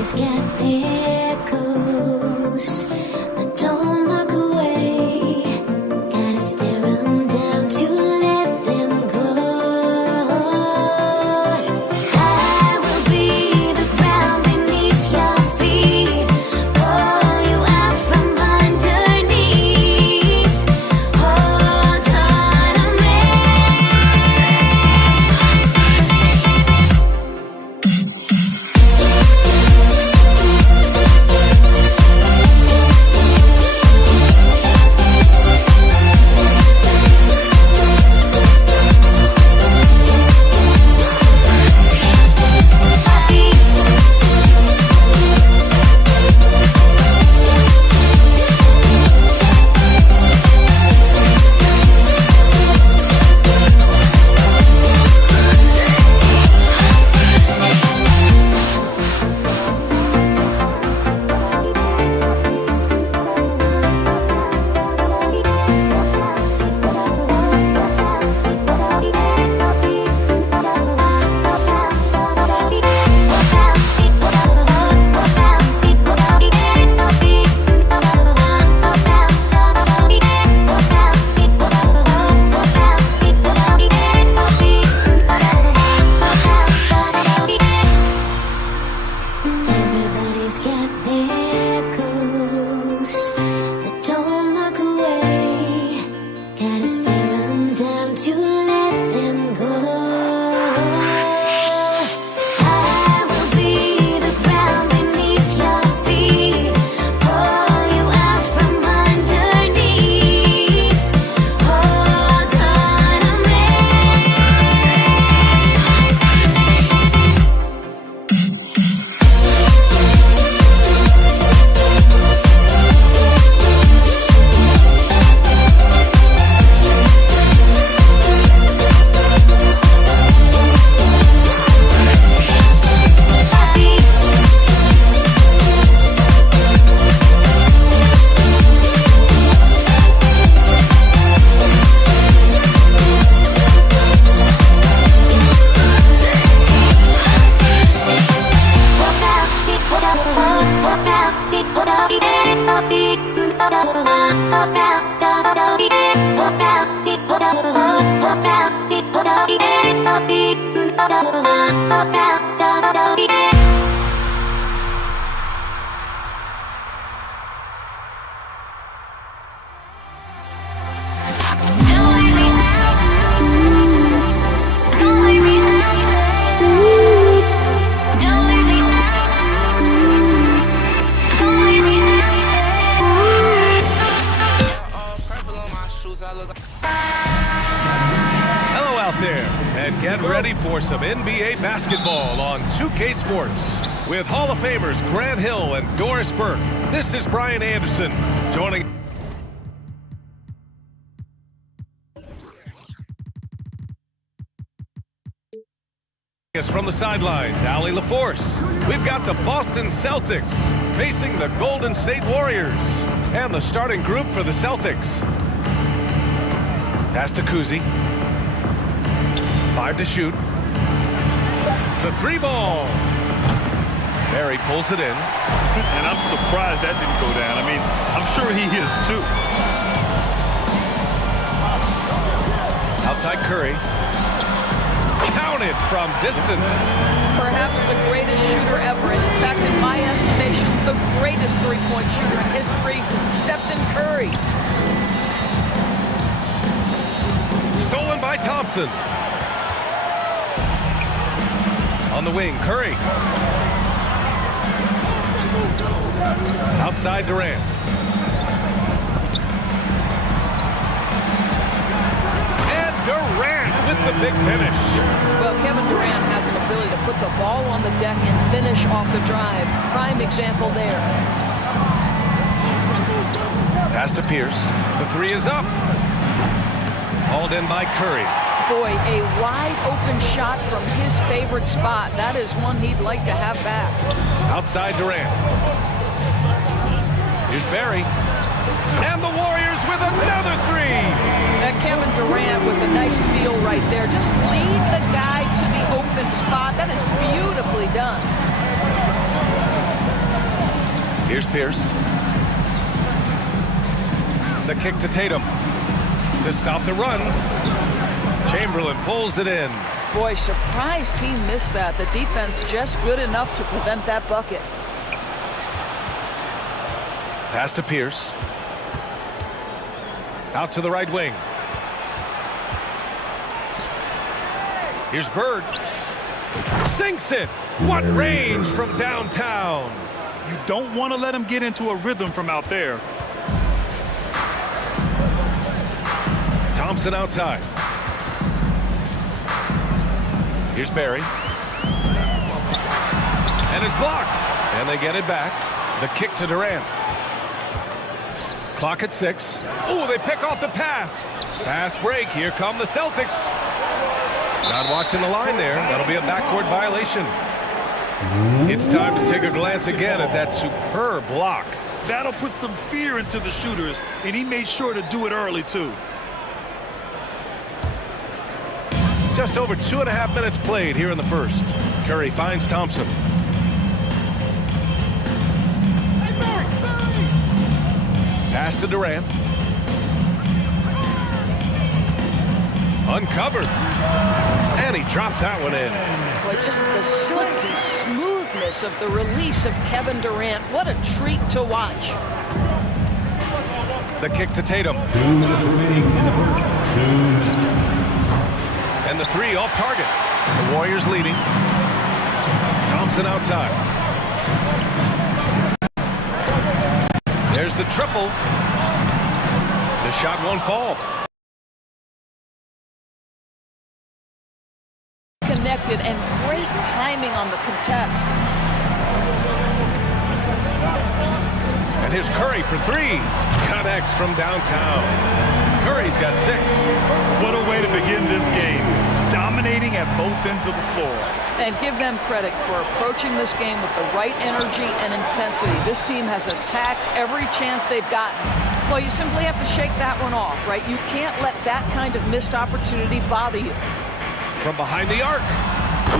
Everybody's got their goals, but don't look away. Gotta stare 'em down to let them go. I will be the ground beneath your feet, pull you out from underneath. Hold on to me. Everybody's got their goals, but don't look away. Gotta stare 'em down to let them go. I will be the ground beneath your feet, pull you out from underneath. Hold on to me. Hello out there, and get ready for some NBA basketball on 2K Sports. With Hall of Famers Grant Hill and Doris Burke, this is Brian Anderson joining us from the sidelines. Allie LaForce. We've got the Boston Celtics facing the Golden State Warriors, and the starting group for the Celtics. Pass to Kuzi. 5 to shoot. The 3 ball. Barry pulls it in. And I'm surprised that didn't go down. I mean, I'm sure he is too. Outside Curry. Counted from distance. Perhaps the greatest shooter ever. In fact, in my estimation, the greatest three-point shooter in history, Stephen Curry. Stolen by Thompson. On the wing, Curry. Outside Durant. And Durant with the big finish. Well, Kevin Durant has an ability to put the ball on the deck and finish off the drive. Prime example there. Pass to Pierce. The 3 is up. Hauled in by Curry. Boy, a wide open shot from his favorite spot. That is one he'd like to have back. Outside Durant. Here's Barry. And the Warriors with another 3. That Kevin Durant with a nice feel right there. Just lead the guy to the open spot. That is beautifully done. Here's Pierce. The kick to Tatum. To stop the run. Chamberlain pulls it in. Boy, surprised he missed that. The defense just good enough to prevent that bucket. Pass to Pierce. Out to the right wing. Here's Bird. Sinks it. What range from downtown. You don't want to let him get into a rhythm from out there. Thompson outside. Here's Barry. And it's blocked. And they get it back. The kick to Durant. Clock at 6. Oh, they pick off the pass. Fast break. Here come the Celtics. Not watching the line there. That'll be a backcourt violation. It's time to take a glance again at that superb block. That'll put some fear into the shooters, and he made sure to do it early, too. Just over 2.5 minutes played here in the first. Curry finds Thompson. Pass to Durant. Uncovered. And he drops that one in. Boy, just the silky smoothness of the release of Kevin Durant. What a treat to watch. The kick to Tatum. 2 minutes remaining in the first. 2. And the three off target. The Warriors leading. Thompson outside. There's the triple. The shot won't fall. Connected and great timing on the contest. And here's Curry for 3. Connects from downtown. Curry's got 6. What a way to begin this game. Dominating at both ends of the floor. And give them credit for approaching this game with the right energy and intensity. This team has attacked every chance they've gotten. Well, you simply have to shake that one off, right? You can't let that kind of missed opportunity bother you. From behind the arc.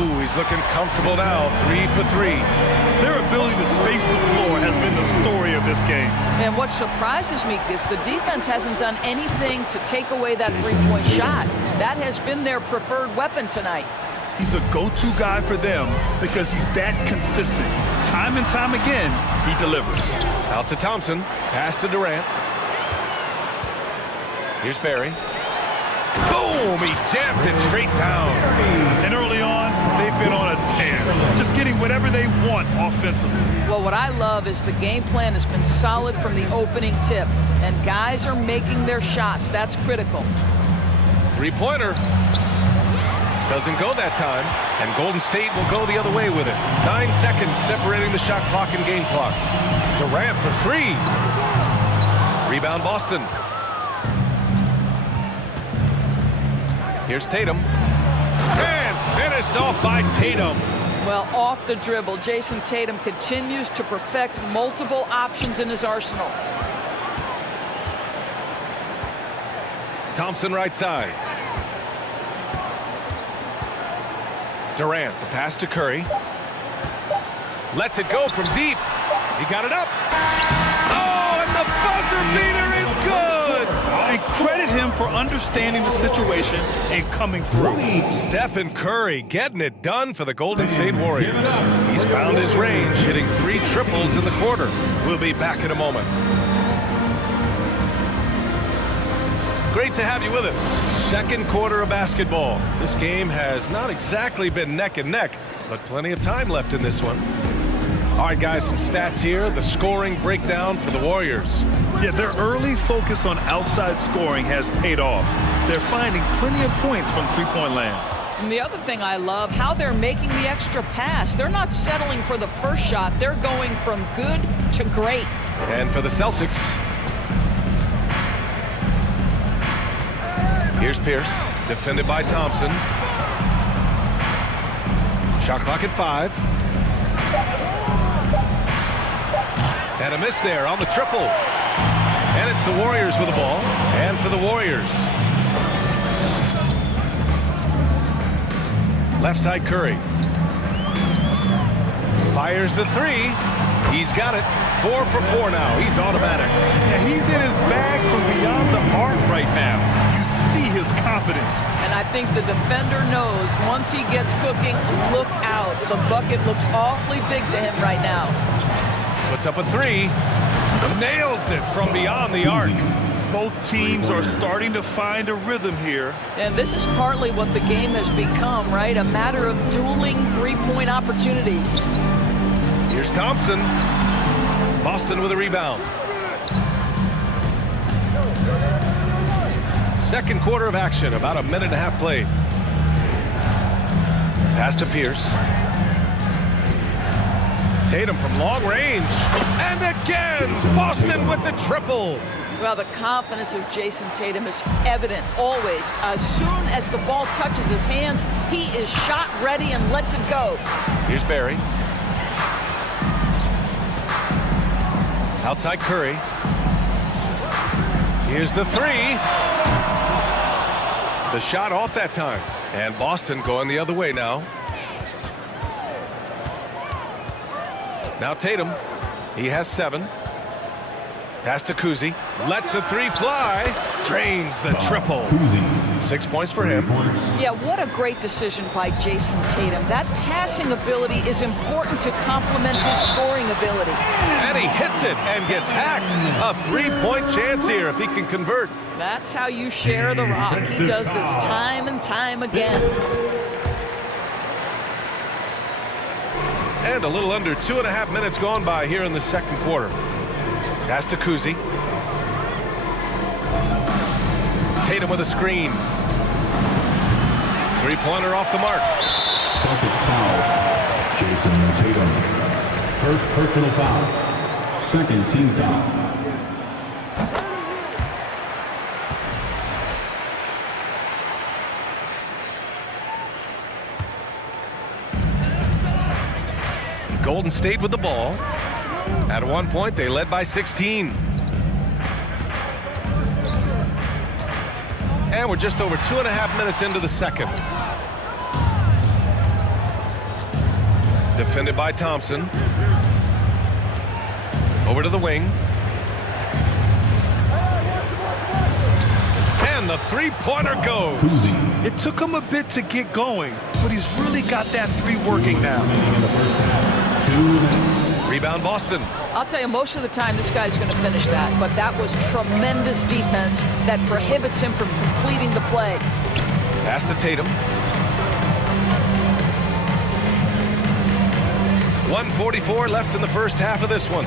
Ooh, he's looking comfortable now. 3 for 3. Their ability to space the floor has been the story of this game. And what surprises me is the defense hasn't done anything to take away that three-point shot. That has been their preferred weapon tonight. He's a go-to guy for them because he's that consistent. Time and time again, he delivers. Out to Thompson. Pass to Durant. Here's Barry. Boom! He jams it straight down. And early on, they've been on a tear. Just getting whatever they want offensively. Well, what I love is the game plan has been solid from the opening tip. And guys are making their shots. That's critical. Three-pointer. Doesn't go that time. And Golden State will go the other way with it. 9 seconds separating the shot clock and game clock. Durant for 3. Rebound Boston. Here's Tatum. And finished off by Tatum. Well, off the dribble, Jason Tatum continues to perfect multiple options in his arsenal. Thompson right side. Durant, the pass to Curry. Lets it go from deep. He got it up. Oh, and the buzzer beater is good. And credit him for understanding the situation and coming through. Stephen Curry getting it done for the Golden State Warriors. He's found his range, hitting 3 triples in the quarter. We'll be back in a moment. Great to have you with us. Second quarter of basketball. This game has not exactly been neck and neck, but plenty of time left in this one. All right, guys, some stats here. The scoring breakdown for the Warriors. Yeah, their early focus on outside scoring has paid off. They're finding plenty of points from three-point land. And the other thing I love, how they're making the extra pass. They're not settling for the first shot. They're going from good to great. And for the Celtics, here's Pierce, defended by Thompson. Shot clock at 5. And a miss there on the triple. And it's the Warriors with the ball. And for the Warriors, left side Curry. Fires the 3. He's got it. 4 for 4 now. He's automatic. Yeah, he's in his bag from beyond the arc right now. You see his confidence. And I think the defender knows once he gets cooking, look out. The bucket looks awfully big to him right now. Puts up a 3. Nails it from beyond the arc. Both teams are starting to find a rhythm here. And this is partly what the game has become, right? A matter of dueling three-point opportunities. Here's Thompson. Boston with a rebound. Second quarter of action, about a minute and a half played. Pass to Pierce. Tatum from long range. And again, Boston with the triple. Well, the confidence of Jason Tatum is evident always. As soon as the ball touches his hands, he is shot ready and lets it go. Here's Barry. Outside Curry. Here's the 3. The shot off that time. And Boston going the other way now. Now Tatum. He has 7. Pass to Kuzi. Lets the 3 fly. Drains the triple. 6 points for him. Yeah, what a great decision by Jason Tatum. That passing ability is important to complement his scoring ability. And he hits it and gets hacked. A 3-point chance here if he can convert. That's how you share the rock. He does this time and time again. And a little under 2.5 minutes gone by here in the second quarter. Pass to Kuzi. Tatum with a screen. 3-pointer off the mark. Celtics foul. Jason Tatum. First personal foul. Second team foul. Golden State with the ball. At one point, they led by 16. And we're just over 2.5 minutes into the second. Defended by Thompson. Over to the wing. And the 3-pointer goes. It took him a bit to get going, but he's really got that 3 working now. Rebound Boston. I'll tell you, most of the time this guy's going to finish that, but that was tremendous defense that prohibits him from completing the play. Pass to Tatum. 1:44 left in the first half of this one.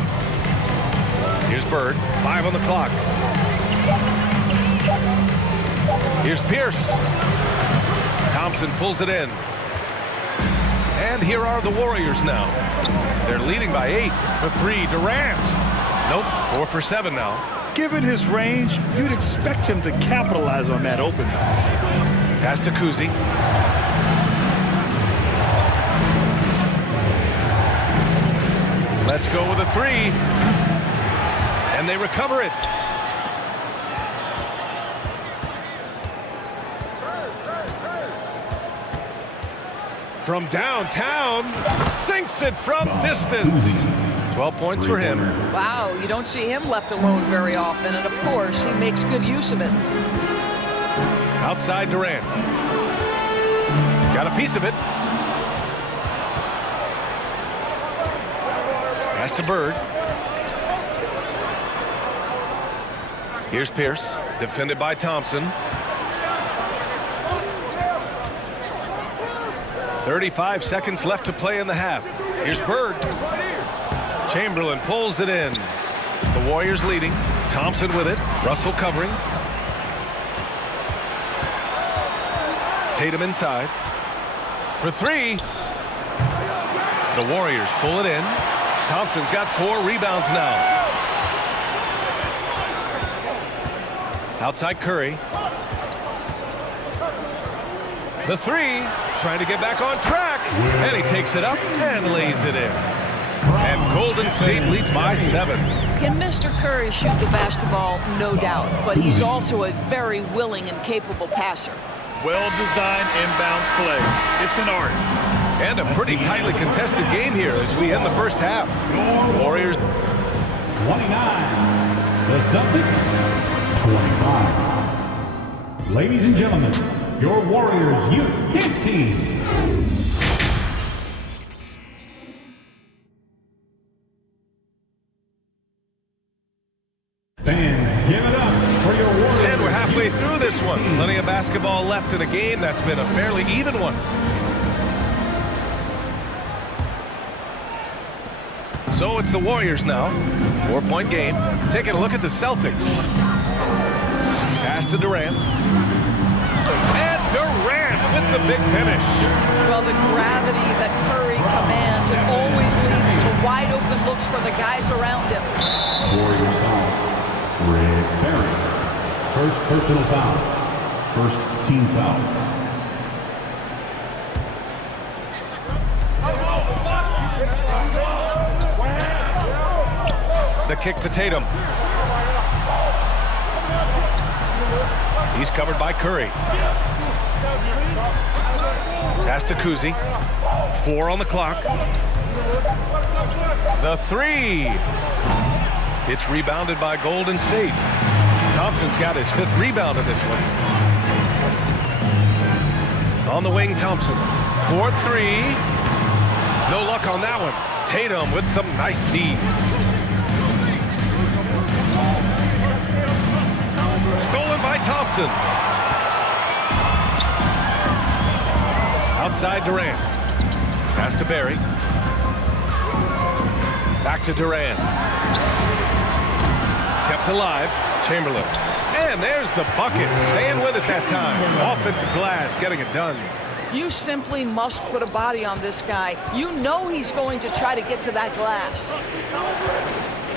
Here's Bird. 5 on the clock. Here's Pierce. Thompson pulls it in. And here are the Warriors now. They're leading by 8 for 3. Durant. Nope, 4 for 7 now. Given his range, you'd expect him to capitalize on that opening. Pass to Kuzi. Let's go with a 3. And they recover it. From downtown, sinks it from distance. 12 points for him. Wow, you don't see him left alone very often, and of course, he makes good use of it. Outside Durant. Got a piece of it. Pass to Bird. Here's Pierce, defended by Thompson. 35 seconds left to play in the half. Here's Bird. Chamberlain pulls it in. The Warriors leading. Thompson with it. Russell covering. Tatum inside. For 3. The Warriors pull it in. Thompson's got 4 rebounds now. Outside Curry. The 3. Trying to get back on track. And he takes it up and lays it in. And Golden State leads by 7. Can Mr. Curry shoot the basketball? No doubt. But he's also a very willing and capable passer. Well-designed inbounds play. It's an art. And a pretty tightly contested game here as we end the first half. Warriors 29. The Celtics, 25. Ladies and gentlemen, your Warriors Youth Kids Team. Fans, give it up for your Warriors. And we're halfway through this one. Plenty of basketball left in a game that's been a fairly even one. So it's the Warriors now. 4-point game. Taking a look at the Celtics. Pass to Durant. And Durant with the big finish. Well, the gravity that Curry commands, it always leads to wide open looks for the guys around him. Warriors foul. Rick Barry. First personal foul. First team foul. The kick to Tatum. He's covered by Curry. Pass to Kuzi. 4 on the clock. The 3. It's rebounded by Golden State. Thompson's got his 5th rebound in this one. On the wing, Thompson. 4-3. No luck on that one. Tatum with some nice D. Stolen by Thompson. Outside Durant. Pass to Barry. Back to Durant. Kept alive. Chamberlain. And there's the bucket. Staying with it that time. Offensive glass, getting it done. You simply must put a body on this guy. You know he's going to try to get to that glass.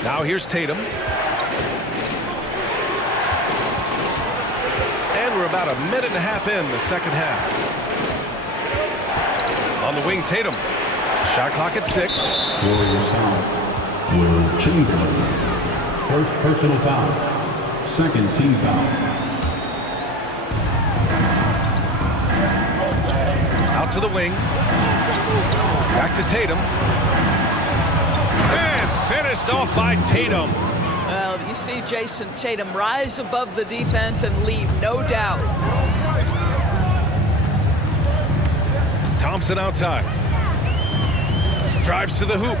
Now here's Tatum. And we're about a minute and a half in the second half. On the wing, Tatum. Shot clock at 6. Warriors foul. Will Chamberlain. First personal foul. Second team foul. Out to the wing. Back to Tatum. And finished off by Tatum. Well, you see Jason Tatum rise above the defense and lead, no doubt. Thompson outside. Drives to the hoop.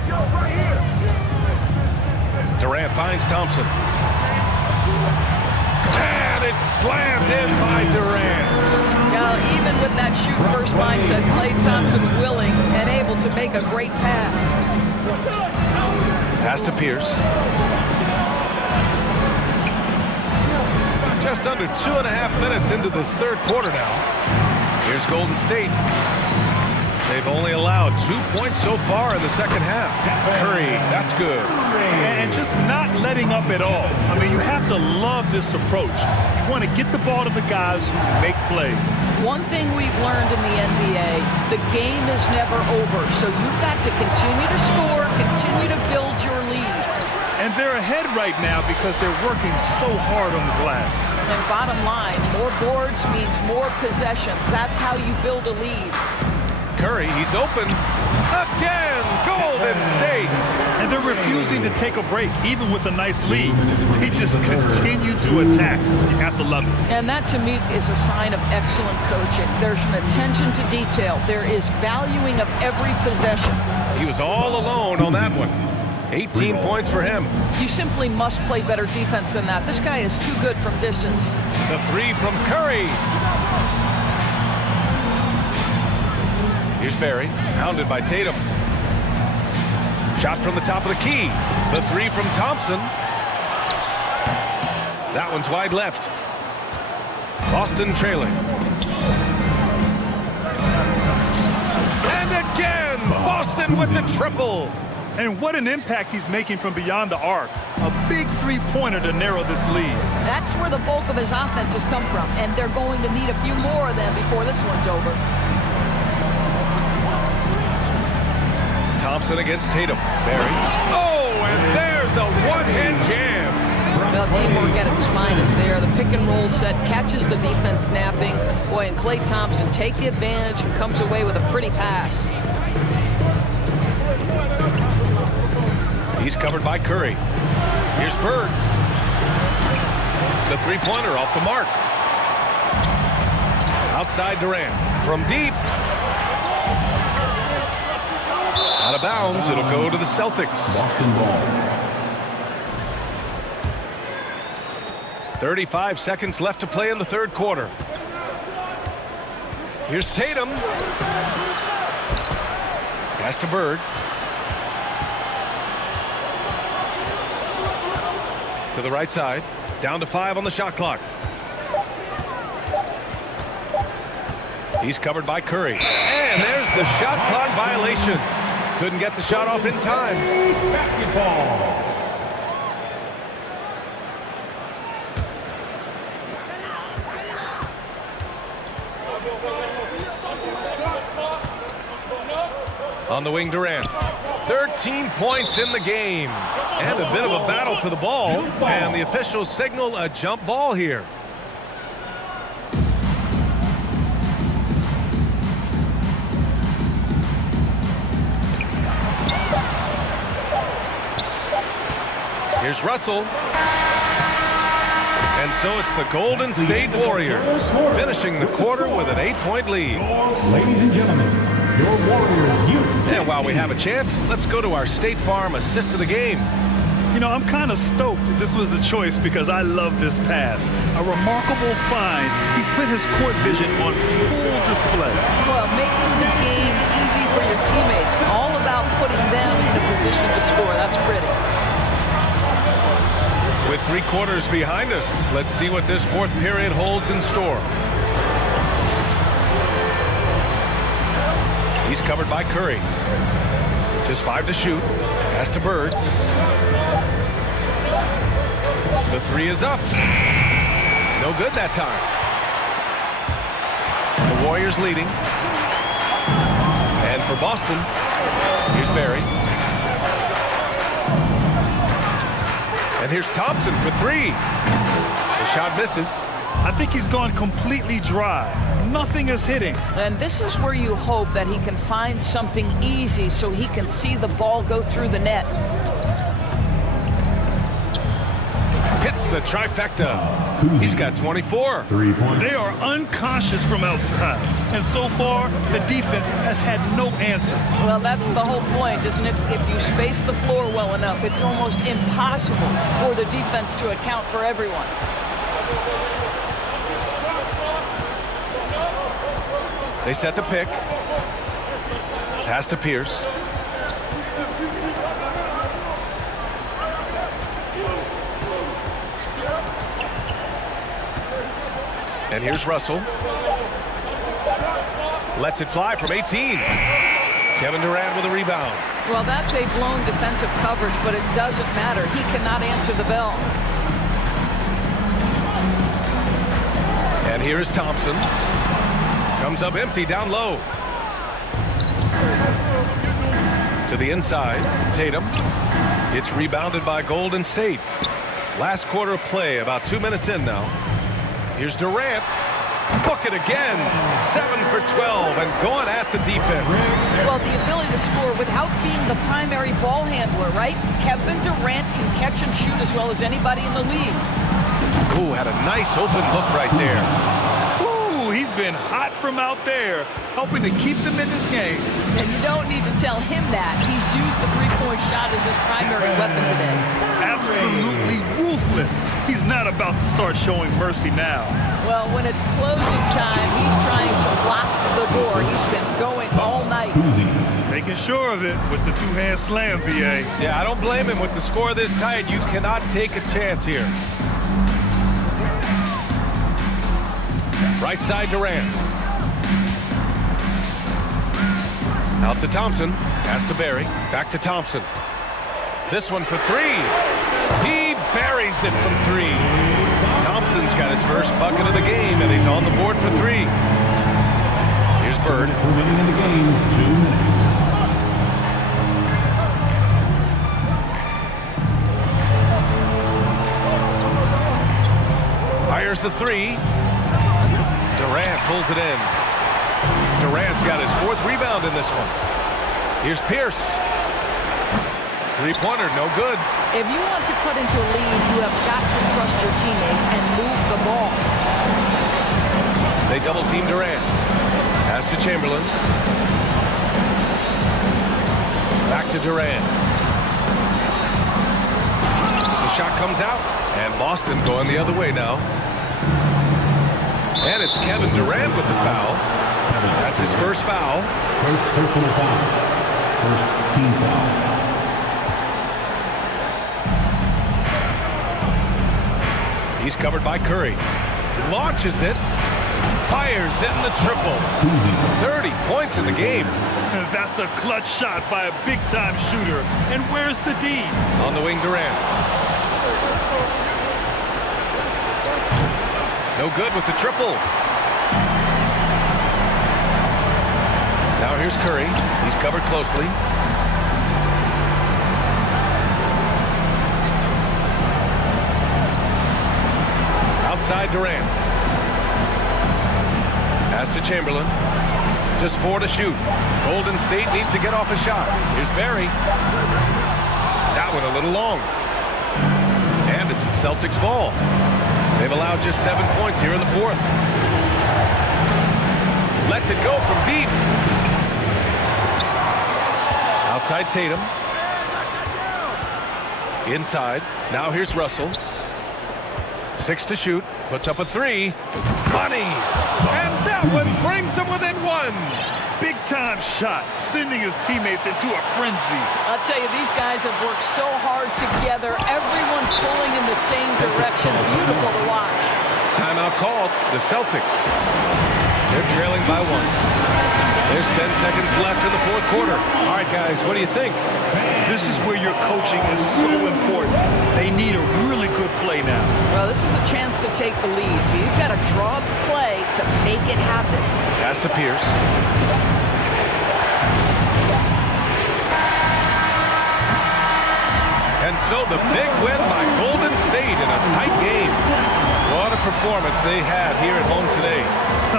Durant finds Thompson. And it's slammed in by Durant. Now, even with that shoot-first mindset, Klay Thompson willing and able to make a great pass. Pass to Pierce. Just under 2.5 minutes into this third quarter now. Here's Golden State. They've only allowed 2 points so far in the second half. Curry, that's good. And just not letting up at all. I mean, you have to love this approach. You want to get the ball to the guys who make plays. One thing we've learned in the NBA, the game is never over. So you've got to continue to score, continue to build your lead. And they're ahead right now because they're working so hard on the glass. And bottom line, more boards means more possessions. That's how you build a lead. Curry, he's open. Again, Golden State. And they're refusing to take a break, even with a nice lead. They just continue to attack. You have to love it. And that, to me, is a sign of excellent coaching. There's an attention to detail. There is valuing of every possession. He was all alone on that one. 18 points for him. You simply must play better defense than that. This guy is too good from distance. The 3 from Curry. Here's Barry, hounded by Tatum. Shot from the top of the key. The 3 from Thompson. That one's wide left. Boston trailing. And again, Boston with the triple. And what an impact he's making from beyond the arc. A big three-pointer to narrow this lead. That's where the bulk of his offense has come from, and they're going to need a few more of them before this one's over. Thompson against Tatum. Barry. Oh, and there's a one-hand jam. Well, teamwork at its finest there. The pick and roll set catches the defense napping. Boy, and Klay Thompson takes the advantage and comes away with a pretty pass. He's covered by Curry. Here's Bird. The three-pointer off the mark. Outside Durant. From deep. Out of bounds. It'll go to the Celtics. Boston ball. 35 seconds left to play in the third quarter. Here's Tatum. Pass to Bird. To the right side. Down to 5 on the shot clock. He's covered by Curry. And there's the shot clock violation. Couldn't get the shot off in time. Basketball. On the wing, Durant. 13 points in the game. And a bit of a battle for the ball. And the officials signal a jump ball here. Here's Russell. And so it's the Golden State Warriors finishing the quarter with an 8-point lead. Ladies and gentlemen, your Warriors youth. And while we have a chance, let's go to our State Farm assist of the game. You know, I'm kind of stoked this was a choice because I love this pass. A remarkable find. He put his court vision on full display. Well, making the game easy for your teammates. All about putting them in a position to score. That's pretty. With 3 quarters behind us, let's see what this fourth period holds in store. He's covered by Curry. Just 5 to shoot. Pass to Bird. The 3 is up. No good that time. The Warriors leading. And for Boston, here's Barry. And here's Thompson for 3. The shot misses. I think he's gone completely dry. Nothing is hitting. And this is where you hope that he can find something easy so he can see the ball go through the net. Hits the trifecta. He's got 24. 3 points. They are unconscious from outside. And so far, the defense has had no answer. Well, that's the whole point, isn't it? If you space the floor well enough, it's almost impossible for the defense to account for everyone. They set the pick. Pass to Pierce. And here's Russell. Lets it fly from 18. Kevin Durant with a rebound. Well, that's a blown defensive coverage, but it doesn't matter. He cannot answer the bell. And here is Thompson. Comes up empty down low. To the inside. Tatum. It's rebounded by Golden State. Last quarter of play, about 2 minutes in now. Here's Durant. Book it again. 7 for 12 and going at the defense. Well, the ability to score without being the primary ball handler, right? Kevin Durant can catch and shoot as well as anybody in the league. Ooh, had a nice open look right there. Ooh, he's been hot from out there, helping to keep them in this game. And you don't need to tell him that. He's used the three-point shot as his primary weapon today. Absolutely ruthless. He's not about to start showing mercy now. Well, when it's closing time, he's trying to lock the door. He's been going all night. Making sure of it with the two-hand slam, BA. Yeah, I don't blame him. With the score this tight, you cannot take a chance here. Right side, Durant. Out to Thompson. Pass to Barry. Back to Thompson. This one for 3. He buries it from 3. Thompson's got his first bucket of the game, and he's on the board for 3. Here's Bird. Remaining in the game, 2 minutes. Fires the 3. Durant pulls it in. Durant's got his 4th rebound in this one. Here's Pierce. Three-pointer, no good. If you want to cut into a lead, you have got to trust your teammates and move the ball. They double-team Durant. Pass to Chamberlain. Back to Durant. The shot comes out, and Boston going the other way now. And it's Kevin Durant with the foul. That's his first foul. First personal foul. First team foul. He's covered by Curry. Launches it. Fires in the triple. 30 points in the game. That's a clutch shot by a big-time shooter. And where's the D? On the wing, Durant. No good with the triple. Now here's Curry. He's covered closely. Outside Durant. Pass to Chamberlain. Just 4 to shoot. Golden State needs to get off a shot. Here's Barry. That one a little long. And it's the Celtics ball. They've allowed just 7 points here in the fourth. Lets it go from deep. Outside Tatum. Inside. Now here's Russell. 6 to shoot. Puts up a 3. Money! And that one brings them within 1. Big-time shot, sending his teammates into a frenzy. I'll tell you, these guys have worked so hard together. Everyone pulling in the same direction. Beautiful to watch. Timeout called. The Celtics. They're trailing by 1. There's 10 seconds left in the fourth quarter. All right, guys, what do you think? This is where your coaching is so important. They need a really good play now. Well, this is a chance to take the lead. So you've got to draw the play to make it happen. Pass to Pierce. And so the big win by Golden State in a tight game. What a performance they had here at home today.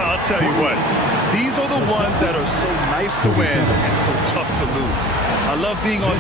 I'll tell you what, these are the ones that are so nice to win and so tough to lose. I love being on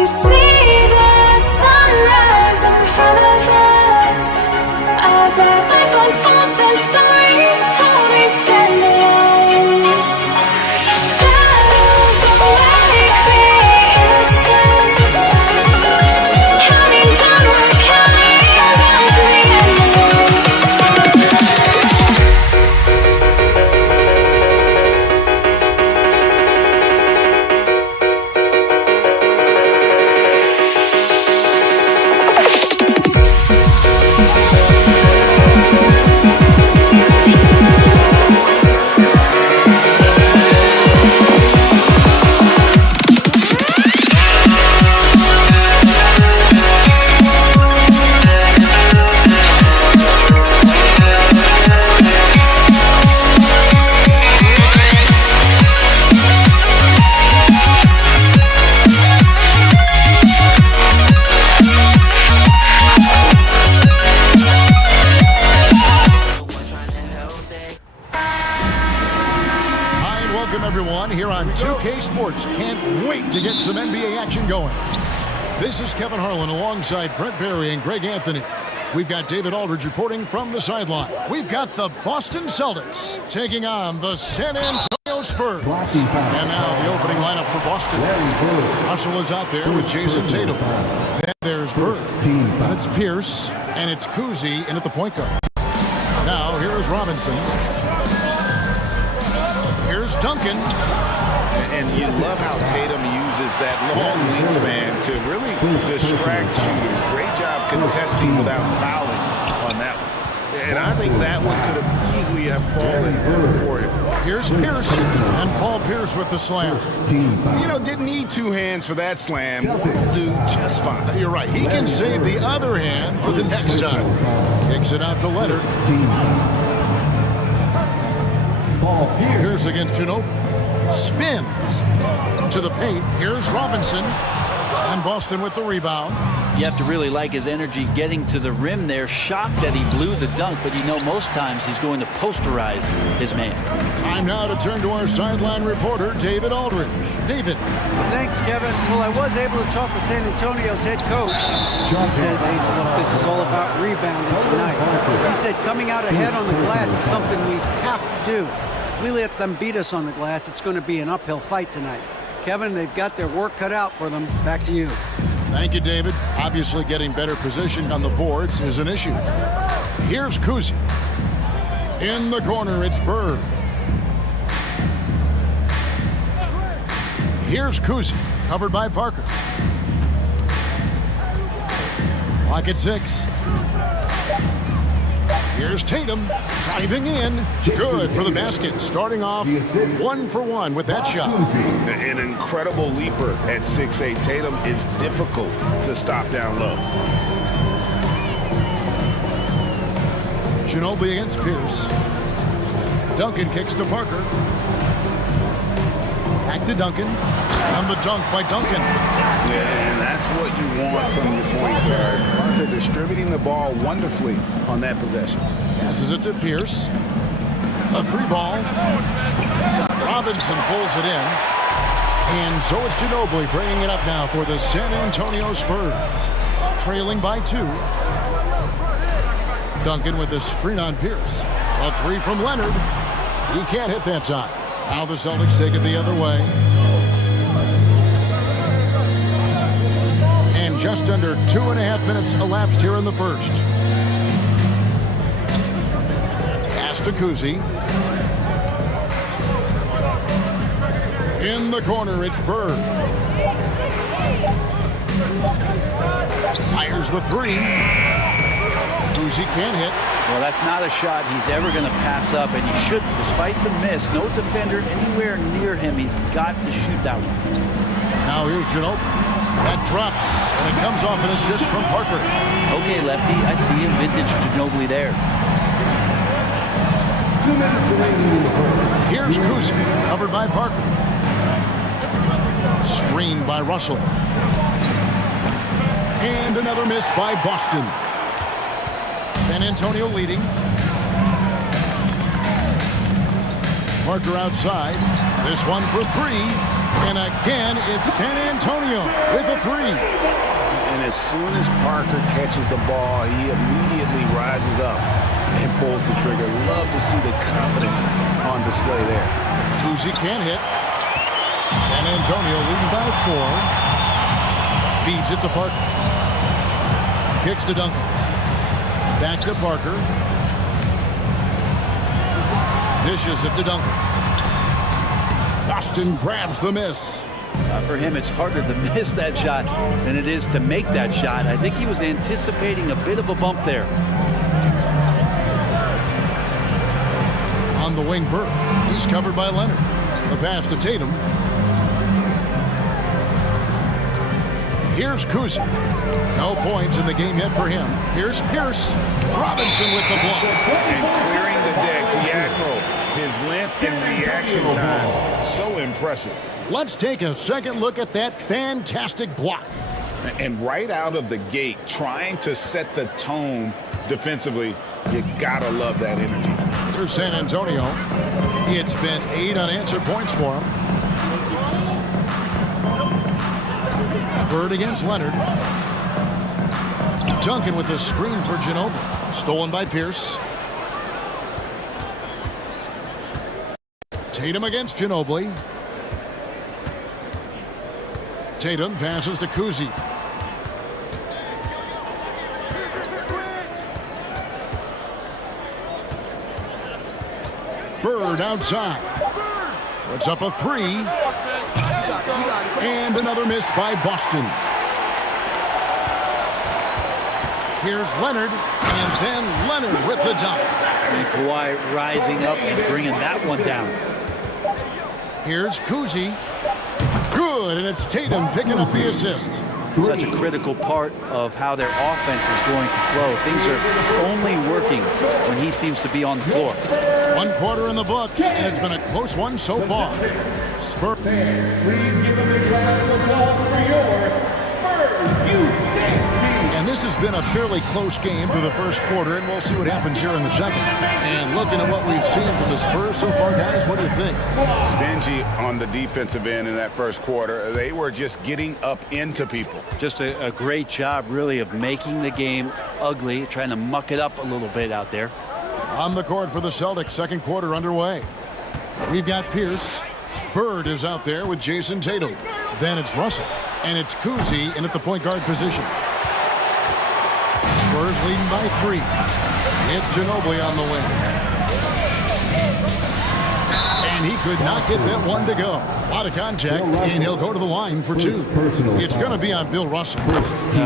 we see the sunrise in front of us. As our life unfolds and stories told, we stand alone. Shadows of my creation, counting down, we're counting down to the end of us. Welcome everyone here on 2K Sports. Can't wait to get some NBA action going. This is Kevin Harlan alongside Brent Barry and Greg Anthony. We've got David Aldridge reporting from the sideline. We've got the Boston Celtics taking on the San Antonio Spurs. And now the opening lineup for Boston. Russell is out there with Jason Tatum. Then there's Bird. It's Pierce. And it's Cousy in at the point guard. Now here is Robinson. Here's Duncan. And you love how Tatum uses that long wingspan to really distract shooters. Great job contesting without fouling on that one. And I think that one could have easily have fallen for him. Here's Pierce. And Paul Pierce with the slam. You know, didn't need two hands for that slam. Will do just fine. You're right. He can save the other hand for the next time. Kicks it out to Leonard. Here's against Ginobili. Spins to the paint. Here's Robinson. And Boston with the rebound. You have to really like his energy getting to the rim there. Shocked that he blew the dunk, but you know most times he's going to posterize his man. Time now to turn to our sideline reporter, David Aldridge. David. Thanks, Kevin. Well, I was able to talk with San Antonio's head coach. He said, hey, look, this is all about rebounding tonight. He said coming out ahead on the glass is something we have to do. If we let them beat us on the glass, it's going to be an uphill fight tonight. Kevin, they've got their work cut out for them. Back to you. Thank you, David. Obviously, getting better positioned on the boards is an issue. Here's Cousy. In the corner, it's Bird. Here's Cousy, covered by Parker. Clock at 6. Here's Tatum, driving in. Good for the basket. Starting off 1 for 1 with that shot. An incredible leaper at 6'8". Tatum is difficult to stop down low. Ginobili against Pierce. Duncan kicks to Parker. Back to Duncan. And the dunk by Duncan. Yeah, and that's what you want from your point guard. Parker distributing the ball wonderfully on that possession. Passes it to Pierce. A 3-ball. Robinson pulls it in. And so it's Ginobili bringing it up now for the San Antonio Spurs. Trailing by 2. Duncan with a screen on Pierce. A 3 from Leonard. He can't hit that time. Now the Celtics take it the other way. And just under 2.5 minutes elapsed here in the first. Pass to Cousy. In the corner, it's Bird. Fires the 3. Cousy can't hit. Well, that's not a shot he's ever going to pass up, and he shouldn't. Despite the miss, no defender anywhere near him. He's got to shoot that one. Now here's Ginobili. That drops, and it comes off an assist from Parker. Okay, Lefty, I see a vintage Ginobili there. 2 minutes remaining in the first. Here's Cousy, covered by Parker. Screened by Russell. And another miss by Boston. San Antonio leading. Parker outside. This one for 3. And again, it's San Antonio with a three. And as soon as Parker catches the ball, he immediately rises up and pulls the trigger. Love to see the confidence on display there. Cousy can't hit. San Antonio leading by 4. Feeds it to Parker. Kicks to Duncan. Back to Parker. Dishes it to Duncan. Boston grabs the miss. For him, it's harder to miss that shot than it is to make that shot. I think he was anticipating a bit of a bump there. On the wing, Burke. He's covered by Leonard. The pass to Tatum. Here's Cousy. No points in the game yet for him. Here's Pierce. Robinson with the block. And clearing the deck, the Admiral. His length and reaction time, so impressive. Let's take a second look at that fantastic block. And right out of the gate, trying to set the tone defensively, you gotta love that energy. For San Antonio, it's been 8 unanswered points for him. Bird against Leonard. Duncan with the screen for Ginobili. Stolen by Pierce. Tatum against Ginobili. Tatum passes to Cousy. Bird outside. Puts up a 3. And another miss by Boston. Here's Leonard. And then Leonard with the dunk. And Kawhi rising up and bringing that one down. Here's Cousy. Good, and it's Tatum picking up the assist. Such a critical part of how their offense is going to flow. Things are only working when he seems to be on the floor. 1 quarter in the books, and it's been a close one so far. Spurs. Please give a big round of applause for your Spurs Youth Dance Team. And this has been a fairly close game through the first quarter, and we'll see what happens here in the second. And looking at what we've seen from the Spurs so far, guys, what do you think? Stingy on the defensive end in that first quarter. They were just getting up into people. Just a great job, really, of making the game ugly, trying to muck it up a little bit out there. On the court for the Celtics, second quarter underway. We've got Pierce. Bird is out there with Jason Tatum. Then it's Russell. And it's Cousy in at the point guard position. Spurs leading by 3. It's Ginobili on the wing. And he could not get that one to go. Out of contact, and he'll go to the line for 2. It's going to be on Bill Russell.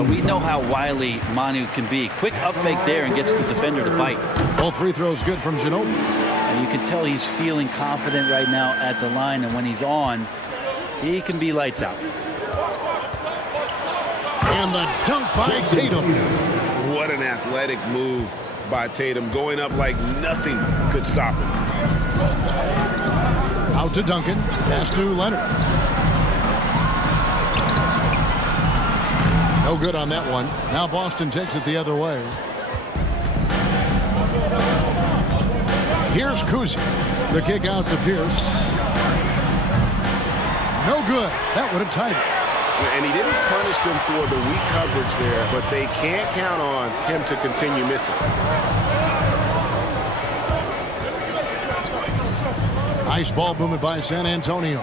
We know how wily Manu can be. Quick up fake there and gets the defender to bite. Both free throws good from Ginobili. And you can tell he's feeling confident right now at the line, and when he's on, he can be lights out. And the dunk by Tatum. What an athletic move by Tatum, going up like nothing could stop him. Out to Duncan, pass to Leonard. No good on that one. Now Boston takes it the other way. Here's Cousy. The kick out to Pierce. No good. That would have tied it. And he didn't punish them for the weak coverage there, but they can't count on him to continue missing. Nice ball movement by San Antonio.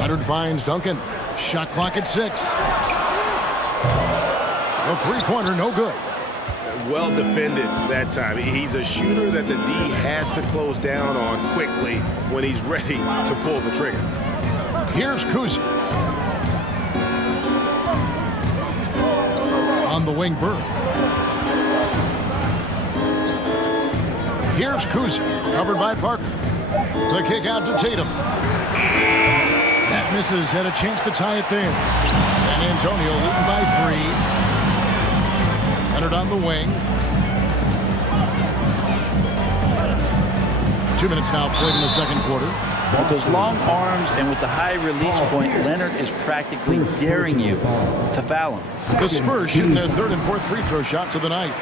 Leonard finds Duncan. Shot clock at 6. The three-pointer, no good. Well defended that time. He's a shooter that the D has to close down on quickly when he's ready to pull the trigger. Here's Cousy. On the wing, Bird. Here's Cousy, covered by Parker. The kick out to Tatum. That misses, had a chance to tie it there. San Antonio leading by 3. Leonard on the wing. 2 minutes now played in the second quarter. With those long arms and with the high release point, Leonard is practically daring you to foul him. The Spurs shooting their third and fourth free throw shots of the night.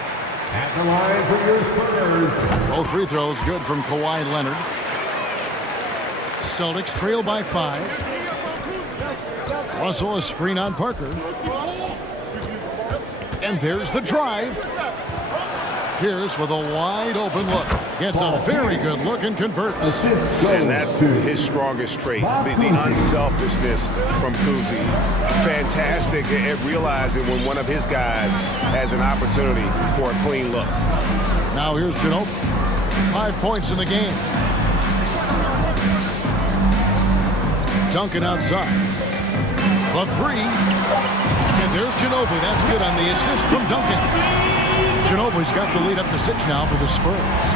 At the line for your Spurs. Both free throws good from Kawhi Leonard. Celtics trail by 5. Russell, a screen on Parker. And there's the drive. Pierce with a wide open look. Gets a very good look and converts. And that's his strongest trait, the unselfishness from Kuzi. Fantastic at realizing when one of his guys has an opportunity for a clean look. Now here's Ginobili. 5 points in the game. Duncan outside. The 3. And there's Ginobili. That's good on the assist from Duncan. Ginobili's got the lead up to 6 now for the Spurs.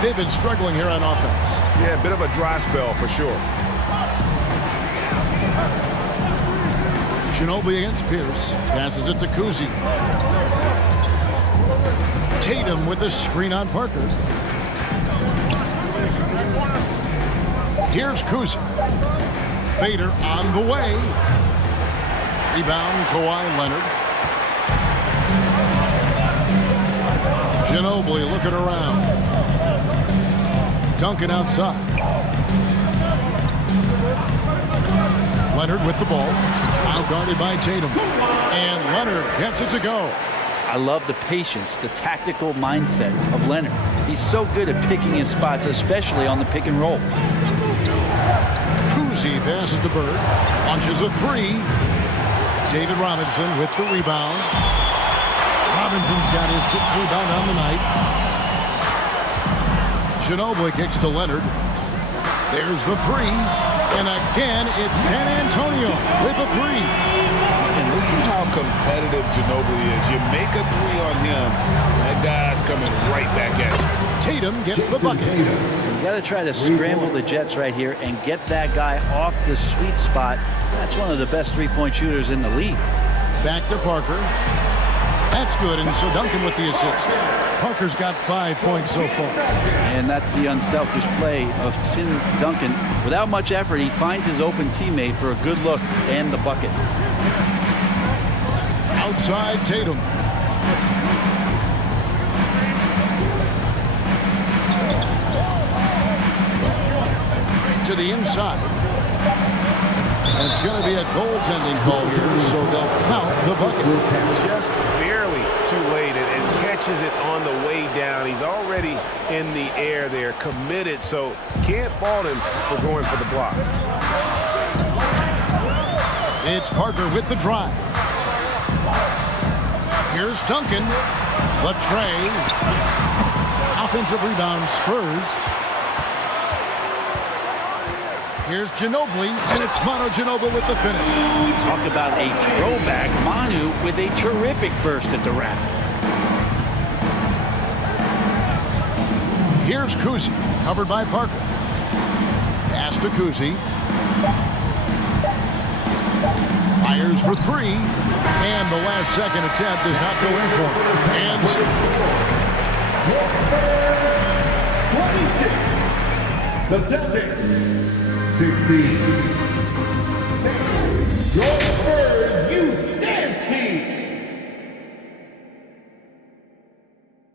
They've been struggling here on offense. Yeah, a bit of a dry spell for sure. Ginobili against Pierce. Passes it to Kuzi. Tatum with a screen on Parker. Here's Kuzi. Fader on the way. Rebound, Kawhi Leonard. Ginobili looking around. Duncan outside. Leonard with the ball. Now guarded by Tatum. And Leonard gets it to go. I love the patience, the tactical mindset of Leonard. He's so good at picking his spots, especially on the pick and roll. Kuzi passes to Bird. Launches a 3. David Robinson with the rebound. Robinson's got his 6th rebound on the night. Ginobili kicks to Leonard. There's the 3. And again, it's San Antonio with a 3. And this is how competitive Ginobili is. You make a 3 on him, that guy's coming right back at you. Tatum gets the bucket. You got to try to scramble the Jets right here and get that guy off the sweet spot. That's one of the best three-point shooters in the league. Back to Parker. That's good, and so Duncan with the assist. Parker's got 5 points so far. And that's the unselfish play of Tim Duncan. Without much effort, he finds his open teammate for a good look and the bucket. Outside Tatum. To the inside. And it's going to be a goaltending call here, so they'll count the bucket. Just barely too late and catches it on the way down. He's already in the air there, committed, so can't fault him for going for the block. It's Parker with the drive. Here's Duncan. The tray. Offensive rebound, Spurs. Here's Ginobili, and it's Manu Ginobili with the finish. Talk about a throwback. Manu with a terrific burst at the rack. Here's Kuzi, covered by Parker. Pass to Kuzi. Fires for 3. And the last second attempt does not go in for him. And 26. The Celtics. 16. Your Spurs Youth Dance Team.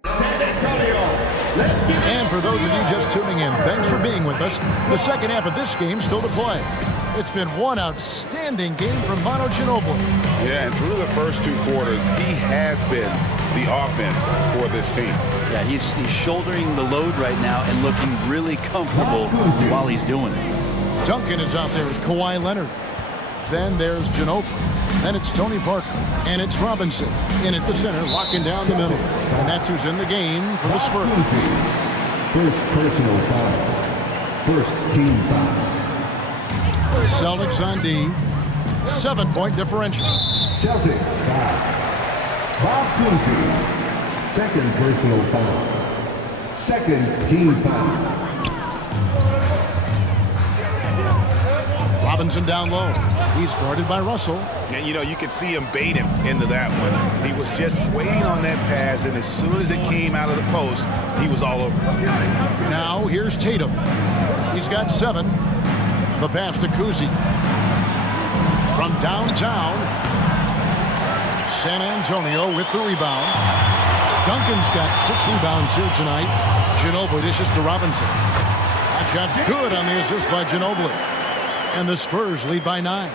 San Antonio. And for those of you just tuning in, thanks for being with us. The second half of this game still to play. It's been one outstanding game from Manu Ginobili. Yeah, and through the first 2 quarters, he has been the offense for this team. Yeah, he's shouldering the load right now and looking really comfortable while he's doing it. Duncan is out there with Kawhi Leonard. Then there's Ginobili. Then it's Tony Parker. And it's Robinson in at the center, locking down the middle. And that's who's in the game for the Spurs. First personal foul. First team foul. Celtics on D. 7-point differential. Celtics foul. Bob Cousy. Second personal foul. Second team foul. Robinson down low. He's guarded by Russell. And, you know, you could see him bait him into that one. He was just waiting on that pass, and as soon as it came out of the post, he was all over. Now here's Tatum. He's got 7. The pass to Kuzi. From downtown, San Antonio with the rebound. Duncan's got 6 rebounds here tonight. Ginobili dishes to Robinson. Shot's good on the assist by Ginobili. And the Spurs lead by 9.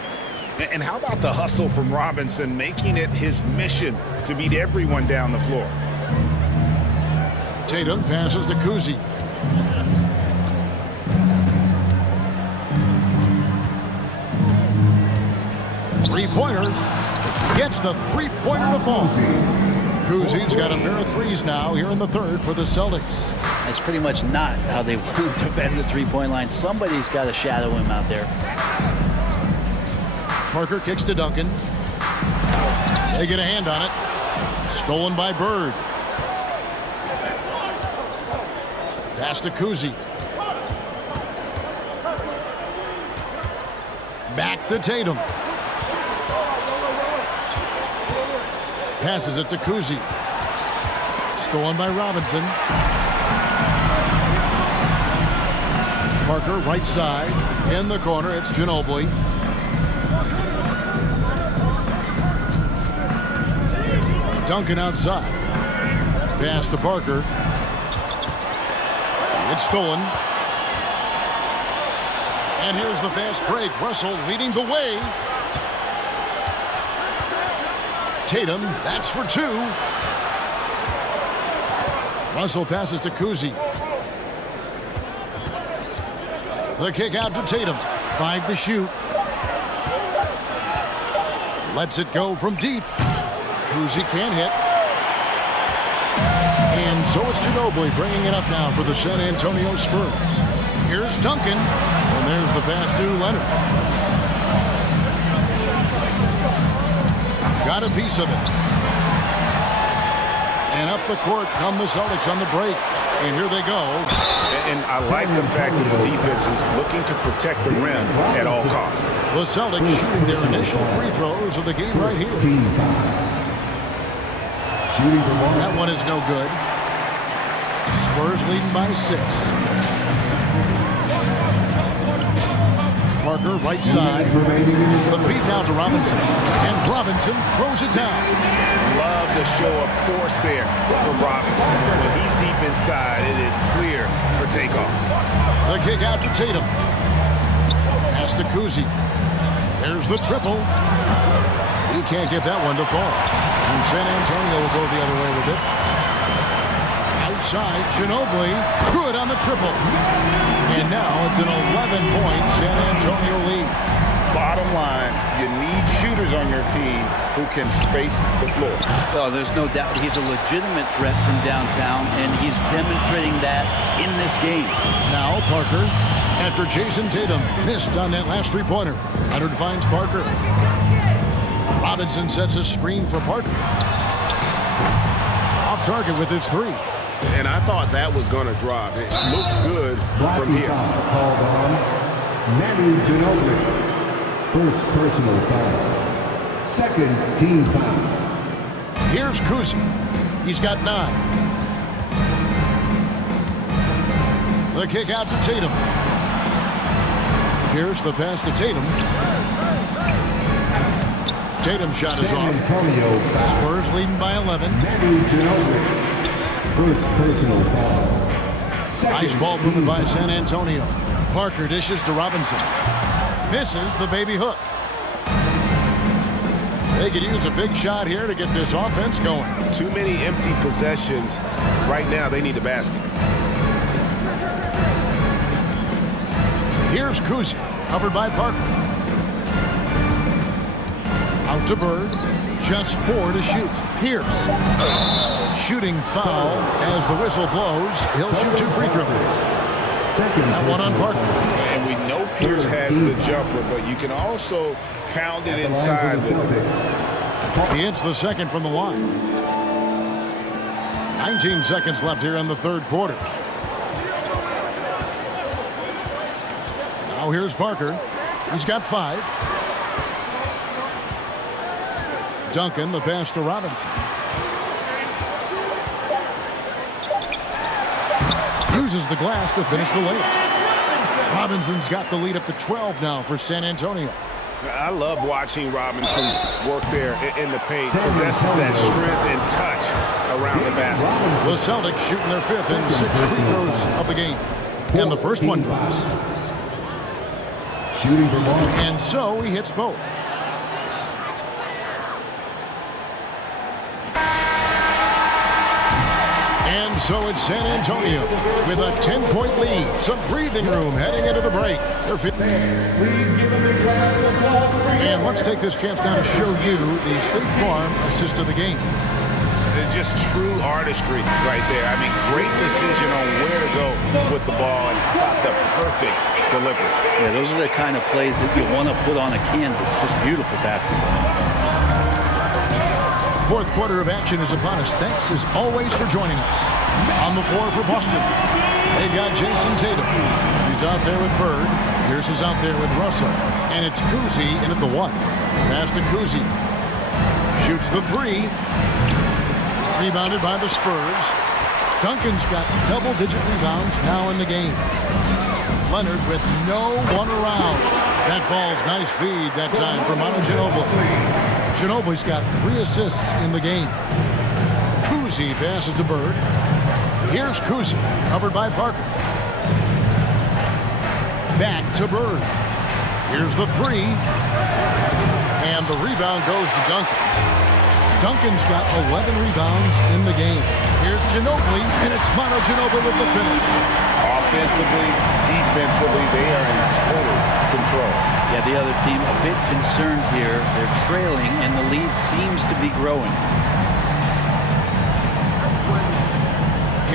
And how about the hustle from Robinson, making it his mission to beat everyone down the floor? Tatum passes to Kuzi. Three-pointer. Gets the three-pointer to fall. Kuzi's got a pair of threes now here in the third for the Celtics. That's pretty much not how they want to defend the three-point line. Somebody's got to shadow him out there. Parker kicks to Duncan. They get a hand on it. Stolen by Bird. Pass to Kuzi. Back to Tatum. Passes it to Kuzi. Stolen by Robinson. Parker right side. In the corner, it's Ginobili. Duncan outside. Pass to Parker. It's stolen. And here's the fast break. Russell leading the way. Tatum, that's for 2. Russell passes to Kuzi. The kick out to Tatum. 5 to shoot. Lets it go from deep. Kuzi can't hit. And so it's Ginobili bringing it up now for the San Antonio Spurs. Here's Duncan. And there's the pass to Leonard. Got a piece of it. And up the court come the Celtics on the break. And here they go. And I like the fact that the defense is looking to protect the rim at all costs. The Celtics shooting their initial free throws of the game right here. That one is no good. Spurs leading by 6. Parker right side. The feed now to Robinson. And Robinson throws it down. Love the show of force there from Robinson. When he's deep inside, it is clear for takeoff. The kick out to Tatum. Pass to Kuzi. There's the triple. He can't get that one to fall. And San Antonio will go the other way with it. Outside, Ginobili. Good on the triple. And now it's an 11-point San Antonio lead. Bottom line, you need shooters on your team who can space the floor. Well, there's no doubt he's a legitimate threat from downtown, and he's demonstrating that in this game. Now Parker, after Jason Tatum missed on that last three-pointer. Leonard finds Parker. Robinson sets a screen for Parker. Off target with his 3. And I thought that was going to drop. It looked good from here. Called on Manu Ginobili. First personal foul. Second team foul. Here's Kuzi. He's got 9. The kick out to Tatum. Here's the pass to Tatum. Tatum's shot is off. Spurs leading by 11. Manu Ginobili. First personal foul. Nice ball movement by San Antonio. Parker dishes to Robinson. Misses the baby hook. They could use a big shot here to get this offense going. Too many empty possessions. Right now, they need a basket. Here's Kuzi, covered by Parker. Out to Bird. Just 4 to shoot. Pierce. Shooting foul as the whistle blows. He'll shoot 2 free throws. That one on Parker. And we know Pierce has the jumper, but you can also pound it inside with this. He hits the second from the line. 19 seconds left here in the third quarter. Now here's Parker. He's got 5. Duncan, the pass to Robinson. Uses the glass to finish the layup. Robinson's got the lead up to 12 now for San Antonio. I love watching Robinson work there in the paint. Possesses that strength and touch around the basket. The Celtics shooting their 5th and 6th free throws of the game. And the first one drops. Shooting for Mark. And so he hits both. And so it's San Antonio with a 10-point lead. Some breathing room heading into the break. And let's take this chance now to show you the State Farm assist of the game. It's just true artistry right there. I mean, great decision on where to go with the ball and the perfect delivery. Yeah, those are the kind of plays that you want to put on a canvas. Just beautiful basketball. Fourth quarter of action is upon us. Thanks as always for joining us. On the floor for Boston, they've got Jason Tatum. He's out there with Bird. Pierce is out there with Russell. And it's Cousy in at the one. Pass to Cousy. Shoots the three. Rebounded by the Spurs. Duncan's got double-digit rebounds now in the game. Leonard with no one around. That falls. Nice feed that time for Manu Ginobili. Ginobili's got 3 assists in the game. Cousy passes to Bird. Here's Cousy, covered by Parker. Back to Bird. Here's the three. And the rebound goes to Duncan. Duncan's got 11 rebounds in the game. Here's Ginobili, and it's Manu Ginobili with the finish. Offensively, defensively, they are in total control. Yeah, the other team a bit concerned here. They're trailing, and the lead seems to be growing.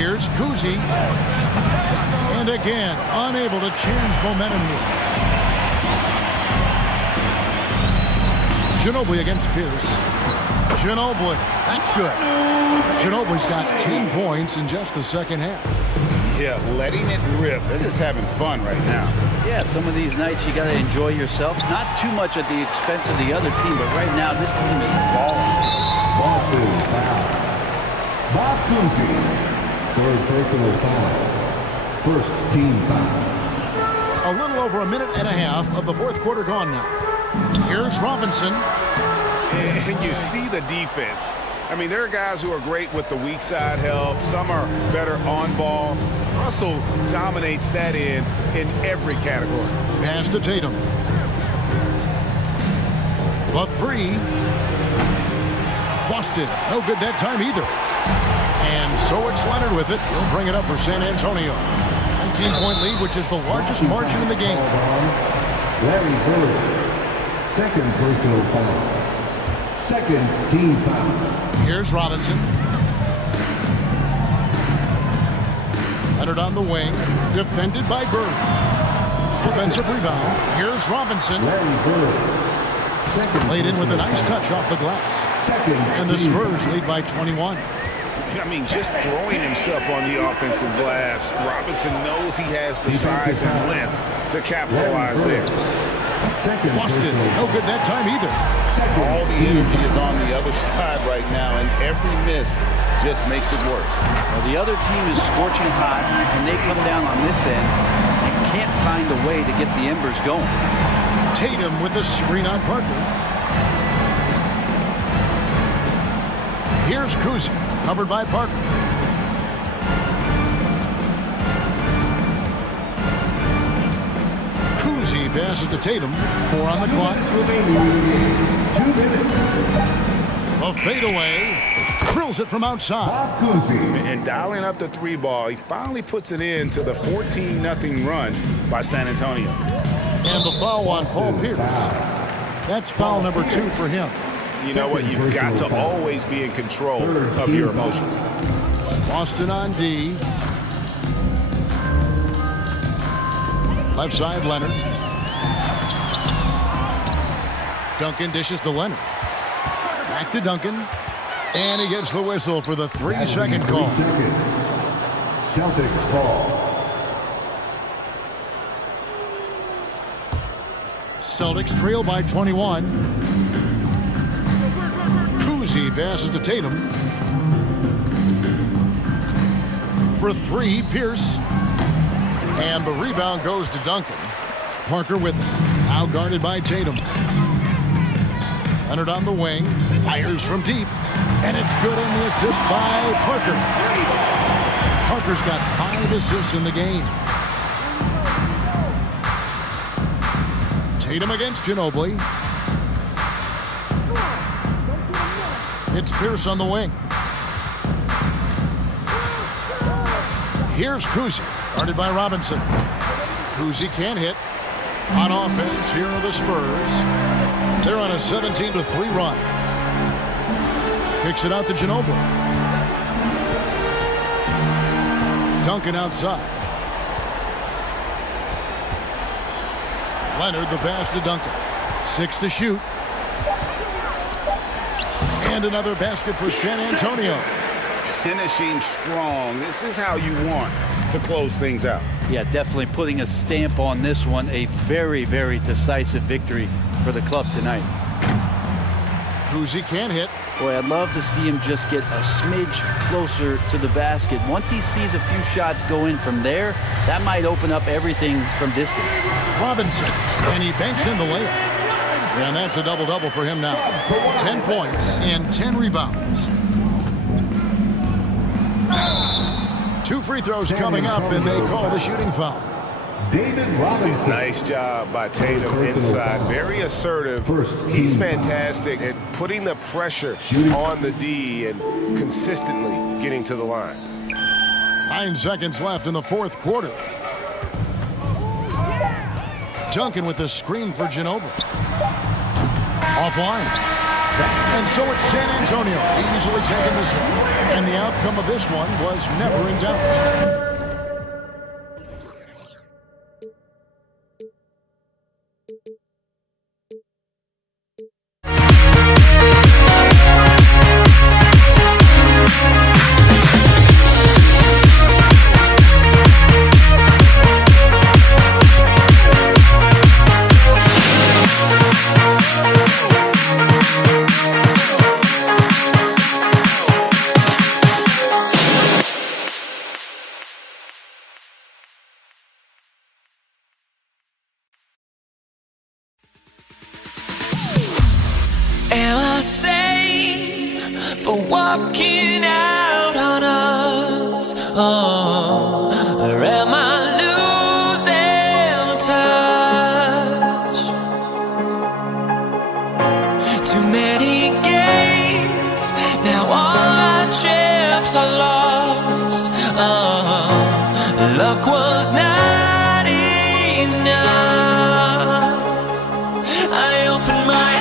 Here's Cousy. And again, unable to change momentum here. Ginobili against Pierce. Ginobili, that's good. Ginobili's got 10 points in just the second half. Yeah, letting it rip. They're just having fun right now. Yeah, some of these nights you got to enjoy yourself. Not too much at the expense of the other team, but right now this team is balling. Boston foul. Bob Cousy. Third personal foul. First team foul. A little over a minute and a half of the fourth quarter gone now. Here's Robinson. And you see the defense. I mean, there are guys who are great with the weak side help. Some are better on ball. Russell dominates that in every category. Pass to Tatum. The three. Busted. No good that time either. And so it's Leonard with it. He'll bring it up for San Antonio. 19-point lead, which is the largest margin in the game. Larry Bird. Second personal foul. Second team foul. Here's Robinson. Leonard on the wing. Defended by Bird. Defensive rebound. Here's Robinson. Larry Bird. Second. Laid in with a nice touch off the glass. Second. And the Spurs lead by 21. I mean, just throwing himself on the offensive glass. Robinson knows he has the size and length to capitalize there. Busted. No good that time either. All the energy is on the other side right now, and every miss just makes it worse. Well, the other team is scorching hot, and they come down on this end and can't find a way to get the embers going. Tatum with the screen on Parker. Here's Cousy, covered by Parker. Cousy passes to Tatum. 4 on the clock. 2 minutes. A fadeaway. Drills it from outside. Bob Cousy. And dialing up the 3 ball, he finally puts it into the 14-0 run by San Antonio. And the foul on Paul Pierce. That's foul number 2 for him. You know what? You've got to always be in control of your emotions. Boston on D. Left side, Leonard. Duncan dishes to Leonard. Back to Duncan. And he gets the whistle for the 3-second call. 3 seconds. Celtics ball. Celtics trail by 21. Cousy passes to Tatum. For 3, Pierce. And the rebound goes to Duncan. Parker with it. Now guarded by Tatum. Leonard on the wing. Fires from deep. And it's good on the assist by Parker. Parker's got 5 assists in the game. Tatum against Ginobili. It's Pierce on the wing. Here's Cousy, guarded by Robinson. Cousy can't hit. On offense, here are the Spurs. They're on a 17-3 run. Kicks it out to Ginobili. Duncan outside. Leonard the pass to Duncan. 6 to shoot. And another basket for San Antonio. Finishing strong. This is how you want to close things out. Yeah, definitely putting a stamp on this one. A very, very decisive victory for the club tonight. Cousy can't hit. Boy, I'd love to see him just get a smidge closer to the basket. Once he sees a few shots go in from there, that might open up everything from distance. Robinson, and he banks in the layup. And that's a double-double for him now. 10 points and 10 rebounds. 2 free throws coming up, and they call the shooting foul. David Robinson. Nice job by Tatum inside. Very assertive. He's fantastic at putting the pressure on the D and consistently getting to the line. 9 seconds left in the fourth quarter. Duncan with the screen for Ginobili. Offline. And so it's San Antonio easily taking this one. And the outcome of this one was never in doubt. Am I sane for walking out on us? Oh, or am I losing touch? Too many games, now all our chips are lost. Oh, luck was not enough. I opened my eyes.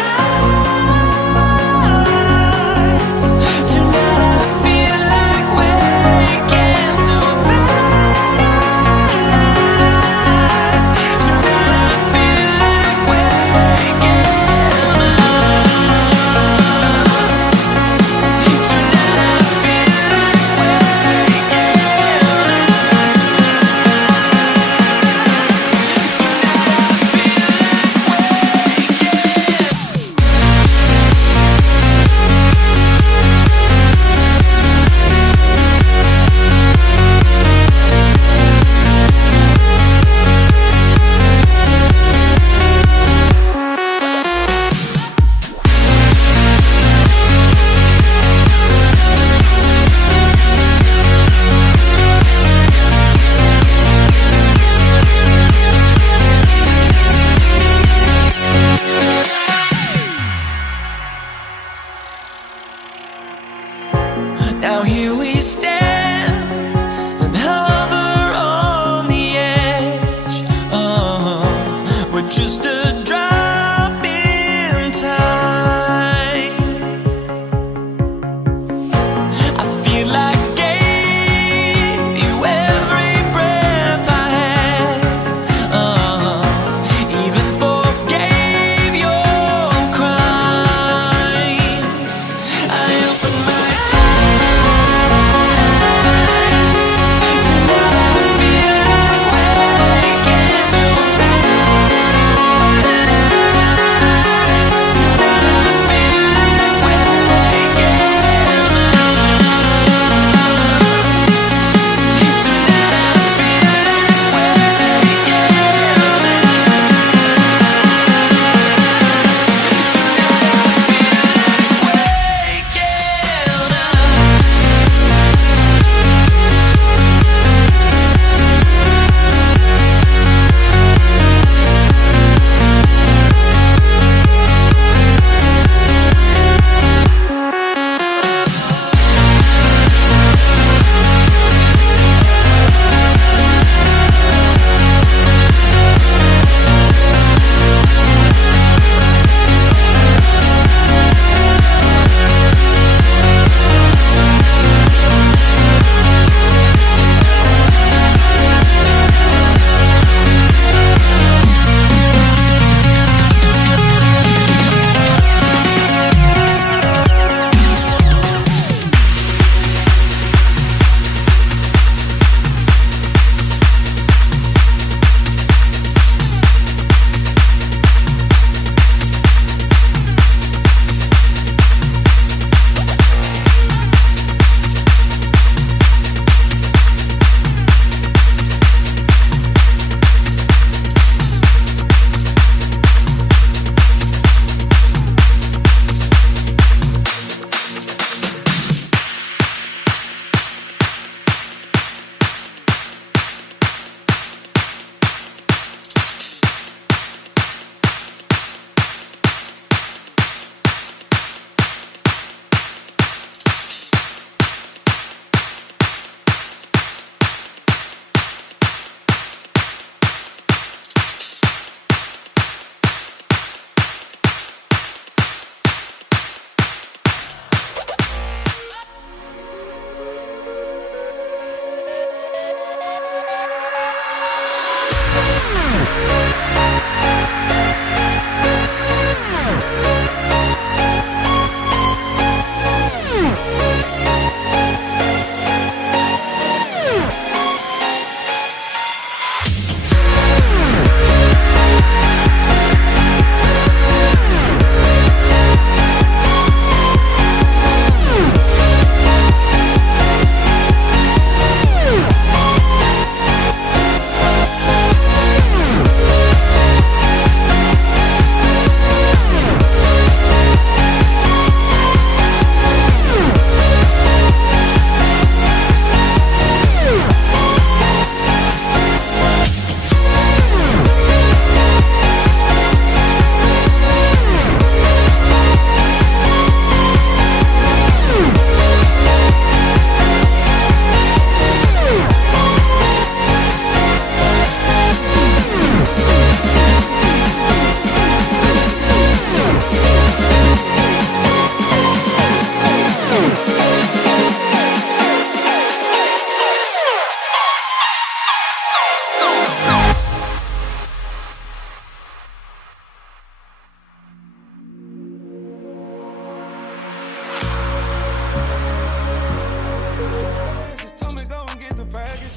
Now here we stand and hover on the edge. Oh, we're just a drop in time. I feel like I gave you every breath I had. Even forgave your crimes. I opened my eyes.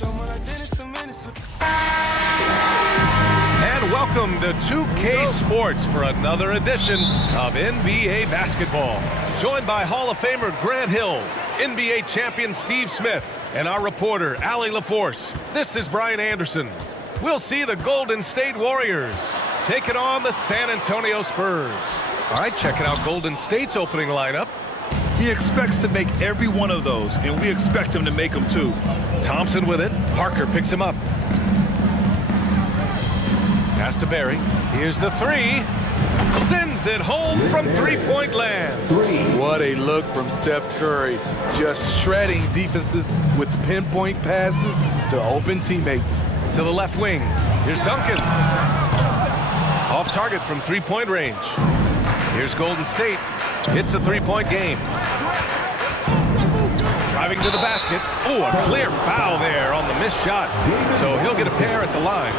And welcome to 2K Sports for another edition of NBA basketball. Joined by Hall of Famer Grant Hill, NBA champion Steve Smith, and our reporter Allie LaForce. This is Brian Anderson. We'll see the Golden State Warriors taking on the San Antonio Spurs. All right, checking out Golden State's opening lineup. He expects to make every one of those, and we expect him to make them too. Thompson with it. Parker picks him up. Pass to Barry. Here's the three. Sends it home from three-point land. What a look from Steph Curry. Just shredding defenses with pinpoint passes to open teammates. To the left wing. Here's Duncan. Off target from three-point range. Here's Golden State. Hits a three-point game. Driving to the basket. Oh, a clear foul there on the missed shot. So he'll get a pair at the line.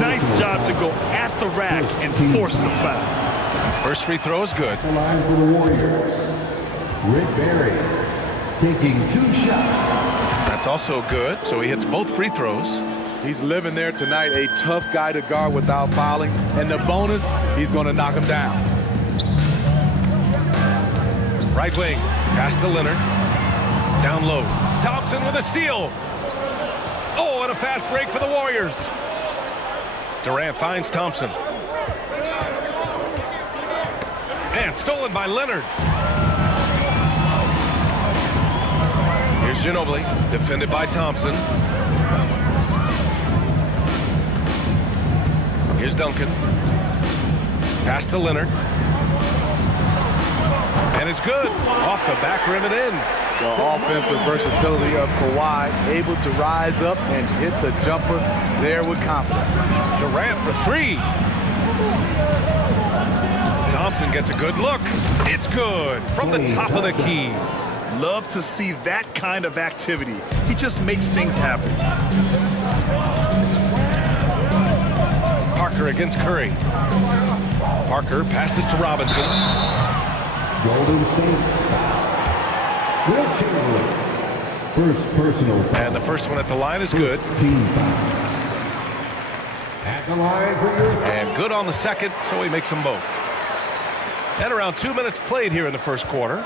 Nice job to go at the rack and force the foul. First free throw is good. The line for the Warriors. Rick Barry taking 2 shots. That's also good. So he hits both free throws. He's living there tonight, a tough guy to guard without fouling. And the bonus, he's going to knock him down. Right wing. Pass to Leonard. Down low. Thompson with a steal. Oh, and a fast break for the Warriors. Durant finds Thompson. And stolen by Leonard. Here's Ginobili, defended by Thompson. Here's Duncan. Pass to Leonard. And it's good. Off the back rim and in. The offensive versatility of Kawhi, able to rise up and hit the jumper there with confidence. Durant for three. Thompson gets a good look. It's good from the top of the key. Love to see that kind of activity. He just makes things happen. Parker against Curry. Parker passes to Robinson. Golden State. Will Chamberlain. First personal foul. And the first one at the line is good. Team foul. At the line for your... And good on the second, so he makes them both. And around 2 minutes played here in the first quarter.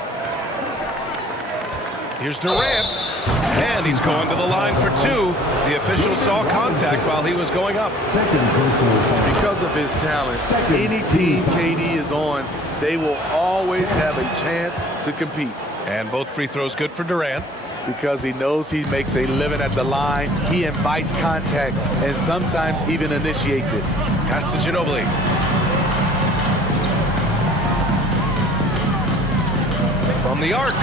Here's Durant. And he's going to the line for two. The official saw contact while he was going up. Second personal foul. Because of his talent, any team KD is on, they will always have a chance to compete. And both free throws good for Durant. Because he knows he makes a living at the line, he invites contact and sometimes even initiates it. Pass to Ginobili. From the arc.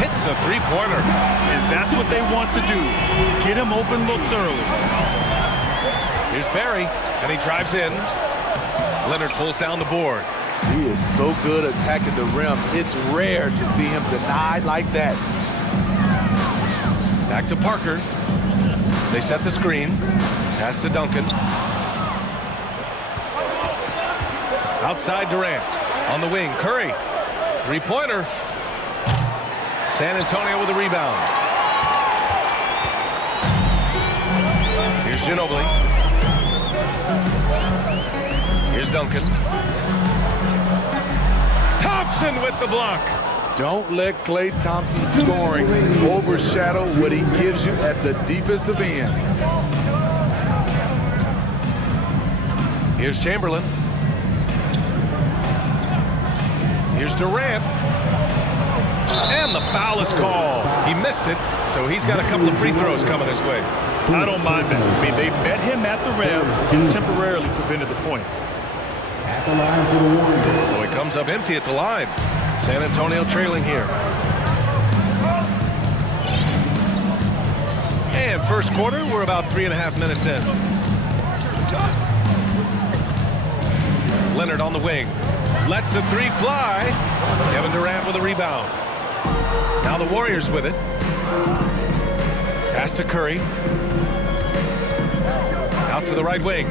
Hits a three-pointer. And that's what they want to do. Get him open looks early. Here's Barry, and he drives in. Leonard pulls down the board. He is so good attacking the rim. It's rare to see him denied like that. Back to Parker. They set the screen. Pass to Duncan. Outside Durant. On the wing, Curry. Three-pointer. San Antonio with a rebound. Here's Ginobili. Here's Duncan. Thompson with the block. Don't let Klay Thompson's scoring overshadow what he gives you at the defensive end. Here's Chamberlain. Here's Durant. And the foul is called. He missed it, so he's got a couple of free throws coming his way. I don't mind that. I mean, they met him at the rim and temporarily prevented the points. At the line for the Warriors. So he comes up empty at the line. San Antonio trailing here. And first quarter, we're about 3.5 minutes in. Leonard on the wing. Lets the three fly. Kevin Durant with a rebound. Now the Warriors with it. Pass to Curry. Out to the right wing.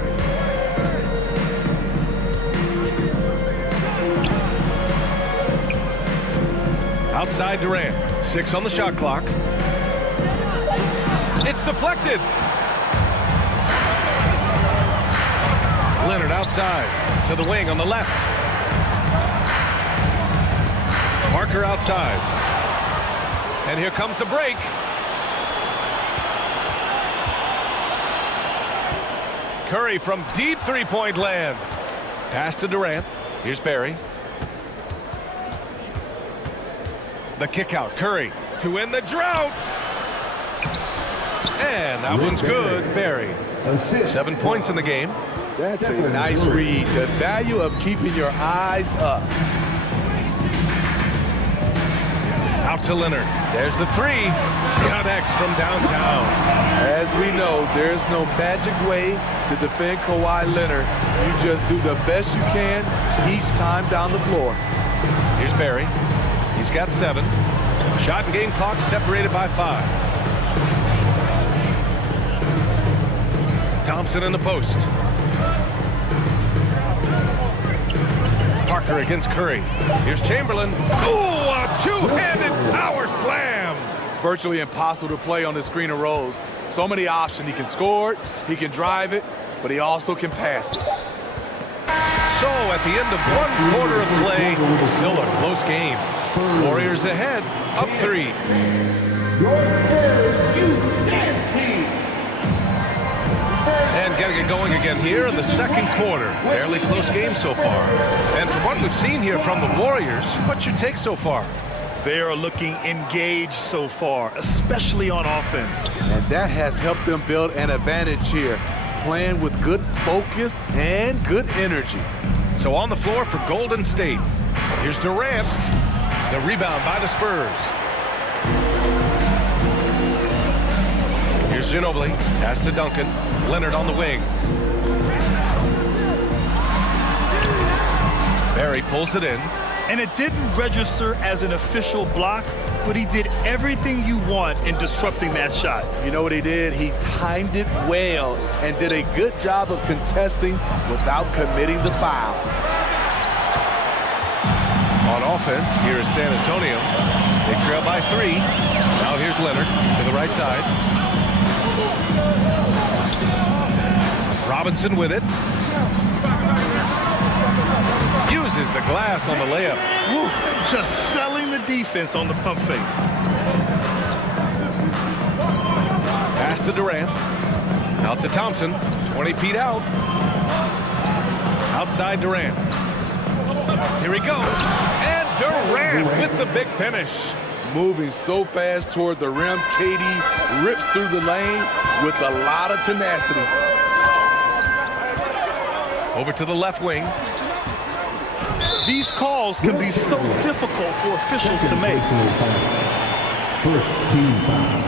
Outside Durant. 6 on the shot clock. It's deflected. Leonard outside to the wing on the left. Parker outside. And here comes the break. Curry from deep three-point land. Pass to Durant. Here's Barry. The kick out. Curry to win the drought. And that one's good. Barry. 7 points in the game. That's a nice read. The value of keeping your eyes up. Out to Leonard. There's the three. Connects from downtown. As we know, there's no magic way to defend Kawhi Leonard. You just do the best you can each time down the floor. Here's Barry. He's got 7. Shot and game clock separated by 5. Thompson in the post. Parker against Curry. Here's Chamberlain. Ooh, a two-handed power slam. Virtually impossible to play on the screen of rolls. So many options. He can score it, he can drive it, but he also can pass it. So at the end of 1 quarter of play, still a close game. Warriors ahead, up 3. And gotta get going again here in the second quarter. Fairly close game so far. And from what we've seen here from the Warriors, what's your take so far? They are looking engaged so far, especially on offense. And that has helped them build an advantage here, playing with good focus and good energy. So on the floor for Golden State. Here's Durant. The rebound by the Spurs. Here's Ginobili. Pass to Duncan. Leonard on the wing. Barry pulls it in. And it didn't register as an official block, but he did everything you want in disrupting that shot. You know what he did? He timed it well and did a good job of contesting without committing the foul. On offense, here is San Antonio. They trail by 3. Now here's Leonard to the right side. Robinson with it. Uses the glass on the layup. Woo, just selling the defense on the pump fake. Pass to Durant. Out to Thompson. 20 feet out. Outside Durant. Here he goes. And Durant with the big finish. Moving so fast toward the rim, KD rips through the lane with a lot of tenacity. Over to the left wing. These calls can be so difficult for officials to make. First team foul.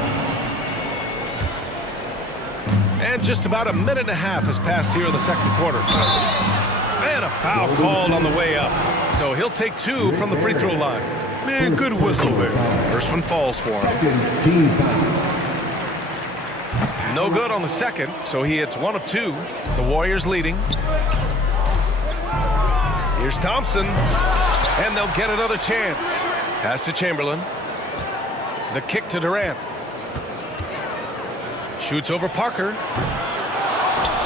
And just about a minute and a half has passed here in the second quarter. And a foul called on the way up. So he'll take 2 from the free throw line. Man, good whistle there. First one falls for him. Second team foul. No good on the second, so he hits 1 of 2. The Warriors leading. Here's Thompson, and they'll get another chance. Pass to Chamberlain. The kick to Durant. Shoots over Parker.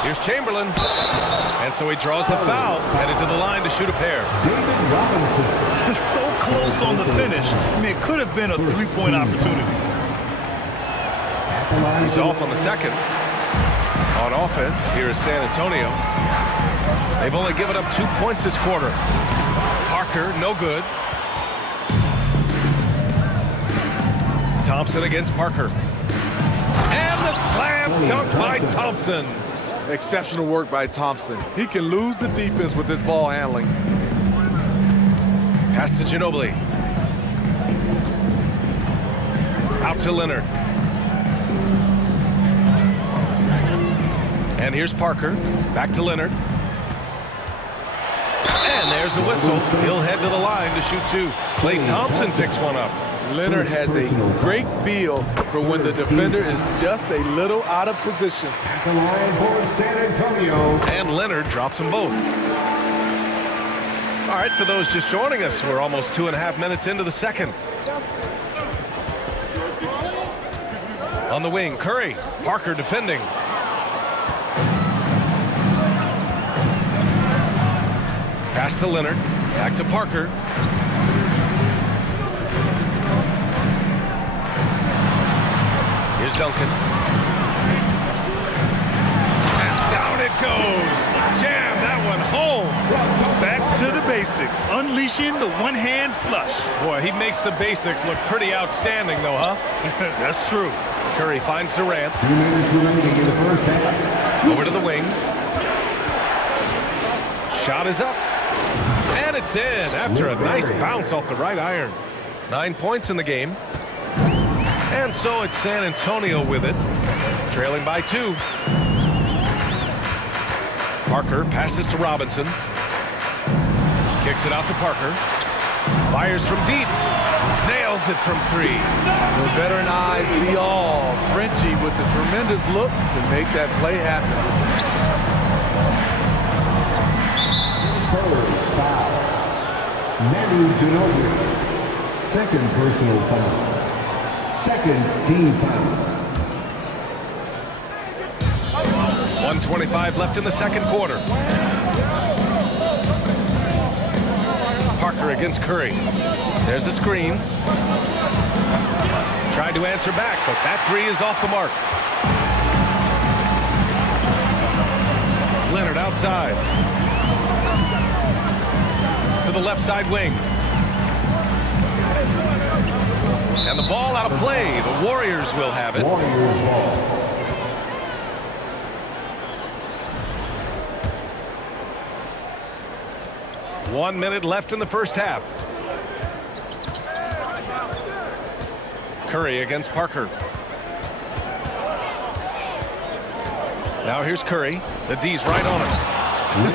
Here's Chamberlain. And so he draws the foul, headed to the line to shoot a pair. David Robinson. So close on the finish. I mean, it could have been a 3-point opportunity. He's off on the second. On offense, here is San Antonio. They've only given up 2 points this quarter. Parker, no good. Thompson against Parker. And the slam dunk by Thompson. Exceptional work by Thompson. He can lose the defense with his ball handling. Pass to Ginobili. Out to Leonard. And here's Parker. Back to Leonard. And there's a whistle. He'll head to the line to shoot 2. Klay Thompson picks one up. Leonard has a great feel for when the defender is just a little out of position. At the line for San Antonio. And Leonard drops them both. All right, for those just joining us, we're almost 2.5 minutes into the second. On the wing, Curry. Parker defending. Pass to Leonard. Back to Parker. Here's Duncan. And down it goes. Jam that one home. Back to the basics. Unleashing the one-hand flush. Boy, he makes the basics look pretty outstanding, though, huh? That's true. Curry finds Durant. 2 minutes remaining in the first half. Over to the wing. Shot is up. And it's in after a nice bounce off the right iron. 9 points in the game. And so it's San Antonio with it. Trailing by 2. Parker passes to Robinson. Kicks it out to Parker. Fires from deep. Nails it from 3. The veteran eyes see all. Frenchie with the tremendous look to make that play happen. Spurs foul. Manu Ginobili. Second personal foul. Second team foul. 1:25 left in the second quarter. Parker against Curry. There's a screen. Tried to answer back, but that 3 is off the mark. Leonard outside. To the left side wing. And the ball out of play. The Warriors will have it. Warriors ball. One minute left in the first half. Curry against Parker. Now here's Curry. The D's right on him.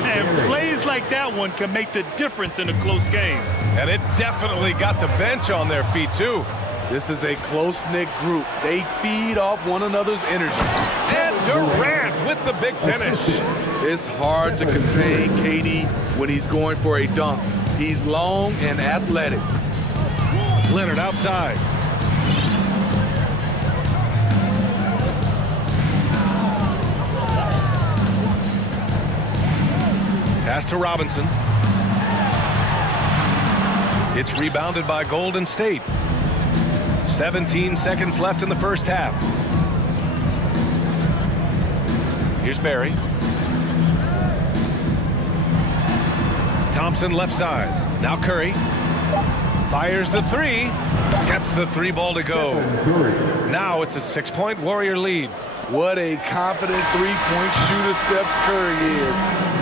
And plays like that one can make the difference in a close game. And it definitely got the bench on their feet, too. This is a close-knit group. They feed off one another's energy. And Durant with the big finish. It's hard to contain KD when he's going for a dunk. He's long and athletic. Leonard outside. Pass to Robinson. It's rebounded by Golden State. 17 seconds left in the first half. Here's Barry. Thompson left side. Now Curry. Fires the 3. Gets the 3 ball to go. Now it's a 6-point Warrior lead. What a confident three-point shooter Steph Curry is.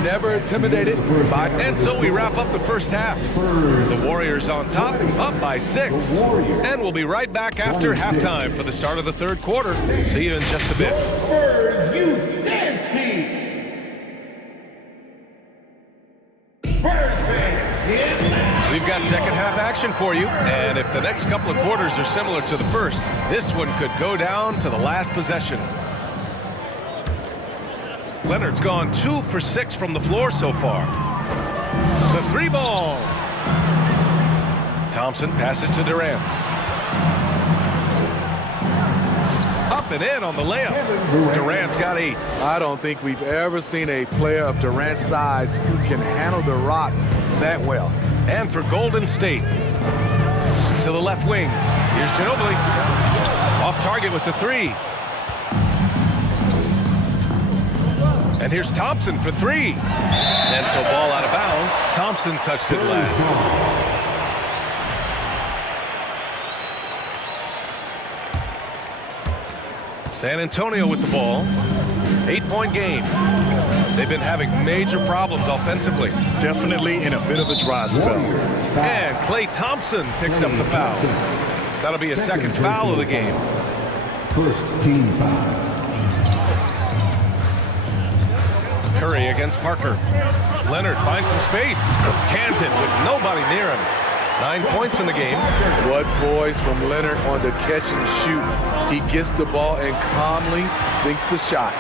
Never intimidated by... And so we wrap up the first half. The Warriors on top, up by 6. And we'll be right back after halftime for the start of the third quarter. See you in just a bit. Spurs Youth Dance Team. Spurs fans, get loud. We've got second half action for you. And if the next couple of quarters are similar to the first, this one could go down to the last possession. Leonard's gone 2 for 6 from the floor so far. The 3 ball. Thompson passes to Durant. Up and in on the layup. Durant's got 8. I don't think we've ever seen a player of Durant's size who can handle the rock that well. And for Golden State. To the left wing. Here's Ginobili. Off target with the 3. And here's Thompson for 3. And so ball out of bounds. Thompson touched it last. San Antonio with the ball. 8-point game. They've been having major problems offensively. Definitely in a bit of a dry spell. And Klay Thompson picks up the foul. That'll be a second foul of the game. First team foul. Curry against Parker. Leonard finds some space. Cans it with nobody near him. 9 points in the game. What poise from Leonard on the catch and shoot. He gets the ball and calmly sinks the shot.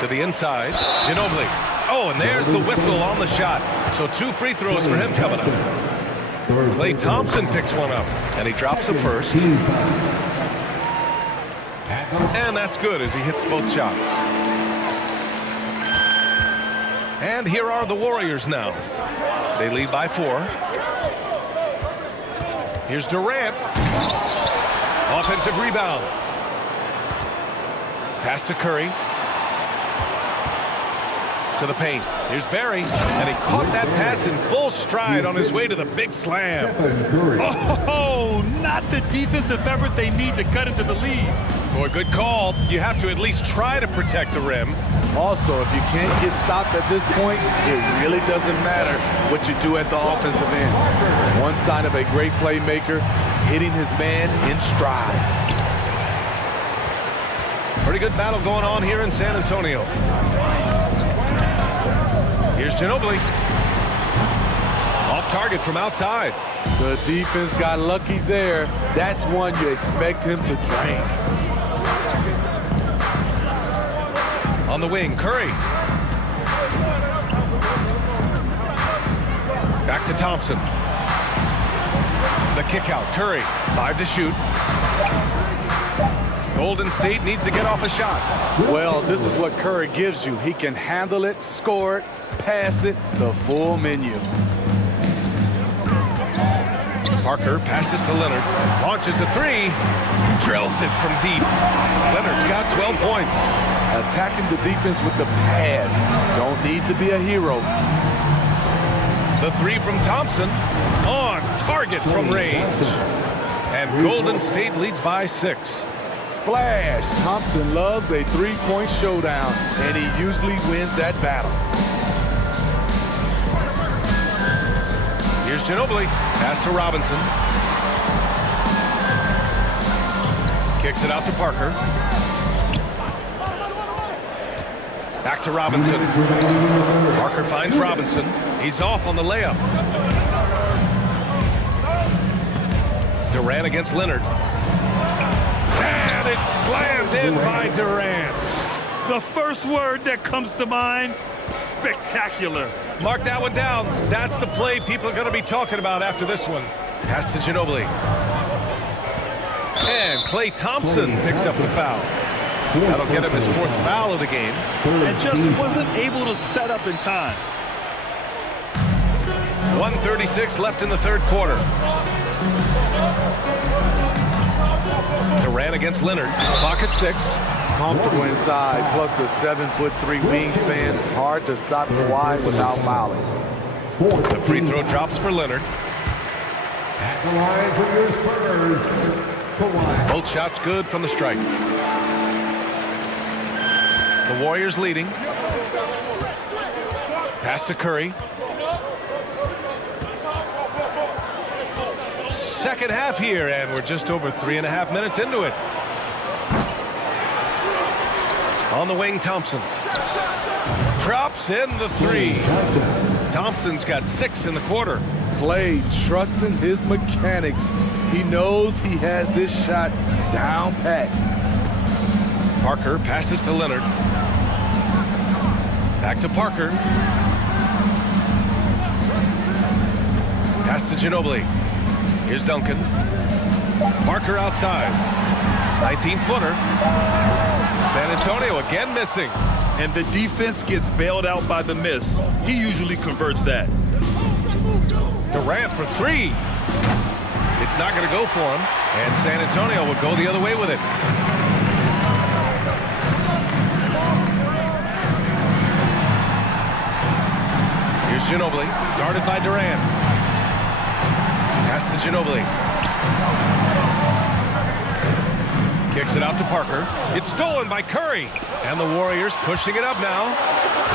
To the inside. Ginobili. Oh, and there's the whistle on the shot. So 2 free throws for him coming up. Klay Thompson picks one up, and he drops the first. And that's good as he hits both shots. And here are the Warriors now. They lead by 4. Here's Durant. Offensive rebound. Pass to Curry. To the paint. Here's Barry, and he caught that pass in full stride on his way to the big slam. Oh, not the defensive effort they need to cut into the lead. Boy, good call. You have to at least try to protect the rim. Also, if you can't get stops at this point, it really doesn't matter what you do at the offensive end. One sign of a great playmaker, hitting his man in stride. Pretty good battle going on here in San Antonio. Here's Ginobili. Off target from outside. The defense got lucky there. That's one you expect him to drain. On the wing, Curry. Back to Thompson. The kick out, Curry. 5 to shoot. Golden State needs to get off a shot. Well, this is what Curry gives you. He can handle it, score it, pass it, the full menu. Parker passes to Leonard. Launches a 3. Drills it from deep. Leonard's got 12 points. Attacking the defense with the pass. Don't need to be a hero. The 3 from Thompson. On target from range. And Golden State leads by 6. Splash! Thompson loves a three-point showdown, and he usually wins that battle. Here's Ginobili. Pass to Robinson. Kicks it out to Parker. Back to Robinson. Parker finds Robinson. He's off on the layup. Durant against Leonard. And it's slammed in by Durant. The first word that comes to mind, spectacular. Mark that one down. That's the play people are going to be talking about after this one. Pass to Ginobili. And Klay Thompson picks up the foul. That'll get him his 4th foul of the game. And just wasn't able to set up in time. 1:36 left in the 3rd quarter. Durant against Leonard. Clock at 6. Comfortable inside, plus the 7'3" wingspan. Hard to stop Kawhi without fouling. The free throw drops for Leonard. At the line for your Spurs, Kawhi. Both shots good from the strike. The Warriors leading. Pass to Curry. Second half here, and we're just over 3.5 minutes into it. On the wing, Thompson. Drops in the 3. Thompson's got 6 in the quarter. Klay trusting his mechanics. He knows he has this shot down pat. Parker passes to Leonard. Back to Parker. Pass to Ginobili. Here's Duncan. Parker outside. 19-footer. San Antonio again missing. And the defense gets bailed out by the miss. He usually converts that. Durant for 3. It's not going to go for him. And San Antonio will go the other way with it. Here's Ginobili. Guarded by Durant. Pass to Ginobili. Kicks it out to Parker. It's stolen by Curry. And the Warriors pushing it up now.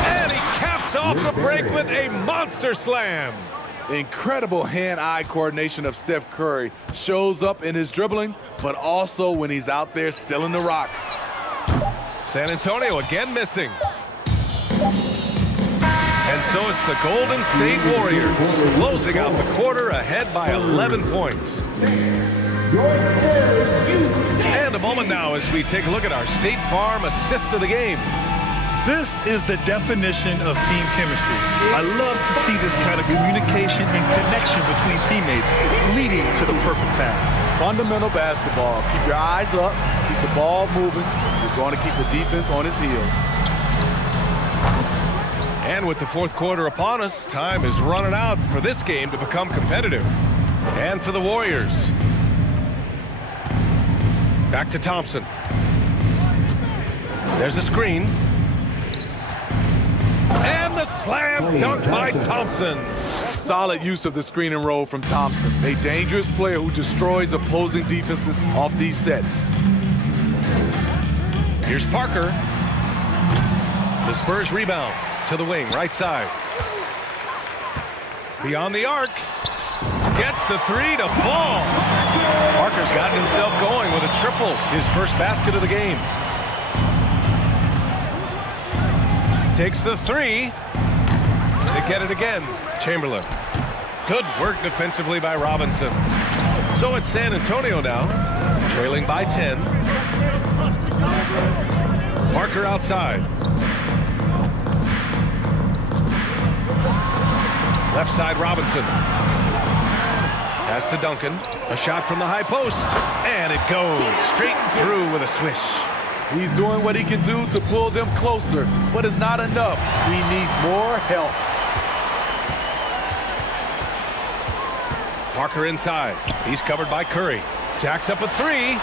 And he caps off the break with a monster slam. Incredible hand-eye coordination of Steph Curry. Shows up in his dribbling, but also when he's out there stealing the rock. San Antonio again missing. And so it's the Golden State Warriors closing out the quarter ahead by 11 points. And a moment now as we take a look at our State Farm assist of the game. This is the definition of team chemistry. I love to see this kind of communication and connection between teammates leading to the perfect pass. Fundamental basketball. Keep your eyes up. Keep the ball moving. You're going to keep the defense on its heels. And with the fourth quarter upon us, time is running out for this game to become competitive. And for the Warriors. Back to Thompson. There's a screen. And the slam dunk by Thompson. Solid use of the screen and roll from Thompson. A dangerous player who destroys opposing defenses off these sets. Here's Parker. The Spurs rebound to the wing, right side. Beyond the arc. Gets the three to fall. Parker's gotten himself going with a triple. His first basket of the game. Takes the three. They get it again. Chamberlain. Good work defensively by Robinson. So it's San Antonio now, trailing by 10. Parker outside. Left side Robinson. Pass to Duncan. A shot from the high post. And it goes straight through with a swish. He's doing what he can do to pull them closer, but it's not enough. He needs more help. Parker inside. He's covered by Curry. Jacks up a three.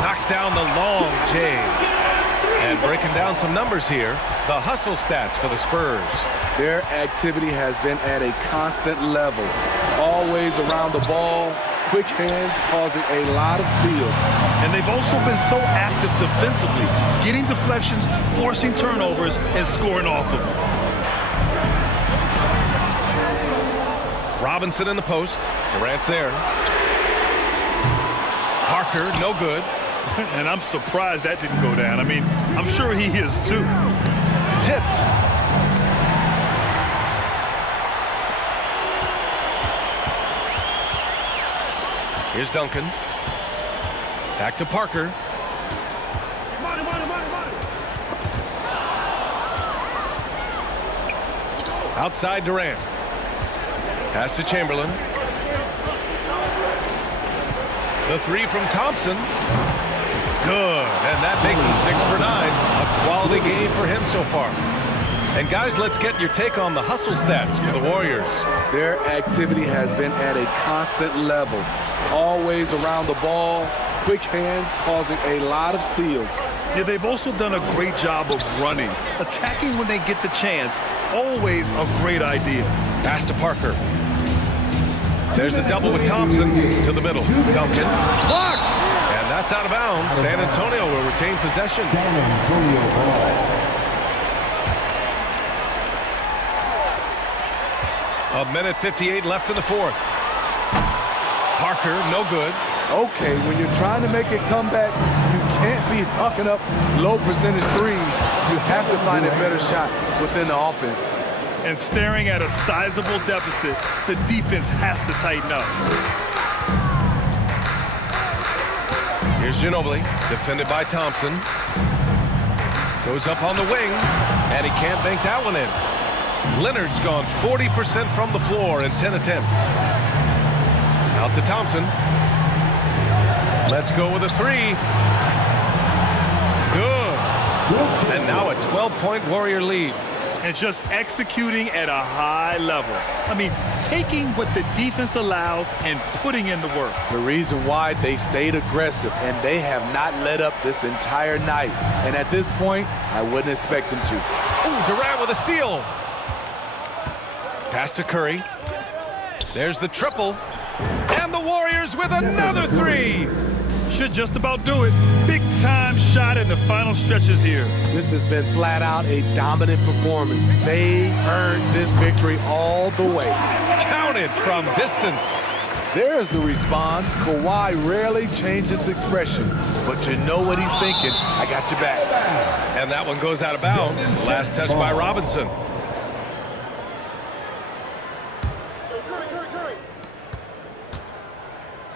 Knocks down the long J. And breaking down some numbers here, the hustle stats for the Spurs. Their activity has been at a constant level. Always around the ball. Quick hands causing a lot of steals. And they've also been so active defensively, getting deflections, forcing turnovers, and scoring off of them. Robinson in the post. Durant's there. Parker, no good. And I'm surprised that didn't go down. I mean, I'm sure he is too. Tipped. Here's Duncan. Back to Parker. Outside Durant. Pass to Chamberlain. The three from Thompson. Good. And that makes him 6 for 9. A quality game for him so far. And guys, let's get your take on the hustle stats for the Warriors. Their activity has been at a constant level. Always around the ball. Quick hands causing a lot of steals. Yeah, they've also done a great job of running. Attacking when they get the chance. Always a great idea. Pass to Parker. There's the double with Thompson to the middle. Duncan. Blocked! And that's out of bounds. San Antonio will retain possession. San Antonio ball. A minute 58 left in the fourth. Parker, no good. Okay, when you're trying to make a comeback, you can't be hucking up low percentage threes. You have to find a better shot within the offense. And staring at a sizable deficit, the defense has to tighten up. Here's Ginobili, defended by Thompson. Goes up on the wing, and he can't bank that one in. Leonard's gone 40% from the floor in 10 attempts. Out to Thompson. Let's go with a three. Good. And now a 12-point Warrior lead. And just executing at a high level. I mean, taking what the defense allows and putting in the work. The reason why they stayed aggressive, and they have not let up this entire night. And at this point, I wouldn't expect them to. Ooh, Durant with a steal. Pass to Curry. There's the triple. And the Warriors with another three. Should just about do it. Big time shot in the final stretches here. This has been flat out a dominant performance. They earned this victory all the way. Counted from distance. There's the response. Kawhi rarely changes expression, but you know what he's thinking. I got your back. And that one goes out of bounds. Last touch by Robinson.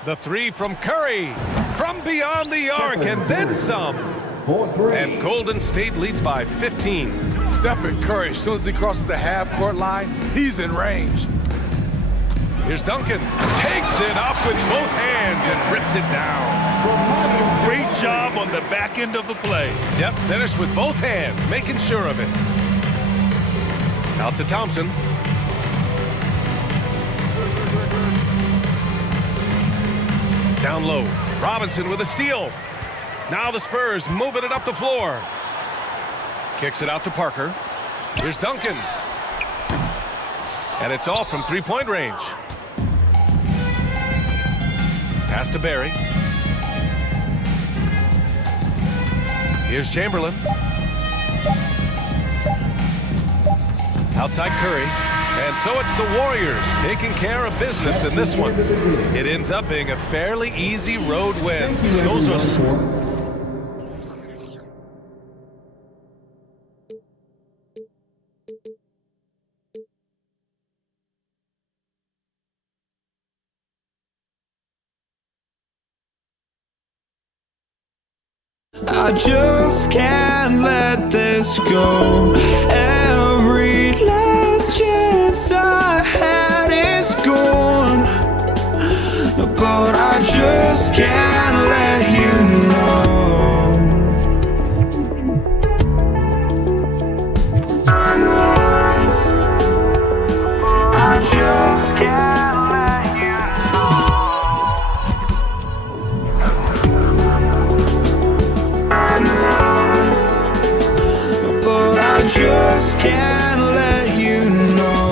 The three from Curry, from beyond the arc, and then some. And Golden State leads by 15. Stephen Curry, as soon as he crosses the half-court line, he's in range. Here's Duncan. Takes it up with both hands and rips it down. Great job on the back end of the play. Yep, finished with both hands, making sure of it. Out to Thompson. Down low. Robinson with a steal. Now the Spurs moving it up the floor. Kicks it out to Parker. Here's Duncan. And it's off from three-point range. Pass to Barry. Here's Chamberlain. Outside Curry. And so it's the Warriors taking care of business in this one. It ends up being a fairly easy road win. Those are... I just can't let this go. Every last chance I had is gone, but I just can't let you know. I just can't let you just can't let you know.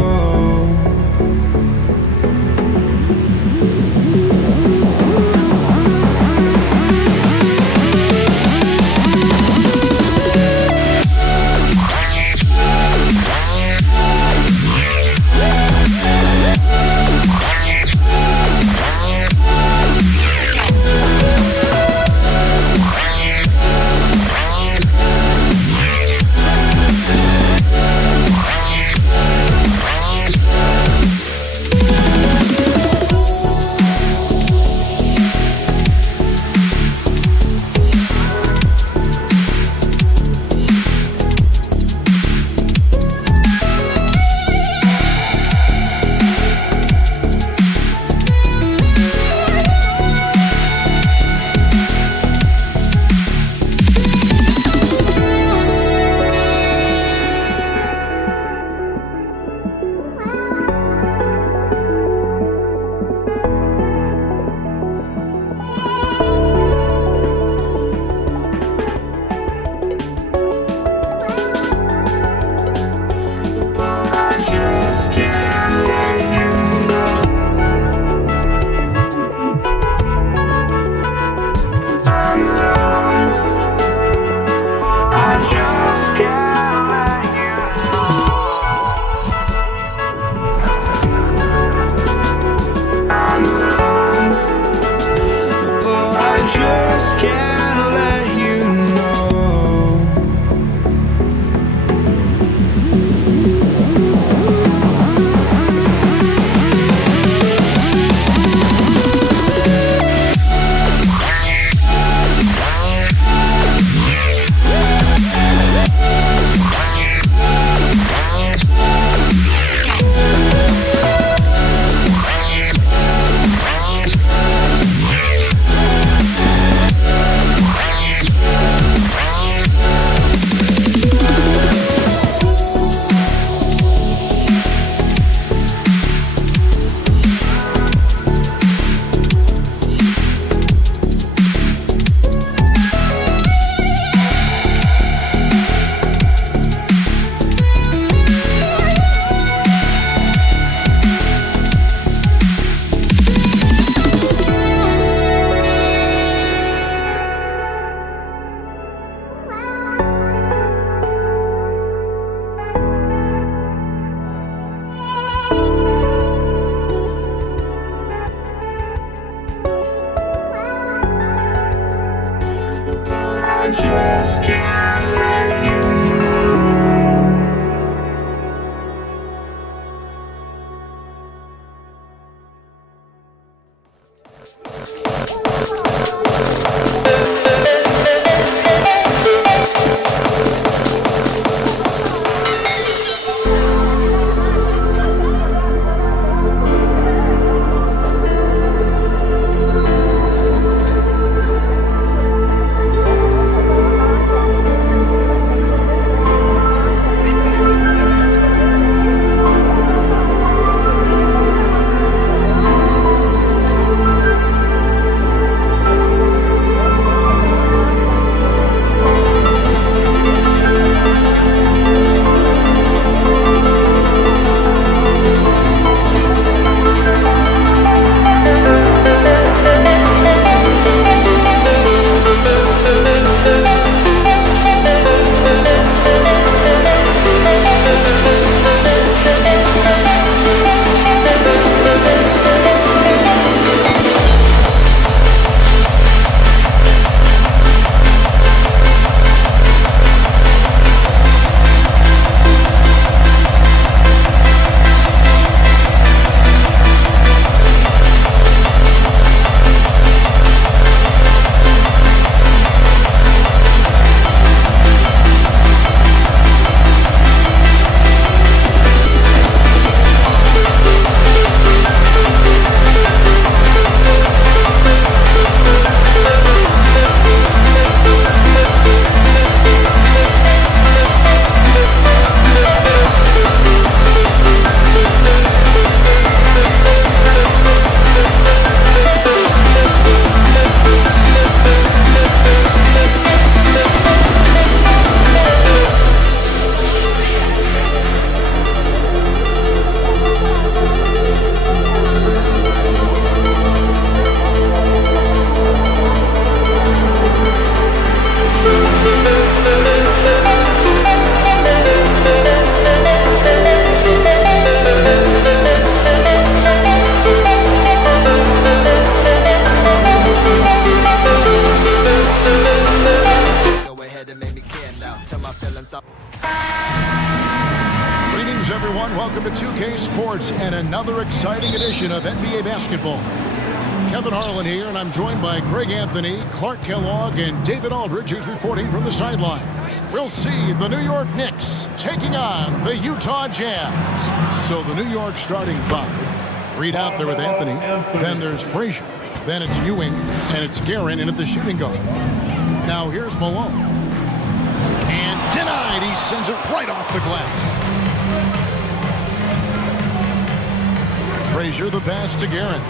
to 2K Sports and another exciting edition of NBA basketball. Kevin Harlan here, and I'm joined by Greg Anthony, Clark Kellogg, and David Aldridge, who's reporting from the sidelines. We'll see the New York Knicks taking on the Utah Jazz. So the New York starting five. Reed out there with Anthony. Then there's Frazier. Then it's Ewing, and it's Guerin in at the shooting guard. Now here's Malone. And denied. He sends it right off the glass. Frazier the pass to Guerin.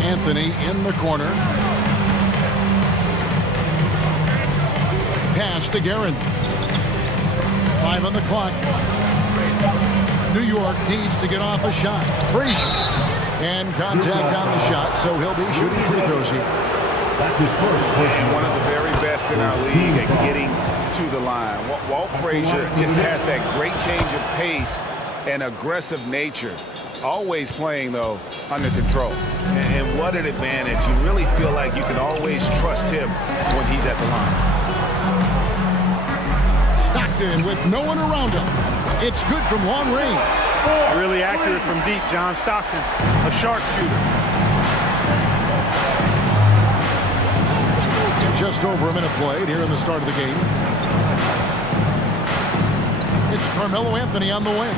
Anthony in the corner. Pass to Guerin. 5 on the clock. New York needs to get off a shot. Frazier. And contact on the shot, so he'll be shooting free throws here. That's his first. And one of the very best in our league at getting to the line. Walt Frazier just has that great change of pace and aggressive nature. Always playing, though, under control. And what an advantage. You really feel like you can always trust him when he's at the line. Stockton with no one around him. It's good from long range. Really accurate from deep, John Stockton, a sharpshooter. Just over a minute played here in the start of the game. It's Carmelo Anthony on the wing.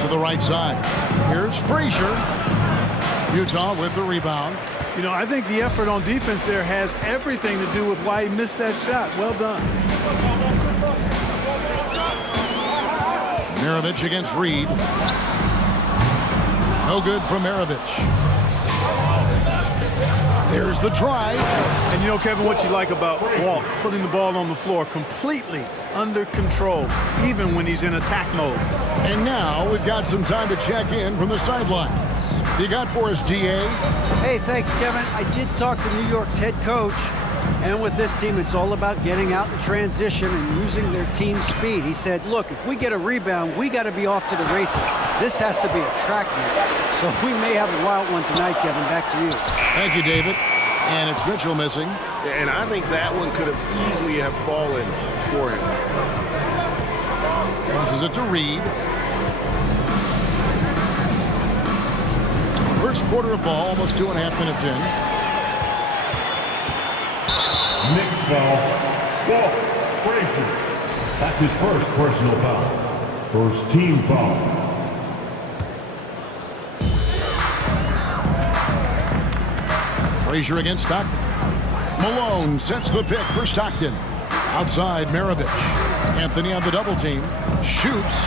To the right side. Here's Frazier. Utah with the rebound. You know, I think the effort on defense there has everything to do with why he missed that shot. Well done. Maravich against Reed. No good from Maravich. There's the drive. And you know, Kevin, what you like about Walt, putting the ball on the floor completely under control, even when he's in attack mode. And now we've got some time to check in from the sidelines. You got for us, DA? Hey, thanks, Kevin. I did talk to New York's head coach. And with this team, it's all about getting out in transition and using their team speed. He said, look, if we get a rebound, we got to be off to the races. This has to be a track meet. So we may have a wild one tonight, Kevin. Back to you. Thank you, David. And it's Mitchell missing. And I think that one could have easily have fallen for him. Passes it to Reed. First quarter of ball, almost 2.5 minutes in. Knicks foul. Walt Frazier. That's his first personal foul. First team foul. Frazier against Stockton. Malone sets the pick for Stockton. Outside Maravich. Anthony on the double team. Shoots.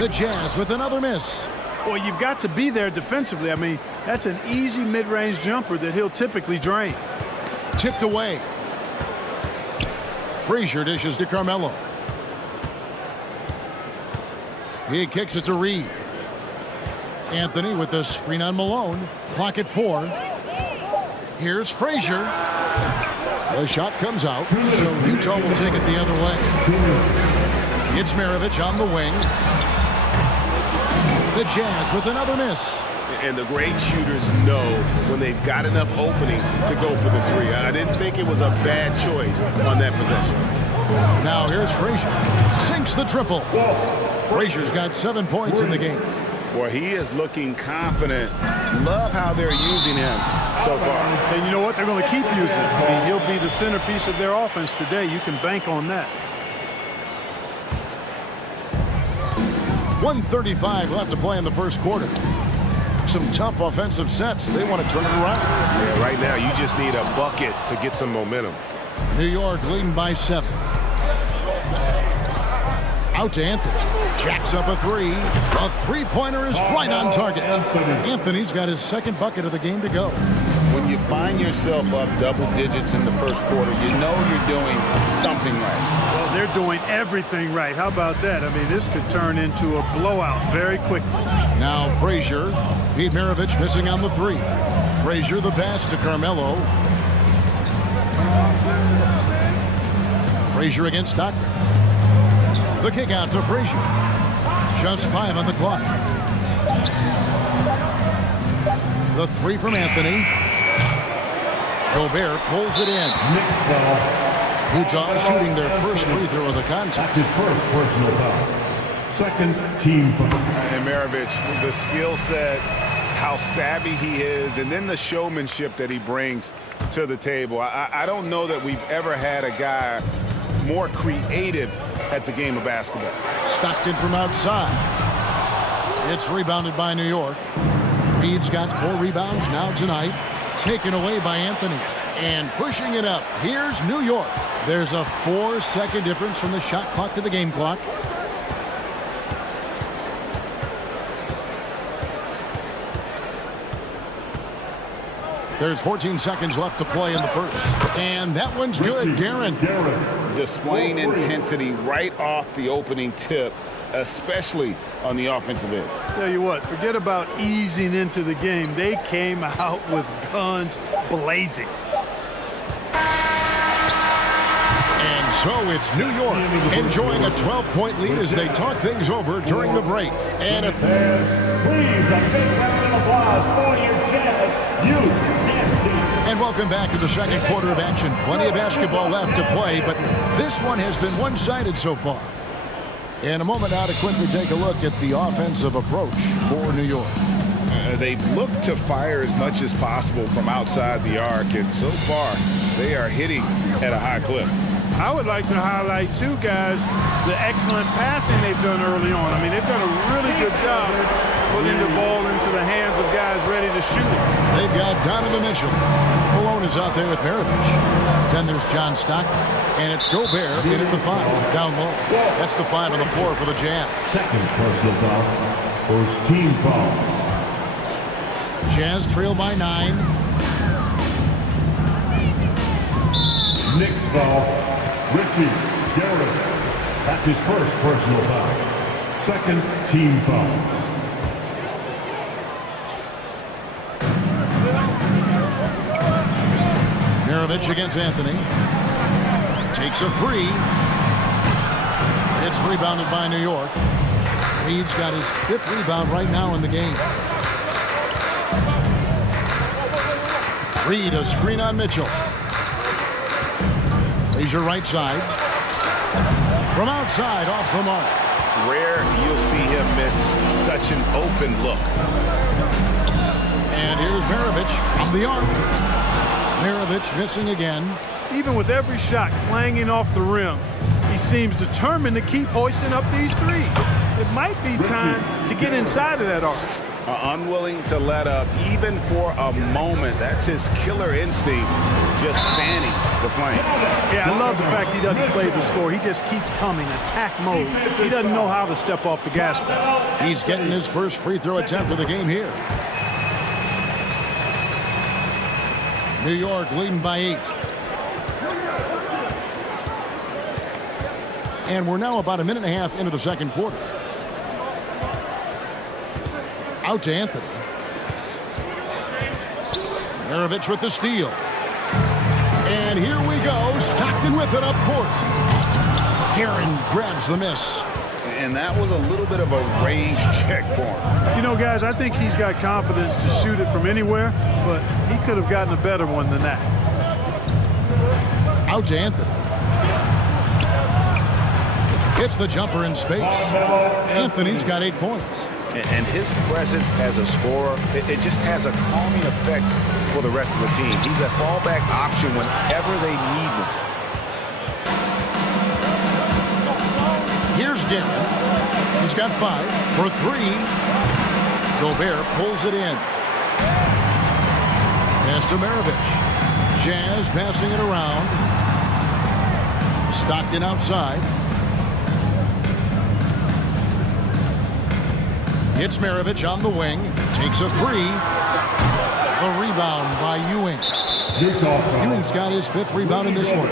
The Jazz with another miss. Well, you've got to be there defensively. I mean, that's an easy mid-range jumper that he'll typically drain. Tipped away. Frazier dishes to Carmelo. He kicks it to Reed. Anthony with the screen on Malone. Clock at 4. Here's Frazier. The shot comes out, so Utah will take it the other way. It's Maravich on the wing. The Jazz with another miss. And the great shooters know when they've got enough opening to go for the three. I didn't think it was a bad choice on that possession. Now here's Frazier. Sinks the triple. Frazier's got 7 points in the game. Boy, he is looking confident. Love how they're using him so far. And you know what? They're going to keep using him. I mean, he'll be the centerpiece of their offense today. You can bank on that. 1:35 left to play in the first quarter. Some tough offensive sets. They want to turn it around. Yeah, right now, you just need a bucket to get some momentum. New York leading by 7. Out to Anthony. Jacks up a 3. A three-pointer is right on target. Anthony's got his second bucket of the game to go. When you find yourself up double digits in the first quarter, you know you're doing something right. Well, they're doing everything right. How about that? I mean, this could turn into a blowout very quickly. Now Frazier. Pete Maravich missing on the 3. Frazier the pass to Carmelo. Frazier against Stockton. The kick out to Frazier. Just 5 on the clock. The 3 from Anthony. Gobert pulls it in. Utah shooting their first free throw of the contest. His first personal foul. Second team foul. And Maravich, the skill set, how savvy he is, and then the showmanship that he brings to the table. I don't know that we've ever had a guy more creative at the game of basketball. Stockton from outside. It's rebounded by New York. Reed's got 4 rebounds now tonight. Taken away by Anthony. And pushing it up. Here's New York. There's a 4-second difference from the shot clock to the game clock. There's 14 seconds left to play in the first. And that one's good. Guerin. Displaying intensity right off the opening tip, especially on the offensive end. Tell you what, forget about easing into the game. They came out with guns blazing. And so it's New York enjoying a 12-point lead as they talk things over during the break. And Please, a big round of applause for your Jazz Youth Dance Team. And welcome back to the second quarter of action. Plenty of basketball left to play, but this one has been one-sided so far. In a moment now to quickly take a look at the offensive approach for New York. They've looked to fire as much as possible from outside the arc, and so far they are hitting at a high clip. I would like to highlight, too, guys, the excellent passing they've done early on. I mean, they've done a really good job putting the ball into the hands of guys ready to shoot it. They've got Donovan Mitchell. Malone is out there with Maravich. Then there's John Stockton. And it's Gobert in at the 5, down low. That's the 5 on the floor for the Jazz. Second personal foul. First team foul. Jazz trail by 9. Knicks foul. Richie Garrett. That's his first personal foul. Second team foul. Maravich against Anthony. Takes a 3. It's rebounded by New York. Reed's got his 5th rebound right now in the game. Reed, a screen on Mitchell. Frazier right side. From outside, off the mark. Rare you'll see him miss such an open look. And here's Maravich from the arc. Maravich missing again. Even with every shot clanging off the rim, he seems determined to keep hoisting up these 3. It might be time to get inside of that arc. Unwilling to let up even for a moment. That's his killer instinct, just fanning the flame. Yeah, I love the fact he doesn't play the score. He just keeps coming, attack mode. He doesn't know how to step off the gas pedal. He's getting his first free throw attempt of the game here. New York leading by 8. And we're now about a minute and a half into the second quarter. Out to Anthony. Maravich with the steal. And here we go. Stockton with it up court. Guerin grabs the miss. And that was a little bit of a range check for him. You know, guys, I think he's got confidence to shoot it from anywhere, but he could have gotten a better one than that. Out to Anthony. Hits the jumper in space. Anthony's got 8 points. And his presence as a scorer, it just has a calming effect for the rest of the team. He's a fallback option whenever they need him. Here's Guerin. He's got 5 for 3. Gobert pulls it in. Pass to Maravich. Jazz passing it around. Stockton outside. It's Maravich on the wing. Takes a 3. The rebound by Ewing. Ewing's got his 5th rebound in this one.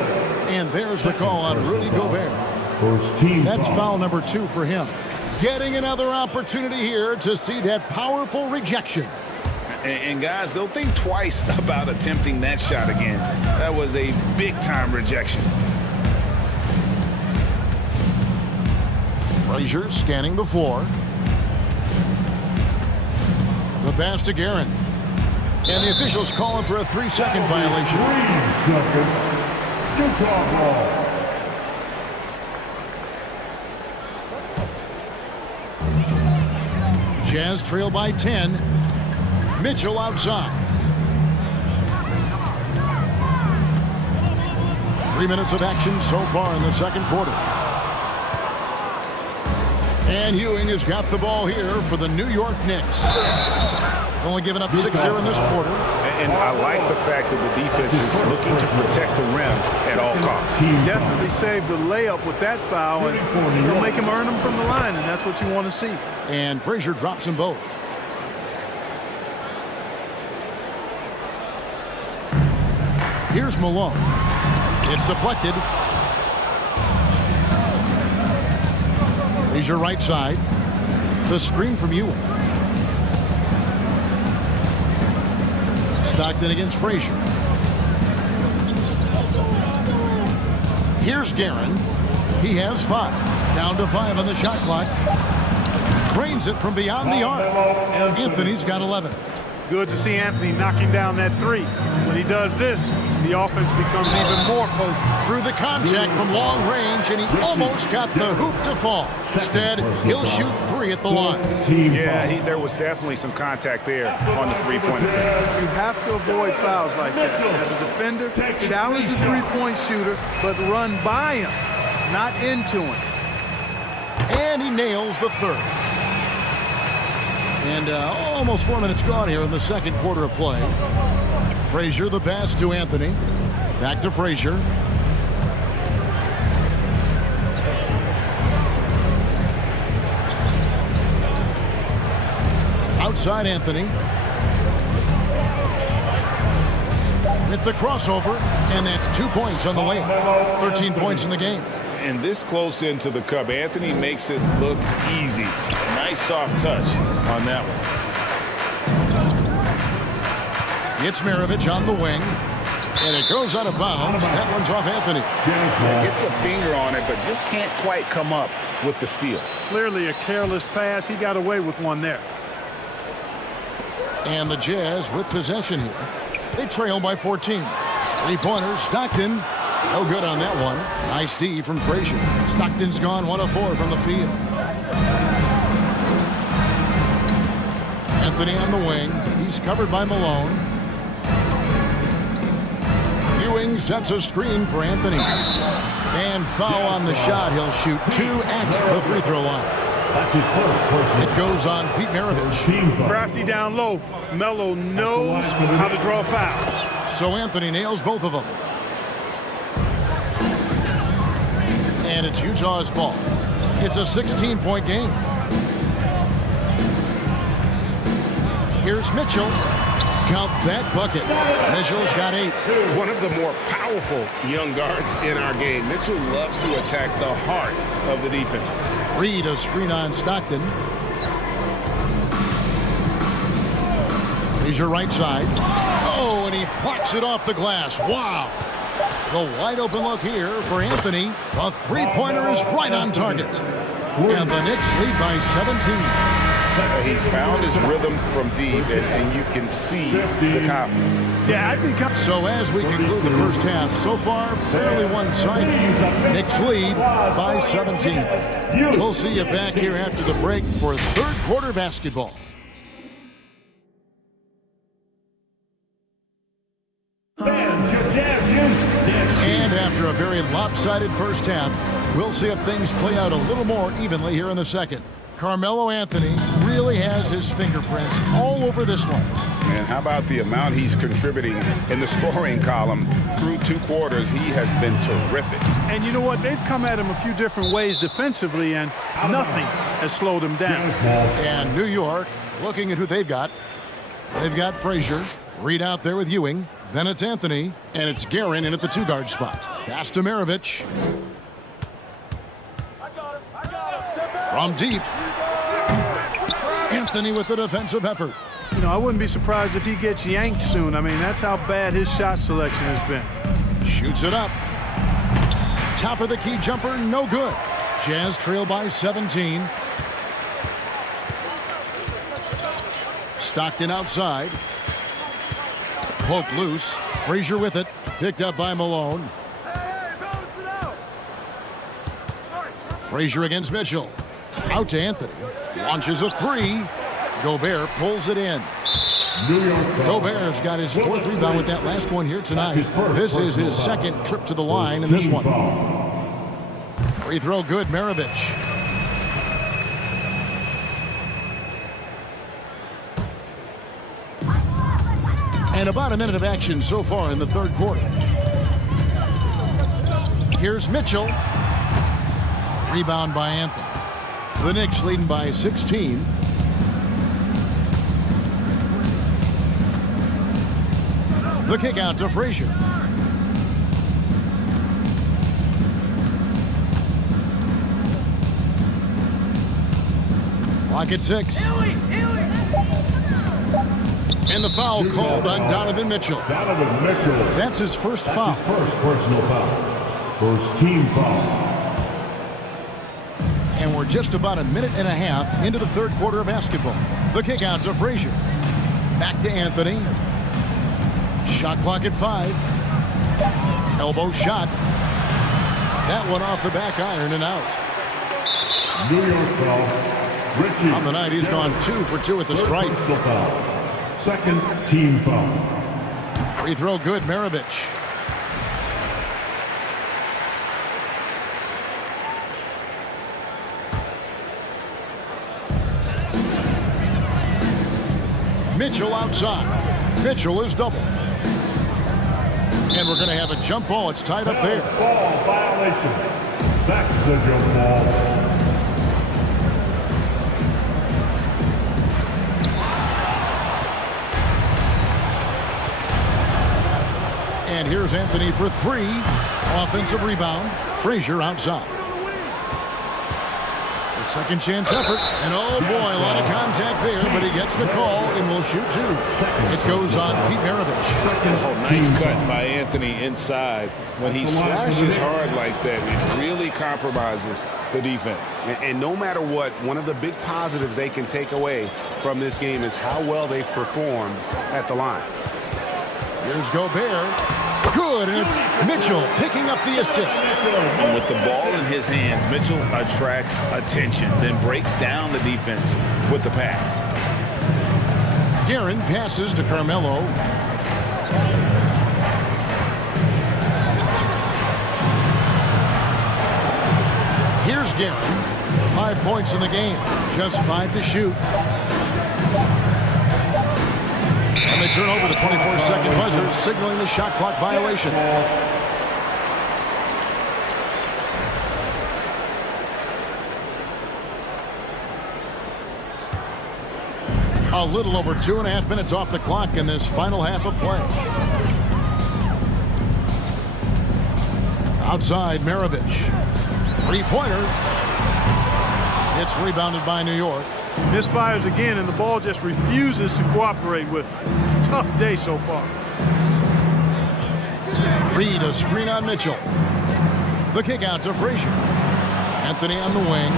And there's the call on Rudy Gobert. That's foul number 2 for him. Getting another opportunity here to see that powerful rejection. And guys, they'll think twice about attempting that shot again. That was a big-time rejection. Frazier scanning the floor. The pass to Guerin. And the officials calling for a 3-second violation. 3 seconds. Utah ball. Jazz trail by 10. Mitchell outside. 3 minutes of action so far in the second quarter. And Ewing has got the ball here for the New York Knicks. Only giving up 6 here in this quarter. And I like the fact that the defense is looking to protect the rim at all costs. He definitely saved the layup with that foul, and he'll make him earn them from the line, and that's what you want to see. And Frazier drops them both. Here's Malone. It's deflected. Frazier right side. The screen from Ewing. Stockton against Frazier. Here's Guerin. He has 5. Down to 5 on the shot clock. Drains it from beyond the arc. Anthony's got 11. Good to see Anthony knocking down that 3. When he does this, the offense becomes even more potent. Through the contact from long range, and he almost got the hoop to fall. Instead, he'll shoot 3 at the line. Yeah, there was definitely some contact there on the three-point attempt. You have to avoid fouls like that. As a defender, challenge the three-point shooter, but run by him, not into him. And he nails the 3rd. And almost 4 minutes gone here in the second quarter of play. Frazier the pass to Anthony. Back to Frazier. Outside Anthony. With the crossover, and that's 2 points on the layup. 13 points in the game. And this close into the cup, Anthony makes it look easy. Nice soft touch on that one. It's Maravich on the wing. And it goes out of bounds. That one's off Anthony. Gets a finger on it, but just can't quite come up with the steal. Clearly a careless pass. He got away with one there. And the Jazz with possession here. They trail by 14. 3-pointers. Stockton. No good on that one. Nice D from Frazier. Stockton's gone 1 of 4 from the field. Anthony on the wing. He's covered by Malone. Ewing sets a screen for Anthony. And foul on the shot. He'll shoot 2 at the free throw line. That's his first. It goes on Pete Maravich. Crafty down low. Melo knows how to draw fouls. So Anthony nails both of them. And it's Utah's ball. It's a 16-point game. Here's Mitchell. Count that bucket. Mitchell's got 8. One of the more powerful young guards in our game. Mitchell loves to attack the heart of the defense. Reed a screen on Stockton. He's your right side. Oh, and he plucks it off the glass. Wow. The wide open look here for Anthony. The 3-pointer is right on target. And the Knicks lead by 17. He's found his rhythm from deep, and you can see the confidence. Yeah, I think so. As we conclude the first half, so far fairly one-sided. Knicks lead by 17. We'll see you back here after the break for third quarter basketball. And after a very lopsided first half, we'll see if things play out a little more evenly here in the second. Carmelo Anthony really has his fingerprints all over this one. And how about the amount he's contributing in the scoring column through 2 quarters? He has been terrific. And you know what? They've come at him a few different ways defensively, and nothing has slowed him down. And New York, looking at who they've got. They've got Frazier. Reed out there with Ewing. Then it's Anthony. And it's Guerin in at the 2-guard spot. Pass to Maravich. From deep. Anthony with the defensive effort. You know, I wouldn't be surprised if he gets yanked soon. I mean, that's how bad his shot selection has been. Shoots it up. Top of the key jumper, no good. Jazz trail by 17. Stockton outside. Poke loose. Frazier with it. Picked up by Malone. Frazier against Mitchell. Out to Anthony. Launches a three. Gobert pulls it in. Gobert's got his 4th rebound with that last one here tonight. This is his 2nd trip to the line in this one. Free throw good, Maravich. And about a minute of action so far in the 3rd quarter. Here's Mitchell. Rebound by Anthony. The Knicks leading by 16. The kick out to Frazier. Clock at 6. And the foul called on Donovan Mitchell. Donovan Mitchell. That's his first foul. His first personal foul. First team foul. And we're just about a minute and a half into the 3rd quarter of basketball. The kick out to Frazier. Back to Anthony. Shot clock at 5. Elbow shot. That one off the back iron and out. New York foul. Richie. On the night, he's gone 2 for 2 at the stripe. Foul. 2nd team foul. Free throw good, Maravich. Mitchell outside. Mitchell is double. And we're going to have a jump ball. It's tied up there. Ball violation. That's a jump ball. And here's Anthony for 3. Offensive rebound. Frazier outside. The second chance effort. And oh boy, a lot of contact there, but he gets the call and will shoot 2. It goes on Pete Maravich. Oh, nice cut by Anthony inside. When he slashes hard like that, it really compromises the defense. And no matter what, one of the big positives they can take away from this game is how well they performed at the line. Here's Gobert. Good, and it's Mitchell picking up the assist. And with the ball in his hands, Mitchell attracts attention, then breaks down the defense with the pass. Guerin passes to Carmelo. Here's Guerin. 5 points in the game. Just 5 to shoot. And they turn over the 24-second buzzer, signaling the shot clock violation. A little over 2.5 minutes off the clock in this final half of play. Outside, Maravich. 3-pointer. It's rebounded by New York. Misfires again, and the ball just refuses to cooperate with it. It's a tough day so far. Reed, a screen on Mitchell. The kick out to Frazier. Anthony on the wing.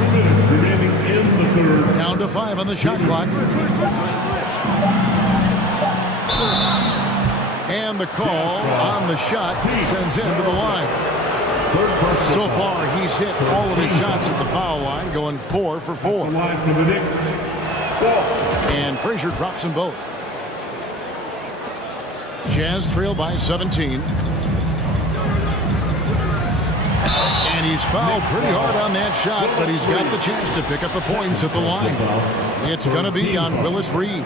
2 minutes remaining in the 3rd. Down to 5 on the shot clock. And the call on the shot sends him to the line. So far, he's hit all of his shots at the foul line, going 4 for 4. And Frazier drops them both. Jazz trail by 17. And he's fouled pretty hard on that shot, but he's got the chance to pick up the points at the line. It's going to be on Willis Reed.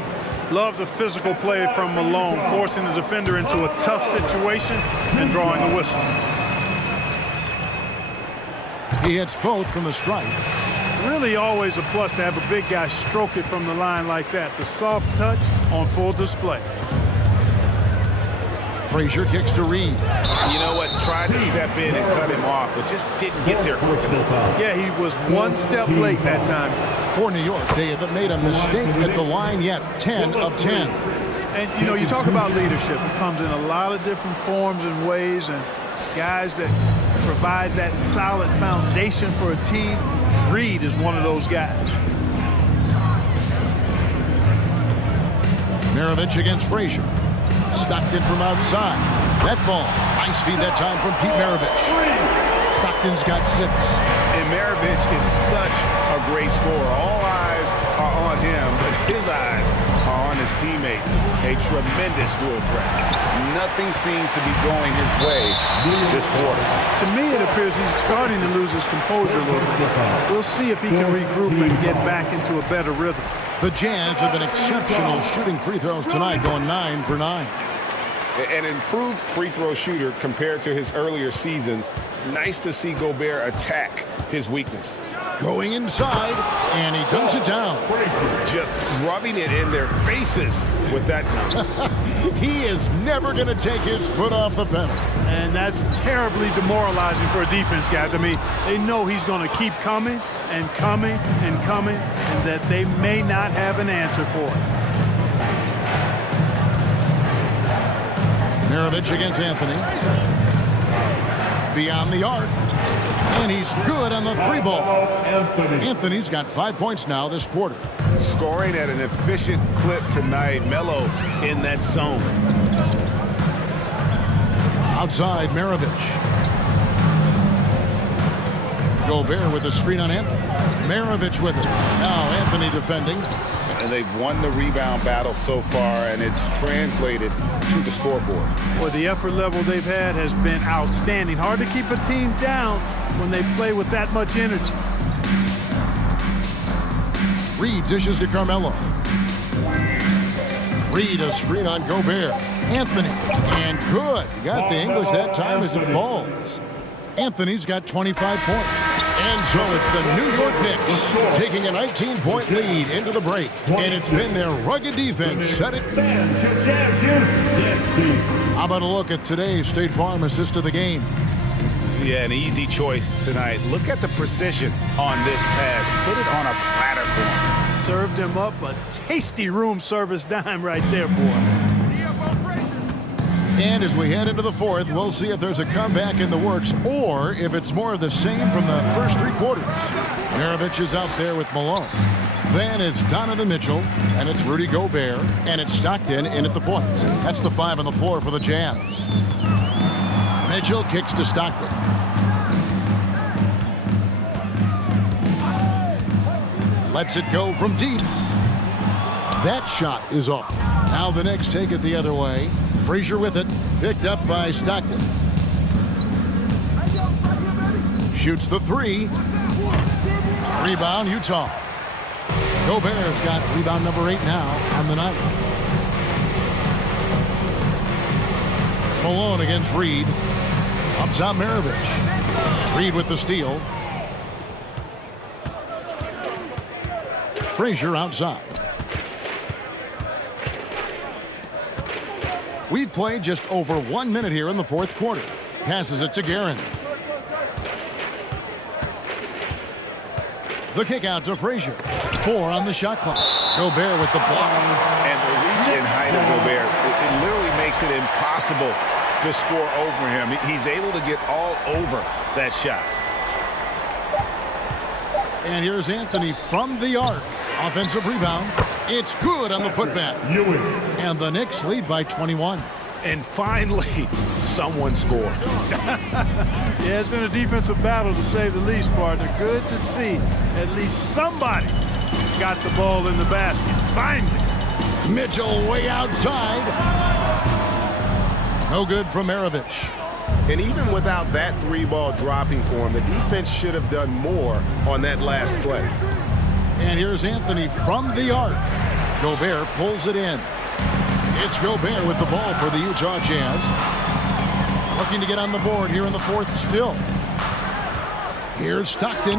Love the physical play from Malone, forcing the defender into a tough situation and drawing the whistle. He hits both from the stripe. Really always a plus to have a big guy stroke it from the line like that. The soft touch on full display. Frazier kicks to Reed. You know what? Tried to step in and cut him off, but just didn't get there quick enough. Yeah, he was 1 step late that time. For New York, they haven't made a mistake at the line yet. 10 of 10. And, you know, you talk about leadership. It comes in a lot of different forms and ways, and guys that provide that solid foundation for a team. Reed is one of those guys. Maravich against Frazier. Stockton from outside. That ball. Nice feed that time from Pete Maravich. Stockton Stockton's got 6. And Maravich is such a great scorer. All eyes are on him, but his eyes are on his teammates. A tremendous dual threat. Nothing seems to be going his way this quarter. To me, it appears he's starting to lose his composure a little bit. We'll see if he can regroup and get back into a better rhythm. The Jazz have been exceptional shooting free throws tonight, going 9 for 9. An improved free throw shooter compared to his earlier seasons. Nice to see Gobert attack his weakness. Going inside, and he dunks it down. Just rubbing it in their faces with that dunk. He is never going to take his foot off the pedal. And that's terribly demoralizing for a defense, guys. I mean, they know he's going to keep coming and coming and coming, and that they may not have an answer for it. Maravich against Anthony. Beyond the arc. And he's good on the 3-ball. Anthony's got 5 points now this quarter. Scoring at an efficient clip tonight. Melo in that zone. Outside, Maravich. Gobert with the screen on Anthony. Maravich with it. Now Anthony defending. And they've won the rebound battle so far, and it's translated to the scoreboard. Well, the effort level they've had has been outstanding. Hard to keep a team down when they play with that much energy. Reed dishes to Carmelo. Reed a screen on Gobert. Anthony, and good. He got the English that time as it falls. Anthony's got 25 points. And so it's the New York Knicks taking a 19-point lead into the break. And it's been their rugged defense set it. How about a look at today's State Farm assist of the game? Yeah, an easy choice tonight. Look at the precision on this pass. Put it on a platter for him. Served him up a tasty room service dime right there, boy. And as we head into the fourth, we'll see if there's a comeback in the works or if it's more of the same from the first 3 quarters. Maravich is out there with Malone. Then it's Donovan Mitchell, and it's Rudy Gobert, and it's Stockton in at the point. That's the 5 on the floor for the Jazz. Mitchell kicks to Stockton. Lets it go from deep. That shot is off. Now the Knicks take it the other way. Frazier with it, picked up by Stockton. Shoots the 3. Rebound, Utah. Gobert's got rebound number 8 now on the night. Malone against Reed. Up top, Maravich. Reed with the steal. Frazier outside. We've played just over 1 minute here in the fourth quarter. Passes it to Guerin. The kick out to Frazier. 4 on the shot clock. Gobert with the block. And the reach and height of Gobert, it literally makes it impossible to score over him. He's ewable to get all over that shot. And here's Anthony from the arc. Offensive rebound. It's good on the putback. And the Knicks lead by 21. And finally, someone scores. Yeah, it's been a defensive battle to say the least, partner. Good to see at least somebody got the ball in the basket. Finally. Mitchell way outside. No good from Maravich. And even without that 3-ball dropping for him, the defense should have done more on that last play. And here's Anthony from the arc. Gobert pulls it in. It's Gobert with the ball for the Utah Jazz. Looking to get on the board here in the fourth still. Here's Stockton.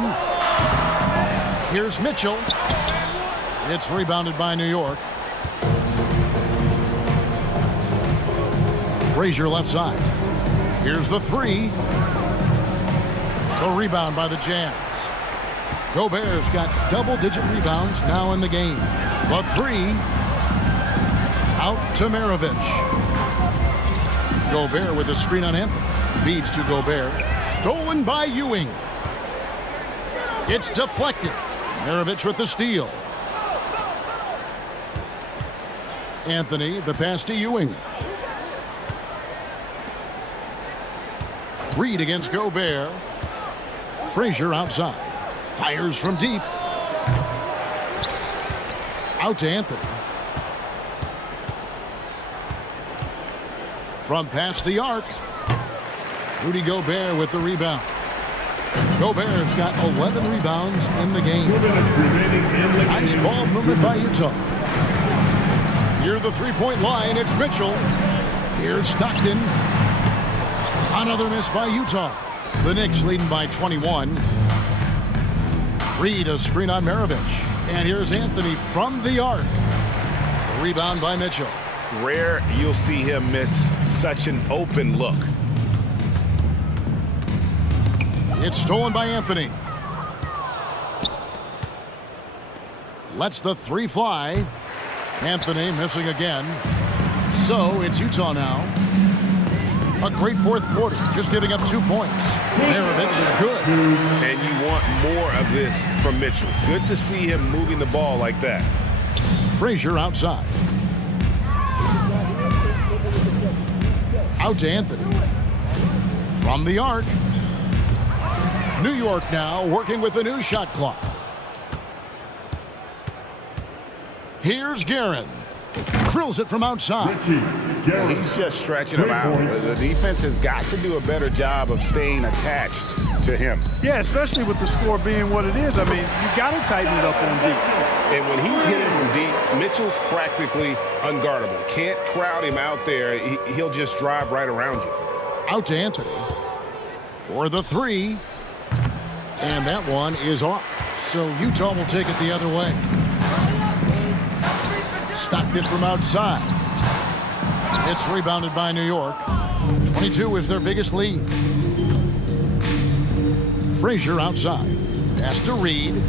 Here's Mitchell. It's rebounded by New York. Frazier left side. Here's the 3. The rebound by the Jazz. Gobert's got double-digit rebounds now in the game. The 3. Out to Maravich. Gobert with the screen on Anthony. Feeds to Gobert. Stolen by Ewing. It's deflected. Maravich with the steal. Anthony, the pass to Ewing. Reed against Gobert. Frazier outside. Fires from deep. Out to Anthony. From past the arc. Rudy Gobert with the rebound. Gobert's got 11 rebounds in the game. Nice ball movement by Utah. Near the three-point line, it's Mitchell. Here's Stockton. Another miss by Utah. The Knicks leading by 21. Reed, a screen on Maravich. And here's Anthony from the arc. Rebound by Mitchell. Rare you'll see him miss such an open look. It's stolen by Anthony. Lets the three fly. Anthony missing again. So it's Utah now. A great fourth quarter, just giving up 2 points. Maravich good. And you want more of this from Mitchell. Good to see him moving the ball like that. Frazier outside. Out to Anthony. From the arc. New York now working with the new shot clock. Here's Guerin. Drills it from outside. He's just stretching him out. The defense has got to do a better job of staying attached to him. Yeah, especially with the score being what it is. I mean, you got to tighten it up on deep. And when he's hitting from deep, Mitchell's practically unguardable. Can't crowd him out there. He'll just drive right around you. Out to Anthony for the three. And that one is off. So Utah will take it the other way. Stockton from outside. It's rebounded by New York. 22 is their biggest lead. Frazier outside. Pass to Reed.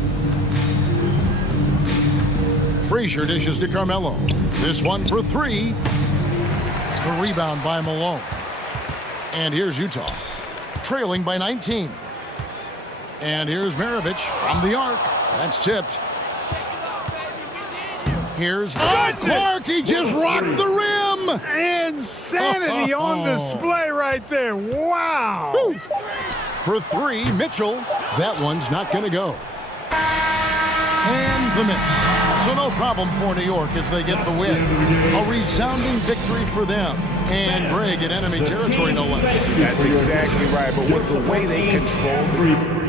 Frazier dishes to Carmelo. This one for three. The rebound by Malone. And here's Utah, trailing by 19. And here's Maravich from the arc. That's tipped. Here's Clark. He just rocked the rim. Insanity on display right there. Wow. Woo. For three, Mitchell. That one's not going to go. And the miss. So no problem for New York as they get the win. A resounding victory for them. And Greg in enemy territory, no less. That's exactly right. But with the way they control the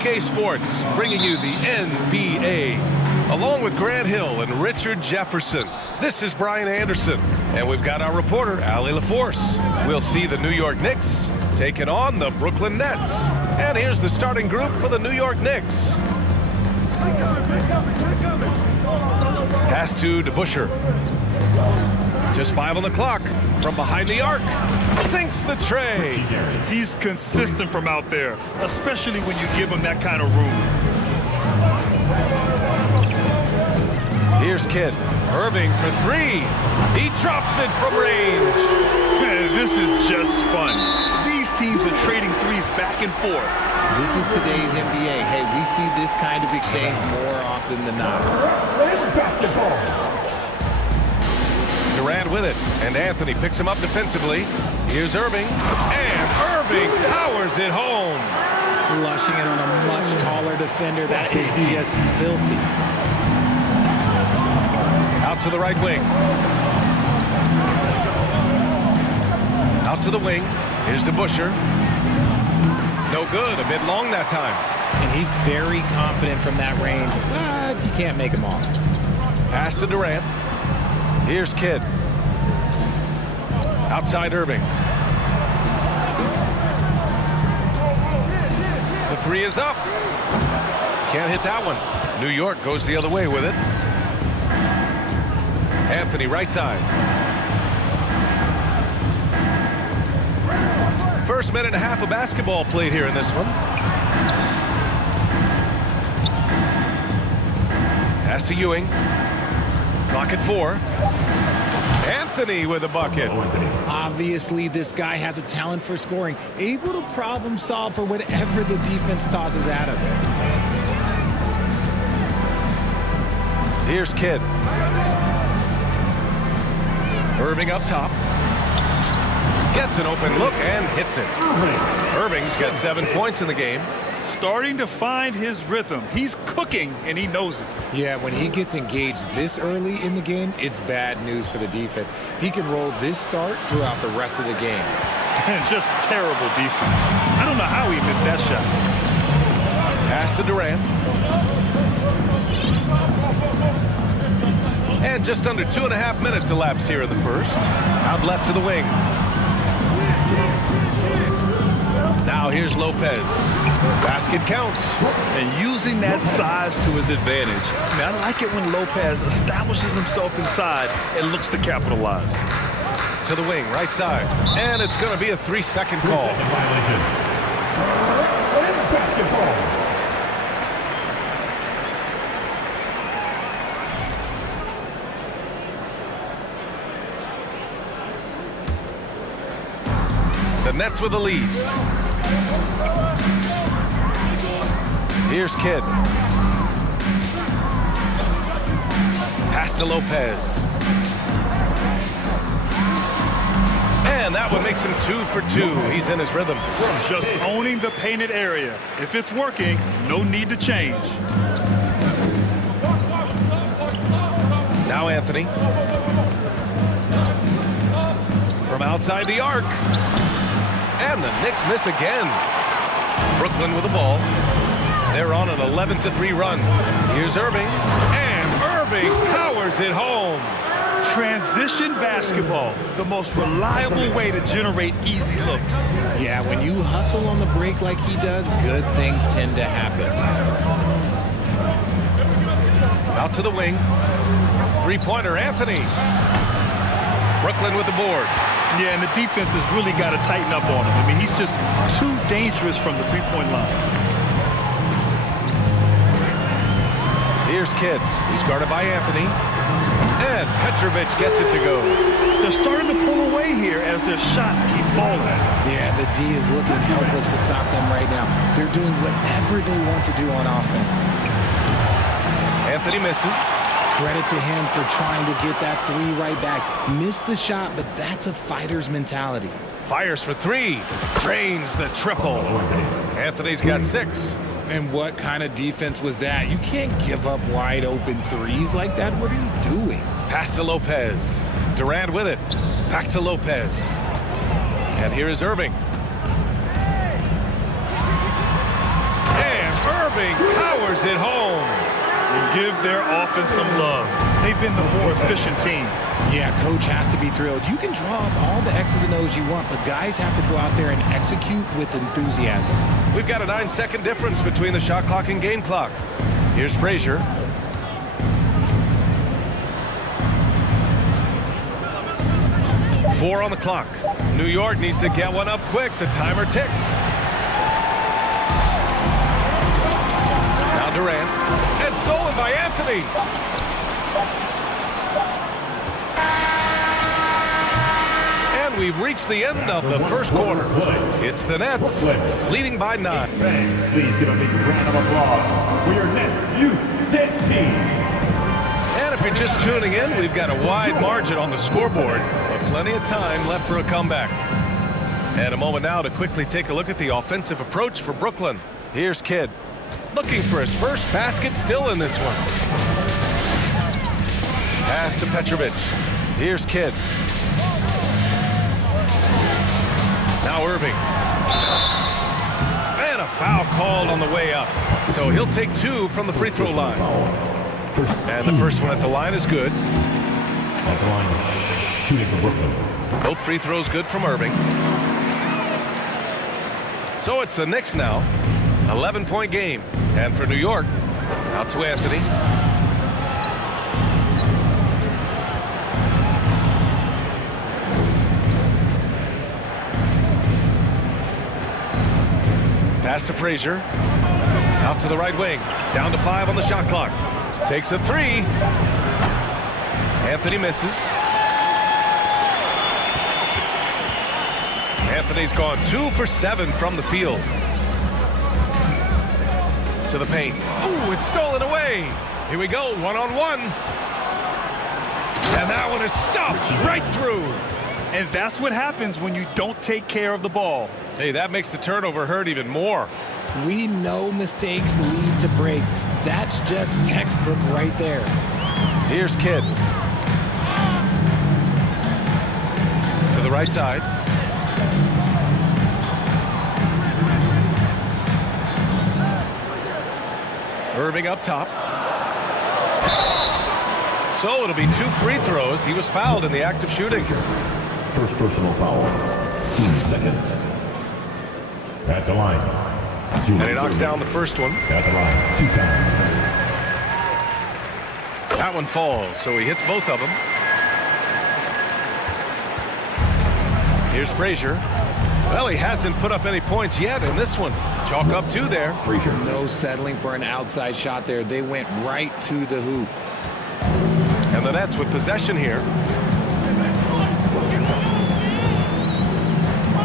2K Sports, bringing you the NBA. Along with Grant Hill and Richard Jefferson, this is Brian Anderson. And we've got our reporter, Allie LaForce. We'll see the New York Knicks taking on the Brooklyn Nets. And here's the starting group for the New York Knicks. Pass to DeBusschere. Just 5 on the clock. From behind the arc. Sinks the tray. He's consistent from out there, especially when you give him that kind of room. Here's Kidd. Irving for 3. He drops it from range. Man, this is just fun. These teams are trading threes back and forth. This is today's NBA. Hey, we see this kind of exchange more often than not. Durant with it, and Anthony picks him up defensively. Here's Irving, and Irving powers it home. Flushing it on a much taller defender. That is just filthy. Out to the right wing. Out to the wing. Here's DeBusschere. No good, a bit long that time. And he's very confident from that range, but you can't make him off. Pass to Durant. Here's Kidd. Outside Irving. The 3 is up. Can't hit that one. New York goes the other way with it. Anthony right side. First minute and a half of basketball played here in this one. Pass to Ewing. Clock at 4. Anthony with a bucket. Obviously, this guy has a talent for scoring, able to problem solve for whatever the defense tosses at him. Here's Kidd. Irving up top. Gets an open look and hits it. Irving's got 7 points in the game. Starting to find his rhythm. He's cooking, and he knows it. Yeah, when he gets engaged this early in the game, it's bad news for the defense. He can roll this start throughout the rest of the game. Just terrible defense. I don't know how he missed that shot. Pass to Durant. And just under 2.5 minutes elapsed here in the first. Out left to the wing. Now here's Lopez. Basket counts. And using that size to his advantage. I mean, I like it when Lopez establishes himself inside and looks to capitalize. To the wing, right side. And it's going to be a 3-second call. The Nets with the lead. Here's Kidd. Pass to Lopez. And that one makes him 2 for 2. He's in his rhythm. Just owning the painted area. If it's working, no need to change. Now Anthony. From outside the arc. And the Knicks miss again. Brooklyn with the ball. They're on an 11-3 run. Here's Irving. And Irving powers it home. Transition basketball, the most reliable way to generate easy looks. Yeah, when you hustle on the break like he does, good things tend to happen. Out to the wing. 3-pointer, Anthony. Brooklyn with the board. Yeah, and the defense has really got to tighten up on him. I mean, he's just too dangerous from the three-point line. Here's Kidd. He's guarded by Anthony. And Petrovic gets it to go. They're starting to pull away here as their shots keep falling. Yeah, the D is looking helpless to stop them right now. They're doing whatever they want to do on offense. Anthony misses. Credit to him for trying to get that 3 right back. Missed the shot, but that's a fighter's mentality. Fires for 3. Drains the triple. Anthony's got 6. And what kind of defense was that? You can't give up wide open threes like that. What are you doing? Pass to Lopez. Durant with it. Back to Lopez. And here is Irving. And Irving powers it home. And give their offense some love. They've been the more efficient team. Yeah, coach has to be thrilled. You can draw up all the X's and O's you want, but guys have to go out there and execute with enthusiasm. We've got a 9-second difference between the shot clock and game clock. Here's Frazier. Four on the clock. New York needs to get one up quick. The timer ticks. Now Durant. And stolen by Anthony. And we've reached the end of the first quarter. It's the Nets leading by 9. Fans, please give a big round of applause for your Nets Youth Dance Team. And if you're just tuning in, we've got a wide margin on the scoreboard, but plenty of time left for a comeback. And a moment now to quickly take a look at the offensive approach for Brooklyn. Here's Kidd, looking for his first basket, still in this one. Pass to Petrovic. Here's Kidd. Now Irving. And a foul called on the way up. So he'll take 2 from the free throw line. And the first one at the line is good. At the line, shooting for Brooklyn. Both free throws good from Irving. So it's the Knicks now. 11-point game. And for New York, out to Anthony. Pass to Frazier. Out to the right wing. Down to 5 on the shot clock. Takes a 3. Anthony misses. Anthony's gone 2 for 7 from the field. To the paint. Ooh, it's stolen away. Here we go, 1-on-1. And that one is stuffed right through. And that's what happens when you don't take care of the ball. Hey, that makes the turnover hurt even more. We know mistakes lead to breaks. That's just textbook right there. Here's Kidd. To the right side. Irving up top. So it'll be 2 free throws. He was fouled in the act of shooting. First personal foul. 2 seconds. At the line. And he knocks down the first one. At the line. 2 times. That one falls, so he hits both of them. Here's Frazier. Well, he hasn't put up any points yet in this one. Chalk up 2 there. Frazier. No settling for an outside shot there. They went right to the hoop. And the Nets with possession here.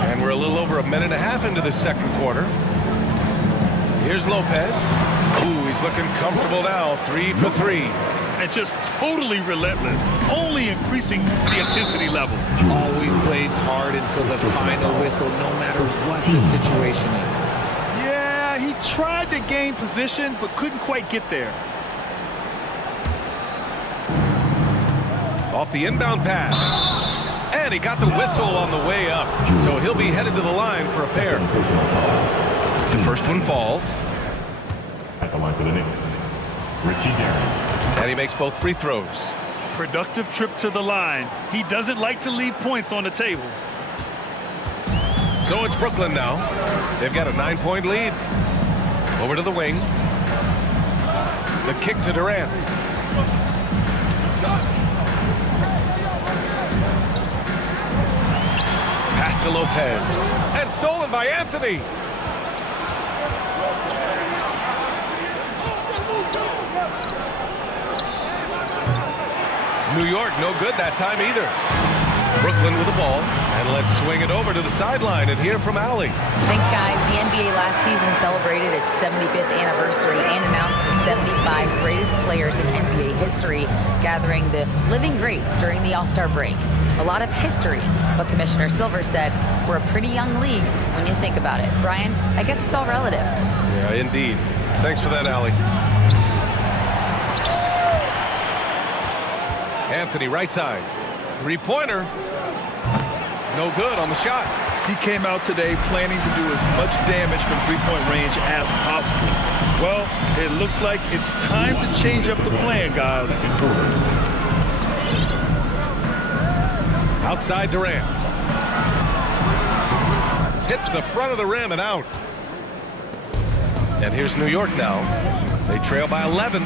And we're a little over a minute and a half into the second quarter. Here's Lopez. Ooh, he's looking comfortable now. 3 for 3. And just totally relentless, only increasing the intensity level. Always plays hard until the final whistle, no matter what the situation is. Yeah, he tried to gain position, but couldn't quite get there. Off the inbound pass. And he got the whistle on the way up. So he'll be headed to the line for a pair. The first one falls. At the line for the Knicks, Richie Garrett. And he makes both free throws. Productive trip to the line. He doesn't like to leave points on the table. So it's Brooklyn now. They've got a 9-point lead. Over to the wing. The kick to Durant. Pass to Lopez. And stolen by Anthony. New York, no good that time either. Brooklyn with the ball, and let's swing it over to the sideline and hear from Allie. Thanks, guys. The NBA last season celebrated its 75th anniversary and announced the 75 greatest players in NBA history, gathering the living greats during the All-Star break. A lot of history, but Commissioner Silver said we're a pretty young league when you think about it. Brian, I guess it's all relative. Yeah, indeed. Thanks for that, Allie. Anthony, right side. 3-pointer. No good on the shot. He came out today planning to do as much damage from 3-point range as possible. Well, it looks like it's time to change up the plan, guys. Outside Durant. Hits the front of the rim and out. And here's New York now. They trail by 11.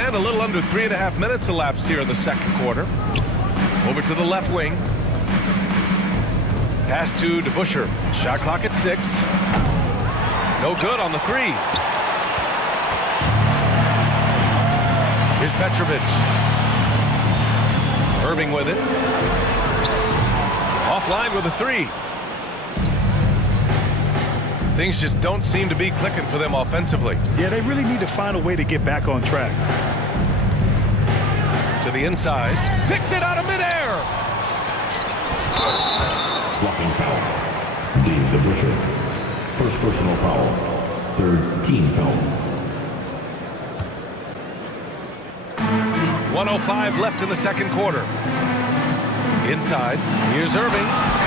And a little under 3.5 minutes elapsed here in the second quarter. Over to the left wing. Pass to DeBusschere. Shot clock at 6. No good on the 3. Here's Petrovic. Irving with it. Offline with a 3. Things just don't seem to be clicking for them offensively. Yeah, they really need to find a way to get back on track. To the inside. Picked it out of midair. Blocking foul. Dean DeBusschere. First personal foul. Third team foul. 1:05 left in the second quarter. Inside. Here's Irving.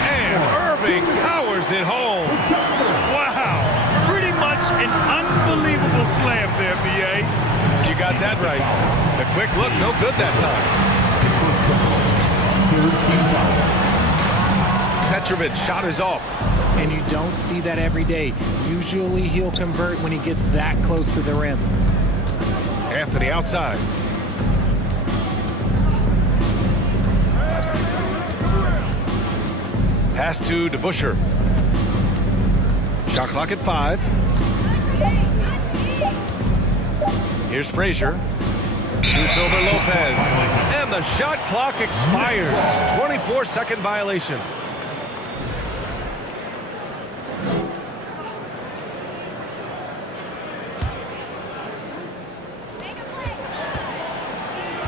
And Irving powers it home. Wow. Pretty much an unbelievable slam there, B.A. You got that right. The quick look, no good that time. Petrovic shot is off. And you don't see that every day. Usually he'll convert when he gets that close to the rim. Anthony outside. Pass to DeBusschere. Shot clock at 5. Here's Frazier. Shoots over Lopez. And the shot clock expires. 24-second violation.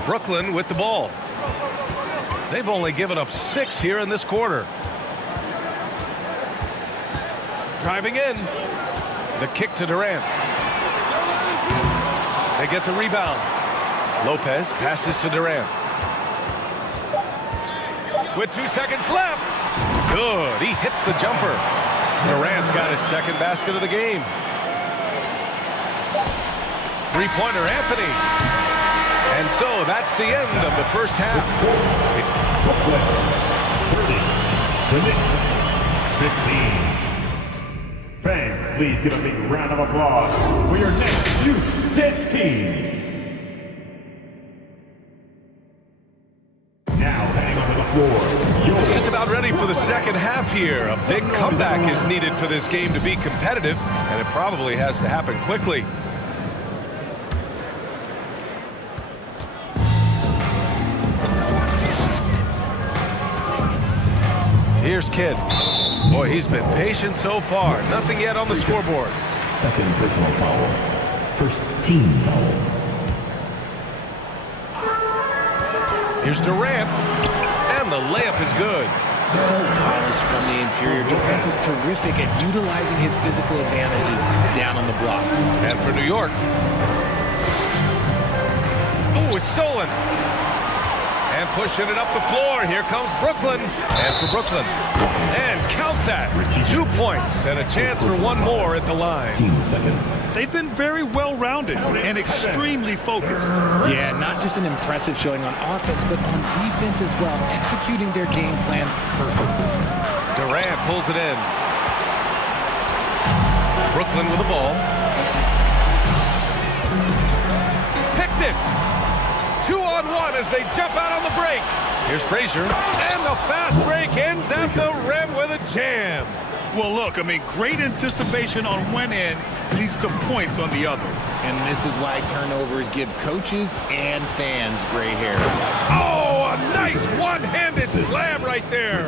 Brooklyn with the ball. They've only given up 6 here in this quarter. Driving in. The kick to Durant. They get the rebound. Lopez passes to Durant. With 2 seconds left. Good. He hits the jumper. Durant's got his second basket of the game. Three-pointer, Anthony. And so that's the end of the first half. 30 to 15. Fans, please give a big round of applause for your next youth dance team. Now heading onto the floor. Just about ready for the second half here. A big comeback is needed for this game to be competitive, and it probably has to happen quickly. Here's Kidd. Boy, he's been patient so far. Nothing yet on the scoreboard. Second personal foul. First team foul. Here's Durant. And the layup is good. So polished from the interior. Durant is terrific at utilizing his physical advantages down on the block. And for New York. Oh, it's stolen. And pushing it up the floor. Here comes Brooklyn. And for Brooklyn. And count that. 2 points and a chance for one more at the line. They've been very well-rounded and extremely focused. Yeah, not just an impressive showing on offense, but on defense as well, executing their game plan perfectly. Durant pulls it in. Brooklyn with the ball. Picked it. 2-on-1 as they jump out on the break. Here's Frazier. And the fast break ends at the rim with a jam. Well, look, I mean, great anticipation on one end leads to points on the other. And this is why turnovers give coaches and fans gray hair. Oh, a nice one-handed slam right there.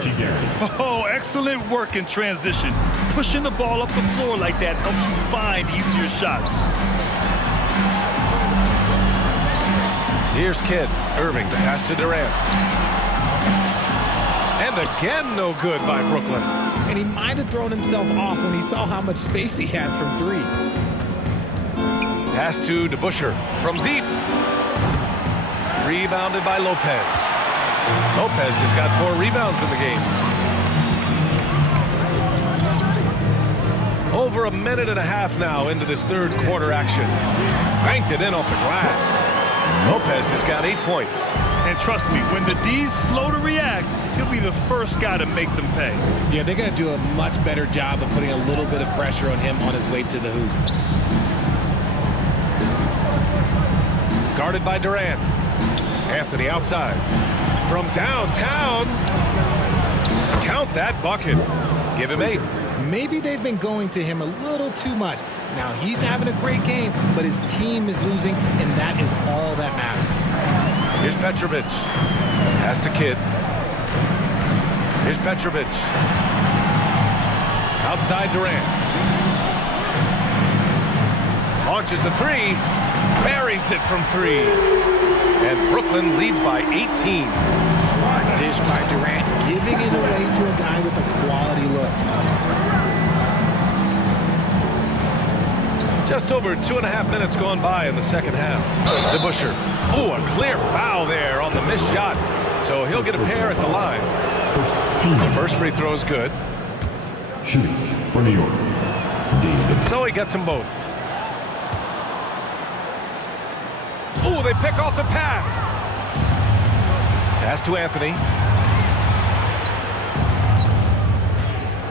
Oh, excellent work in transition. Pushing the ball up the floor like that helps you find easier shots. Here's Kidd. Irving, the pass to Durant. And again, no good by Brooklyn. And he might have thrown himself off when he saw how much space he had from 3. Pass to DeBusschere from deep. Rebounded by Lopez. Lopez has got 4 rebounds in the game. Over a minute and a half now into this third quarter action. Banked it in off the glass. Lopez has got 8 points. And trust me, when the D's slow to react, he'll be the first guy to make them pay. Yeah, they're going to do a much better job of putting a little bit of pressure on him on his way to the hoop. Guarded by Durant. Anthony outside. From downtown. Count that bucket. Give him 8. Maybe they've been going to him a little too much. Now, he's having a great game, but his team is losing, and that is all that matters. Here's Petrovic. Pass to Kidd. Here's Petrovic. Outside Durant. Launches a 3. Buries it from 3. And Brooklyn leads by 18. Smart dish by Durant, giving it away to a guy with a quality look. Just over 2.5 minutes gone by in the second half. DeBusschere. Oh, a clear foul there on the missed shot. So he'll get a pair at the line. The first free throw is good. Shooting for New York. So he gets them both. Oh, they pick off the pass. Pass to Anthony.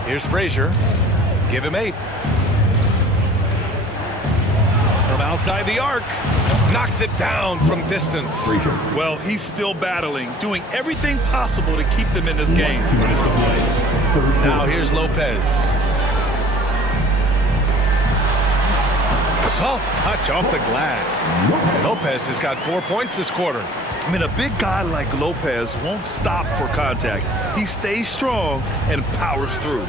Here's Frazier. Give him 8. From outside the arc. Knocks it down from distance. Well, he's still battling, doing everything possible to keep them in this game. Now here's Lopez. Soft touch off the glass. Lopez has got 4 points this quarter. I mean, a big guy like Lopez won't stop for contact. He stays strong and powers through.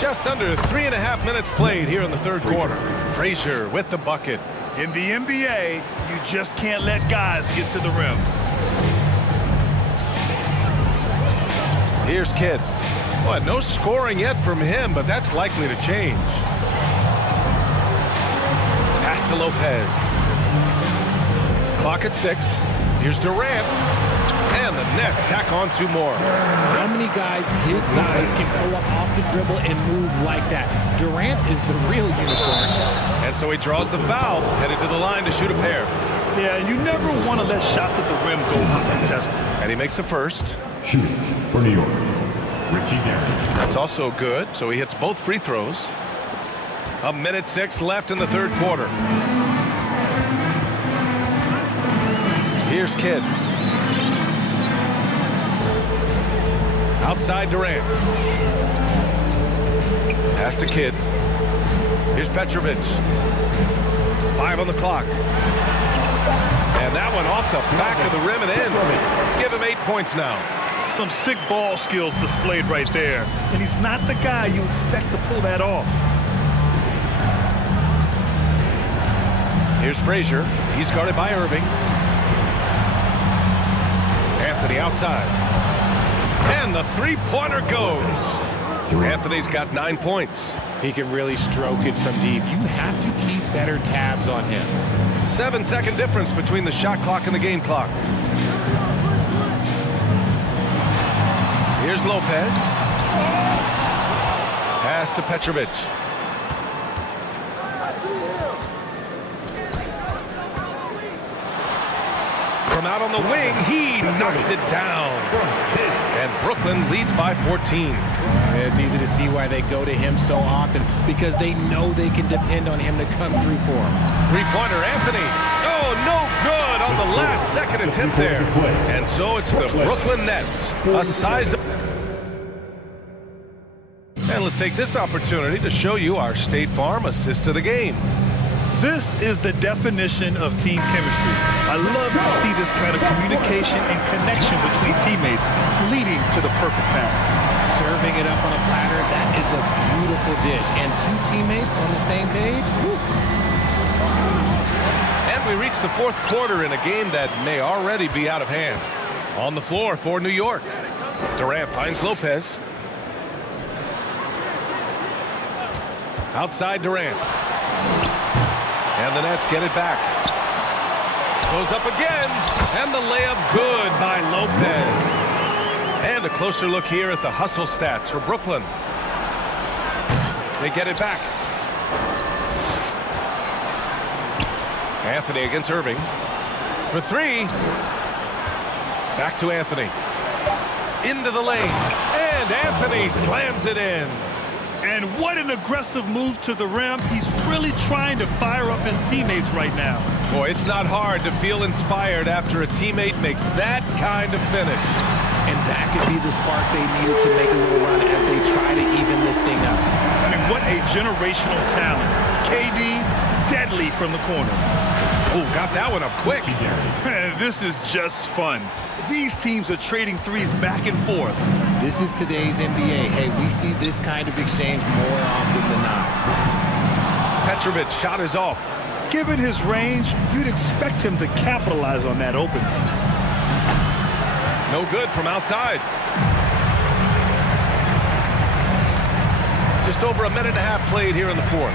Just under 3.5 minutes played here in the third quarter. Frazier with the bucket. In the NBA, you just can't let guys get to the rim. Here's Kidd. Well, no scoring yet from him, but that's likely to change. Pass to Lopez. Clock at 6. Here's Durant. And the Nets tack on 2 more. How many guys his size can go up off the dribble and move like that? Durant is the real unicorn. And so he draws the foul, headed to the line to shoot a pair. Yeah, you never want to let shots at the rim go uncontested. And he makes a first. Shooting for New York. Richie Darren. That's also good, so he hits both free throws. 1:06 left in the third quarter. Here's Kidd. Outside Durant. Pass to Kidd. Here's Petrovic. 5 on the clock. And that one off the back of the rim and in. Give him 8 points now. Some sick ball skills displayed right there. And he's not the guy you expect to pull that off. Here's Frazier. He's guarded by Irving. Anthony outside. And the three-pointer goes. Anthony's got 9 points. He can really stroke it from deep. You have to keep better tabs on him. 7-second difference between the shot clock and the game clock. Here's Lopez. Pass to Petrovic. From out on the wing, he knocks it down. And Brooklyn leads by 14. It's easy to see why they go to him so often, because they know they can depend on him to come through for them. Three-pointer, Anthony. Oh, no good on the last second attempt there. And so it's the Brooklyn Nets. A size of... And let's take this opportunity to show you our State Farm assist of the game. This is the definition of team chemistry. I love to see this kind of communication and connection between teammates leading to the perfect pass. Serving it up on a platter, that is a beautiful dish. And 2 teammates on the same page. Woo. And we reach the fourth quarter in a game that may already be out of hand. On the floor for New York. Durant finds Lopez. Outside Durant. And the Nets get it back. Goes up again. And the layup good by Lopez. And a closer look here at the hustle stats for Brooklyn. They get it back. Anthony against Irving. For three. Back to Anthony. Into the lane. And Anthony slams it in. And what an aggressive move to the rim. He's really trying to fire up his teammates right now. Boy, it's not hard to feel inspired after a teammate makes that kind of finish. And that could be the spark they needed to make a little run as they try to even this thing up. I mean, what a generational talent. KD, deadly from the corner. Oh, got that one up quick. Man, this is just fun. These teams are trading threes back and forth. This is today's NBA. Hey, we see this kind of exchange more often than not. Petrovic shot is off. Given his range, you'd expect him to capitalize on that opening. No good from outside. Just over a minute and a half played here in the fourth.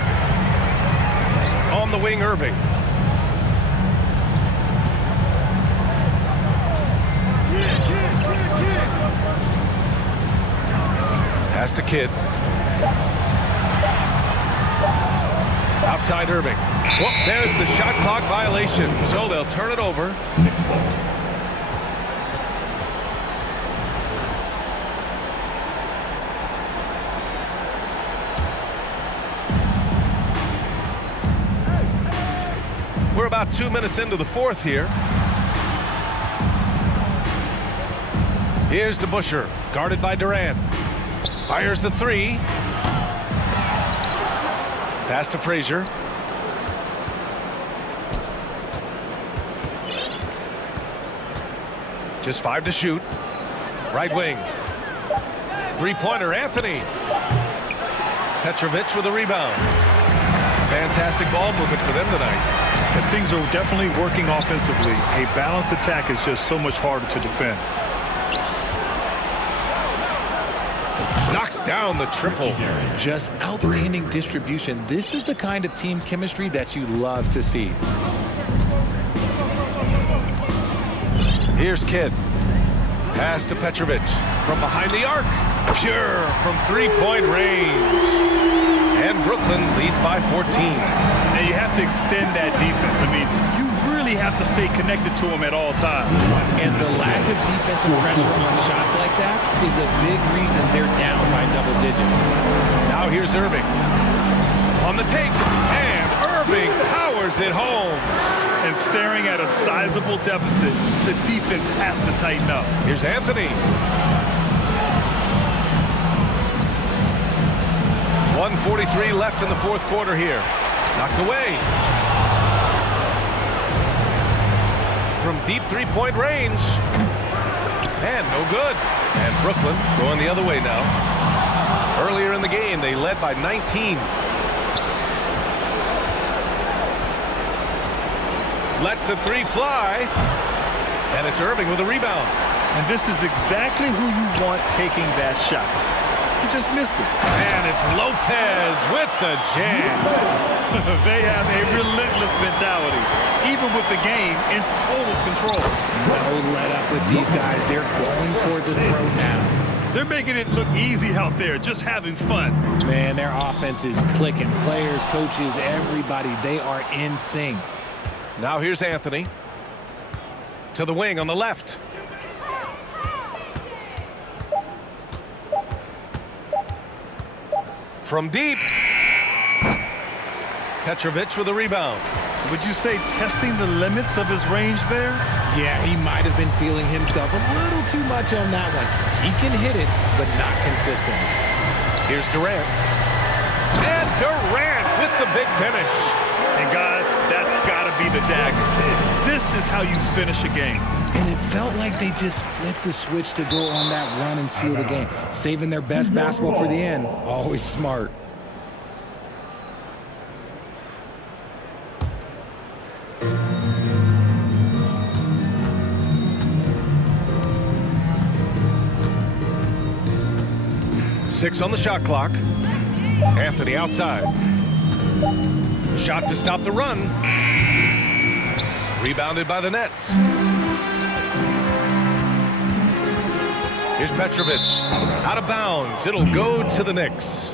On the wing, Irving. Pass to Kidd. Outside Irving. Well, there's the shot clock violation. So they'll turn it over. We're about 2 minutes into the fourth here. Here's DeBusschere, guarded by Durant. Fires the three. Pass to Frazier. Just 5 to shoot. Right wing. Three-pointer, Anthony. Petrovic with a rebound. Fantastic ball movement for them tonight. And things are definitely working offensively. A balanced attack is just so much harder to defend. Knocks down the triple. Just outstanding distribution. This is the kind of team chemistry that you love to see. Here's Kidd. Pass to Petrovic. From behind the arc. Pure from three-point range. And Brooklyn leads by 14. Now you have to extend that defense. I mean, you really have to stay connected to them at all times. And the lack of defensive pressure on shots like that is a big reason they're down by double digits. Now here's Irving. On the take. And Irving powers it home. And staring at a sizable deficit, the defense has to tighten up. Here's Anthony. 1:43 left in the fourth quarter here. Knocked away. From deep three-point range. And no good. And Brooklyn going the other way now. Earlier in the game, they led by 19. Lets the three fly. And it's Irving with a rebound. And this is exactly who you want taking that shot. He just missed it. And it's Lopez with the jam. They have a relentless mentality, even with the game in total control. No let up with these guys. They're going for the throw now. They're making it look easy out there, just having fun. Man, their offense is clicking. Players, coaches, everybody, they are in sync. Now here's Anthony. To the wing on the left. From deep. Petrovic with a rebound. Would you say testing the limits of his range there? Yeah, he might have been feeling himself a little too much on that one. He can hit it, but not consistently. Here's Durant. And Durant with the big finish. And guys, that's got to be the dagger. This is how you finish a game. And it felt like they just flipped the switch to go on that run and seal the game. Saving their best basketball for the end. Always smart. Six on the shot clock. Anthony outside. Shot to stop the run. Rebounded by the Nets. Here's Petrovic. Out of bounds. It'll go to the Knicks.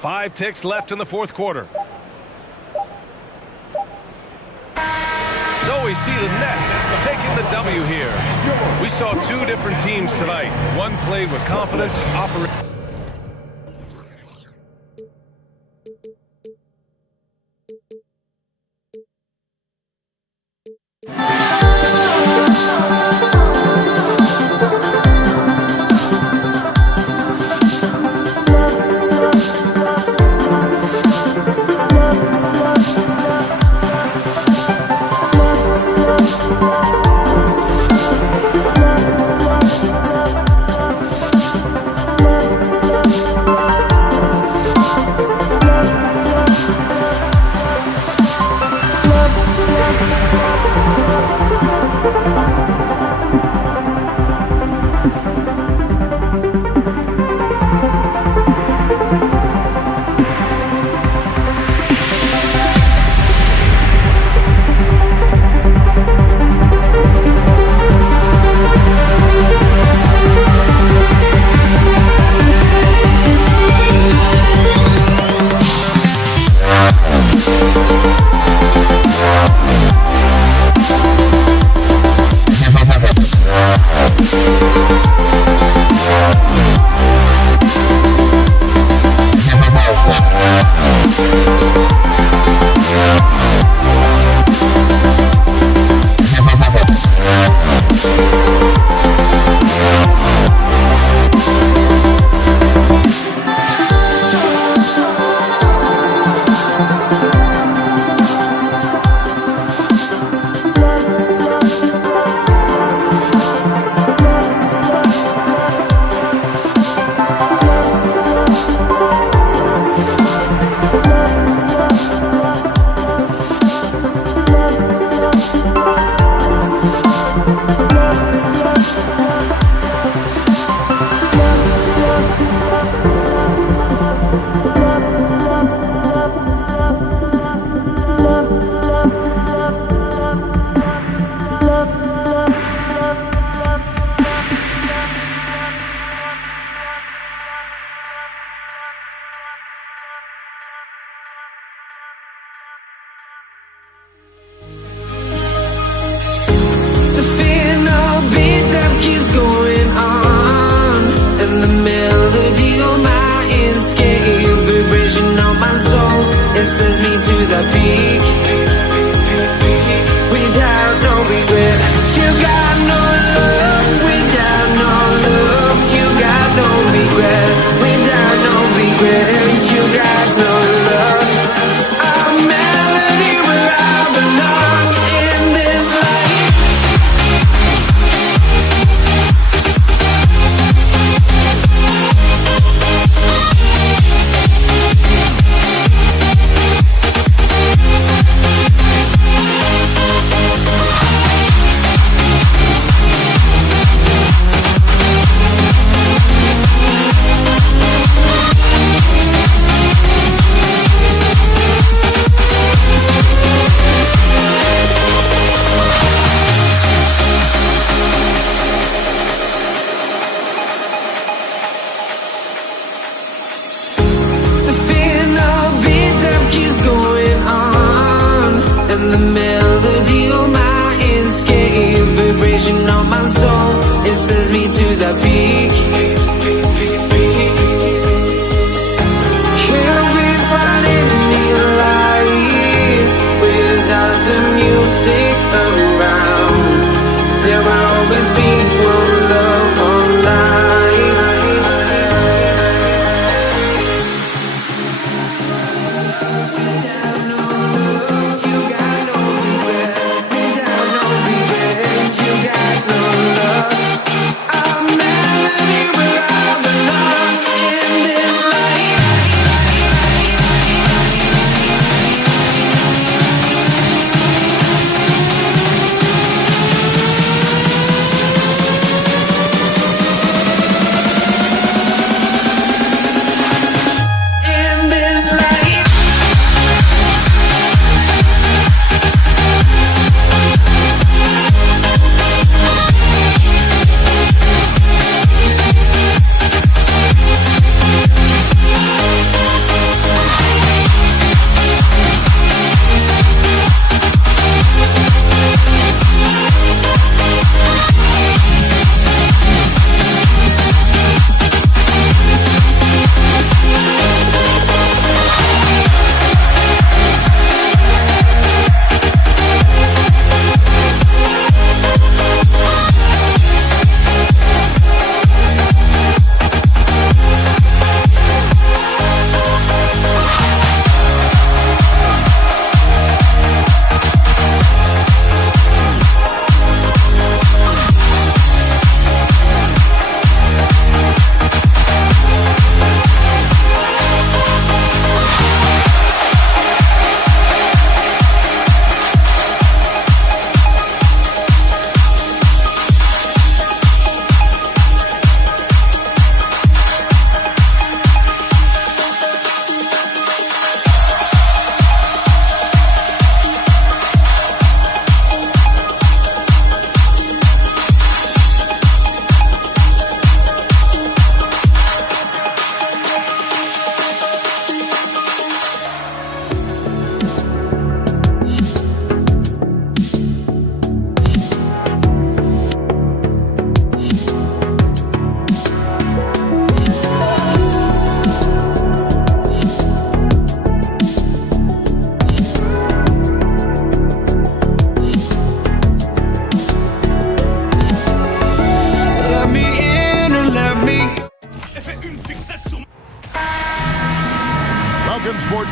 Five ticks left in the fourth quarter. So we see the Nets taking the W here. We saw two different teams tonight. One played with confidence,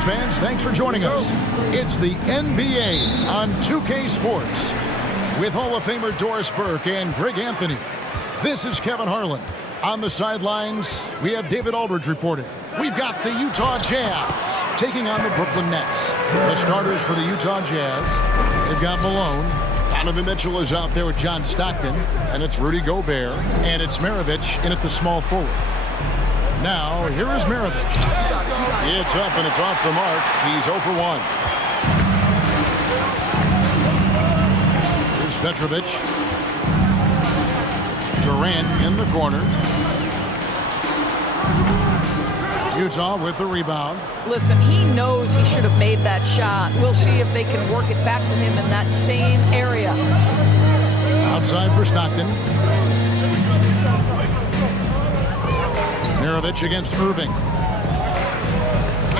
Sports fans, thanks for joining us. It's the NBA on 2K Sports with Hall of Famer Doris Burke and Greg Anthony. This is Kevin Harlan. On the sidelines, we have David Aldridge reporting. We've got the Utah Jazz taking on the Brooklyn Nets. The starters for the Utah Jazz, they've got Malone. Donovan Mitchell is out there with John Stockton, and it's Rudy Gobert, and it's Maravich in at the small forward. Now, here is Maravich. It's up and it's off the mark. He's 0 for 1. Here's Petrovic. Durant in the corner. Utah with the rebound. Listen, he knows he should have made that shot. We'll see if they can work it back to him in that same area. Outside for Stockton. Maravich against Irving.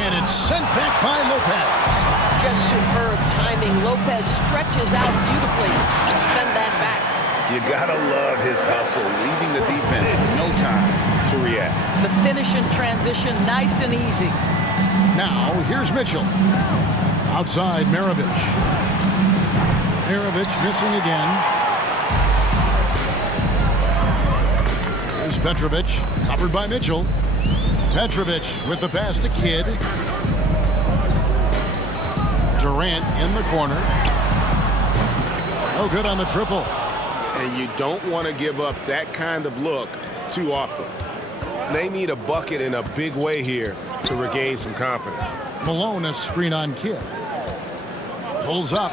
And it's sent back by Lopez. Just superb timing. Lopez stretches out beautifully to send that back. You gotta love his hustle, leaving the defense no time to react. The finish in transition, nice and easy. Now, here's Mitchell. Outside, Maravich. Maravich missing again. Here's Petrovic, covered by Mitchell. Petrovic with the pass to Kidd. Durant in the corner. No good on the triple. And you don't want to give up that kind of look too often. They need a bucket in a big way here to regain some confidence. Malone, a screen on Kidd. Pulls up.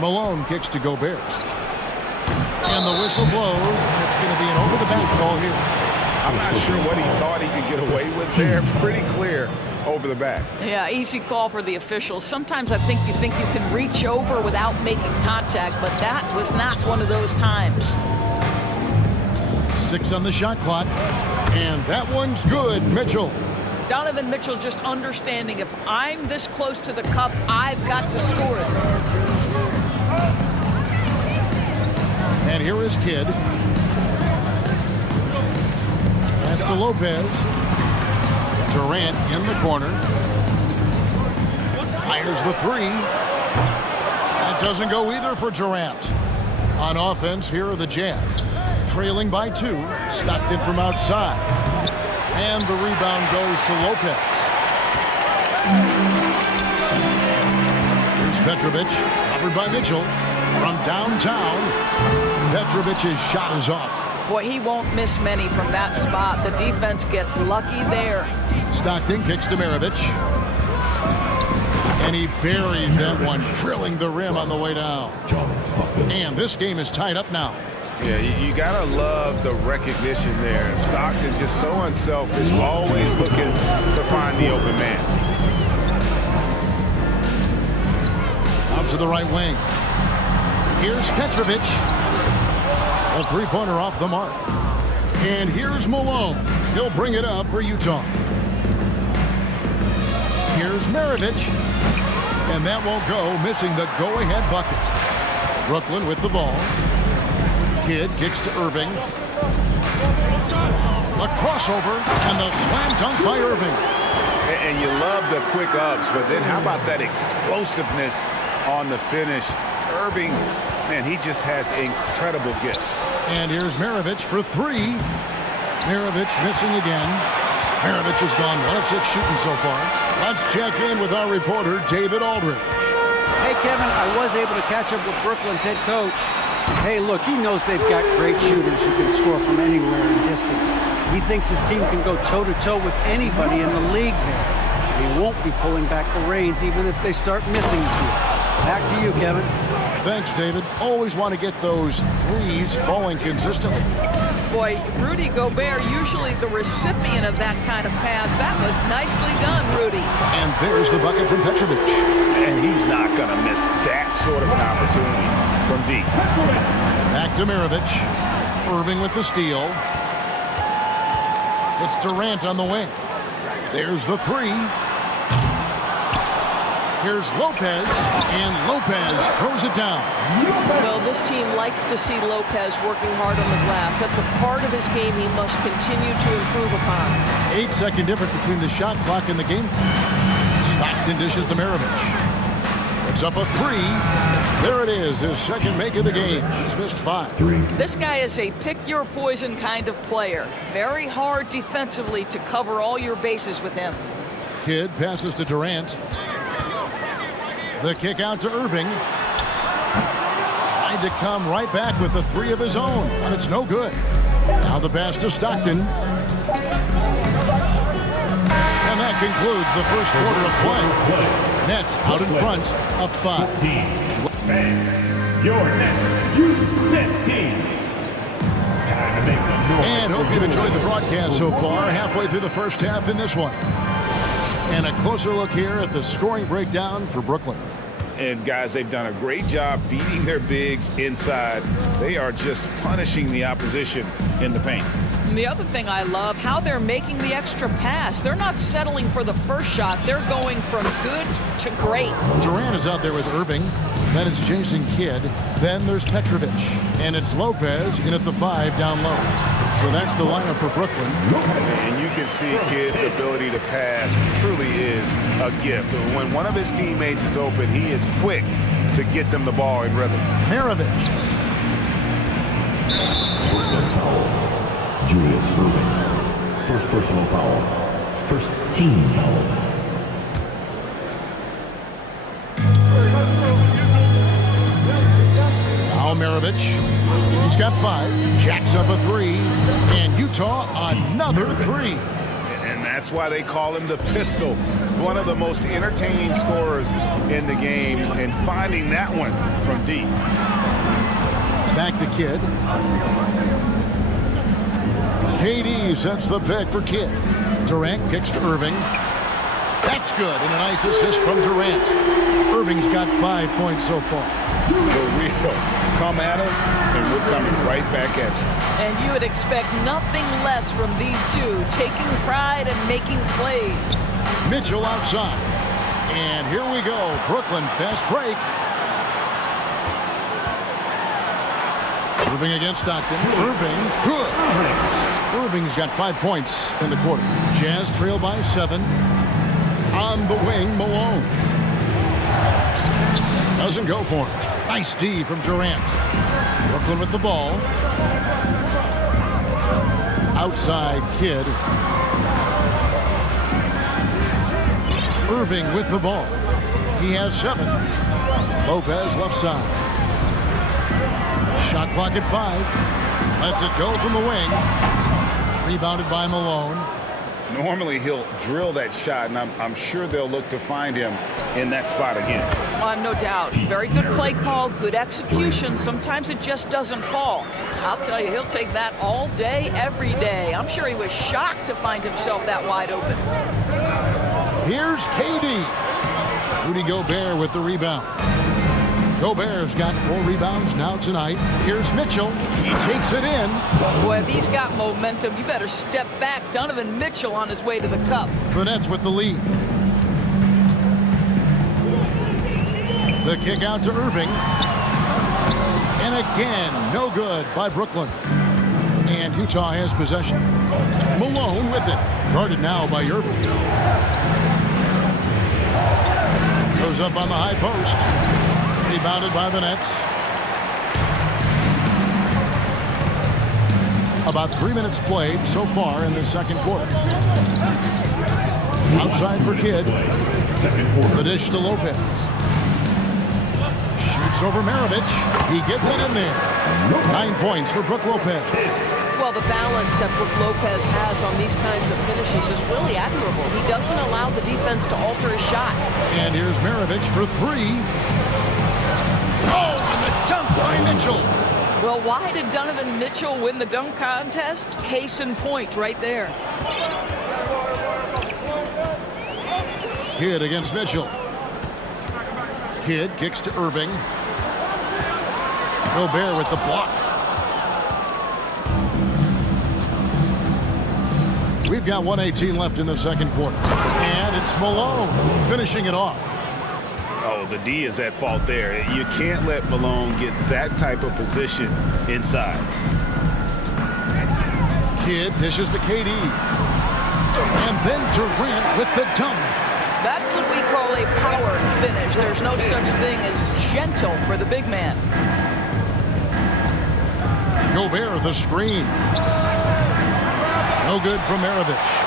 Malone kicks to Gobert. And the whistle blows, and it's going to be an over-the-back call here. I'm not sure what he thought he could get away with there. Pretty clear over the back. Yeah, easy call for the officials. Sometimes I think you can reach over without making contact, but that was not one of those times. 6 on the shot clock, and that one's good. Mitchell. Donovan Mitchell just understanding if I'm this close to the cup, I've got to score it. And here is Kidd. Pass to Lopez. Durant in the corner. Fires the three. That doesn't go either for Durant. On offense, here are the Jazz. Trailing by 2. Stockton from outside. And the rebound goes to Lopez. Here's Petrovic, covered by Mitchell. From downtown, Petrovic's shot is off. Boy, he won't miss many from that spot. The defense gets lucky there. Stockton kicks to Maravich. And he buries that one, drilling the rim on the way down. And this game is tied up now. Yeah, you gotta love the recognition there. Stockton just so unselfish, always looking to find the open man. Out to the right wing. Here's Petrovic. A three-pointer off the mark. And here's Malone. He'll bring it up for Utah. Here's Maravich. And that won't go, missing the go-ahead bucket. Brooklyn with the ball. Kidd kicks to Irving. A crossover and the slam dunk by Irving. And you love the quick ups, but then how about that explosiveness on the finish? Irving, man, he just has incredible gifts. And here's Maravich for 3. Maravich missing again. Maravich has gone 1 of 6 shooting so far. Let's check in with our reporter, David Aldridge. Hey, Kevin, I was able to catch up with Brooklyn's head coach. Hey, look, he knows they've got great shooters who can score from anywhere in distance. He thinks his team can go toe-to-toe with anybody in the league there. He won't be pulling back the reins even if they start missing a few. Back to you, Kevin. Thanks, David. Always want to get those threes falling consistently. Boy, Rudy Gobert, usually the recipient of that kind of pass. That was nicely done, Rudy. And there's the bucket from Petrovic. And he's not going to miss that sort of an opportunity from deep. Back to Maravich. Irving with the steal. It's Durant on the wing. There's the 3. Here's Lopez, and Lopez throws it down. Well, this team likes to see Lopez working hard on the glass. That's a part of his game he must continue to improve upon. 8-second difference between the shot clock and the game. Stockton dishes to Maravich. It's up a 3. There it is, his second make of the game. He's missed 5. This guy is a pick-your-poison kind of player. Very hard defensively to cover all your bases with him. Kidd passes to Durant. The kick out to Irving. Tried to come right back with the 3 of his own, and it's no good. Now the pass to Stockton. And that concludes the first quarter of play. Nets out in front, up 5. Your next Net team. Time to make some noise. And hope you've enjoyed the broadcast so far. Halfway through the first half in this one. And a closer look here at the scoring breakdown for Brooklyn. And guys, they've done a great job feeding their bigs inside. They are just punishing the opposition in the paint. And the other thing I love, how they're making the extra pass. They're not settling for the first shot. They're going from good to great. Durant is out there with Irving. Then it's Jason Kidd. Then there's Petrovic. And it's Lopez in at the 5 down low. So that's the lineup for Brooklyn. And you can see Kidd's ability to pass truly is a gift. When one of his teammates is open, he is quick to get them the ball in rhythm. Maravich. Julius Irving. First personal foul. First team foul. Now Maravich. He's got 5. Jacks up a 3. And Utah another 3. And that's why they call him the Pistol. One of the most entertaining scorers in the game. And finding that one from deep. Back to Kidd. KD sets the pick for Kidd. Durant kicks to Irving. That's good, and a nice assist from Durant. Irving's got 5 points so far. For real. Come at us, and we're coming right back at you. And you would expect nothing less from these two, taking pride and making plays. Mitchell outside. And here we go. Brooklyn fast break. Irving against Stockton. Irving, good. Irving's got 5 points in the quarter. Jazz trail by 7. On the wing, Malone. Doesn't go for him. Nice D from Durant. Brooklyn with the ball. Outside Kidd. Irving with the ball. He has 7. Lopez left side. Shot clock at 5. Lets it go from the wing. Rebounded by Malone. Normally he'll drill that shot, and I'm sure they'll look to find him in that spot again. No doubt. Very good play call, good execution. Sometimes it just doesn't fall. I'll tell you, he'll take that all day, every day. I'm sure he was shocked to find himself that wide open. Here's KD. Rudy Gobert with the rebound. Gobert's got 4 rebounds now tonight. Here's Mitchell. He takes it in. Boy, if he's got momentum, you better step back. Donovan Mitchell on his way to the cup. The Nets with the lead. The kick out to Irving. And again, no good by Brooklyn. And Utah has possession. Malone with it. Guarded now by Irving. Goes up on the high post. Rebounded by the Nets. About 3 minutes played so far in the second quarter. Outside for Kidd. The dish to Lopez. Shoots over Maravich. He gets it in there. 9 points for Brook Lopez. Well, the balance that Brook Lopez has on these kinds of finishes is really admirable. He doesn't allow the defense to alter his shot. And here's Maravich for 3. Oh, and the dunk by Mitchell. Well, why did Donovan Mitchell win the dunk contest? Case in point right there. Kidd against Mitchell. Kidd kicks to Irving. Gobert with the block. We've got 1:18 left in the second quarter. And it's Malone finishing it off. Oh, the D is at fault there. You can't let Malone get that type of position inside. Kidd dishes to KD. And then Durant with the dunk. That's what we call a power finish. There's no such thing as gentle for the big man. Gobert the screen. No good from Maravich.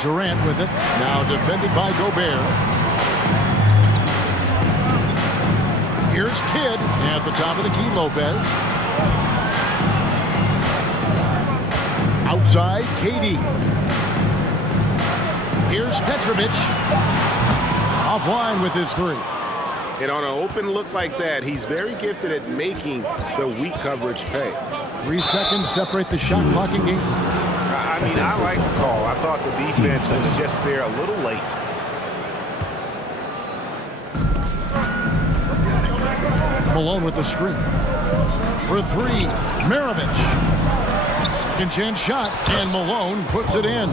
Durant with it. Now defended by Gobert. Here's Kidd at the top of the key, Lopez. Outside, KD. Here's Petrovic. Offline with his three. And on an open look like that, he's very gifted at making the weak coverage pay. 3 seconds separate the shot clock and game. I mean, I like the call. I thought the defense was just there a little late. Malone with the screen. For three, Maravich. Second chance shot, and Malone puts it in.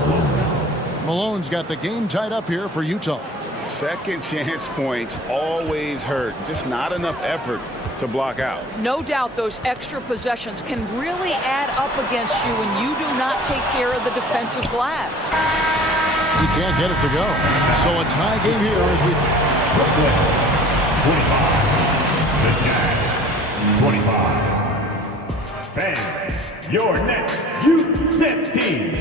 Malone's got the game tied up here for Utah. Second chance points always hurt. Just not enough effort to block out. No doubt those extra possessions can really add up against you when you do not take care of the defensive glass. He can't get it to go. So a tie game here as we... 25. Fans, your next youth Nets team.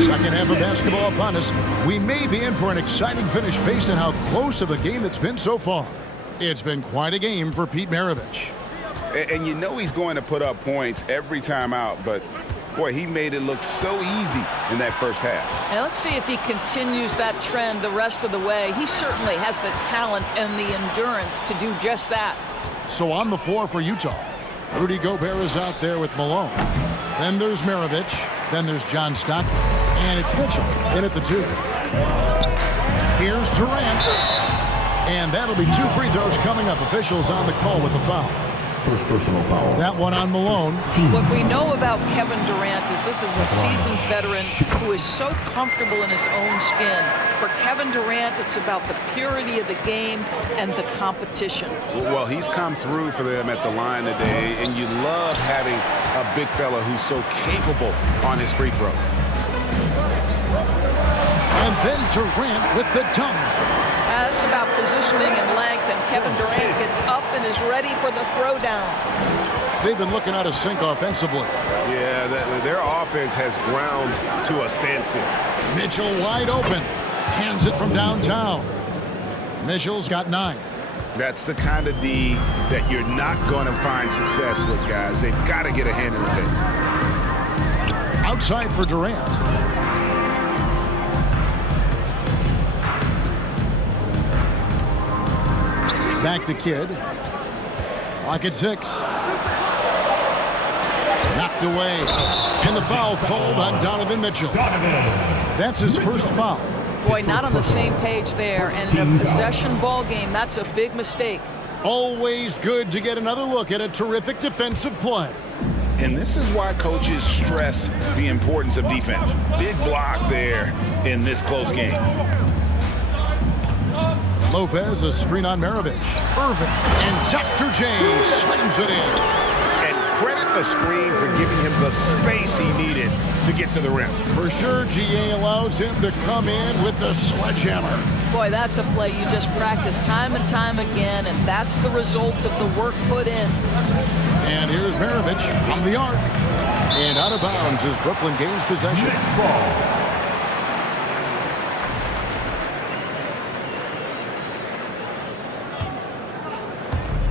Second half of basketball upon us. We may be in for an exciting finish based on how close of a game it's been so far. It's been quite a game for Pete Maravich. And you know he's going to put up points every time out, but boy, he made it look so easy in that first half. Now let's see if he continues that trend the rest of the way. He certainly has the talent and the endurance to do just that. So on the floor for Utah, Rudy Gobert is out there with Malone. Then there's Maravich. Then there's John Stockton. And it's Mitchell in at the 2. Here's Durant. And that'll be 2 free throws coming up. Officials on the call with the foul. First personal foul. That one on Malone. What we know about Kevin Durant is this is a seasoned veteran who is so comfortable in his own skin. For Kevin Durant, it's about the purity of the game and the competition. Well, he's come through for them at the line today, and you love having a big fella who's so capable on his free throw. And then Durant with the dunk. It's about positioning and length, and Kevin Durant gets up and is ready for the throwdown. They've been looking out of sync offensively. Yeah, their offense has ground to a standstill. Mitchell wide open. Cans it from downtown. Mitchell's got 9. That's the kind of D that you're not going to find success with, guys. They've got to get a hand in the face. Outside for Durant. Back to Kidd. Clock at 6. Knocked away. And the foul called on Donovan Mitchell. That's his first foul. Boy, not on the same page there. And in a possession ball game, that's a big mistake. Always good to get another look at a terrific defensive play. And this is why coaches stress the importance of defense. Big block there in this close game. Lopez, a screen on Maravich. Irving, and Dr. J slams it in. And credit the screen for giving him the space he needed to get to the rim. For sure, GA allows him to come in with the sledgehammer. Boy, that's a play you just practice time and time again, and that's the result of the work put in. And here's Maravich from the arc. And out of bounds as Brooklyn gains possession.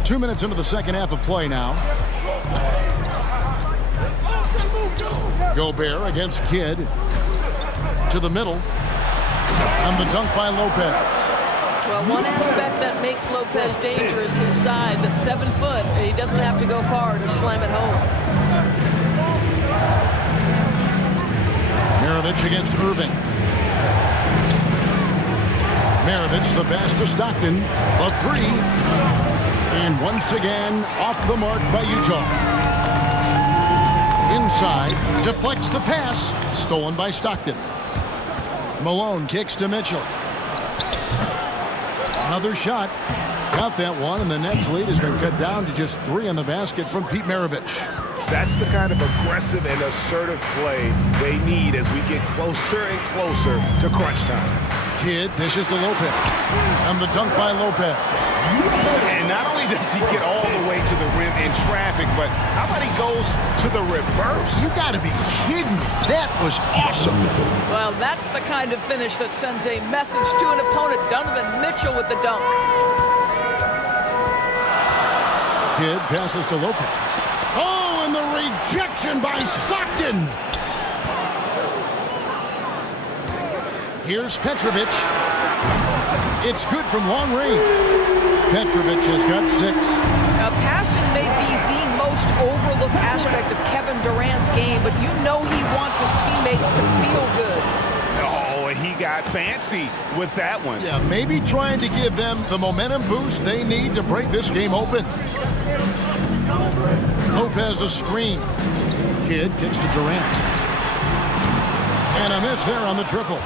2 minutes into the second half of play now. Gobert against Kidd. To the middle. And the dunk by Lopez. Well, one aspect that makes Lopez dangerous is his size. At 7 foot, he doesn't have to go far to slam it home. Maravich against Irving. Maravich the pass to Stockton. A 3. And once again, off the mark by Utah. Inside, deflects the pass, stolen by Stockton. Malone kicks to Mitchell. Another shot. Got that one, and the Nets' lead has been cut down to just 3 on the basket from Pete Maravich. That's the kind of aggressive and assertive play they need as we get closer and closer to crunch time. Kidd dishes to Lopez. And the dunk by Lopez. And not only does he get all the way to the rim in traffic, but how about he goes to the reverse? You got to be kidding me. That was awesome. Well, that's the kind of finish that sends a message to an opponent. Donovan Mitchell with the dunk. Kidd passes to Lopez. Oh, and the rejection by Stockton. Here's Petrovic. It's good from long range. Petrovic has got 6. Passing may be the most overlooked aspect of Kevin Durant's game, but you know he wants his teammates to feel good. Oh, and he got fancy with that one. Yeah, maybe trying to give them the momentum boost they need to break this game open. Lopez a screen. Kidd kicks to Durant. And a miss there on the triple.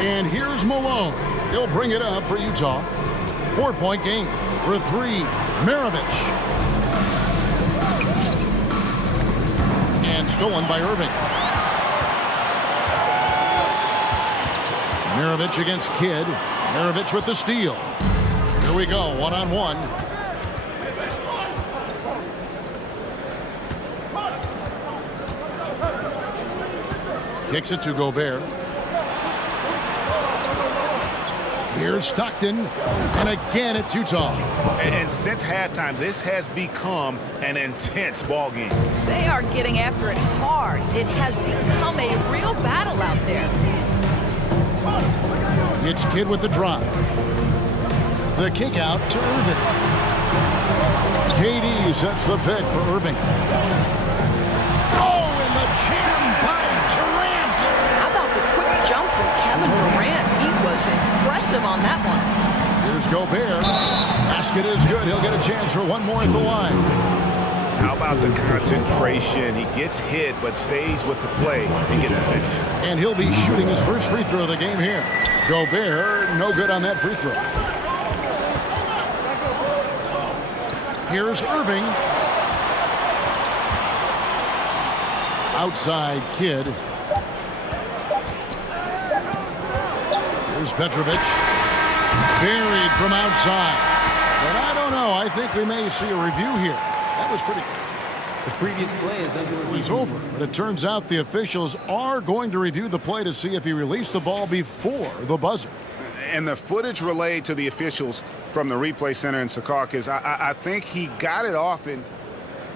And here's Malone. He'll bring it up for Utah. 4-point game for 3. Maravich. And stolen by Irving. Maravich against Kidd. Maravich with the steal. Here we go, 1-on-1. Kicks it to Gobert. Here's Stockton, and again it's Utah. And since halftime, this has become an intense ball game. They are getting after it hard. It has become a real battle out there. It's Kidd with the drop. The kick out to Irving. KD sets the pick for Irving. Oh, and the jam by Durant. How about the quick jump from Kevin Durant? He was impressive on that one. Here's Gobert. Basket is good. He'll get a chance for one more at the line. How about the concentration? He gets hit, but stays with the play and gets the finish. And he'll be shooting his first free throw of the game here. Gobert, no good on that free throw. Here's Irving. Outside Kidd. Here's Petrovic. Buried from outside. But I don't know. I think we may see a review here. That was pretty good. The previous play is under review. It was over, but it turns out the officials are going to review the play to see if he released the ball before the buzzer. And the footage relayed to the officials from the replay center in Secaucus, I think he got it off. And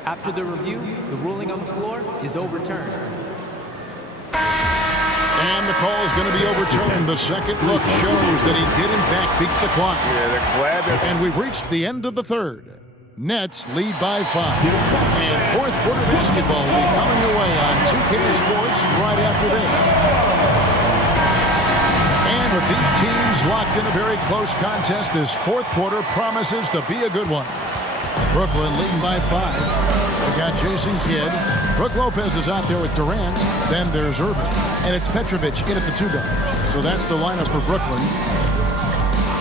after the review, the ruling on the floor is overturned. And the call is going to be overturned. The second look shows that he did, in fact, beat the clock. Yeah, they're glad they're... And we've reached the end of the third. Nets lead by 5. And fourth quarter basketball will be coming your way on 2K Sports right after this. And with these teams locked in a very close contest, this fourth quarter promises to be a good one. Brooklyn leading by 5. We got Jason Kidd. Brook Lopez is out there with Durant. Then there's Irving. And it's Petrovic in at the 2-guard. So that's the lineup for Brooklyn.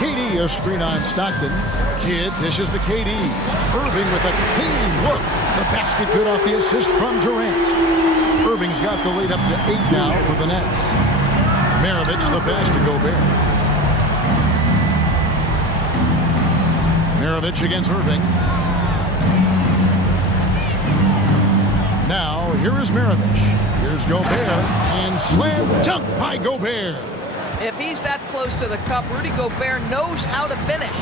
KD a screen on Stockton. Kidd dishes to KD. Irving with a clean look. The basket good off the assist from Durant. Irving's got the lead up to 8 now for the Nets. Maravich the pass to Gobert. Maravich against Irving. Now, here is Maravich. Here's Gobert. And slam dunk by Gobert. If he's that close to the cup, Rudy Gobert knows how to finish.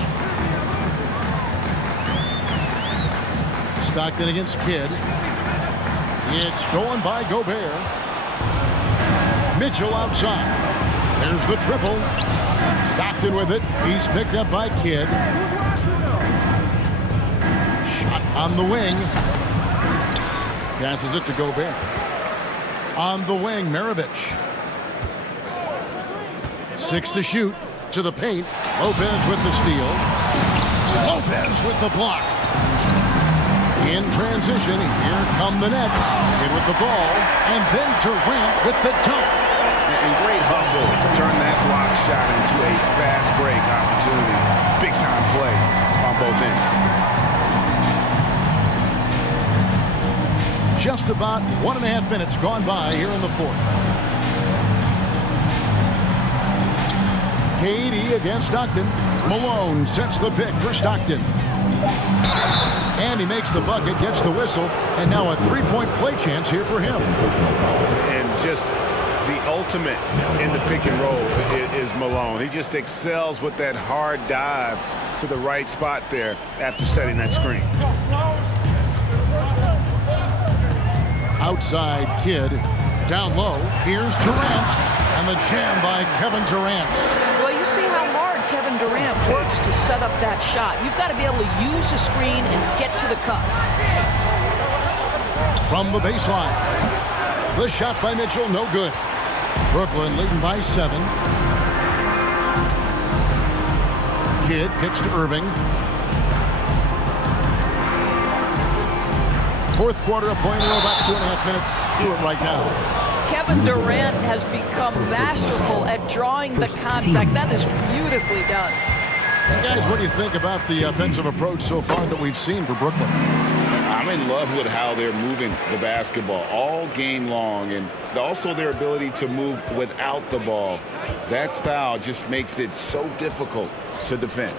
Stockton against Kidd. It's stolen by Gobert. Mitchell outside. There's the triple. Stockton with it. He's picked up by Kidd. Shot on the wing. Passes it to Gobert. On the wing, Maravich. 6 to shoot. To the paint. Lopez with the steal. Lopez with the block. In transition, here come the Nets. In with the ball, and then Durant with the dunk. And great hustle to turn that block shot into a fast break opportunity. Big time play on both ends. Just about 1.5 minutes gone by here in the fourth. KD against Stockton. Malone sets the pick for Stockton. And he makes the bucket, gets the whistle, and now a three-point play chance here for him. And just the ultimate in the pick and roll is Malone. He just excels with that hard dive to the right spot there after setting that screen. Outside Kidd. Down low. Here's Durant. And the jam by Kevin Durant. Well, you see how hard Kevin Durant works to set up that shot. You've got to be able to use the screen and get to the cup. From the baseline. The shot by Mitchell, no good. Brooklyn leading by 7. Kidd kicks to Irving. Fourth quarter of play, about 2.5 minutes through it right now. Kevin Durant has become masterful at drawing the contact. That is beautifully done. And guys, what do you think about the offensive approach so far that we've seen for Brooklyn? I'm in love with how they're moving the basketball all game long, and also their ability to move without the ball. That style just makes it so difficult to defend.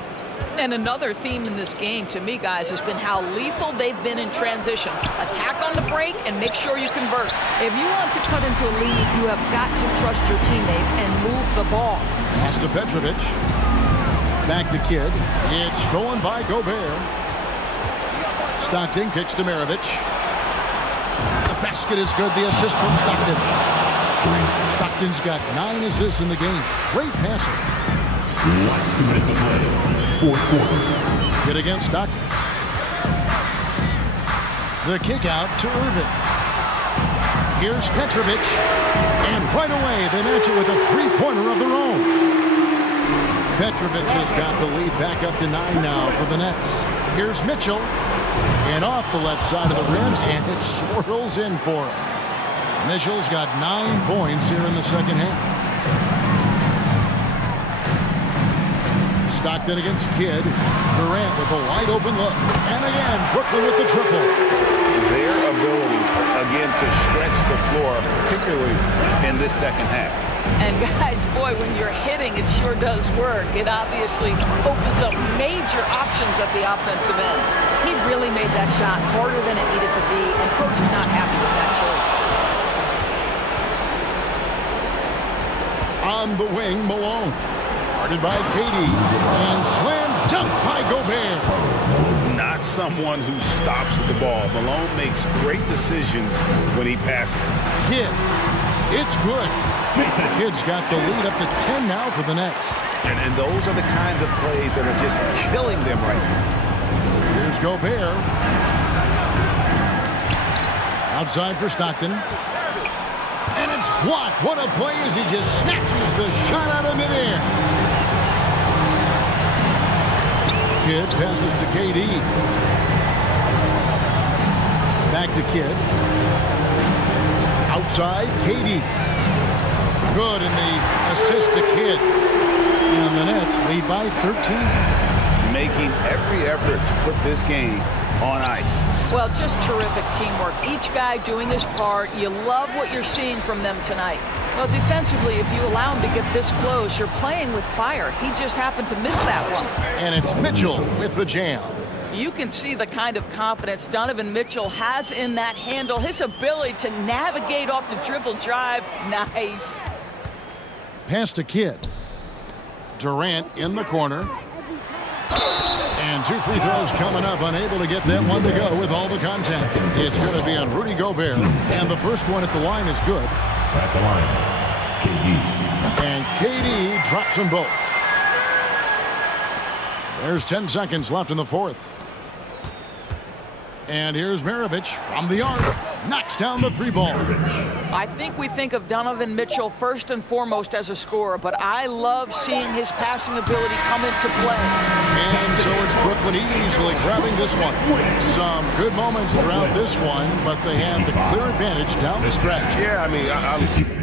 And another theme in this game, to me, guys, has been how lethal they've been in transition. Attack on the break and make sure you convert. If you want to cut into a lead, you have got to trust your teammates and move the ball. Pass to Petrovic. Back to Kidd. It's stolen by Gobert. Stockton kicks to Maravich. The basket is good. The assist from Stockton. Stockton's got 9 assists in the game. Great passing. Last 2 minutes to play. Fourth quarter. Kidd against Stockton. The kick out to Irving. Here's Petrovic. And right away they match it with a three-pointer of their own. Petrovic has got the lead back up to 9 now for the Nets. Here's Mitchell. And off the left side of the rim, and it swirls in for him. Mitchell's got 9 points here in the second half. Stockton against Kidd. Durant with a wide open look. And again, Brooklyn with the triple. Their ability, again, to stretch the floor, particularly in this second half. And guys, boy, when you're hitting, it sure does work. It obviously opens up major options at the offensive end. He really made that shot harder than it needed to be, and coach is not happy with that choice. On the wing, Malone. Guarded by KD. And slam dunk by Gobert. Not someone who stops with the ball. Malone makes great decisions when he passes. Kidd. It's good. Kidd's got the lead up to 10 now for the Nets. And those are the kinds of plays that are just killing them right now. Here's Gobert. Outside for Stockton. And it's blocked. What a play as he just snatches the shot out of midair. Kidd passes to KD. Back to Kidd. Outside, KD. Good, and the assist to Kidd. And the Nets lead by 13. Making every effort to put this game on ice. Well, just terrific teamwork. Each guy doing his part. You love what you're seeing from them tonight. Well, defensively, if you allow him to get this close, you're playing with fire. He just happened to miss that one. And it's Mitchell with the jam. You can see the kind of confidence Donovan Mitchell has in that handle. His ability to navigate off the dribble drive. Nice. Pass to Kidd. Durant in the corner. And 2 free throws coming up. Unable to get that one to go with all the contact. It's going to be on Rudy Gobert. And the first one at the line is good. At the line, KD. And KD drops them both. There's 10 seconds left in the fourth. And here's Maravich from the arc. knocks down the 3 ball. I think we think of Donovan Mitchell first and foremost as a scorer, but I love seeing his passing ability come into play. And so it's Brooklyn easily grabbing this one. Some good moments throughout this one, but they have the clear advantage down the stretch. Yeah, I mean,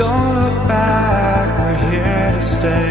Don't look back, we're here to stay.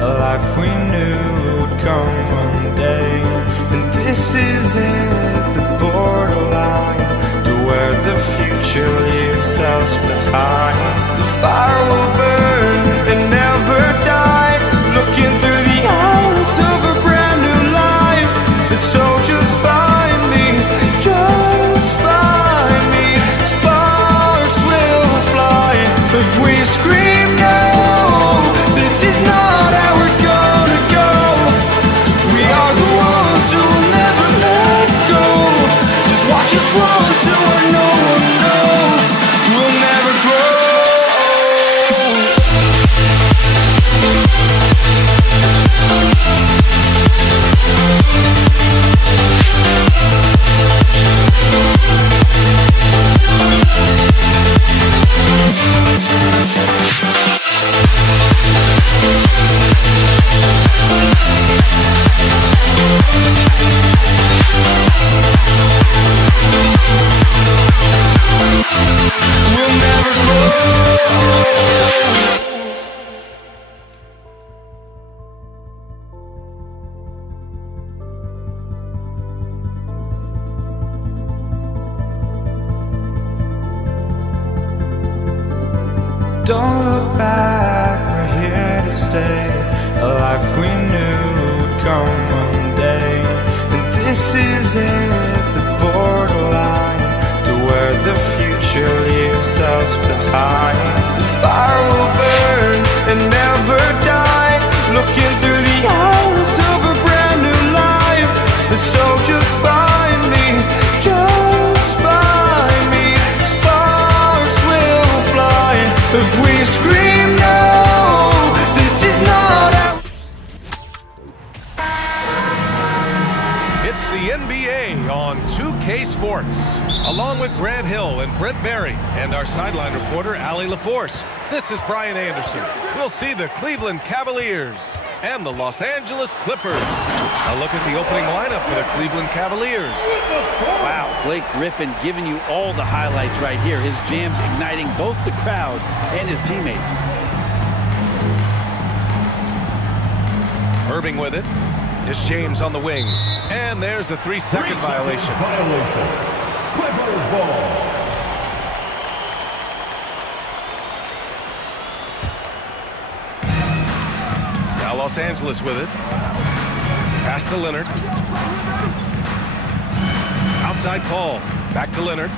A life we knew would come one day. And this is it, the borderline to where the future leaves us behind. The fire will burn and never die, looking through the eyes of a brand new life. And so just find me, just find me. Sparks will fly if we scream no. This is not how we're gonna go. We are the ones who will never let go. Just watch us run to where no one knows. We'll never grow. We'll never grow. Don't look back, we're here to stay. A life we knew would come one day. And this is it, the borderline to where the future leaves us behind. The fire will burn and never die, looking through the eyes of a brand new life. And so just find me, just find me. Sparks will fly if we scream no. This is not how. It's the NBA on 2K Sports, along with Grant Hill and Brent Barry and our sideline reporter, Allie LaForce. This is Brian Anderson. We'll see the Cleveland Cavaliers and the Los Angeles Clippers. A look at the opening lineup for the Cleveland Cavaliers. Wow, Blake Griffin giving you all the highlights right here. His jams igniting both the crowd and his teammates. Irving with it. It's James on the wing. And there's a 3-second violation. Clippers ball. Now Los Angeles with it. Pass to Leonard. Outside Paul. Back to Leonard.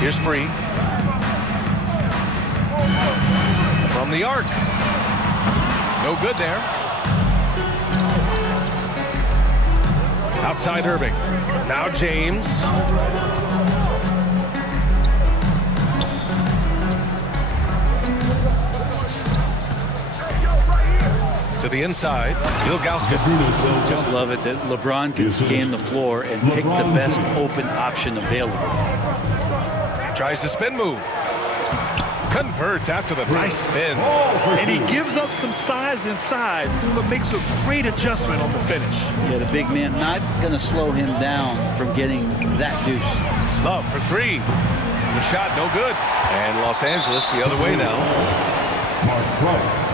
Here's Free. From the arc. No good there. Outside Irving. Now James. To the inside, Ilgauskas. Just love it that LeBron can scan the floor and pick the best open option available. Tries the spin move. Converts after the nice spin. And he gives up some size inside, but makes a great adjustment on the finish. Yeah, the big man not going to slow him down from getting that deuce. Love for three. The shot no good. And Los Angeles the other way now. Mark Price.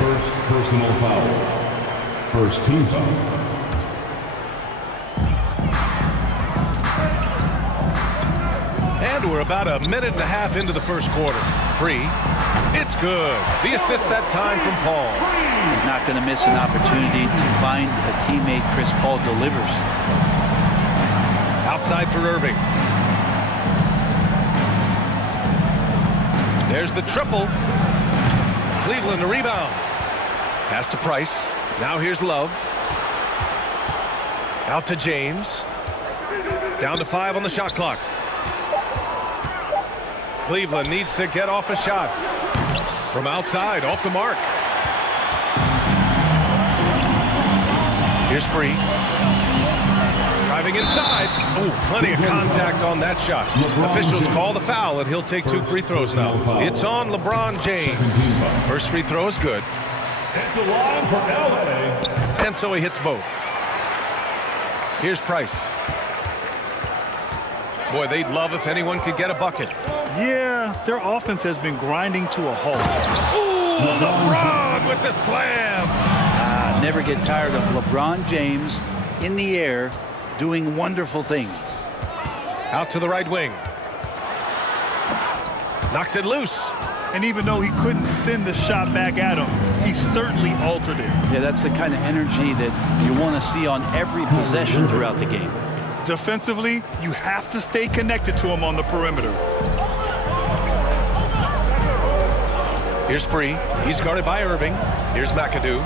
First personal foul. First team foul. And we're about a minute and a half into the first quarter. Free. It's good. The assist that time from Paul. He's not going to miss an opportunity to find a teammate. Chris Paul delivers. Outside for Irving. There's the triple. Cleveland the rebound. Pass to Price. Now here's Love. Out to James. Down to 5 on the shot clock. Cleveland needs to get off a shot. From outside, off the mark. Here's Free. Driving inside. Oh, plenty of contact on that shot. Officials call the foul, and he'll take 2 free throws now. It's on LeBron James. First free throw is good. At the line for LA. And so he hits both. Here's Price. Boy, they'd love if anyone could get a bucket. Yeah, their offense has been grinding to a halt. Ooh, LeBron with the slam. Never get tired of LeBron James in the air doing wonderful things. Out to the right wing. Knocks it loose. And even though he couldn't send the shot back at him, he certainly altered it. Yeah, that's the kind of energy that you want to see on every possession throughout the game. Defensively, you have to stay connected to him on the perimeter. Here's Free. He's guarded by Irving. Here's McAdoo.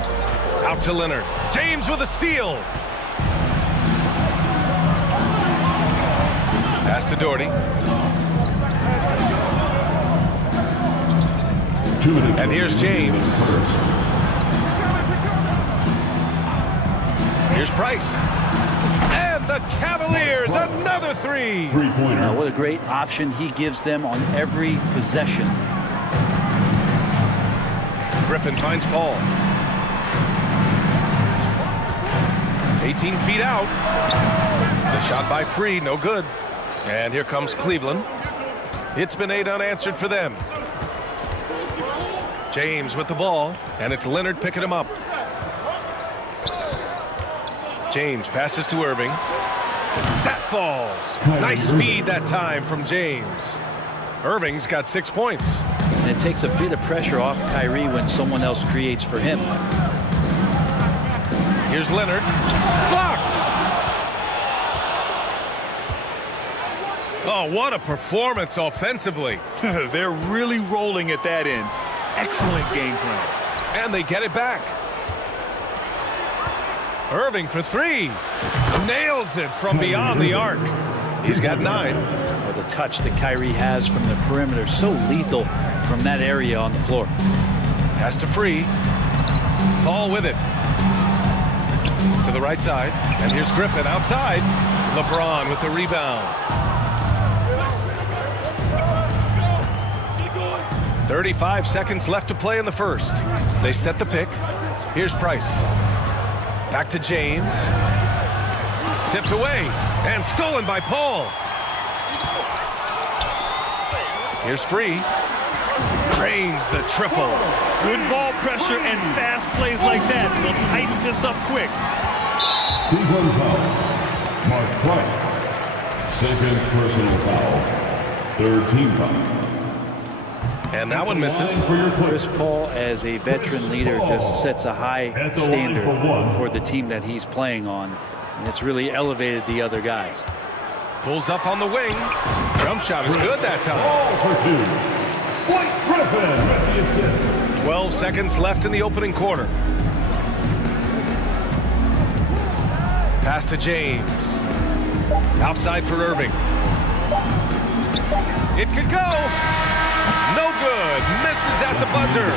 Out to Leonard. James with a steal. Pass to Doherty. And here's James. Here's Price. And the Cavaliers, another three. Three-pointer. What a great option he gives them on every possession. Griffin finds Paul. 18 feet out. The shot by Free, no good. And here comes Cleveland. It's been 8 unanswered for them. James with the ball, and it's Leonard picking him up. James passes to Irving. That falls. Nice feed that time from James. Irving's got 6 points. And it takes a bit of pressure off Kyrie when someone else creates for him. Here's Leonard. Blocked. Oh, what a performance offensively. They're really rolling at that end. Excellent game plan. And they get it back. Irving for 3. Nails it from beyond the arc. He's got 9. Well, the touch that Kyrie has from the perimeter, so lethal from that area on the floor. Pass to Free. Ball with it. To the right side. And here's Griffin outside. LeBron with the rebound. 35 seconds left to play in the first. They set the pick. Here's Price. Back to James. Tipped away and stolen by Paul. Here's Free. Drains the triple. Good ball pressure and fast plays like that will tighten this up quick. Cleveland foul. Mark Price. Second personal foul. Third team foul. And that one misses. Chris Paul, as a veteran leader, just sets a high standard for the team that he's playing on. And it's really elevated the other guys. Pulls up on the wing. Jump shot is good that time. 12 seconds left in the opening quarter. Pass to James. Outside for Irving. It could go. No good. Misses at the buzzer.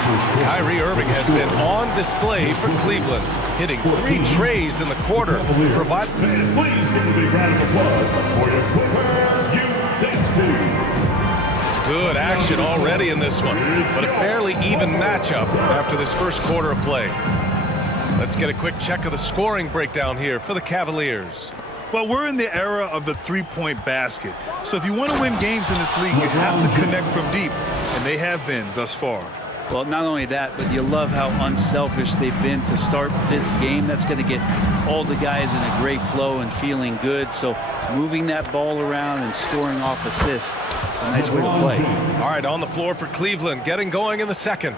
Kyrie Irving has been on display for Cleveland, hitting 3 trays in the quarter. Please give a big round of applause for your Clippers U-16. Good action already in this one, but a fairly even matchup after this first quarter of play. Let's get a quick check of the scoring breakdown here for the Cavaliers. Well, we're in the era of the three-point basket. So if you want to win games in this league, you have to connect from deep, and they have been thus far. Well, not only that, but you love how unselfish they've been to start this game. That's going to get all the guys in a great flow and feeling good. So moving that ball around and scoring off assists, it's a nice way to play. All right, on the floor for Cleveland, getting going in the second.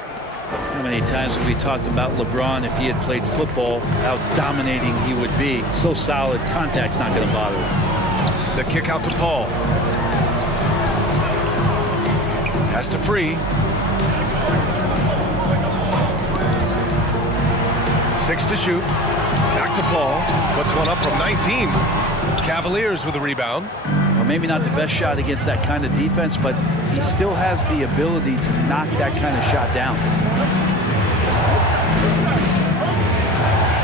How many times have we talked about LeBron, if he had played football, how dominating he would be. So solid, contact's not going to bother him. The kick out to Paul. Pass to Free. 6 to shoot. Back to Paul. Puts one up from 19. Cavaliers with the rebound. Well, maybe not the best shot against that kind of defense, but he still has the ability to knock that kind of shot down.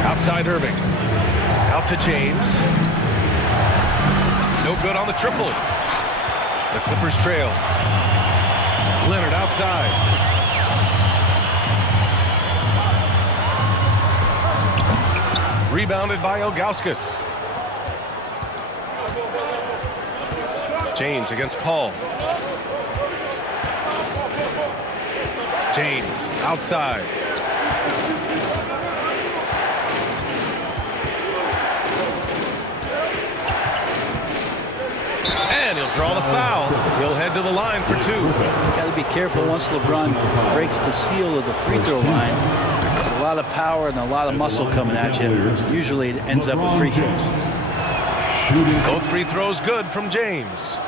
Outside Irving. Out to James. No good on the triple. The Clippers trail. Leonard outside. Rebounded by Ilgauskas. James against Paul. James outside. And he'll draw the foul. He'll head to the line for 2. Got to be careful once LeBron breaks the seal of the free throw line. A lot of power and a lot of muscle coming at you. Usually it ends up with free throws. Both free throws good from James.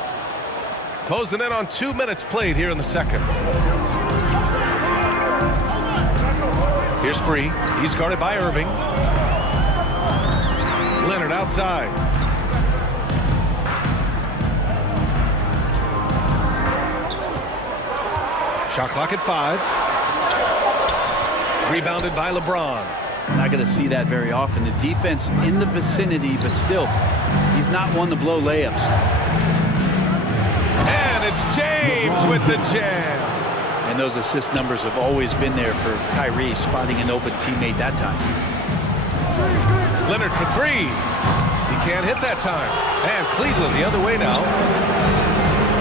Close the net on 2 minutes played here in the second. Here's Free. He's guarded by Irving. Leonard outside. Shot clock at 5. Rebounded by LeBron. Not going to see that very often. The defense in the vicinity, but still, he's not one to blow layups. And it's James with the jam. And those assist numbers have always been there for Kyrie, spotting an open teammate that time. Leonard for 3. He can't hit that time. And Cleveland the other way now.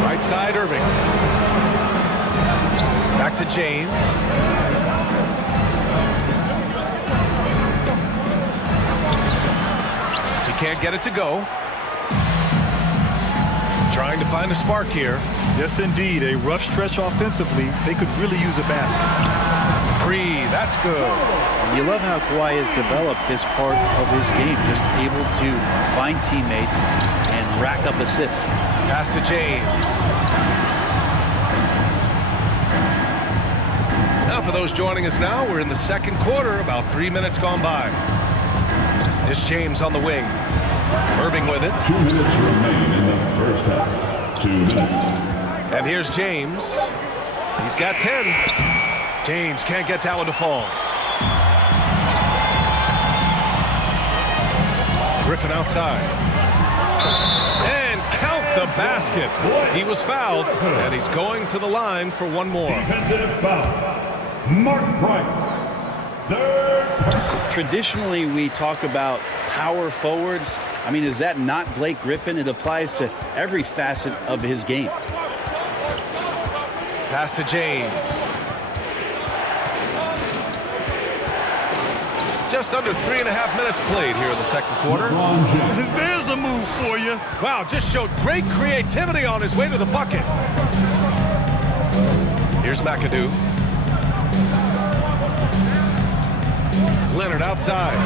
Right side, Irving. Back to James. He can't get it to go. Trying to find a spark here. Yes, indeed. A rough stretch offensively. They could really use a basket. Free. That's good. You love how Kawhi has developed this part of his game. Just able to find teammates and rack up assists. Pass to James. Now for those joining us now, we're in the second quarter, about 3 minutes gone by. It's James on the wing. Irving with it. 2 minutes remain in the first half. 2 minutes. And here's James. He's got 10. James can't get that one to fall. Griffin outside. And count the basket. He was fouled, and he's going to the line for one more. Defensive foul. Mark Price. Third. Traditionally, we talk about power forwards. I mean, is that not Blake Griffin? It applies to every facet of his game. Pass to James. Just under 3.5 minutes played here in the second quarter. There's a move for you. Wow, just showed great creativity on his way to the bucket. Here's McAdoo. Leonard outside.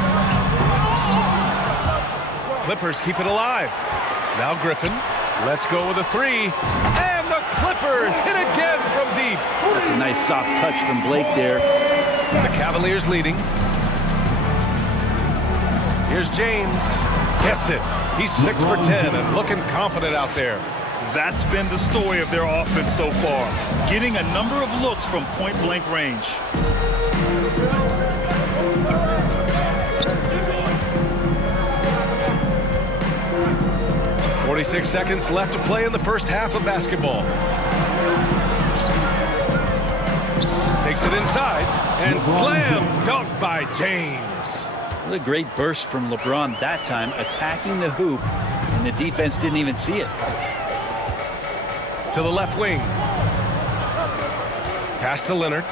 Clippers keep it alive. Now Griffin. Let's go with a 3. And the Clippers hit again from deep. That's a nice soft touch from Blake there. The Cavaliers leading. Here's James. Gets it. He's 6 for 10 and looking confident out there. That's been the story of their offense so far. Getting a number of looks from point-blank range. 46 seconds left to play in the first half of basketball. Takes it inside and slam dunk by James. What a great burst from LeBron that time, attacking the hoop, and the defense didn't even see it. To the left wing. Pass to Leonard.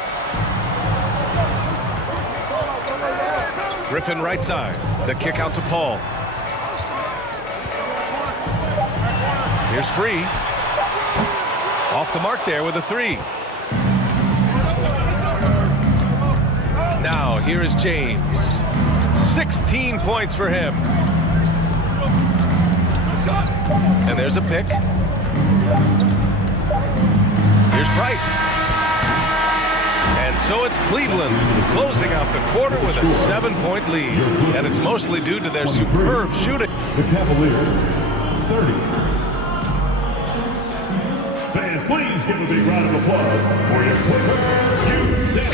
Griffin right side. The kick out to Paul. Here's Free. Off the mark there with a 3. Now here is James. 16 points for him. And there's a pick. Here's Price. And so it's Cleveland closing out the quarter with a 7-point lead. And it's mostly due to their superb shooting. The Cavaliers, 30. Fans, please give a big round of applause for your Clippers, USA.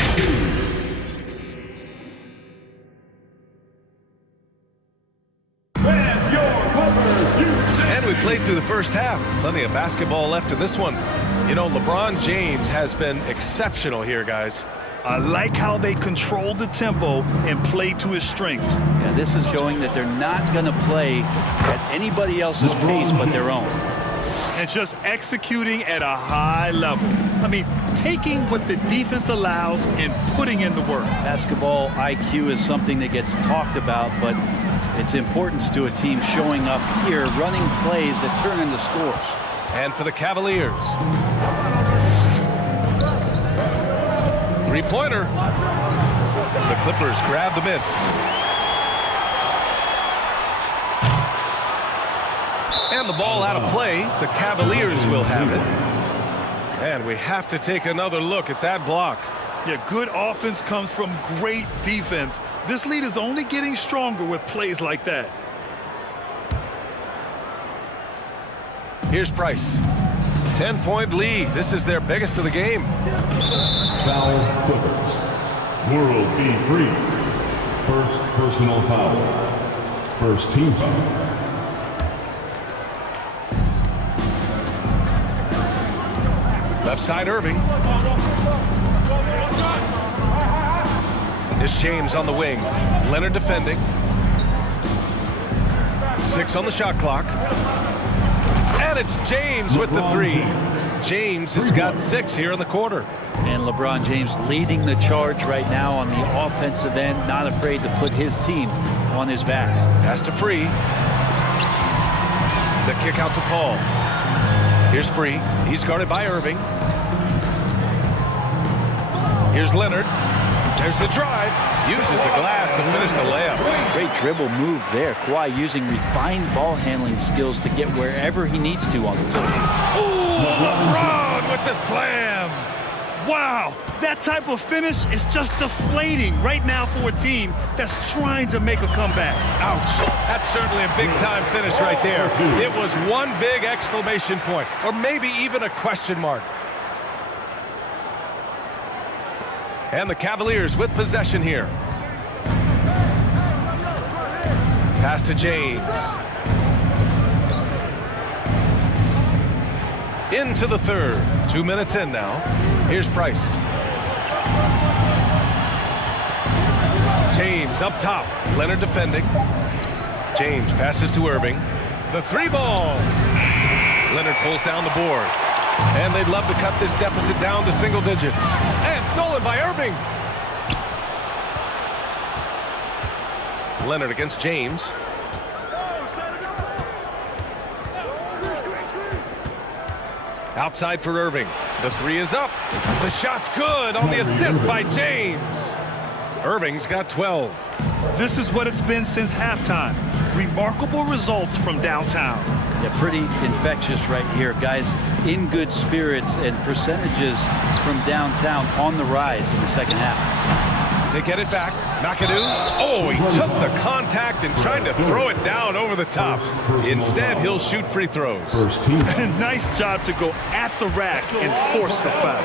And we played through the first half. Plenty of basketball left in this one. You know, LeBron James has been exceptional here, guys. I like how they control the tempo and play to his strengths. Yeah, this is showing that they're not going to play at anybody else's pace but their own. and just executing at a high level. I mean, taking what the defense allows and putting in the work. Basketball IQ is something that gets talked about, but its importance to a team showing up here, running plays that turn into scores. And for the Cavaliers, three-pointer. The Clippers grab the miss. And the ball out of play. The Cavaliers will have it. And we have to take another look at that block. Yeah, good offense comes from great defense. This lead is only getting stronger with plays like that. Here's Price. 10-point lead. This is their biggest of the game. Foul Clippers. World be free. First personal foul. First team foul. Left side, Irving. It's James on the wing. Leonard defending. 6 on the shot clock. And it's James with the three. James has got 6 here in the quarter. And LeBron James leading the charge right now on the offensive end, not afraid to put his team on his back. Pass to Free. The kick out to Paul. Here's Free. He's guarded by Irving. Here's Leonard. There's the drive. Uses the glass to finish the layup. Great dribble move there. Kawhi using refined ball handling skills to get wherever he needs to on the floor. Ooh, LeBron with the slam. Wow, that type of finish is just deflating right now for a team that's trying to make a comeback. Ouch. That's certainly a big-time finish right there. It was one big exclamation point, or maybe even a question mark. And the Cavaliers with possession here. Pass to James. Into the third. 2 minutes in now. Here's Price. James up top. Leonard defending. James passes to Irving. The 3-ball. Leonard pulls down the board. And they'd love to cut this deficit down to single digits. And stolen by Irving. Leonard against James. Outside for Irving. The 3 is up. The shot's good on the assist by James. Irving's got 12. This is what it's been since halftime. Remarkable results from downtown. Yeah, pretty infectious right here. Guys in good spirits and percentages from downtown on the rise in the second half. They get it back. McAdoo. Oh, he took the contact and tried to throw it down over the top. Instead, he'll shoot free throws. Nice job to go at the rack and force the foul.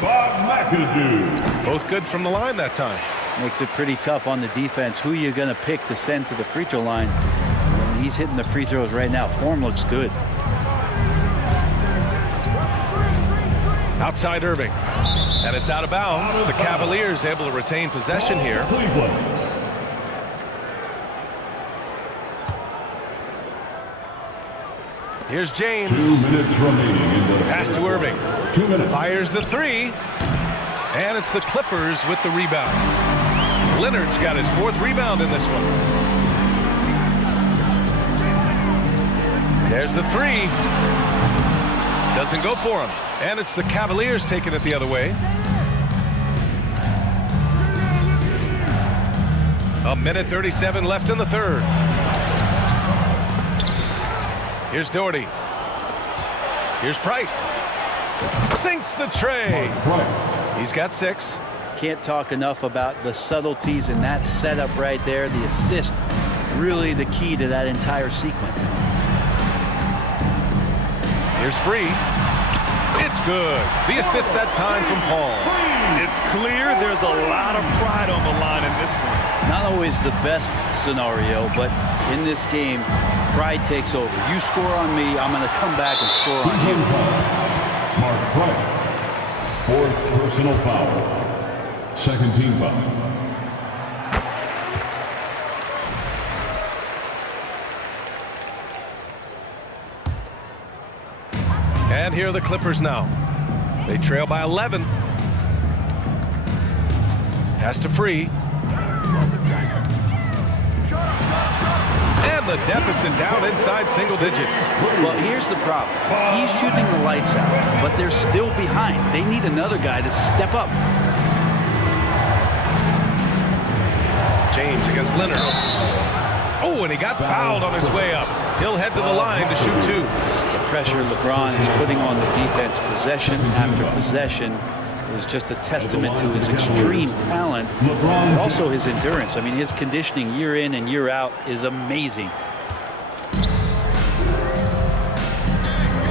Bob McAdoo. Both good from the line that time. Makes it pretty tough on the defense. Who are you going to pick to send to the free throw line? When he's hitting the free throws right now. Form looks good. Outside Irving. And it's out of bounds. The Cavaliers able to retain possession here. Here's James. 2 minutes remaining in the pass to Irving. 2 minutes. Fires the 3. And it's the Clippers with the rebound. Leonard's got his 4th rebound in this one. There's the 3. Doesn't go for him. And it's the Cavaliers taking it the other way. A minute 37 left in the third. Here's Doherty. Here's Price. Sinks the tray. He's got 6. Can't talk enough about the subtleties in that setup right there. The assist, really the key to that entire sequence. Here's Free. It's good. The assist that time from Paul. It's clear there's a lot of pride on the line in this one. Not always the best scenario, but in this game, pride takes over. You score on me, I'm going to come back and score on you. Mark Price. 4th personal foul. 2nd team foul. And here are the Clippers now. They trail by 11. Pass to Free. And the deficit down inside single digits. Well, here's the problem. He's shooting the lights out, but they're still behind. They need another guy to step up. James against Leonard. Oh, and he got fouled on his way up. He'll head to the line to shoot 2. The pressure LeBron is putting on the defense possession after possession is just a testament to his extreme talent, but also his endurance. I mean, his conditioning year in and year out is amazing.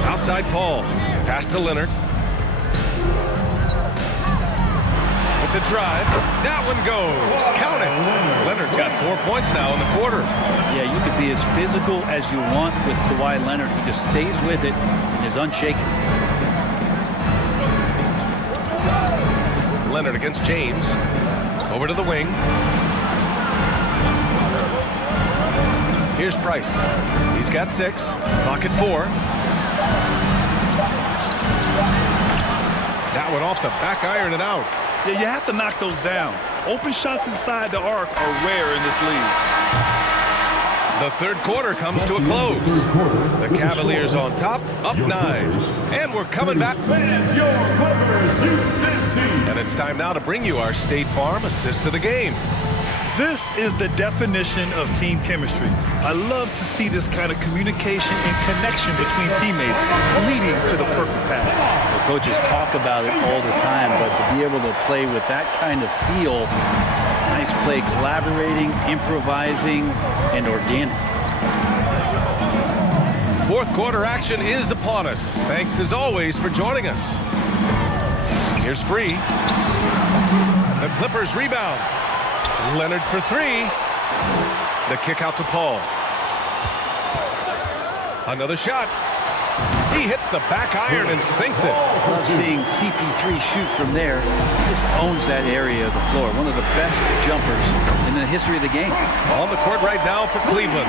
Outside Paul. Pass to Leonard. With the drive. That one goes. Count it. Leonard's got 4 points now in the quarter. Yeah, you could be as physical as you want with Kawhi Leonard. He just stays with it and is unshaken. Leonard against James. Over to the wing. Here's Price. He's got 6. Clock at 4. That one off the back iron and out. Yeah, you have to knock those down. Open shots inside the arc are rare in this league. The third quarter comes to a close. The Cavaliers on top, up 9. And we're coming back. And it's time now to bring you our State Farm assist to the game. This is the definition of team chemistry. I love to see this kind of communication and connection between teammates leading to the perfect pass. The coaches talk about it all the time, but to be able to play with that kind of feel, nice play, collaborating, improvising, and organic. Fourth quarter action is upon us. Thanks as always for joining us. Here's Free. The Clippers rebound. Leonard for 3. The kick out to Paul. Another shot. He hits the back iron and sinks it. Love seeing CP3 shoot from there. He just owns that area of the floor. One of the best jumpers in the history of the game. On the court right now for Cleveland.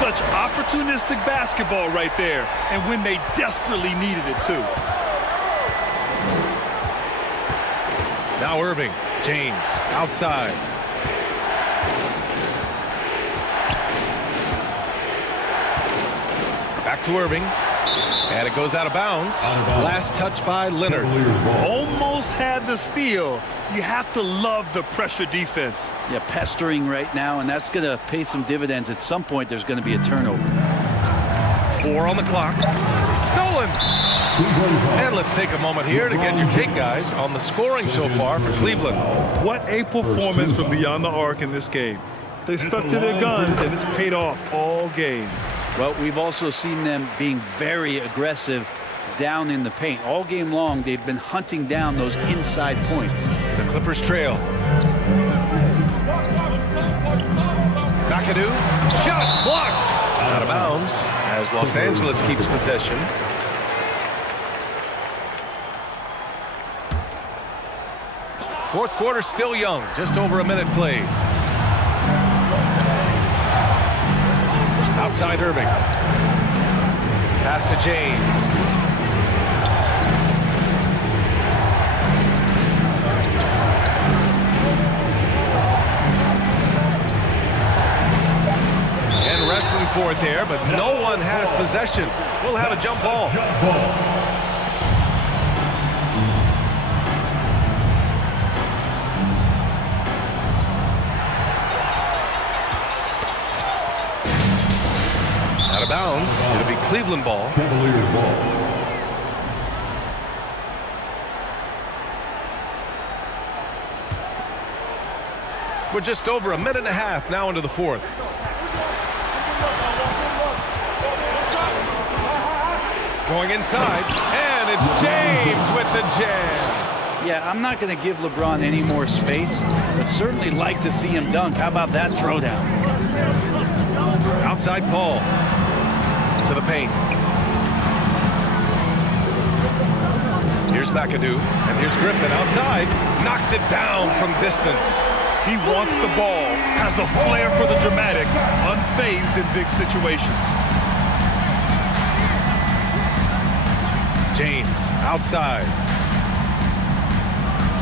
Such opportunistic basketball right there. And when they desperately needed it too. Now Irving. James outside. Back to Irving. And it goes out of bounds. Last touch by Leonard. Almost had the steal. You have to love the pressure defense. Yeah, pestering right now, and that's going to pay some dividends. At some point, there's going to be a turnover. 4 on the clock. Stolen. And let's take a moment here to get your take, guys, on the scoring so far for Cleveland. What a performance from beyond the arc in this game. They stuck to their guns, and it's paid off all game. Well, we've also seen them being very aggressive down in the paint. All game long, they've been hunting down those inside points. The Clippers trail. McAdoo. Shots blocked. Out of bounds as Los Angeles keeps possession. Fourth quarter still young. Just over a minute played. Outside Irving. Pass to James. And wrestling for it there, but no one has possession. We'll have a jump ball. Out of bounds. It'll be Cleveland ball. Cavaliers ball. We're just over a minute and a half now into the fourth. Going inside, and it's James with the jam. Yeah, I'm not going to give LeBron any more space, but certainly like to see him dunk. How about that throwdown? Outside Paul. To the paint. Here's McAdoo, and here's Griffin outside. Knocks it down from distance. He wants the ball, has a flair for the dramatic, unfazed in big situations. James outside.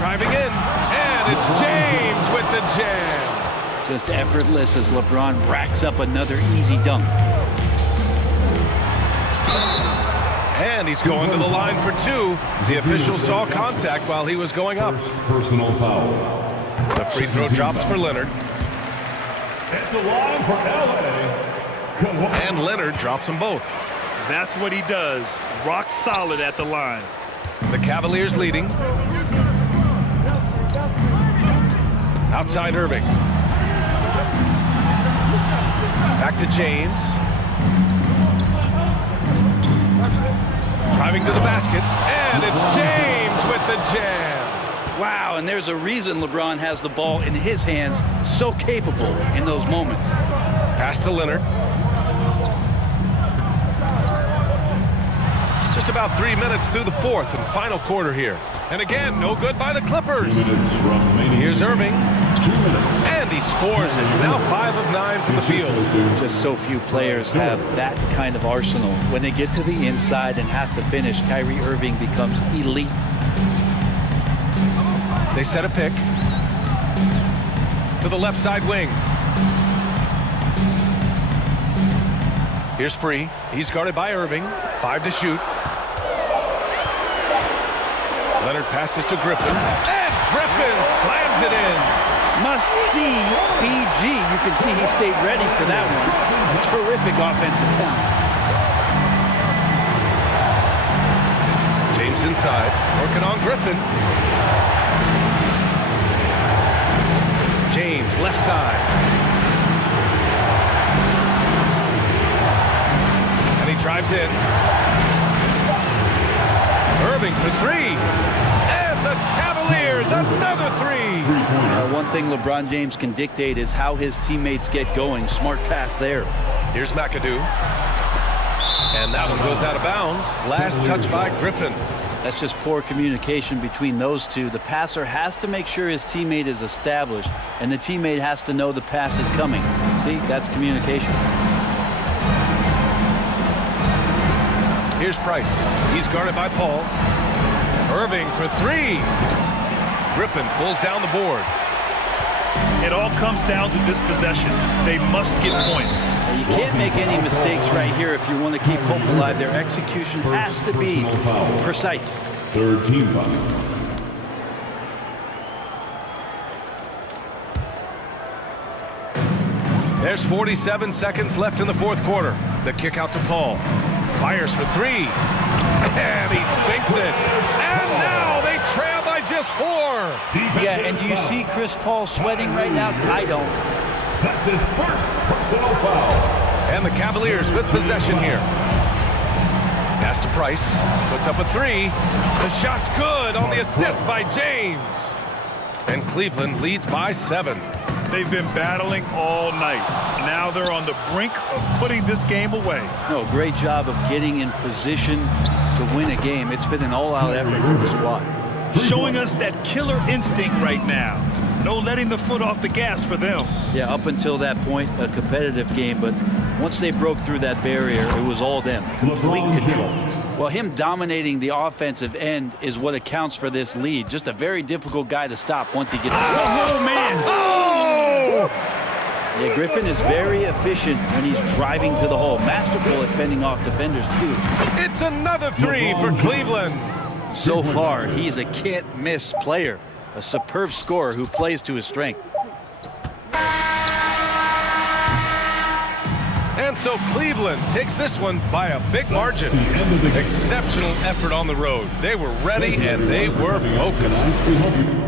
Driving in, and it's James with the jam. Just effortless as LeBron racks up another easy dunk. And he's going to the line for two. The official saw contact while he was going up. Personal foul. The free throw drops for Leonard. At the line for LA. And Leonard drops them both. That's what he does. Rock solid at the line. The Cavaliers leading. Outside Irving. Back to James. Driving to the basket. And it's James with the jam. Wow, and there's a reason LeBron has the ball in his hands, so capable in those moments. Pass to Leonard. Just about 3 minutes through the fourth and final quarter here. And again, no good by the Clippers. Here's Irving. And he scores it. Now 5 of 9 from the field. Just so few players have that kind of arsenal. When they get to the inside and have to finish, Kyrie Irving becomes elite. They set a pick to the left side wing. Here's Free. He's guarded by Irving. 5 to shoot. Leonard passes to Griffin. And Griffin slams it in. Must see BG. You can see he stayed ready for that one. Terrific offensive talent. James inside. Working on Griffin. James left side. And he drives in. Irving for three. And the Cavaliers, another three. One thing LeBron James can dictate is how his teammates get going. Smart pass there. Here's McAdoo. And that one goes out of bounds. Last touch by Griffin. That's just poor communication between those two. The passer has to make sure his teammate is established, and the teammate has to know the pass is coming. See, that's communication. Here's Price. He's guarded by Paul. Irving for three. Griffin pulls down the board. It all comes down to this possession. They must get points. You can't make any mistakes right here if you want to keep hope alive. Their execution has to be precise. Third team foul. There's 47 seconds left in the fourth quarter. The kick out to Paul. Fires for three. And he sinks it. And now they trail by just 4. Yeah, and do you see Chris Paul sweating right now? I don't. That's his first personal foul. And the Cavaliers with possession here. Pass to Price. Puts up a three. The shot's good on the assist by James. And Cleveland leads by 7. They've been battling all night. Now they're on the brink of putting this game away. No, great job of getting in position to win a game. It's been an all-out effort for the squad. Showing us that killer instinct right now. No letting the foot off the gas for them. Yeah, up until that point, a competitive game, but once they broke through that barrier, it was all them. Complete control. Well, him dominating the offensive end is what accounts for this lead. Just a very difficult guy to stop once he gets... Oh, man! Yeah, Griffin is very efficient when he's driving to the hole. Masterful at fending off defenders, too. It's another three for Cleveland. So far, he's a can't-miss player. A superb scorer who plays to his strength. And so Cleveland takes this one by a big margin. Exceptional effort on the road. They were ready and they were focused.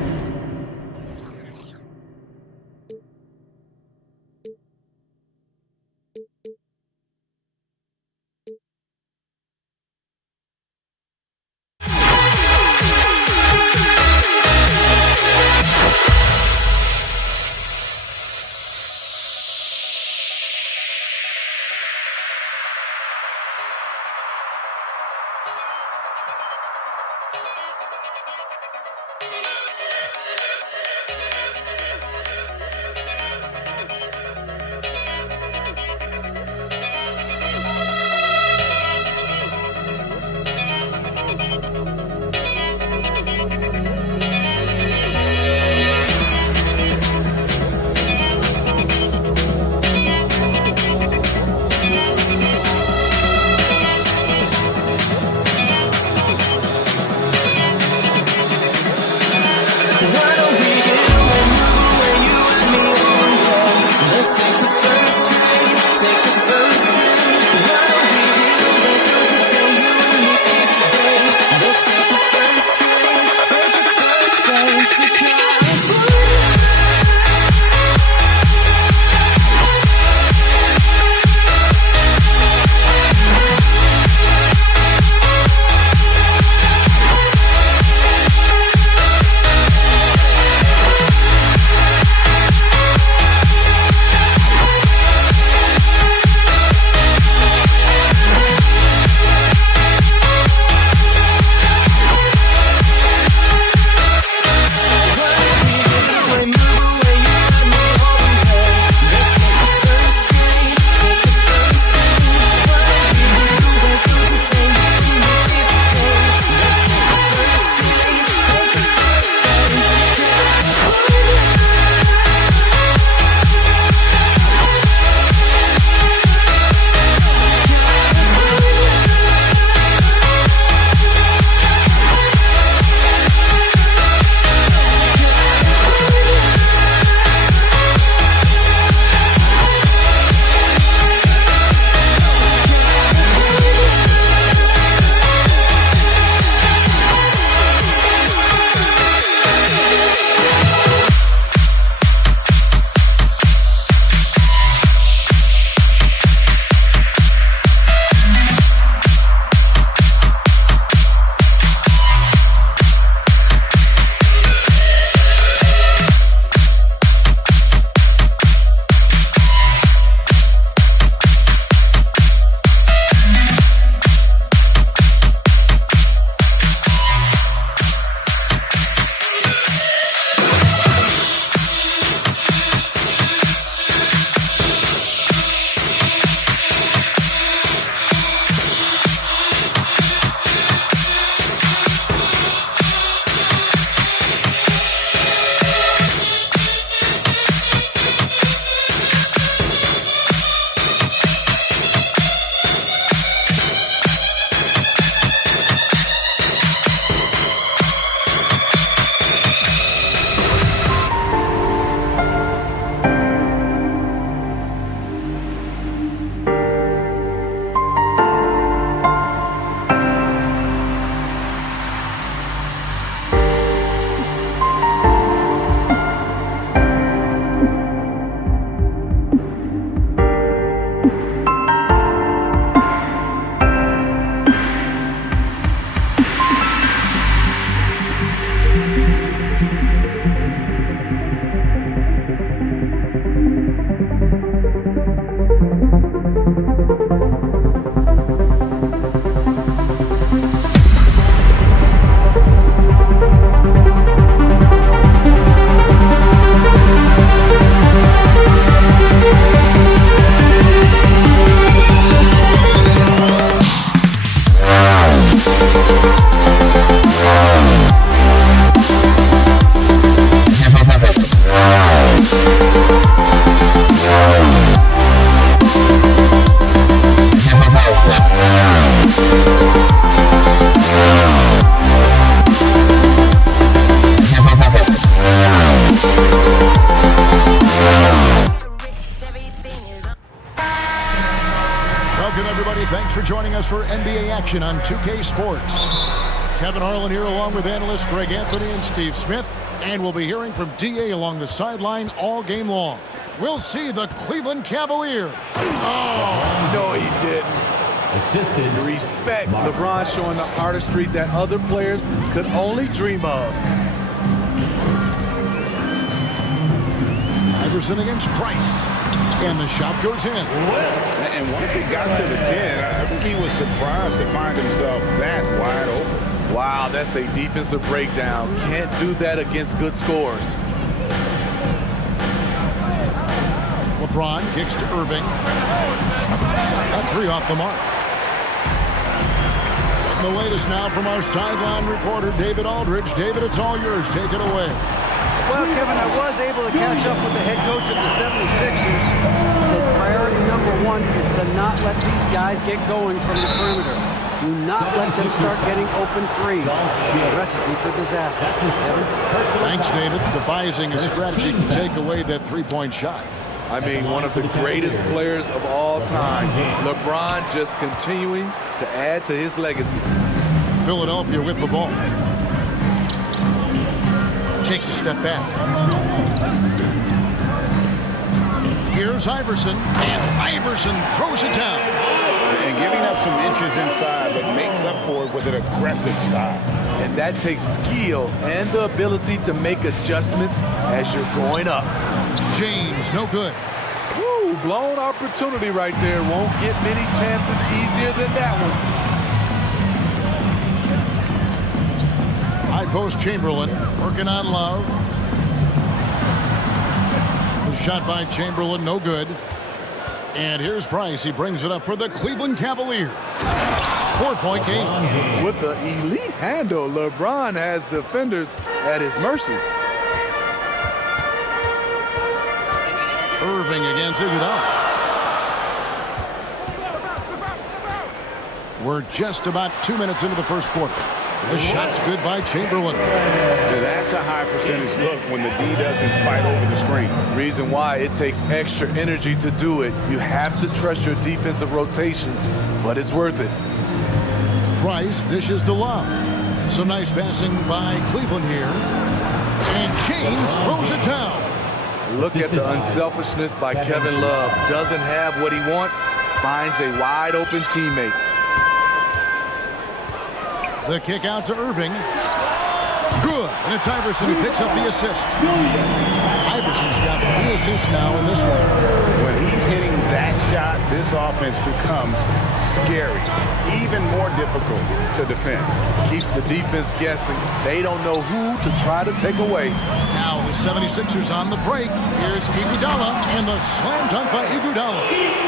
for NBA action on 2K Sports. Kevin Harlan here along with analysts Greg Anthony and Steve Smith. And we'll be hearing from D.A. along the sideline all game long. We'll see the Cleveland Cavaliers. Oh, no, he didn't. Respect. LeBron showing the artistry that other players could only dream of. Iverson against Price. And the shot goes in. And once he got to the 10, I think he was surprised to find himself that wide open. Wow, that's a defensive breakdown. Can't do that against good scores. LeBron kicks to Irving. That three off the mark. And the latest now from our sideline reporter, David Aldridge. David, it's all yours. Take it away. Well, Kevin, I was able to catch up with the head coach of the 76ers. Said priority number one is to not let these guys get going from the perimeter. Do not let them start getting open threes. It's a recipe for disaster. Kevin? Thanks, David. Devising a strategy to take away that three-point shot. I mean, one of the greatest players of all time. LeBron just continuing to add to his legacy. Philadelphia with the ball. Takes a step back. Here's Iverson, and Iverson throws it down. And giving up some inches inside, but makes up for it with an aggressive style. And that takes skill and the ability to make adjustments as you're going up. James, no good. Woo, blown opportunity right there. Won't get many chances easier than that one. High post Chamberlain, working on Love. The shot by Chamberlain, no good. And here's Price. He brings it up for the Cleveland Cavaliers. 4-point game. With the elite handle, LeBron has defenders at his mercy. Irving against Iguodala. We're just about 2 minutes into the first quarter. The shot's good by Chamberlain. That's a high percentage look when the D doesn't fight over the screen. Reason why it takes extra energy to do it. You have to trust your defensive rotations, but it's worth it. Price dishes to Love. Some nice passing by Cleveland here. And James throws it down. Look at the unselfishness by Kevin Love. Doesn't have what he wants, finds a wide open teammate. The kick out to Irving. Good. And it's Iverson who picks up the assist. Iverson's got 3 assists now in this one. When he's hitting that shot, this offense becomes scary. Even more difficult to defend. Keeps the defense guessing. They don't know who to try to take away. Now the 76ers on the break. Here's Iguodala and the slam dunk by Iguodala.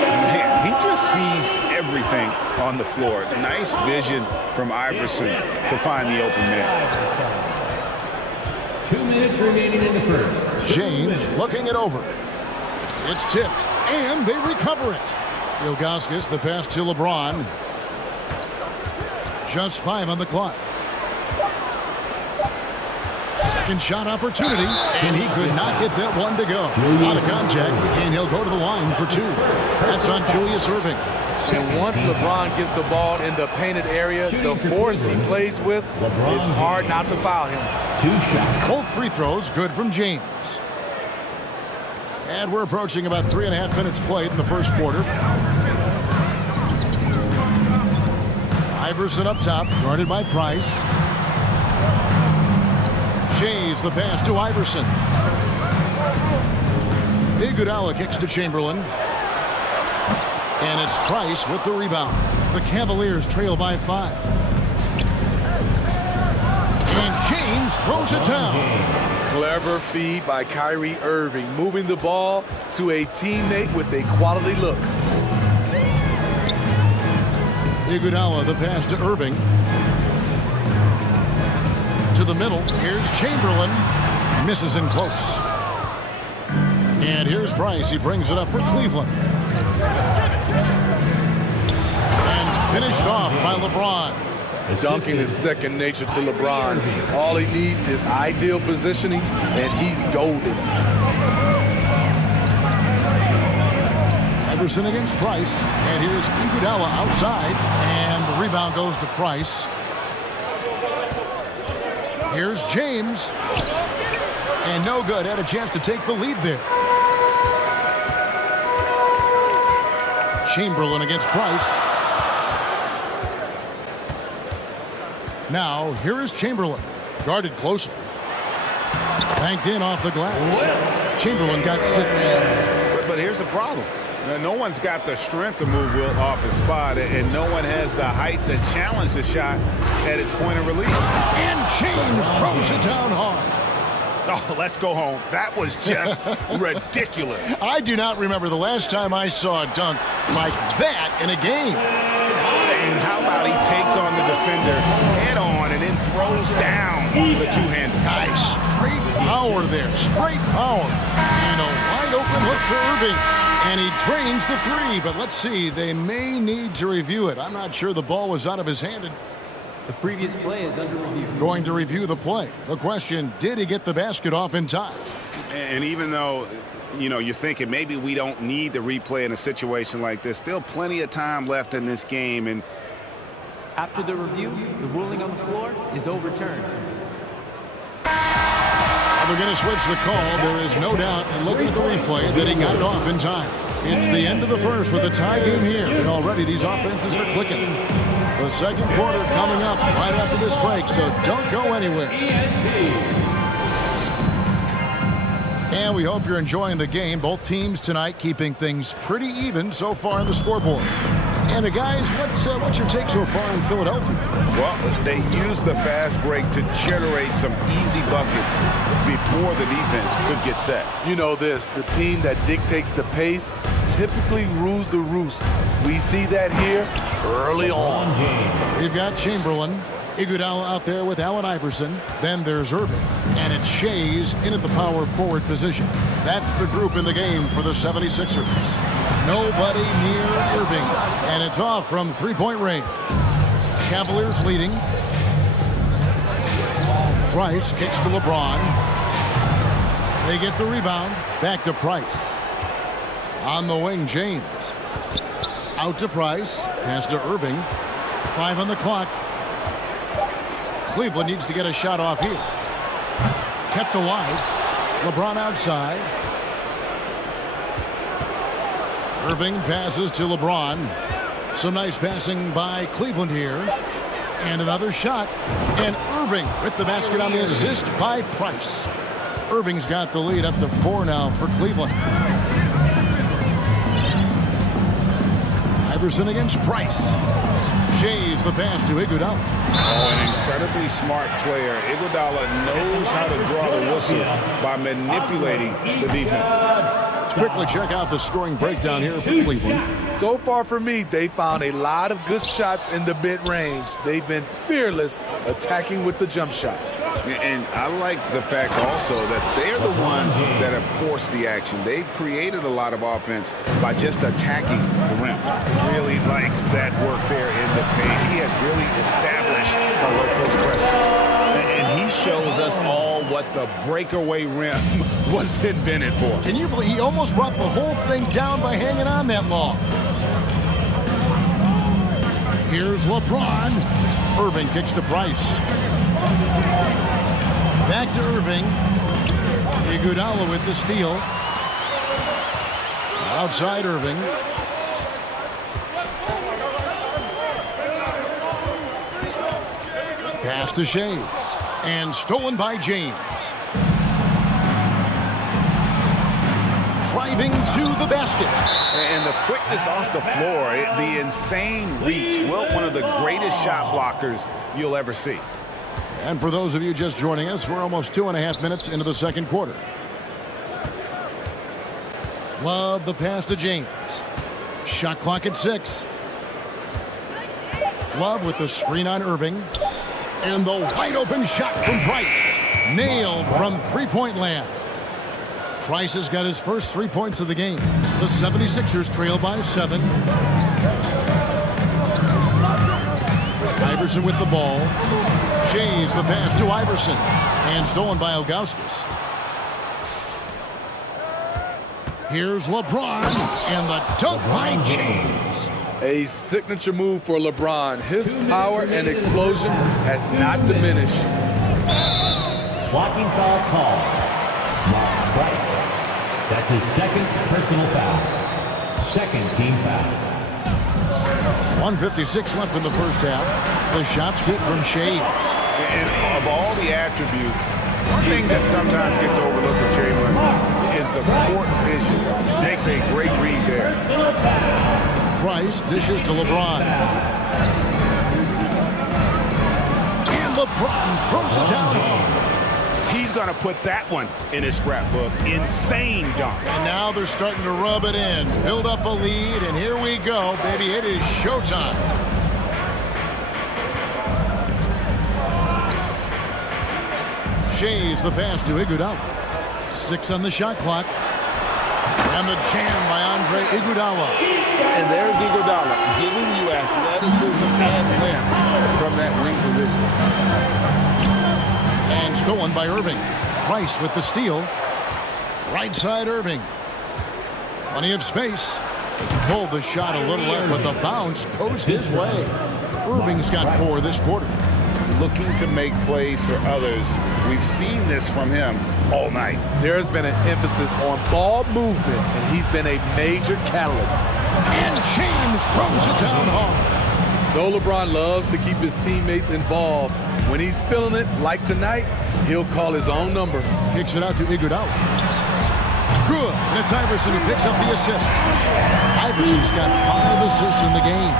Man, he just sees everything on the floor. Nice vision from Iverson to find the open man. 2 minutes remaining in the first. James looking it over. It's tipped, and they recover it. Ilgauskas, the pass to LeBron. Just 5 on the clock. Second shot opportunity, and he could not get that one to go. Out of contact, and he'll go to the line for 2. That's on Julius Irving. And once LeBron gets the ball in the painted area, the force he plays with, it's hard not to foul him. 2 shots. Both free throws good from James. And we're approaching about 3.5 minutes played in the first quarter. Iverson up top, guarded by Price. Shaves the pass to Iverson. Iguodala kicks to Chamberlain. And it's Price with the rebound. The Cavaliers trail by 5. And James throws it down. Clever feed by Kyrie Irving, moving the ball to a teammate with a quality look. Iguodala, the pass to Irving. To the middle, here's Chamberlain. Misses in close. And here's Price, he brings it up for Cleveland. And finished off by LeBron. Dunking is second nature to LeBron. All he needs is ideal positioning, and he's golden. Iverson against Price. And here's Iguodala outside. And the rebound goes to Price. Here's James. And no good. Had a chance to take the lead there. Chamberlain against Price. Now, here is Chamberlain. Guarded closely. Banked in off the glass. Chamberlain got 6. But here's the problem. No one's got the strength to move Wilt off his spot, and no one has the height to challenge the shot at its point of release. And James throws it down hard. Oh, let's go home. That was just ridiculous. I do not remember the last time I saw a dunk like that in a game. And how about he takes on the defender head on and then throws down the two-hander. Guys, straight power there. Straight power. And a wide open look for Irving. And he drains the 3, but let's see. They may need to review it. I'm not sure the ball was out of his hand. The previous play is under review. Going to review the play. The question, did he get the basket off in time? And even though, you're thinking maybe we don't need the replay in a situation like this, still plenty of time left in this game. And after the review, the ruling on the floor is overturned. They're going to switch the call. There is no doubt, and looking at the replay, that he got it off in time. It's the end of the first with a tie game here, and already these offenses are clicking. The second quarter coming up right after this break, so don't go anywhere. And we hope you're enjoying the game. Both teams tonight keeping things pretty even so far on the scoreboard. And guys, what's your take so far in Philadelphia? Well, they used the fast break to generate some easy buckets before the defense could get set. You know this, the team that dictates the pace typically rules the roost. We see that here early on. We've got Chamberlain, Iguodala out there with Allen Iverson. Then there's Irving. And it's Shays in at the power forward position. That's the group in the game for the 76ers. Nobody near Irving. And it's off from three-point range. Cavaliers leading. Price kicks to LeBron. They get the rebound. Back to Price. On the wing, James. Out to Price. Pass to Irving. 5 on the clock. Cleveland needs to get a shot off here. Kept alive. LeBron outside. Irving passes to LeBron. Some nice passing by Cleveland here. And another shot. And Irving with the basket on the assist by Price. Irving's got the lead up to 4 now for Cleveland. Iverson against Price. Shays the pass to Iguodala. Oh, an incredibly smart player. Iguodala knows how to draw the whistle by manipulating the defense. Let's quickly check out the scoring breakdown here for Cleveland. So far for me, they found a lot of good shots in the mid-range. They've been fearless attacking with the jump shot. And I like the fact also that they're the ones that have forced the action. They've created a lot of offense by just attacking the rim. Really like that work there in the paint. He has really established a low post presence. And he shows us all what the breakaway rim was invented for. Can you believe he almost brought the whole thing down by hanging on that long? Here's LeBron. Irving kicks to Price. Back to Irving. Iguodala with the steal. Outside Irving. Pass to Shays. And stolen by James. Driving to the basket. And the quickness off the floor, the insane reach. Wilt, one of the greatest shot blockers you'll ever see. And for those of you just joining us, we're almost 2.5 minutes into the second quarter. Love the pass to James. Shot clock at 6. Love with the screen on Irving. And the wide open shot from Price. Nailed from three-point land. Price has got his first 3 points of the game. The 76ers trail by 7. Iverson with the ball. Shays the pass to Iverson. And stolen by Ilgauskas. Here's LeBron and the dunk by James. A signature move for LeBron. His power and explosion has not diminished. Blocking foul call. Right. That's his second personal foul. Second team foul. 1:56 left in the first half. The shot's good from Shades. And of all the attributes, one thing that sometimes gets overlooked with Chamberlain is the court vision. Makes a great read there. Price dishes to LeBron. And LeBron throws it down. He's going to put that one in his scrapbook. Insane dunk. And now they're starting to rub it in. Build up a lead, and here we go, baby. It is showtime. Shays the pass to Iguodala. 6 on the shot clock. And the jam by Andre Iguodala. And there's Iguodala giving you athleticism and length from that wing position. And stolen by Irving. Price with the steal. Right side Irving. Plenty of space. Pulled the shot a little left, but the bounce goes his way. Irving's got 4 this quarter. Looking to make plays for others. We've seen this from him all night. There's been an emphasis on ball movement, and he's been a major catalyst. And James throws it down hard. Though LeBron loves to keep his teammates involved, when he's feeling it, like tonight, he'll call his own number. Kicks it out to Iguodala. Good. And it's Iverson who picks up the assist. Iverson's got 5 assists in the game.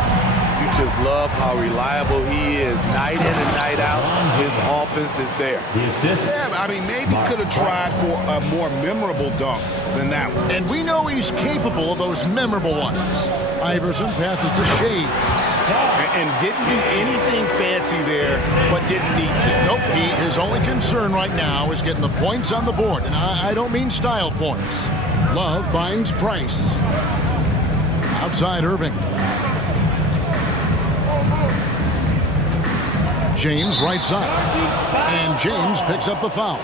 You just love how reliable he is. Night in and night out, his offense is there. Yeah, I mean, maybe could have tried for a more memorable dunk than that one. And we know he's capable of those memorable ones. Iverson passes to Shades. And didn't do anything fancy there, but didn't need to. Nope, his only concern right now is getting the points on the board. And I don't mean style points. Love finds Price. Outside Irving. James right side. And James picks up the foul.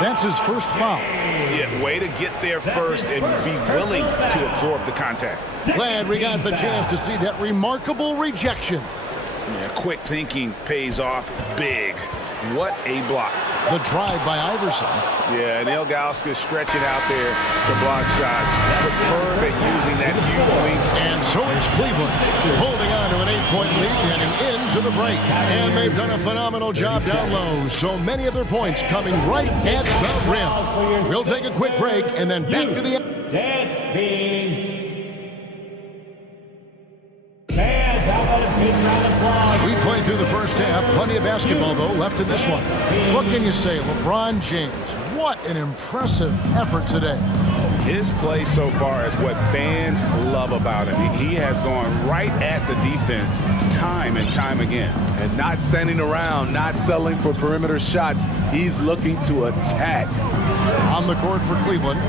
That's his first foul. Yeah, way to get there first and be willing to absorb the contact. Glad we got the chance to see that remarkable rejection. Yeah, quick thinking pays off big. What a block. The drive by Iverson. Yeah, and Ilgauskas stretching out there to block shots. Superb at using that huge wings. And so it's Cleveland holding on to an 8-point lead heading into the break. And they've done a phenomenal job down low. So many of their points coming right at the rim. We'll take a quick break and then back to the Dance team. We played through the first half. Plenty of basketball, though, left in this one. What can you say? LeBron James, what an impressive effort today. His play so far is what fans love about him. He has gone right at the defense time and time again. And not standing around, not settling for perimeter shots. He's looking to attack. On the court for Cleveland,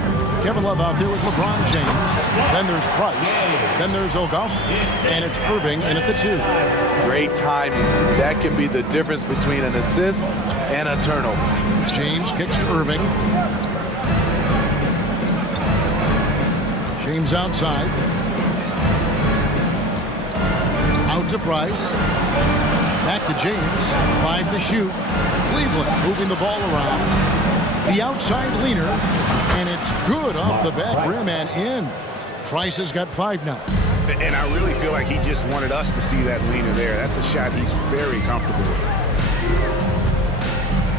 Kevin Love out there with LeBron James. Then there's Price. Then there's Ilgauskas. And it's Irving in at the 2. Great timing. That can be the difference between an assist and a turnover. James kicks to Irving. James outside. Out to Price. Back to James. 5 to shoot. Cleveland moving the ball around. The outside leaner. And it's good off the back rim and in. Price has got 5 now. And I really feel like he just wanted us to see that leaner there. That's a shot he's very comfortable with.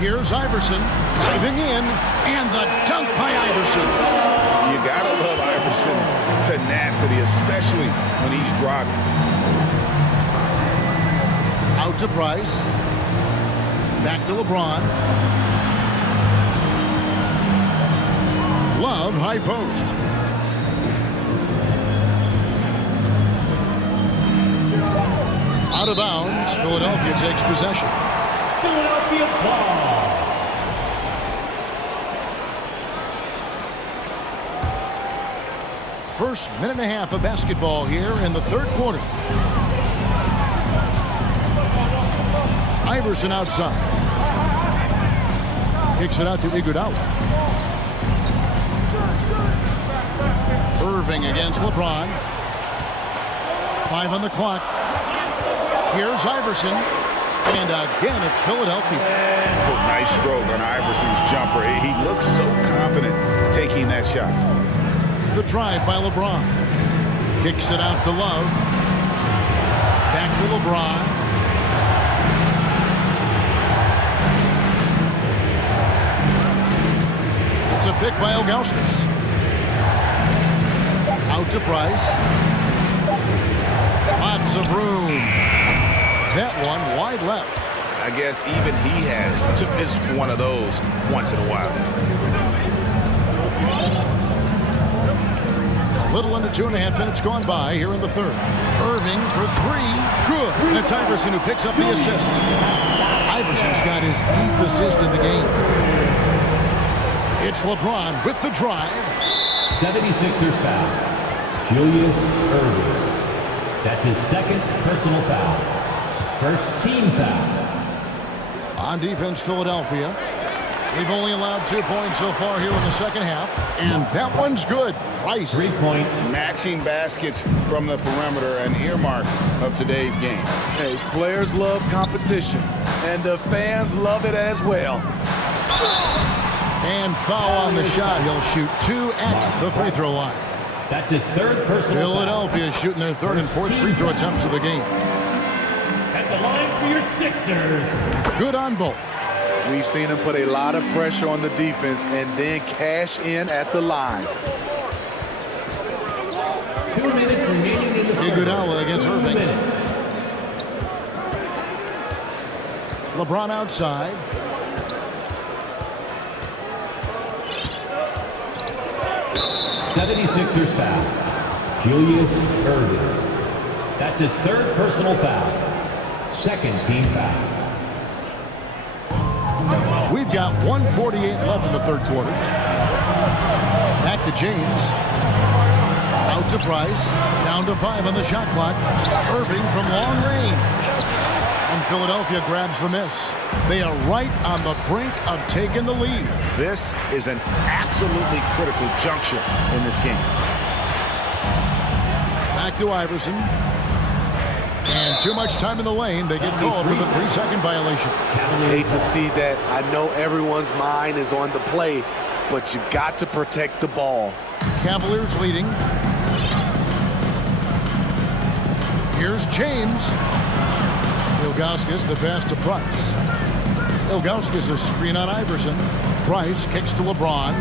Here's Iverson driving in, and the dunk by Iverson. You gotta love Iverson's tenacity, especially when he's driving. Out to Price. Back to LeBron. Love high post. Out of bounds. Philadelphia takes possession. Philadelphia ball. First minute and a half of basketball here in the third quarter. Iverson outside. Kicks it out to Iguodala. Irving against LeBron. 5 on the clock. Here's Iverson. And again, it's Philadelphia. Nice stroke on Iverson's jumper. He looks so confident taking that shot. The drive by LeBron. Kicks it out to Love. Back to LeBron. It's a pick by Ilgauskas. Out to Price. Lots of room. That one wide left. I guess even he has to miss one of those once in a while. A little under 2.5 minutes gone by here in the third. Irving for 3. Good. That's Iverson who picks up the assist. Iverson's got his 8th assist in the game. It's LeBron with the drive. 76ers foul. Julius Irving. That's his 2nd personal foul. First team foul. On defense, Philadelphia. They've only allowed 2 points so far here in the second half. And that one's good. Price. 3 points. Matching baskets from the perimeter, an earmark of today's game. Hey, players love competition, and the fans love it as well. And foul on the shot. He'll shoot 2 at the free throw line. That's his 3rd personal Philadelphia is shooting their 3rd and 4th free throw attempts of the game. At the line for your Sixers. Good on both. We've seen him put a lot of pressure on the defense and then cash in at the line. 2 minutes remaining in the third. Iguodala against Irving. LeBron outside. '76ers foul. Julius Irving. That's his 3rd personal foul. 2nd team foul. We've got 1:48 left in the third quarter. Back to James. Out to Price. Down to 5 on the shot clock. Irving from long range. And Philadelphia grabs the miss. They are right on the brink of taking the lead. This is an absolutely critical juncture in this game. Back to Iverson. And too much time in the lane. They get called for the 3-second violation. Hate to see that. I know everyone's mind is on the play, but you've got to protect the ball. Cavaliers leading. Here's James. Ilgauskas, the pass to Price. Ilgauskas, a screen on Iverson. Price kicks to LeBron.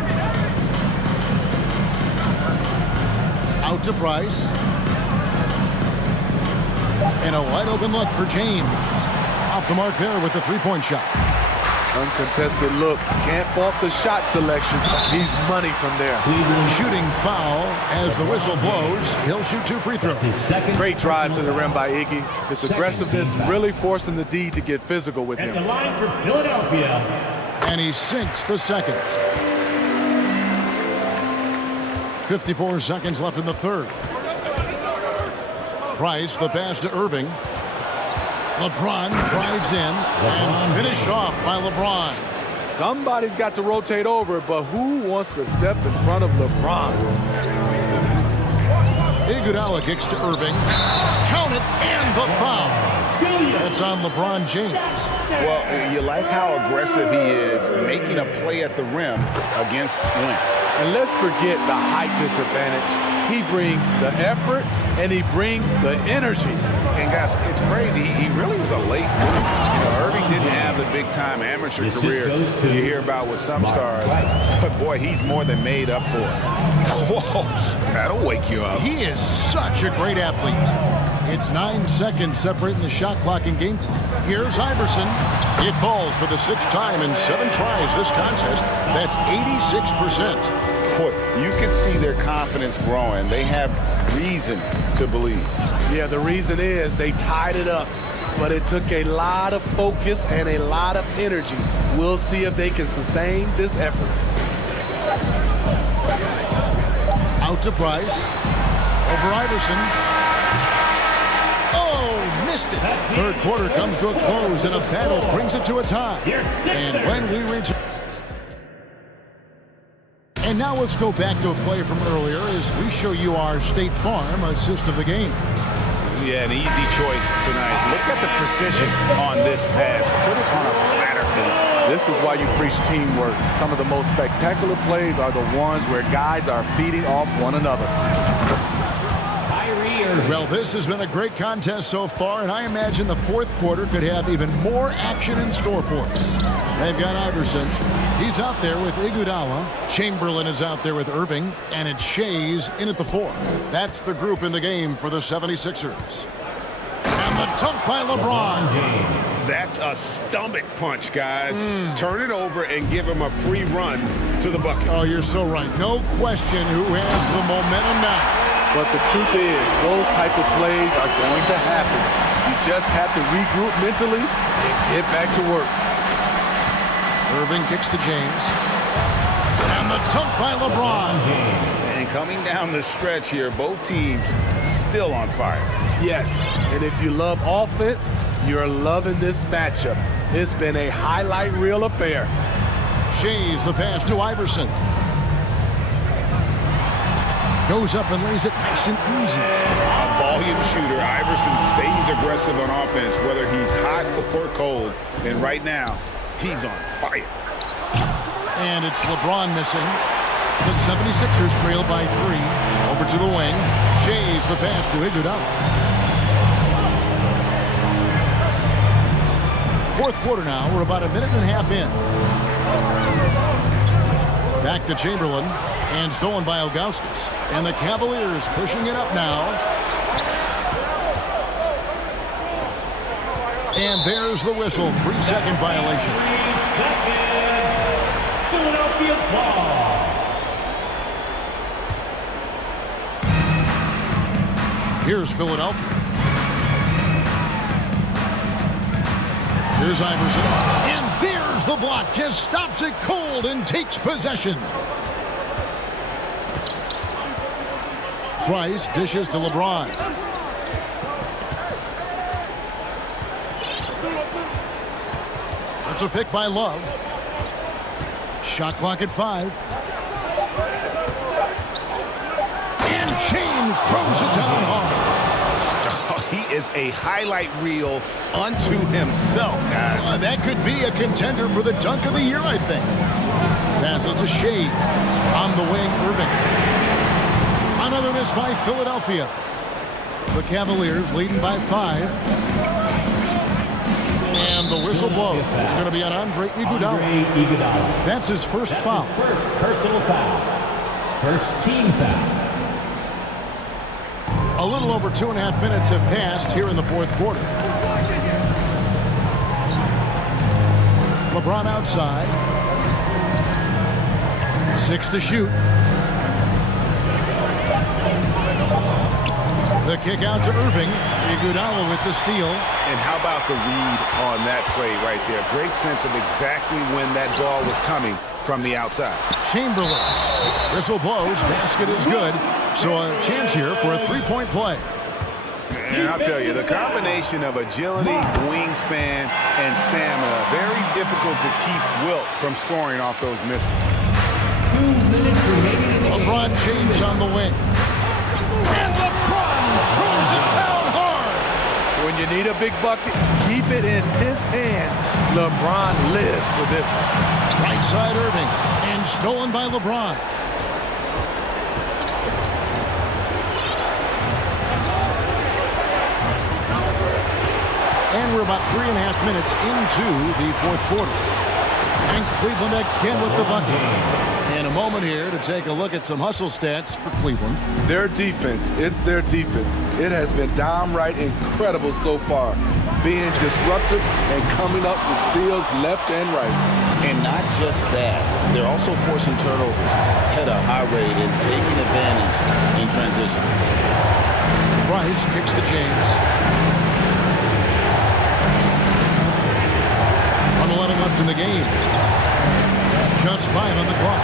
Out to Price. And a wide open look for James. Off the mark there with the 3-point shot. Uncontested look. Can't fault the shot selection. He's money from there. Shooting foul as the whistle blows. He'll shoot 2 free throws. Great drive to the rim by Iggy. His aggressiveness really forcing the D to get physical with him. At the line for Philadelphia. And he sinks the second. 54 seconds left in the third. Price, the pass to Irving. LeBron drives in and finished off by LeBron. Somebody's got to rotate over, but who wants to step in front of LeBron? Iguodala kicks to Irving. Count it, and the foul. That's on LeBron James. Well, you like how aggressive he is making a play at the rim against length. And let's forget the height disadvantage. He brings the effort, and he brings the energy. And guys, it's crazy. He really was a late bloomer. Irving didn't have the big-time amateur career you hear about with some stars. But, boy, he's more than made up for it. Whoa, that'll wake you up. He is such a great athlete. It's 9 seconds separating the shot clock and game clock. Here's Iverson. It falls for the 6th time in 7 tries this contest. That's 86%. Boy, you can see their confidence growing. They have reason to believe. Yeah, the reason is they tied it up, but it took a lot of focus and a lot of energy. We'll see if they can sustain this effort. Out to Price. Over Iverson. Oh, missed it. Third quarter comes to a close, and a battle brings it to a tie. And when we reach... And now let's go back to a play from earlier as we show you our State Farm assist of the game. Yeah, an easy choice tonight. Look at the precision on this pass. Put it on a platter for him. This is why you preach teamwork. Some of the most spectacular plays are the ones where guys are feeding off one another. Well, this has been a great contest so far, and I imagine the fourth quarter could have even more action in store for us. They've got Iverson. He's out there with Iguodala. Chamberlain is out there with Irving, and it's Shays in at the fourth. That's the group in the game for the 76ers. And the dunk by LeBron. That's a stomach punch, guys. Turn it over and give him a free run to the bucket. Oh, you're so right. No question who has the momentum now. But the truth is, those type of plays are going to happen. You just have to regroup mentally and get back to work. Irving kicks to James. And the dunk by LeBron. And coming down the stretch here, both teams still on fire. Yes, and if you love offense, you're loving this matchup. It's been a highlight reel affair. Shays the pass to Iverson. Goes up and lays it nice and easy. A volume shooter. Iverson stays aggressive on offense, whether he's hot or cold. And right now, he's on fire. And it's LeBron missing. The 76ers trail by 3. Over to the wing. Shays the pass to Iguodala. Fourth quarter now. We're about a minute and a half in. Back to Chamberlain. And stolen by Ilgauskas. And the Cavaliers pushing it up now. And there's the whistle. 3-second violation. 3 seconds. Philadelphia ball. Here's Philadelphia. Here's Iverson. And there's the block. Just stops it cold and takes possession. Price dishes to LeBron. That's a pick by Love. Shot clock at 5. And James throws it down hard. Oh, he is a highlight reel unto himself, guys. That could be a contender for the dunk of the year, I think. Passes to Shays. On the wing, Irving. Another miss by Philadelphia. The Cavaliers leading by 5. And the whistle blows. It's going to be on Andre Iguodala. That's his first foul. First personal foul. First team foul. A little over 2.5 minutes have passed here in the fourth quarter. LeBron outside. 6 to shoot. The kick out to Irving. Iguodala with the steal. And how about the read on that play right there? Great sense of exactly when that ball was coming from the outside. Chamberlain. Whistle blows. Basket is good. So a chance here for a 3-point play. And I'll tell you, the combination of agility, wingspan, and stamina, very difficult to keep Wilt from scoring off those misses. 2 minutes remaining in the game. LeBron James on the wing. And LeBron throws it down hard. When you need a big bucket, keep it in his hands. LeBron lives for this one. Right side Irving. And stolen by LeBron. And we're about 3.5 minutes into the fourth quarter. And Cleveland again with the bucket. And a moment here to take a look at some hustle stats for Cleveland. Their defense, it's their defense. It has been downright incredible so far. Being disruptive and coming up with steals left and right. And not just that, they're also forcing turnovers at a high rate and taking advantage in transition. Price kicks to James. 1:11 left in the game. Just 5 on the clock.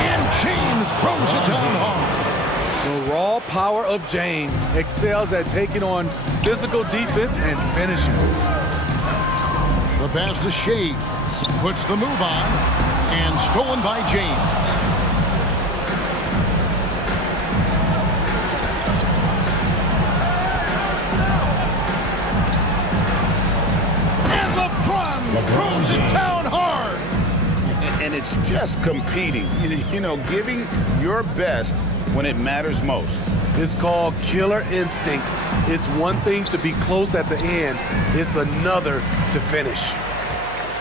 And James throws it down hard. The raw power of James excels at taking on physical defense and finishing. The The pass to Shades. Puts the move on. And stolen by James. And LeBron throws it down hard. And it's just competing. You know, giving your best when it matters most. It's called killer instinct. It's one thing to be close at the end. It's another to finish.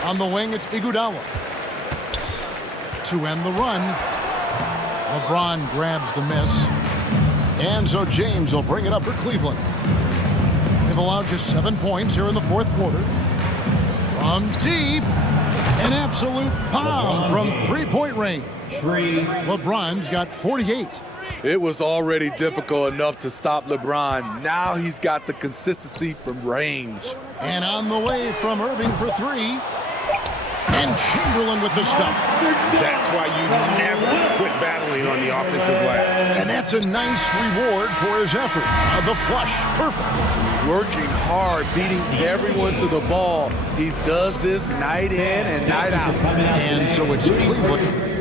On the wing, it's Iguodala. To end the run, LeBron grabs the miss. And so James will bring it up for Cleveland. They've allowed just 7 points here in the fourth quarter. From deep, an absolute bomb from three-point range. LeBron's got 48. It was already difficult enough to stop LeBron. Now he's got the consistency from range. And on the way from Irving for three. And Chamberlain with the stuff. That's why you never quit battling on the offensive glass. And that's a nice reward for his effort. The flush, perfect. Working hard, beating everyone to the ball. He does this night in and night out. And so it's Cleveland.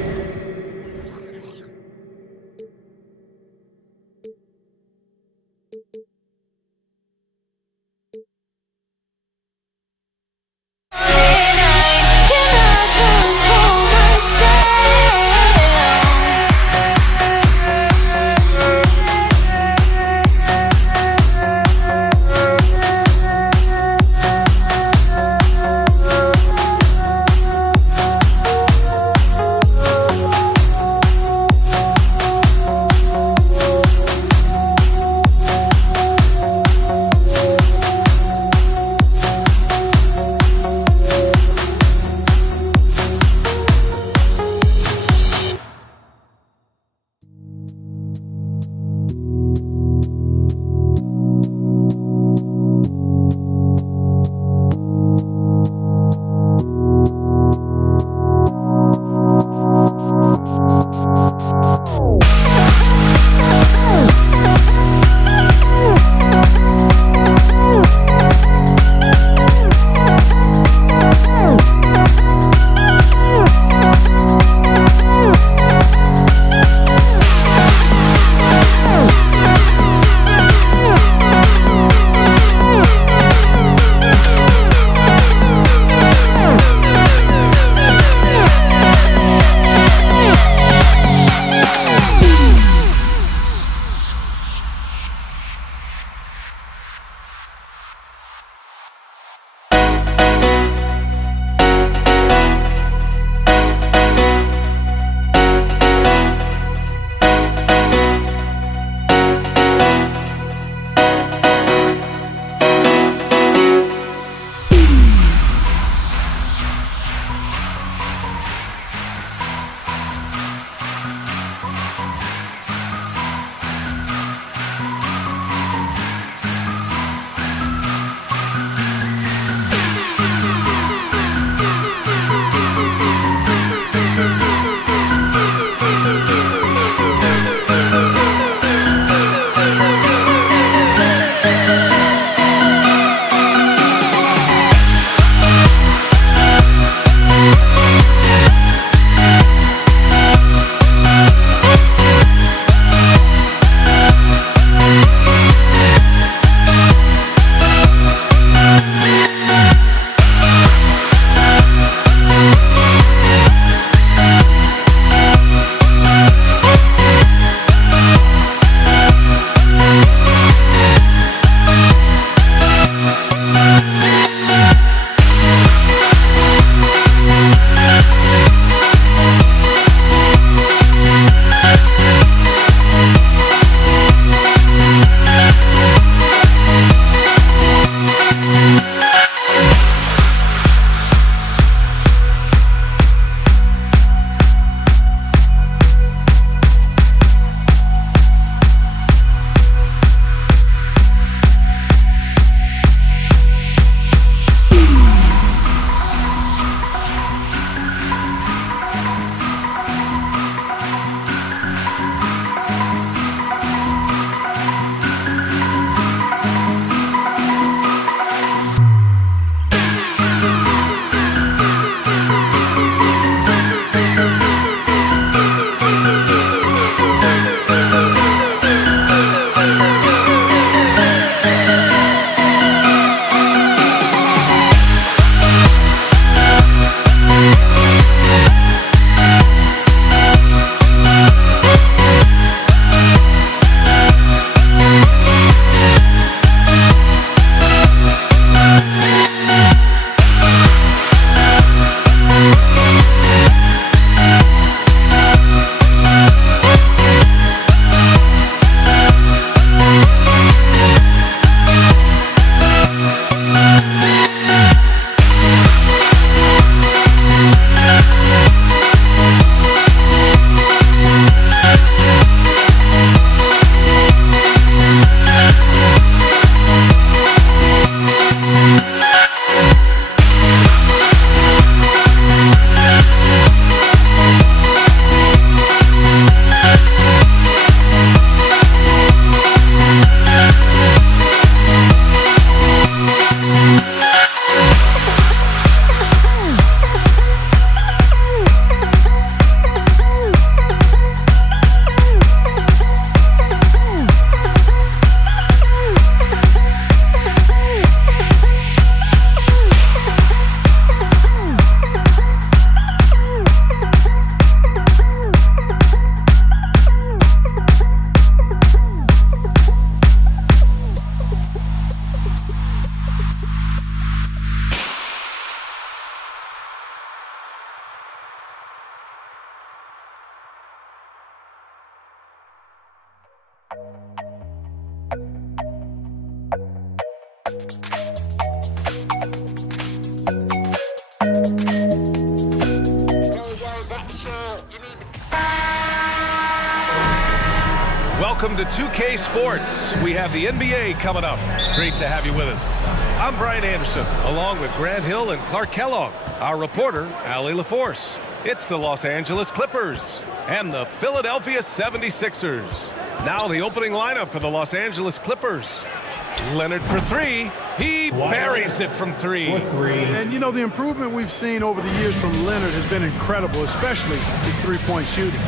Welcome to 2K Sports. We have the NBA coming up. Great to have you with us. I'm Brian Anderson, along with Grant Hill and Clark Kellogg. Our reporter, Allie LaForce. It's the Los Angeles Clippers and the Philadelphia 76ers. Now the opening lineup for the Los Angeles Clippers. Leonard for three. He buries it from three. And, you know, the improvement we've seen over the years from Leonard has been incredible, especially his three-point shooting.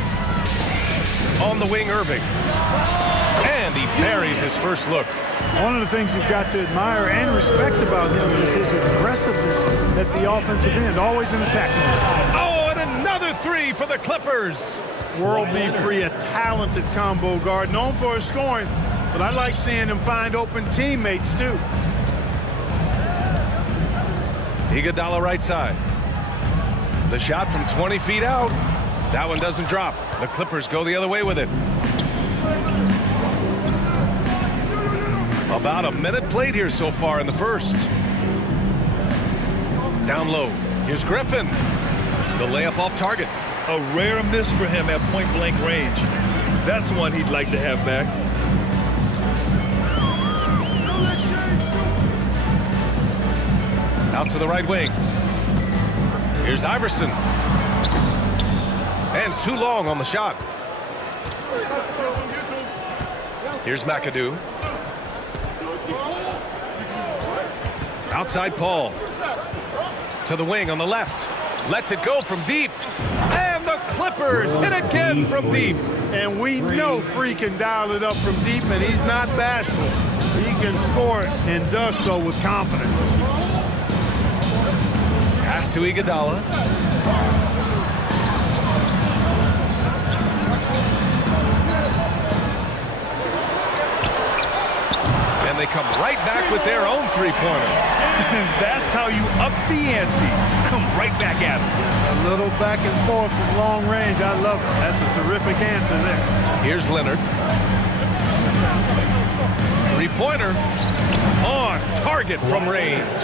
On the wing, Irving. And he buries his first look. One of the things you've got to admire and respect about him is his aggressiveness at the offensive end, always in attacking. Oh, and another three for the Clippers. World B. Free, a talented combo guard, known for his scoring, but I like seeing him find open teammates, too. Iguodala right side. The shot from 20 feet out. That one doesn't drop. The Clippers go the other way with it. About a minute played here so far in the first. Down low. Here's Griffin. The layup off target. A rare miss for him at point-blank range. That's one he'd like to have back. Out to the right wing. Here's Iverson. And too long on the shot. Here's McAdoo. Outside Paul. To the wing on the left. Lets it go from deep. And the Clippers hit again from deep. And we know Free can dial it up from deep, and he's not bashful. He can score it and does so with confidence. Pass to Iguodala. And they come right back with their own three-pointer. And that's how you up the ante. Come right back at him. A little back and forth from long range. I love it. That's a terrific answer there. Here's Leonard. Three-pointer on target from range.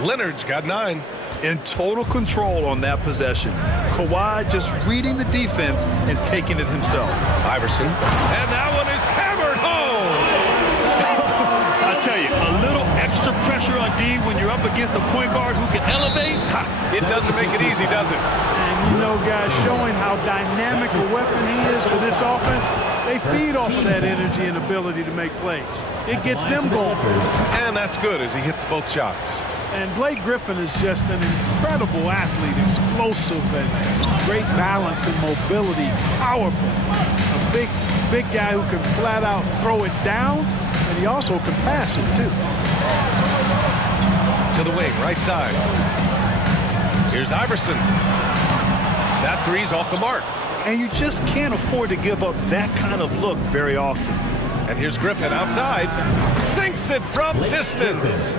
Leonard's got 9. In total control on that possession. Kawhi just reading the defense and taking it himself. Iverson. And that one is hammered home. I tell you, a little extra pressure on D when you're up against a point guard who can elevate. It doesn't make it easy, does it? And you know, guys, showing how dynamic a weapon he is for this offense, they feed off of that energy and ability to make plays. It gets them going. And that's good as he hits both shots. And Blake Griffin is just an incredible athlete, explosive and great balance and mobility, powerful. A big guy who can flat out throw it down, and he also can pass it too. To the wing, right side. Here's Iverson. That three's off the mark. And you just can't afford to give up that kind of look very often. And here's Griffin outside. Sinks it from distance.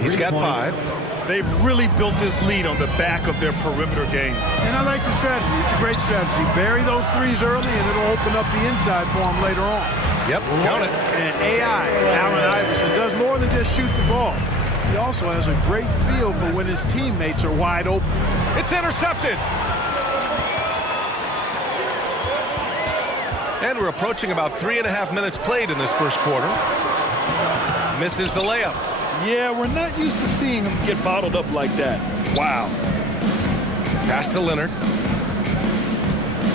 He's got 5. They've really built this lead on the back of their perimeter game. And I like the strategy. It's a great strategy. Bury those threes early, and it'll open up the inside for him later on. Yep, count it. And Allen Iverson, does more than just shoot the ball. He also has a great feel for when his teammates are wide open. It's intercepted. And we're approaching about 3.5 minutes played in this first quarter. Misses the layup. Yeah, we're not used to seeing him get bottled up like that. Wow. Pass to Leonard.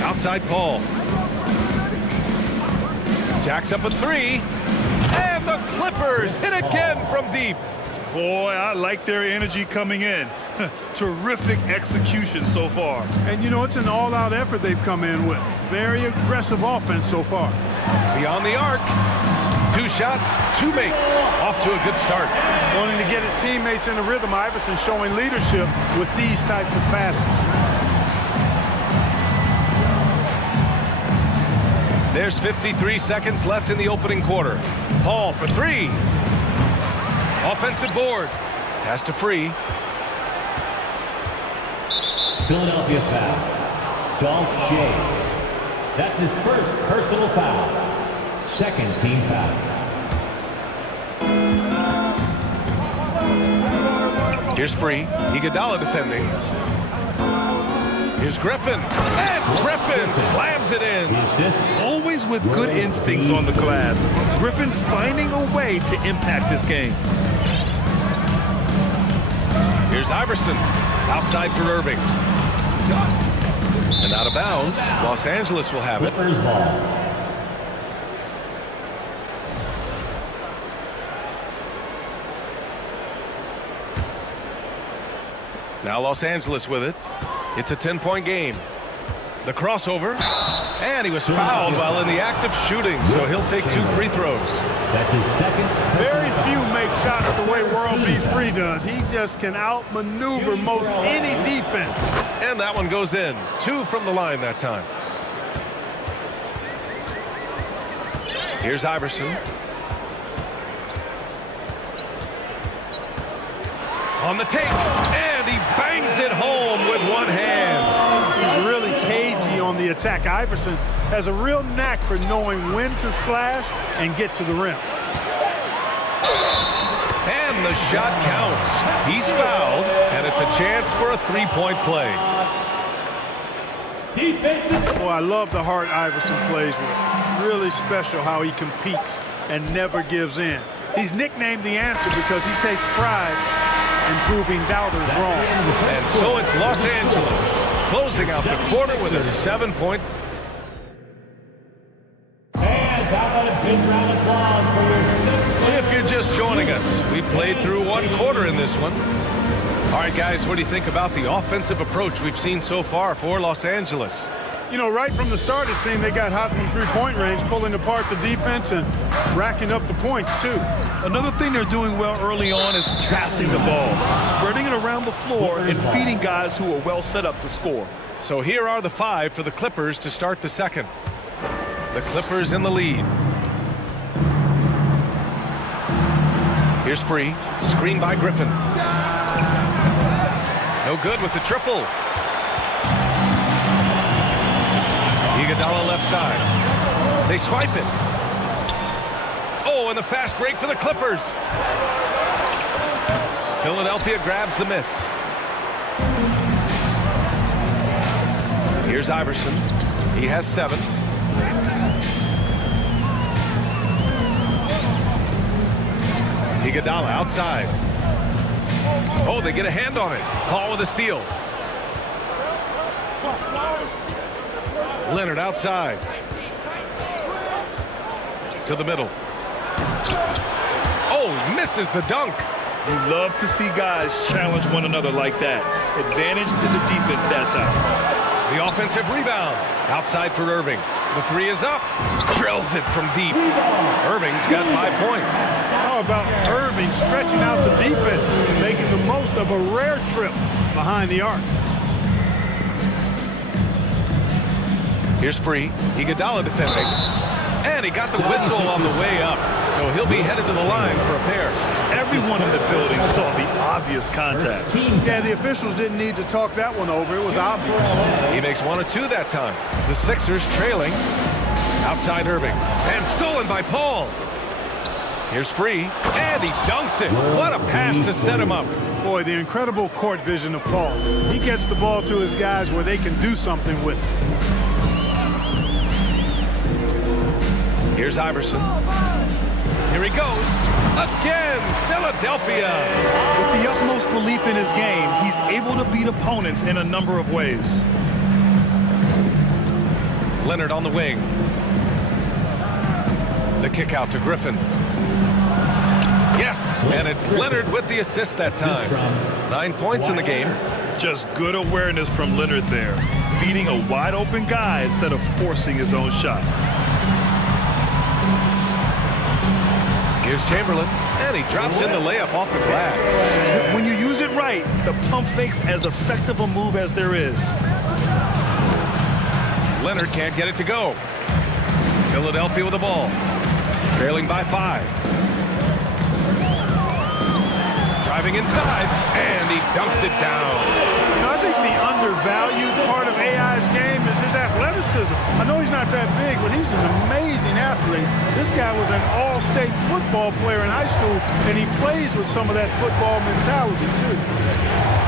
Outside Paul. Jacks up a 3. And the Clippers hit again from deep. Boy, I like their energy coming in. Terrific execution so far. And, you know, it's an all-out effort they've come in with. Very aggressive offense so far. Beyond the arc. 2 shots, 2 makes. Off to a good start. Wanting to get his teammates in a rhythm, Iverson showing leadership with these types of passes. There's 53 seconds left in the opening quarter. Paul for 3. Offensive board. Pass to Free. Philadelphia foul. Dolph Schayes. That's his first personal foul. Second team foul. Here's Free. Iguodala defending. Here's Griffin. And Griffin slams it in. Always with good instincts on the glass. Griffin finding a way to impact this game. Here's Iverson. Outside for Irving. And out of bounds. Los Angeles will have it. Clippers ball. Now Los Angeles with it. It's a 10-point game. The crossover. And he was fouled while in the act of shooting, so he'll take 2 free throws. That's his second. Very few make shots the way World B. Free does. He just can outmaneuver most any defense. And that one goes in. 2 from the line that time. Here's Iverson. On the take, and he bangs it home with one hand. He's really cagey on the attack. Iverson has a real knack for knowing when to slash and get to the rim. And the shot counts. He's fouled, and it's a chance for a 3-point play. Boy, I love the heart Iverson plays with. Really special how he competes and never gives in. He's nicknamed the answer because he takes pride in proving doubters wrong. And so it's Los Angeles closing out the quarter with a 7-point. If you're just joining us, we played through 1 quarter in this one. All right, guys, what do you think about the offensive approach we've seen so far for Los Angeles? You know, right from the start, it seemed they got hot from 3-point range, pulling apart the defense and racking up the points, too. Another thing they're doing well early on is passing the ball, spreading it around the floor and feeding guys who are well set up to score. So here are the 5 for the Clippers to start the second. The Clippers in the lead. Here's Free. Screen by Griffin. No good with the triple. Iguodala left side. They swipe it. Oh, and the fast break for the Clippers. Philadelphia grabs the miss. Here's Iverson. He has 7. Iguodala outside. Oh, they get a hand on it. Paul with a steal. Leonard outside. To the middle. Oh, misses the dunk. You love to see guys challenge one another like that. Advantage to the defense that time. The offensive rebound. Outside for Irving. The 3 is up. Drills it from deep. Irving's got 5 points. How about Irving stretching out the defense, making the most of a rare trip behind the arc. Here's Free. Iguodala defending. And he got the whistle on the way up. So he'll be headed to the line for a pair. Everyone in the building saw the obvious contact. Yeah, the officials didn't need to talk that one over. It was obvious. He makes 1 of 2 that time. The Sixers trailing. Outside Irving. And stolen by Paul. Here's Free. And he dunks it. What a pass to set him up. Boy, the incredible court vision of Paul. He gets the ball to his guys where they can do something with it. Here's Iverson. Here he goes. Again, Philadelphia. With the utmost belief in his game, he's able to beat opponents in a number of ways. Leonard on the wing. The kick out to Griffin. Yes, and it's Leonard with the assist that time. 9 points in the game. Just good awareness from Leonard there. Feeding a wide open guy instead of forcing his own shot. Here's Chamberlain, and he drops in the layup off the glass. When you use it right, the pump fake's as effective a move as there is. Leonard can't get it to go. Philadelphia with the ball. Trailing by 5. Driving inside, and he dunks it down. You know, I think the undervalued part of AI's game is his athleticism. athleticism. I know he's not that big, but he's an amazing athlete. This guy was an all-state football player in high school, and he plays with some of that football mentality, too.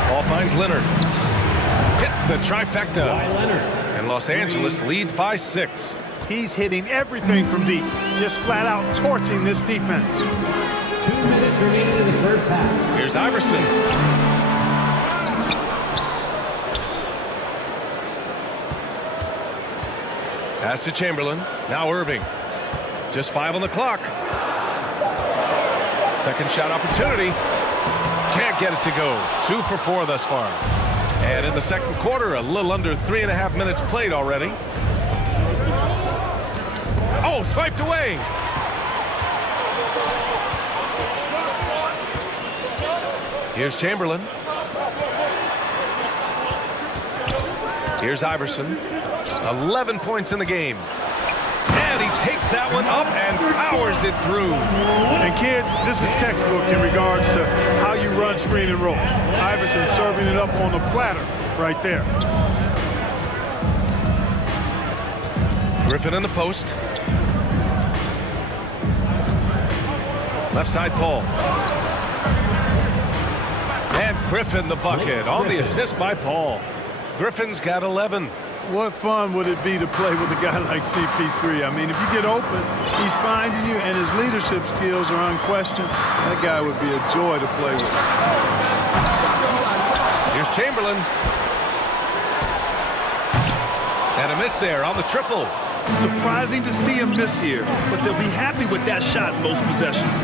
Ball finds Leonard. Hits the trifecta. And Los Angeles leads by 6. He's hitting everything from deep, just flat out torching this defense. 2 minutes remaining in the first half. Here's Iverson. Pass to Chamberlain. Now Irving. Just 5 on the clock. Second shot opportunity. Can't get it to go. 2 for 4 thus far. And in the second quarter, a little under 3.5 minutes played already. Oh, swiped away. Here's Chamberlain. Here's Iverson. 11 points in the game. And he takes that one up and powers it through. And kids, this is textbook in regards to how you run screen and roll. Iverson serving it up on the platter right there. Griffin in the post. Left side Paul. And Griffin the bucket on the assist by Paul. Griffin's got 11. What fun would it be to play with a guy like CP3? I mean, if you get open, he's finding you, and his leadership skills are unquestioned. That guy would be a joy to play with. Here's Chamberlain. And a miss there on the triple. Surprising to see him miss here, but they'll be happy with that shot in most possessions.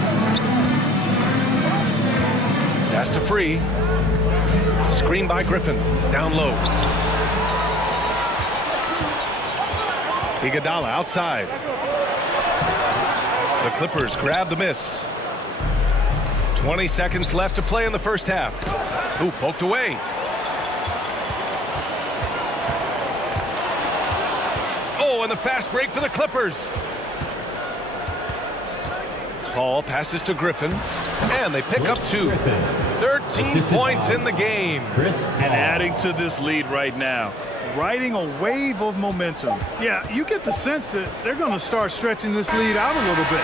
Pass to Free. Screen by Griffin. Down low. Iguodala outside. The Clippers grab the miss. 20 seconds left to play in the first half. Ooh, poked away. Oh, and the fast break for the Clippers. Paul passes to Griffin, and they pick up 2. 13 points in the game. And adding to this lead right now. Riding a wave of momentum. Yeah, you get the sense that they're going to start stretching this lead out a little bit.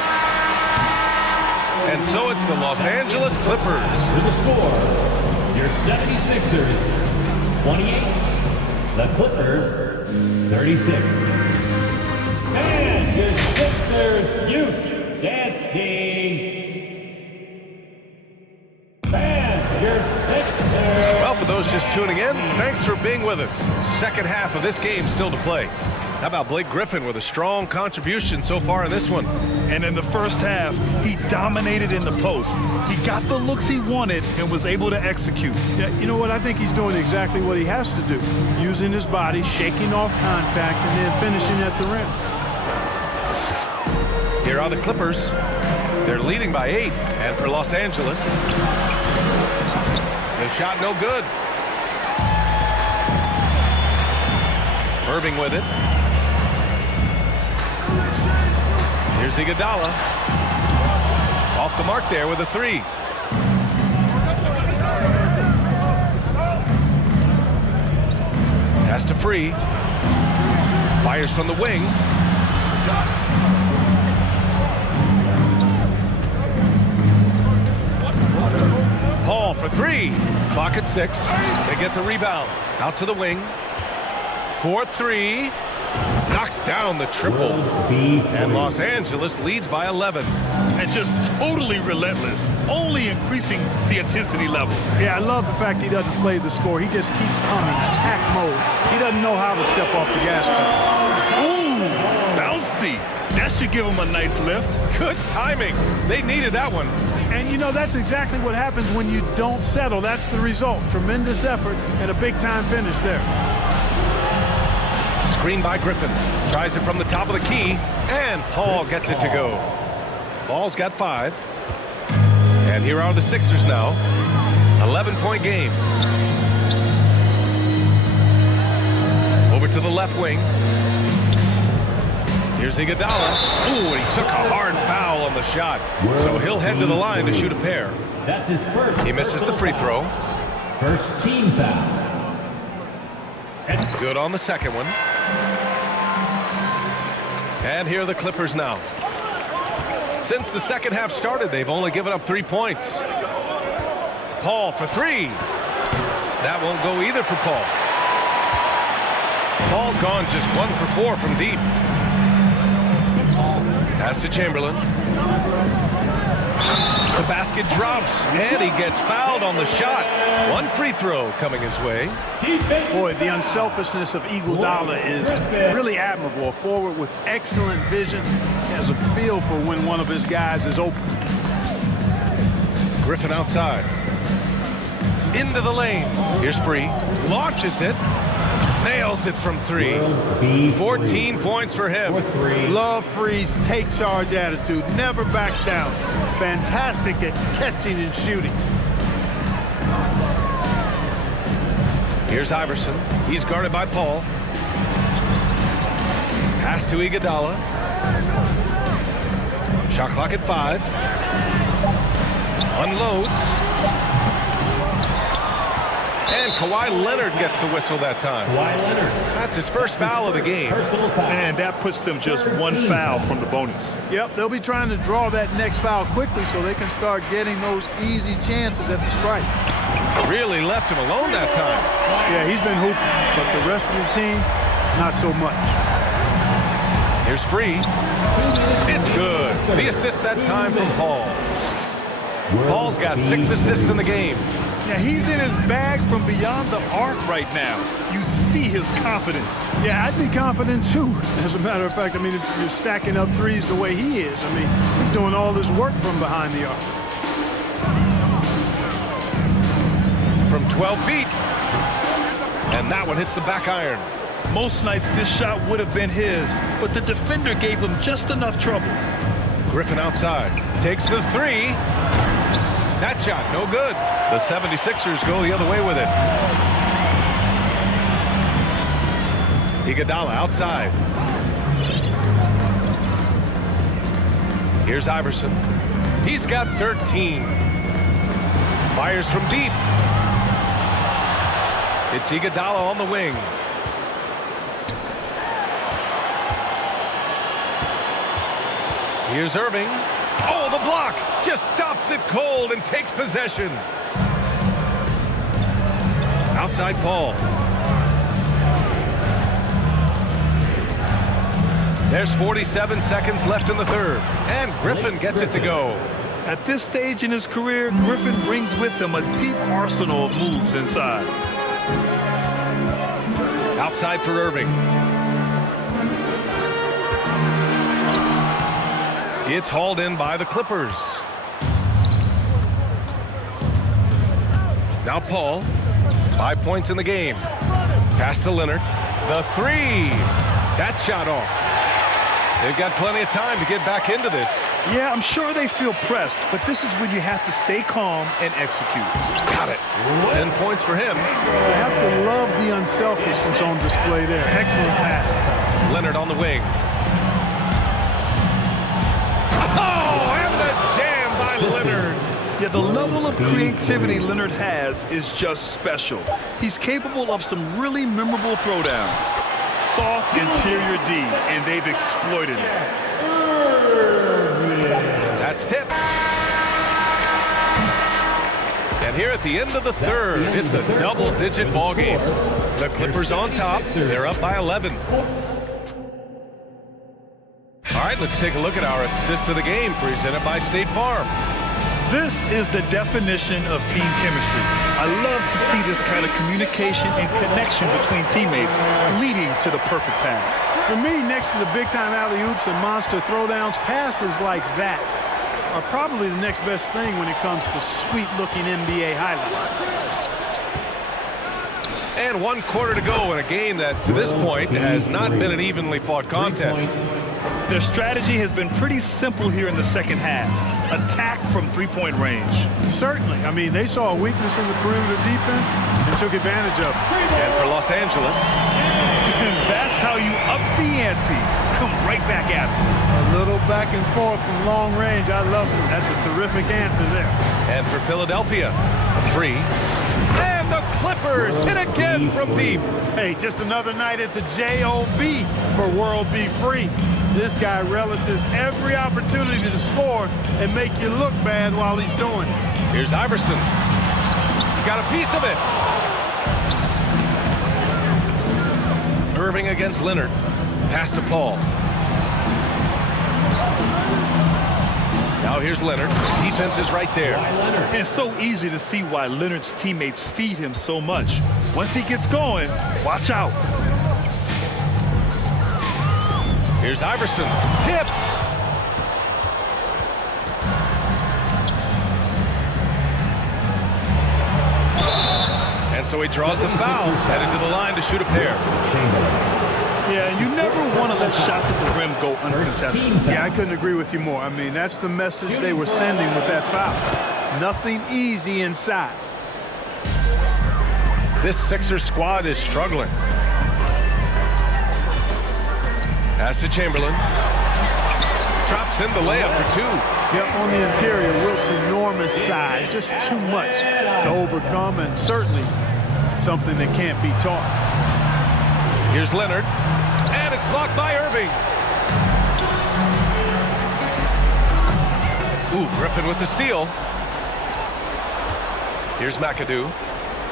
And so it's the Los Angeles Clippers. With the score, your 76ers 28, the Clippers 36. And your Sixers Youth Dance Team. And your Sixers. Well, for those just tuning in, thanks for being with us. Second half of this game still to play. How about Blake Griffin with a strong contribution so far in this one? And in the first half, he dominated in the post. He got the looks he wanted and was able to execute. Yeah, you know what? I think he's doing exactly what he has to do. Using his body, shaking off contact, and then finishing at the rim. Here are the Clippers. They're leading by 8. And for Los Angeles, the shot no good. Irving with it. Here's Iguodala. Off the mark there with a 3. Pass to Free. Fires from the wing. Paul for 3. Clock at 6. They get the rebound. Out to the wing. 4-3. Knocks down the triple. And Los Angeles leads by 11. And just totally relentless, only increasing the intensity level. Yeah, I love the fact he doesn't play the score. He just keeps coming, attack mode. He doesn't know how to step off the gas pedal. Ooh, bouncy. That should give him a nice lift. Good timing. They needed that one. And, you know, that's exactly what happens when you don't settle. That's the result. Tremendous effort and a big-time finish there. Screen by Griffin. Tries it from the top of the key. And Paul gets it to go. Paul's got 5. And here are the Sixers now. 11-point game. Over to the left wing. Here's Iguodala. Ooh, he took a hard foul on the shot. So he'll head to the line to shoot a pair. That's his first. He misses the free throw. First team foul. Good on the second one. And here are the Clippers now. Since the second half started, they've only given up 3 points. Paul for 3. That won't go either for Paul. Paul's gone just 1 for 4 from deep. Pass to Chamberlain. The basket drops, and he gets fouled on the shot. 1 free throw coming his way. Boy, the unselfishness of Iguodala is really admirable. A forward with excellent vision. He has a feel for when one of his guys is open. Griffin outside. Into the lane. Here's Free. Launches it. Nails it from 3. 14 points for him. Love Free's take charge attitude. Never backs down. Fantastic at catching and shooting. Here's Iverson. He's guarded by Paul. Pass to Iguodala. Shot clock at 5. Unloads. And Kawhi Leonard gets a whistle that time. Kawhi Leonard. That's his first foul of the game. And that puts them just 1 foul from the bonus. Yep, they'll be trying to draw that next foul quickly so they can start getting those easy chances at the strike. Really left him alone that time. Yeah, he's been hooping, but the rest of the team, not so much. Here's Free. It's good. The assist that time from Paul. Paul's got 6 assists in the game. Yeah, he's in his bag from beyond the arc right now. You see his confidence. Yeah, I'd be confident too. As a matter of fact, I mean, if you're stacking up threes the way he is, I mean, he's doing all this work from behind the arc. From 12 feet. And that one hits the back iron. Most nights this shot would have been his, but the defender gave him just enough trouble. Griffin outside. Takes the 3. That shot, no good. The 76ers go the other way with it. Iguodala outside. Here's Iverson. He's got 13. Fires from deep. It's Iguodala on the wing. Here's Irving. Oh, the block! Just stops it cold and takes possession. Outside Paul. There's 47 seconds left in the third. And Griffin gets it to go. At this stage in his career, Griffin brings with him a deep arsenal of moves inside. Outside for Irving. It's hauled in by the Clippers. Now Paul. 5 points in the game. Pass to Leonard. The 3. That shot off. They've got plenty of time to get back into this. Yeah, I'm sure they feel pressed, but this is when you have to stay calm and execute. Got it. 10 points for him. You have to love the unselfishness on display there. Excellent pass. Leonard on the wing. Oh, and the jam by Leonard. Yeah, the level of creativity Leonard has is just special. He's capable of some really memorable throwdowns. Soft interior D, and they've exploited it. That's tipped. And here at the end of the third, it's a double-digit ball game. The Clippers on top. They're up by 11. All right, let's take a look at our assist of the game presented by State Farm. This is the definition of team chemistry. I love to see this kind of communication and connection between teammates leading to the perfect pass. For me, next to the big-time alley-oops and monster throwdowns, passes like that are probably the next best thing when it comes to sweet-looking NBA highlights. And 1 quarter to go in a game that, to this point, has not been an evenly fought contest. Their strategy has been pretty simple here in the second half. Attack from three-point range. Certainly. I mean, they saw a weakness in the perimeter defense and took advantage of it. And for Los Angeles. And that's how you up the ante. Come right back at it. A little back and forth from long range. I love it. That's a terrific answer there. And for Philadelphia, 3. And the Clippers hit again from deep. Hey, just another night at the JOB for World Be Free. This guy relishes every opportunity to score and make you look bad while he's doing it. Here's Iverson. He got a piece of it. Irving against Leonard. Pass to Paul. Now here's Leonard. Defense is right there. And it's so easy to see why Leonard's teammates feed him so much. Once he gets going, watch out. Here's Iverson. Tipped. And so he draws the foul. Headed to the line to shoot a pair. Yeah, and you never want to let shots at the rim go uncontested. Yeah, I couldn't agree with you more. I mean, that's the message they were sending with that foul. Nothing easy inside. This Sixers squad is struggling. Pass to Chamberlain. Drops in the layup for two. Yep, on the interior, Wilt's enormous size. Just too much to overcome, and certainly something that can't be taught. Here's Leonard. And it's blocked by Irving. Ooh, Griffin with the steal. Here's McAdoo.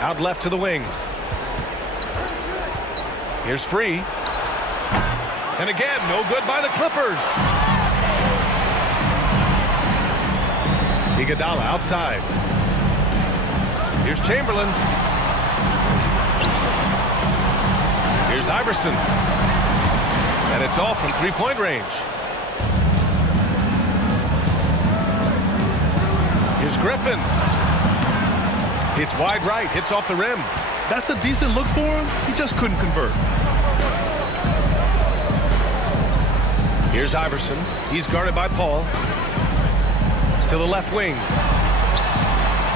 Out left to the wing. Here's Free. And again, no good by the Clippers. Iguodala outside. Here's Chamberlain. Here's Iverson. And it's off from three-point range. Here's Griffin. Hits wide right, hits off the rim. That's a decent look for him. He just couldn't convert. Here's Iverson. He's guarded by Paul. To the left wing.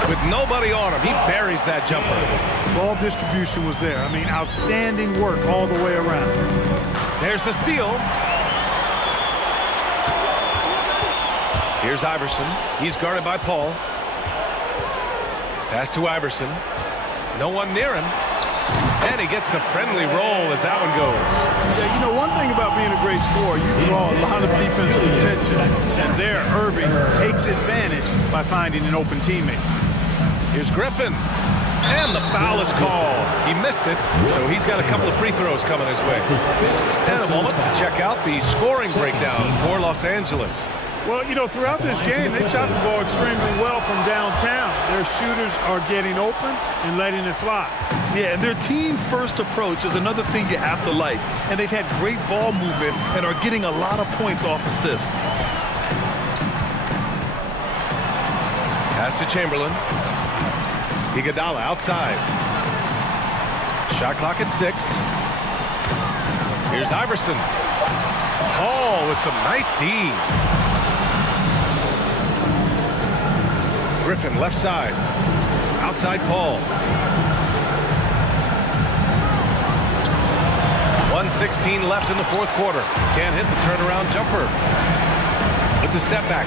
With nobody on him, he buries that jumper. Ball distribution was there. I mean, outstanding work all the way around. There's the steal. Here's Iverson. He's guarded by Paul. Pass to Iverson. No one near him. And he gets the friendly roll as that one goes. Yeah, you know, one thing about being a great scorer, you draw a lot of defensive attention. And there, Irving takes advantage by finding an open teammate. Here's Griffin. And the foul is called. He missed it, so he's got a couple of free throws coming his way. And a moment to check out the scoring breakdown for Los Angeles. Well, you know, throughout this game, they've shot the ball extremely well from downtown. Their shooters are getting open and letting it fly. Yeah, and their team-first approach is another thing you have to like. And they've had great ball movement and are getting a lot of points off assists. Pass to Chamberlain. Iguodala outside. Shot clock at 6. Here's Iverson. Paul with some nice D. Griffin left side. Outside Paul. 1:16 left in the fourth quarter. Can't hit the turnaround jumper. With the step back.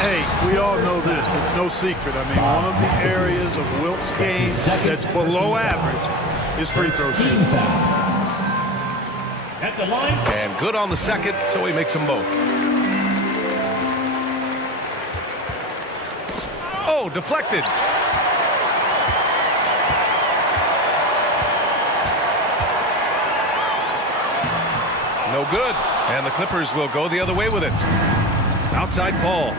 Hey, we all know this. It's no secret. I mean, one of the areas of Wilt's game that's below average is free throw shooting. At the line. And good on the second, so he makes them both. Oh, deflected. No good. And the Clippers will go the other way with it. Outside Paul.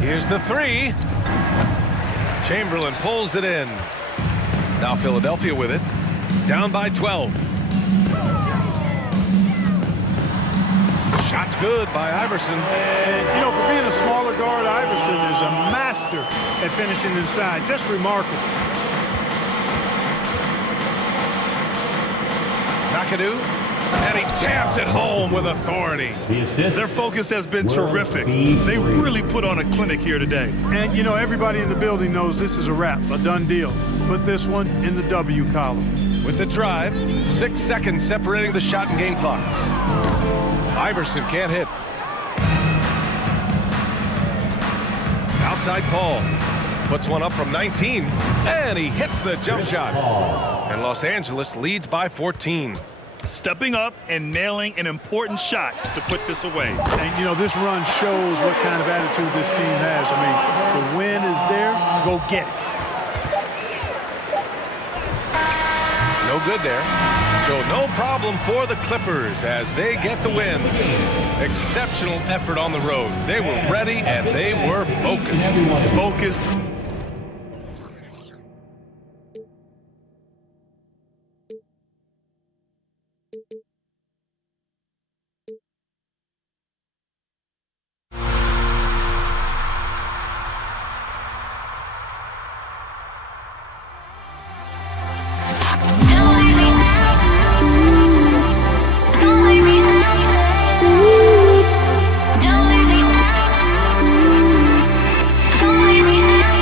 Here's the three. Chamberlain pulls it in. Now Philadelphia with it. Down by 12. Shot's good by Iverson. And, you know, for being a smaller guard, Iverson is a master at finishing inside. Just remarkable. McAdoo. And he jams it home with authority. Their focus has been terrific. They really put on a clinic here today. And, you know, everybody in the building knows this is a wrap, a done deal. Put this one in the W column. With the drive, 6 seconds separating the shot and game clocks. Iverson can't hit. Outside Paul. puts one up from 19, and he hits the jump shot. And Los Angeles leads by 14. Stepping up and nailing an important shot to put this away. And, you know, this run shows what kind of attitude this team has. I mean, the win is there. Go get it. No good there. So no problem for the Clippers as they get the win. Exceptional effort on the road. They were ready and they were focused. Focused. Don't leave me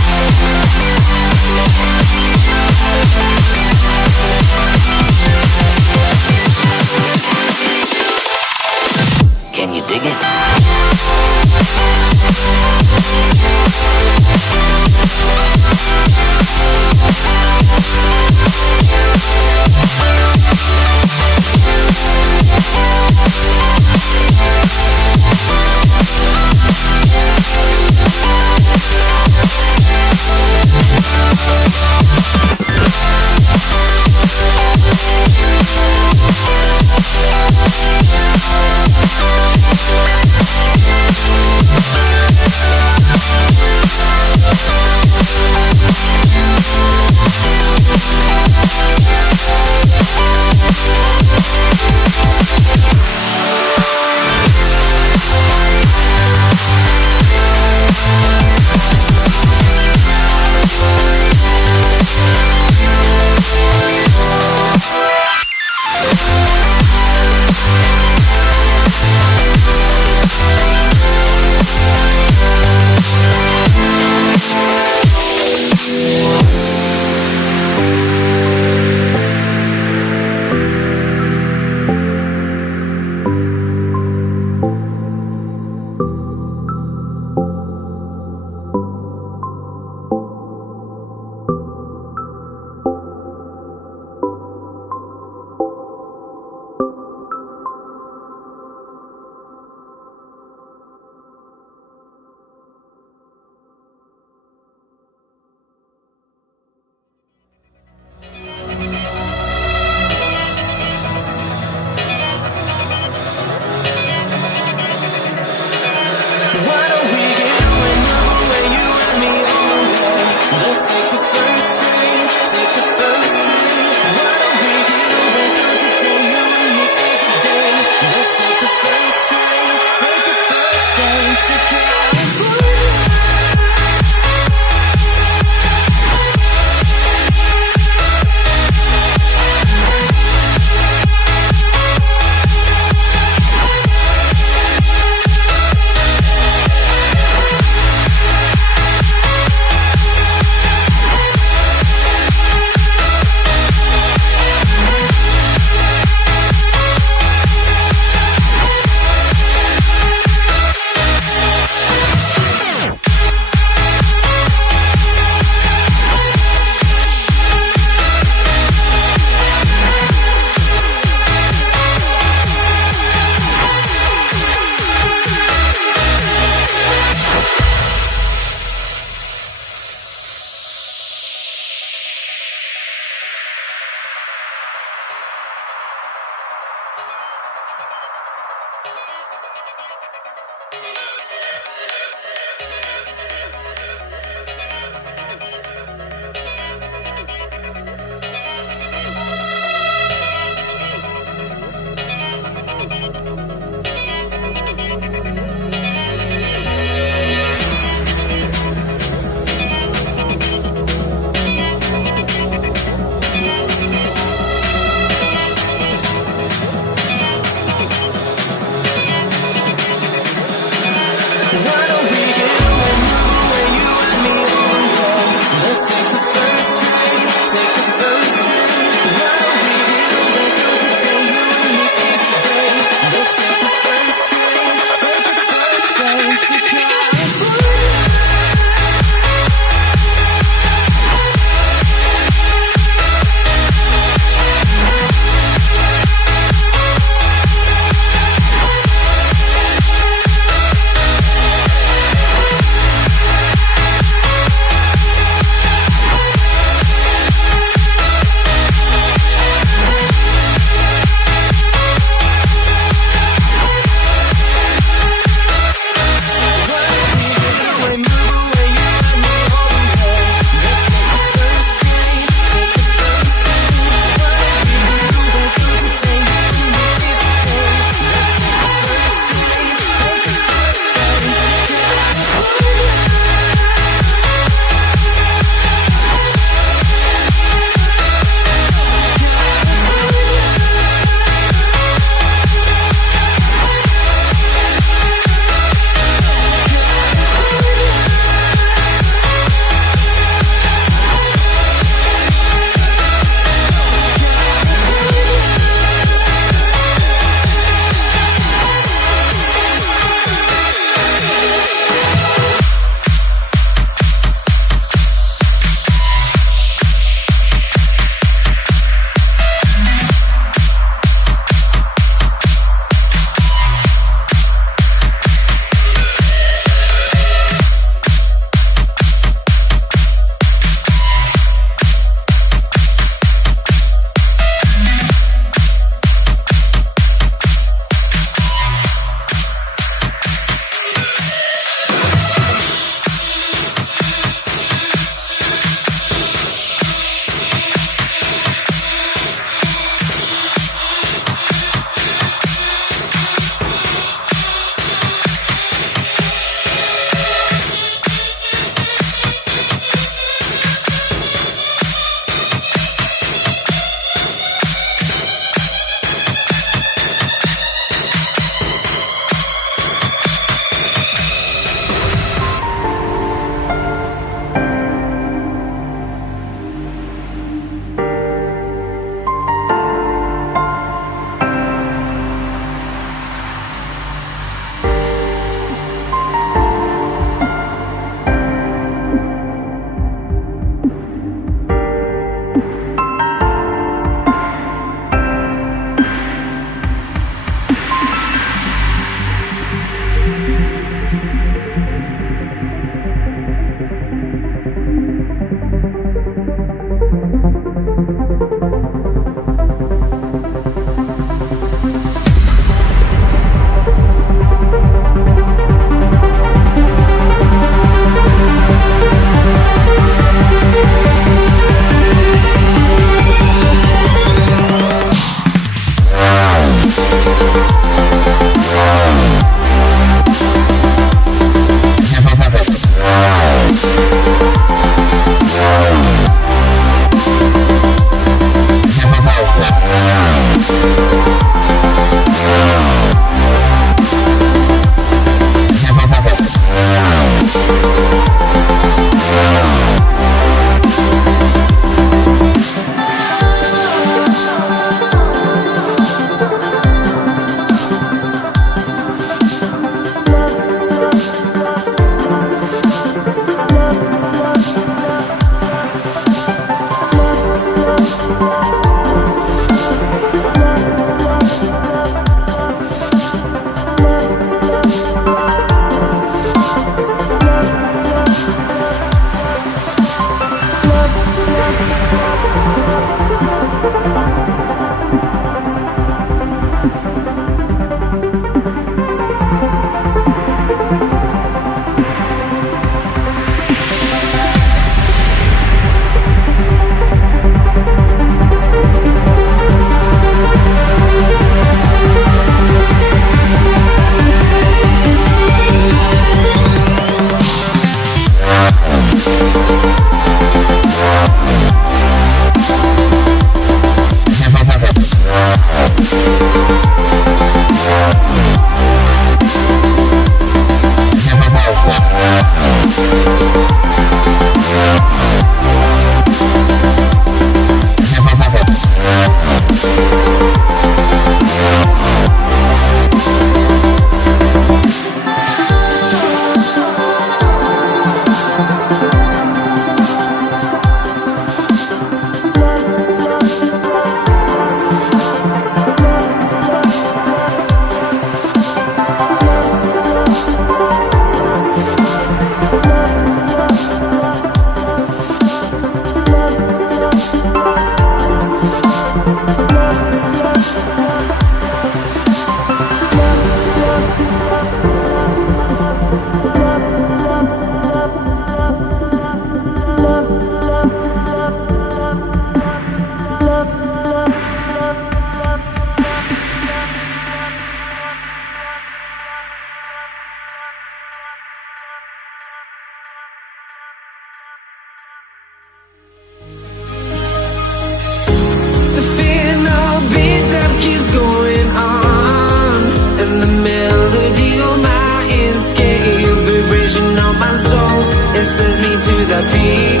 it sends me to the peak.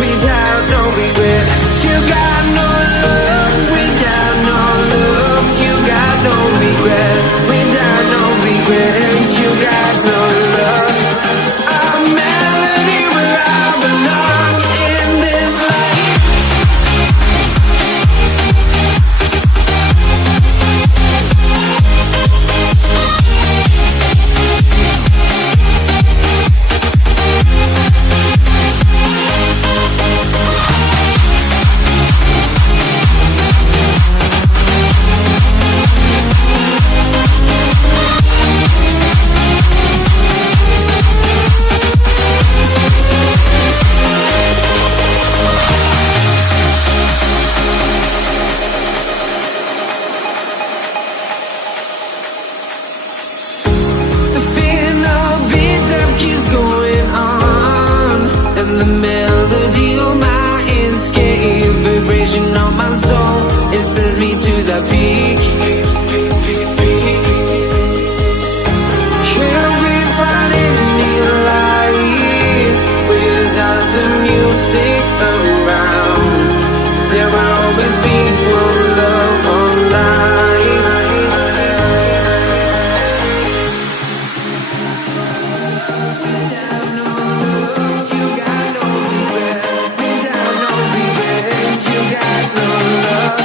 Without no regret, you got no love. Without no love, you got no regret. Without no regret, you got no love. A melody where I belong in this life. Sends me to the peak. Can't we find any light without the music around? There will always be one love, one life. Without no love, you got no regret. Without no regret, you got no love.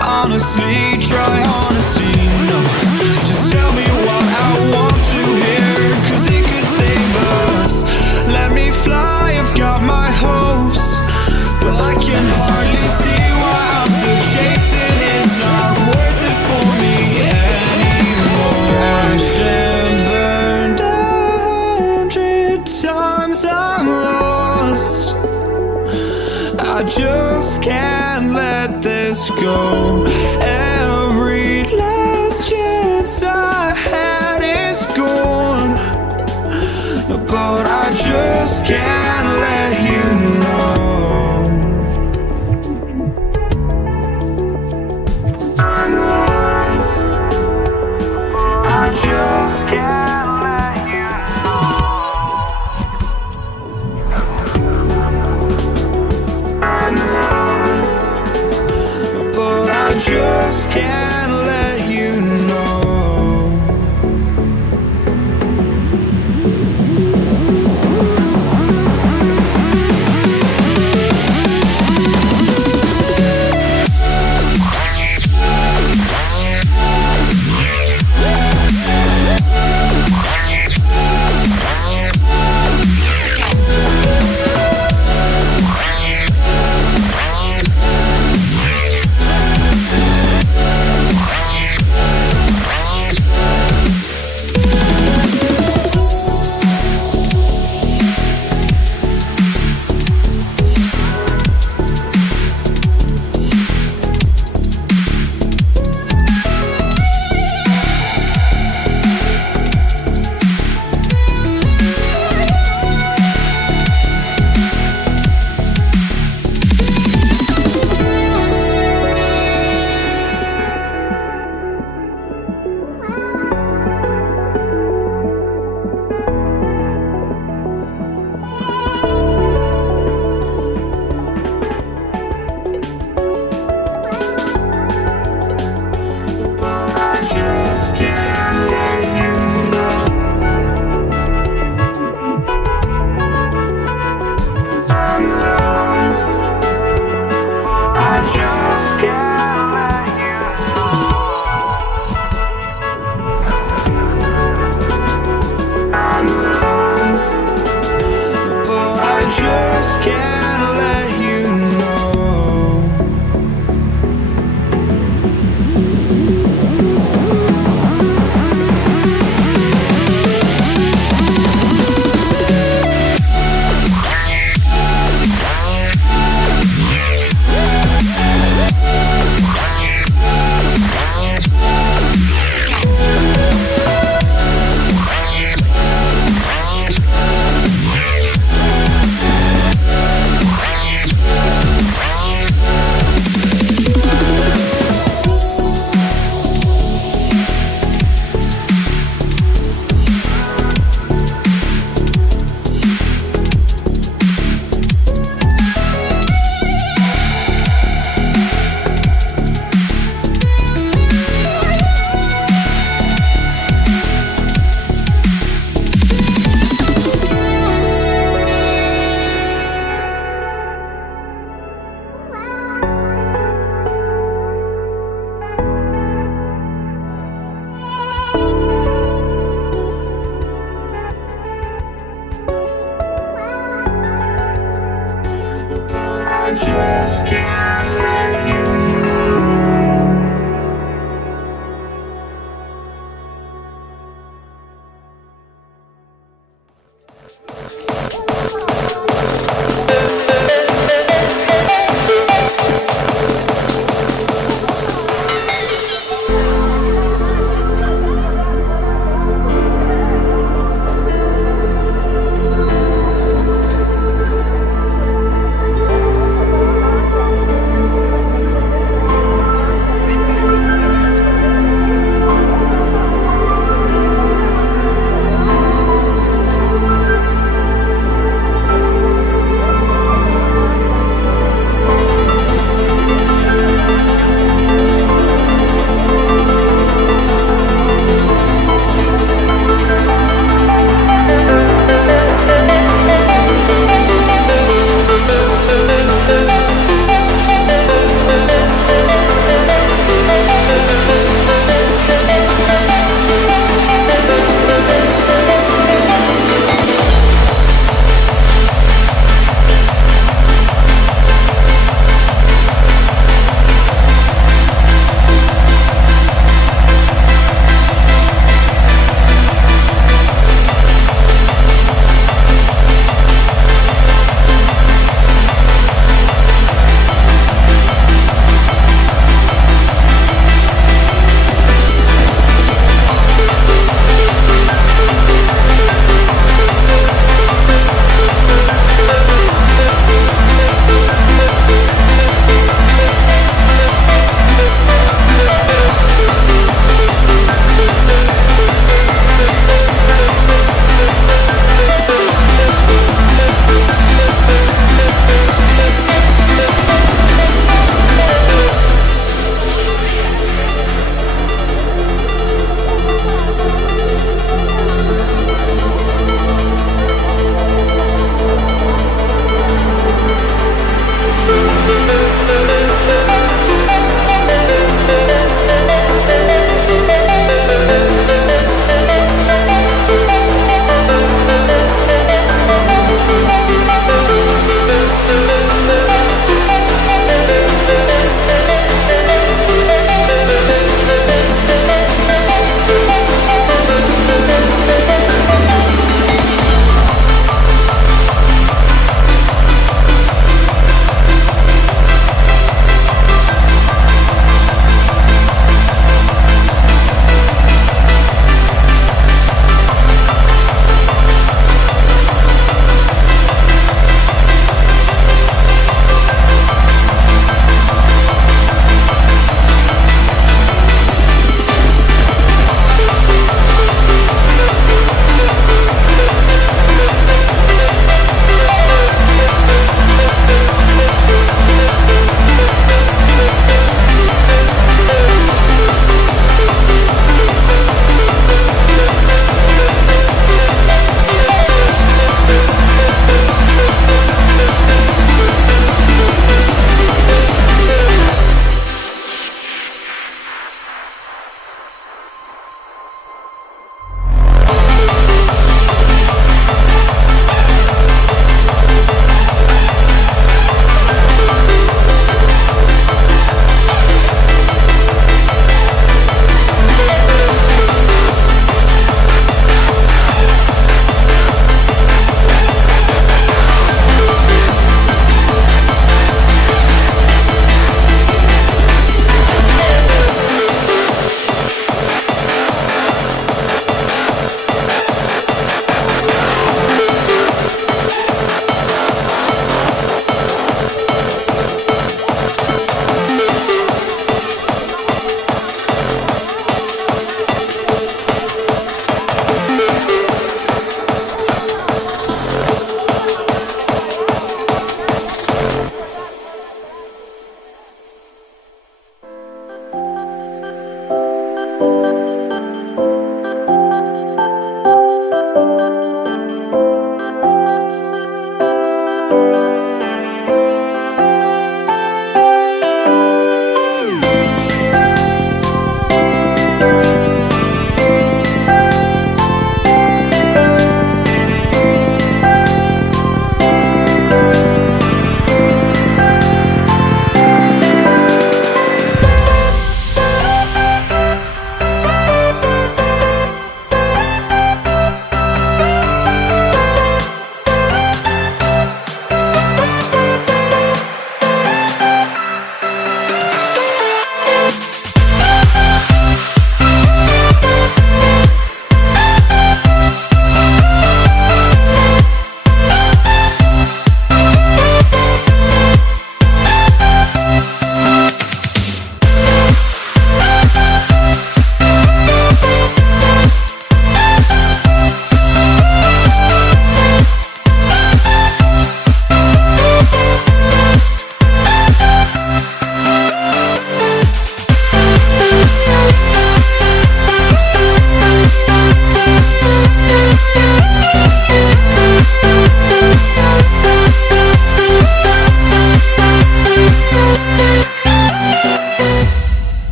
Honestly, try honesty, no. Just tell me what I want to hear, 'cause it could save us. Let me fly, I've got my hopes, but I can hardly see why I'm still chasing. It's not worth it for me anymore. Crashed and burned 100 times, I'm lost. I just can't let this go. Every last chance I had is gone, but I just can't let you know. I just can't let you know. But I just can't let you know.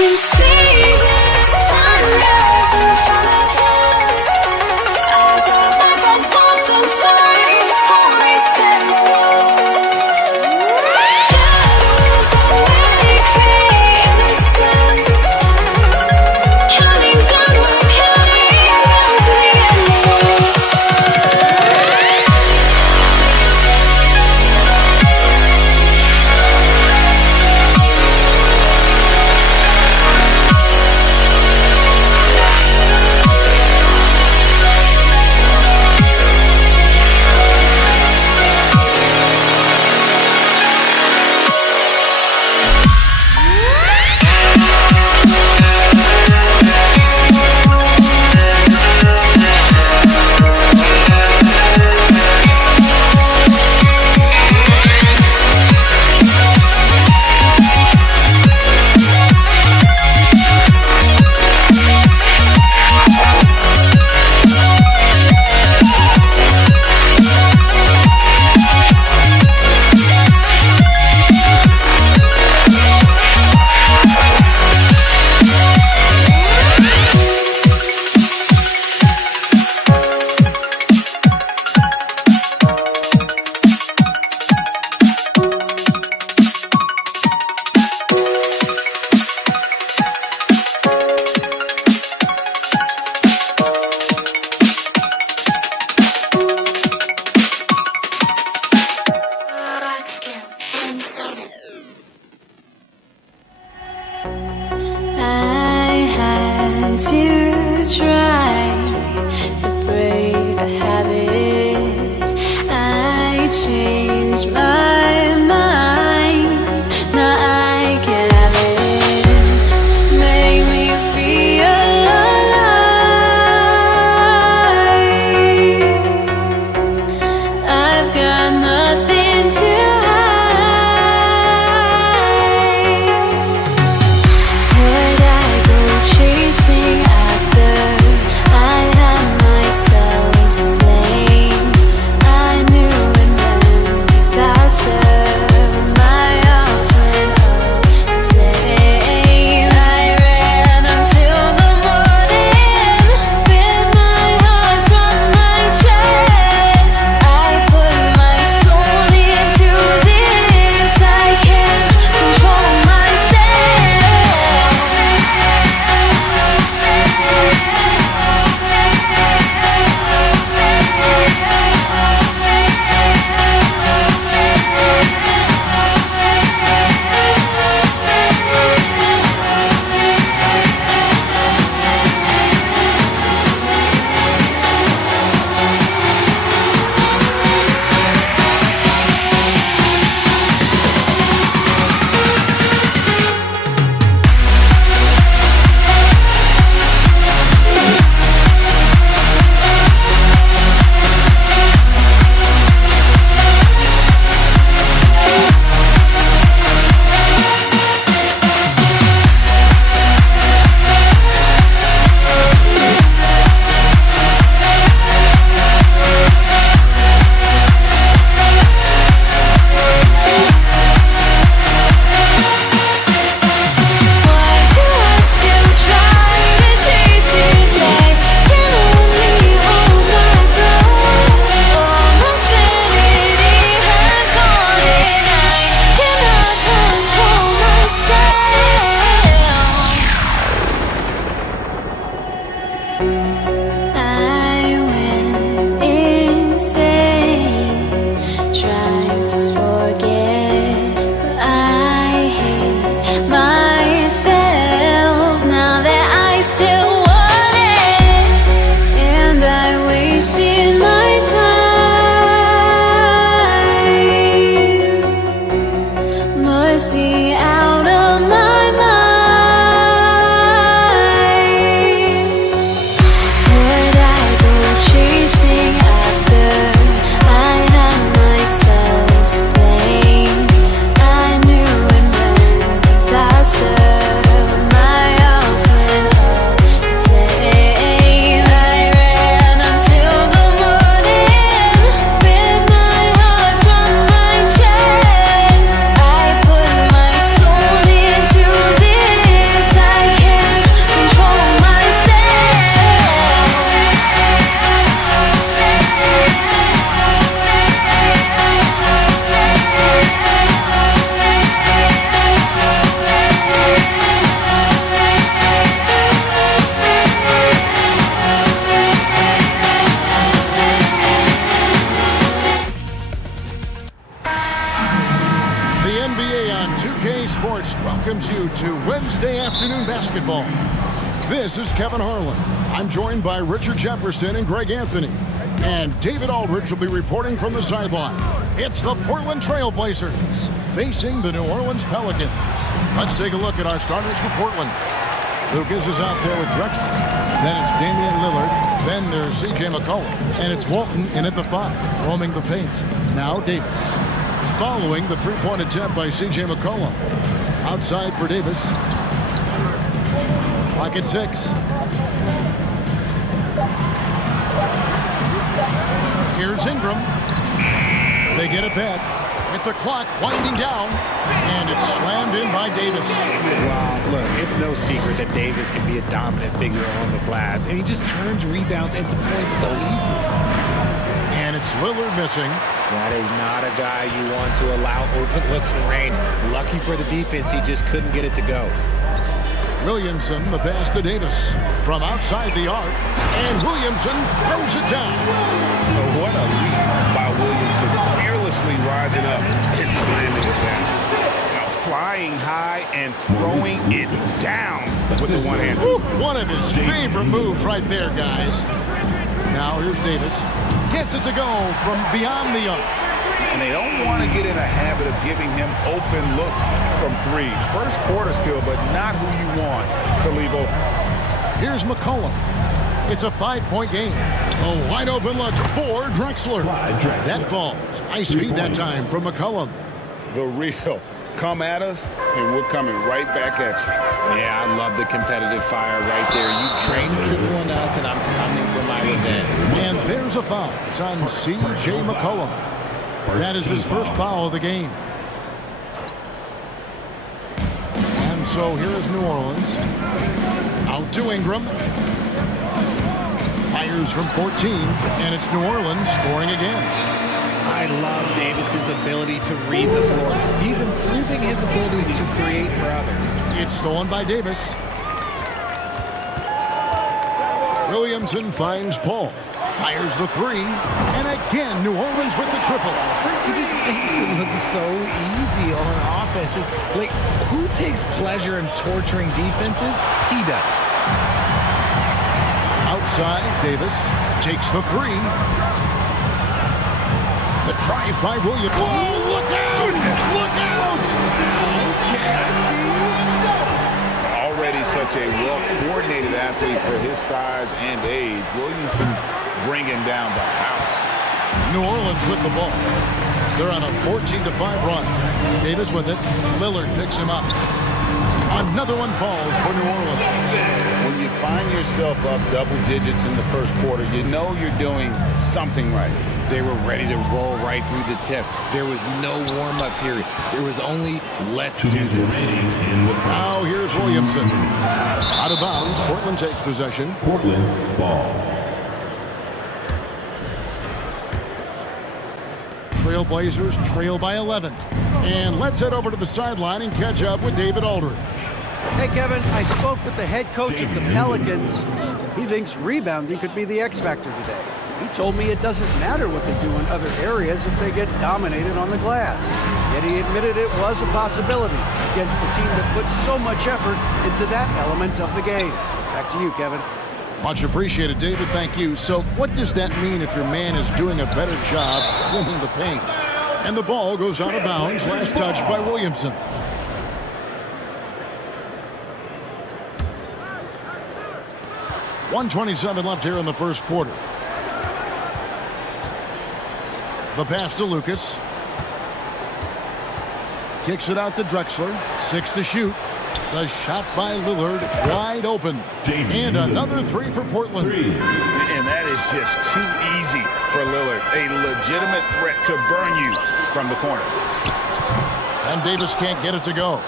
You see the sunrise. basketball. This is Kevin Harlan. I'm joined by Richard Jefferson and Greg Anthony. And David Aldridge will be reporting from the sideline. It's the Portland Trail Blazers facing the New Orleans Pelicans. Let's take a look at our starters for Portland. Lucas is out there with Drexler. Then it's Damian Lillard. Then there's C.J. McCollum. And it's Walton in at the 5, roaming the paint. Now Davis. Following the three-point attempt by C.J. McCollum. Outside for Davis. Clock at 6. Here's Ingram. They get it back with the clock winding down, and it's slammed in by Davis. Wow, look, it's no secret that Davis can be a dominant figure on the glass, and he just turns rebounds into points so easily. And it's Lillard missing. That is not a guy you want to allow open looks from range. Lucky for the defense, he just couldn't get it to go. Williamson, the pass to Davis from outside the arc, and Williamson throws it down. Oh, what a leap by Williamson, fearlessly rising up and slamming it down. Now flying high and throwing it down with the one hand. One of his favorite moves right there, guys. Now here's Davis. Gets it to go from beyond the arc. And they don't want to get in a habit of giving him open looks from 3. First quarter still, but not who you want to leave open. Here's McCollum. It's a 5-point game. A wide open look for Drexler. That falls. Nice feed that time from McCollum. The real. Come at us, and we're coming right back at you. Yeah, I love the competitive fire right there. You train a triple on us, and I'm coming for my revenge. And there's a foul. It's on C.J. McCollum. That is his first foul of the game. And so here is New Orleans. Out to Ingram. Fires from 14, and it's New Orleans scoring again. I love Davis's ability to read the floor. He's improving his ability to create for others. It's stolen by Davis. Williamson finds Paul. Fires the 3, and again New Orleans with the triple. He just makes it look so easy on offense. Like, who takes pleasure in torturing defenses? He does. Outside, Davis takes the 3. The drive by Williams. Oh, look out! Look out! Okay, I see. Already such a well-coordinated athlete for his size and age. Williamson bringing down the house. New Orleans with the ball. They're on a 14-5 run. Davis with it. Lillard picks him up. Another one falls for New Orleans. When you find yourself up double digits in the first quarter, you know you're doing something right. They were ready to roll right through the tip. There was no warm-up period. There was only, let's do this. Now here's Williamson. Out of bounds. Portland takes possession. Portland ball. Trailblazers trail by 11. And let's head over to the sideline and catch up with David Aldridge. Hey, Kevin, I spoke with the head coach of the Pelicans. He thinks rebounding could be the X factor today. He told me it doesn't matter what they do in other areas if they get dominated on the glass. Yet he admitted it was a possibility against the team that puts so much effort into that element of the game. Back to you, Kevin. Much appreciated, David. Thank you. So what does that mean if your man is doing a better job cleaning the paint? And the ball goes out of bounds. Last touch by Williamson. .127 left here in the first quarter. The pass to Lucas. Kicks it out to Drexler. 6 to shoot. The shot by Lillard, wide open. And another 3 for Portland. And that is just too easy for Lillard. A legitimate threat to burn you from the corner. And Davis can't get it to go.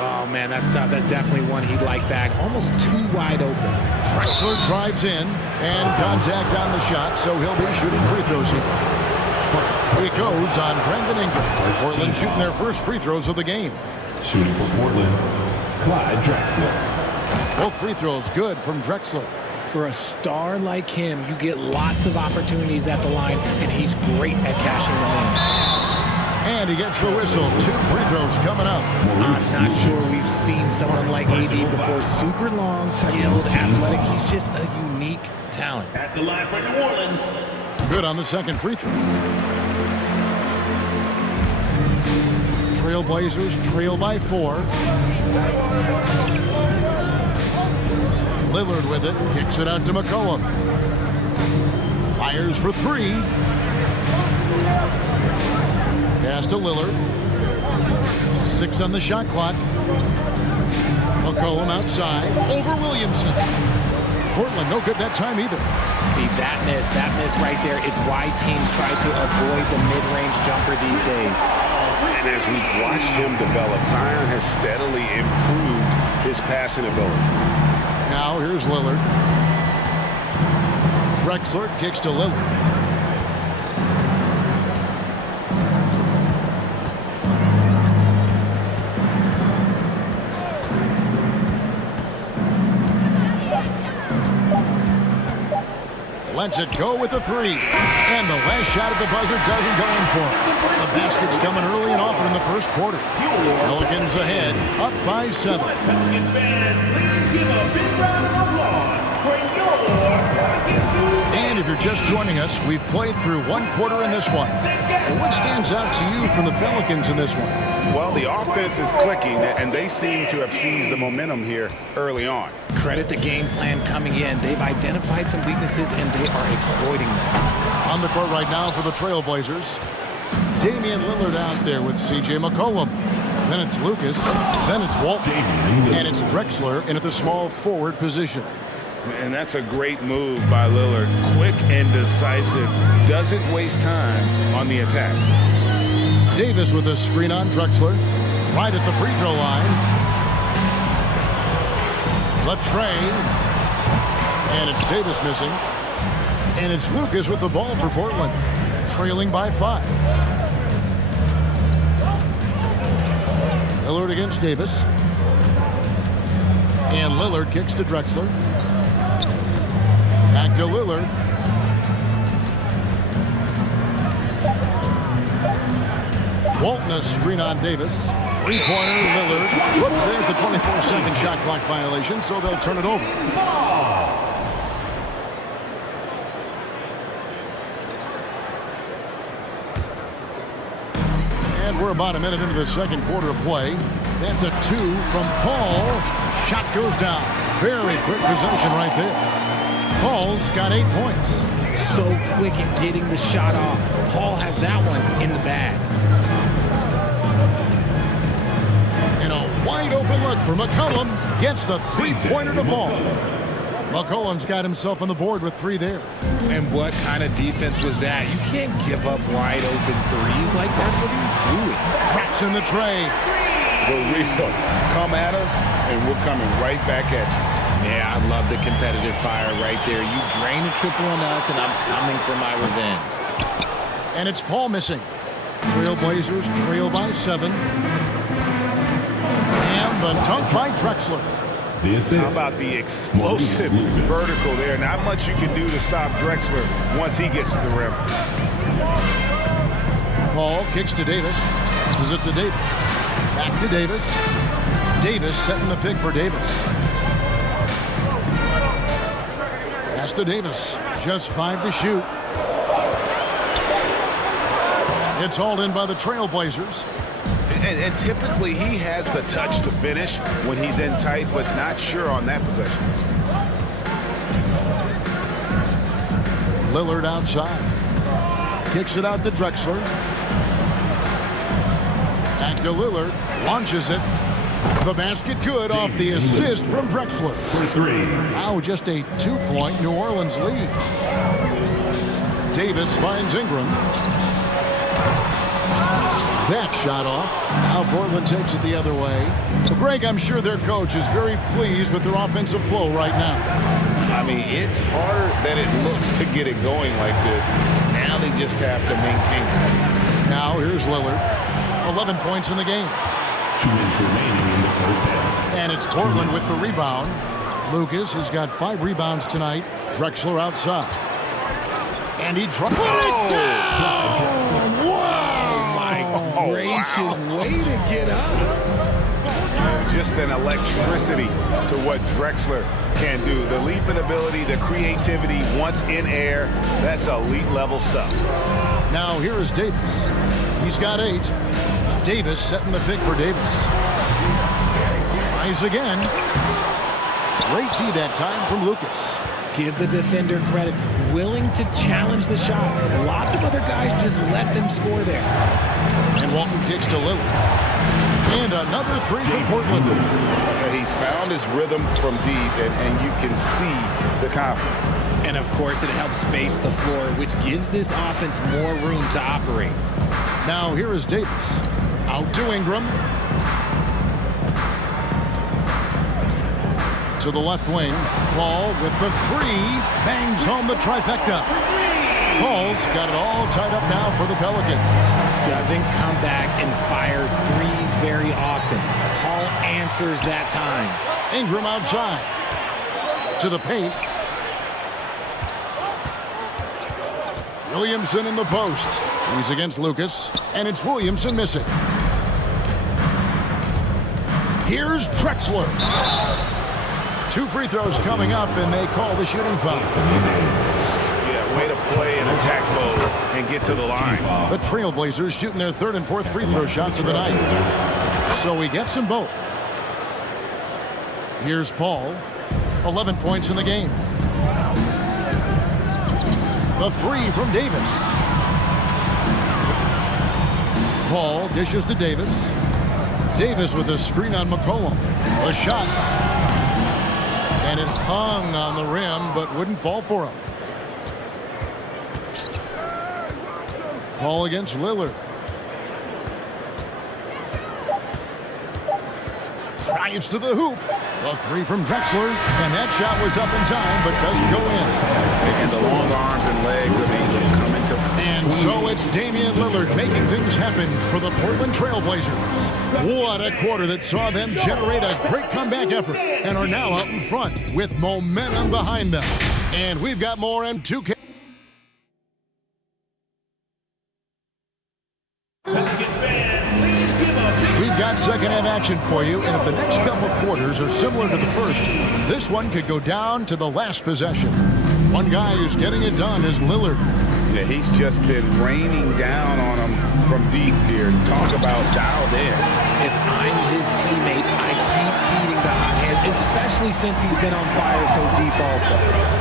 Oh, man, that's tough. That's definitely one he'd like back. Almost too wide open. Drexler drives in, and contact on the shot, so he'll be shooting free throws here. It goes on Brandon Ingram. Portland shooting their first free throws of the game. Shooting for Portland, Clyde Drexler. Both free throws good from Drexler. For a star like him, you get lots of opportunities at the line, and he's great at cashing them in. And he gets the whistle. 2 free throws coming up. I'm not sure we've seen someone like AD before. Super long, skilled, athletic. He's just a unique talent. At the line for New Orleans. Good on the second free throw. Trailblazers trail by 4. Lillard with it. Kicks it out to McCollum. Fires for 3. Pass to Lillard. 6 on the shot clock. McCollum outside. Over Williamson. Portland, no good that time either. See, that miss right there, it's why teams try to avoid the mid-range jumper these days. And as we've watched him develop, Zion has steadily improved his passing ability. Now here's Lillard. Drexler kicks to Lillard. Lets it go with the 3. And the last shot at the buzzer doesn't go in for him. The basket's coming early and often in the first quarter. Pelicans ahead, up by 7. Pelicans fans, please give a big round of applause for your Pelicans. And if you're just joining us, we've played through 1 quarter in this one. And what stands out to you from the Pelicans in this one? Well, the offense is clicking, and they seem to have seized the momentum here early on. Credit the game plan coming in. They've identified some weaknesses, and they are exploiting them. On the court right now for the Trailblazers, Damian Lillard out there with C.J. McCollum. Then it's Lucas. Then it's Walton. And it's Drexler in at the small forward position. And that's a great move by Lillard. Quick and decisive. Doesn't waste time on the attack. Davis with a screen on Drexler. Right at the free throw line. Latrey. And it's Davis missing. And it's Lucas with the ball for Portland. Trailing by 5. Lillard against Davis. And Lillard kicks to Drexler. Back to Lillard. Walton a screen on Davis. 3-pointer Lillard. Whoops, there's the 24-second shot clock violation, so they'll turn it over. And we're about a minute into the second quarter of play. That's a 2 from Paul. Shot goes down. Very quick possession right there. Paul's got 8 points. So quick at getting the shot off. Paul has that one in the bag. And a wide open look for McCollum. Gets the 3-pointer to fall. McCollum's got himself on the board with 3 there. And what kind of defense was that? You can't give up wide open threes like that. What are you doing? Traps in the tray. For real. Come at us, and we're coming right back at you. Yeah, I love the competitive fire right there. You drain a triple on us, and I'm coming for my revenge. And it's Paul missing. Trailblazers trail by 7. And the dunk by Drexler. How about the explosive vertical there? Not much you can do to stop Drexler once he gets to the rim. Paul kicks to Davis. Passes it to Davis. Back to Davis. Davis setting the pick for Davis. Pass to Davis. Just 5 to shoot. It's hauled in by the Trailblazers. And typically he has the touch to finish when he's in tight, but not sure on that possession. Lillard outside. Kicks it out to Drexler. Back to Lillard. Launches it. The basket good off the assist from Drexler. For 3. Now just a 2-point New Orleans lead. Davis finds Ingram. That shot off. Now Portland takes it the other way. Greg, I'm sure their coach is very pleased with their offensive flow right now. I mean, it's harder than it looks to get it going like this. Now they just have to maintain it. Now here's Lillard. 11 points in the game. 2 minutes remaining in the first half. And it's Portland with the rebound. Lucas has got 5 rebounds tonight. Drexler outside. And he dropped it down! Wow! gracious, way to get up. Just an electricity to what Drexler can do. The leaping ability, the creativity once in air, that's elite level stuff. Now here is Davis. He's got 8. Davis setting the pick for Davis. Tries again. Great D that time from Lucas. Give the defender credit. Willing to challenge the shot. Lots of other guys just let them score there. And Walton kicks to Lillard. And another 3 from Portland. He's found his rhythm from deep, and you can see the confidence. And, of course, it helps space the floor, which gives this offense more room to operate. Now here is Davis. Out to Ingram. To the left wing. Paul with the 3. Bangs home the trifecta. Paul's got it all tied up now for the Pelicans. Doesn't come back and fire threes very often. Paul answers that time. Ingram outside. To the paint. Williamson in the post. He's against Lucas. And it's Williamson missing. Here's Drexler. 2 free throws coming up, and they call the shooting foul. Yeah, way to play in attack mode and get to the line. The Trailblazers shooting their 3rd and 4th free throw shots of the night. So he gets them both. Here's Paul. 11 points in the game. The 3 from Davis. Paul dishes to Davis. Davis with a screen on McCollum. A shot. And it hung on the rim, but wouldn't fall for him. Paul against Lillard. Drives to the hoop. A 3 from Drexler. And that shot was up in time, but doesn't go in. And the long arms and legs of Ingram come into play. And so it's Damian Lillard making things happen for the Portland Trailblazers. What a quarter that saw them generate a great comeback effort and are now out in front with momentum behind them. And we've got more M2K. We've got second half action for you, and if the next couple quarters are similar to the first, this one could go down to the last possession. One guy who's getting it done is Lillard. Yeah, he's just been raining down on him from deep here. Talk about dialed in. If I'm his teammate, I keep feeding the hot hand, especially since he's been on fire so deep also.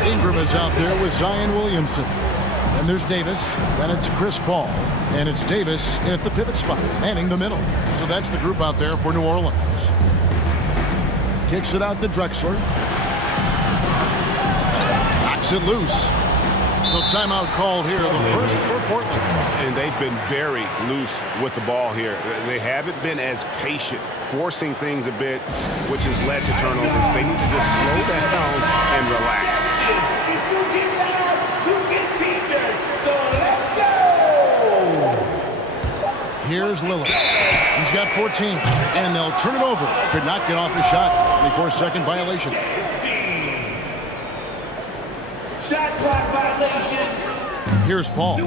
Ingram is out there with Zion Williamson. And there's Davis. Then it's Chris Paul. And it's Davis at the pivot spot, manning the middle. So that's the group out there for New Orleans. Kicks it out to Drexler. Knocks it loose. So timeout called here, the first for Portland. And they've been very loose with the ball here. They haven't been as patient, forcing things a bit, which has led to turnovers. They need to just slow down and relax. If you get down, you get featured. So let's go! Here's Lillard. He's got 14, and they'll turn it over. Could not get off the shot. 24-second violation. Shot clock violation. Here's Paul.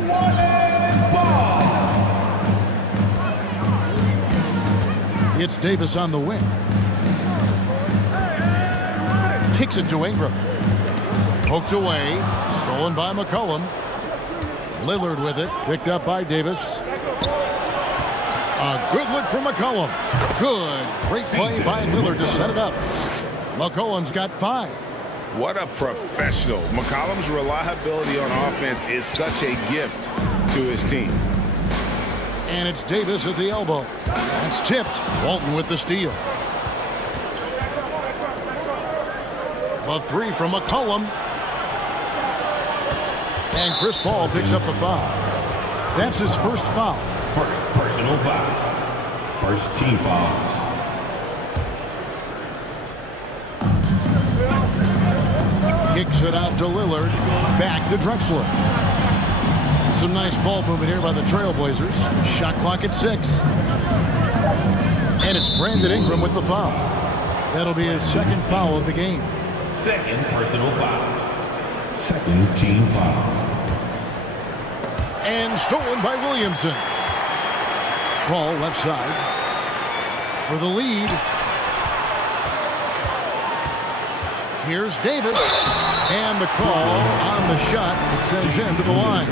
It's Davis on the wing. Kicks it to Ingram. Poked away. Stolen by McCollum. Lillard with it. Picked up by Davis. A good look from McCollum. Good. Great play by Lillard to set it up. McCollum's got 5. What a professional. McCollum's reliability on offense is such a gift to his team. And it's Davis at the elbow. That's tipped. Walton with the steal. A 3 from McCollum. And Chris Paul picks up the foul. That's his first foul. First personal foul. First team foul. Kicks it out to Lillard. Back to Drexler. Some nice ball movement here by the Trailblazers. Shot clock at 6. And it's Brandon Ingram with the foul. That'll be his second foul of the game. Second personal foul. Second team foul. And stolen by Williamson. Paul left side for the lead. Here's Davis, and the call on the shot that sends him to the line.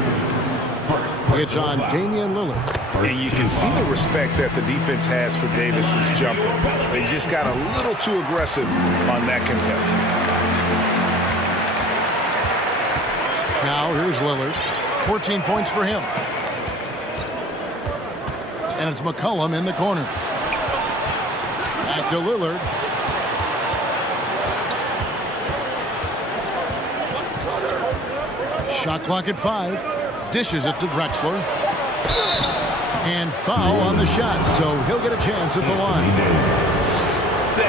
It's on Damian Lillard. And you can see the respect that the defense has for Davis's jumper. They just got a little too aggressive on that contest. Now here's Lillard. 14 points for him. And it's McCollum in the corner. Back to Lillard. Shot clock at 5. Dishes it to Drexler. And foul on the shot, so he'll get a chance at the line.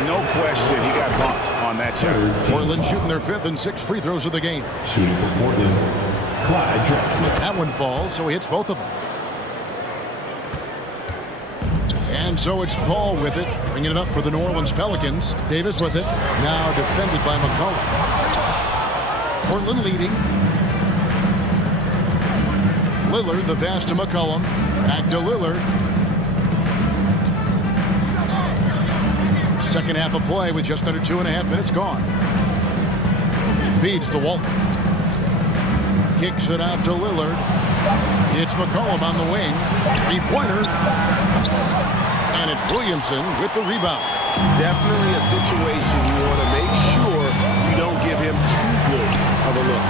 No question, he got bumped on that shot. Portland shooting their 5th and 6th free throws of the game. Shooting for Portland, Clyde Drexler. That one falls, so he hits both of them. And so it's Paul with it, bringing it up for the New Orleans Pelicans. Davis with it, now defended by McCollum. Portland leading. Lillard, the pass to McCollum. Back to Lillard. Second half of play with just under 2.5 minutes gone. Feeds to Walton. Kicks it out to Lillard. It's McCollum on the wing. 3-pointer. And it's Williamson with the rebound. Definitely a situation you want to make sure you don't give him too good of a look.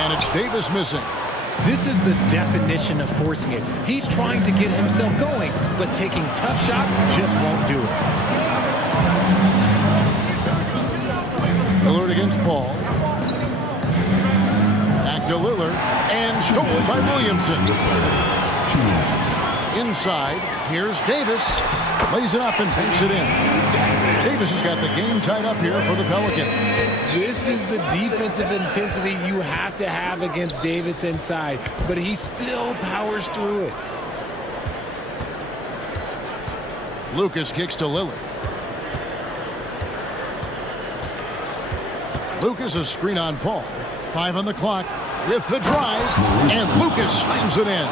And it's Davis missing. This is the definition of forcing it. He's trying to get himself going, but taking tough shots just won't do it. Lillard against Paul. Back to Lillard. And stolen by Williamson. Inside. Here's Davis. Lays it up and banks it in. Davis has got the game tied up here for the Pelicans. This is the defensive intensity you have to have against Davis inside, but he still powers through it. Lucas kicks to Lillard. Lucas a screen on Paul. 5 on the clock with the drive, and Lucas slams it in.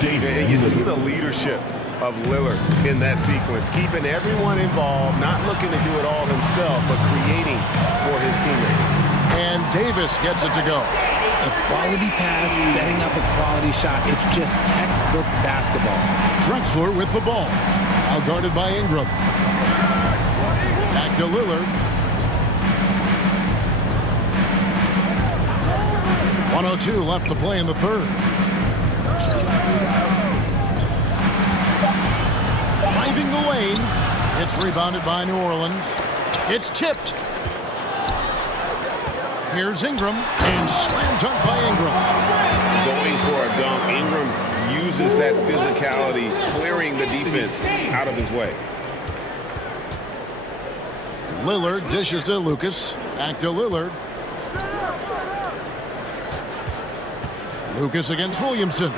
And you see the leadership of Lillard in that sequence, keeping everyone involved, not looking to do it all himself, but creating for his teammate. And Davis gets it to go. A quality pass, setting up a quality shot. It's just textbook basketball. Drexler with the ball. Now guarded by Ingram. Back to Lillard. 1:02 left to play in the third. Driving the lane. It's rebounded by New Orleans. It's tipped. Here's Ingram. And slam dunk by Ingram. Going for a dunk. Ingram uses that physicality, clearing the defense out of his way. Lillard dishes to Lucas. Back to Lillard. Lucas against Williamson.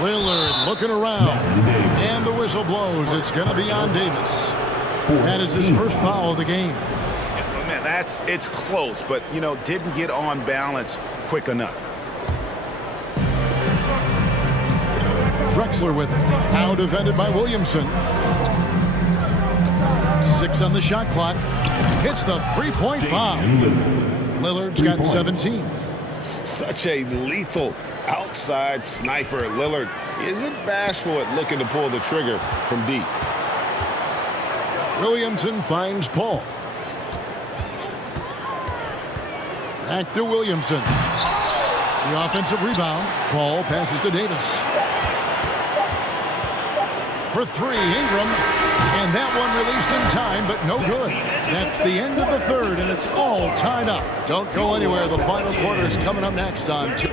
Lillard looking around. And the whistle blows. It's going to be on Davis. That is his first foul of the game. Man, it's close, but, didn't get on balance quick enough. Drexler with it. Now defended by Williamson. 6 on the shot clock. Hits the three-point bomb. Lillard's got 17. Such a lethal outside sniper. Lillard isn't bashful at looking to pull the trigger from deep. Williamson finds Paul. Back to Williamson. The offensive rebound. Paul passes to Davis. For 3, Ingram. And that one released in time, but no good. That's the end of the third, and it's all tied up. Don't go anywhere. The final quarter is coming up next on 2.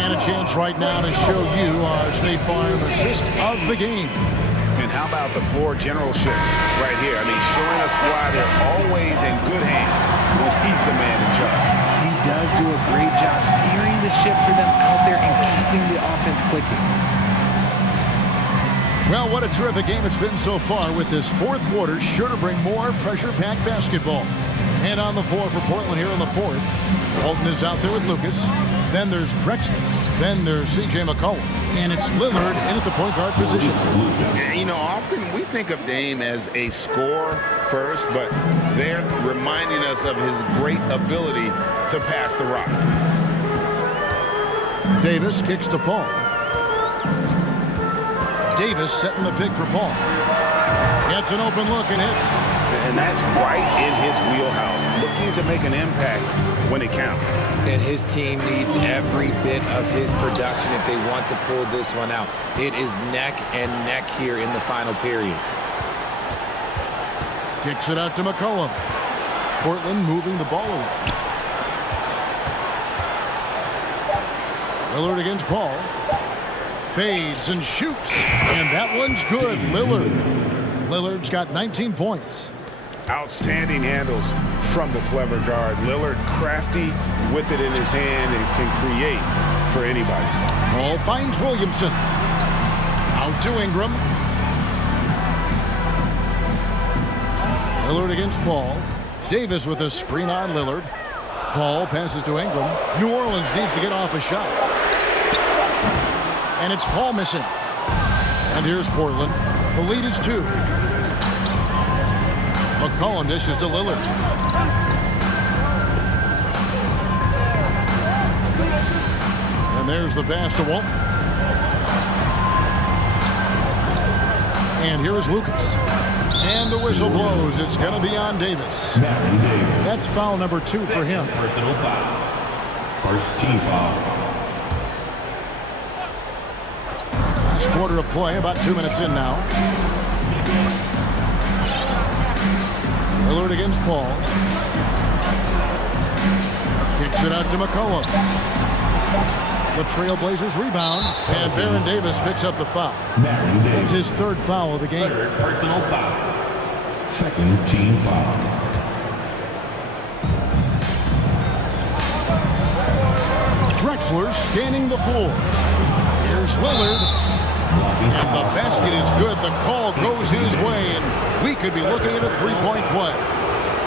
And a chance right now to show you our State Farm assist of the game. And how about the floor generalship right here? I mean, showing us why they're always in good hands when he's the man in charge. He does do a great job steering the ship for them out there and keeping the offense clicking. Well, what a terrific game it's been so far, with this fourth quarter sure to bring more pressure-packed basketball. And on the floor for Portland here in the fourth, Walton is out there with Lucas. Then there's Drexler. Then there's C.J. McCollum. And it's Lillard in at the point guard position. You know, often we think of Dame as a scorer first, but they're reminding us of his great ability to pass the rock. Davis kicks to Paul. Davis setting the pick for Paul. Gets an open look and hits. And that's right in his wheelhouse. Looking to make an impact when it counts. And his team needs every bit of his production if they want to pull this one out. It is neck and neck here in the final period. Kicks it out to McCollum. Portland moving the ball away. Lillard against Paul. Fades and shoots. And that one's good. Lillard's got 19 points. Outstanding handles from the clever guard. Lillard crafty with it in his hand and can create for anybody. Paul finds Williamson. Out to Ingram. Lillard against Paul. Davis with a screen on Lillard. Paul passes to Ingram. New Orleans needs to get off a shot. And it's Paul missing. And here's Portland. The lead is 2. McCollum dishes to Lillard. And there's the pass to Walton. And here's Lucas. And the whistle blows. It's going to be on Davis. That's foul number 2 for him. Personal foul. First team foul. Last quarter of play, about 2 minutes in now. Lillard against Paul. Kicks it out to McCollum. The Trailblazers rebound, and Baron Davis picks up the foul. That's his 3rd foul of the game. Third personal foul. Second team foul. Drexler scanning the floor. Here's Lillard. And the basket is good. The call goes his way, and we could be looking at a 3-point play.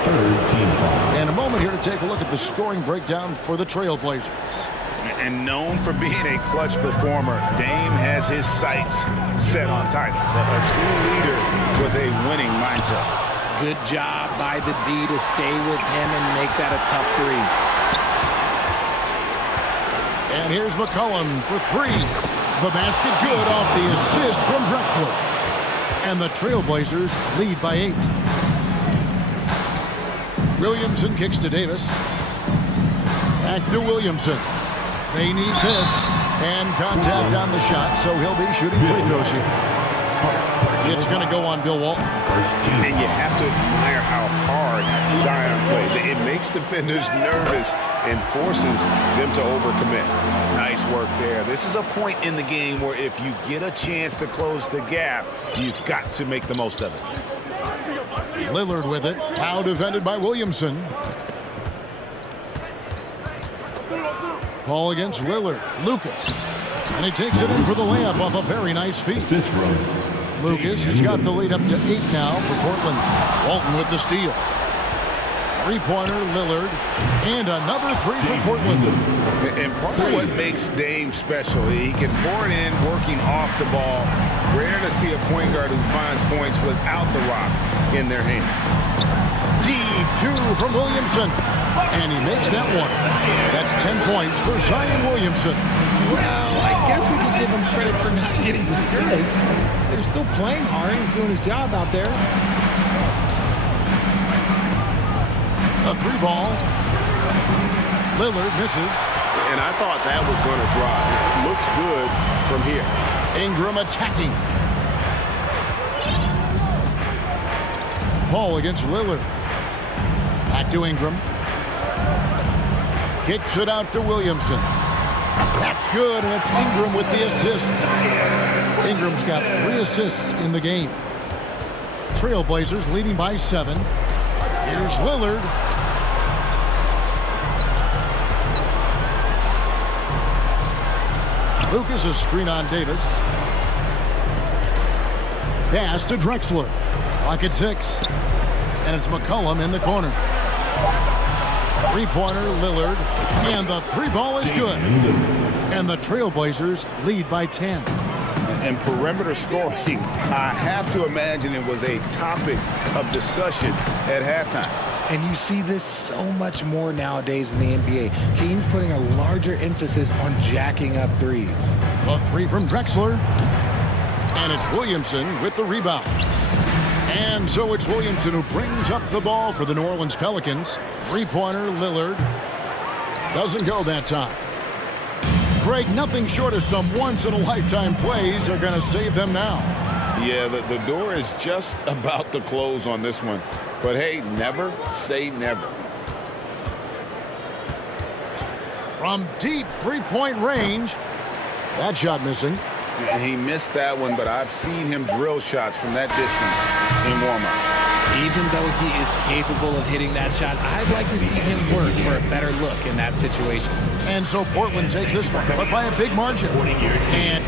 Third team foul. And a moment here to take a look at the scoring breakdown for the Trailblazers. And known for being a clutch performer, Dame has his sights set on titles. A true leader with a winning mindset. Good job by the D to stay with him and make that a tough 3. And here's McCollum for 3. The basket good off the assist from Drexler. And the Trailblazers lead by 8. Williamson kicks to Davis. Back to Williamson. They need this. And contact on the shot, so he'll be shooting free throws here. It's going to go on Bill Walton. And you have to admire how hard Zion plays. It makes defenders nervous and forces them to overcommit. Nice work there. This is a point in the game where if you get a chance to close the gap, you've got to make the most of it. Lillard with it. Now defended by Williamson. Paul against Lillard. Lucas. And he takes it in for the layup off a very nice feed. Lucas has got the lead up to 8 now for Portland. Walton with the steal. 3-pointer, Lillard, and another 3 for Portland. And part of what makes Dame special, he can pour it in working off the ball. Rare to see a point guard who finds points without the rock in their hands. Deep 2 from Williamson. And he makes that one. That's 10 points for Zion Williamson. Well, I guess we could give him credit for not getting discouraged. They're still playing hard. He's doing his job out there. A 3-ball. Lillard misses. And I thought that was going to drive. It looked good from here. Ingram attacking. Paul against Lillard. Back to Ingram. Kicks it out to Williamson. That's good, and it's Ingram with the assist. Ingram's got 3 assists in the game. Trailblazers leading by 7. Here's Lillard. Lucas, a screen on Davis. Pass to Drexler. Clock at 6. And it's McCollum in the corner. Three-pointer, Lillard. And the three ball is good. And the Trailblazers lead by 10. And perimeter scoring, I have to imagine it was a topic of discussion at halftime. And you see this so much more nowadays in the NBA. Teams putting a larger emphasis on jacking up threes. A three from Drexler. And it's Williamson with the rebound. And so it's Williamson who brings up the ball for the New Orleans Pelicans. Three-pointer, Lillard. Doesn't go that time. Greg, nothing short of some once-in-a-lifetime plays are going to save them now. Yeah, the door is just about to close on this one. But hey, never say never. From deep three-point range. That shot missing. And he missed that one, but I've seen him drill shots from that distance in warm-up. Even though he is capable of hitting that shot, I'd like to see him work for a better look in that situation. And so Portland takes this one, but by a big margin. And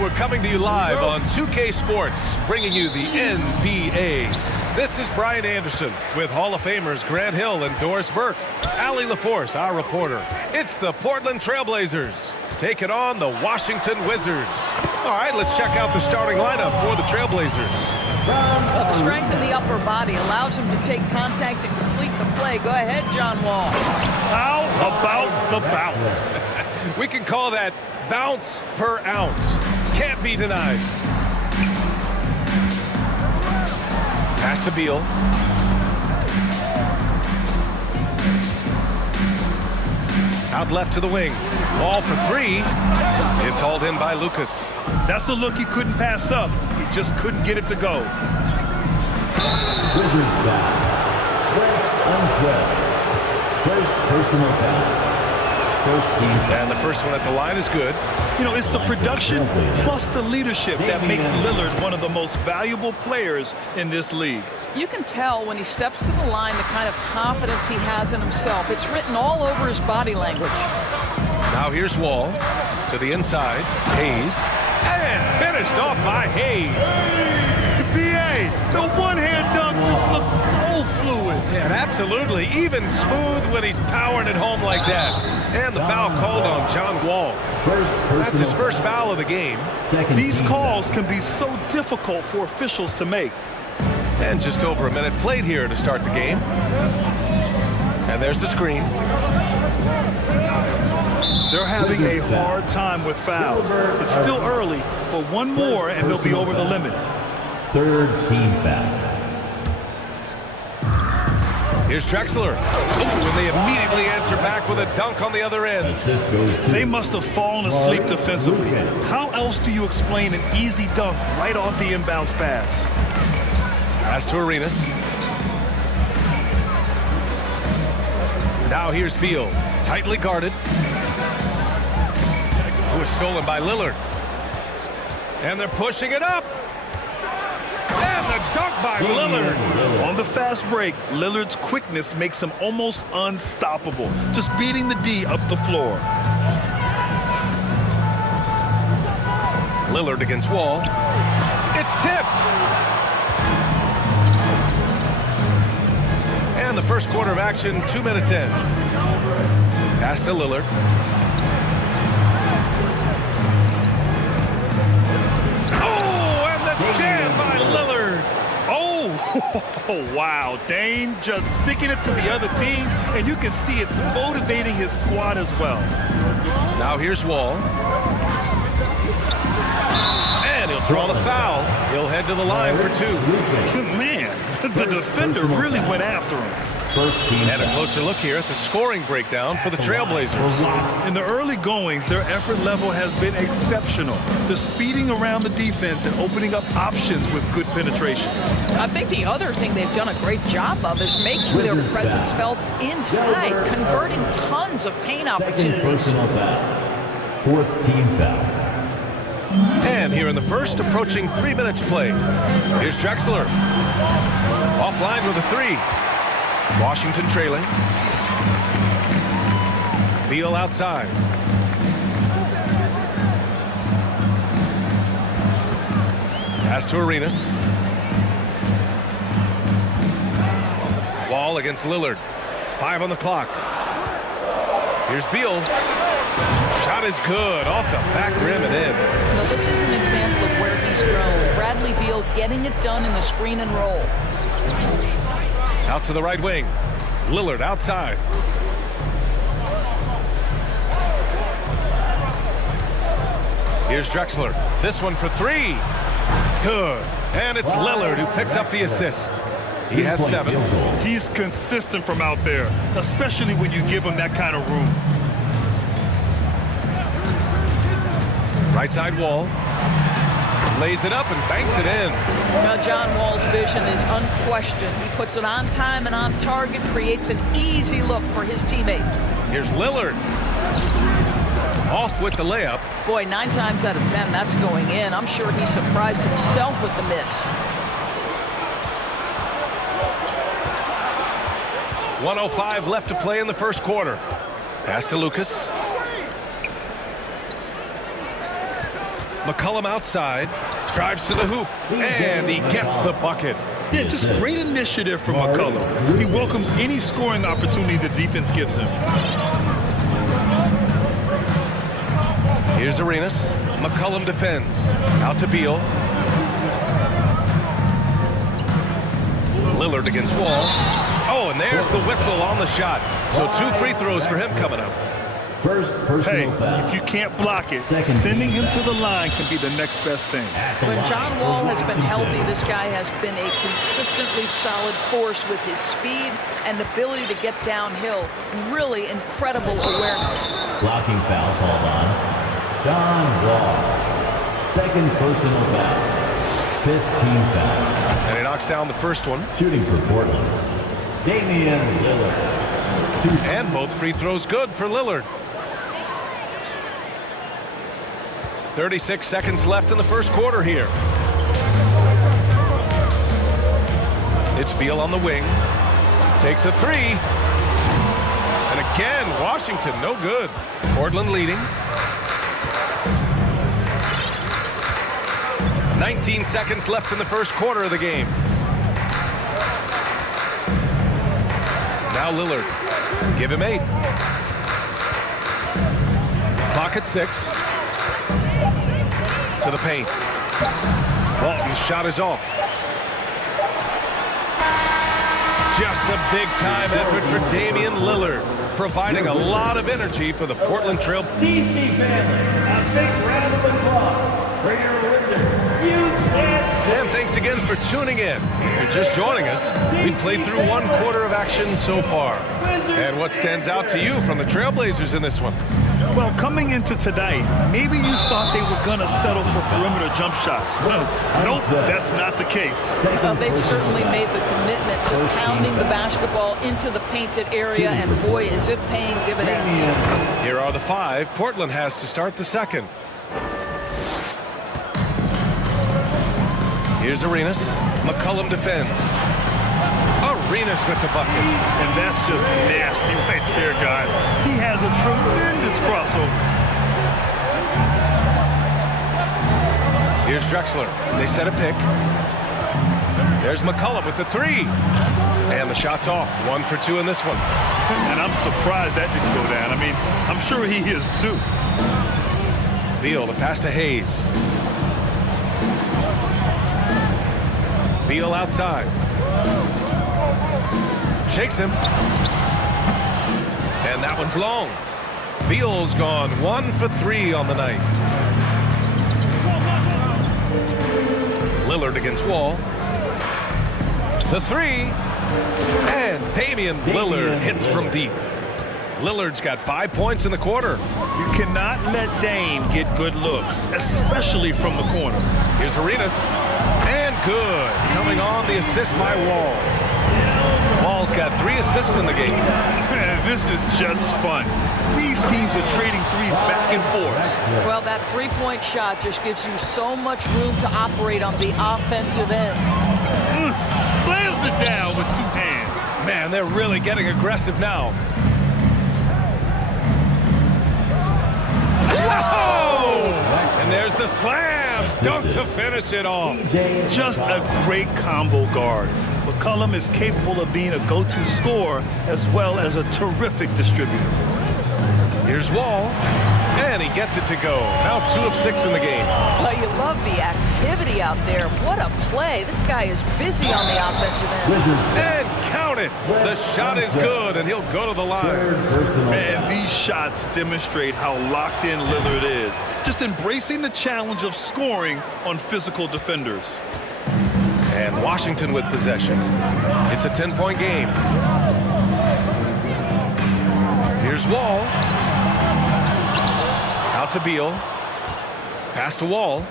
We're coming to you live on 2K Sports, bringing you the NBA. This is Brian Anderson with Hall of Famers Grant Hill and Doris Burke. Allie LaForce, our reporter. It's the Portland Trailblazers taking on the Washington Wizards. All right, let's check out the starting lineup for the Trailblazers. Well, the strength in the upper body allows him to take contact and complete the play. Go ahead, John Wall. How about the bounce? We can call that bounce per ounce. Can't be denied. Pass to Beal. Out left to the wing. Ball for three. It's hauled in by Lucas. That's a look he couldn't pass up. He just couldn't get it to go. Wizards foul. Wes Unseld. First personal foul. First team. And the first one at the line is good. You know, it's the production plus the leadership that makes Lillard one of the most valuable players in this league. You can tell when he steps to the line the kind of confidence he has in himself. It's written all over his body language. Now here's Wall to the inside. Hayes. And finished off by Hayes. B.A., the one-hand dunk just looks so fluid. Yeah, absolutely. Even smooth when he's powering it home like that. And the foul called on John Wall. That's his first foul of the game. These calls can be so difficult for officials to make. And just over a minute played here to start the game. And there's the screen. They're having a hard time with fouls. It's still early, but one more and they'll be over the limit. Third team foul. Here's Drexler. And they immediately answer back with a dunk on the other end. Assist goes to they must have fallen asleep defensively. How else do you explain an easy dunk right off the inbounds pass? Pass to Arenas. Now here's Beal. Tightly guarded. Who is stolen by Lillard. And they're pushing it up. And the dunk by Lillard. On the fast break, Lillard's quickness makes him almost unstoppable. Just beating the D up the floor. Lillard against Wall. It's tipped. And the first quarter of action, 2 minutes in. Pass to Lillard. Oh, and the jam by Lillard. Oh, wow. Dame just sticking it to the other team, and you can see it's motivating his squad as well. Now here's Wall. And he'll draw the foul. He'll head to the line for two. Man, the defender really went after him. First team. And a closer look here at the scoring breakdown for the Trailblazers. In the early goings, their effort level has been exceptional. The speeding around the defense and opening up options with good penetration. I think the other thing they've done a great job of is making their presence felt inside, converting tons of paint opportunities. Personal foul. Fourth team foul. And here in the first, approaching 3 minutes played. Here's Drexler. Offline with a three. Washington trailing. Beal outside. Pass to Arenas. Wall against Lillard. 5 on the clock. Here's Beal. Shot is good. Off the back rim and in. Now, this is an example of where he's grown. Bradley Beal getting it done in the screen and roll. Out to the right wing. Lillard outside. Here's Drexler. This one for three. Good. And it's Lillard who picks up the assist. He has 7. He's consistent from out there, especially when you give him that kind of room. Right side Wall. Lays it up and banks it in. Now John Wall's vision is unquestioned. He puts it on time and on target, creates an easy look for his teammate. Here's Lillard. Off with the layup. Boy, 9 times out of 10, that's going in. I'm sure he surprised himself with the miss. 1:05 left to play in the first quarter. Pass to Lucas. McCollum outside, drives to the hoop, and he gets the bucket. Yeah, just great initiative from McCollum. He welcomes any scoring opportunity the defense gives him. Here's Arenas. McCollum defends. Out to Beal. Lillard against Wall. Oh, and there's the whistle on the shot. So 2 free throws for him coming up. First personal foul. If you can't block it, sending him to the line can be the next best thing. When John Wall has been healthy, this guy has been a consistently solid force with his speed and ability to get downhill. Really incredible awareness. Blocking foul called on John Wall. Second personal foul. 5th team foul. And he knocks down the first one. Shooting for Portland, Damian Lillard. And both free throws good for Lillard. 36 seconds left in the first quarter here. It's Beal on the wing. Takes a 3. And again, Washington, no good. Portland leading. 19 seconds left in the first quarter of the game. Now Lillard. Give him 8. Clock at 6. To the paint. Walton's shot is off. Just a big-time effort for Damian Lillard, providing a lot of energy for the Portland Trail. DC family, a big round of applause for your Wizards. And thanks again for tuning in. If you're just joining us, we've played through 1 quarter of action so far. And what stands out to you from the Trailblazers in this one? Well, coming into tonight, maybe you thought they were going to settle for perimeter jump shots. Nope, that's not the case. They've certainly made the commitment to pounding the basketball into the painted area, and boy, is it paying dividends. Here are the 5 Portland has to start the second. Here's Arenas. McCollum defends. Arenas with the bucket. And that's just nasty right there, guys. He has a tremendous crossover. Here's Drexler. They set a pick. There's McCollum with the 3. And the shot's off. 1 for 2 in this one. And I'm surprised that didn't go down. I mean, I'm sure he is too. Beal, the pass to Hayes. Beal outside. Shakes him. And that one's long. Beal's gone 1 for 3 on the night. Lillard against Wall. The 3. And Damian Lillard hits from deep. Lillard's got 5 points in the quarter. You cannot let Dame get good looks, especially from the corner. Here's Arenas. And good. Coming on the assist by Wall. Wall's got 3 assists in the game. Man, this is just fun. These teams are trading threes back and forth. Well, that 3-point shot just gives you so much room to operate on the offensive end. Slams it down with 2 hands. Man, they're really getting aggressive now. Oh! And there's the slam. Dunk to finish it off. Just a great combo guard. McCollum is capable of being a go-to scorer as well as a terrific distributor. Here's Wall. And he gets it to go. Now 2 of 6 in the game. Well, you love the activity out there. What a play. This guy is busy on the offensive end. And count it. The shot is good, and he'll go to the line. Man, these shots demonstrate how locked in Lillard is. Just embracing the challenge of scoring on physical defenders. And Washington with possession. It's a 10-point game. Here's Wall. Out to Beal. Pass to Wall.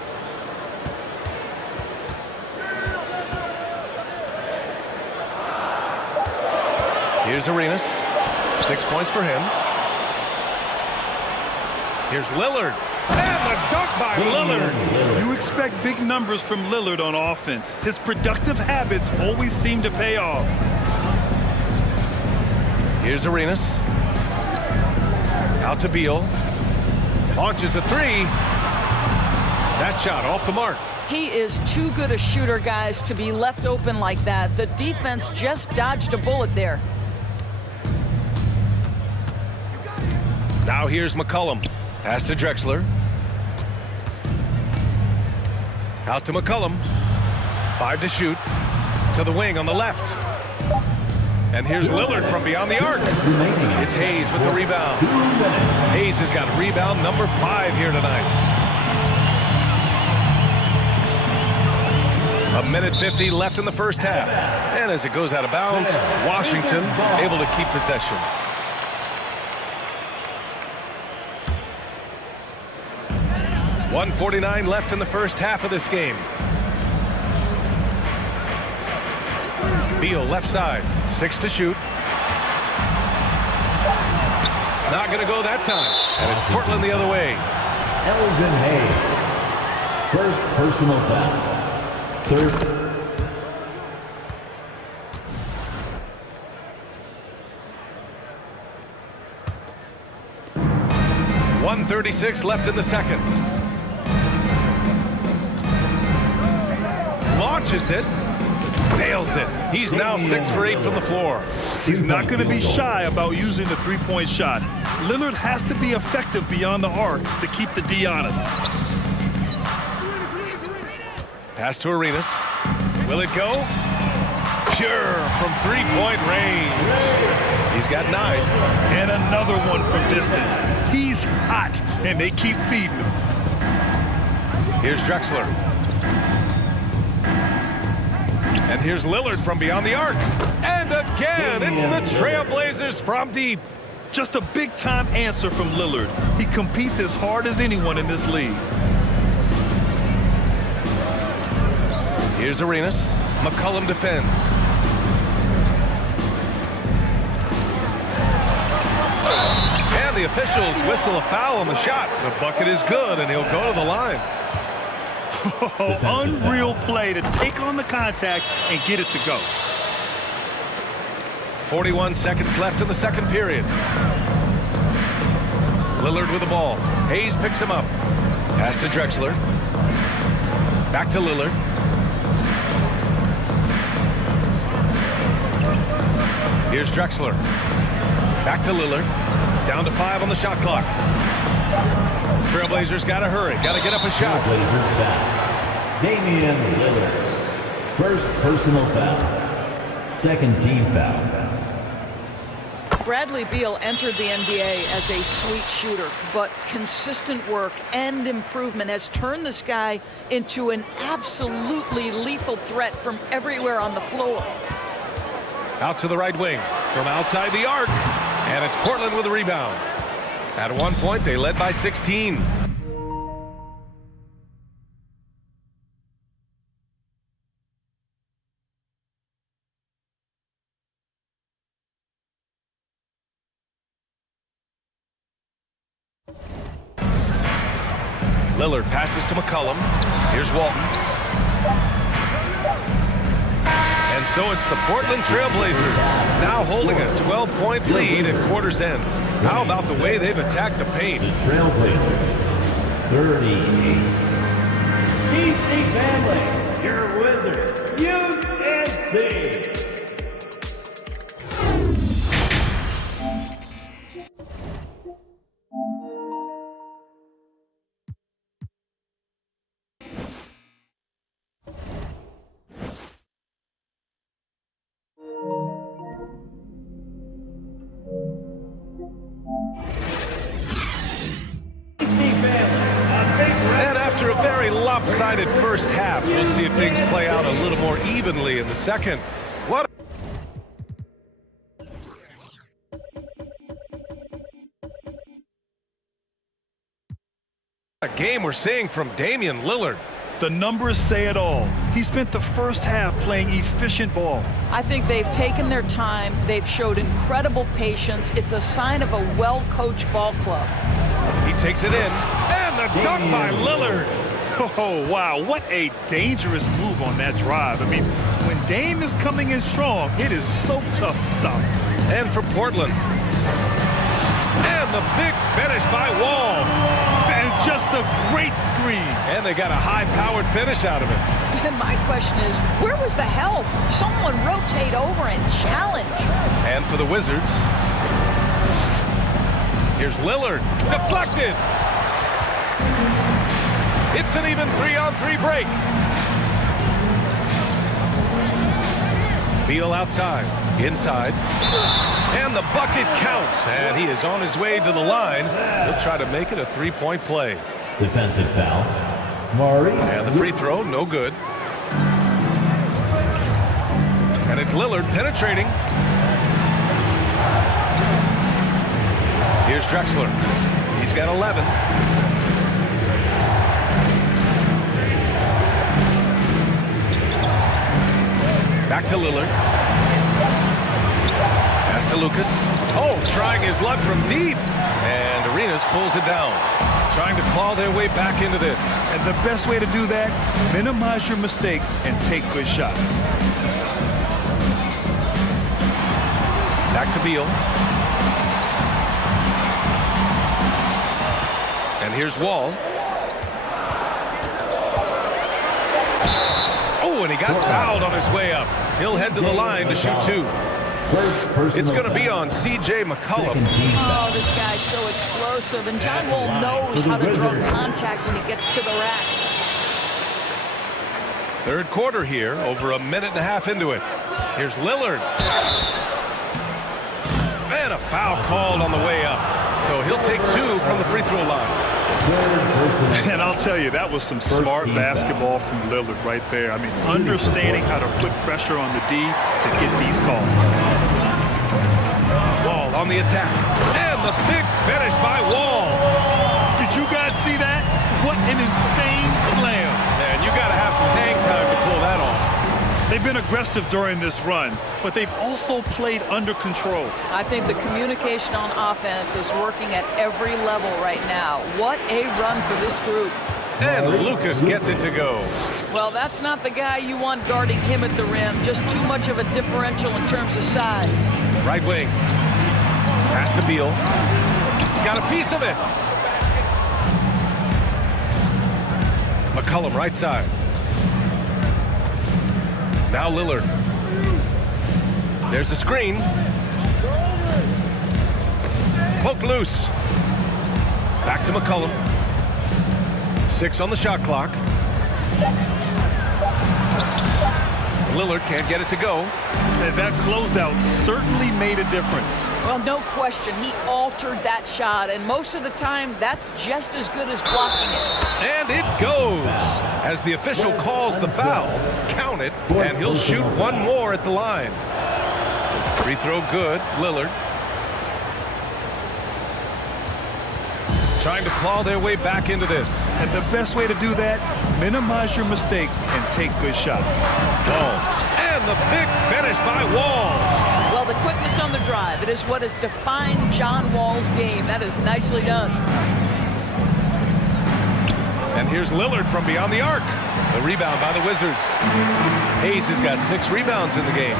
Here's Arenas. 6 points for him. Here's Lillard. And the dunk by Lillard. You expect big numbers from Lillard on offense. His productive habits always seem to pay off. Here's Arenas. Out to Beal. Launches a three. That shot off the mark. He is too good a shooter, guys, to be left open like that. The defense just dodged a bullet there. Now here's McCollum. Pass to Drexler. Out to McCollum. 5 to shoot. To the wing on the left. And here's Lillard from beyond the arc. It's Hayes with the rebound. Hayes has got rebound number 5 here tonight. 1:50 left in the first half. And as it goes out of bounds, Washington able to keep possession. .149 left in the first half of this game. Beal left side, 6 to shoot. Not going to go that time. And it's Portland the other way. Elvin Hayes. First personal foul. Third. 1:36 left in the second. Launches it. Nails it. He's now 6 for 8 from the floor. He's not going to be shy about using the three-point shot. Lillard has to be effective beyond the arc to keep the D honest. Pass to Arenas. Will it go? Pure from three-point range. He's got 9. And another one from distance. He's hot, and they keep feeding him. Here's Drexler. And here's Lillard from beyond the arc. And again, it's the Trailblazers from deep. Just a big-time answer from Lillard. He competes as hard as anyone in this league. Here's Arenas. McCollum defends. And the officials whistle a foul on the shot. The bucket is good, and he'll go to the line. Unreal play to take on the contact and get it to go. 41 seconds left in the second period. Lillard with the ball. Hayes picks him up. Pass to Drexler. Back to Lillard. Here's Drexler. Back to Lillard. Down to 5 on the shot clock. Trailblazers got to hurry. Got to get up a shot. Trailblazers foul. Damian Lillard. First personal foul. Second team foul. Bradley Beal entered the NBA as a sweet shooter, but consistent work and improvement has turned this guy into an absolutely lethal threat from everywhere on the floor. Out to the right wing from outside the arc. And it's Portland with the rebound. At one point, they led by 16. Lillard passes to McCollum. Here's Walton. And so it's the Portland Trailblazers now holding a 12-point lead at quarter's end. How about the way they've attacked the paint? Trailblazers, 38. TC family, your Wizards, UNC. And after a very lopsided first half, we'll see if things play out a little more evenly in the second. What a game we're seeing from Damian Lillard. The numbers say it all. He spent the first half playing efficient ball. I think they've taken their time. They've showed incredible patience. It's a sign of a well-coached ball club. He takes it in, and the dunk by Lillard. Oh, wow, what a dangerous move on that drive. I mean, when Dame is coming in strong, it is so tough to stop. And for Portland. And the big finish by Wall. And just a great screen. And they got a high-powered finish out of it. And my question is, where was the help? Someone rotate over and challenge. And for the Wizards, here's Lillard. Deflected. It's an even 3-on-3 break. Beal outside, inside, and the bucket counts. And he is on his way to the line. He'll try to make it a three-point play. Defensive foul. Maurice. And the free throw, no good. And it's Lillard penetrating. Here's Drexler. He's got 11. Back to Lillard. Pass to Lucas. Oh, trying his luck from deep. And Arenas pulls it down. Trying to claw their way back into this. And the best way to do that, minimize your mistakes and take good shots. Back to Beal. And here's Wall. Oh, and he got fouled on his way up. He'll head to the line to shoot two. It's going to be on C.J. McCollum. Oh, this guy's so explosive, and John Wall knows how to draw contact when he gets to the rack. Third quarter here, over a minute and a half into it. Here's Lillard. And a foul called on the way up. So he'll take two from the free throw line. And I'll tell you, that was some smart basketball from Lillard right there. I mean, understanding how to put pressure on the D to get these calls. Wall on the attack. And the big finish by Wall. Did you guys see that? What an insane slam. Man, you got to have some hang time to pull that off. They've been aggressive during this run, but they've also played under control. I think the communication on offense is working at every level right now. What a run for this group. And Lucas gets it to go. Well, that's not the guy you want guarding him at the rim. Just too much of a differential in terms of size. Right wing. Pass to Beal. Got a piece of it. McCollum right side. Now Lillard. There's a screen. Poked loose. Back to McCollum. 6 on the shot clock. Lillard can't get it to go. That closeout certainly made a difference. Well, no question. He altered that shot, and most of the time, that's just as good as blocking it. And it goes. As the official calls the foul, count it, and he'll shoot one more at the line. Free throw good, Lillard. Trying to claw their way back into this. And the best way to do that, minimize your mistakes and take good shots. Wall. And the big finish by Wall. Well, the quickness on the drive, it is what has defined John Wall's game. That is nicely done. And here's Lillard from beyond the arc. The rebound by the Wizards. Hayes has got 6 rebounds in the game.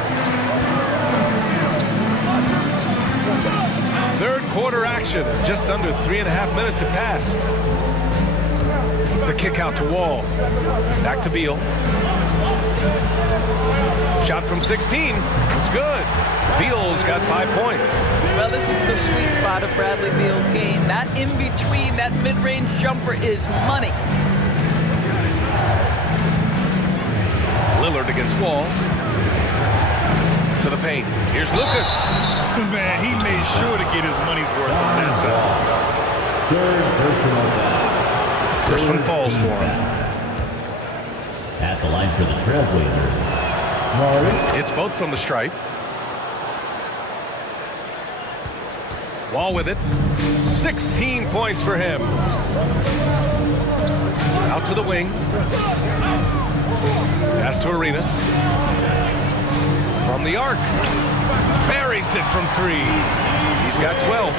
Third quarter action. Just under 3.5 minutes have passed. The kick out to Wall. Back to Beal. Shot from 16. It's good. Beal's got 5 points. Well, this is the sweet spot of Bradley Beal's game. That in-between, that mid-range jumper is money. Lillard against Wall. To the paint. Here's Lucas. Man, he made sure to get his money's worth on that foul. Third personal foul. First one falls for him. At the line for the Trailblazers. It's both from the stripe. Wall with it. 16 points for him. Out to the wing. Pass to Arenas. From the arc. Buries it from 3. He's got 12.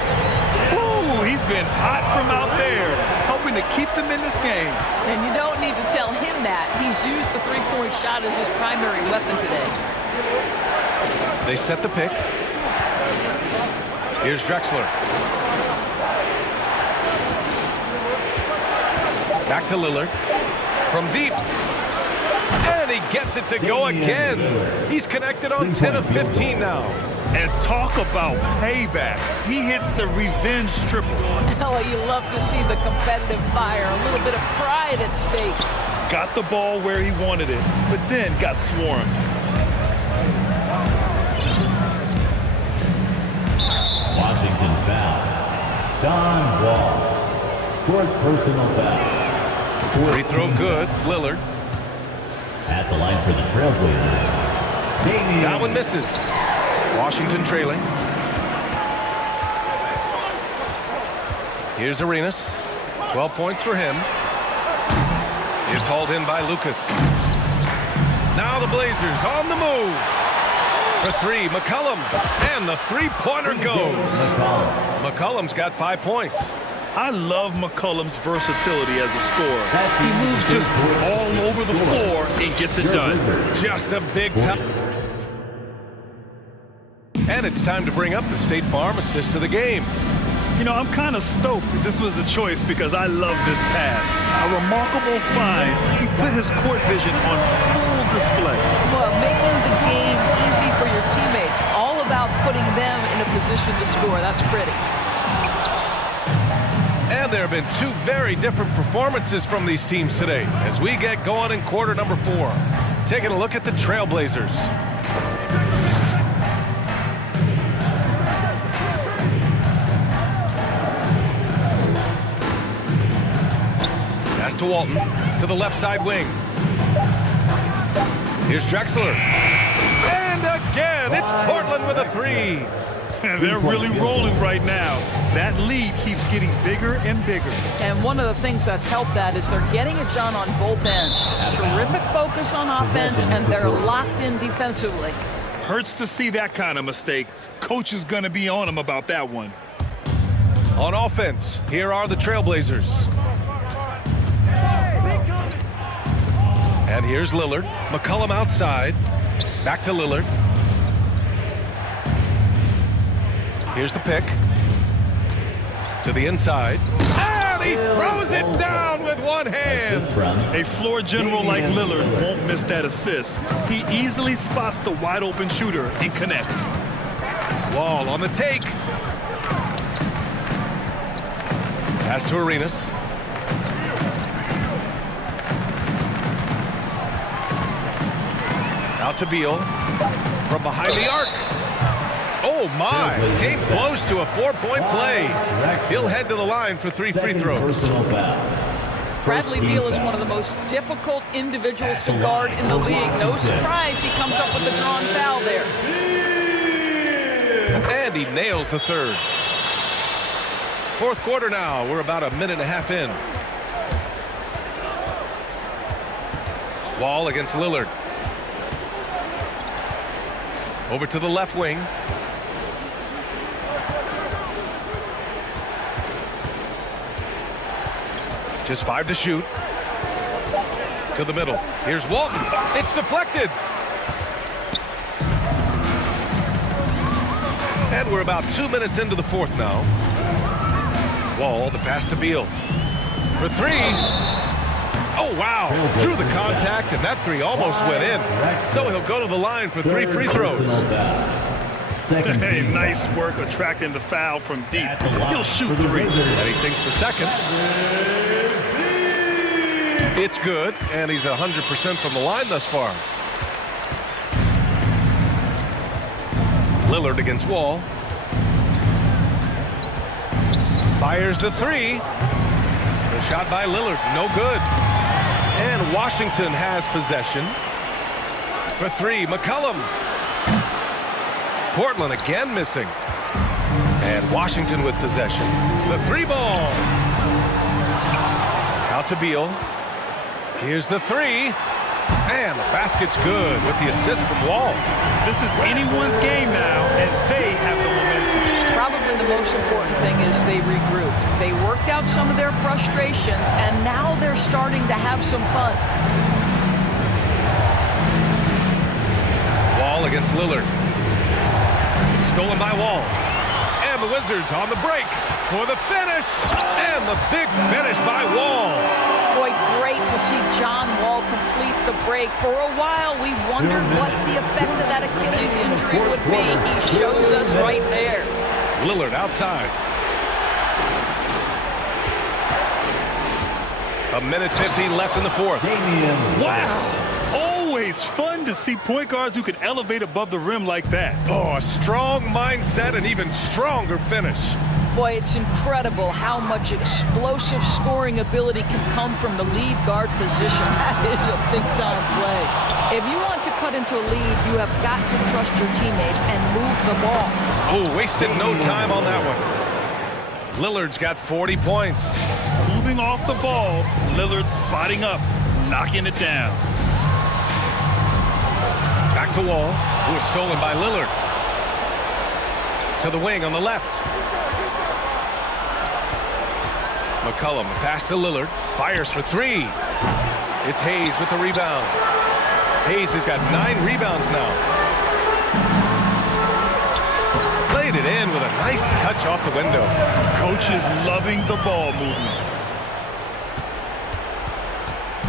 Ooh, he's been hot from out there, helping to keep them in this game. And you don't need to tell him that. He's used the three-point shot as his primary weapon today. They set the pick. Here's Drexler. Back to Lillard. From deep. And he gets it to go again. He's connected on 10 of 15 now. And talk about payback. He hits the revenge triple. Oh, you love to see the competitive fire. A little bit of pride at stake. Got the ball where he wanted it, but then got swarmed. Washington foul. Don Wall. 4th personal foul. Free throw good. Lillard. At the line for the Trailblazers. That one misses. Washington trailing. Here's Arenas. 12 points for him. It's hauled in by Lucas. Now the Blazers on the move. For 3, McCollum. And the three-pointer goes. McCollum's got 5 points. I love McCollum's versatility as a scorer. He moves just all over the floor and gets it done. Just a big time. And it's time to bring up the State Farm assist to the game. You know, I'm kind of stoked that this was a choice because I love this pass. A remarkable find. He put his court vision on full display. Well, making the game easy for your teammates. All about putting them in a position to score. That's pretty. And there have been 2 very different performances from these teams today as we get going in quarter number 4. Taking a look at the Trailblazers. Pass to Walton to the left side wing. Here's Drexler. And again, it's Portland with a 3. And they're really rolling right now. That lead keeps getting bigger and bigger. And one of the things that's helped that is they're getting it done on both ends. Terrific focus on offense, and they're locked in defensively. Hurts to see that kind of mistake. Coach is going to be on him about that one. On offense, here are the Trailblazers. And here's Lillard. McCollum outside. Back to Lillard. Here's the pick. To the inside. And he throws it down with one hand. A floor general like Lillard won't miss that assist. He easily spots the wide open shooter and connects. Wall on the take. Pass to Arenas. Out to Beal. From behind the arc. Oh, my. Came close to a 4-point play. He'll head to the line for 3 free throws. Bradley Beal is one of the most difficult individuals to guard in the league. No surprise he comes up with a drawn foul there. And he nails the 3rd. 4th quarter now. We're about a minute and a half in. Wall against Lillard. Over to the left wing. Just 5 to shoot. To the middle. Here's Walton. It's deflected. And we're about 2 minutes into the 4th now. Wall, the pass to Beal. For 3. Oh, wow. Drew the contact, and that 3 almost went in. So he'll go to the line for 3 free throws. Hey, nice work attracting the foul from deep. He'll shoot 3. And he sinks the 2nd. It's good, and he's 100% from the line thus far. Lillard against Wall. Fires the 3. The shot by Lillard, no good. And Washington has possession. For 3, McCollum. Portland again missing. And Washington with possession. The 3 ball. Out to Beal. Here's the three. And the basket's good with the assist from Wall. This is anyone's game now, and they have the momentum. Probably the most important thing is they regrouped. They worked out some of their frustrations, and now they're starting to have some fun. Wall against Lillard. Stolen by Wall. And the Wizards on the break for the finish. And the big finish by Wall. Boy, great to see John Wall complete the break. For a while, we wondered what the effect of that Achilles injury would be. He shows us right there. Lillard outside. A minute 15 left in the fourth. Wow. Always fun to see point guards who can elevate above the rim like that. Oh, a strong mindset and even stronger finish. Boy, it's incredible how much explosive scoring ability can come from the lead guard position. That is a big-time play. If you want to cut into a lead, you have got to trust your teammates and move the ball. Oh, wasted no time on that one. Lillard's got 40 points. Moving off the ball, Lillard spotting up, knocking it down. Back to Wall, who was stolen by Lillard. To the wing on the left. McCollum, pass to Lillard, fires for three. It's Hayes with the rebound. Hayes has got 9 rebounds now. Played it in with a nice touch off the window. Coach is loving the ball movement.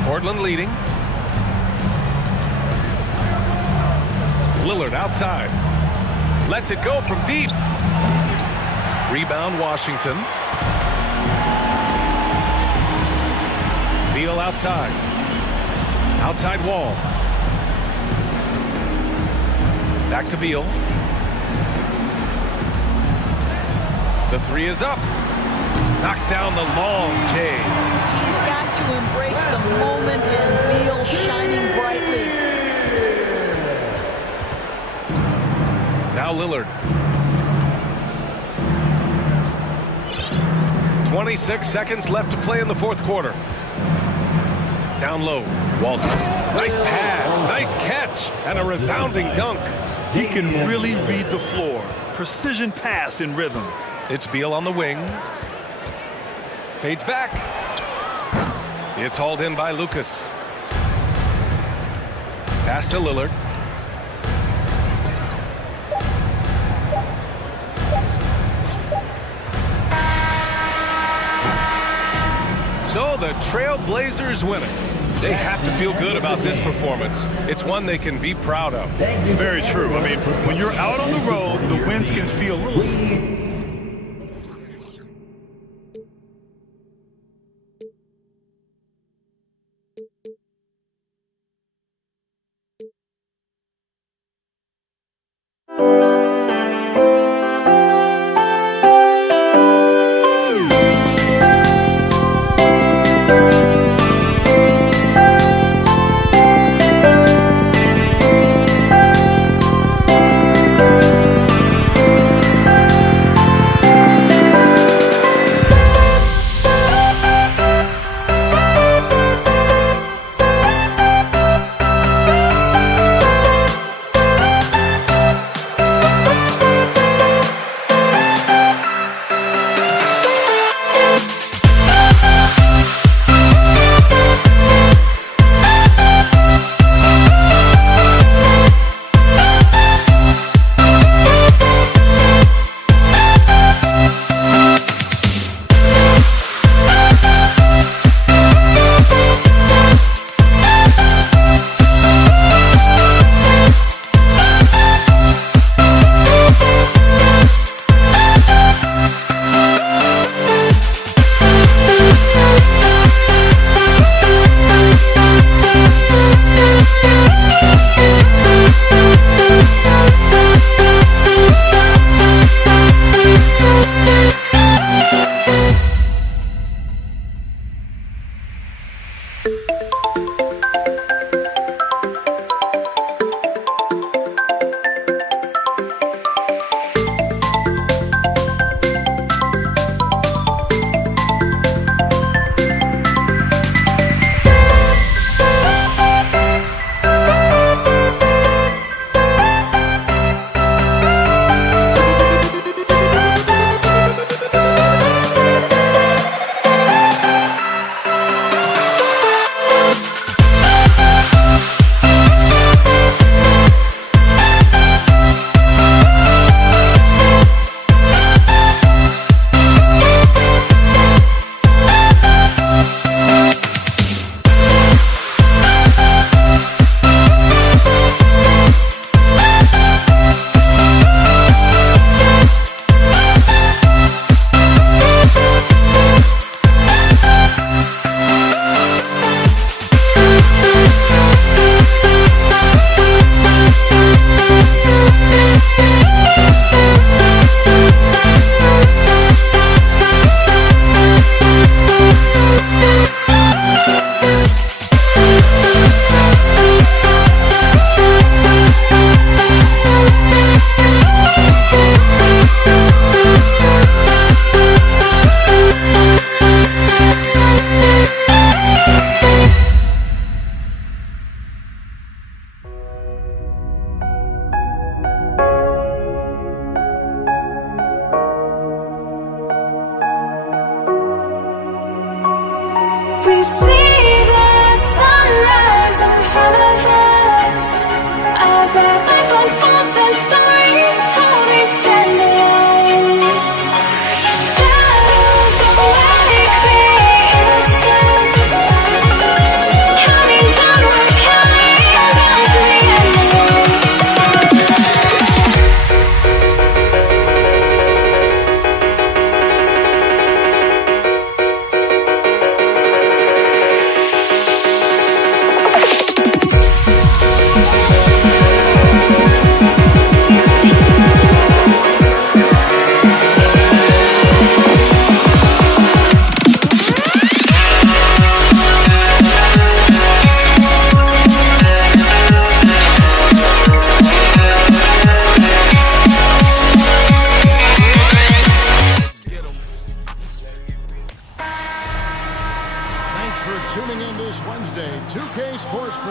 Portland leading. Lillard outside. Lets it go from deep. Rebound Washington. Beal outside. Outside Wall. Back to Beal. The three is up. Knocks down the long J. He's got to embrace the moment, and Beal shining brightly. Now Lillard. 26 seconds left to play in the fourth quarter. Down low, Walton. Nice pass, nice catch, and a resounding dunk. He can really read the floor. Precision pass in rhythm. It's Beal on the wing. Fades back. It's hauled in by Lucas. Pass to Lillard. So the Trailblazers win it. They have to feel good about this performance. It's one they can be proud of. Very true. I mean, when you're out on the road, the wins can feel a little...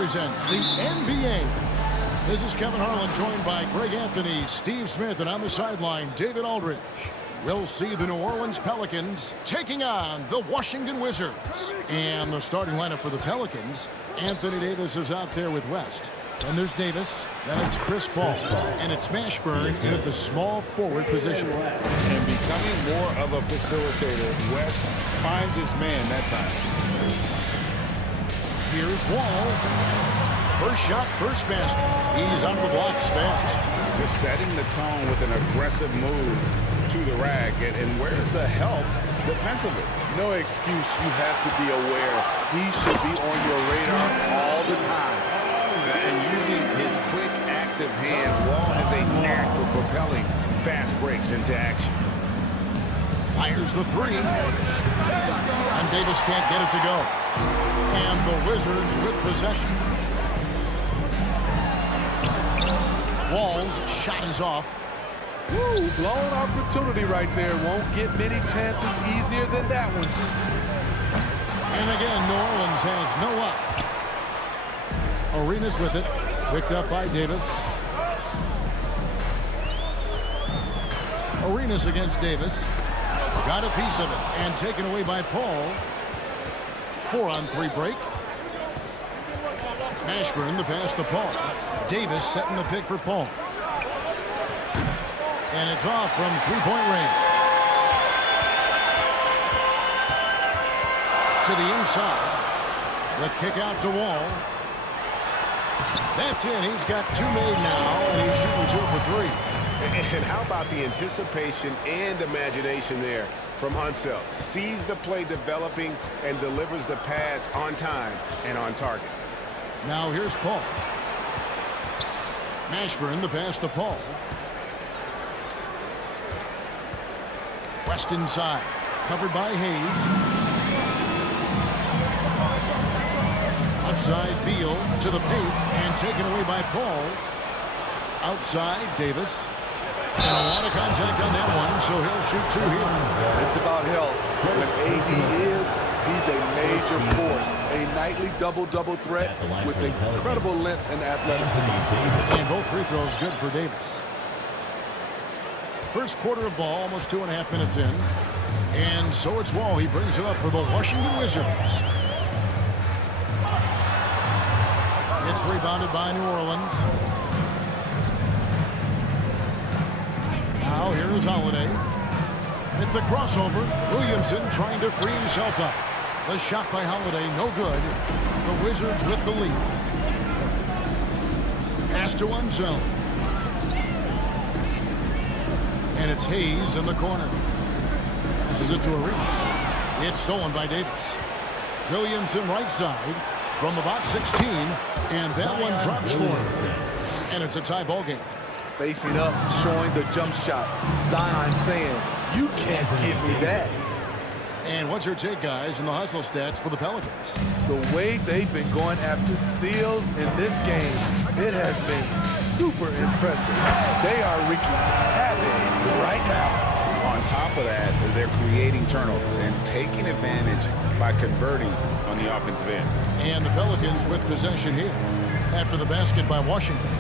represents the NBA. This is Kevin Harlan, joined by Greg Anthony, Steve Smith, and on the sideline, David Aldridge. We'll see the New Orleans Pelicans taking on the Washington Wizards. And the starting lineup for the Pelicans, Anthony Davis is out there with West. And there's Davis, then it's Chris Paul, and it's Mashburn at the small forward position. And becoming more of a facilitator, West finds his man that time. Here's Wall. First shot, first basket. He's on the blocks fast. Just setting the tone with an aggressive move to the rack. And where's the help defensively? No excuse. You have to be aware. He should be on your radar all the time. And using his quick, active hands, Wall has a knack for propelling fast breaks into action. Fires the three. And Davis can't get it to go. And the Wizards with possession. Wall's shot is off. Woo, blown opportunity right there. Won't get many chances easier than that one. And again, New Orleans has no up. Arenas with it. Picked up by Davis. Arenas against Davis. Got a piece of it and taken away by Paul. 4-on-3 break. Mashburn the pass to Paul. Davis setting the pick for Paul. And it's off from three-point range. To the inside. The kick out to Wall. That's in. He's got two made now, and he's shooting 2 for 3. And how about the anticipation and imagination there from Unseld? Sees the play developing and delivers the pass on time and on target. Now here's Paul. Mashburn the pass to Paul. West inside. Covered by Hayes. Outside Beal to the paint and taken away by Paul. Outside Davis. And a lot of contact on that one, so he'll shoot 2 here. It's about health. When AD is, he's a major force. A nightly double-double threat with incredible length and athleticism. And both free throws good for Davis. First quarter of ball, almost 2.5 minutes in. And so it's Wall. He brings it up for the Washington Wizards. It's rebounded by New Orleans. Now here's Holiday. At the crossover, Williamson trying to free himself up. The shot by Holiday, no good. The Wizards with the lead. Pass to Unseld. And it's Hayes in the corner. This is it to Arenas. It's stolen by Davis. Williamson right side from about 16. And that one drops for him. And it's a tie ball game. Facing up, showing the jump shot. Zion saying, you can't give me that. And what's your take, guys, in the hustle stats for the Pelicans? The way they've been going after steals in this game, it has been super impressive. They are wreaking havoc right now. On top of that, they're creating turnovers and taking advantage by converting on the offensive end. And the Pelicans with possession here after the basket by Washington.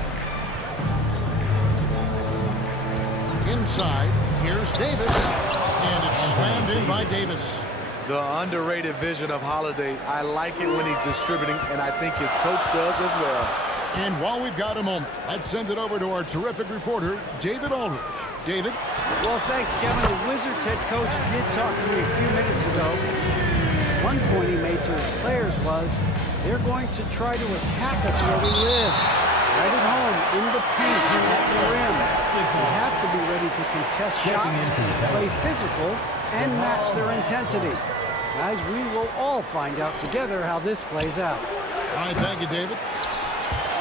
Inside, here's Davis, and it's slammed in by Davis. The underrated vision of Holiday. I like it when he's distributing, and I think his coach does as well. And while we've got a moment, let's send it over to our terrific reporter, David Aldridge. David? Well, thanks, Kevin. The Wizards head coach did talk to me a few minutes ago. One point he made to his players was, they're going to try to attack us where we live. Right at home, in the paint, at the rim. You have to be ready to contest shots, play physical, and match their intensity. Guys, we will all find out together how this plays out. All right, thank you, David.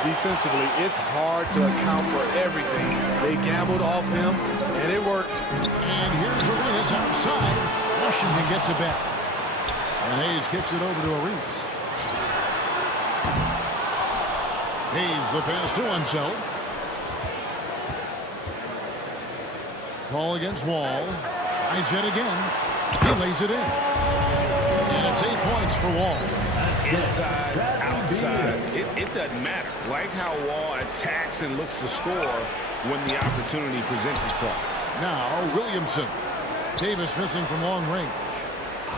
Defensively, it's hard to account for everything. They gambled off him, and it worked. And here's Arenas outside. Washington gets it back. And Hayes kicks it over to Arenas. Hayes the pass to Unseld. Ball against Wall. Tries it again. He lays it in. And it's 8 points for Wall. Inside, out outside, it doesn't matter. Like how Wall attacks and looks to score when the opportunity presents itself. Now, Williamson. Davis missing from long range.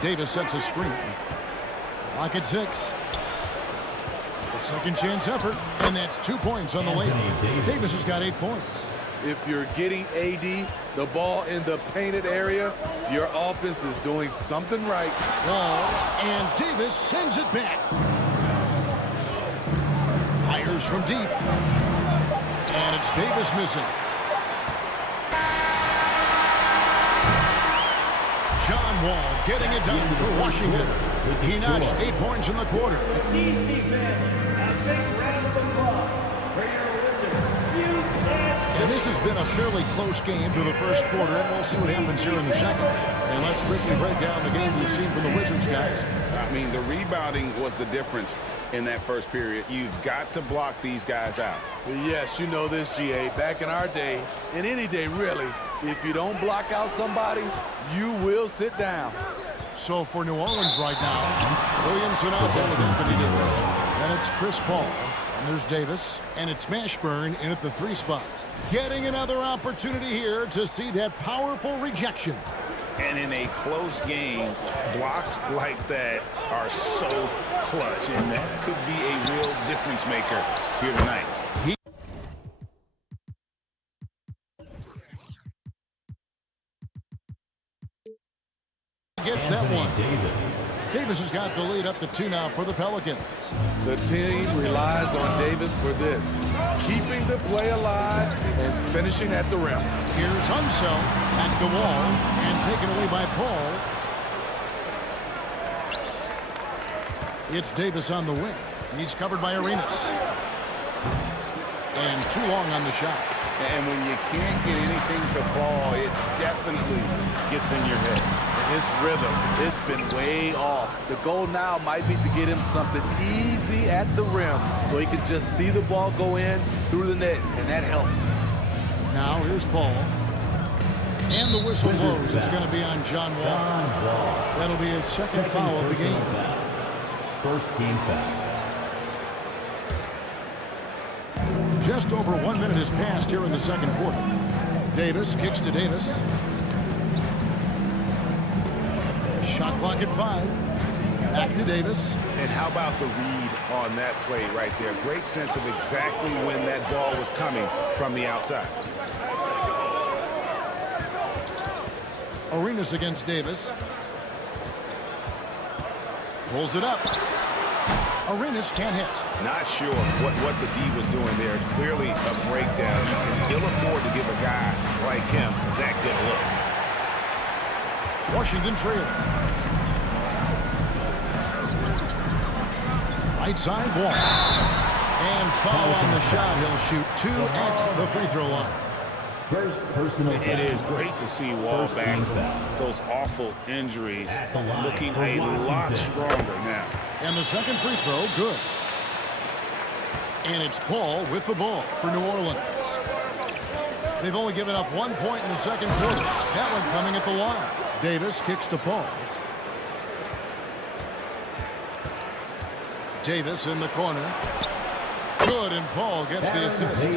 Davis sets a screen. Lock at 6. A second chance effort, and that's 2 points on the layup. Davis has got 8 points. If you're getting AD the ball in the painted area, your offense is doing something right. Wall, and Davis sends it back. Fires from deep. And it's Davis missing. John Wall getting it done for Washington. He notched 8 points in the quarter. And this has been a fairly close game to the first quarter, and we'll see what happens here in the second. And let's quickly break down the game we've seen from the Wizards, guys. I mean, the rebounding was the difference in that first period. You've got to block these guys out. Yes, you know this, GA. Back in our day, and any day really, if you don't block out somebody, you will sit down. So for New Orleans right now, Williamson out there with Anthony Davis. Then it's Chris Paul. And there's Davis. And it's Mashburn in at the 3 spot. Getting another opportunity here to see that powerful rejection. And in a close game, blocks like that are so clutch. And that could be a real difference maker here tonight. Gets that one. Davis has got the lead up to 2 now for the Pelicans. The team relies on Davis for this, keeping the play alive and finishing at the rim. Here's Unseld at the wall and taken away by Paul. It's Davis on the wing. He's covered by Arenas. And too long on the shot. And when you can't get anything to fall, it definitely gets in your head. His rhythm, it's been way off. The goal now might be to get him something easy at the rim so he can just see the ball go in through the net, and that helps. Now here's Paul. And the whistle blows. It's going to be on John Wall. That'll be his second foul of the game. First team foul. Just over 1 minute has passed here in the second quarter. Davis kicks to Davis. Shot clock at 5. Back to Davis. And how about the read on that play right there? Great sense of exactly when that ball was coming from the outside. Arenas against Davis. Pulls it up. Arenas can't hit. Not sure what the D was doing there. Clearly a breakdown. You can ill afford to give a guy like him that good a look. Washington trailing. Right side, Wall. And foul on the shot. He'll shoot 2 at the free throw line. First personal foul. It is great to see Wall back from those awful injuries looking a lot stronger now. And the second free throw, good. And it's Paul with the ball for New Orleans. They've only given up 1 point in the second quarter. That one coming at the line. Davis kicks to Paul. Davis in the corner. Good, and Paul gets the assist.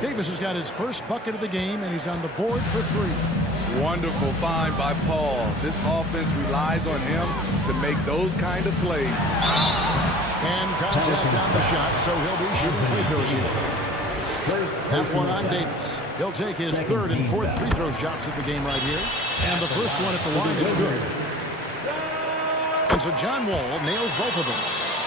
Davis has got his first bucket of the game, and he's on the board for 3. Wonderful find by Paul. This offense relies on him to make those kind of plays. And contact on the shot, so he'll be shooting free throws here. That one on Davis. He'll take his 3rd and 4th free throw shots at the game right here. And the first one at the line is good. And so John Wall nails both of them.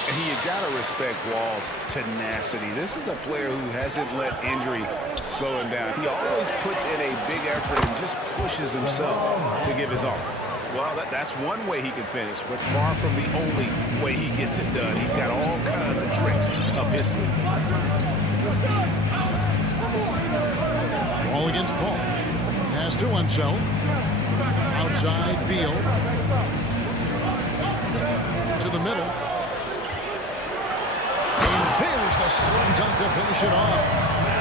And you got to respect Wall's tenacity. This is a player who hasn't let injury slow him down. He always puts in a big effort and just pushes himself to give his all. Well, that's one way he can finish, but far from the only way he gets it done. He's got all kinds of tricks up his sleeve. Ball against Paul. Pass to Unseld. Outside, Beal. To the middle. And there's the slam dunk to finish it off.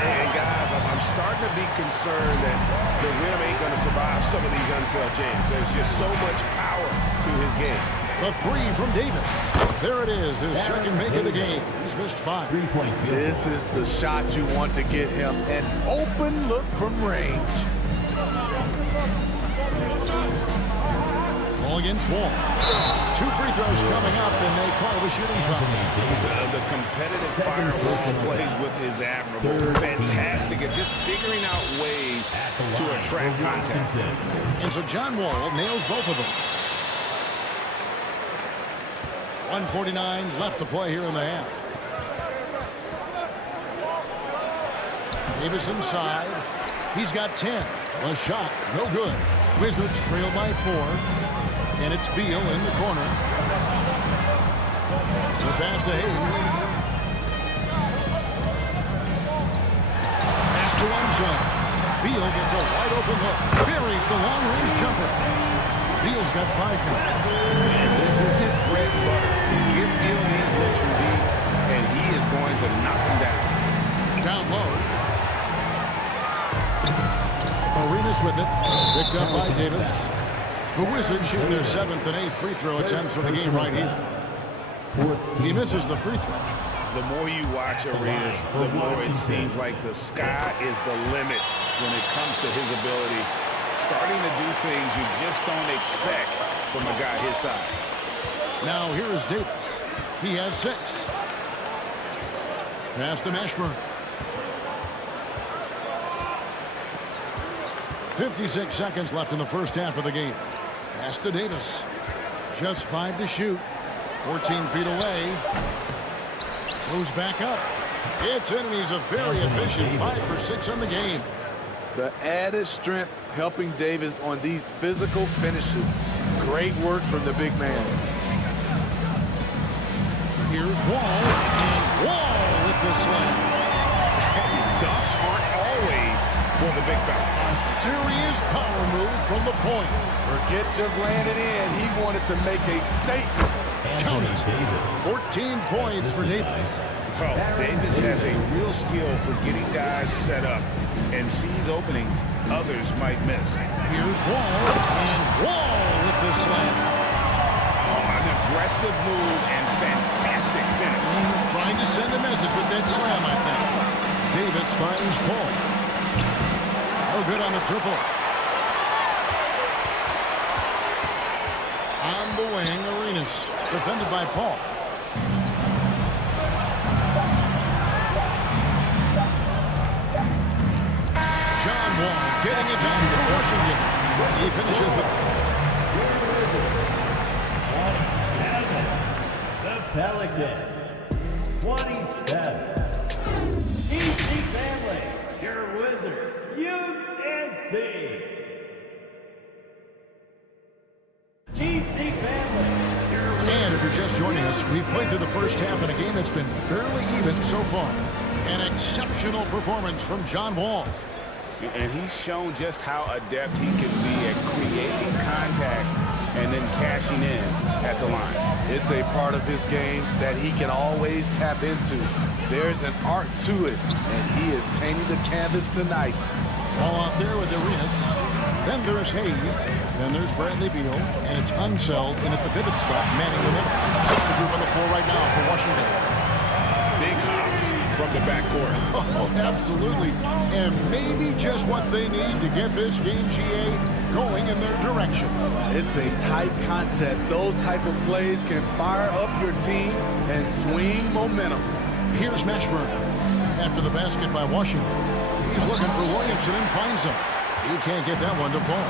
And guys, I'm starting to be concerned that the rim ain't going to survive some of these Unseld jams. There's just so much power to his game. The 3 from Davis. There it is, his second make of the game. He's missed 5. This is the shot you want to get him. An open look from range. Ball against Wall. 2 free throws coming up, and they call the shooting foul. The competitive firewall plays with is admirable. Fantastic at just figuring out ways to attract contact. And so John Wall nails both of them. 1:49 left to play here in the half. Davis inside. He's got 10. A shot, no good. Wizards trail by 4. And it's Beal in the corner. The pass to Hayes. Pass to Armstrong. Beal gets a wide open look. Buries the long-range jumper. Beal's got 5 now. And this is his bread and butter. Give Beal these looks from deep, and he is going to knock him down. Down low. Arenas with it. Picked up by Davis. The Wizards shoot their 7th and 8th free throw attempts for the game right here. He misses the free throw. The more you watch Arenas, the more it seems like the sky is the limit when it comes to his ability. Starting to do things you just don't expect from a guy his size. Now here is Davis. He has 6. Pass to Mashburn. 56 seconds left in the first half of the game. Pass to Davis. Just 5 to shoot. 14 feet away. Moves back up. It's in, and he's a very efficient 5 for 6 on the game. The added strength helping Davis on these physical finishes. Great work from the big man. Here's Wall, and Wall with the slam. Dunks aren't always for the big fella. Serious power move from the point. Forget just laying it in. He wanted to make a statement. Count it. 14 points for Davis. Well, Davis has a real skill for getting guys set up and sees openings others might miss. Here's Wall, and Wall with the slam. Oh, an aggressive move and fantastic finish. Trying to send a message with that slam, I think. Davis finds Paul. No good on the triple. On the wing, Arenas. Defended by Paul. John Wall getting it done for Washington. He finishes The Pelicans, 27. DC family, your Wizards, UNC. DC family. And if you're just joining us, we've played through the first half in a game that's been fairly even so far. An exceptional performance from John Wall. And he's shown just how adept he can be at creating contact and then cashing in at the line. It's a part of his game that he can always tap into. There's an art to it, and he is painting the canvas tonight. All out there with Arenas. Then there's Hayes. Then there's Bradley Beal. And it's Unseld in at the pivot spot, manning the middle. That's the group on the floor right now for Washington. Big hops from the backcourt. Oh, absolutely. And maybe just what they need to get this game, GA, going in their direction. It's a tight contest. Those type of plays can fire up your team and swing momentum. Here's Mashburn. After the basket by Washington. He's looking for Williamson and finds him. He can't get that one to fall.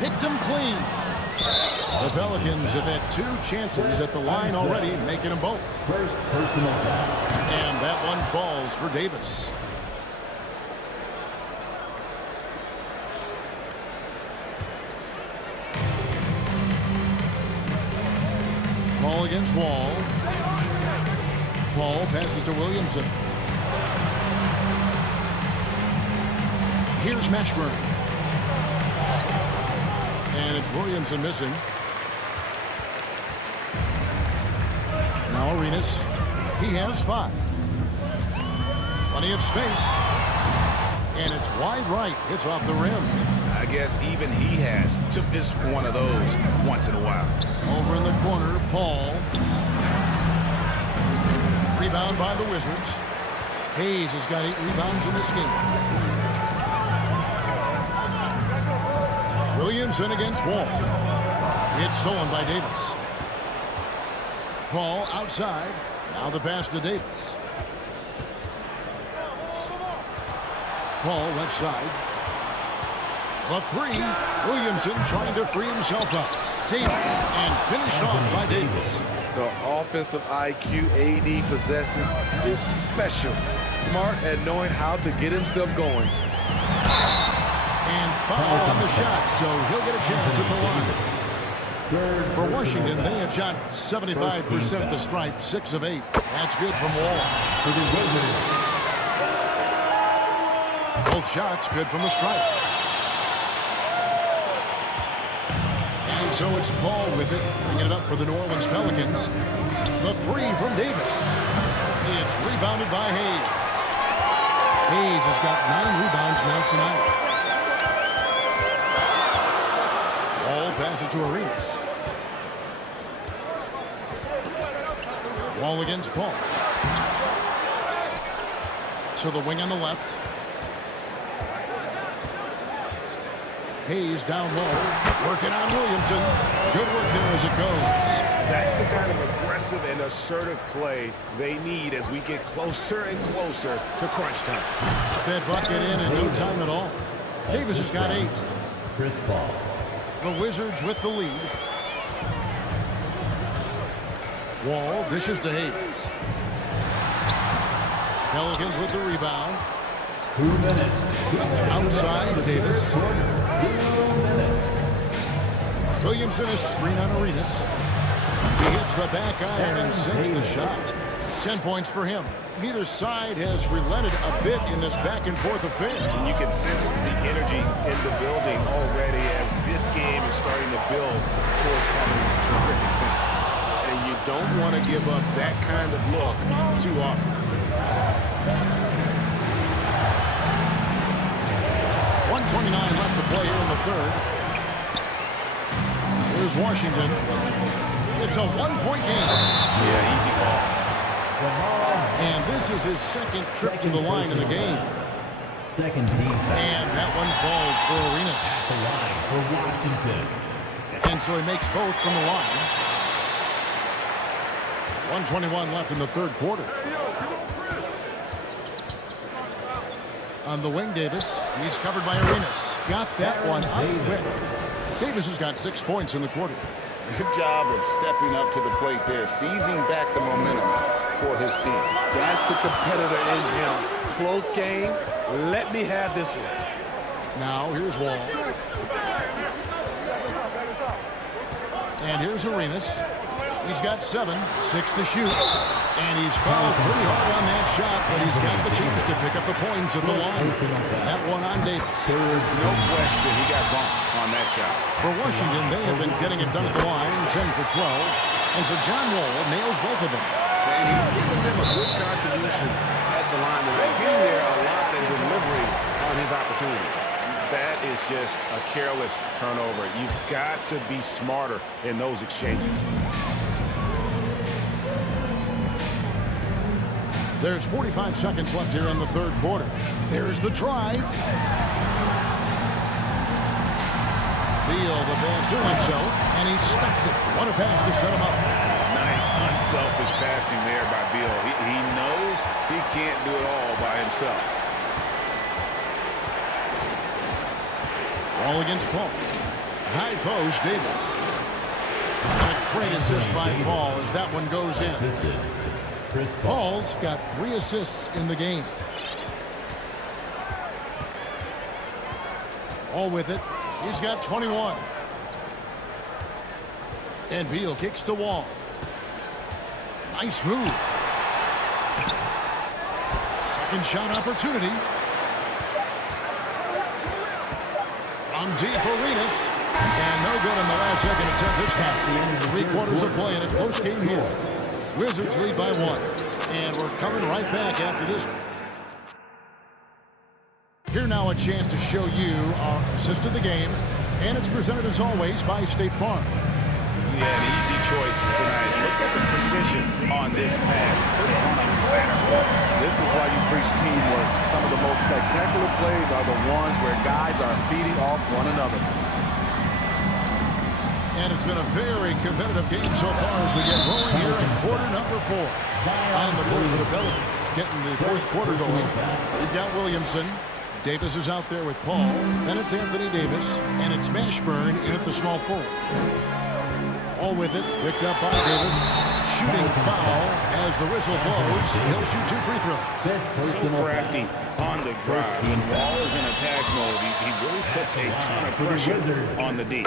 Picked him clean. The Pelicans have had 2 chances at the line already, making them both. First personal foul. And that one falls for Davis. Ball against Wall. Paul passes to Williamson. Here's Mashburn. And it's Williamson missing. Now Arenas. He has 5. Plenty of space. And it's wide right. It's off the rim. I guess even he has to miss one of those once in a while. Over in the corner, Paul. Rebound by the Wizards. Hayes has got 8 rebounds in this game. Williamson against Wall. It's stolen by Davis. Paul outside. Now the pass to Davis. Paul left side. The 3. Williamson trying to free himself up. Davis, and finished off by Davis. The offensive IQ AD possesses is special. Smart at knowing how to get himself going. And foul on the shot, so he'll get a chance at the line. For Washington, they have shot 75% at the stripe, 6 of 8. That's good from Wall. Both shots good from the stripe. And so it's Paul with it, bringing it up for the New Orleans Pelicans. The 3 from Davis. It's rebounded by Hayes. Hayes has got 9 rebounds now tonight. Wall passes to Arenas. Wall against Paul. To the wing on the left. Hayes down low, working on Williamson. Good work there as it goes. That's the kind of aggressive and assertive play they need as we get closer and closer to crunch time. That bucket in no time at all. Davis has got 8. Chris Paul. The Wizards with the lead. Wall dishes to Hayes. Pelicans with the rebound. 2 minutes. Outside to Davis. 2 minutes. Williamson is screen on Arenas. He hits the back iron and sinks the shot. 10 points for him. Neither side has relented a bit in this back-and-forth affair. And you can sense the energy in the building already as this game is starting to build towards having a terrific finish. And you don't want to give up that kind of look too often. 1:29 left to play here in the third. Here's Washington. It's a 1-point game. Yeah, easy call. And this is his second trip to the line in the game. Second team foul. And that one falls for Arenas. At the line for Washington. And so he makes both from the line. 1:21 left in the third quarter. On the wing, Davis. He's covered by Arenas. Got that one up quick. Davis has got 6 points in the quarter. Good job of stepping up to the plate there, seizing back the momentum for his team. That's the competitor in him. Close game. Let me have this one. Now here's Wall. And here's Arenas. He's got 7, 6 to shoot. And he's fouled pretty hard on that shot, but he's got the chance to pick up the points at the line. That one on Davis. No question, he got bumped on that shot. For Washington, they have been getting it done at the line, 10 for 12. And so John Wall nails both of them. And he's giving them a good contribution at the line. They're getting there a lot in delivery on his opportunities. That is just a careless turnover. You've got to be smarter in those exchanges. There's 45 seconds left here in the third quarter. There's the drive. Beal, the pass to himself, and he stuffs it. What a pass to set him up. Nice, unselfish passing there by Beal. He knows he can't do it all by himself. All against Paul. High post, Davis. A great assist by Paul as that one goes in. Paul's got 3 assists in the game. All with it. He's got 21. And Beal kicks to Wall. Nice move. Second shot opportunity. From deep, Arenas. And no good in the last second attempt this time. 3 quarters of play in a close game here. Wizards lead by 1. And we're coming right back after this. Here now a chance to show you our assist of the game, and it's presented as always by State Farm. Yeah, an easy choice tonight. Look at the precision on this pass. Put it on a platter. This is why you preach teamwork. Some of the most spectacular plays are the ones where guys are feeding off one another. And it's been a very competitive game so far as we get rolling here in quarter number 4. On the board for the Pelicans, getting the fourth quarter going. We've got Williamson. Davis is out there with Paul. Then it's Anthony Davis. And it's Mashburn in at the small forward. All with it, picked up by Davis. Shooting foul as the whistle blows. He'll shoot 2 free throws. So crafty on the drive. When Wall is in attack mode, he really puts a ton of pressure on the D.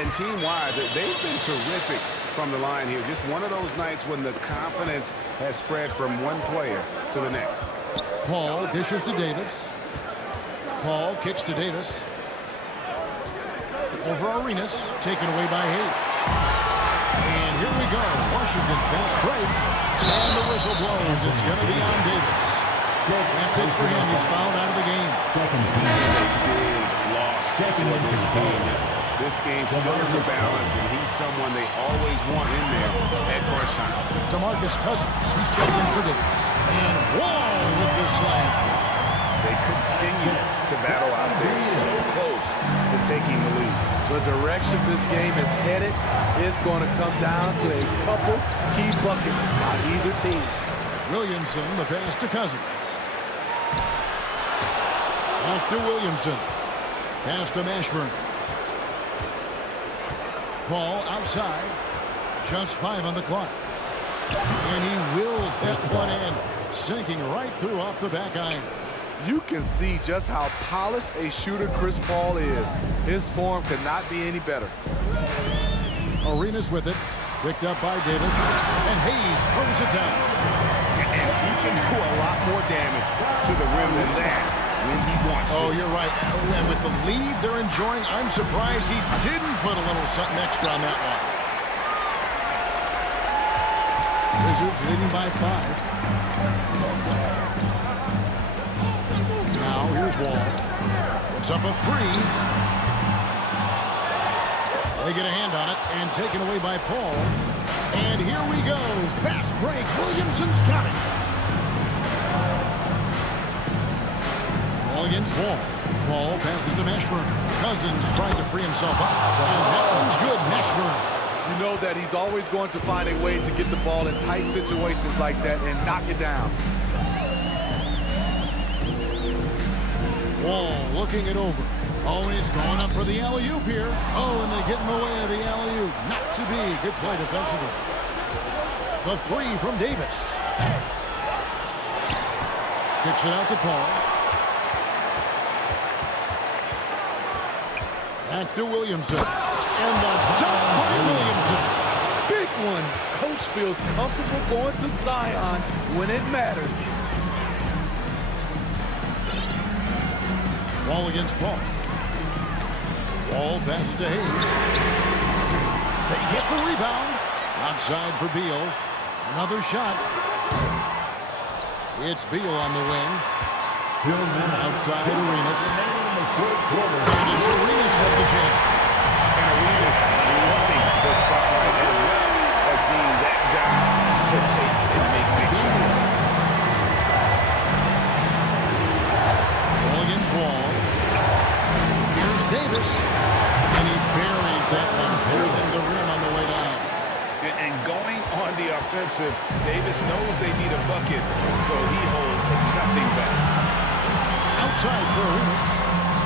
And team-wide, they've been terrific from the line here. Just one of those nights when the confidence has spread from one player to the next. Paul dishes to Davis. Paul kicks to Davis. Over Arenas, taken away by Hayes. And here we go. Washington fast break. And the whistle blows. It's going to be on Davis. That's it for him. He's fouled out of the game. Second team. Big loss for this team. This game's still in the balance, and he's someone they always want in there at crunch time. DeMarcus Cousins. He's checked in for Davis. And Wall with the slam. They continue to battle out there, so close to taking the lead. The direction this game is headed is going to come down to a couple key buckets by either team. Williamson, the pass to Cousins. Back to Williamson. Pass to Mashburn. Paul outside. Just 5 on the clock. And he wills that one in, sinking right through off the back iron. You can see just how polished a shooter Chris Paul is. His form could not be any better. Arenas with it. Picked up by Davis. And Hayes throws it down. And he can do a lot more damage to the rim than that when he wants to. Oh, you're right. And with the lead they're enjoying, I'm surprised he didn't put a little something extra on that one. Wizards leading by 5. Now here's Wall. It's up a 3. They get a hand on it and taken away by Paul. And here we go. Fast break. Williamson's got it. Ball against Wall. Paul passes to Mashburn. Cousins trying to free himself up. And that one's good. Mashburn. You know that he's always going to find a way to get the ball in tight situations like that and knock it down. Wall looking it over. Oh, and he's going up for the alley-oop here. Oh, and they get in the way of the alley-oop. Not to be. Good play defensively. The 3 from Davis. Kicks it out to Paul. Back to Williamson. And the dunk by Williamson. Big one. Coach feels comfortable going to Zion when it matters. Wall against Paul. Wall passes to Hayes. They get the rebound. Outside for Beal. Another shot. It's Beal on the wing. Outside Arenas. And it's Arenas with the jam. And Arenas loving the spotlight as well as being that guy to take and make big shots. Ball against Wall. Here's Davis. And he buries that one, shooting the rim on the way down. And going on the offensive, Davis knows they need a bucket, so he holds nothing back. Outside for Arenas.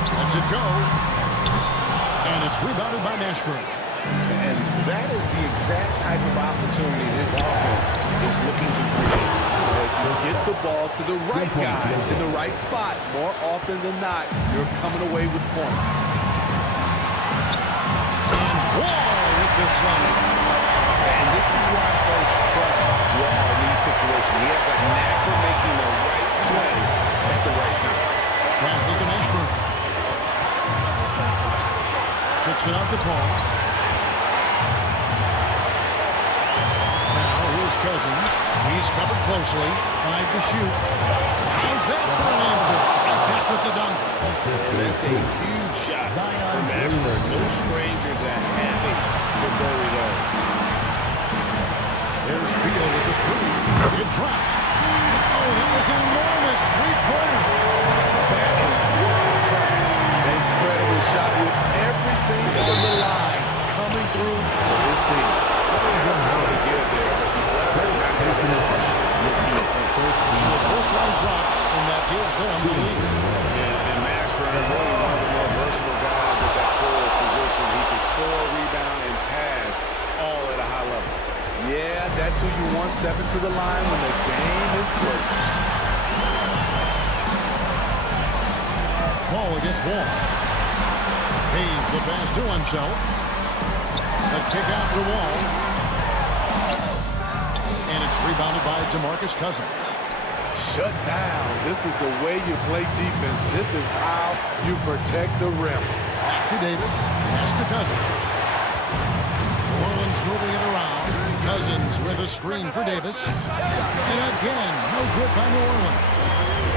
Lets it go. And it's rebounded by Mashburn. And that is the exact type of opportunity this offense is looking to create. Get the ball to the right guy in the right spot. More often than not, you're coming away with points. And Wall with the slam. And this is why Coach trusts Wall in these situations. He has a knack for making the right play at the right time. Passes to Mashburn. Kicks it out to Paul. Now here's Cousins. He's covered closely. 5 to shoot. How's that for an answer? Right back with the dunk. That's a huge shot from Ashburn. No stranger to having to go alone. There's Beal with the three. It drops. Oh, that was an enormous three-pointer. That is world class. Incredible shot with everything on the line coming through for his team. Really good there. So the first one drops, and that gives them the lead. And Mashburn, really one of the more versatile guys at that forward position. He can score, rebound, and pass all at a high level. Yeah, that's who you want stepping to the line when the game is close. Ball against Wall. Hayes the pass to himself. A kick out to Wall. And it's rebounded by DeMarcus Cousins. Shut down. This is the way you play defense. This is how you protect the rim. Back to Davis. Pass to Cousins. New Orleans moving it around. Cousins with a screen for Davis. And again, no good by New Orleans.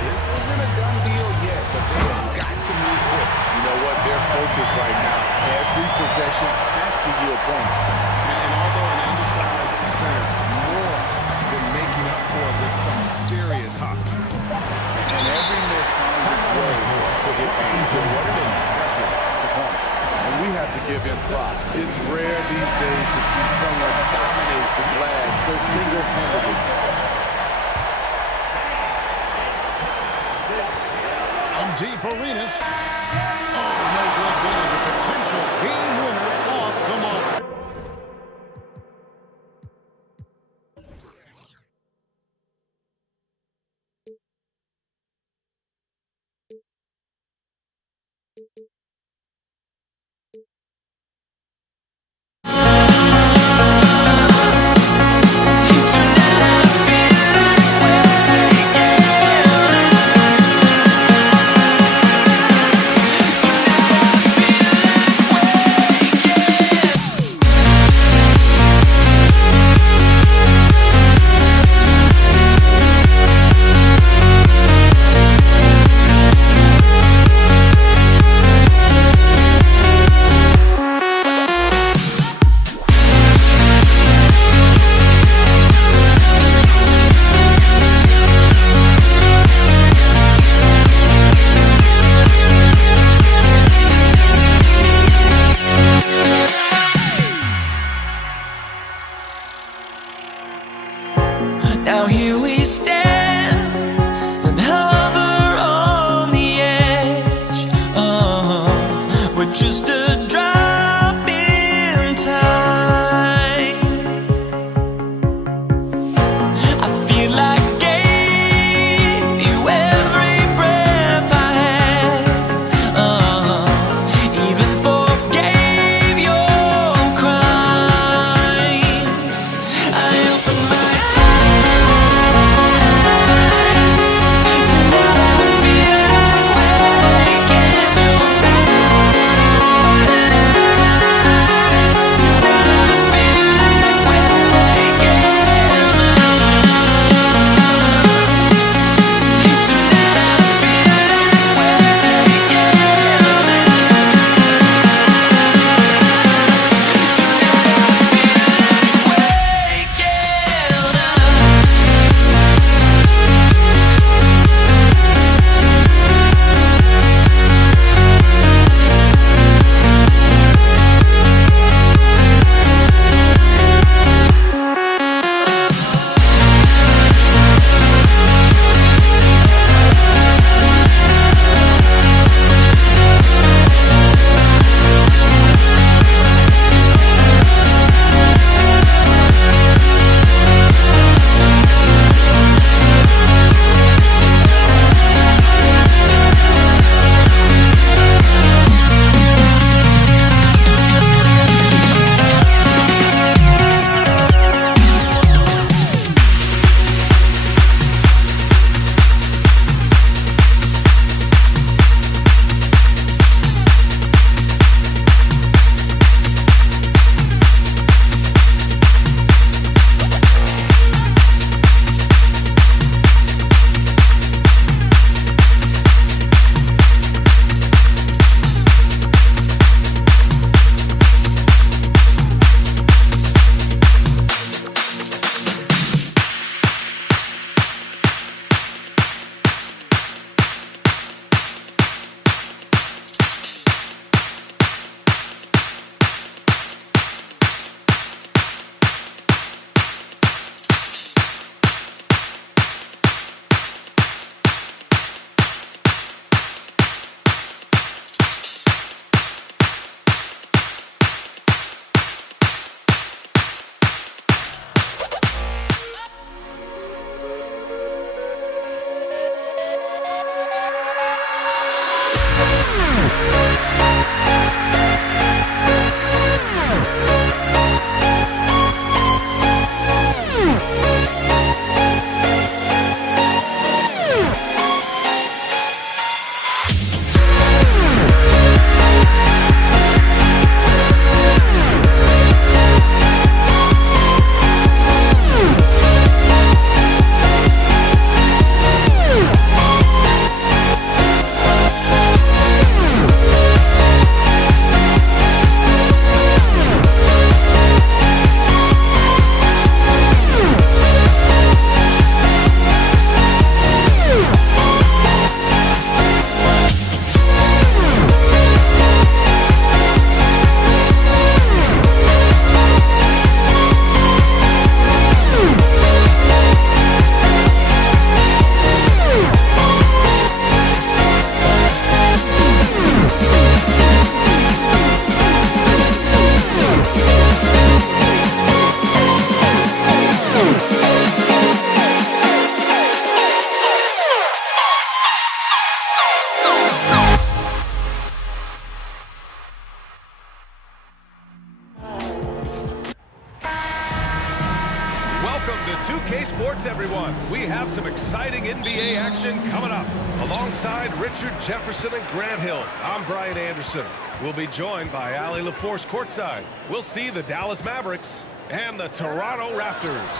This isn't a done deal yet, but they have got to move quick. You know what? They're focused right now. Every possession has to yield points. And although an undersized center, more than making up for it with some serious hops. And every miss finds its way to his hands. What an impressive performance. And we have to give him props. It's rare these days to see someone dominate the glass so single-handedly. From deep Arenas. Oh, no good there. The potential game winner off the mark. sports, everyone. We have some exciting NBA action coming up. Alongside Richard Jefferson and Grant Hill, I'm Brian Anderson. We'll be joined by Allie LaForce courtside. We'll see the Dallas Mavericks and the Toronto Raptors.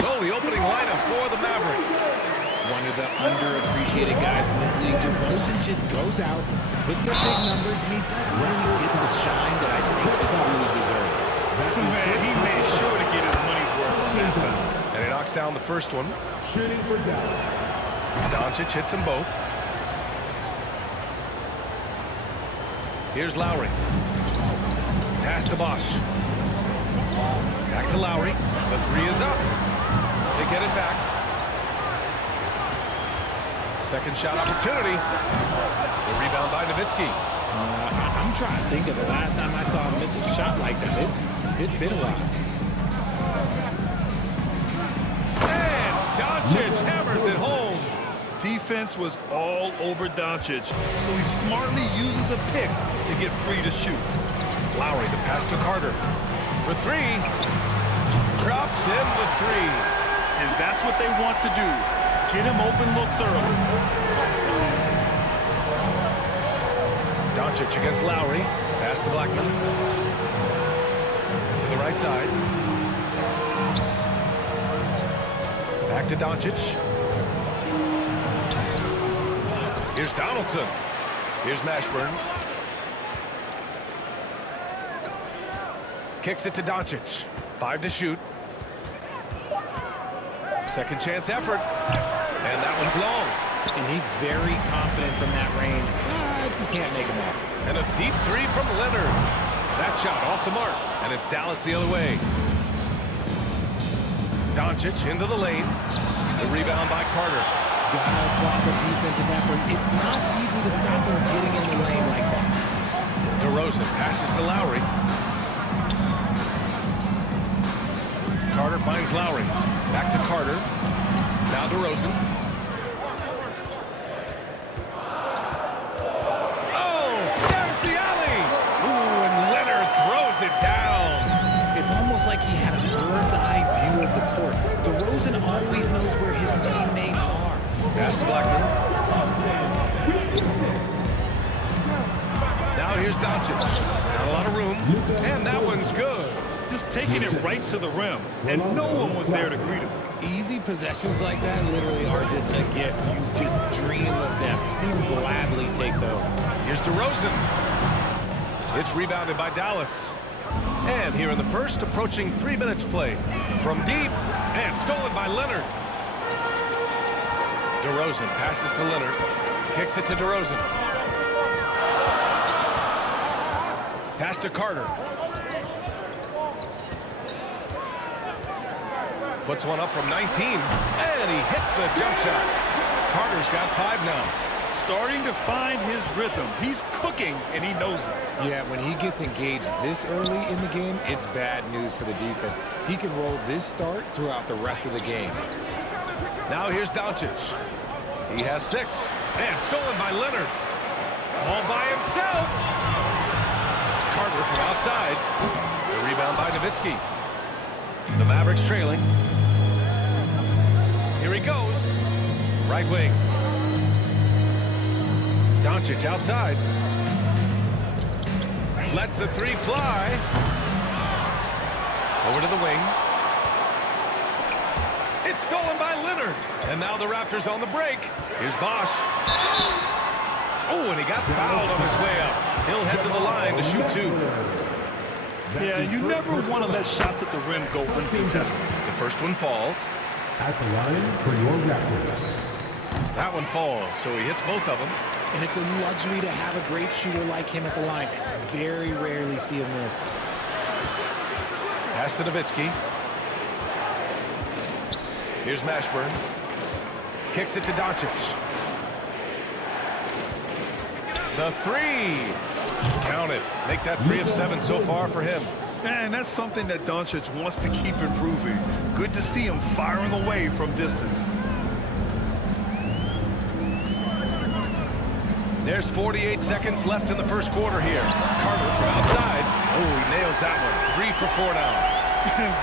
So the opening lineup for the Mavericks. One of the underappreciated guys in this league. DeRozan just goes out, puts up big numbers, and he doesn't really get the shine that I think he truly deserves. Man, he made sure to get his money's worth on that foul. And he knocks down the first one. Shooting for Dallas. Doncic hits them both. Here's Lowry. Pass to Bosch. Back to Lowry. The three is up. They get it back. Second shot opportunity. The rebound by Nowitzki. I'm trying to think of the last time I saw him miss a shot like that. It's been a while. And Doncic hammers it home. Defense was all over Doncic, so he smartly uses a pick to get free to shoot. Lowry, the pass to Carter. For three. Drops in the three. And that's what they want to do. Get him open looks early. Doncic against Lowry. Pass to Blackman. To the right side. Back to Doncic. Here's Donaldson. Here's Mashburn. Kicks it to Doncic. 5 to shoot. Second chance effort. And that one's long. And he's very confident from that range. But you can't make him all. And a deep three from Leonard. That shot off the mark. And it's Dallas the other way. Doncic into the lane. The rebound by Carter. Gotta applaud the defensive effort. It's not easy to stop him getting in the lane like that. DeRozan passes to Lowry. Carter finds Lowry. Back to Carter. Now DeRozan. Oh, there's the alley. Ooh, and Leonard throws it down. It's almost like he had a bird's eye view of the court. DeRozan always knows where his teammates are. Pass to Blackman. Now here's Doncic. Not a lot of room. And that one's good. Just taking it right to the rim. And no one was there to greet him. Easy possessions like that literally are just a gift. You just dream of them. You gladly take those. Here's DeRozan. It's rebounded by Dallas. And here in the first, approaching 3 minutes play. From deep, and stolen by Leonard. DeRozan passes to Leonard. Kicks it to DeRozan. Pass to Carter. Puts one up from 19. And he hits the jump shot. Carter's got 5 now. Starting to find his rhythm. He's cooking, and he knows it. Yeah, when he gets engaged this early in the game, it's bad news for the defense. He can roll this start throughout the rest of the game. Now here's Doncic. He has 6. And stolen by Leonard. All by himself. Carter from outside. The rebound by Nowitzki. The Mavericks trailing. Here he goes. Right wing. Doncic outside. Lets the 3 fly. Over to the wing. It's stolen by Leonard. And now the Raptors on the break. Here's Bosch. Oh, and he got fouled on his way up. He'll head to the line to shoot 2. Yeah, you never want to let shots at the rim go uncontested. The first one falls. At the line for your Raptors. That one falls, so he hits both of them. And it's a luxury to have a great shooter like him at the line. Very rarely see him miss. Pass to Nowitzki. Here's Mashburn. Kicks it to Doncic. The 3. Count it. Make that 3 of 7 so far for him. And that's something that Doncic wants to keep improving. Good to see him firing away from distance. There's 48 seconds left in the first quarter here. Carter from outside. Oh, he nails that one. 3 for 4 now.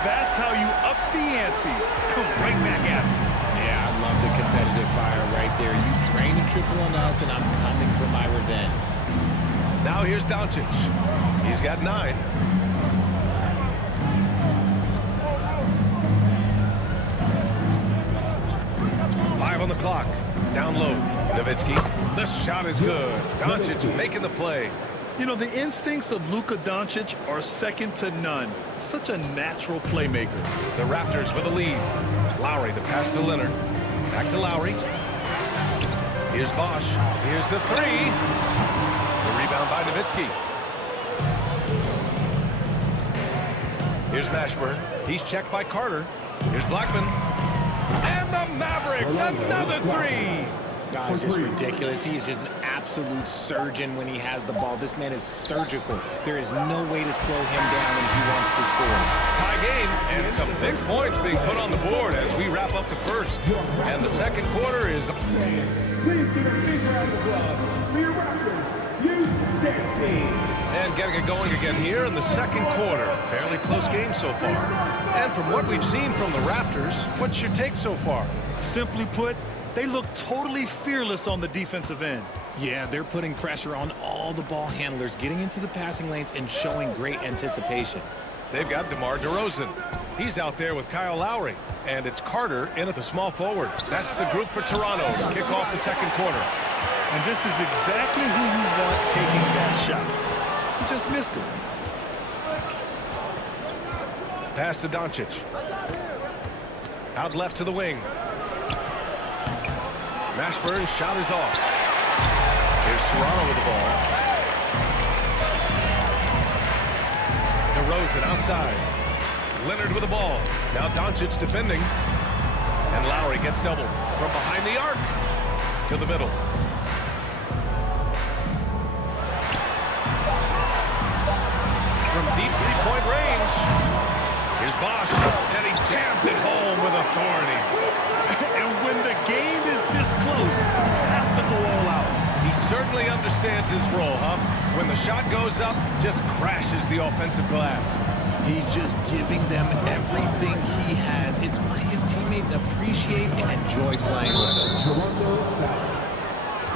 That's how you up the ante. Come right back at me. Yeah, I love the competitive fire right there. You drain a triple on us, and I'm coming for my revenge. Now here's Doncic. He's got 9. On the clock. Down low. Nowitzki. The shot is good. Doncic making the play. You know, the instincts of Luka Doncic are second to none. Such a natural playmaker. The Raptors with a lead. Lowry, the pass to Leonard. Back to Lowry. Here's Bosch. Here's the 3. The rebound by Nowitzki. Here's Mashburn. He's checked by Carter. Here's Blackman. And the Mavericks, another 3. God, it's just ridiculous. He is just an absolute surgeon when he has the ball. This man is surgical. There is no way to slow him down when he wants to score. Tie game, and some big points being put on the board as we wrap up the first. And the second quarter is... Please give a big round of applause for your Raptors, Houston. And getting it going again here in the second quarter. Fairly close game so far. And from what we've seen from the Raptors, what's your take so far? Simply put, they look totally fearless on the defensive end. Yeah, they're putting pressure on all the ball handlers, getting into the passing lanes and showing great anticipation. They've got DeMar DeRozan. He's out there with Kyle Lowry. And it's Carter in at the small forward. That's the group for Toronto to kick off the second quarter. And this is exactly who you want taking that shot. He just missed it. Pass to Doncic. Out left to the wing. Mashburn's shot is off. Here's Toronto with the ball. DeRozan outside. Leonard with the ball. Now Doncic defending. And Lowry gets doubled from behind the arc to the middle. From deep three-point range. Here's Bosch, and he jams it home with authority. And when the game is this close, you have to go all out. He certainly understands his role, huh? When the shot goes up, just crashes the offensive glass. He's just giving them everything he has. It's why his teammates appreciate and enjoy playing with him. Toronto foul.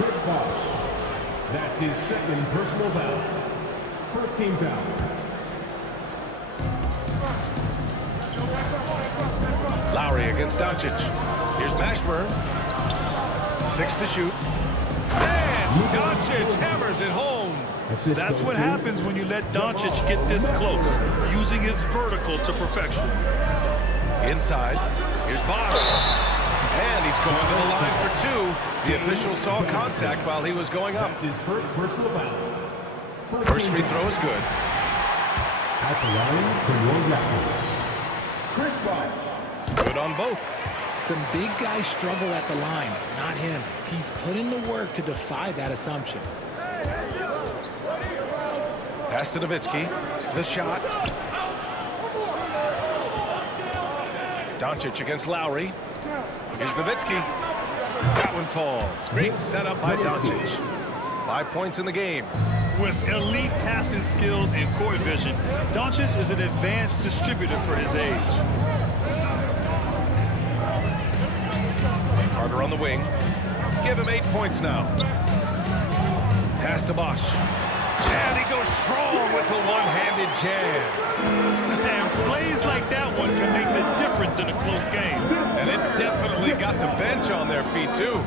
Chris Bosh. That's his second personal foul. First team foul. Lowry against Doncic. Here's Mashburn. 6 to shoot. And Doncic hammers it home. That's what happens when you let Doncic get this close, using his vertical to perfection. Inside. Here's Bosch. And he's going to the line for 2. The official saw contact while he was going up. His first personal foul. First free throw is good. At the line for your Raptors. Chris Bosh. Good on both. Some big guys struggle at the line, not him. He's put in the work to defy that assumption. Pass to Nowitzki. The shot. Doncic against Lowry. Here's Nowitzki. That one falls. Great setup by Doncic. 5 points in the game. With elite passing skills and court vision, Doncic is an advanced distributor for his age. Carter on the wing. Give him 8 points now. Pass to Bosch. And he goes strong with the one-handed jam. And plays like that one can make the difference in a close game. And it definitely got the bench on their feet, too.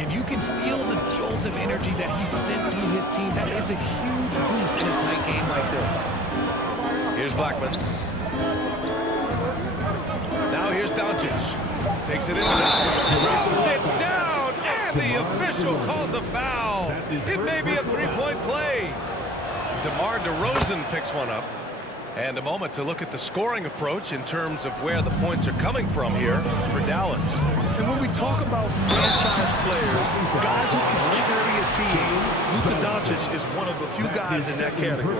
And you can feel the jolt of energy that he sent through his team. That is a huge boost in a tight game like this. Here's Blackman. Now here's Doncic. Takes it inside. Throws it down. And the official calls a foul. It may be a three-point play. DeMar DeRozan picks one up. And a moment to look at the scoring approach in terms of where the points are coming from here for Dallas. And when we talk about franchise players, guys who can carry a team, Luka Doncic is one of the few guys in that category.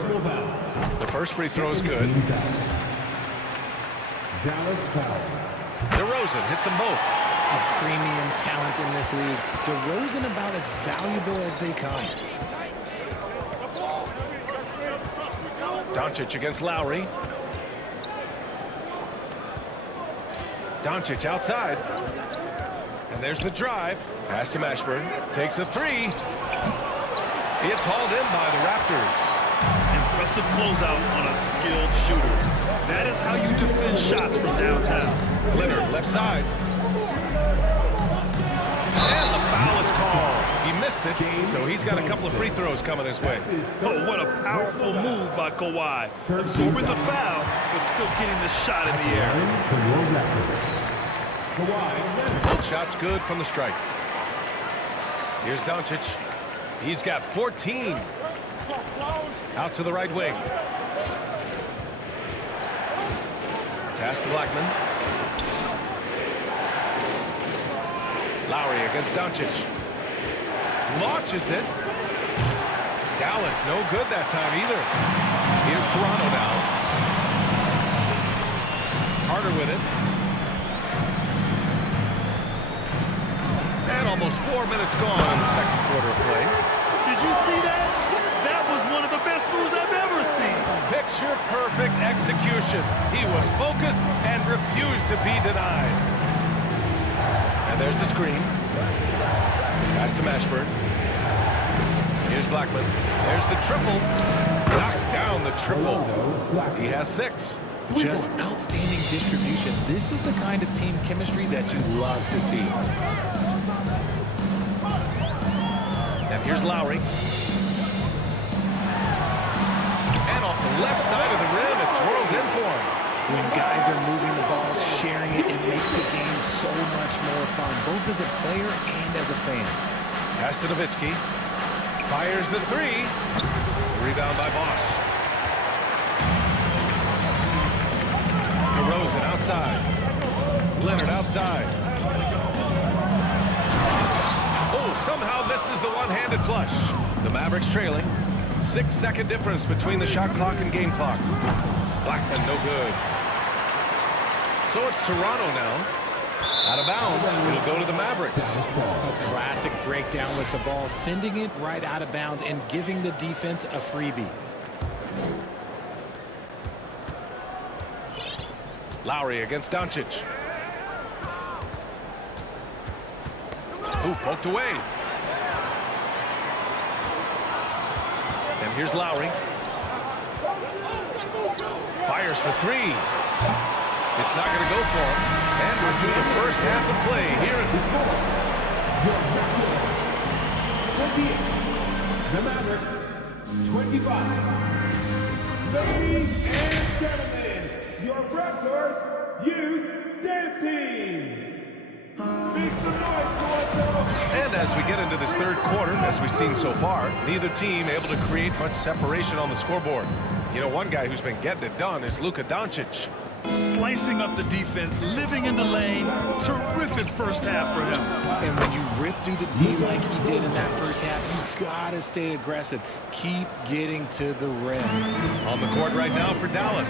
The first free throw is good. Dallas foul. DeRozan hits them both. A premium talent in this league. DeRozan about as valuable as they come. Doncic against Lowry. Doncic outside. And there's the drive. Pass to Mashburn. Takes a three. It's hauled in by the Raptors. Impressive closeout on a skilled shooter. That is how you defend shots from downtown. Leonard left side. And the foul is called. He missed it, so he's got a couple of free throws coming his way. Oh, what a powerful move by Kawhi. Absorbing the foul, but still getting the shot in the air. Both shots good from the stripe. Here's Doncic. He's got 14. Out to the right wing. Pass to Blackman. Lowry against Doncic. Launches it. Dallas no good that time either. Here's Toronto now. Carter with it. And almost 4 minutes gone in the second quarter of play. Did you see that? That was one of the best moves I've ever seen. Picture perfect execution. He was focused and refused to be denied. And there's the screen. Pass to Mashburn. Here's Blackman. There's the triple. Knocks down the triple. He has 6. Just outstanding distribution. This is the kind of team chemistry that you love to see. And here's Lowry. And off the left side of the rim, it swirls in for him. When guys are moving the ball, sharing it, it makes the game so much more fun, both as a player and as a fan. Pass to Nowitzki. Fires the three. Rebound by Bosch. DeRozan outside. Leonard outside. Oh, somehow misses the one-handed flush. The Mavericks trailing. 6-second difference between the shot clock and game clock. Blackman no good. So it's Toronto now. Out of bounds. It'll go to the Mavericks. A classic breakdown with the ball, sending it right out of bounds and giving the defense a freebie. Lowry against Doncic. Ooh, poked away. And here's Lowry. Fires for three. It's not going to go for him. And we're through the first half of play here at the Mavericks, 25. Ladies and gentlemen, your Raptors Youth Dance Team. Make some noise for us. And as we get into this third quarter, as we've seen so far, neither team able to create much separation on the scoreboard. You know, one guy who's been getting it done is Luka Doncic. Slicing up the defense, living in the lane. Terrific first half for him. And when you rip through the D like he did in that first half, you've got to stay aggressive. Keep getting to the rim. On the court right now for Dallas.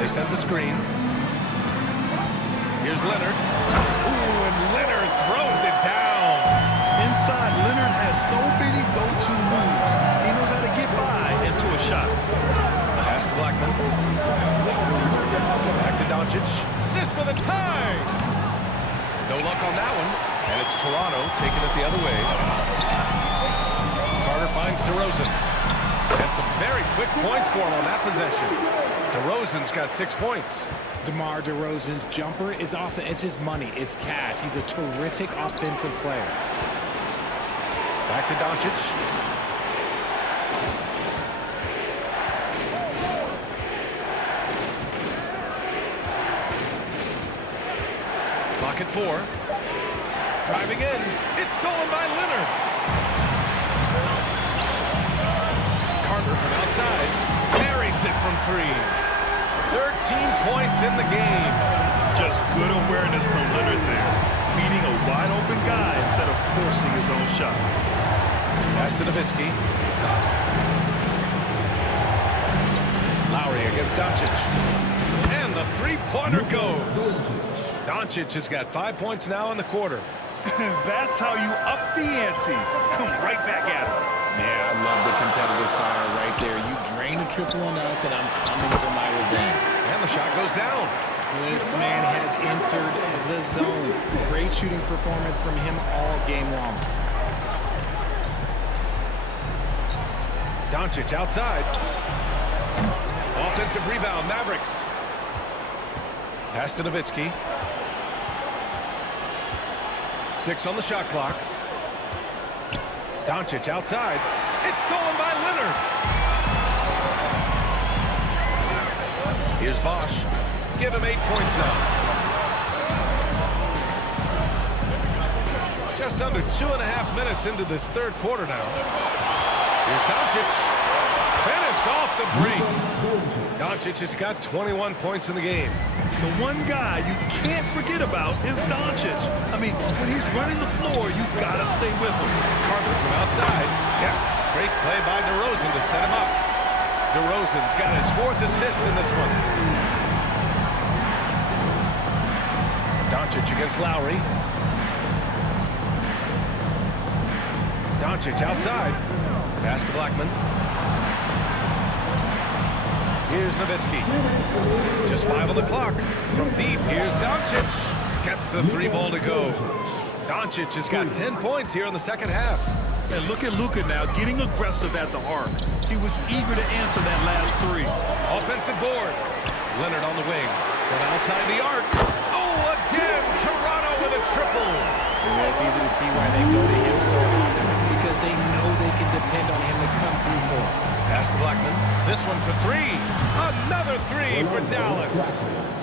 They set the screen. Here's Leonard. Ooh, and Leonard throws it down. Inside, Leonard has so many go-to moves. He knows how to get by into a shot. Pass to Blackman. Back to Doncic. This for the tie. No luck on that one. And it's Toronto taking it the other way. Carter finds DeRozan. And some very quick points for him on that possession. DeRozan's got 6 points. DeMar DeRozan's jumper is off the edge. It's money. It's cash. He's a terrific offensive player. Back to Doncic. Clock at 4. Driving in. It's stolen by Leonard. Carter from outside. Buries it from 3. 13 points in the game. Just good awareness from Leonard there. Feeding a wide-open guy instead of forcing his own shot. Pass to Nowitzki. Lowry against Doncic. And the three-pointer goes. Doncic has got 5 points now in the quarter. That's how you up the ante. Come right back at him. Yeah, I love the competitive fire right there. You drain a triple on us, and I'm coming for my revenge. And the shot goes down. This man has entered the zone. Great shooting performance from him all game long. Doncic outside. Offensive rebound, Mavericks. Pass to Nowitzki. 6 on the shot clock. Doncic outside. It's stolen by Leonard. Here's Bosch. Give him 8 points now. Just under 2.5 minutes into this third quarter now. Here's Doncic. Finished off the break. Doncic has got 21 points in the game. The one guy you can't forget about is Doncic. I mean, when he's running the floor, you gotta stay with him. Carter from outside. Yes, great play by DeRozan to set him up. DeRozan's got his 4th assist in this one. Doncic against Lowry. Doncic outside. Pass to Blackman. Here's Nowitzki. Just 5 on the clock. From deep, here's Doncic. Gets the 3 ball to go. Doncic has got 10 points here in the second half. And look at Luka now, getting aggressive at the arc. He was eager to answer that last 3. Offensive board. Leonard on the wing. From outside the arc. Oh, again, Toronto with a triple. Yeah, it's easy to see why they go to him so often, because they know they can depend on him to come through for them. Pass to Blackman. This one for 3. Another 3 for Dallas.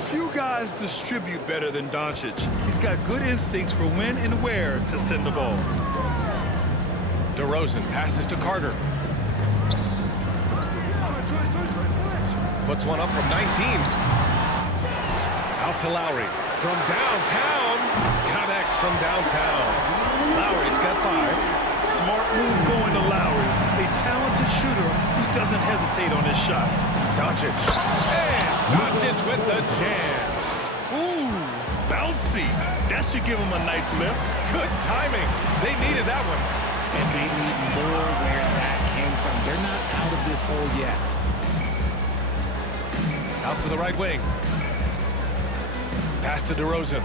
Few guys distribute better than Doncic. He's got good instincts for when and where to send the ball. DeRozan passes to Carter. Puts one up from 19. Out to Lowry. From downtown. Connects from downtown. Lowry's got 5. Smart move going to Lowry. A talented shooter who doesn't hesitate on his shots. Doncic. And Doncic with the jam. Ooh, bouncy. That should give him a nice lift. Good timing. They needed that one. And they need more where that came from. They're not out of this hole yet. Out to the right wing. Pass to DeRozan.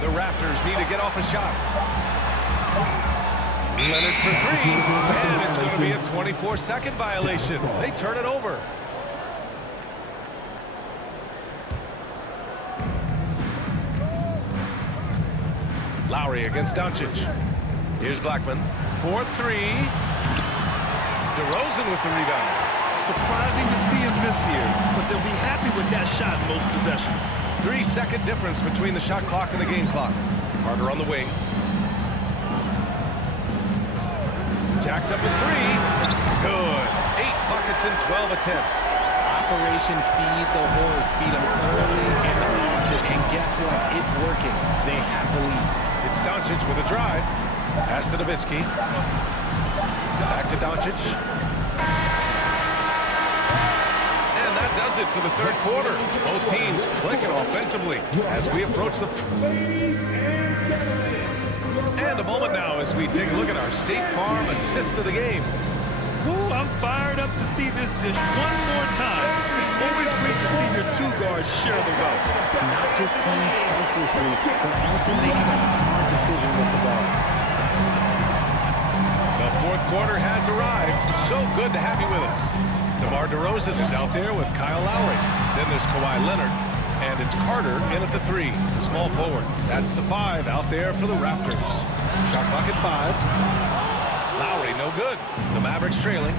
The Raptors need to get off a shot. Leonard for 3. And it's going to be a 24-second violation. They turn it over. Lowry against Doncic. Here's Blackman. 4-3. DeRozan with the rebound. Surprising to see him miss here, but they'll be happy with that shot in most possessions. 3-second difference between the shot clock and the game clock. Carter on the wing. Jacks up at 3. Good. 8 buckets in 12 attempts. Operation Feed the Horse. Feed them early and often. And guess what? It's working. They have the lead. It's Doncic with a drive. Pass to Nowitzki. Back to Doncic. And that does it for the third quarter. Both teams clicking offensively as we approach the... And a moment now as we take a look at our State Farm assist of the game. Ooh, I'm fired up to see this dish one more time. It's always great to see your 2 guards share the wealth. Not just playing selflessly, but also making a smart decision with the ball. The fourth quarter has arrived. So good to have you with us. DeMar DeRozan is out there with Kyle Lowry. Then there's Kawhi Leonard. And it's Carter in at the 3, the small forward. That's the 5 out there for the Raptors. Shot clock at 5. Lowry no good. The Mavericks trailing.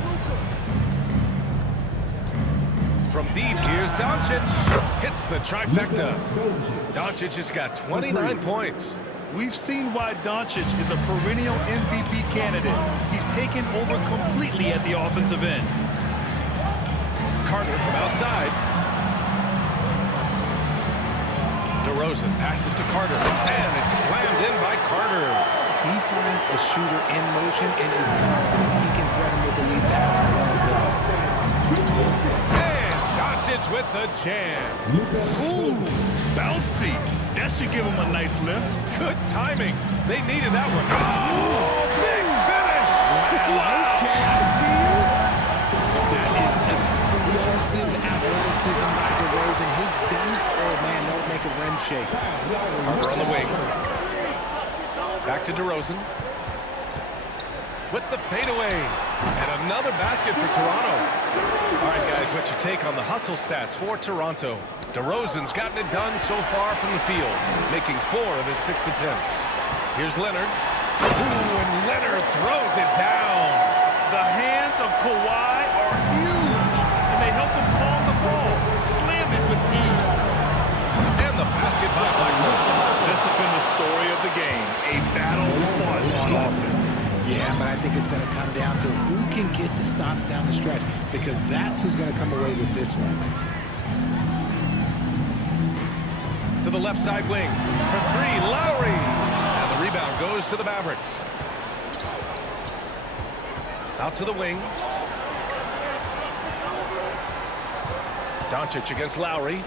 From deep, here's Doncic. Hits the trifecta. Doncic has got 29 points. We've seen why Doncic is a perennial MVP candidate. He's taken over completely at the offensive end. Carter from outside. DeRozan passes to Carter, and it's slammed in by Carter. He finds a shooter in motion and is confident he can thread him with the lead pass. Well done. And Doncic with the jam. Ooh, bouncy. That should give him a nice lift. Good timing. They needed that one. Oh, big finish. Wow. Okay, I see you. That is explosive athleticism. shape. Carter on the wing. Back to DeRozan. With the fadeaway. And another basket for Toronto. All right, guys, what's your take on the hustle stats for Toronto? DeRozan's gotten it done so far from the field, making 4 of his 6 attempts. Here's Leonard. Ooh, and Leonard throws it down. The hands of Kawhi are huge, and they help him palm the ball, slam it with ease. And the basket by Blackman. This has been the story of the game, a battle fought on offense. Yeah, but I think it's going to come down to who can get the stops down the stretch, because that's who's going to come away with this one. To the left side wing. For 3, Lowry. And the rebound goes to the Mavericks. Out to the wing. Doncic against Lowry.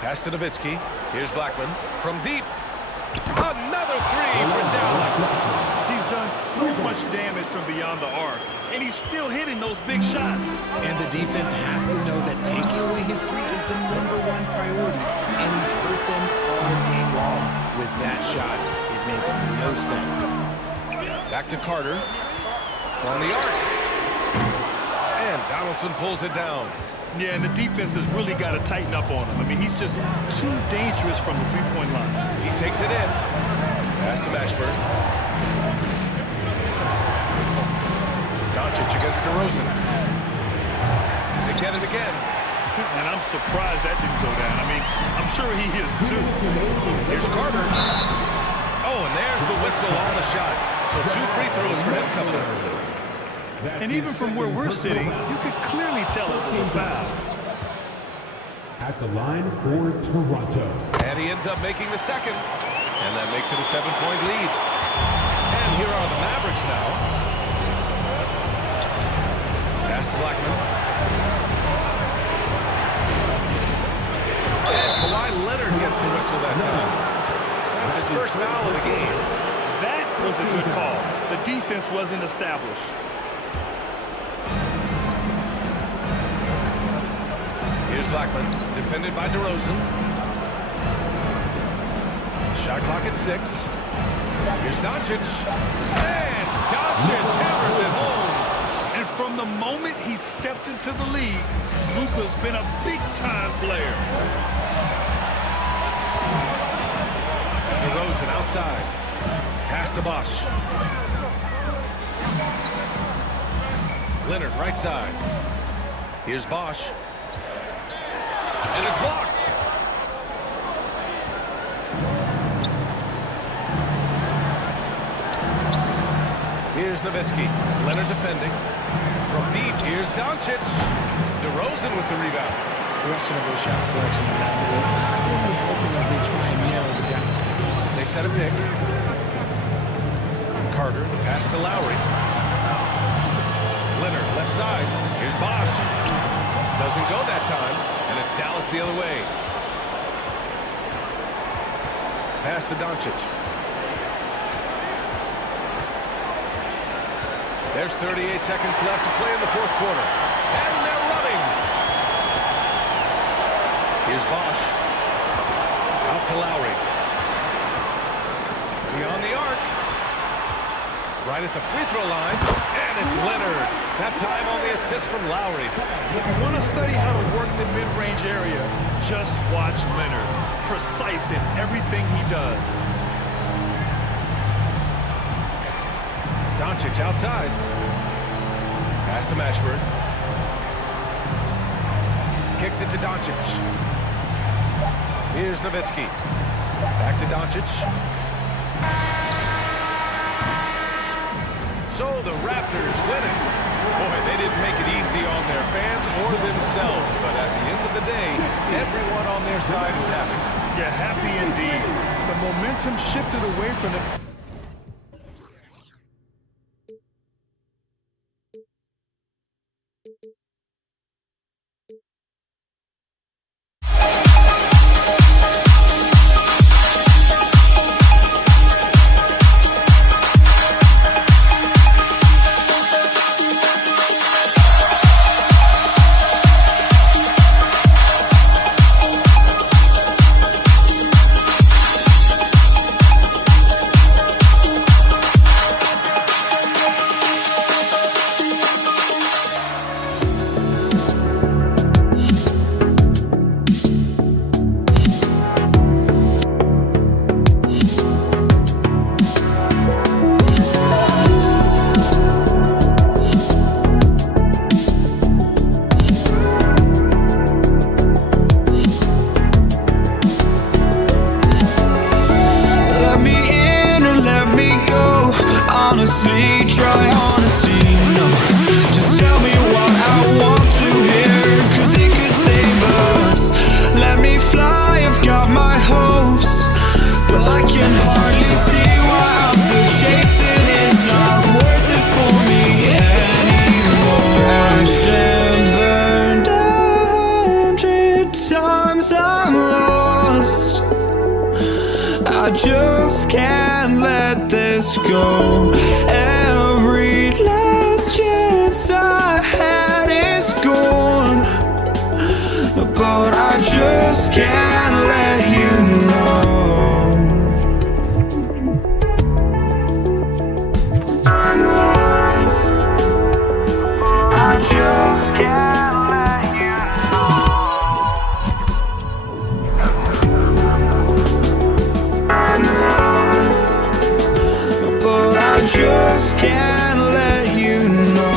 Pass to Nowitzki. Here's Blackman. From deep. Another 3 for Dallas. He's done so much damage from beyond the arc, and he's still hitting those big shots. And the defense has to know that taking away his 3 is the #1 priority, and he's hurt them all game long. With that shot, it makes no sense. Back to Carter. From the arc. And Donaldson pulls it down. Yeah, and the defense has really got to tighten up on him. I mean, he's just too dangerous from the three-point line. He takes it in. Pass to Mashburn. Doncic against DeRozan. They get it again. And I'm surprised that didn't go down. I mean, I'm sure he is too. Here's Carter. Oh, and there's the whistle on the shot. So 2 free throws for him coming up. And even from where we're sitting, you could clearly tell it was a foul. At the line for Toronto. And he ends up making the second. And that makes it a 7-point lead. And here are the Mavericks now. Pass to Blackman. And Kawhi Leonard gets a whistle that time. That's his first foul of the game. That was a good call. The defense wasn't established. Here's Blackman, defended by DeRozan. Shot clock at 6. Here's Doncic. And Doncic hammers it home. And from the moment he stepped into the league, Luka's been a big-time player. DeRozan outside. Pass to Bosch. Leonard right side. Here's Bosch. And it's blocked. Here's Nowitzki. Leonard defending. From deep, here's Doncic. DeRozan with the rebound. Questionable shot selection. Really hoping as they try and narrow the deficit. They set a pick. Carter, the pass to Lowry. Leonard, left side. Here's Bosch. Doesn't go that time, and it's Dallas the other way. Pass to Doncic. There's 38 seconds left to play in the 4th quarter. And they're running. Here's Bosch. Out to Lowry. Beyond the arc. Right at the free throw line. And it's Leonard. That time on the assist from Lowry. If you want to study how to work the mid-range area, just watch Leonard. Precise in everything he does. Doncic outside. Pass to Mashburn. Kicks it to Doncic. Here's Nowitzki. Back to Doncic. So the Raptors winning. Boy, they didn't make it easy on their fans or themselves, but at the end of the day, everyone on their side is happy. Yeah, happy indeed. The momentum shifted away from the honestly, try honesty. No, just tell me what I want to hear, 'cause it could save us. Let me fly, I've got my hopes, but I can hardly see why I'm still chasing. It's not worth it for me anymore. Crashed and burned 100 times, I'm lost. I just can't let this go. Every last chance I had is gone, but I just can't let you know. I just can't let you know. But I just can't let you know.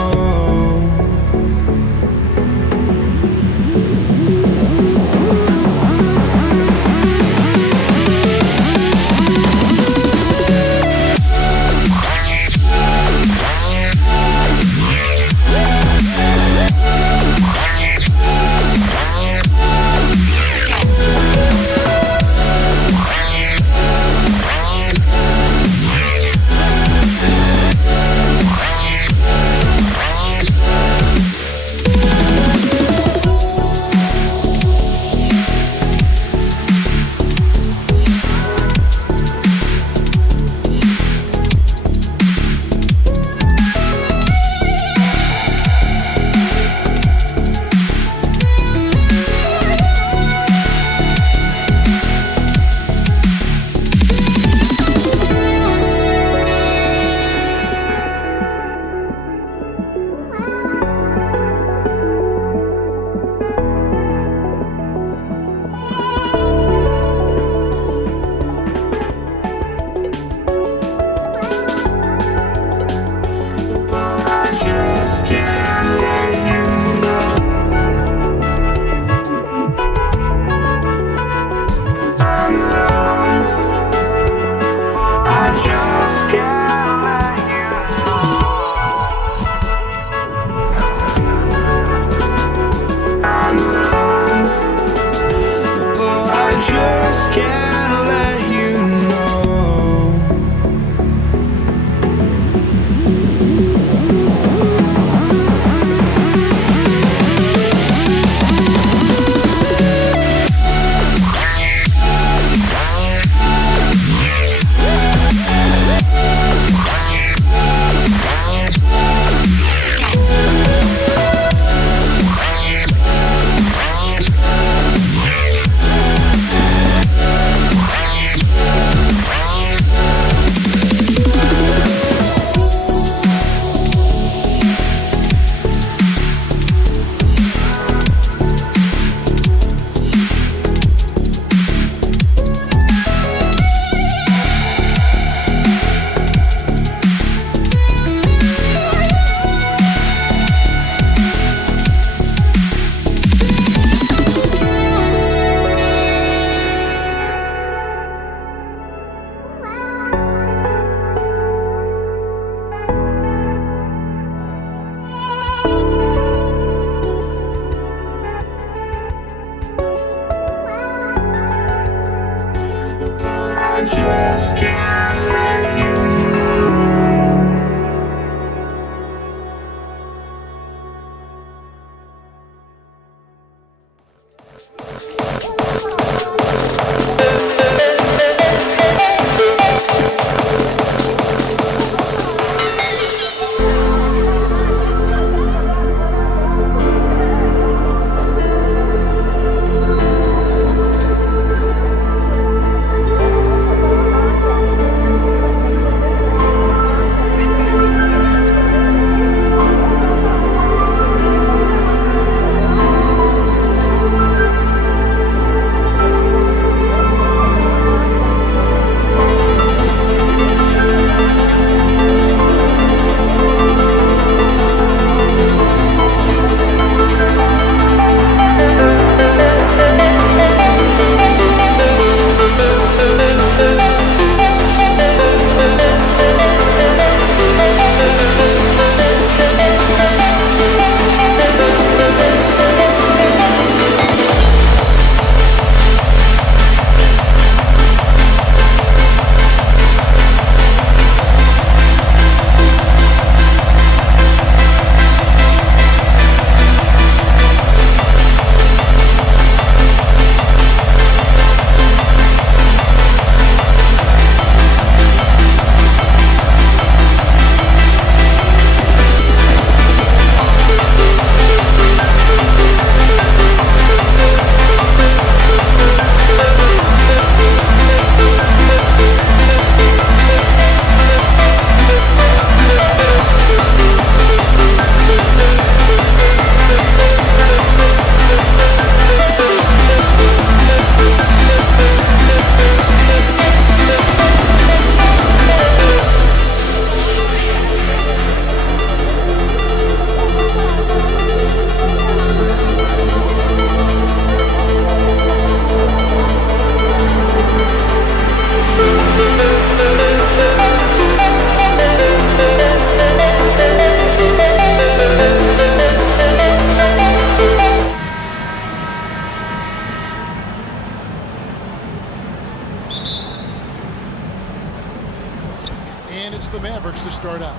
Mavericks to start out.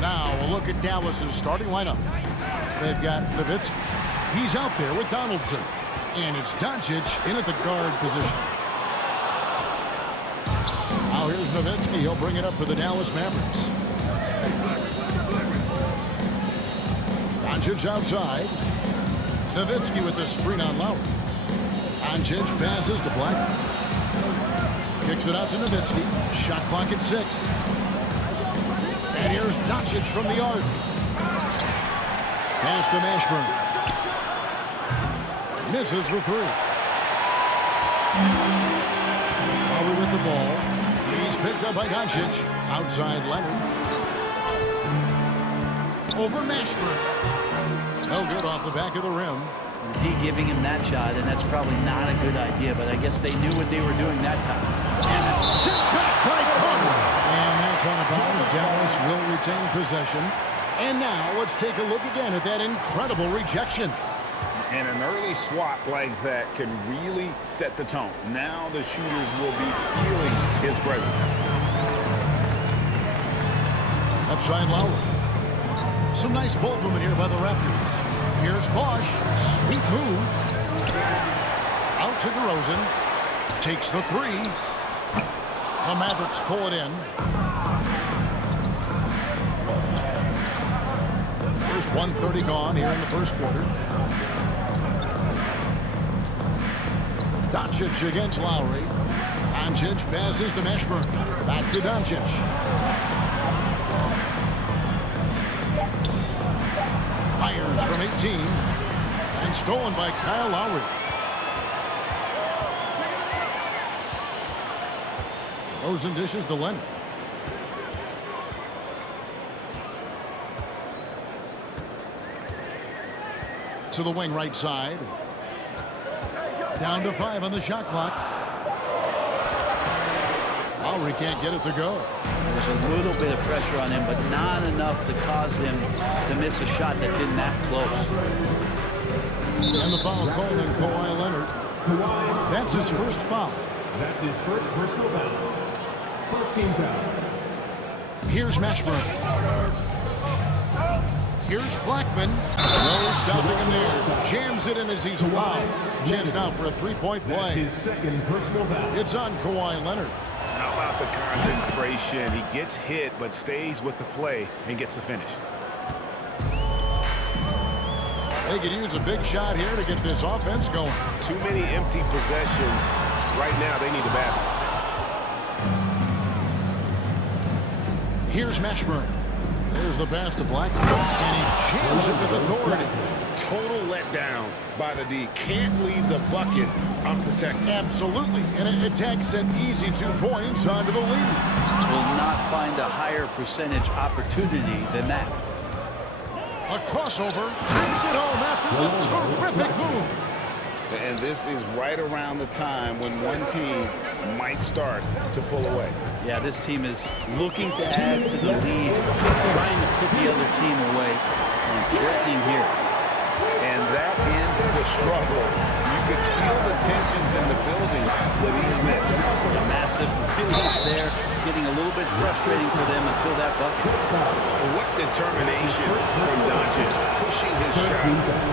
Now a look at Dallas's starting lineup. They've got Nowitzki. He's out there with Donaldson. And it's Doncic in at the guard position. Now here's Nowitzki. He'll bring it up for the Dallas Mavericks. Doncic outside. Nowitzki with the screen on Lowry. Doncic passes to Black. Kicks it out to Nowitzki. Shot clock at 6. And here's Doncic from the arc. Pass to Mashburn. Misses the 3. Lowry with the ball. He's picked up by Doncic. Outside Leonard. Over Mashburn. No good off the back of the rim. D giving him that shot, and that's probably not a good idea, but I guess they knew what they were doing that time. And it's sent back by Carter. And that's on a bounce. Dallas will retain possession. And now let's take a look again at that incredible rejection. And an early swat like that can really set the tone. Now the shooters will be feeling his presence. Left side Lowry. Some nice ball movement here by the Raptors. Here's Bosch. Sweet move. Out to DeRozan. Takes the 3. The Mavericks pull it in. First 1:30 gone here in the first quarter. Doncic against Lowry. Doncic passes to Mashburn. Back to Doncic. Fires from 18. And stolen by Kyle Lowry. DeRozan dishes to Leonard. To the wing right side. Down to 5 on the shot clock. Lowry can't get it to go. There's a little bit of pressure on him, but not enough to cause him to miss a shot that's in that close. And the foul called on Kawhi Leonard. That's his first foul. That's his first personal foul. First team foul. Here's Mashburn. Here's Blackman. No stopping him there. Jams it in as he's fouled. Chance now for a three-point play. That's his second personal foul. It's on Kawhi Leonard. How about the concentration? He gets hit, but stays with the play and gets the finish. They could use a big shot here to get this offense going. Too many empty possessions. Right now, they need a basket. Here's Mashburn. There's the pass to Blackman. And he jams it with authority. Total letdown by the D. Can't leave the bucket unprotected. Absolutely. And it takes an easy 2 points onto the lead. Will not find a higher percentage opportunity than that. A crossover. Brings it home after the terrific move. And this is right around the time when one team might start to pull away. Yeah, this team is looking to add to the lead, trying to put the other team away, and threatening here. And that ends the struggle. You can feel the tensions in the building with each miss. A massive relief there, getting a little bit frustrating for them until that bucket. What determination from Doncic, pushing his shot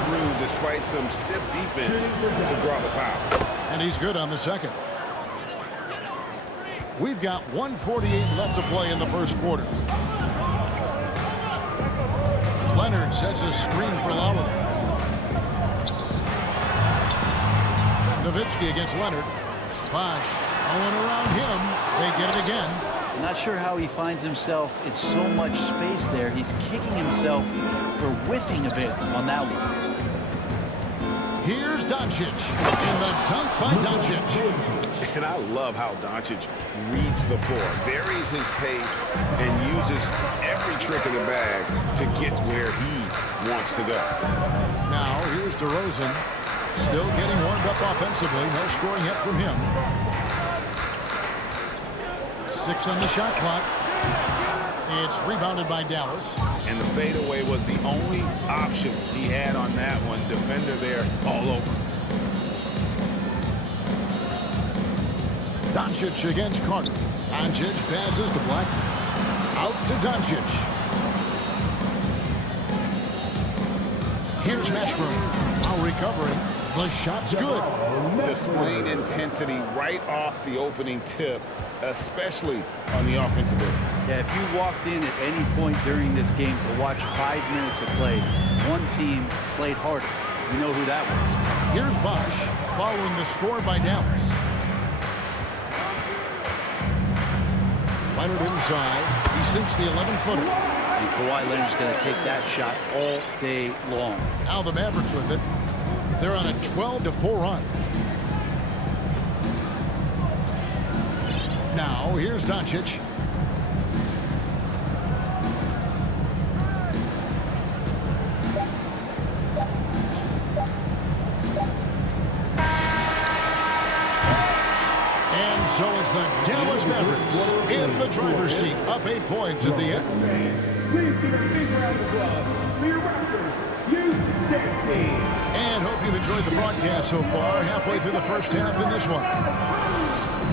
through despite some stiff defense to draw the foul. And he's good on the second. We've got 1:48 left to play in the first quarter. Leonard sets a screen for Lowry. Nowitzki against Leonard. Bosch going around him. They get it again. I'm not sure how he finds himself in so much space there. He's kicking himself for whiffing a bit on that one. Here's Doncic. And the dunk by Doncic. And I love how Doncic reads the floor, varies his pace, and uses every trick in the bag to get where he wants to go. Now, here's DeRozan. Still getting warmed up offensively. No scoring yet from him. 6 on the shot clock. It's rebounded by Dallas. And the fadeaway was the only option he had on that one. Defender there all over. Doncic against Carter. Doncic passes to Black. Out to Doncic. Here's Mashburn. Now recovering. The shot's good. Displaying intensity right off the opening tip, especially on the offensive end. Yeah, if you walked in at any point during this game to watch 5 minutes of play, one team played harder. You know who that was. Here's Bosh following the score by Dallas. Leonard inside. He sinks the 11-footer. And Kawhi Leonard's going to take that shot all day long. Now the Mavericks with it. They're on a 12-4 run. Now here's Doncic. And so it's the Dallas Mavericks in the driver's seat, up 8 points at the end. Please give a big round of applause for your Raptors, Houston Texans. And hope you've enjoyed the broadcast so far. Halfway through the first half in this one.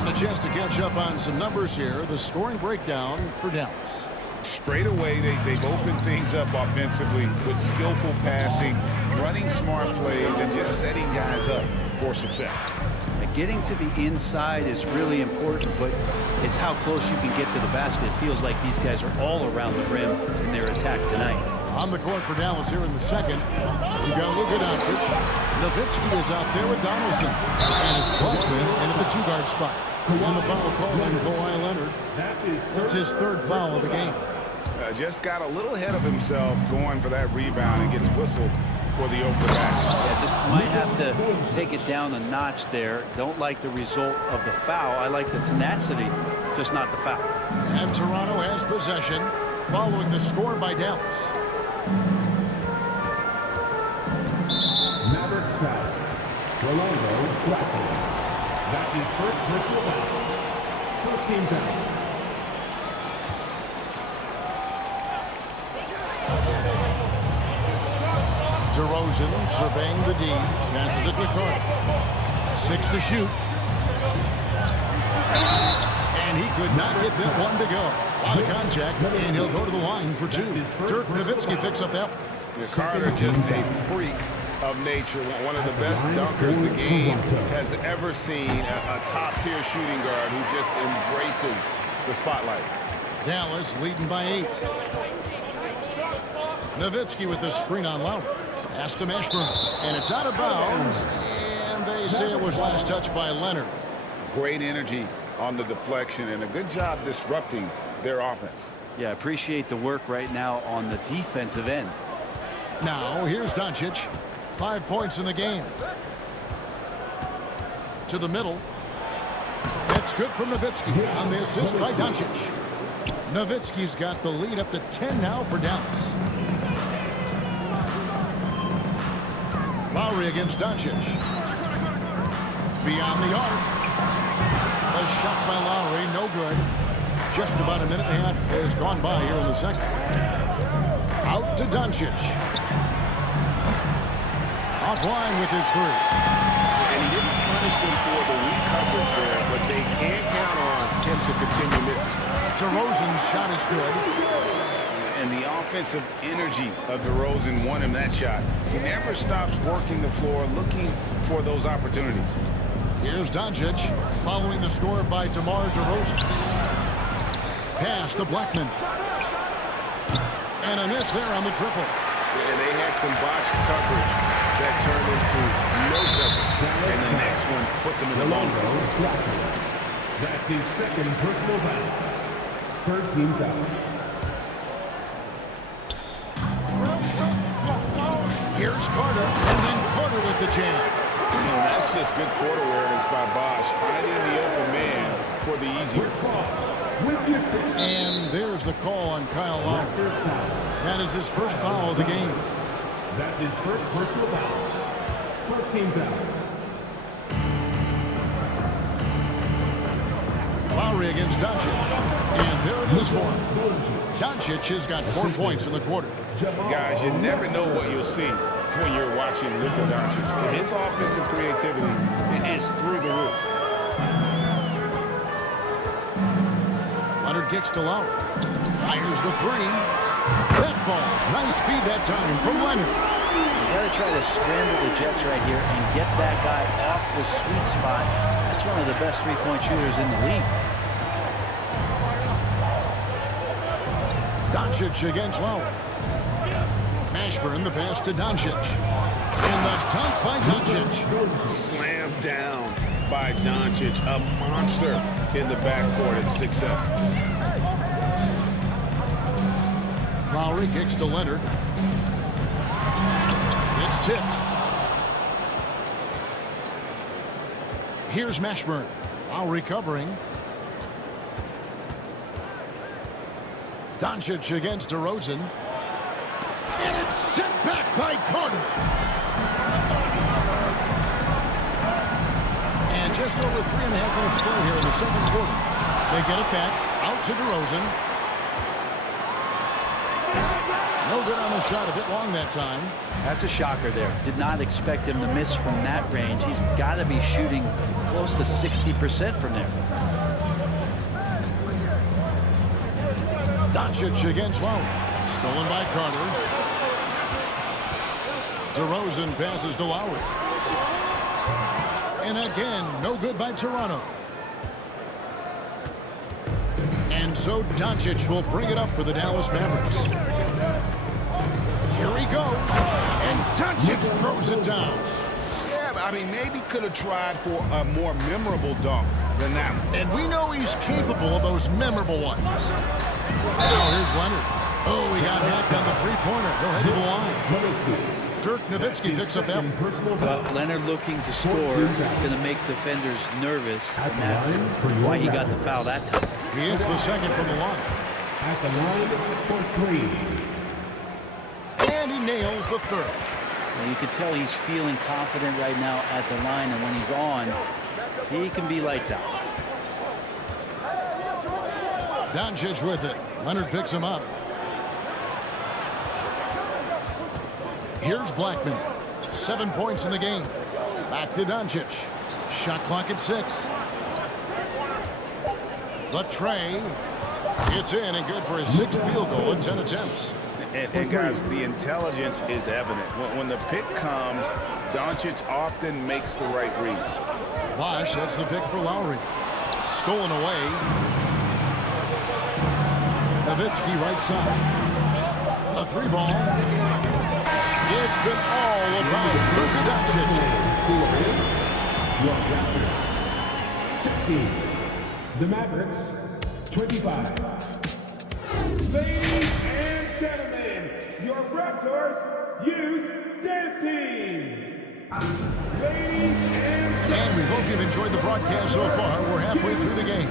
And a chance to catch up on some numbers here. The scoring breakdown for Dallas. Straight away, they've opened things up offensively with skillful passing, running smart plays, and just setting guys up for success. Getting to the inside is really important, but it's how close you can get to the basket. It feels like these guys are all around the rim in their attack tonight. On the court for Dallas here in the second. You got Luka Doncic. Nowitzki is out there with Donaldson. And it's Blackman in at the 2-guard spot. On the foul call on Kawhi Leonard. That's his 3rd foul of the game. Just got a little ahead of himself going for that rebound and gets whistled for the over back. Yeah, just might have to take it down a notch there. Don't like the result of the foul. I like the tenacity, just not the foul. And Toronto has possession following the score by Dallas. Mavericks foul. Rolando Blackman. That's his first personal foul. First team foul. DeRozan surveying the D. Passes it to Carter. 6 to shoot. And he could not get that one to go. A lot of contact, and he'll go to the line for 2. Dirk Nowitzki picks up that one. Carter just a freak of nature. One of the best dunkers the game has ever seen. A top-tier shooting guard who just embraces the spotlight. Dallas leading by 8. Nowitzki with the screen on Lowry. Pass to Mashburn. And it's out of bounds. And they say it was last touched by Leonard. Great energy on the deflection and a good job disrupting their offense. Yeah, appreciate the work right now on the defensive end. Now, here's Doncic. 5 points in the game. To the middle. That's good from Nowitzki on the assist by Doncic. Nowitzki's got the lead up to 10 now for Dallas. Lowry against Doncic. Beyond the arc. A shot by Lowry, no good. Just about a minute and a half has gone by here in the second. Out to Doncic. Offline with his 3. And he didn't punish them for the weak coverage there, but they can't count on him to continue missing. DeRozan's shot is good. And the offensive energy of DeRozan won him that shot. He never stops working the floor, looking for those opportunities. Here's Doncic following the score by DeMar DeRozan. Pass to Blackman. And a miss there on the triple. And they had some botched coverage that turned into no coverage. And the next one puts him in the long zone. That's his 2nd personal foul. 3rd team foul. Here's Carter, and then Carter with the jam. And that's just good court awareness by Bosh, finding the open man for the easier call. And there's the call on Kyle Lowry. That is his first foul of the game. That's his first personal foul. First team foul. Lowry against Doncic. And there it is for him. Doncic has got 4 points in the quarter. Guys, you never know what you'll see when you're watching Luka Doncic. His offensive creativity is through the roof. Leonard kicks to Lowry. Fires the three. That falls. Nice feed that time from Leonard. You got to try to scramble the Jets right here and get that guy off the sweet spot. That's one of the best three-point shooters in the league. Doncic against Lowry. Mashburn the pass to Doncic. And the dunk by Doncic. Slam down by Doncic. A monster in the backcourt at 6'7". Lowry kicks to Leonard. It's tipped. Here's Mashburn. Lowry covering. Doncic against DeRozan. And it's sent back by Carter. And just over 3.5 minutes play here in the second quarter. They get it back. Out to DeRozan. No good on the shot. A bit long that time. That's a shocker there. Did not expect him to miss from that range. He's got to be shooting close to 60% from there. Doncic against Lowry. Stolen by Carter. DeRozan passes to Lowry. And again, no good by Toronto. And so Doncic will bring it up for the Dallas Mavericks. Here he goes. And Doncic throws it down. Yeah, I mean, maybe could have tried for a more memorable dunk than that one. And we know he's capable of those memorable ones. Now here's Leonard. Oh, he got hacked on the three-pointer. Go ahead to the line. Dirk Nowitzki picks up that one. Leonard looking to score. It's going to make defenders nervous, and that's why he got the foul that time. He hits the second from the line. At the line for three. And he nails the third. Well, you can tell he's feeling confident right now at the line, and when he's on, he can be lights out. Doncic with it. Leonard picks him up. Here's Blackman. 7 points in the game. Back to Doncic. Shot clock at 6. The tray. It's in and good for his 6th field goal in 10 attempts. And guys, the intelligence is evident. When the pick comes, Doncic often makes the right read. Bosh, that's the pick for Lowry. Stolen away. Nowitzki right side. A 3 ball. It's been all about Luka Doncic. 16. The Mavericks, 25. Ladies and gentlemen, your Raptors Youth Dance Team. Ladies And we hope you've enjoyed the broadcast so far. We're halfway through the game.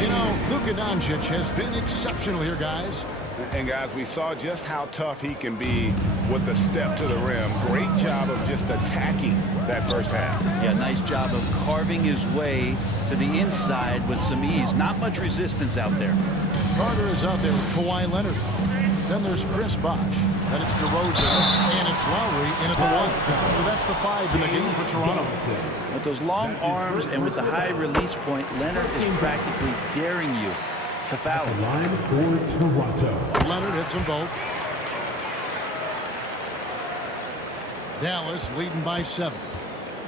You know, Luka Doncic has been exceptional here, guys. And guys, we saw just how tough he can be with a step to the rim. Great job of just attacking that first half. Yeah, nice job of carving his way to the inside with some ease. Not much resistance out there. Carter is out there with Kawhi Leonard. Then there's Chris Bosh. Then it's DeRozan. And it's Lowry in at the 1. So that's the 5 in the game for Toronto. With those long arms and with the high release point, Leonard is practically daring you to foul him. Line for Toronto. Leonard hits them both. Dallas leading by 7.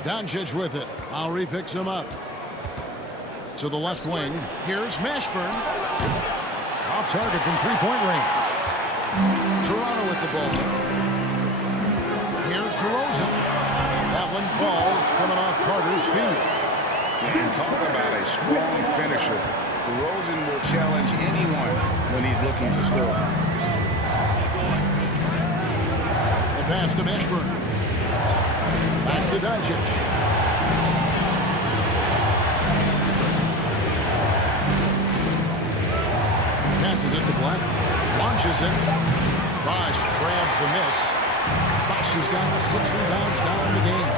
Doncic with it. Lowry picks him up. To the left wing. Here's Mashburn. Off target from 3-point range. Toronto with the ball. Here's DeRozan. That one falls, coming off Carter's feet. And talk about a strong finisher. DeRozan will challenge anyone when he's looking to score. The pass to Mashburn. Back to Doncic. Passes it to Black. Launches it. Bosh grabs the miss. Bosh has got 6 rebounds now in the game.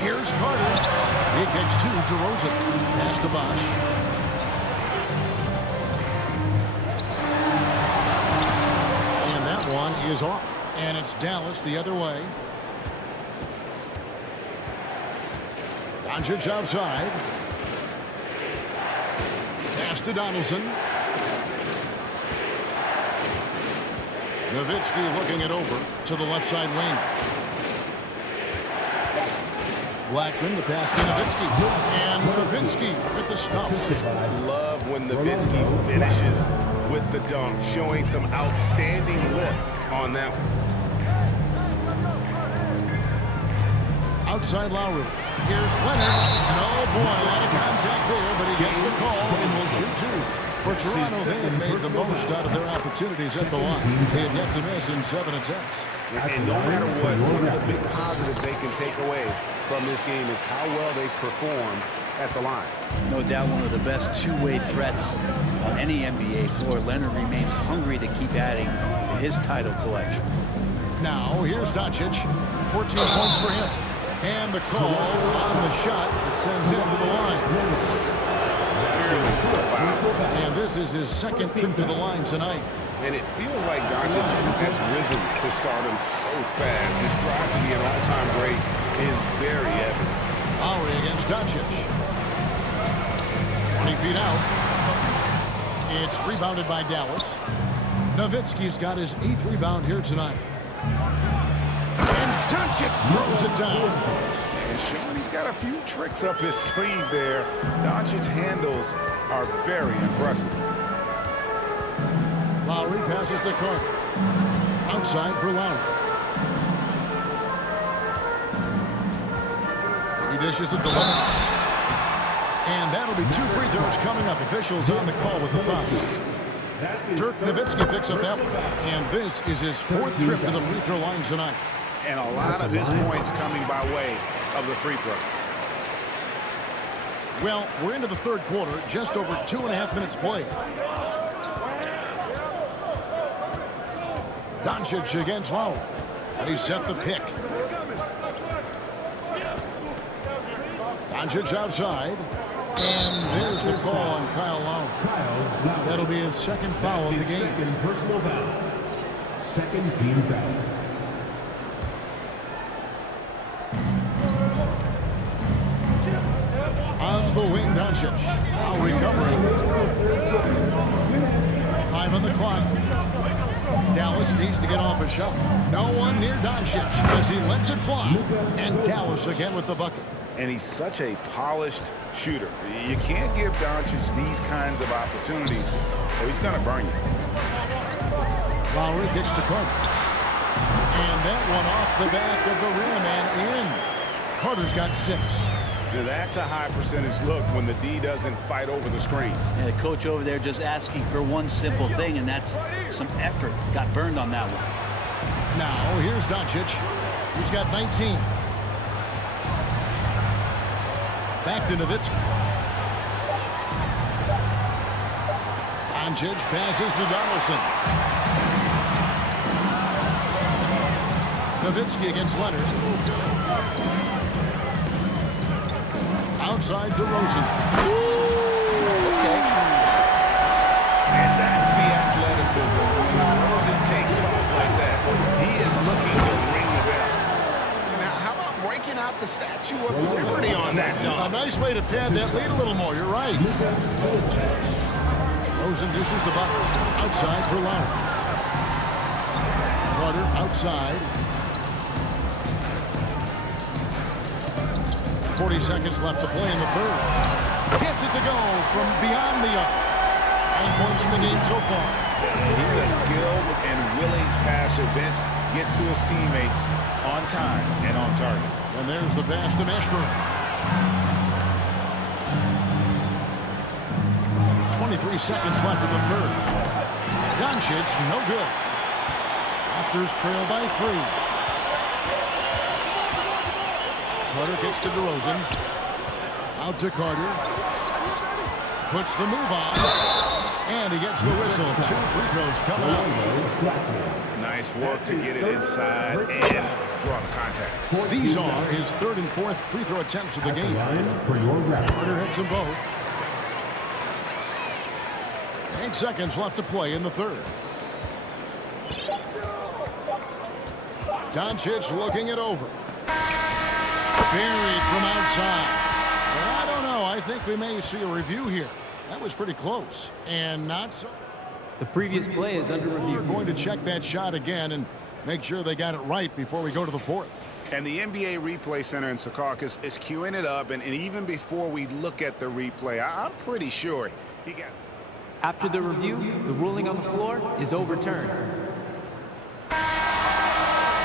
Here's Carter. He kicks to DeRozan. Pass to Bosh. And that one is off. And it's Dallas the other way. Doncic outside. Pass to Donaldson. Nowitzki looking it over to the left side wing. Blackman, the pass to Nowitzki. And Nowitzki with the stop. Love when Nowitzki finishes with the dunk, showing some outstanding lift on that one. Outside Lowry. Here's Leonard. Oh boy, a lot of contact there, but he gets the call and will shoot two. For Toronto, they have made the most out of their opportunities at the line. They have yet to miss in 7 attempts. And no matter what, one of the big positives they can take away from this game is how well they perform at the line. No doubt one of the best two-way threats on any NBA floor. Leonard remains hungry to keep adding to his title collection. Now, here's Doncic. 14 points for him. And the call on the shot that sends him to the line. And this is his second trip to the line tonight. And it feels like Doncic has risen to stardom so fast. His drive to be an all-time great is very evident. Lowry against Doncic. 20 feet out. It's rebounded by Dallas. Nowitzki's got his 8th rebound here tonight. And Doncic throws it down. And Sean, he's got a few tricks up his sleeve there. Doncic's handles are very impressive. Lowry passes to Carter. Outside for Lowry. He dishes it to Leonard. And that'll be 2 free throws coming up. Officials on the call with the foul. Dirk Nowitzki picks up that one. And this is his 4th trip to the free throw line tonight. And a lot of his points coming by way of the free throw. Well, we're into the 3rd quarter, just over 2.5 minutes played. Doncic against Lowry. They set the pick. Doncic outside. And there's the call on Kyle Lowry. That'll be his 2nd foul of the game. Second personal foul. 2nd team foul. On the wing, Doncic. Now recovering. 5 on the clock. Dallas needs to get off a shot. No one near Doncic as he lets it fly. And Dallas again with the bucket. And he's such a polished shooter. You can't give Doncic these kinds of opportunities or he's going to burn you. Lowry kicks to Carter. And that one off the back of the rim and in. Carter's got 6. Now that's a high percentage look when the D doesn't fight over the screen. And the coach over there just asking for one simple thing, and that's some effort. Got burned on that one. Now, here's Doncic. He's got 19. Back to Nowitzki. Doncic passes to Donaldson. Nowitzki against Leonard. Outside DeRozan. Okay. And that's the athleticism. When DeRozan takes off like that, he is looking to ring the bell. Now, how about breaking out the Statue of Liberty on that dunk? A nice way to pad that lead a little more. You're right. DeRozan dishes the bucket. Outside for Lowry. Carter outside. 40 seconds left to play in the 3rd. Gets it to go from beyond the arc. 9 points in the game so far. He's a skilled and willing passer. Vince gets to his teammates on time and on target. And there's the pass to Mashburn. 23 seconds left in the 3rd. Doncic, no good. Raptors trail by 3. Carter gets to DeRozan. Out to Carter. Puts the move on. And he gets the whistle. 2 free throws coming up. Nice work to get it inside and draw the contact. These are his 3rd and 4th free throw attempts of the game. Carter hits them both. 8 seconds left to play in the 3rd. Doncic looking it over. Buried from outside. But I don't know. I think we may see a review here. That was pretty close. And not so. The previous play is under review. We're going to check that shot again and make sure they got it right before we go to the fourth. And the NBA Replay Center in Secaucus is queuing it up. And even before we look at the replay, I'm pretty sure he got... After the review, the ruling on the floor is overturned.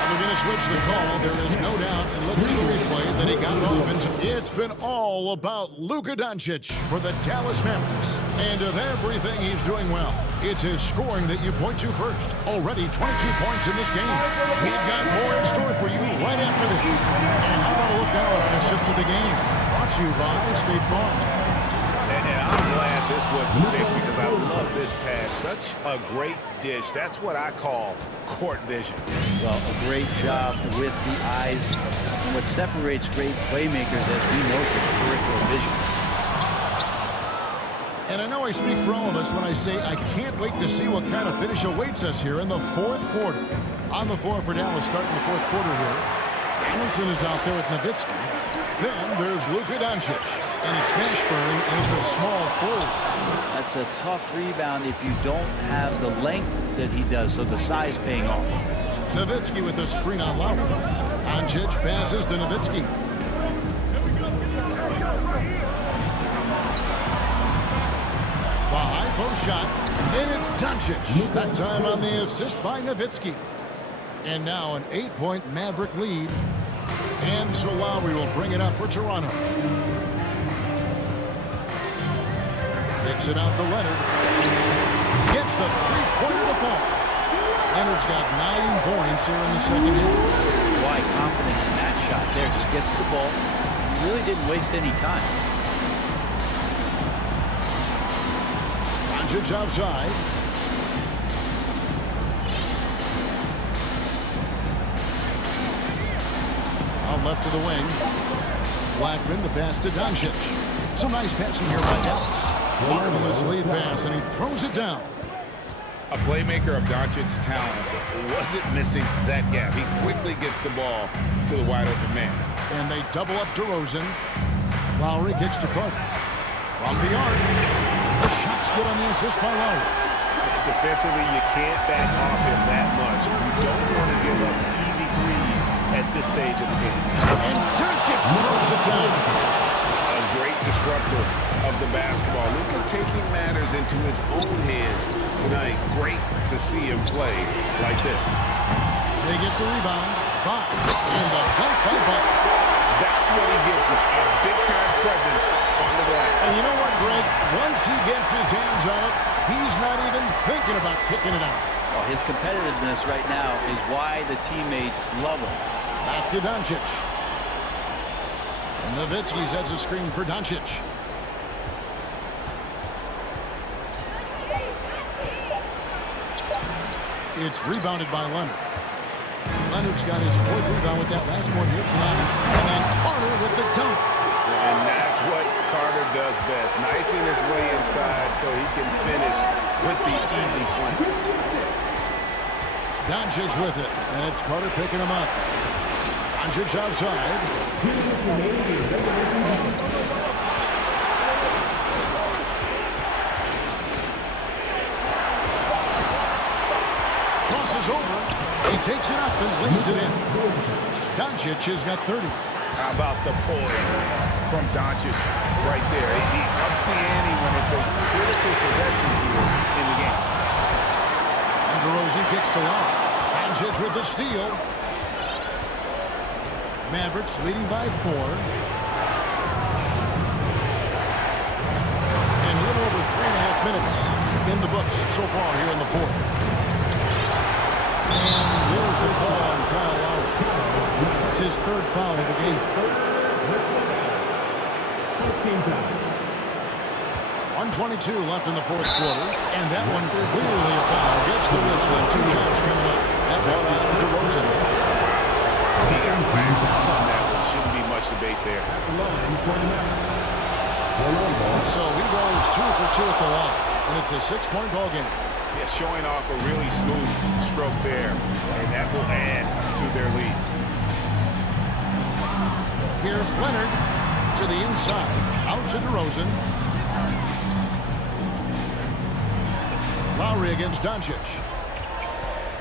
They're going to switch the call. There is no doubt, and look at the replay, that he got it off. It's been all about Luka Doncic for the Dallas Mavericks. And of everything he's doing well, it's his scoring that you point to first. Already 22 points in this game. We've got more in store for you right after this. And how about a look now at our assist of the game? Brought to you by State Farm. And I'm glad this was the pick because I love this pass. Such a great dish. That's what I call court vision. Well, a great job with the eyes. And what separates great playmakers, as we know, is peripheral vision. And I know I speak for all of us when I say I can't wait to see what kind of finish awaits us here in the fourth quarter. On the floor for Dallas starting the fourth quarter here. Anderson is out there with Nowitzki. Then there's Luka Doncic. And it's Mashburn in the small forward. That's a tough rebound if you don't have the length that he does, so the size paying off. Nowitzki with the screen on Lowry. Doncic passes to Nowitzki. The high post shot, and it's Doncic. That time on the assist by Nowitzki. And now an 8-point Maverick lead. And so Lowry will bring it up for Toronto. Kicks it out to Leonard. Gets the three-pointer to fall. Leonard's got 9 points here in the second half. Why confident in that shot there. Just gets the ball. He really didn't waste any time. Doncic outside. Out left to the wing. Blackman, the pass to Doncic. Some nice passing here by Dallas. Marvelous lead pass, and he throws it down. A playmaker of Doncic's talents wasn't missing that gap. He quickly gets the ball to the wide-open man. And they double up DeRozan. Lowry kicks to Carter. From the arc. The shot's good on the assist by Lowry. Defensively, you can't back off him that much. You don't want to give up easy threes at this stage of the game. And Doncic throws it down. A great disruptor of the basketball. Luka taking matters into his own hands tonight. Great to see him play like this. They get the rebound. Box. And the dunk by Box. That's what he gives you. A big-time presence on the glass. And you know what, Greg? Once he gets his hands on it, he's not even thinking about kicking it out. Well, his competitiveness right now is why the teammates love him. Back to Doncic. Nowitzki sets a screen for Doncic. It's rebounded by Leonard. Leonard's got his 4th rebound with that last one here tonight. And then Carter with the dunk. And that's what Carter does best. Knifing his way inside so he can finish with the easy slam. Doncic with it. And it's Carter picking him up. Doncic outside. Crosses over. He takes it up and lays it in. Doncic has got 30. How about the poise from Doncic right there? He ups the ante when it's a critical possession here in the game. And DeRozan kicks to Lowry. Doncic with the steal. Mavericks leading by 4. And a little over 3.5 minutes in the books so far here in the fourth. And there's the call on Kyle Lowry. It's his 3rd foul of the game. 1:22 left in the fourth quarter. And that one clearly a foul. Gets the whistle and 2 shots coming up. That one is for DeRozan. He got whacked on that one. Shouldn't be much debate there. So he goes 2 for 2 at the line. And it's a 6-point ball game. Yeah, showing off a really smooth stroke there. And that will add to their lead. Here's Leonard to the inside. Out to DeRozan. Lowry against Doncic.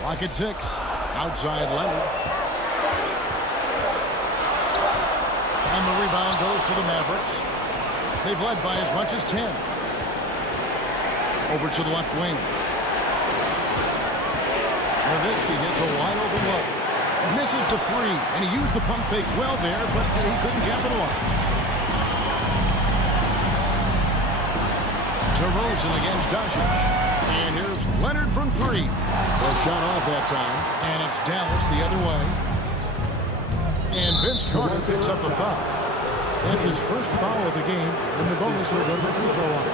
Lock at 6. Outside Leonard. And the rebound goes to the Mavericks. They've led by as much as 10. Over to the left wing. Nowitzki gets a wide open look. Misses the 3, and he used the pump fake well there, but he couldn't capitalize. DeRozan against Doncic. And here's Leonard from 3. Well shot off that time, and it's Dallas the other way. And Vince Carter picks up a foul. That's his first foul of the game, and the bonus will go to the free throw line.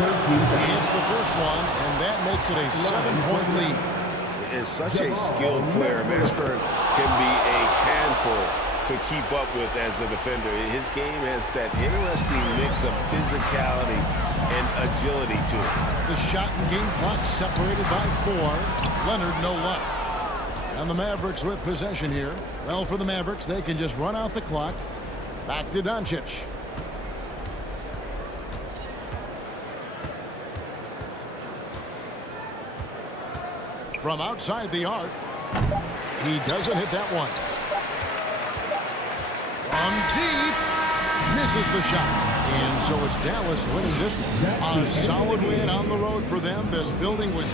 He hits the first one, and that makes it a 7-point lead. Is such a skilled player. Mashburn can be a handful to keep up with as a defender. His game has that interesting mix of physicality and agility to it. The shot and game clock separated by 4. Leonard, no luck. And the Mavericks with possession here. Well, for the Mavericks, they can just run out the clock. Back to Doncic. From outside the arc, he doesn't hit that one. From deep, misses the shot. And so it's Dallas winning this one. A solid win on the road for them. This building was...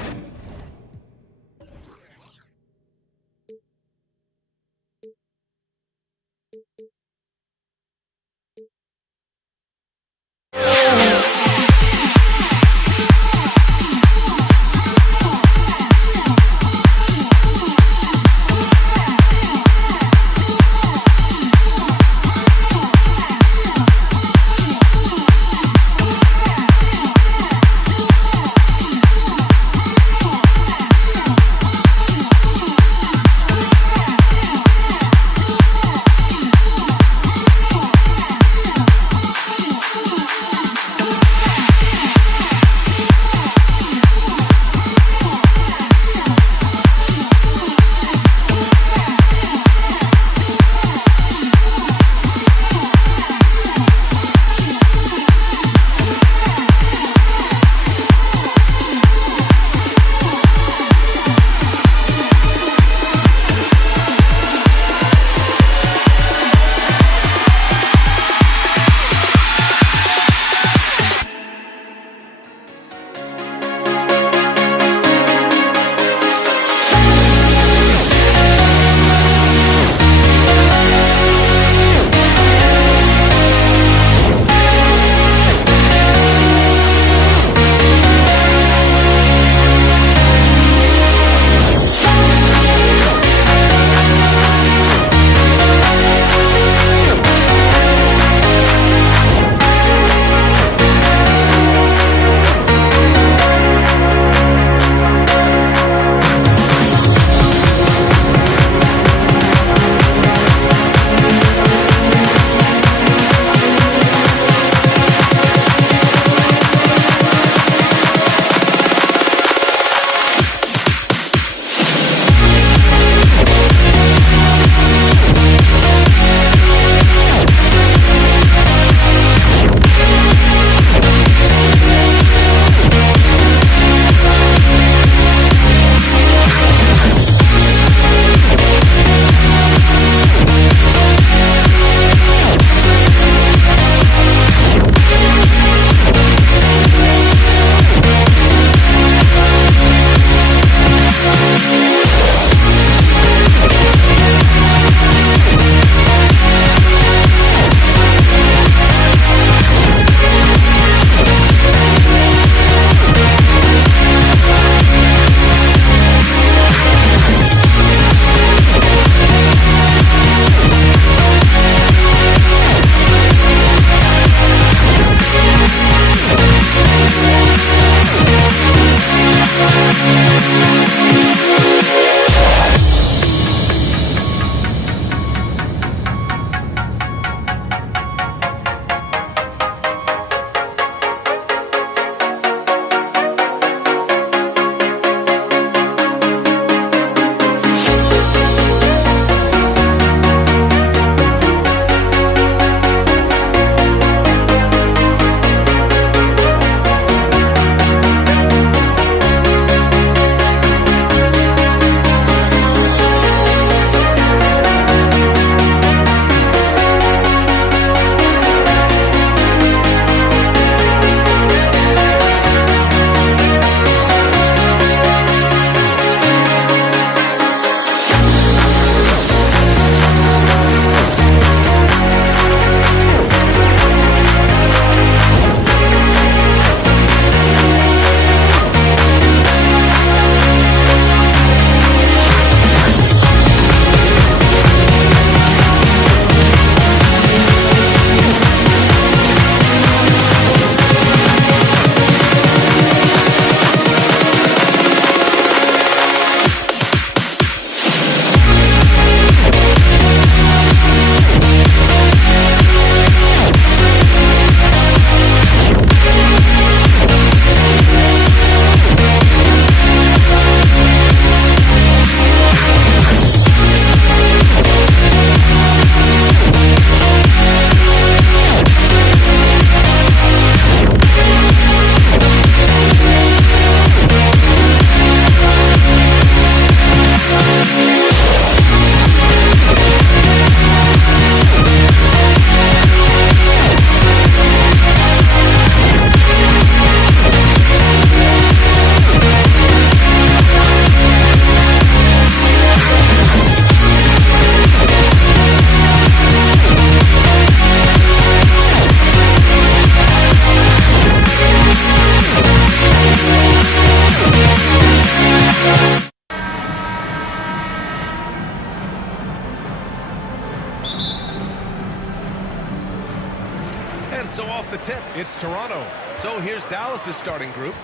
Toronto. So here's Dallas' starting group.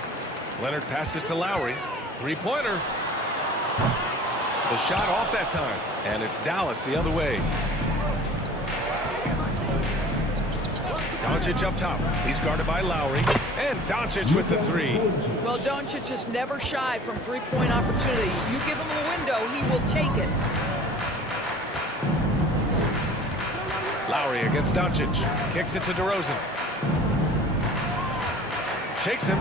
Leonard passes to Lowry. Three-pointer. The shot off that time. And it's Dallas the other way. Doncic up top. He's guarded by Lowry. And Doncic with the three. Well, Doncic is never shy from three-point opportunity. You give him a window, he will take it. Lowry against Doncic. Kicks it to DeRozan. Shakes him.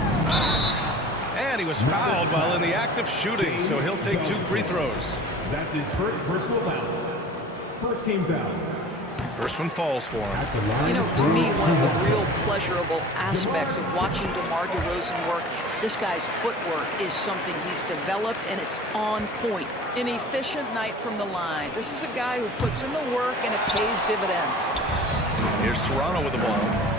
And he was fouled while in the act of shooting, so he'll take 2 free throws. That's his first personal foul. First team foul. First one falls for him. You know, to me, one of the real pleasurable aspects of watching DeMar DeRozan work, this guy's footwork is something he's developed, and it's on point. An efficient night from the line. This is a guy who puts in the work, and it pays dividends. Here's Toronto with the ball.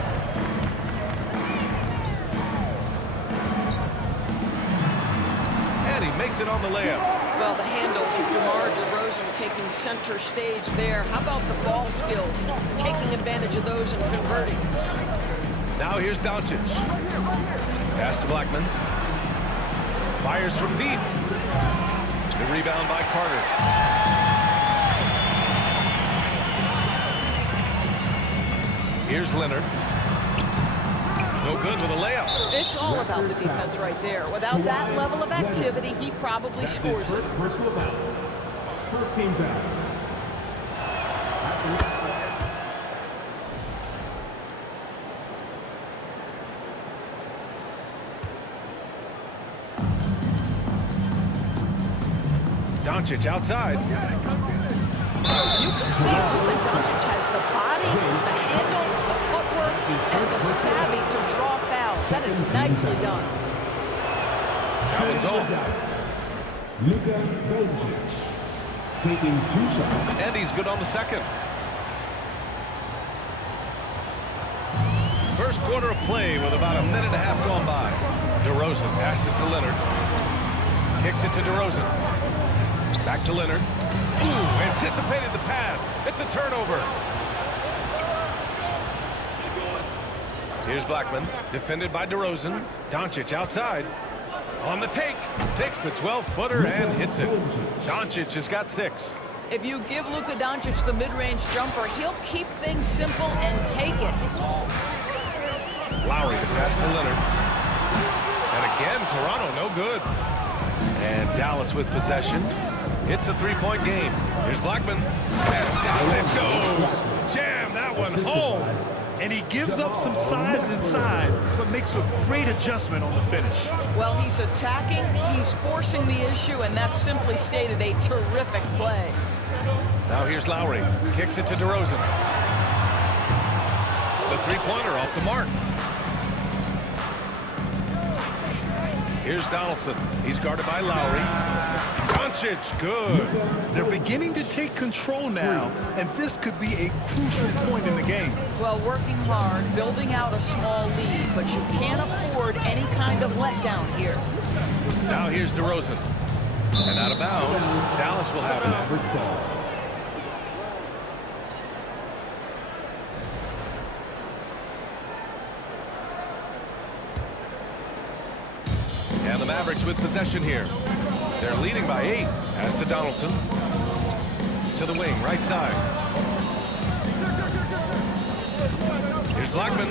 And he makes it on the layup. Well, the handles of DeMar DeRozan taking center stage there. How about the ball skills? Taking advantage of those and converting. Now here's Doncic. Pass to Blackman. Fires from deep. The rebound by Carter. Here's Leonard. No good with a layup. It's all about the defense right there. Without that level of activity, he probably scores it. Personal foul. First team foul. Doncic outside. You can see Luka Doncic has the body, the handle, the footwork, and the savvy to draw fouls. That is nicely done. That one's off. Luka Doncic taking 2 shots. And he's good on the second. First quarter of play with about a minute and a half gone by. DeRozan passes to Leonard. Kicks it to DeRozan. Back to Leonard. Ooh, anticipated the pass. It's a turnover. Here's Blackman, defended by DeRozan. Doncic outside. On the take. Takes the 12-footer and hits it. Doncic has got 6. If you give Luka Doncic the mid-range jumper, he'll keep things simple and take it. Lowry to pass to Leonard. And again, Toronto no good. And Dallas with possession. It's a 3-point game. Here's Blackman. And down it goes. Jam that one home. And he gives up some size inside, but makes a great adjustment on the finish. Well, he's attacking, he's forcing the issue, and that's simply stated a terrific play. Now here's Lowry. Kicks it to DeRozan. The three-pointer off the mark. Here's Donaldson. He's guarded by Lowry. Doncic, good. They're beginning to take control now, and this could be a crucial point in the game. Well, working hard, building out a small lead, but you can't afford any kind of letdown here. Now here's DeRozan. And out of bounds, Dallas will have it. And the Mavericks with possession here. They're leading by 8. Pass to Donaldson. To the wing, right side. Here's Blackman.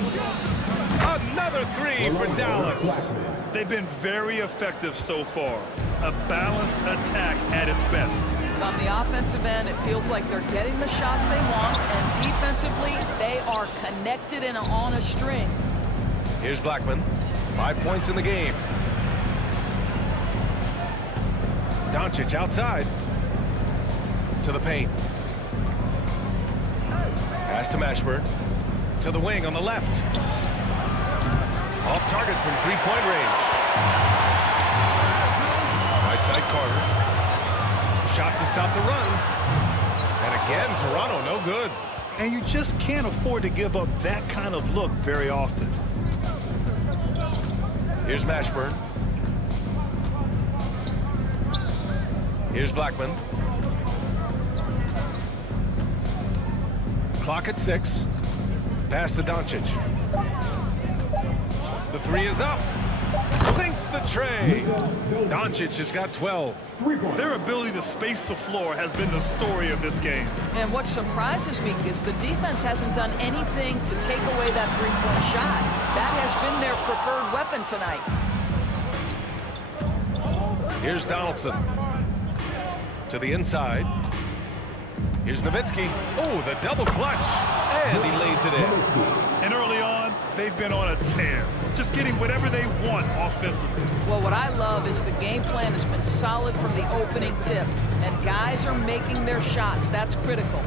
Another 3 for Dallas. They've been very effective so far. A balanced attack at its best. On the offensive end, it feels like they're getting the shots they want, and defensively, they are connected and on a string. Here's Blackman. 5 points in the game. Doncic outside. To the paint. Pass to Mashburn. To the wing on the left. Off target from three-point range. Right side Carter. Shot to stop the run. And again, Toronto no good. And you just can't afford to give up that kind of look very often. Here's Mashburn. Here's Blackman. Clock at 6. Pass to Doncic. The three is up. Sinks the tray. Doncic has got 12. Their ability to space the floor has been the story of this game. And what surprises me is the defense hasn't done anything to take away that three-point shot. That has been their preferred weapon tonight. Here's Donaldson. To the inside. Here's Nowitzki. Oh, the double clutch. And he lays it in. And early on, they've been on a tear. Just getting whatever they want offensively. Well, what I love is the game plan has been solid from the opening tip. And guys are making their shots. That's critical.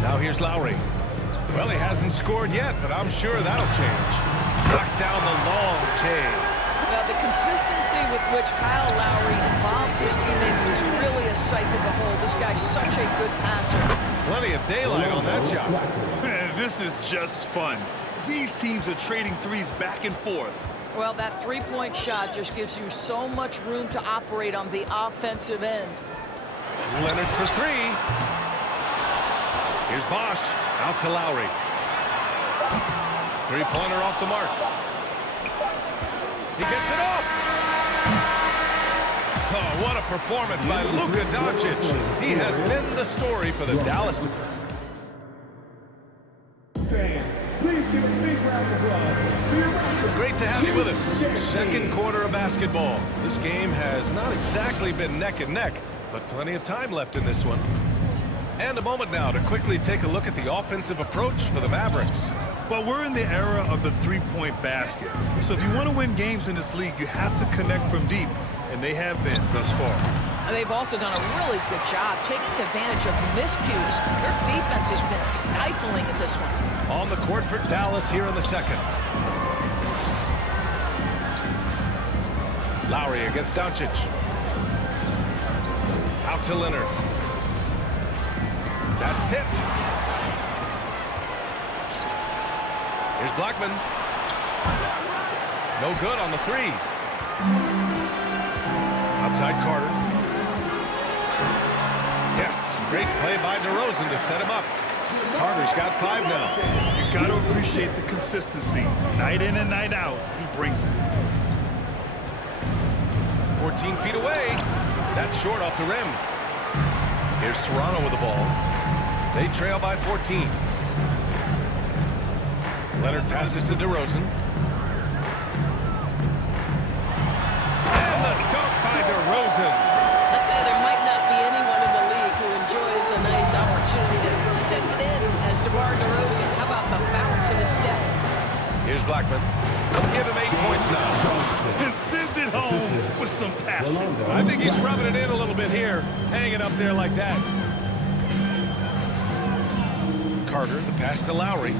Now here's Lowry. Well, he hasn't scored yet, but I'm sure that'll change. Knocks down the long K. The consistency with which Kyle Lowry involves his teammates is really a sight to behold. This guy's such a good passer. Plenty of daylight on that shot. Man, this is just fun. These teams are trading threes back and forth. Well, that three-point shot just gives you so much room to operate on the offensive end. Leonard for three. Here's Bosch. Out to Lowry. Three-pointer off the mark. He gets it off. Oh, what a performance by Luka Doncic. He has been the story for the Dallas. Please give a big round of applause. Great to have you with us. Second quarter of basketball. This game has not exactly been neck and neck, but plenty of time left in this one. And a moment now to quickly take a look at the offensive approach for the Mavericks. Well, we're in the era of the three-point basket. So if you want to win games in this league, you have to connect from deep, and they have been thus far. They've also done a really good job taking advantage of miscues. Their defense has been stifling in this one. On the court for Dallas here in the second. Lowry against Doncic. Out to Leonard. That's tipped. Here's Blackman. No good on the three. Outside Carter. Yes, great play by DeRozan to set him up. Carter's got 5 now. You got to appreciate the consistency. Night in and night out, he brings it. 14 feet away. That's short off the rim. Here's Toronto with the ball. They trail by 14. Leonard passes to DeRozan. And the dunk by DeRozan. I'd say there might not be anyone in the league who enjoys a nice opportunity to send it in as DeMar DeRozan. How about the bounce and the step? Here's Blackman. They'll give him 8 points now. And sends it home with some passion. I think he's rubbing it in a little bit here. Hanging up there like that. Carter, the pass to Lowry.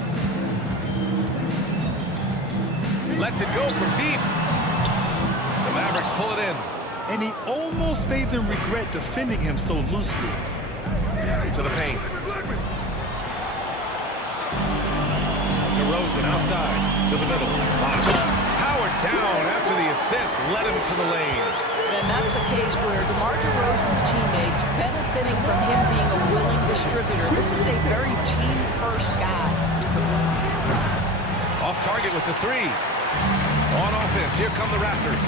Lets it go from deep. The Mavericks pull it in. And he almost made them regret defending him so loosely. To the paint. DeRozan outside to the middle. Bosch. Powered down after the assist led him to the lane. And that's a case where DeMar DeRozan's teammates benefiting from him being a willing distributor. This is a very team-first guy. Off target with the three. On offense, here come the Raptors.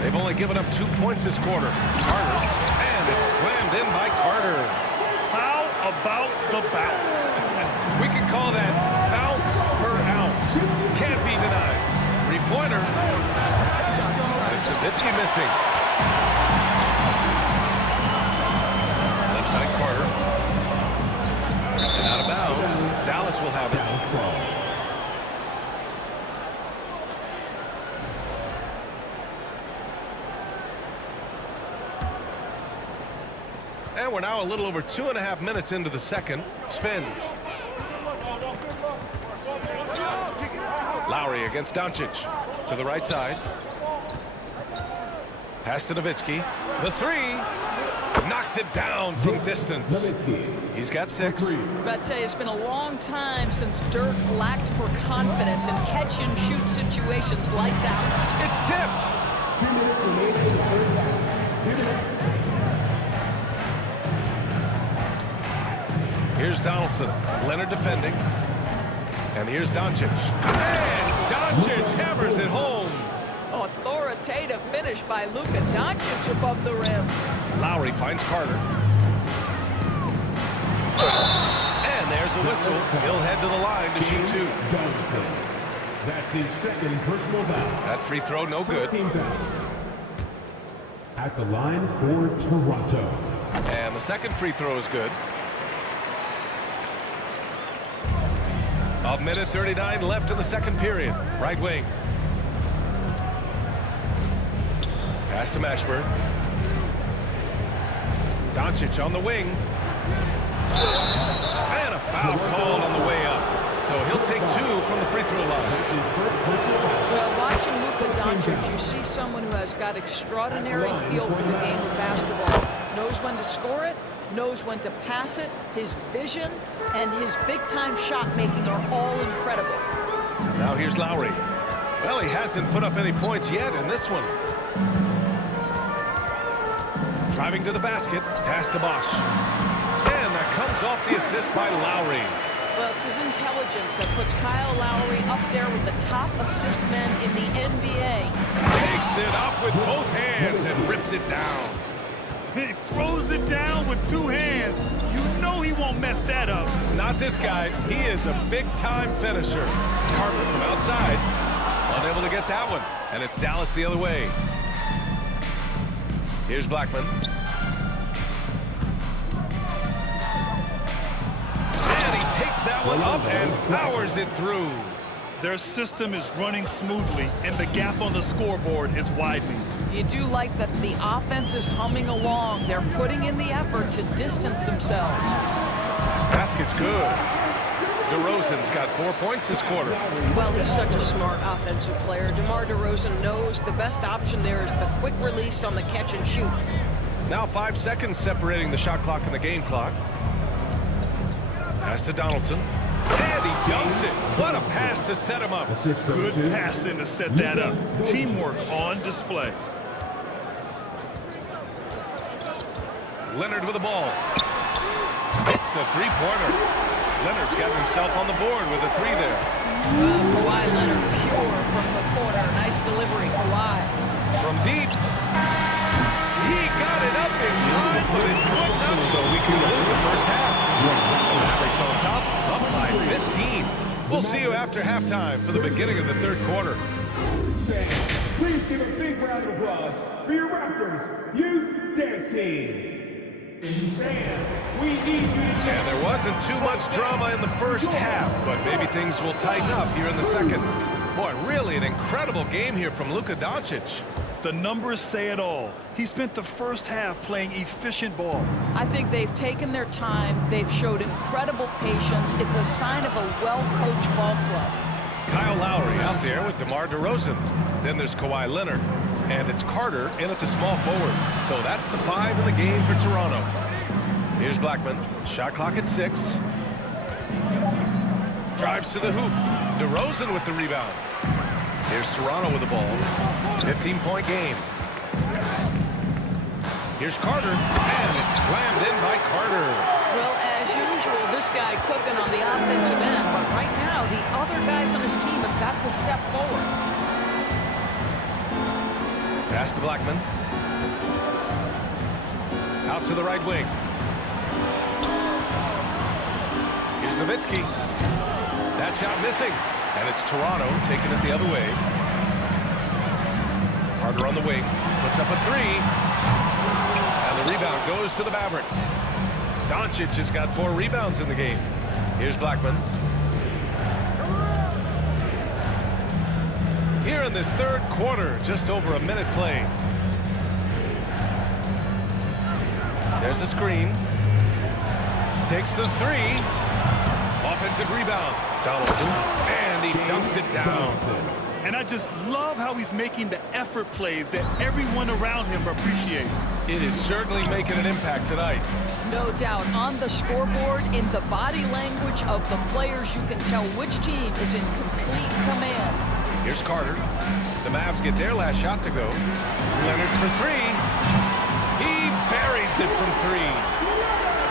They've only given up 2 points this quarter. Carter, and it's slammed in by Carter. How about the bounce? We can call that bounce per ounce. Can't be denied. Three-pointer. Nowitzki missing. Left side Carter. And out of bounds. Dallas will have it. And we're now a little over 2.5 minutes into the second. Spins. Lowry against Doncic. To the right side. Pass to Nowitzki. The three. Knocks it down from distance. He's got 6. I'd say it's been a long time since Dirk lacked for confidence in catch-and-shoot situations. Lights out. It's tipped. Here's Donaldson. Leonard defending. And here's Doncic. And Doncic hammers it home. Authoritative finish by Luka Doncic above the rim. Lowry finds Carter. And there's a whistle. He'll head to the line to shoot 2. That's his second personal foul. That free throw no good. At the line for Toronto. And the second free throw is good. A minute 39 left in the second period. Right wing. Pass to Mashburn. Doncic on the wing. And a foul called on the way up. So he'll take 2 from the free throw line. Well, watching Luka Doncic, you see someone who has got extraordinary feel for the game of basketball. Knows when to score it, knows when to pass it. His vision and his big-time shot making are all incredible. Now here's Lowry. Well, he hasn't put up any points yet in this one. Driving to the basket, pass to Bosch. And that comes off the assist by Lowry. Well, it's his intelligence that puts Kyle Lowry up there with the top assist men in the NBA. Takes it up with both hands and rips it down. He throws it down with 2 hands. You know he won't mess that up. Not this guy. He is a big-time finisher. Carter from outside. Unable to get that one. And it's Dallas the other way. Here's Blackman. And he takes that one up and powers it through. Their system is running smoothly, and the gap on the scoreboard is widening. You do like that the offense is humming along. They're putting in the effort to distance themselves. Basket's good. DeRozan's got 4 points this quarter. Well, he's such a smart offensive player. DeMar DeRozan knows the best option there is the quick release on the catch and shoot. Now 5 seconds separating the shot clock and the game clock. Pass to Donaldson. And he dunks it. What a pass to set him up. Good passing to set that up. Teamwork on display. Leonard with the ball. It's a three-pointer. Leonard's got himself on the board with a 3 there. Well, Kawhi Leonard pure from the corner. Nice delivery, Kawhi. From deep. He got it up in time, but it wouldn't up, so we conclude the first half. Mavericks on top, up by 15. We'll see you after halftime for the beginning of the third quarter. Please give a big round of applause for your Raptors Youth Dance Team. We need you to And there wasn't too much drama in the first half, but maybe things will tighten up here in the second. Boy, really an incredible game here from Luka Doncic. The numbers say it all. He spent the first half playing efficient ball. I think they've taken their time. They've showed incredible patience. It's a sign of a well-coached ball club. Kyle Lowry out there with DeMar DeRozan. Then there's Kawhi Leonard. And it's Carter in at the small forward. So that's the 5 in the game for Toronto. Here's Blackman. Shot clock at 6. Drives to the hoop. DeRozan with the rebound. Here's Toronto with the ball. 15-point game. Here's Carter. And it's slammed in by Carter. Well, as usual, this guy cooking on the offensive end. But right now, the other guys on his team have got to step forward. Pass to Blackman. Out to the right wing. Here's Nowitzki. That shot missing. And it's Toronto taking it the other way. Carter on the wing. Puts up a 3. And the rebound goes to the Mavericks. Doncic has got 4 rebounds in the game. Here's Blackman. Here in this third quarter, just over a minute played. There's a screen. Takes the 3. Offensive rebound. Donaldson. And he dunks it down. And I just love how he's making the effort plays that everyone around him appreciates. It is certainly making an impact tonight. No doubt. On the scoreboard, in the body language of the players, you can tell which team is in complete command. Here's Carter. The Mavs get their last shot to go. Leonard for 3. He buries it from 3.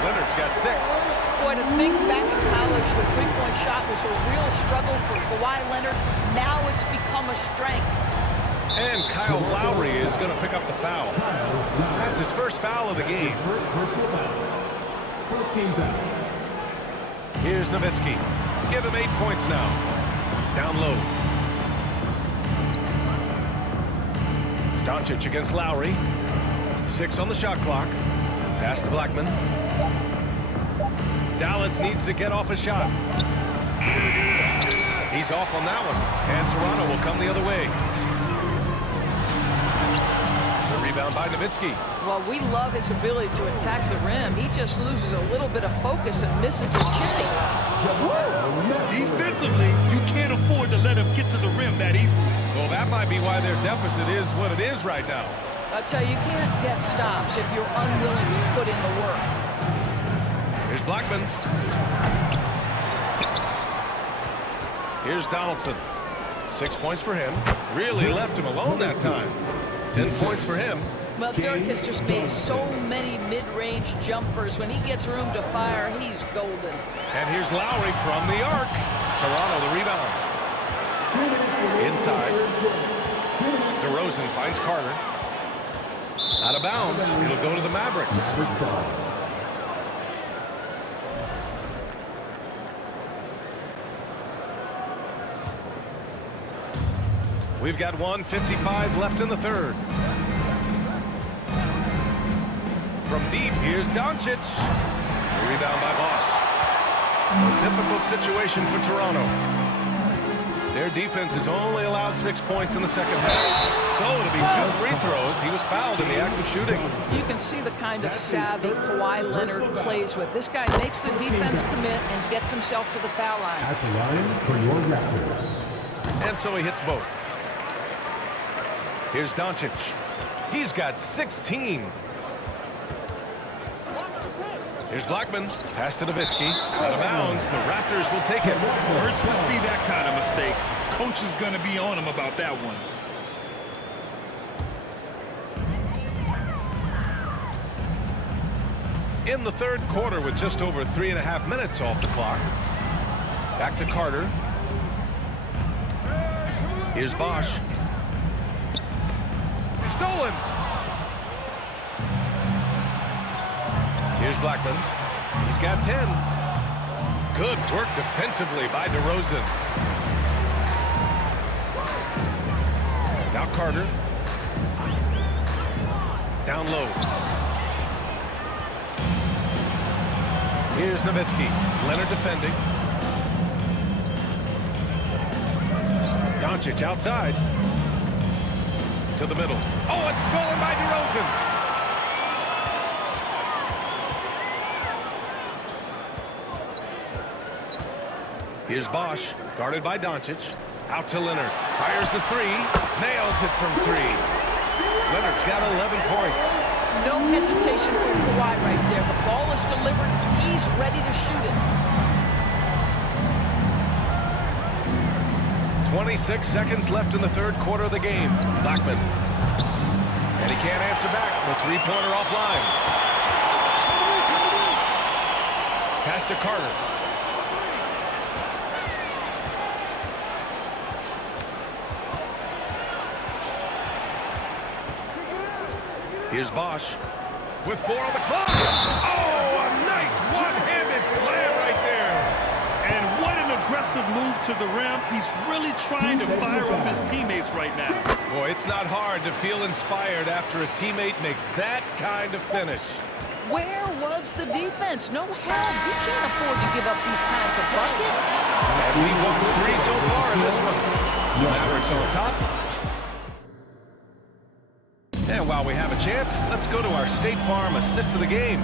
Leonard's got 6. Boy, to think back in college, the three-point shot was a real struggle for Kawhi Leonard. Now it's become a strength. And Kyle Lowry is going to pick up the foul. That's his first foul of the game. Personal foul. First team foul. Here's Nowitzki. Give him 8 points now. Down low. Doncic against Lowry. 6 on the shot clock. Pass to Blackman. Dallas needs to get off a shot. He's off on that one. And Toronto will come the other way. The rebound by Nowitzki. Well, we love his ability to attack the rim. He just loses a little bit of focus and misses his chipping. Defensively, you can't afford to let him get to the rim that easily. Well, that might be why their deficit is what it is right now. I tell you, you can't get stops if you're unwilling to put in the work. Here's Blackman. Here's Donaldson. 6 points for him. Really left him alone that time. 10 points for him. Well, Dirk has just made so many mid-range jumpers. When he gets room to fire, he's golden. And here's Lowry from the arc. Toronto the rebound. Inside. DeRozan finds Carter. Out of bounds. It'll go to the Mavericks. We've got 1:55 left in the third. From deep, here's Doncic. Rebound by Bosch. A difficult situation for Toronto. Their defense has only allowed 6 points in the second half. So it'll be 2 free throws. He was fouled in the act of shooting. You can see the kind of savvy Kawhi Leonard plays with. This guy makes the defense commit and gets himself to the foul line. At the line for your Raptors. And so he hits both. Here's Doncic. He's got 16. Here's Blackman. Pass to Nowitzki. Out of bounds. The Raptors will take it. Hurts to see that kind of mistake. Coach is going to be on him about that one. In the third quarter with just over 3.5 minutes off the clock. Back to Carter. Here's Bosch. Stolen. Here's Blackman. He's got 10. Good work defensively by DeRozan. Now Carter. Down low. Here's Nowitzki. Leonard defending. Doncic outside. To the middle. Oh, it's stolen by DeRozan. Here's Bosch, guarded by Doncic. Out to Leonard. Fires the three. Nails it from 3. Leonard's got 11 points. No hesitation for Kawhi right there. The ball is delivered. He's ready to shoot it. 26 seconds left in the third quarter of the game. Blackman. And he can't answer back. The three-pointer offline. Pass to Carter. Here's Bosch with 4 on the clock. Oh, a nice one-handed slam right there. And what an aggressive move to the rim. He's really trying to fire up his teammates right now. Boy, it's not hard to feel inspired after a teammate makes that kind of finish. Where was the defense? No help. You can't afford to give up these kinds of buckets. And we won 3 so far in this one. Mavericks on top. And while we have a chance, let's go to our State Farm assist of the game.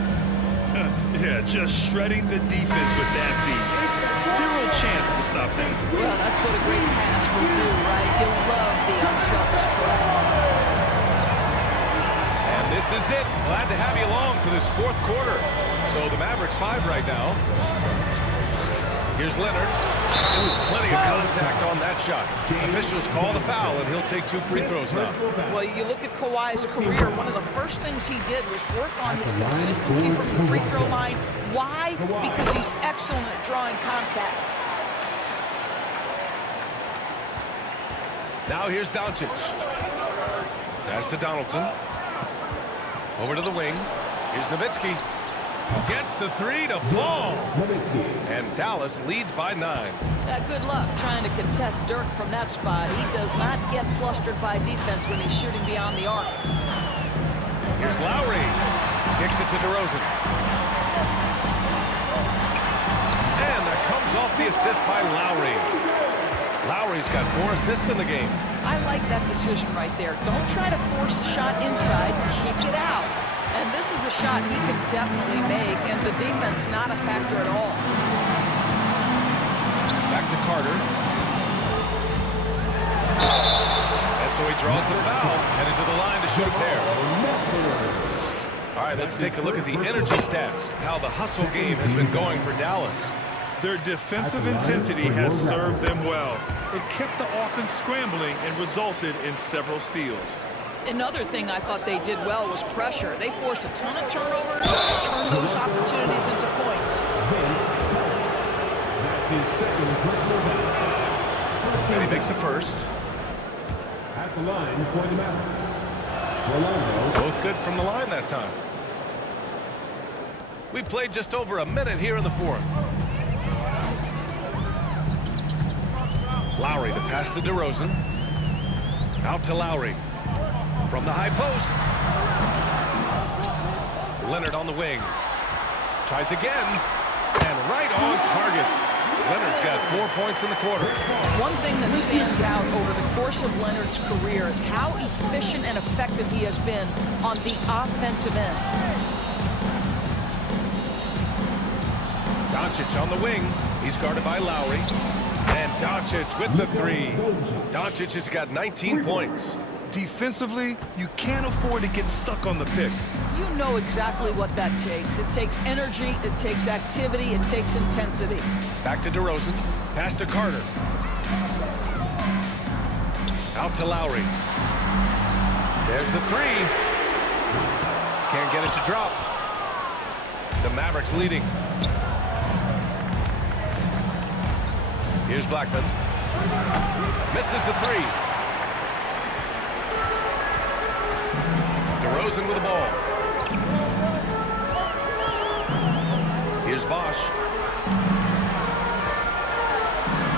Yeah, just shredding the defense with that feed. Zero chance to stop that. Well, that's what a great pass will do, right? You'll love the unselfish play. And this is it. Glad to have you along for this fourth quarter. So the Mavericks 5 right now. Here's Leonard. Plenty of contact on that shot. Officials call the foul, and he'll take 2 free throws now. Well, you look at Kawhi's career, one of the first things he did was work on his consistency from the free throw line. Why? Because he's excellent at drawing contact. Now here's Doncic. Pass to Donaldson. Over to the wing. Here's Nowitzki. Gets the 3 to fall. And Dallas leads by 9. Good luck trying to contest Dirk from that spot. He does not get flustered by defense when he's shooting beyond the arc. Here's Lowry. Kicks it to DeRozan. And that comes off the assist by Lowry. Lowry's got 4 assists in the game. I like that decision right there. Don't try to force the shot inside. Kick it out. And this is a shot he can definitely make, and the defense not a factor at all. Back to Carter. And so he draws the foul, headed to the line to shoot a pair. All right, let's take a look at the energy stats, how the hustle game has been going for Dallas. Their defensive intensity has served them well. It kept the offense scrambling and resulted in several steals. Another thing I thought they did well was pressure. They forced a ton of turnovers and turned those opportunities into points. That's his second personal foul. And he makes a first. At the line for the Mavericks. Rolando. Both good from the line that time. We played just over a minute here in the 4th. Lowry, the pass to DeRozan. Out to Lowry. From the high post. Leonard on the wing. Tries again. And right on target. Leonard's got 4 points in the quarter. One thing that stands out over the course of Leonard's career is how efficient and effective he has been on the offensive end. Doncic on the wing. He's guarded by Lowry. And Doncic with the 3. Doncic has got 19 points. Defensively, you can't afford to get stuck on the pick. You know exactly what that takes. It takes energy, it takes activity, it takes intensity. Back to DeRozan. Pass to Carter. Out to Lowry. There's the 3. Can't get it to drop. The Mavericks leading. Here's Blackman. Misses the 3. DeRozan with the ball. Here's Bosch.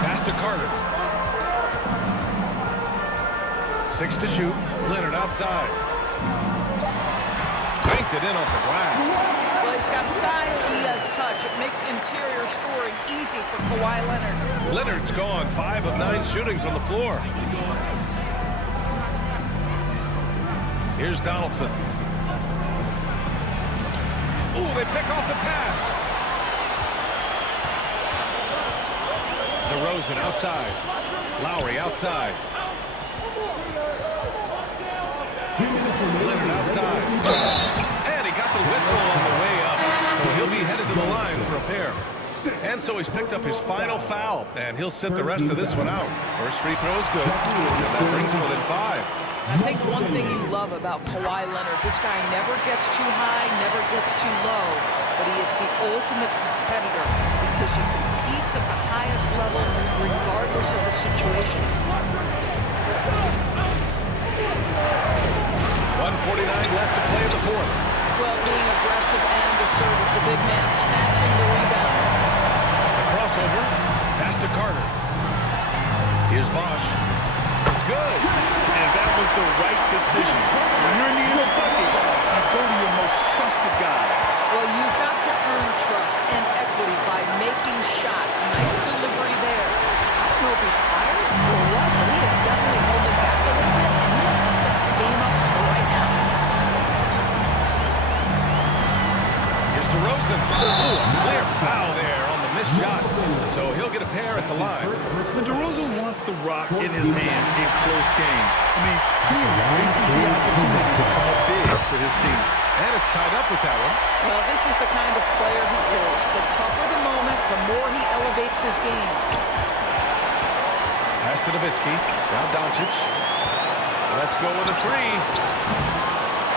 Pass to Carter. 6 to shoot. Leonard outside. Banked it in off the glass. Well, he's got size, he has touch. It makes interior scoring easy for Kawhi Leonard. Leonard's gone 5 of 9 shooting from the floor. Here's Donaldson. Ooh, they pick off the pass. DeRozan outside. Lowry outside. Leonard outside. And he got the whistle on the way up. So he'll be headed to the line for a pair. And so he's picked up his final foul. And he'll sit the rest of this one out. First free throw is good. And that brings him within 5. I think one thing you love about Kawhi Leonard, this guy never gets too high, never gets too low, but he is the ultimate competitor because he competes at the highest level regardless of the situation. 1:49 left to play in the 4th. Well, being aggressive and assertive, the big man snatching the rebound. The crossover, pass to Carter. Here's Bosch. It's good. And that was the right decision. When you're in need of a bucket, you go to your most trusted guys. Well, you've got to earn trust and equity by making shots. Nice delivery there. I don't know if he's tired or what, but he is definitely holding back a little bit, and he has to step his game up right now. Here's DeRozan. Ooh, a clear foul there on the missed shot. So he'll get a pair at the line. And DeRozan wants the rock in his hands in close game. I mean, he embraces the opportunity to come up big for his team. And it's tied up with that one. Well, this is the kind of player he is. The tougher the moment, the more he elevates his game. Pass to Nowitzki. Now Doncic. Let's go with a three.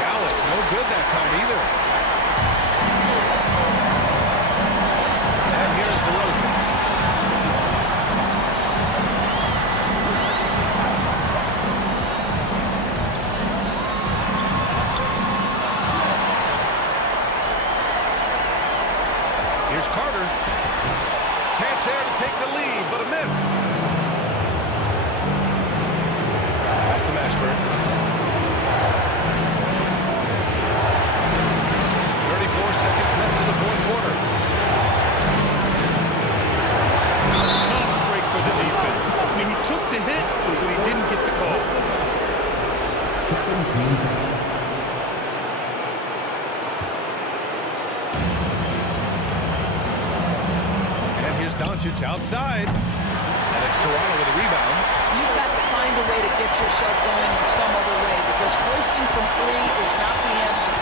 Dallas, no good that time either. And here's DeRozan. Here's Carter. Chance there to take the lead, but a miss. Pass to Mashburn. 34 seconds left in the fourth quarter. Tough break for the defense. I mean, he took the hit, but he didn't get the call. And here's Doncic outside. And it's Toronto with a rebound. You've got to find a way to get yourself going in some other way because hoisting from three is not the answer.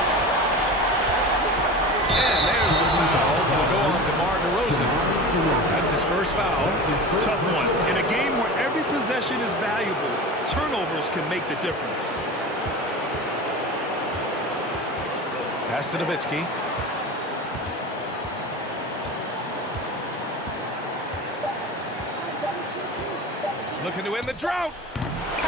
And there's the foul. It'll go on DeMar DeRozan. That's his first foul. Tough one. In a game where every possession is valuable, turnovers can make the difference. Pass to Nowitzki. Looking to win the drought. Oh,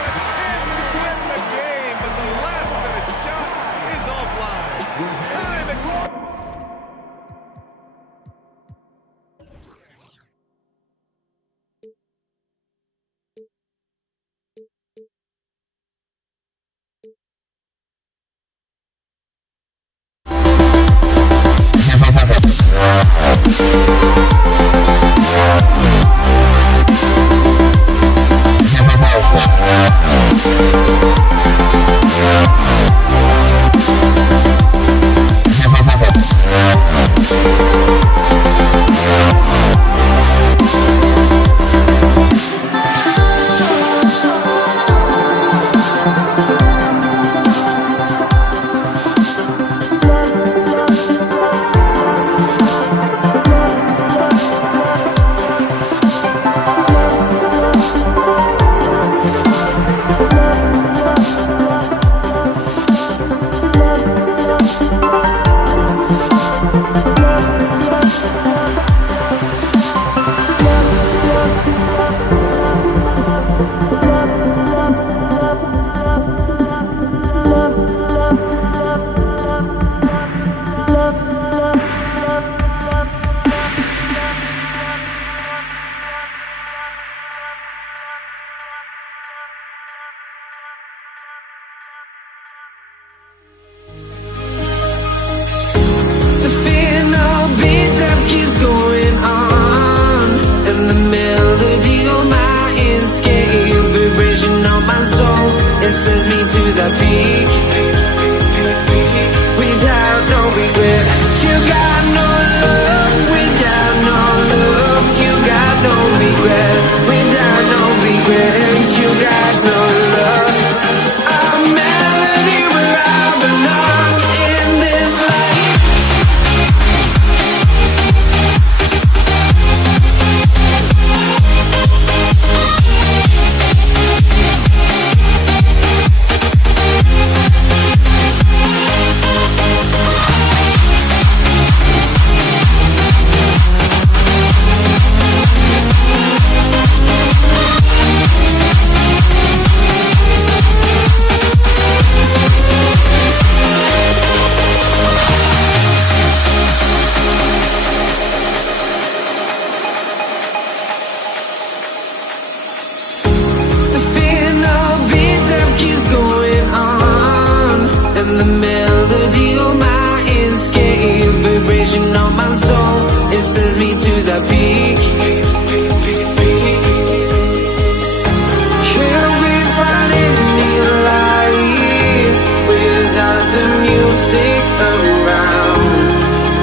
and a chance to win the game, but the last-minute shot is offline. Time expired.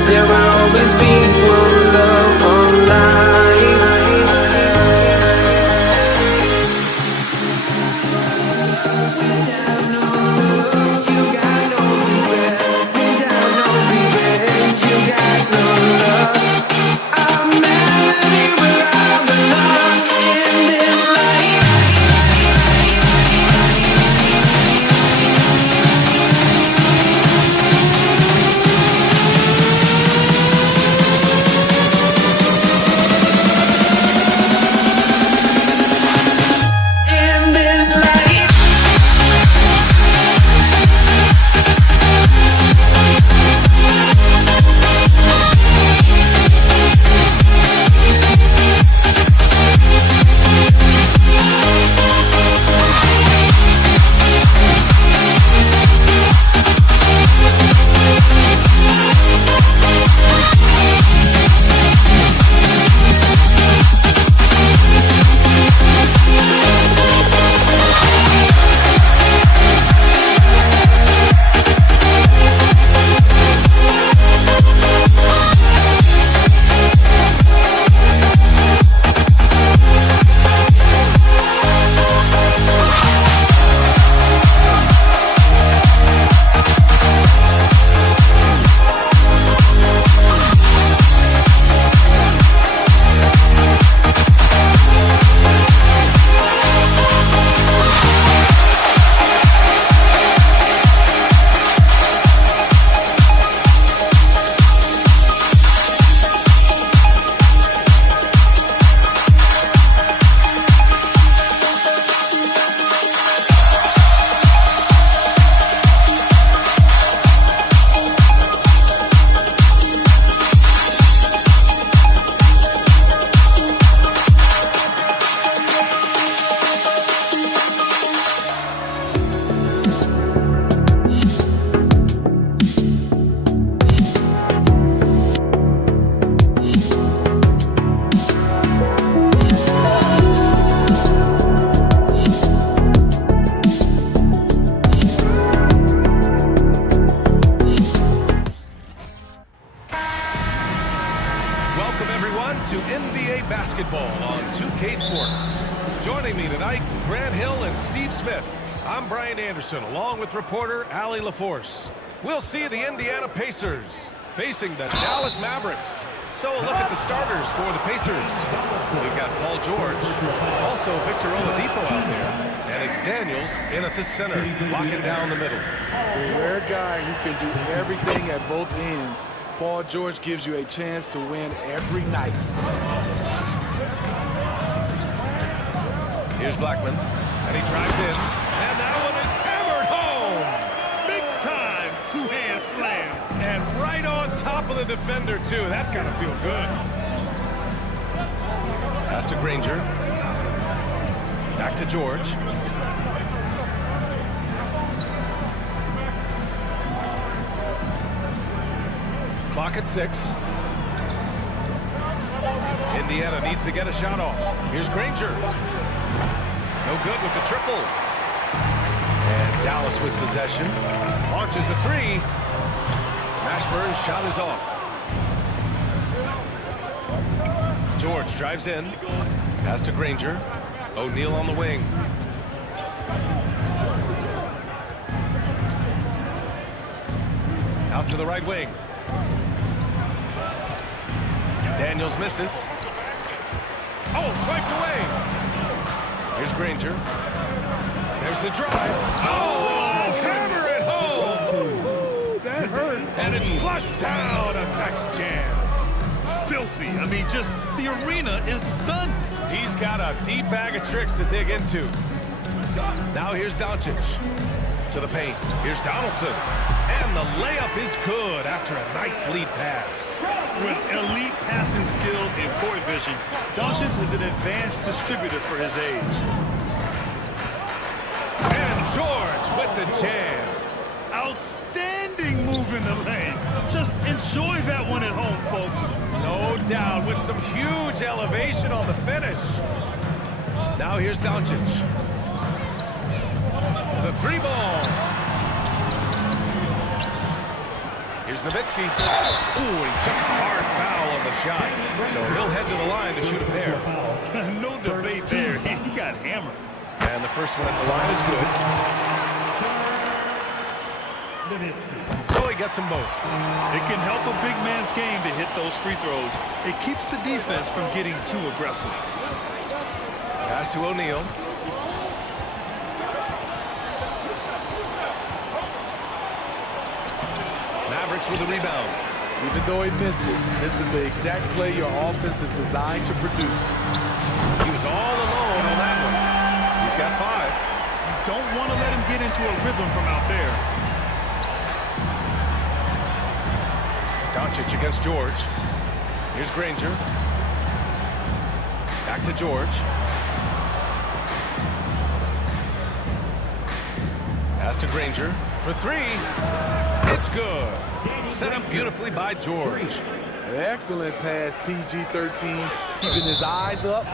There will always be one love. I'm Brian Anderson, along with reporter Allie LaForce. We'll see the Indiana Pacers facing the Dallas Mavericks. So a look at the starters for the Pacers. We've got Paul George, also Victor Oladipo out there, and it's Daniels in at the center, locking down the middle. A rare guy who can do everything at both ends. Paul George gives you a chance to win every night. Here's Blackman, and he drives in, and that one is hammered home. Big time two-hand slam. And right on top of the defender, too. That's got to feel good. Pass to Granger. Back to George. Clock at 6. Indiana needs to get a shot off. Here's Granger. No good with the triple. And Dallas with possession. Launches a 3. Mashburn's shot is off. George drives in. Pass to Granger. O'Neal on the wing. Out to the right wing. Daniels misses. Oh, swiped away. Here's Granger. There's the drive. Oh, hammer it home. That hurt. And it's flushed down a next jam. Filthy. I mean, just the arena is stunned. He's got a deep bag of tricks to dig into. Now here's Doncic. To the paint. Here's Donaldson. And the layup is good after a nice lead pass. With elite passing skills and court vision, Doncic is an advanced distributor for his age. And George with the jam. Outstanding move in the lane. Just enjoy that one at home, folks. No doubt, with some huge elevation on the finish. Now here's Doncic. The 3 ball. Here's Nowitzki. Ooh, he took a hard foul on the shot. So he'll head to the line to shoot a pair. No debate there. He got hammered. And the first one at the line is good. So he gets them both. It can help a big man's game to hit those free throws. It keeps the defense from getting too aggressive. Pass to O'Neal. Mavericks with the rebound. Even though he missed it, this is the exact play your offense is designed to produce. He was all alone on that one. He's got 5. You don't want to let him get into a rhythm from out there. Doncic against George. Here's Granger. Back to George. Pass to Granger for 3. It's good. Set up beautifully by George. An excellent pass, PG-13, keeping his eyes up,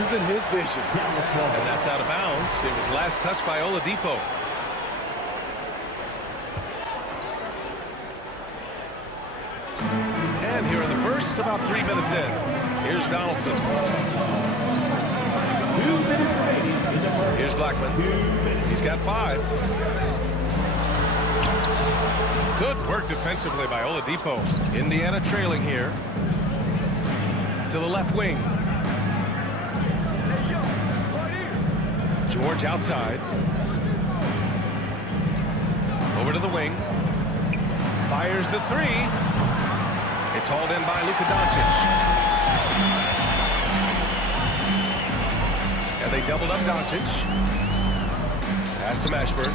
using his vision. And that's out of bounds. It was last touched by Oladipo. And here in the first, about 3 minutes in. Here's Donaldson. 2 minutes remaining in the first. Here's Blackman. He's got 5. Good work defensively by Oladipo. Indiana trailing here. To the left wing. George outside. Over to the wing. Fires the 3. It's hauled in by Luka Doncic. And they doubled up Doncic. Pass to Mashburn.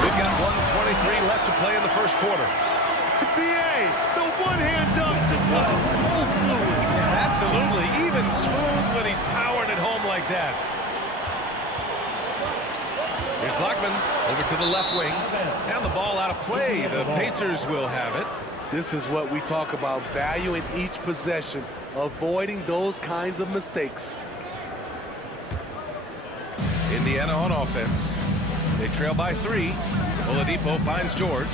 We've got 1:23 left to play in the first quarter. BA, the one-hand dunk just looks so fluid. Absolutely, even smooth when he's powered at home like that. Here's Blackman over to the left wing. And the ball out of play. The Pacers will have it. This is what we talk about, valuing each possession, avoiding those kinds of mistakes. Indiana on offense. They trail by 3. Oladipo finds George.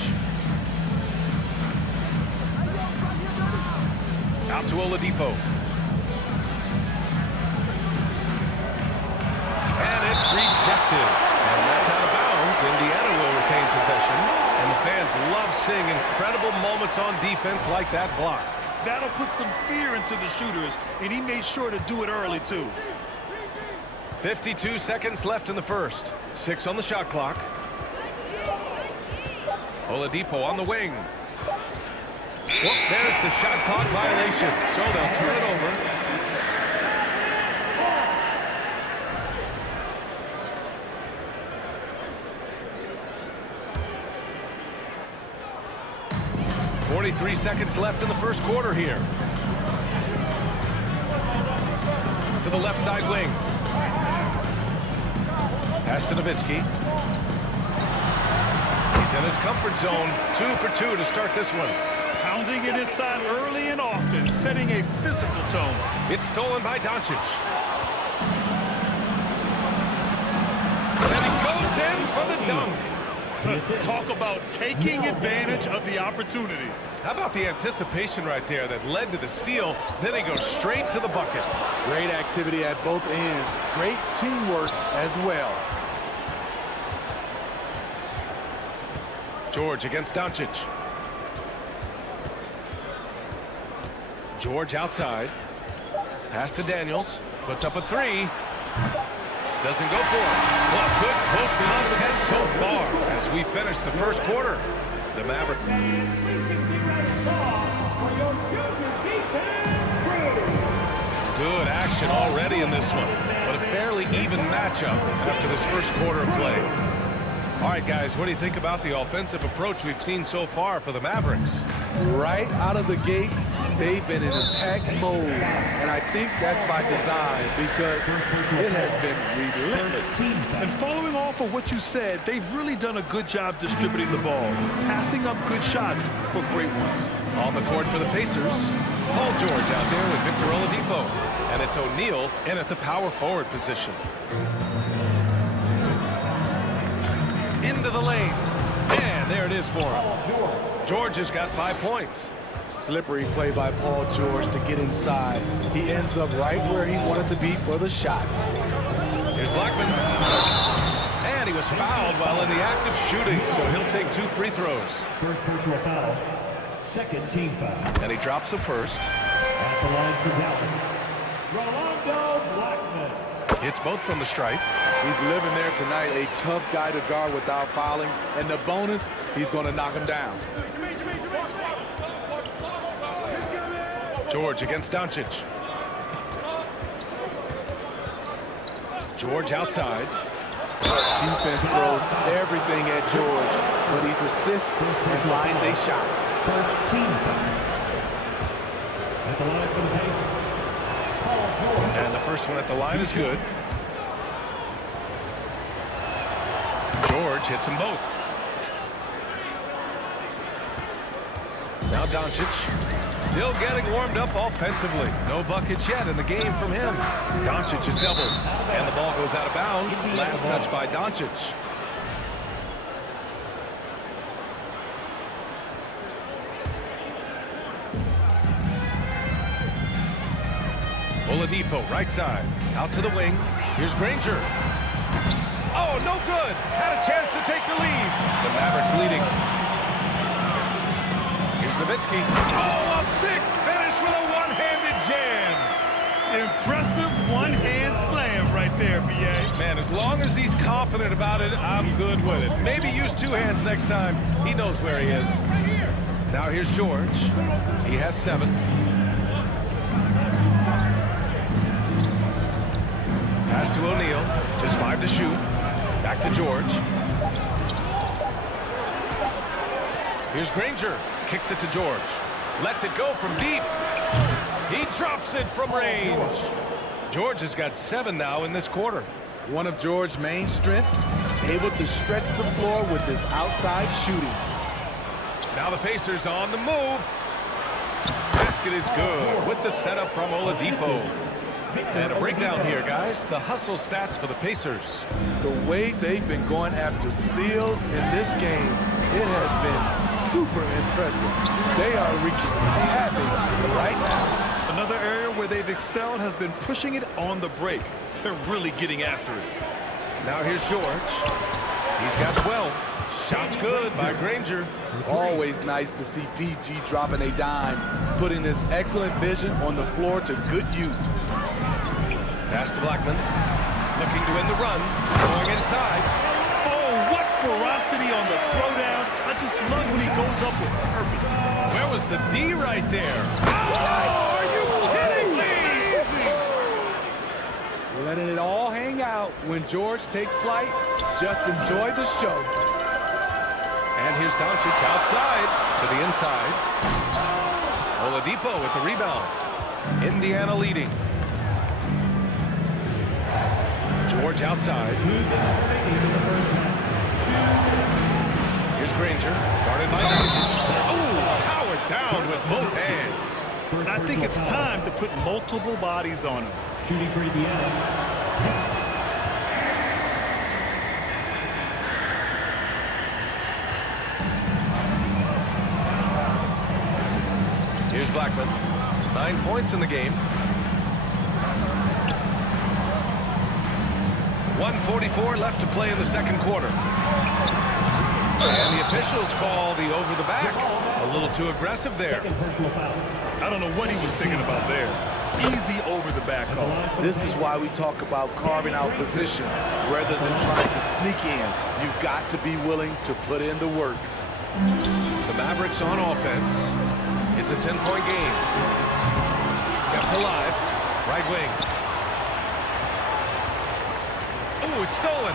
Out to Oladipo. in. And that's out of bounds. Indiana will retain possession. And the fans love seeing incredible moments on defense like that block. That'll put some fear into the shooters, and he made sure to do it early, too. 52 seconds left in the first. 6 on the shot clock. Oladipo on the wing. Well, there's the shot clock violation, so they'll turn it over. Three seconds left in the first quarter here. To the left side wing. Pass to Nowitzki. He's in his comfort zone. 2 for 2 to start this one. Pounding it inside early and often, setting a physical tone. It's stolen by Doncic. And he goes in for the dunk. Talk about taking advantage of the opportunity. How about the anticipation right there that led to the steal? Then he goes straight to the bucket. Great activity at both ends. Great teamwork as well. George against Doncic. George outside. Pass to Daniels. Puts up a 3. Doesn't go for it. Well, good close contest so far as we finish the first quarter. The Mavericks. Good action already in this one, but a fairly even matchup after this first quarter of play. All right, guys, what do you think about the offensive approach we've seen so far for the Mavericks? Right out of the gates, they've been in attack mode, and I think that's by design because it has been relentless. And following off of what you said, they've really done a good job distributing the ball, passing up good shots for great ones. On the court for the Pacers, Paul George out there with Victor Oladipo, and it's O'Neal in at the power forward position. Into the lane, and there it is for him. George has got 5 points. Slippery play by Paul George to get inside. He ends up right where he wanted to be for the shot. Here's Blackman. And he was fouled while in the act of shooting, so he'll take 2 free throws. First personal foul. Second team foul. And he drops the first. At the line for Dallas, Rolando Blackman. Hits both from the stripe. He's living there tonight, a tough guy to guard without fouling. And the bonus, he's going to knock him down. George against Doncic. George outside. Defense throws everything at George, but he persists and finds a shot. First team foul. At the line for the Pacers. And the first one at the line is good. George hits them both. Now Doncic still getting warmed up offensively. No buckets yet in the game from him. Doncic is doubled, and the ball goes out of bounds. Last touch by Doncic. Oladipo, right side, out to the wing. Here's Granger. Oh, no good. Had a chance to take the lead. The Mavericks leading. Here's Nowitzki. Oh, a big finish with a one-handed jam. Impressive one-hand slam right there, B.A. Man, as long as he's confident about it, I'm good with it. Maybe use 2 hands next time. He knows where he is. Now here's George. He has 7. Pass to O'Neal. Just 5 to shoot. Back to George. Here's Granger. Kicks it to George. Lets it go from deep. He drops it from range. George has got 7 now in this quarter. One of George's main strengths, able to stretch the floor with his outside shooting. Now the Pacers on the move. Basket is good with the setup from Oladipo. And a breakdown here, guys. The hustle stats for the Pacers. The way they've been going after steals in this game, it has been super impressive. They are wreaking havoc right now. Another area where they've excelled has been pushing it on the break. They're really getting after it. Now here's George. He's got 12. Shot's good by Granger. Always nice to see PG dropping a dime, putting his excellent vision on the floor to good use. Pass to Blackman. Looking to win the run. Going inside. Oh, what ferocity on the throwdown. I just love when he goes up with purpose. Where was the D right there? Oh, are you kidding me? Letting it all hang out when George takes flight. Just enjoy the show. And here's Doncic outside to the inside. Oladipo with the rebound. Indiana leading. George outside. Here's Granger, guarded by Doncic. Oh, powered down with both hands. I think it's time to put multiple bodies on him. Shooting for Indiana. Here's Blackman. 9 points in the game. 1:44 left to play in the second quarter. And the officials call the over the back. A little too aggressive there. I don't know what he was thinking about there. Easy over the back call. This is why we talk about carving out position rather than trying to sneak in. You've got to be willing to put in the work. The Mavericks on offense. It's a 10-point game. Kept alive. Right wing. Oh, it's stolen.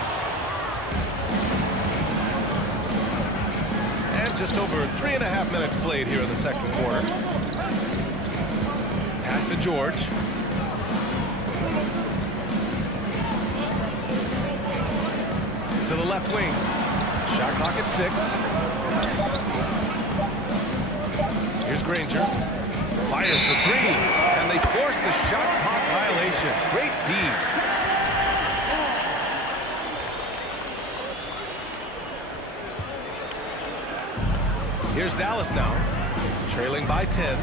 And just over 3.5 minutes played here in the second quarter. Pass to George. To the left wing. Shot clock at 6. Here's Granger. Fires for 3. And they force the shot clock violation. Great D. Here's Dallas now, trailing by 10.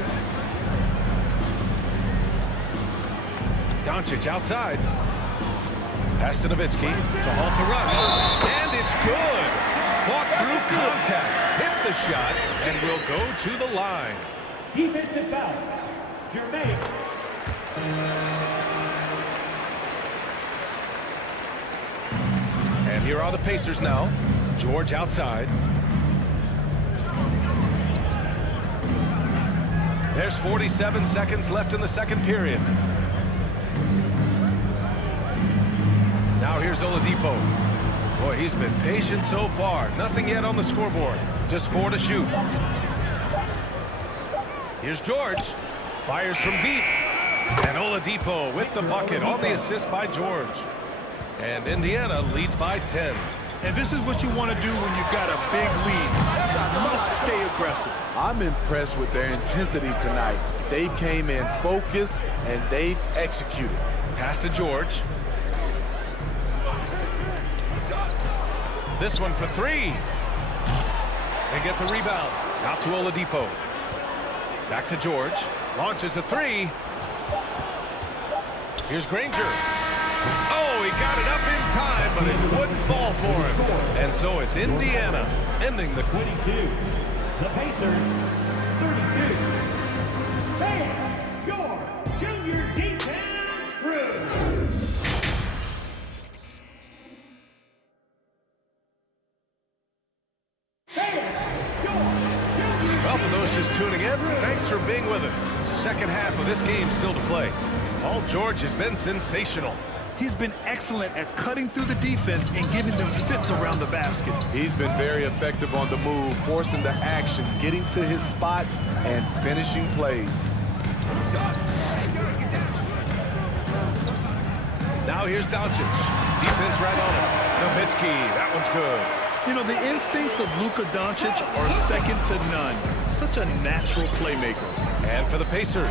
Doncic outside. Pass to Nowitzki to halt the run. And it's good. Fought through contact, hit the shot, and will go to the line. Defensive foul. Jermaine. And here are the Pacers now. George outside. There's 47 seconds left in the second period. Now here's Oladipo. Boy, he's been patient so far. Nothing yet on the scoreboard. Just 4 to shoot. Here's George. Fires from deep. And Oladipo with the bucket on the assist by George. And Indiana leads by 10. And this is what you want to do when you've got a big lead. You must stay aggressive. I'm impressed with their intensity tonight. They came in focused and they've executed. Pass to George. This one for 3. They get the rebound. Out to Oladipo. Back to George. Launches a 3. Here's Granger. Oh, he got it up in time, but it wouldn't fall for him. And so it's Indiana ending the 22. The Pacers, 32. Bam! Your junior defense crew. Well, for those just tuning in, thanks for being with us. Second half of this game still to play. Paul George has been sensational. He's been excellent at cutting through the defense and giving them fits around the basket. He's been very effective on the move, forcing the action, getting to his spots, and finishing plays. Now here's Doncic. Defense right on him. Nowitzki, that one's good. You know, the instincts of Luka Doncic are second to none. Such a natural playmaker. And for the Pacers,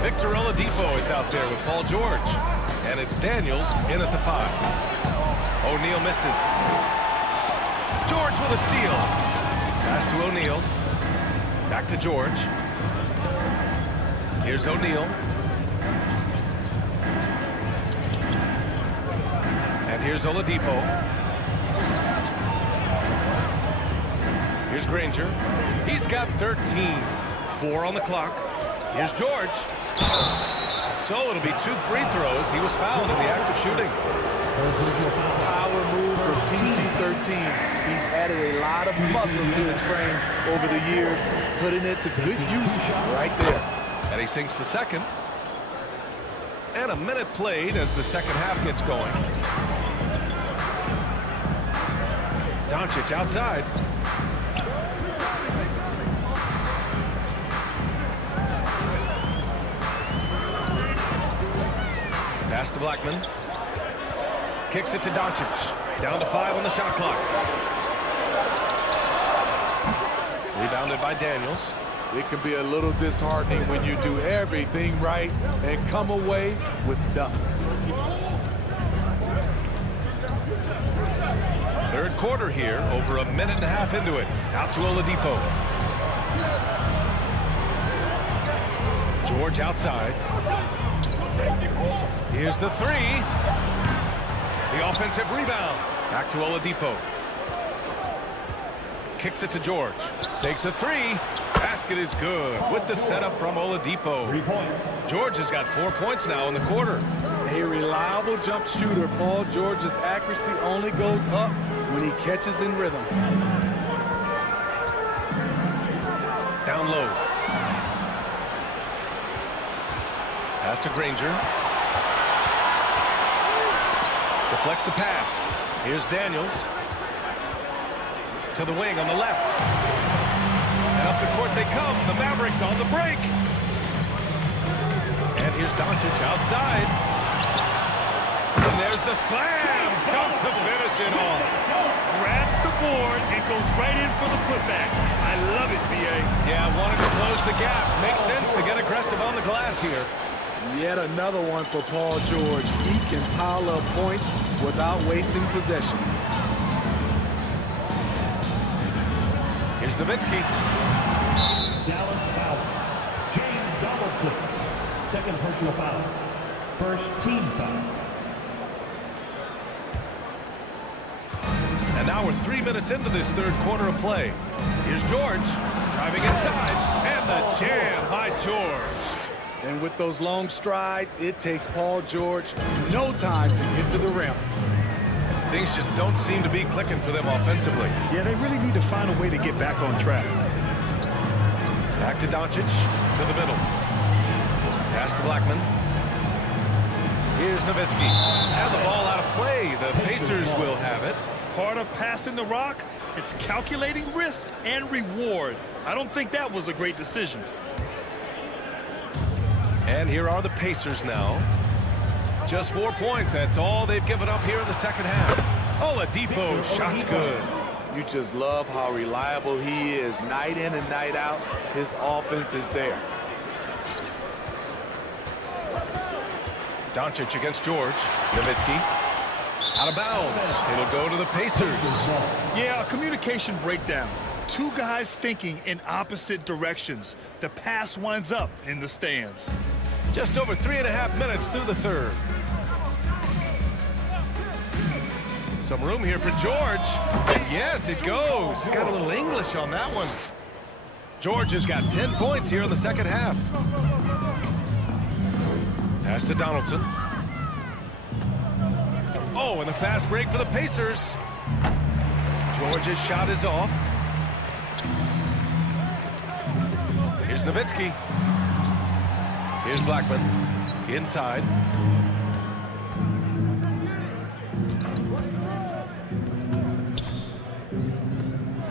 Victor Oladipo is out there with Paul George. And it's Daniels in at the 5. O'Neal misses. George with a steal. Pass to O'Neal. Back to George. Here's O'Neal. And And here's Oladipo. Here's Granger. He's got 13. 4 on the clock. Here's George. So it'll be 2 free throws. He was fouled in the act of shooting. Power move for PG-13. He's added a lot of muscle to his frame over the years, putting it to good use right there. And he sinks the second. And a minute played as the second half gets going. Doncic outside. Pass to Blackman. Kicks it to Doncic. Down to 5 on the shot clock. Rebounded by Daniels. It can be a little disheartening when you do everything right and come away with nothing. Third quarter here, over a minute and a half into it. Out to Oladipo. George outside. Here's the 3. The offensive rebound. Back to Oladipo. Kicks it to George. Takes a 3. Basket is good with the setup from Oladipo. 3 points. George has got 4 points now in the quarter. A reliable jump shooter. Paul George's accuracy only goes up when he catches in rhythm. Down low. Pass to Granger. Deflects the pass. Here's Daniels. To the wing on the left. And up the court they come. The Mavericks on the break. And here's Doncic outside. And there's the slam. Dunk to finish it off. Grabs the board and goes right in for the putback. I love it, B.A. Yeah, wanted to close the gap. Makes sense to get aggressive on the glass here. Yet another one for Paul George. He can pile up points without wasting possessions. Here's Nowitzki. Dallas foul. James Donaldson. Second personal foul. First team foul. And now we're 3 minutes into this third quarter of play. Here's George driving inside. And the jam by George. And with those long strides, it takes Paul George no time to get to the rim. Things just don't seem to be clicking for them offensively. Yeah, they really need to find a way to get back on track. Back to Doncic, to the middle. Pass to Blackman. Here's Nowitzki. And the ball out of play. The Pacers will have it. Part of passing the rock, it's calculating risk and reward. I don't think that was a great decision. And here are the Pacers now. Just 4 points. That's all they've given up here in the second half. Oladipo, shot's good. You just love how reliable he is night in and night out. His offense is there. Doncic against George. Nowitzki. Out of bounds. It'll go to the Pacers. Yeah, a communication breakdown. 2 guys thinking in opposite directions. The pass winds up in the stands. Just over 3.5 minutes through the third. Some room here for George. And yes, it goes. Got a little English on that one. George has got 10 points here in the second half. Pass to Donaldson. Oh, and a fast break for the Pacers. George's shot is off. Here's Nowitzki. Here's Blackman. Inside.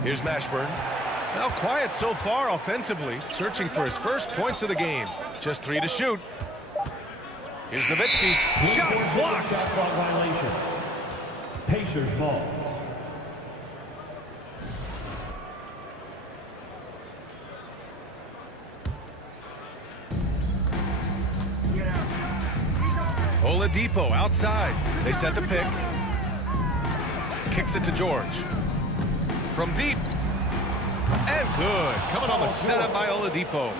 Here's Mashburn. Now quiet so far offensively. Searching for his first points of the game. Just 3 to shoot. Here's Nowitzki. Shot blocked. Shot clock violation. Pacers ball. Oladipo outside. They set the pick. Kicks it to George. From deep. And good. Coming on the setup by Oladipo.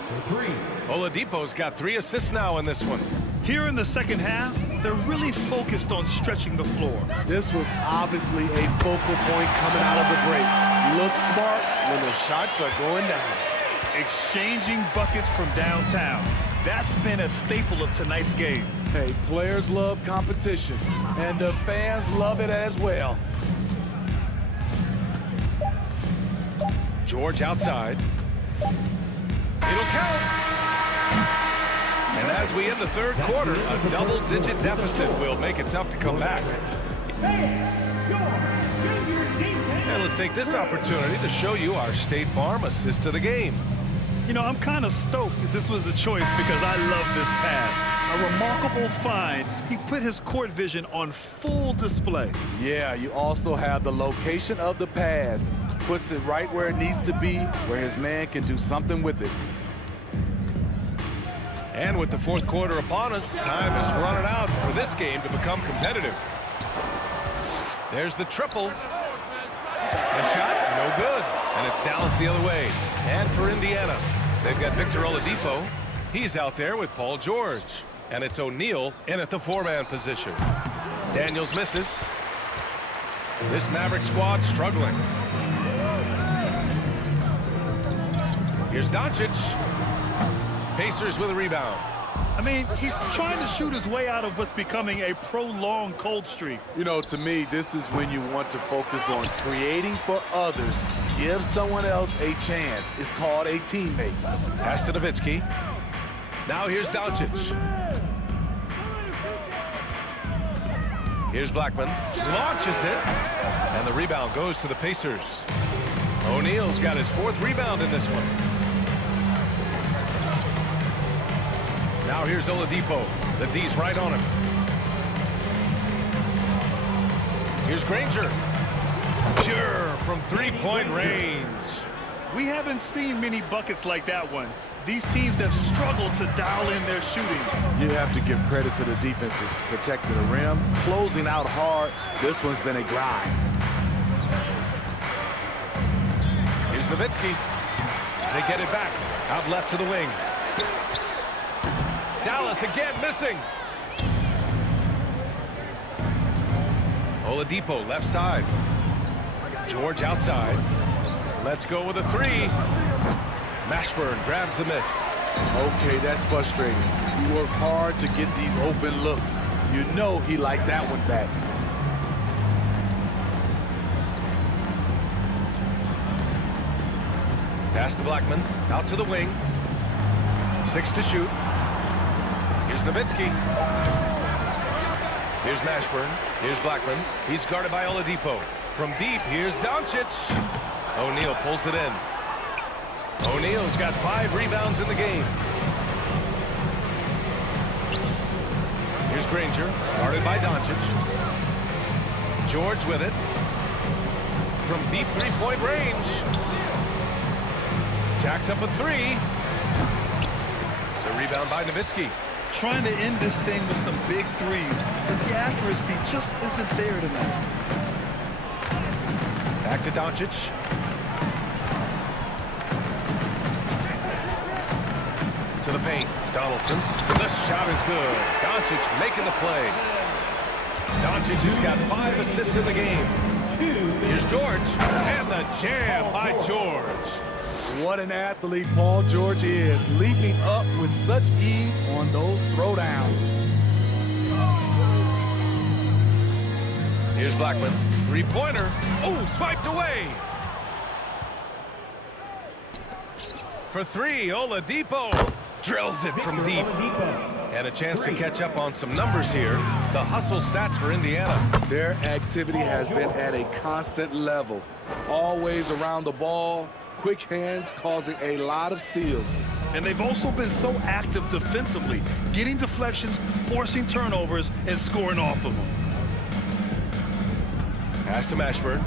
Oladipo's got 3 assists now in this one. Here in the second half, They're really focused on stretching the floor. This was obviously a focal point coming out of the break. Look smart when the shots are going down. Exchanging buckets from downtown. That's been a staple of tonight's game. Hey, players love competition, and the fans love it as well. George outside. It'll count. And as we end the third quarter, a double-digit deficit will make it tough to come back. And let's take this opportunity to show you our State Farm assist of the game. You know, I'm kind of stoked that this was a choice because I love this pass. A remarkable find. He put his court vision on full display. Yeah, you also have the location of the pass. Puts it right where it needs to be, where his man can do something with it. And with the fourth quarter upon us, time is running out for this game to become competitive. There's the triple. The shot, no good. And it's Dallas the other way. And for Indiana, they've got Victor Oladipo. He's out there with Paul George. And it's O'Neal in at the four-man position. Daniels misses. This Maverick squad struggling. Here's Doncic. Pacers with a rebound. I mean, he's trying to shoot his way out of what's becoming a prolonged cold streak. You know, to me, this is when you want to focus on creating for others. Give someone else a chance. It's called a teammate. Pass to Nowitzki. Now here's Doncic. Here's Blackman. Launches it. And the rebound goes to the Pacers. O'Neal's got his fourth rebound in this one. Now here's Oladipo. The D's right on him. Here's Granger. Pure from three-point range. We haven't seen many buckets like that one. These teams have struggled to dial in their shooting. You have to give credit to the defenses. Protecting the rim, closing out hard. This one's been a grind. Here's Nowitzki. They get it back. Out left to the wing. Dallas again missing. Oladipo left side. George outside. Let's go with a three. Mashburn grabs the miss. Okay, that's frustrating. You work hard to get these open looks. You know he liked that one back. Pass to Blackman. Out to the wing. 6 to shoot. Here's Nowitzki. Here's Mashburn. Here's Blackman. He's guarded by Oladipo. From deep, here's Doncic. O'Neal pulls it in. O'Neal's got 5 rebounds in the game. Here's Granger, guarded by Doncic. George with it. From deep three-point range. Jacks up a three. It's a rebound by Nowitzki. Trying to end this thing with some big threes, but the accuracy just isn't there tonight. Back to Doncic. To the paint. Donaldson. The shot is good. Doncic making the play. Doncic has got 5 assists in the game. Here's George. And the jam by George. What an athlete Paul George is, leaping up with such ease on those throwdowns. Here's Blackman. Three-pointer. Oh, swiped away. For three, Oladipo drills it from deep. And a chance to catch up on some numbers here. The hustle stats for Indiana. Their activity has been at a constant level. Always around the ball. Quick hands causing a lot of steals. And they've also been so active defensively, getting deflections, forcing turnovers, and scoring off of them. Pass to Mashburn.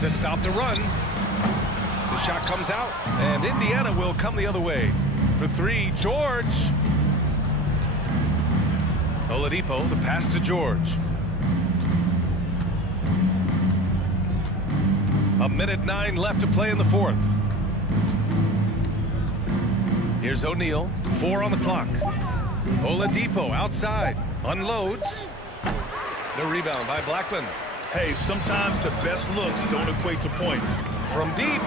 To stop the run. The shot comes out, and Indiana will come the other way. For three, George. Oladipo, the pass to George. A minute 9 left to play in the fourth. Here's O'Neal, 4 on the clock. Oladipo outside, unloads. The rebound by Blackman. Hey, sometimes the best looks don't equate to points. From deep.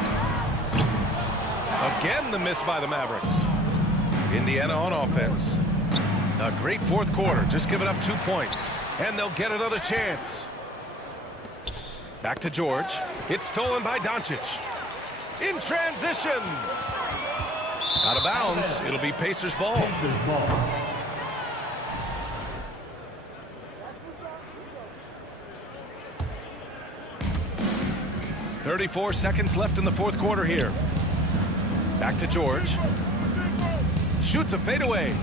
Again, the miss by the Mavericks. Indiana on offense. A great fourth quarter, just giving up 2 points. And they'll get another chance. Back to George. It's stolen by Doncic. In transition. Out of bounds. It'll be Pacers ball. 34 seconds left in the fourth quarter here. Back to George. Shoots a fadeaway.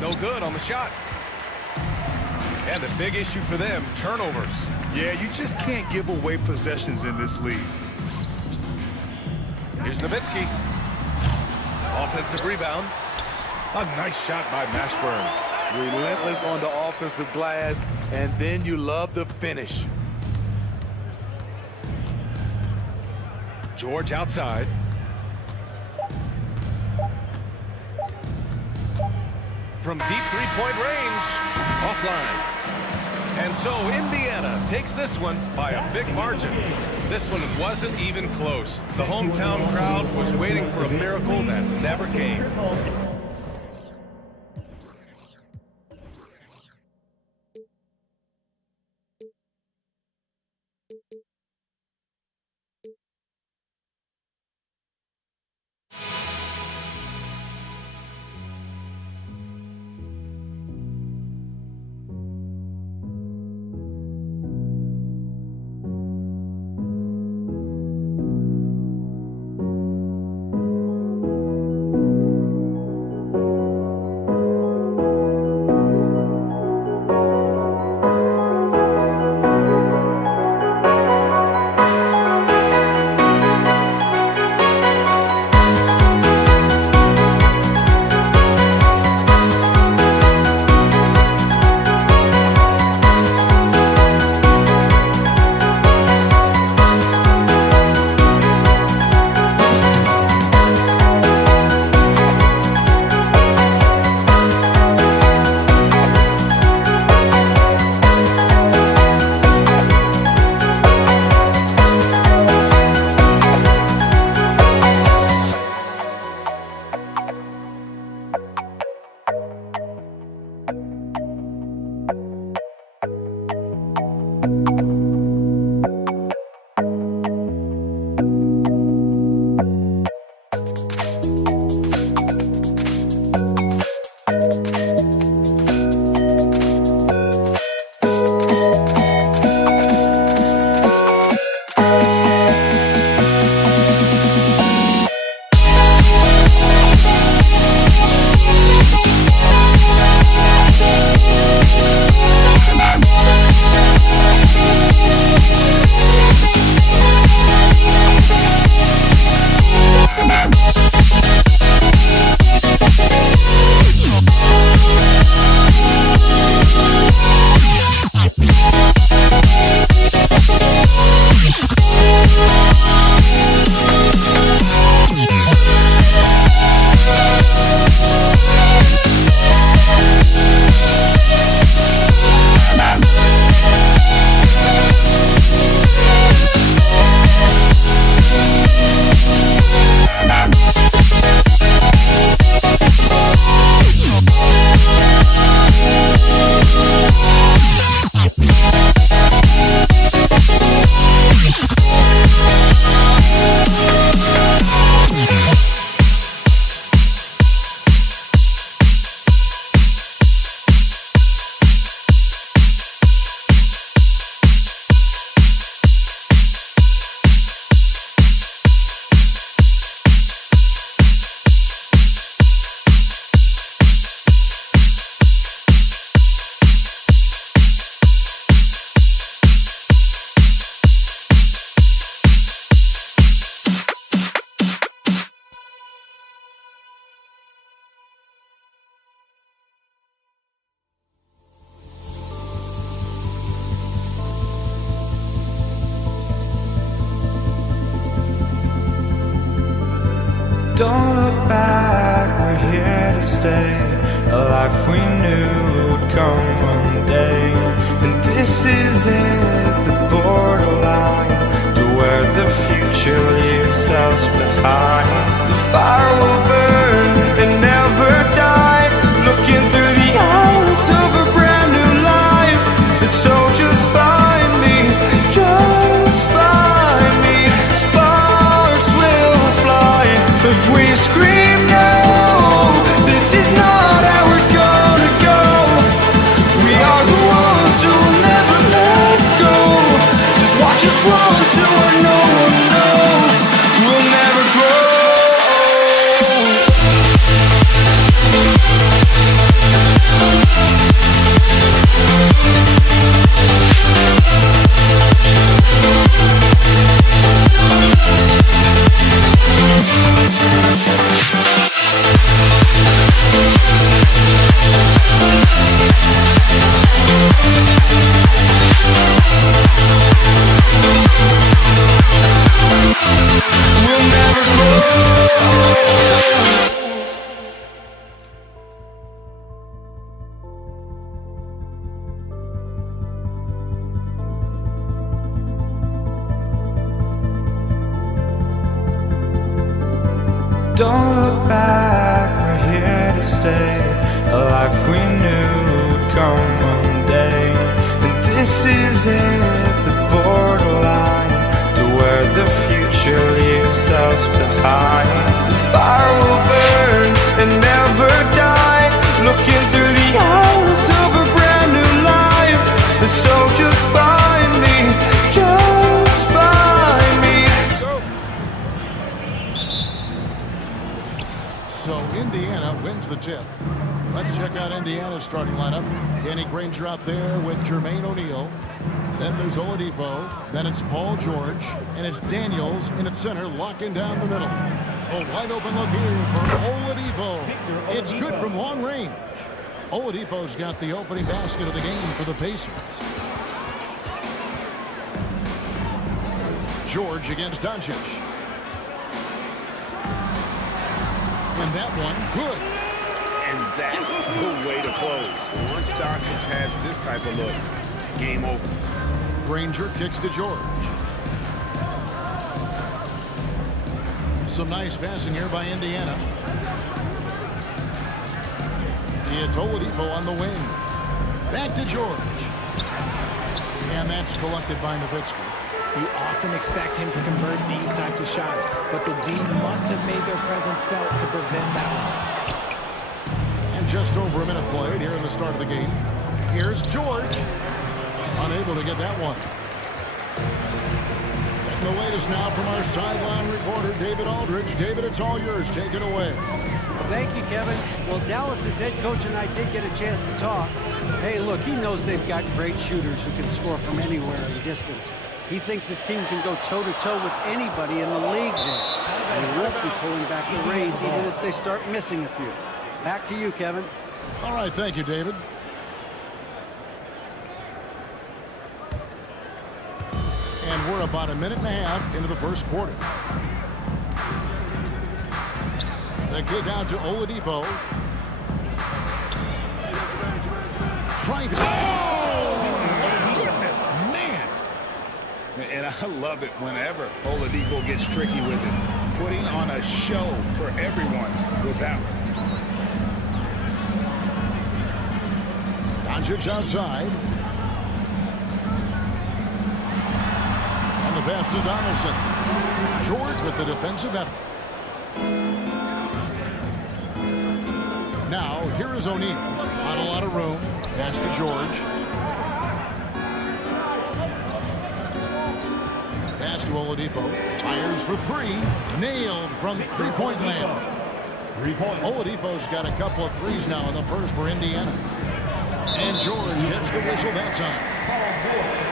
No good on the shot. And a big issue for them, turnovers. Yeah, you just can't give away possessions in this league. Here's Nowitzki. Offensive rebound. A nice shot by Mashburn. Relentless on the offensive glass, and then you love the finish. George outside. From deep three-point range. Offline. And so Indiana takes this one by a big margin. This one wasn't even close. The hometown crowd was waiting for a miracle that never came. Don't look back, we're here to stay. a life we knew would come one day. And this is it, the borderline to where the future leaves us behind. The fire will burn and never die, looking through the eyes of a brand new life. And so just find me, just find me. Sparks will fly if we scream no. This is not how we're gonna go. We are the ones who will never let go. Just watch us run to where no one knows. We'll never grow. We'll never grow. Don't look back, we're here to stay. A life we knew would come one day. And this is it, the borderline to where the future leaves us behind. The fire will burn and never die, looking through the eyes of a brand new life. And so just find me, just find me. So Indiana wins the tip. Let's check out Indiana's starting lineup. Danny Granger out there with Jermaine O'Neal. Then there's Oladipo. Then it's Paul George. And it's Daniels in at center, locking down the middle. A wide open look here for Oladipo. It's good from long range. Oladipo's got the opening basket of the game for the Pacers. George against Doncic. And that one, good. And that's the way to close. Once Doncic has this type of look, game over. Granger kicks to George. Some nice passing here by Indiana. It's Oladipo on the wing. Back to George. And that's collected by Nowitzki. You often expect him to convert these types of shots, but the D must have made their presence felt to prevent that one. And just over a minute played here in the start of the game. Here's George. Unable to get that one. And the latest now from our sideline reporter, David Aldridge. David, it's all yours. Take it away. Thank you, Kevin. Well, Dallas's head coach and I did get a chance to talk. Hey, look, he knows they've got great shooters who can score from anywhere in distance. He thinks his team can go toe-to-toe with anybody in the league there. And he won't be pulling back the reins even if they start missing a few. Back to you, Kevin. All right, thank you, David. And we're about a minute and a half into the first quarter. The kick out to Oladipo. Trying to... And I love it whenever Oladipo gets tricky with it. Putting on a show for everyone with that one. Doncic outside. And the pass to Donaldson. George with the defensive effort. Now, here is O'Neal. Not a lot of room. Pass to George. Pass to Oladipo. Fires for three. Nailed from three-point land. Oladipo's got a couple of threes now in the first for Indiana. And George gets the whistle that time.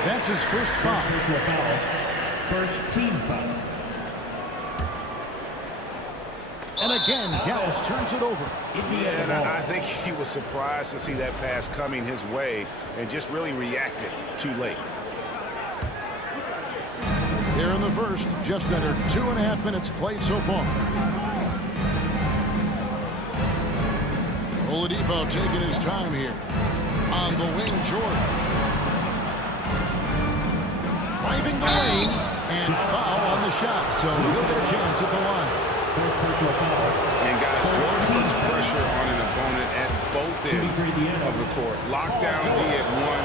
That's his first foul. First team foul. And again, Dallas turns it over. Yeah, and I think he was surprised to see that pass coming his way and just really reacted too late. Here in the first, just under 2.5 minutes played so far. Oladipo taking his time here. On the wing, George. Driving the lane and foul on the shot, so he'll get a chance at the line. And guys, George puts pressure on an opponent at both ends of the court. Lockdown D at one,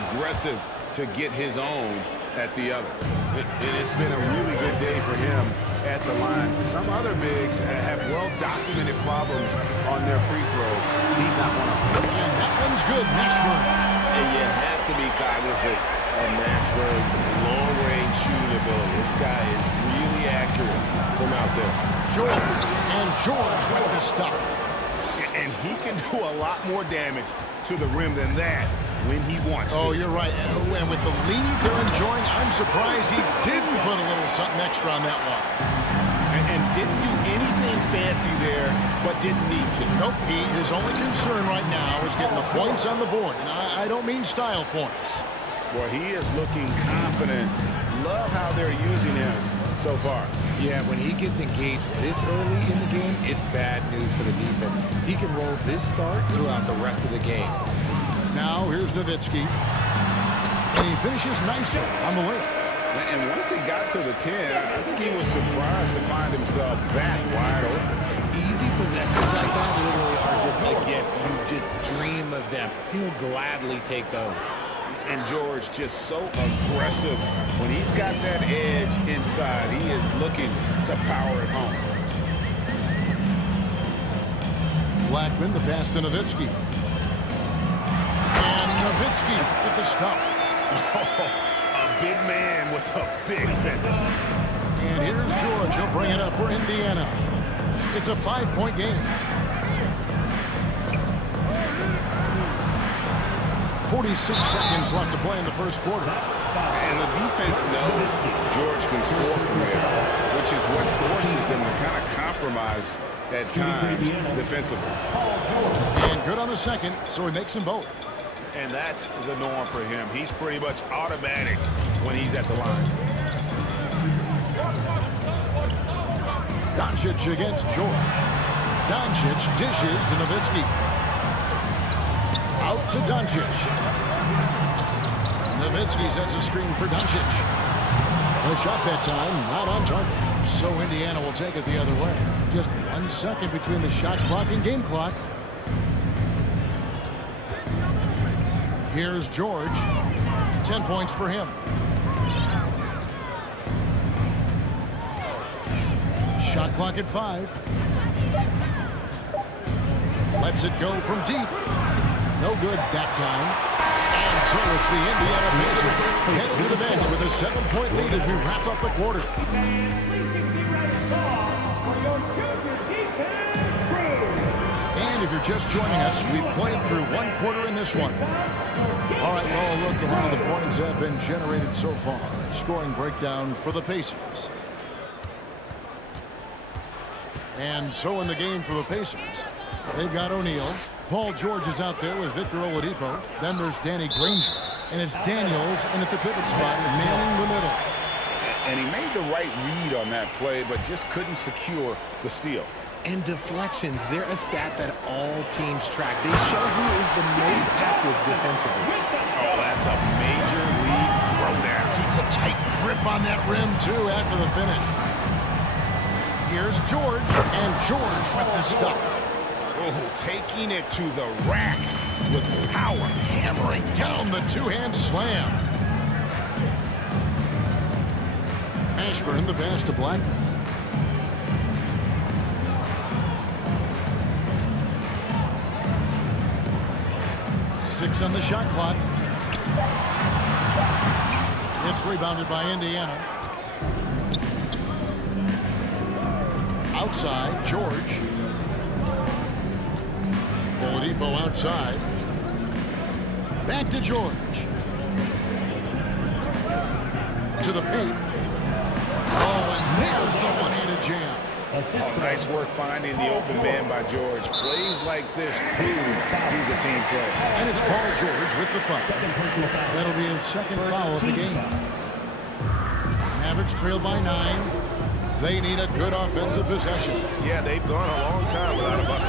aggressive to get his own at the other. It's been a really good day for him at the line. Some other bigs have well-documented problems on their free throws. He's not one of them. And that one's good, Mashburn. And you have to be cognizant of Mashburn's long-range shooting ability. This guy is really accurate from out there. George with the stuff. And he can do a lot more damage to the rim than that when he wants to. Oh, you're right. And with the lead they're enjoying, I'm surprised he didn't put a little something extra on that one. And didn't do anything fancy there, but didn't need to. Nope. His only concern right now is getting the points on the board. And I don't mean style points. Well, he is looking confident. Love how they're using him so far. Yeah, when he gets engaged this early in the game, it's bad news for the defense. He can roll this start throughout the rest of the game. Now, here's Nowitzki. And he finishes nicely on the way. And once he got to the 10, I think he was surprised to find himself that wide open. Easy possessions like that literally are just a gift. You just dream of them. He'll gladly take those. And George just so aggressive. When he's got that edge inside, he is looking to power it home. Blackman, the pass to Nowitzki. And Nowitzki with the stuff. A big man with a big finish. And here's George. He'll bring it up for Indiana. It's a 5-point game. 46 seconds left to play in the first quarter. And the defense knows George can score from there, which is what forces them to kind of compromise at times defensively. And good on the second, so he makes them both. And that's the norm for him. He's pretty much automatic when he's at the line. Doncic against George. Doncic dishes to Nowitzki. Out to Doncic. Nowitzki sets a screen for Doncic. The shot that time, not on target. So Indiana will take it the other way. Just 1 second between the shot clock and game clock. Here's George. 10 points for him. Shot clock at 5. Lets it go from deep. No good that time. And so it's the Indiana Pacers headed to the bench with a 7-point lead as we wrap up the quarter. And if you're just joining us, we've played through 1 quarter in this one. All right, well, look at how the points have been generated so far. Scoring breakdown for the Pacers. And so in the game for the Pacers, they've got O'Neal. Paul George is out there with Victor Oladipo. Then there's Danny Granger. And it's Daniels in at the pivot spot, manning the middle. And he made the right read on that play, but just couldn't secure the steal. And deflections, they're a stat that all teams track. They show who is the most active defensively. Oh, that's a major league throwdown. Keeps a tight grip on that rim, too, after the finish. Here's George, and George with the stuff. Oh, taking it to the rack with power. Hammering down the two-hand slam. Mashburn, the pass to Blackman. Six on the shot clock. It's rebounded by Indiana. Outside, George. Oladipo outside. Back to George. To the paint. Oh, and there's the one-handed jam. Oh, nice work finding the open man by George. Plays like this prove he's a team player. And it's Paul George with the foul. That'll be his second foul of the game. Mavericks trail by 9. They need a good offensive possession. Yeah, they've gone a long time without a bucket.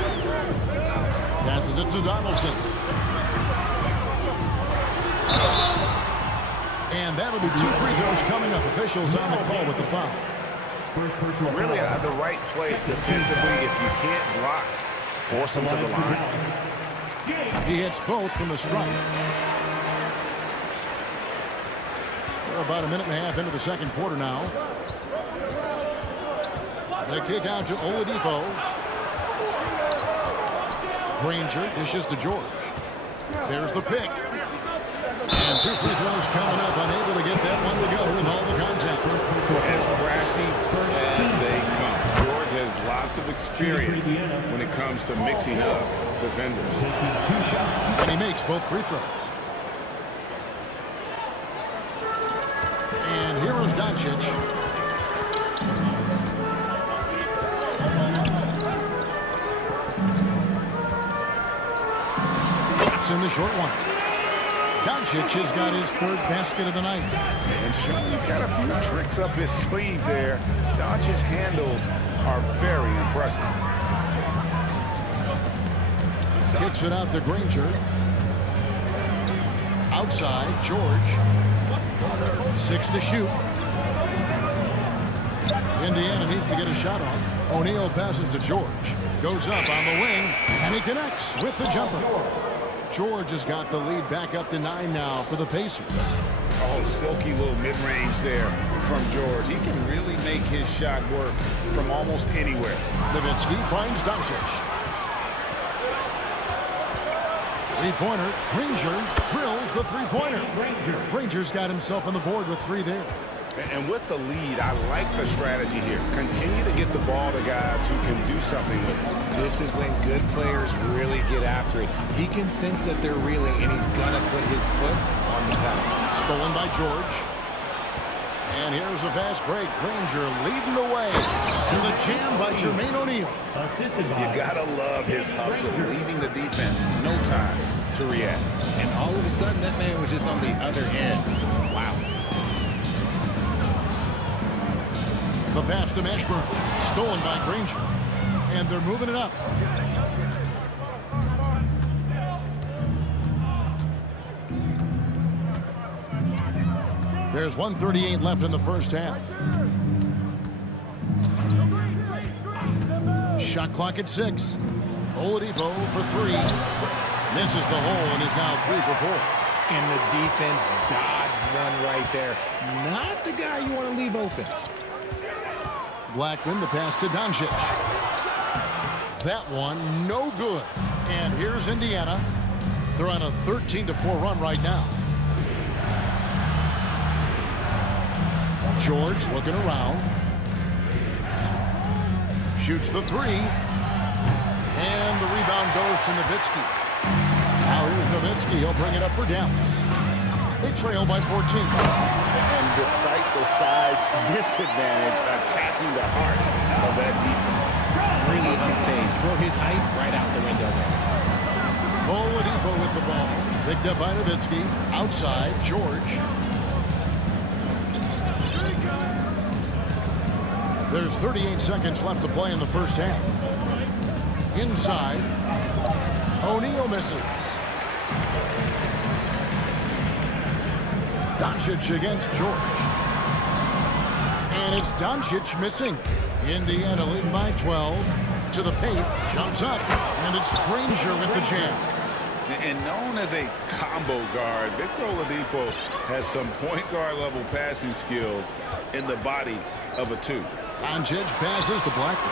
Passes it to Donaldson. And that'll be 2 free throws coming up. Officials on the call with the foul. Really the right play defensively. If you can't block, force them to the line. He hits both from the strike. We're about a minute and a half into the second quarter now. The kick out to Oladipo. Granger dishes to George. There's the pick. And 2 free throws coming up. Unable to get that one to go with all the contact. As crafty as they come. George has lots of experience when it comes to mixing up defenders. And he makes both free throws. And here is Doncic. In the short one. Doncic has got his 3rd basket of the night. And Sean's got a few tricks up his sleeve there. Doncic's handles are very impressive. Kicks it out to Granger. Outside, George. 6 to shoot. Indiana needs to get a shot off. O'Neal passes to George. Goes up on the wing, and he connects with the jumper. George has got the lead back up to 9 now for the Pacers. Oh, silky little mid-range there from George. He can really make his shot work from almost anywhere. Nowitzki finds Doncic. 3-pointer. Granger drills the 3-pointer. Granger's got himself on the board with 3 there. And with the lead, I like the strategy here. Continue to get the ball to guys who can do something with it. This is when good players really get after it. He can sense that they're reeling, and he's going to put his foot on the pedal. Stolen by George. And here's a fast break. Granger leading the way. And the jam by Jermaine O'Neal. You got to love his hustle, leaving the defense no time to react. And all of a sudden, that man was just on the other end. Wow. The pass to Mashburn, stolen by Granger, and they're moving it up. There's 1:38 left in the first half. Shot clock at 6. Oladipo for 3. Misses the hole and is now 3 for 4. And the defense dodged one right there. Not the guy you want to leave open. Blackman, the pass to Doncic. That one, no good. And here's Indiana. They're on a 13-4 run right now. George looking around. Shoots the 3. And the rebound goes to Nowitzki. Now here's Nowitzki. He'll bring it up for Dallas. They trail by 14. And despite the size disadvantage, attacking the heart of that defense. Really unfazed. Throw his height right out the window there. Oladipo with the ball. Picked up by Nowitzki. Outside, George. There's 38 seconds left to play in the first half. Inside. O'Neal misses. Doncic against George. And it's Doncic missing. Indiana leading by 12. To the paint. Jumps up. And it's Granger with the jam. And known as a combo guard, Victor Oladipo has some point guard level passing skills in the body of a 2. Doncic passes to Blackman.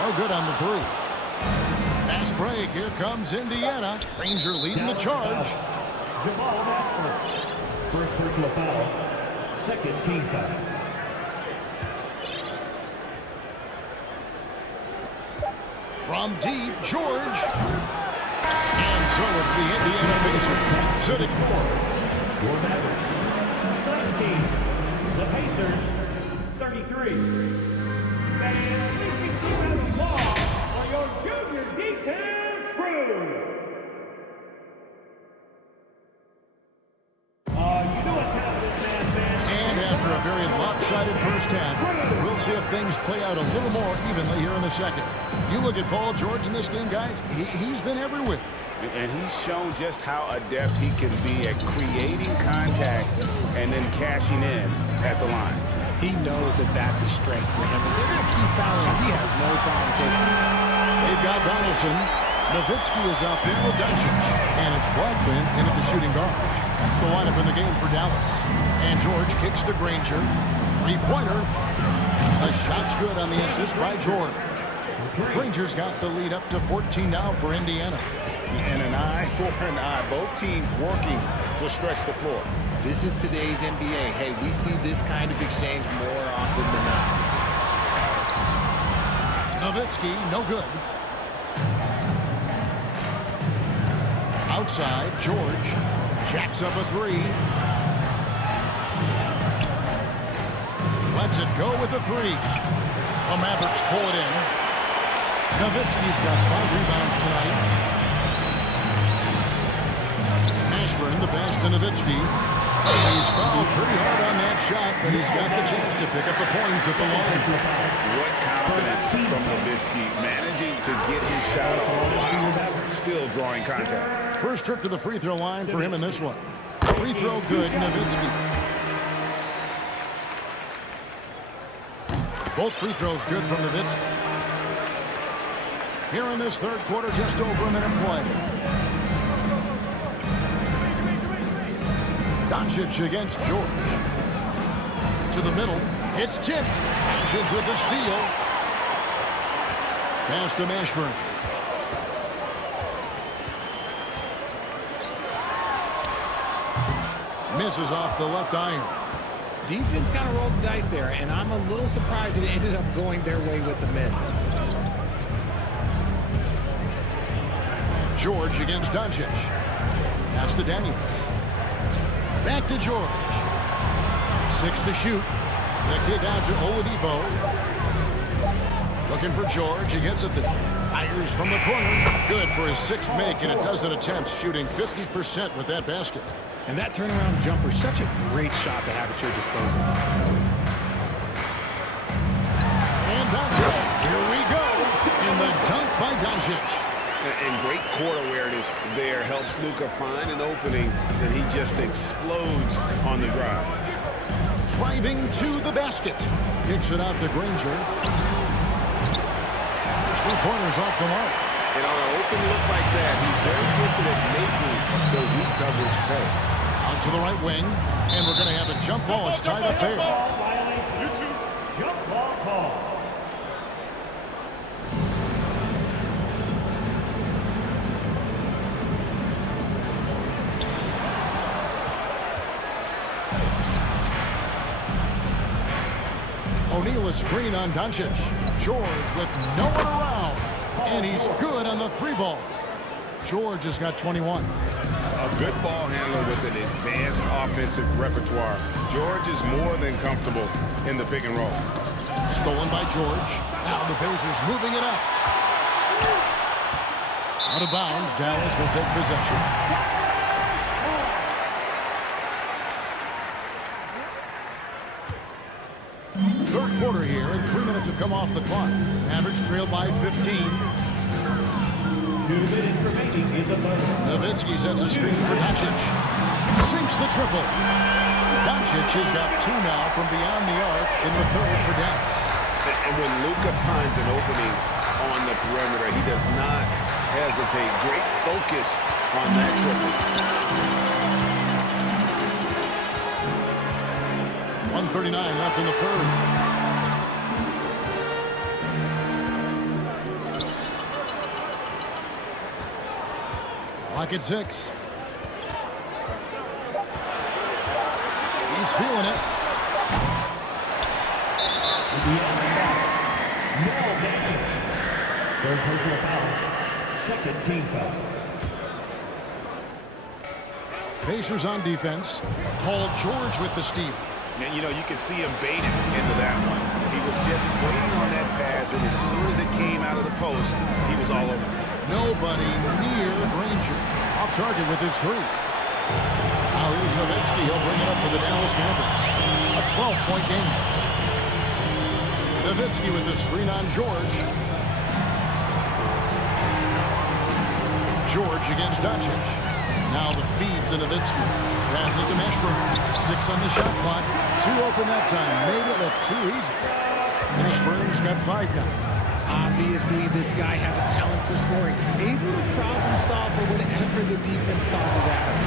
No good on the 3. Fast break. Here comes Indiana. Granger leading the charge. Jamal Mashburn. First personal foul. Second team foul. From deep, George. And so it's the Indiana Pacers sitting. Your Mavericks 13. The Pacers 33. And we can keep out the ball for your junior detail crew. And after a very lopsided first half. We'll see if things play out a little more evenly here in the second. You look at Paul George in this game, guys. He's been everywhere. And he's shown just how adept he can be at creating contact and then cashing in at the line. He knows that that's a strength for him. If they're going to keep fouling, he has no problem taking it. They've got Donaldson. Nowitzki is out there with Doncic. And it's Blackman in at the shooting guard. That's the lineup in the game for Dallas. And George kicks to Granger. Three-pointer. The shot's good on the assist by George. Granger's got the lead up to 14 now for Indiana. And an eye for an eye. Both teams working to stretch the floor. This is today's NBA. Hey, we see this kind of exchange more often than not. Nowitzki, no good. Outside, George jacks up a three. Lets it go with a three. The Mavericks pull it in. Nowitzki's got 5 rebounds tonight. Ashburn, the pass to Nowitzki. He's fouled pretty hard on that shot, but he's got the chance to pick up the points at the line. What confidence from Nowitzki, managing to get his shot off while still drawing contact. First trip to the free throw line for him in this one. Free throw good, Nowitzki. Both free throws good from Nowitzki. Here in this third quarter, just over a minute play. Doncic against George. To the middle. It's tipped. Doncic with the steal. Pass to Mashburn. Misses off the left iron. Defense kind of rolled the dice there, and I'm a little surprised it ended up going their way with the miss. George against Doncic. Pass to Daniels. Back to George. 6 to shoot. The kick out to Oladipo. Looking for George. He gets it there. Fires from the corner. Good for his 6th make and a dozen attempts, shooting 50% with that basket. And that turnaround jumper, such a great shot to have at your disposal. And Doncic. Here we go. And the dunk by Doncic. And great court awareness there helps Luka find an opening that he just explodes on the drive. Driving to the basket. Kicks it out to Granger. 3-pointers off the mark. And on an open look like that, he's very gifted at making the weak coverage pay. Out to the right wing. And we're going to have a jump ball. It's tied up there. Jump ball call. O'Neal is screen on Doncic. George with no one around. And he's good on the 3-ball. George has got 21. A good ball handler with an advanced offensive repertoire. George is more than comfortable in the pick and roll. Stolen by George. Now the Pacers moving it up. Out of bounds, Dallas will take possession. Third quarter here, and 3 minutes have come off the clock. Mavericks trail by 15. 2 minutes remaining in the third. Nowitzki sets a screen for Doncic. Sinks the triple. Doncic has got 2 now from beyond the arc in the third for Dallas. And when Luka finds an opening on the perimeter, he does not hesitate. Great focus on that triple. 1:39 left in the third. Clock at 6. He's feeling it. Third personal foul. Second team foul. Pacers on defense. Paul George with the steal. And, you know, you could see him baited into that one. He was just waiting on that pass, and as soon as it came out of the post, he was all over it. Nobody near Granger. Off target with his 3. Now here's Nowitzki. He'll bring it up for the Dallas Mavericks. A 12-point game. Nowitzki with the screen on George. George against Doncic. Now the feed to Nowitzki. Passes to Mashburn. 6 on the shot clock. 2 open that time. Made it look too easy. Mashburn's got 5 now. Obviously, this guy has a talent for scoring. Able to problem solve for whatever the defense tosses at him.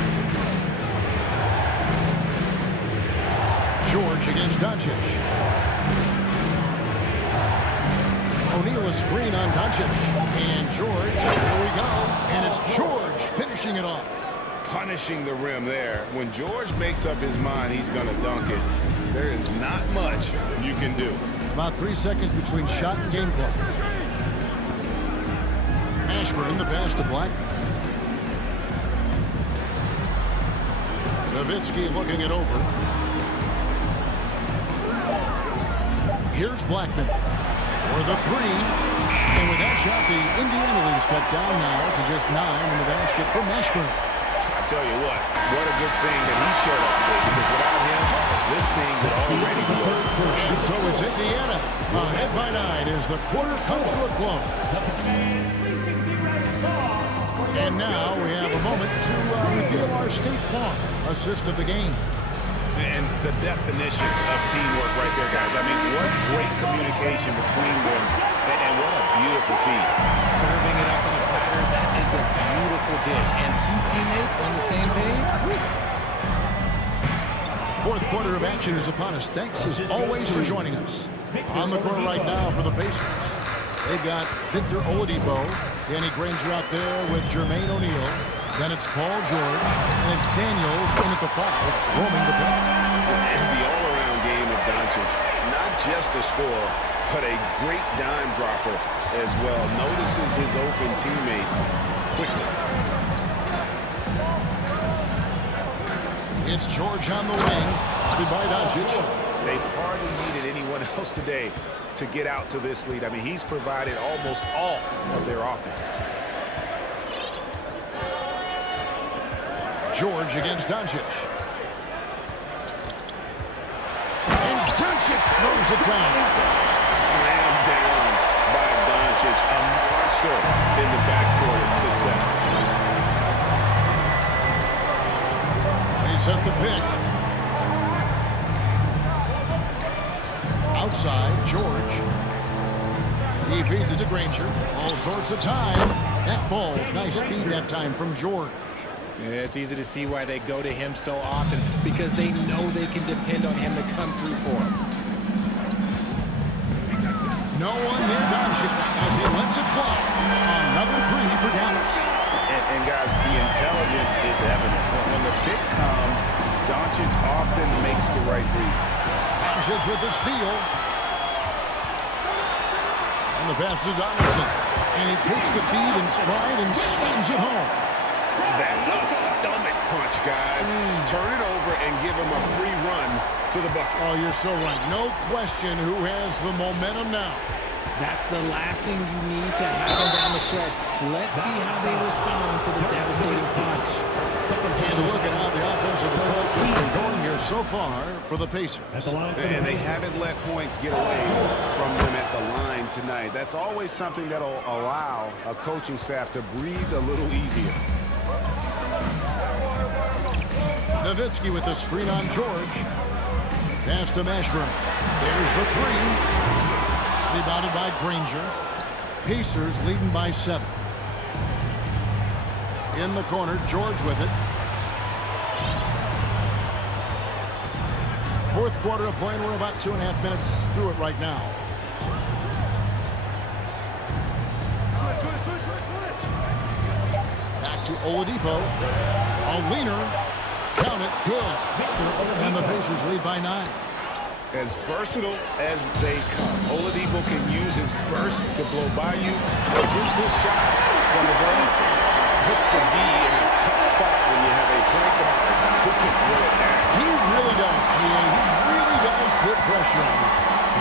George against Doncic. O'Neal a screen on Doncic. And George, here we go. And it's George finishing it off. Punishing the rim there. When George makes up his mind he's going to dunk it, there is not much you can do. About 3 seconds between shot and game clock. Mashburn, the pass to Black. Nowitzki looking it over. Here's Blackman for the 3. And with that shot, the Indiana lead's cut down now to just 9 in the basket for Mashburn. I tell you what a good thing that he showed up today, because without him, this thing would already be over. And so it's Indiana. Ahead by 9 as the quarter comes to a close. And now we have a moment to reveal our State Farm assist of the game. And the definition of teamwork right there, guys. I mean, what great communication between them, and what a beautiful feed. Serving it up on a platter, that is a beautiful dish. And 2 teammates on the same page. Fourth quarter of action is upon us. Thanks as always for joining us. On the court right now for the Pacers. They've got Victor Oladipo, Danny Granger out there with Jermaine O'Neal. Then it's Paul George, and it's Daniels in at the 5, roaming the paint. And the all-around game of Doncic, not just a scorer, but a great dime dropper as well. Notices his open teammates quickly. It's George on the wing. Goodbye, Doncic. They've hardly needed anyone else today to get out to this lead. I mean, he's provided almost all of their offense. George against Doncic. And Doncic throws it down. Slammed down by Doncic. A monster in the backcourt at 6'7". They set the pick. Outside, George. He feeds it to Granger. All sorts of time. That falls. Nice feed that time from George. Yeah, it's easy to see why they go to him so often, because they know they can depend on him to come through for them. No one near Doncic as he lets it fly. Another 3 for Dallas. And guys, the intelligence is evident. When the pick comes, Doncic often makes the right read. Doncic with the steal. And the pass to Donaldson. And he takes the feed in stride and slams it home. That's a stomach punch, guys. Turn it over and give him a free run to the bucket. Oh, you're so right. No question who has the momentum now. That's the last thing you need to happen down the stretch. Let's see how they respond to the devastating punch. And look at how the offensive approach has been going here so far for the Pacers. And they haven't let points get away from them at the line tonight. That's always something that will allow a coaching staff to breathe a little easier. Nowitzki with the screen on George. Pass to Mashburn. There's the 3. Rebounded by Granger. Pacers leading by 7. In the corner, George with it. Fourth quarter of play, and we're about 2.5 minutes through it right now. Back to Oladipo. A leaner. Count it. Good. And the Pacers lead by 9. As versatile as they come, Oladipo can use his burst to blow by you, or gives his shots from the break. Puts the D in a tough spot when you have a point guard who can throw it down. He really does. He really does put pressure on him.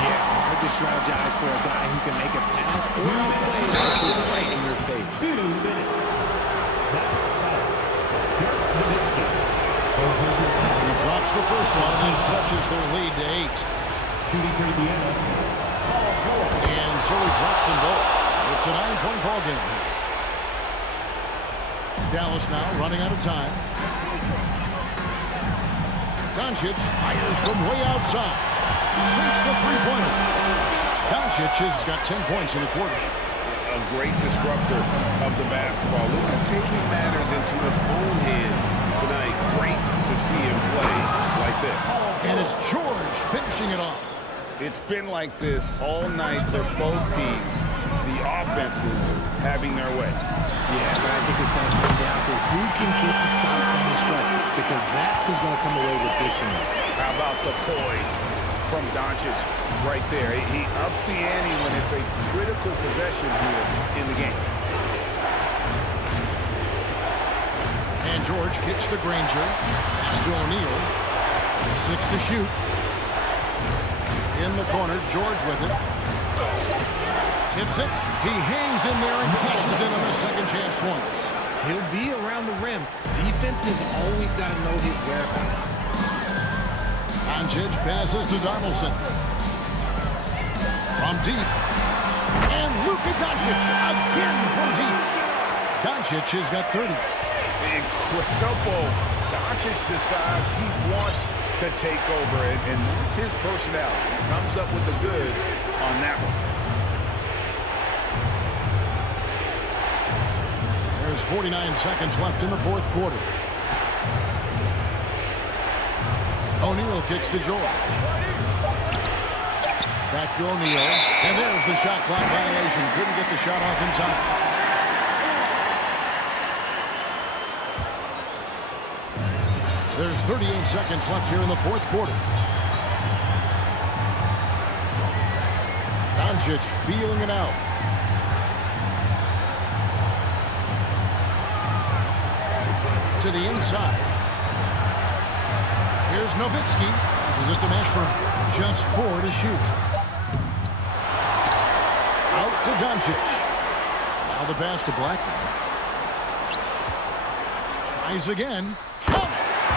Yeah, hard to strategize for a guy who can make a pass or a play that is right in your face. 2 minutes. He drops the first one and then stretches their lead to 8. And so he drops them both. It's a 9-point ball game. Dallas now running out of time. Doncic fires from way outside. Sinks the three-pointer. Doncic has got 10 points in the quarter. A great disruptor of the basketball. Luka taking matters into his own hands tonight. Great to see him play like this. And it's George finishing it off. It's been like this all night for both teams. The offenses having their way. Yeah, but I think it's going to come down to who can get the stop down the stretch, because that's who's going to come away with this one. How about the poise from Doncic right there? He ups the ante when it's a critical possession here in the game. And George kicks to Granger. Pass to O'Neal. 6 to shoot. In the corner, George with it. Tips it. He hangs in there and cashes in on the second chance points. He'll be around the rim. Defense has always got to know his whereabouts. Doncic passes to Donaldson. From deep. And Luka Doncic again from deep. Doncic has got 30. Incredible. Doncic decides he wants to take over, and that's his personality. He comes up with the goods on that one. There's 49 seconds left in the fourth quarter. O'Neal kicks to George. Back to O'Neal. And there's the shot clock violation. Couldn't get the shot off in time. There's 38 seconds left here in the fourth quarter. Doncic feeling it out. To the inside. Here's Nowitzki. This is it to Mashburn. Just 4 to shoot. Out to Doncic. Now the pass to Blackman. Tries again.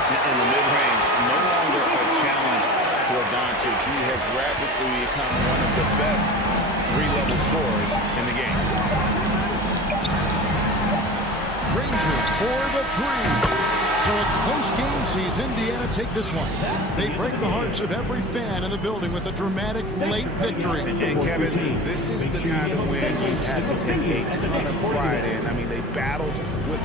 In the mid-range, no longer a challenge for Doncic. He has rapidly become one of the best three-level scorers in the game. Granger 4-3. So a close game sees Indiana take this one. They break the hearts of every fan in the building with a dramatic late victory. And Kevin, this is the kind of win you have to take a ton of pride in. I mean, they battled with...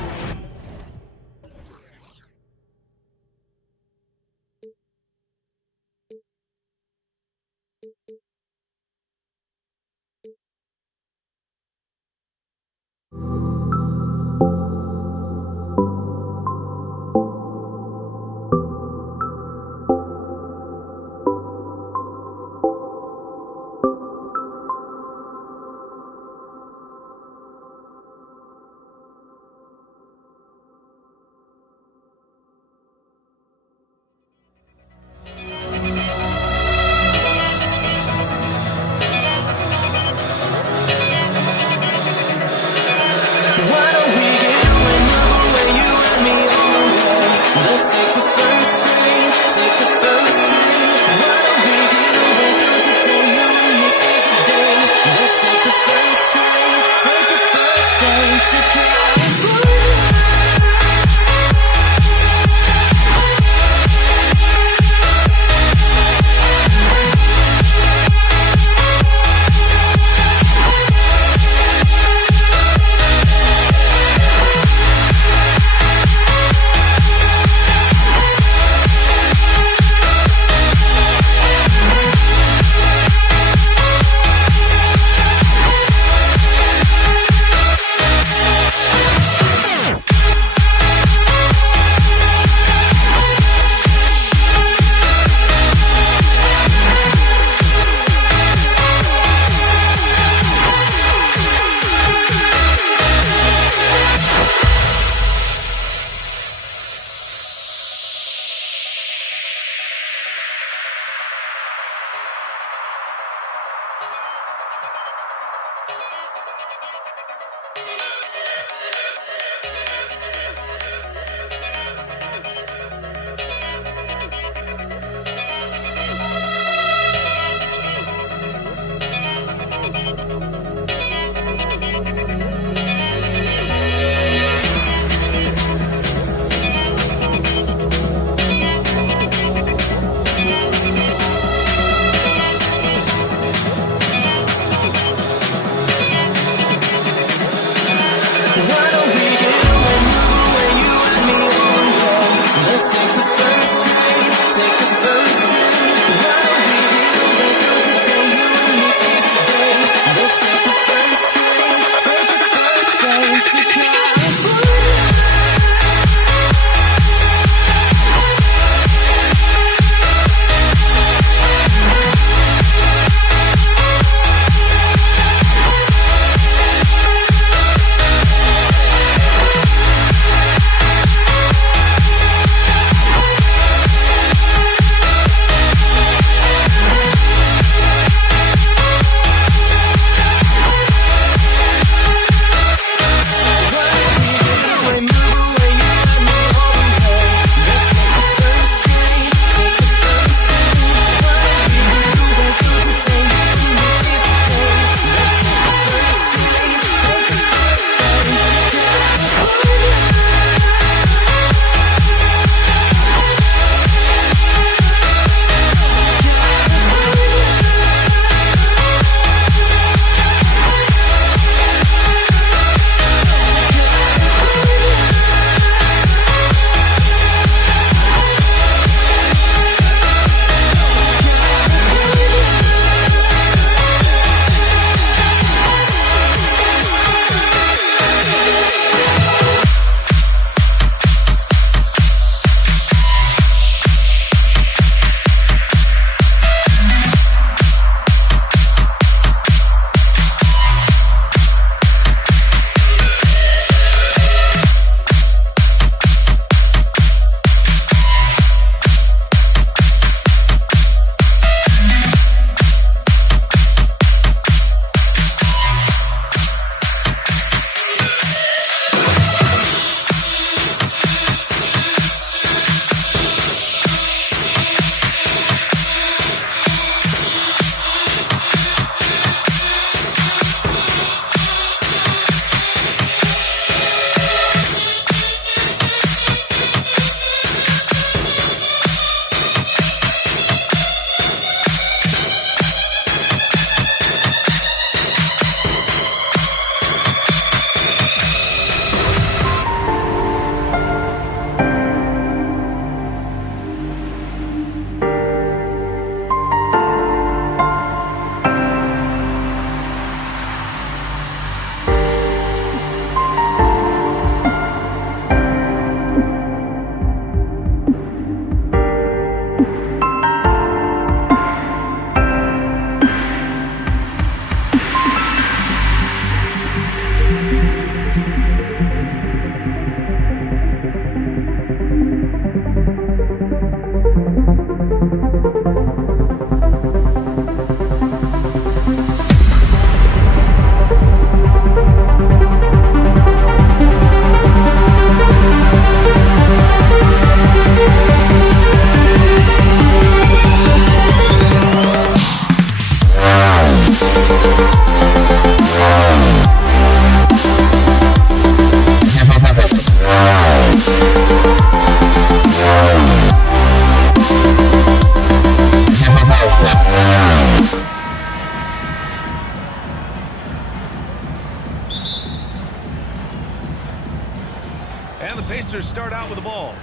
Pacers start out with the ball.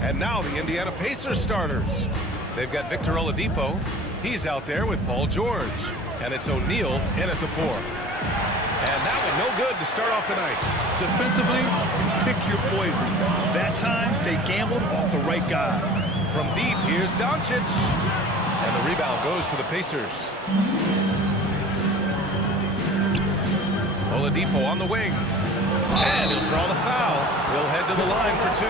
And now the Indiana Pacers starters. They've got Victor Oladipo. He's out there with Paul George. And it's O'Neal in at the 4. And that one no good to start off the night. Defensively, pick your poison. That time, they gambled off the right guy. From deep, here's Doncic. And the rebound goes to the Pacers. Oladipo on the wing. And he'll draw the foul. He'll head to the line for 2.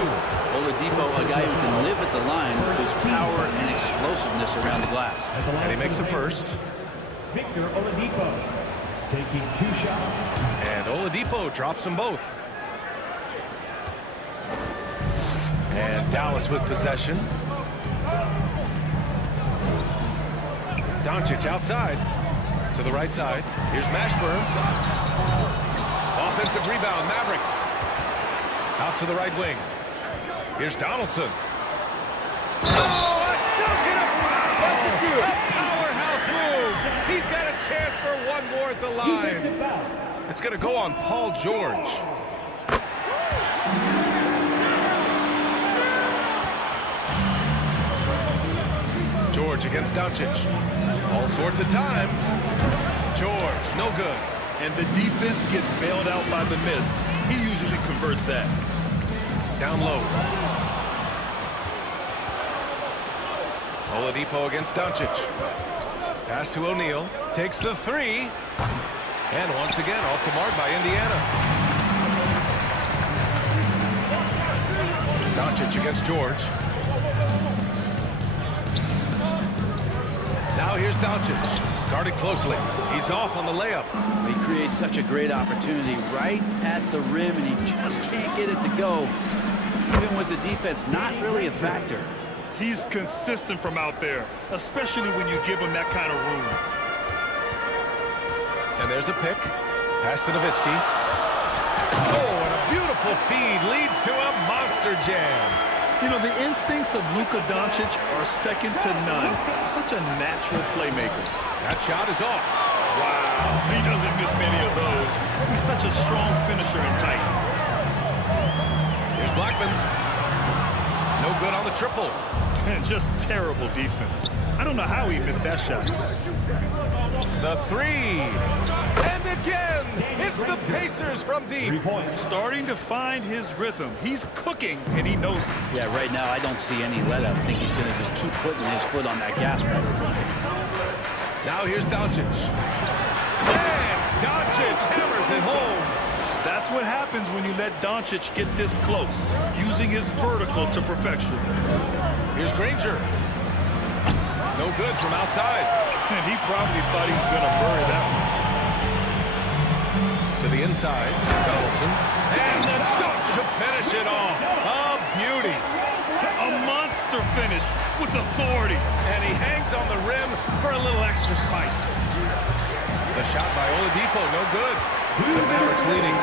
Oladipo, a guy who can live at the line with his power and explosiveness around the glass. And he makes the first. Victor Oladipo taking 2 shots. And Oladipo drops them both. And Dallas with possession. Doncic outside to the right side. Here's Mashburn. Offensive rebound, Mavericks. Out to the right wing. Here's Donaldson. Oh, a dunk and a foul! A powerhouse move. He's got a chance for one more at the line. It's going to go on Paul George. George against Doncic. All sorts of time. George, no good. And the defense gets bailed out by the miss. He usually converts that. Down low. Oladipo against Doncic. Pass to O'Neal. Takes the 3. And once again, off the mark by Indiana. Doncic against George. Now here's Doncic. Guarded closely. He's off on the layup. He creates such a great opportunity right at the rim, and he just can't get it to go. Even with the defense not really a factor. He's consistent from out there, especially when you give him that kind of room. And there's a pick. Pass to Nowitzki. Oh, and a beautiful feed leads to a monster jam. You know, the instincts of Luka Doncic are second to none. Such a natural playmaker. That shot is off. Wow, he doesn't miss many of those. He's such a strong finisher and tight. Here's Blackman. No good on the triple. And just terrible defense. I don't know how he missed that shot. The 3. And again, it's the Pacers from deep. Starting to find his rhythm. He's cooking, and he knows it. Yeah, right now I don't see any let up. I think he's going to just keep putting his foot on that gas pedal. Now here's Doncic. And Doncic hammers it home. That's what happens when you let Doncic get this close, using his vertical to perfection. Here's Granger. No good from outside. And he probably thought he was going to bury that one. To the inside, Donaldson. And the dunk to finish it off. A beauty. A monster finish with authority. And he hangs on the rim for a little extra spice. The shot by Oladipo, no good. The Mavericks leading.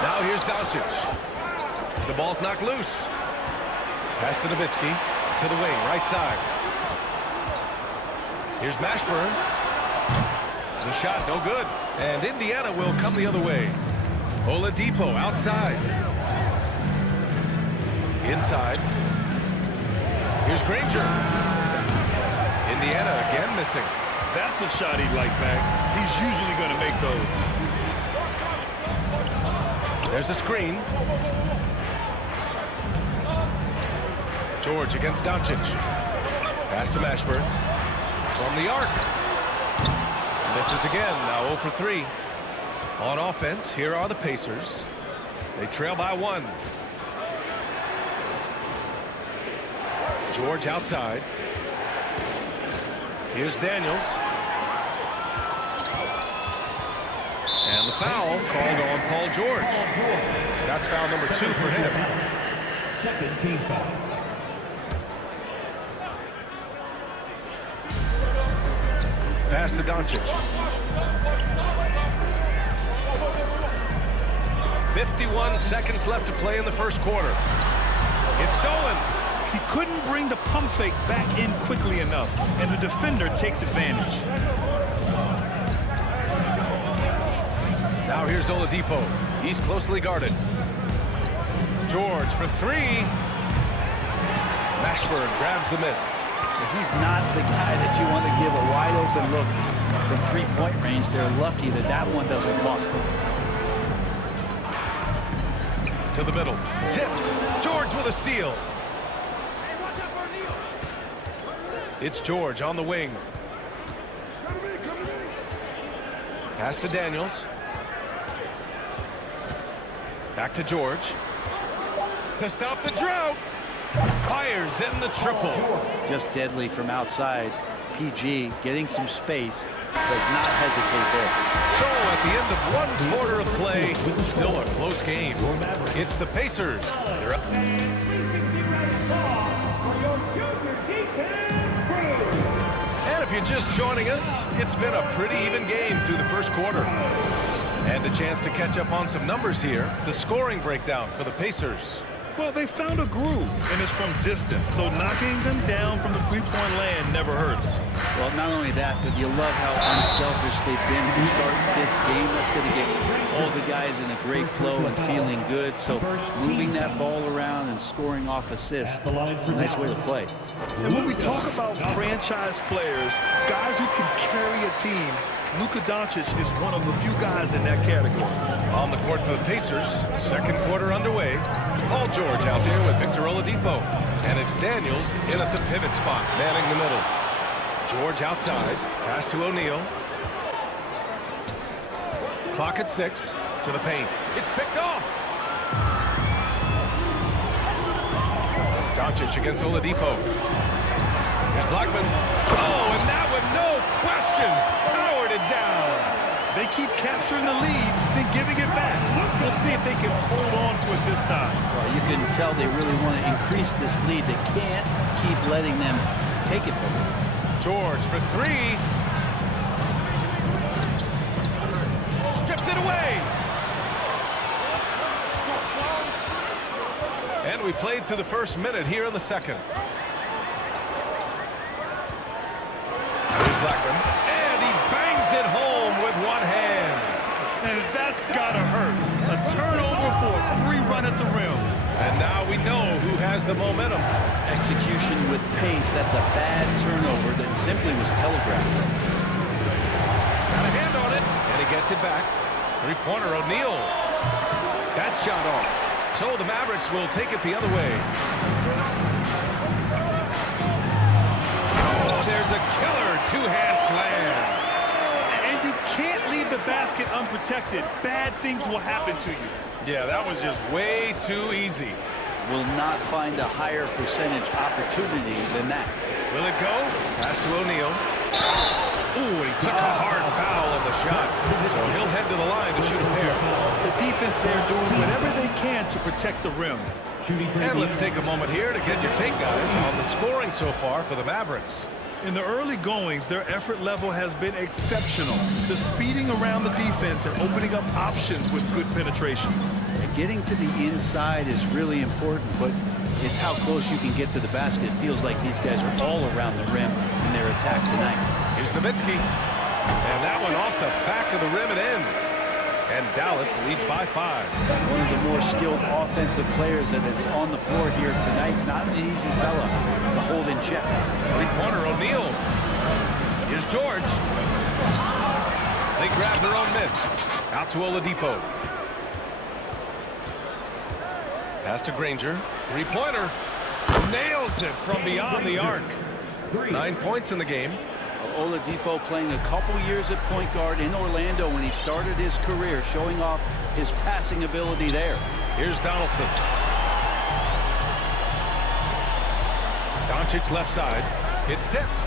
Now here's Doncic. The ball's knocked loose. Pass to Nowitzki. To the wing, right side. Here's Mashburn. The shot, no good. And Indiana will come the other way. Oladipo outside. Inside. Here's Granger. Indiana again missing. That's a shot he'd like back. He's usually going to make those. There's a screen. George against Doncic. Pass to Mashburn. From the arc. Misses again, now 0 for 3. On offense, here are the Pacers. They trail by 1. George outside. Here's Daniels. And the foul called on Paul George. That's foul number 2 for him. Second team foul. Pass to Doncic. 51 seconds left to play in the first quarter. It's stolen. He couldn't bring the pump fake back in quickly enough, and the defender takes advantage. Now here's Oladipo. He's closely guarded. George for three. Mashburn grabs the miss. He's not the guy that you want to give a wide open look from three-point range. They're lucky that that one doesn't cost them. To the middle. Tipped. George with a steal. It's George on the wing. Pass to Daniels. Back to George. To stop the drought. Fires in the triple. Just deadly from outside. PG getting some space. Does not hesitate there. So at the end of one quarter of play, still a close game. It's the Pacers. They're up. And if you're just joining us, it's been a pretty even game through the first quarter. And a chance to catch up on some numbers here. The scoring breakdown for the Pacers. Well, they found a groove, and it's from distance, so knocking them down from the three-point land never hurts. Well, not only that, but you love how unselfish they've been to start this game. That's going to get all the guys in a great flow and feeling good. So moving that ball around and scoring off assists, it's a nice way to play. And when we talk about franchise players, guys who can carry a team, Luka Doncic is one of the few guys in that category. On the court for the Pacers, second quarter underway. Paul George out there with Victor Oladipo. And it's Daniels in at the pivot spot, manning the middle. George outside, pass to O'Neal. Clock at 6, to the paint. It's picked off. Doncic against Oladipo. Here's Blackman. Oh, and that one, no question, powered it down. They keep capturing the lead, then giving it back. We'll see if they can hold on to it this time. Well, you can tell they really want to increase this lead. They can't keep letting them take it from them. George for three. Stripped it away. And we played through the first minute here in the second. Here's Blackman. And he bangs it home with one hand. And that's gotta hurt. A turnover for a free run at the rim. And now we know who has the momentum. Execution with pace. That's a bad turnover that simply was telegraphed. Got a hand on it. And he gets it back. Three-pointer O'Neal. That shot off. So the Mavericks will take it the other way. Oh, there's a killer two-hand slam. And you can't leave the basket unprotected. Bad things will happen to you. Yeah, that was just way too easy. Will not find a higher percentage opportunity than that. Will it go? Pass to O'Neal. Ooh, he took a hard foul on the shot. So he'll head to the line to shoot a pair. The defense there doing whatever they can to protect the rim. And let's take a moment here to get your take, guys, on the scoring so far for the Mavericks. In the early goings, their effort level has been exceptional. The speeding around the defense and opening up options with good penetration. Getting to the inside is really important, but it's how close you can get to the basket. It feels like these guys are all around the rim in their attack tonight. Here's Nowitzki. And that one off the back of the rim and in. And Dallas leads by 5. One of the more skilled offensive players that is on the floor here tonight. Not an easy fella to hold in check. Three-pointer O'Neal. Here's George. They grab their own miss. Out to Oladipo. Pass to Granger. Three-pointer. Nails it from beyond the arc. 9 points in the game. Oladipo playing a couple years at point guard in Orlando when he started his career, showing off his passing ability there. Here's Donaldson. Doncic left side. It's tipped.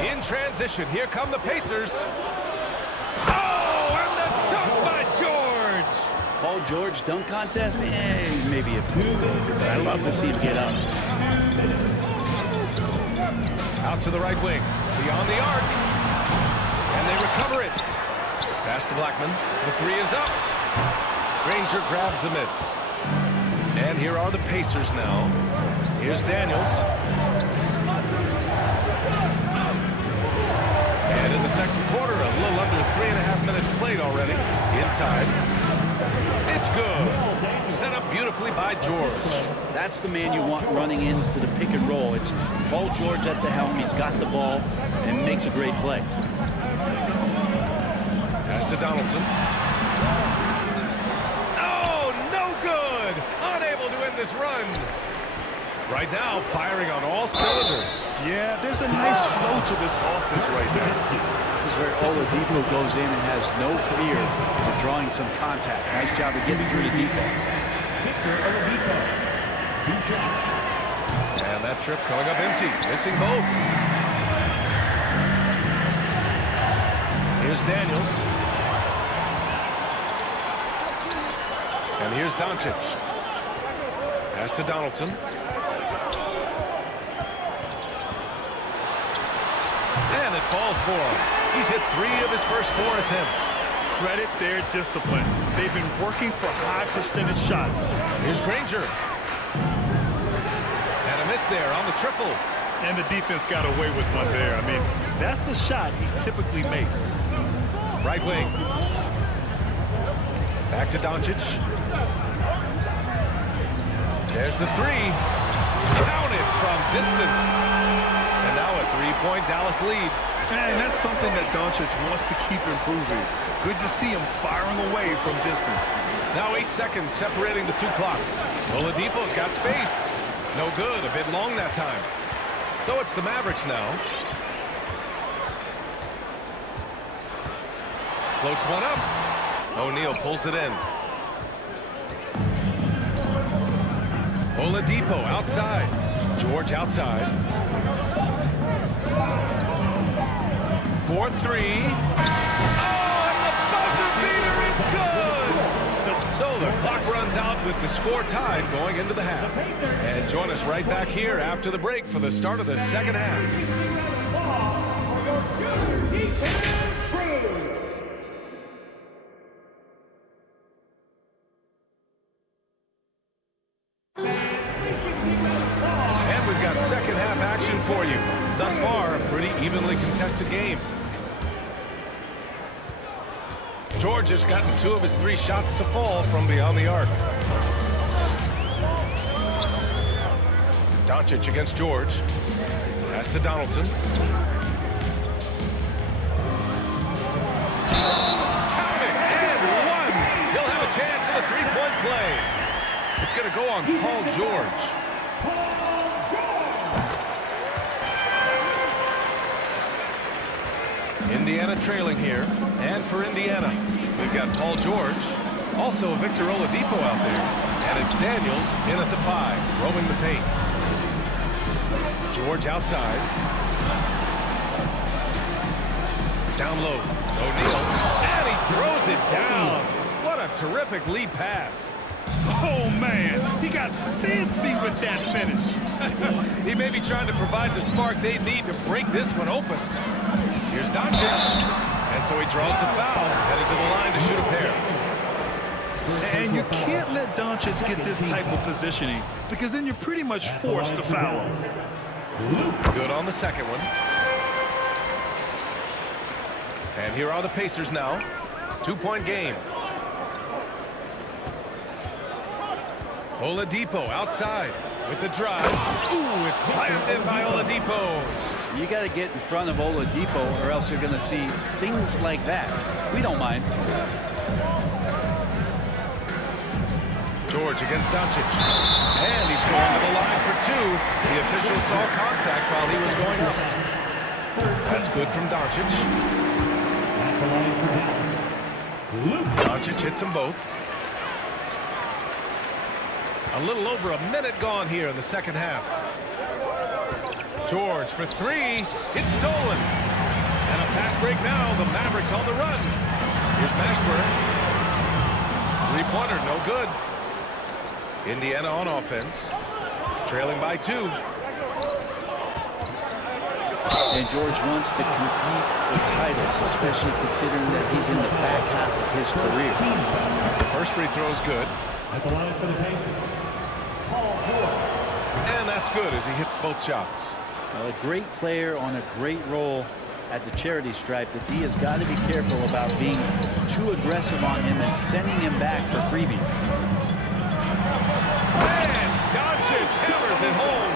In transition, here come the Pacers. Oh, and the dunk by George. Paul George dunk contest? Maybe a few, but I love to see him get up. Out to the right wing, beyond the arc, and they recover it. Pass to Blackman, the three is up. Granger grabs the miss. And here are the Pacers now. Here's Daniels. And And in the second quarter, a little under 3.5 minutes played already. Inside. It's good. Set up beautifully by George. That's the man you want running into the pick and roll. It's Paul George at the helm. He's got the ball and makes a great play. Pass to Donaldson. Oh, no good. Unable to end this run. Right now, firing on all cylinders. Yeah, there's a nice flow to this offense right there. This is where Oladipo goes in and has no fear of drawing some contact. Nice job of getting through the defense. And that trip coming up empty, missing both. Here's Daniels. And here's Doncic. Pass to Donaldson. And it falls for him. He's hit 3 of his first 4 attempts. Credit their discipline. They've been working for high percentage shots. Here's Granger. And a miss there on the triple. And the defense got away with one there. I mean, that's a shot he typically makes. Right wing. Back to Doncic. There's the 3. Counted from distance. And now a 3-point Dallas lead. And that's something that Doncic wants to keep improving. Good to see him firing away from distance. Now 8 seconds separating the 2 clocks. Oladipo's got space. No good, a bit long that time. So it's the Mavericks now. Floats one up. O'Neal pulls it in. Oladipo outside. George outside. 4-3. Oh, and the buzzer beater is good! So the clock runs out with the score tied going into the half. And join us right back here after the break for the start of the second half. And we've got second half action for you. Thus far, a pretty evenly contested game. George has gotten 2 of his 3 shots to fall from beyond the arc. Doncic against George. Pass to Donaldson. Count it, and 1. He'll have a chance at a 3-point play. It's going to go on Paul George. Indiana trailing here. And for Indiana, we've got Paul George, also Victor Oladipo out there, and it's Daniels in at the 5, roaming the paint. George outside. Down low, O'Neal, and he throws it down. What a terrific lead pass. Oh, man, he got fancy with that finish. He may be trying to provide the spark they need to break this one open. Here's Doncic. And so he draws the foul, headed to the line to shoot a pair. And you can't let Doncic get this type of positioning because then you're pretty much forced to foul him. Good on the second one. And here are the Pacers now. 2-point game. Oladipo outside with the drive. Ooh, it's slammed in by Oladipo. You got to get in front of Oladipo or else you're going to see things like that. We don't mind. George against Doncic. And he's going to the line for 2. The official saw contact while he was going up. That's good from Doncic. Doncic hits them both. A little over a minute gone here in the second half. George for 3. It's stolen. And a fast break now. The Mavericks on the run. Here's Mashburn. 3-pointer, no good. Indiana on offense. Trailing by 2. And George wants to compete for titles, especially considering that he's in the back half of his career. The first free throw is good. At the line for the Pacers, Paul George. And that's good as he hits both shots. A great player on a great role. at the charity stripe, the D has got to be careful about being too aggressive on him and sending him back for freebies. And Doncic hammers it home.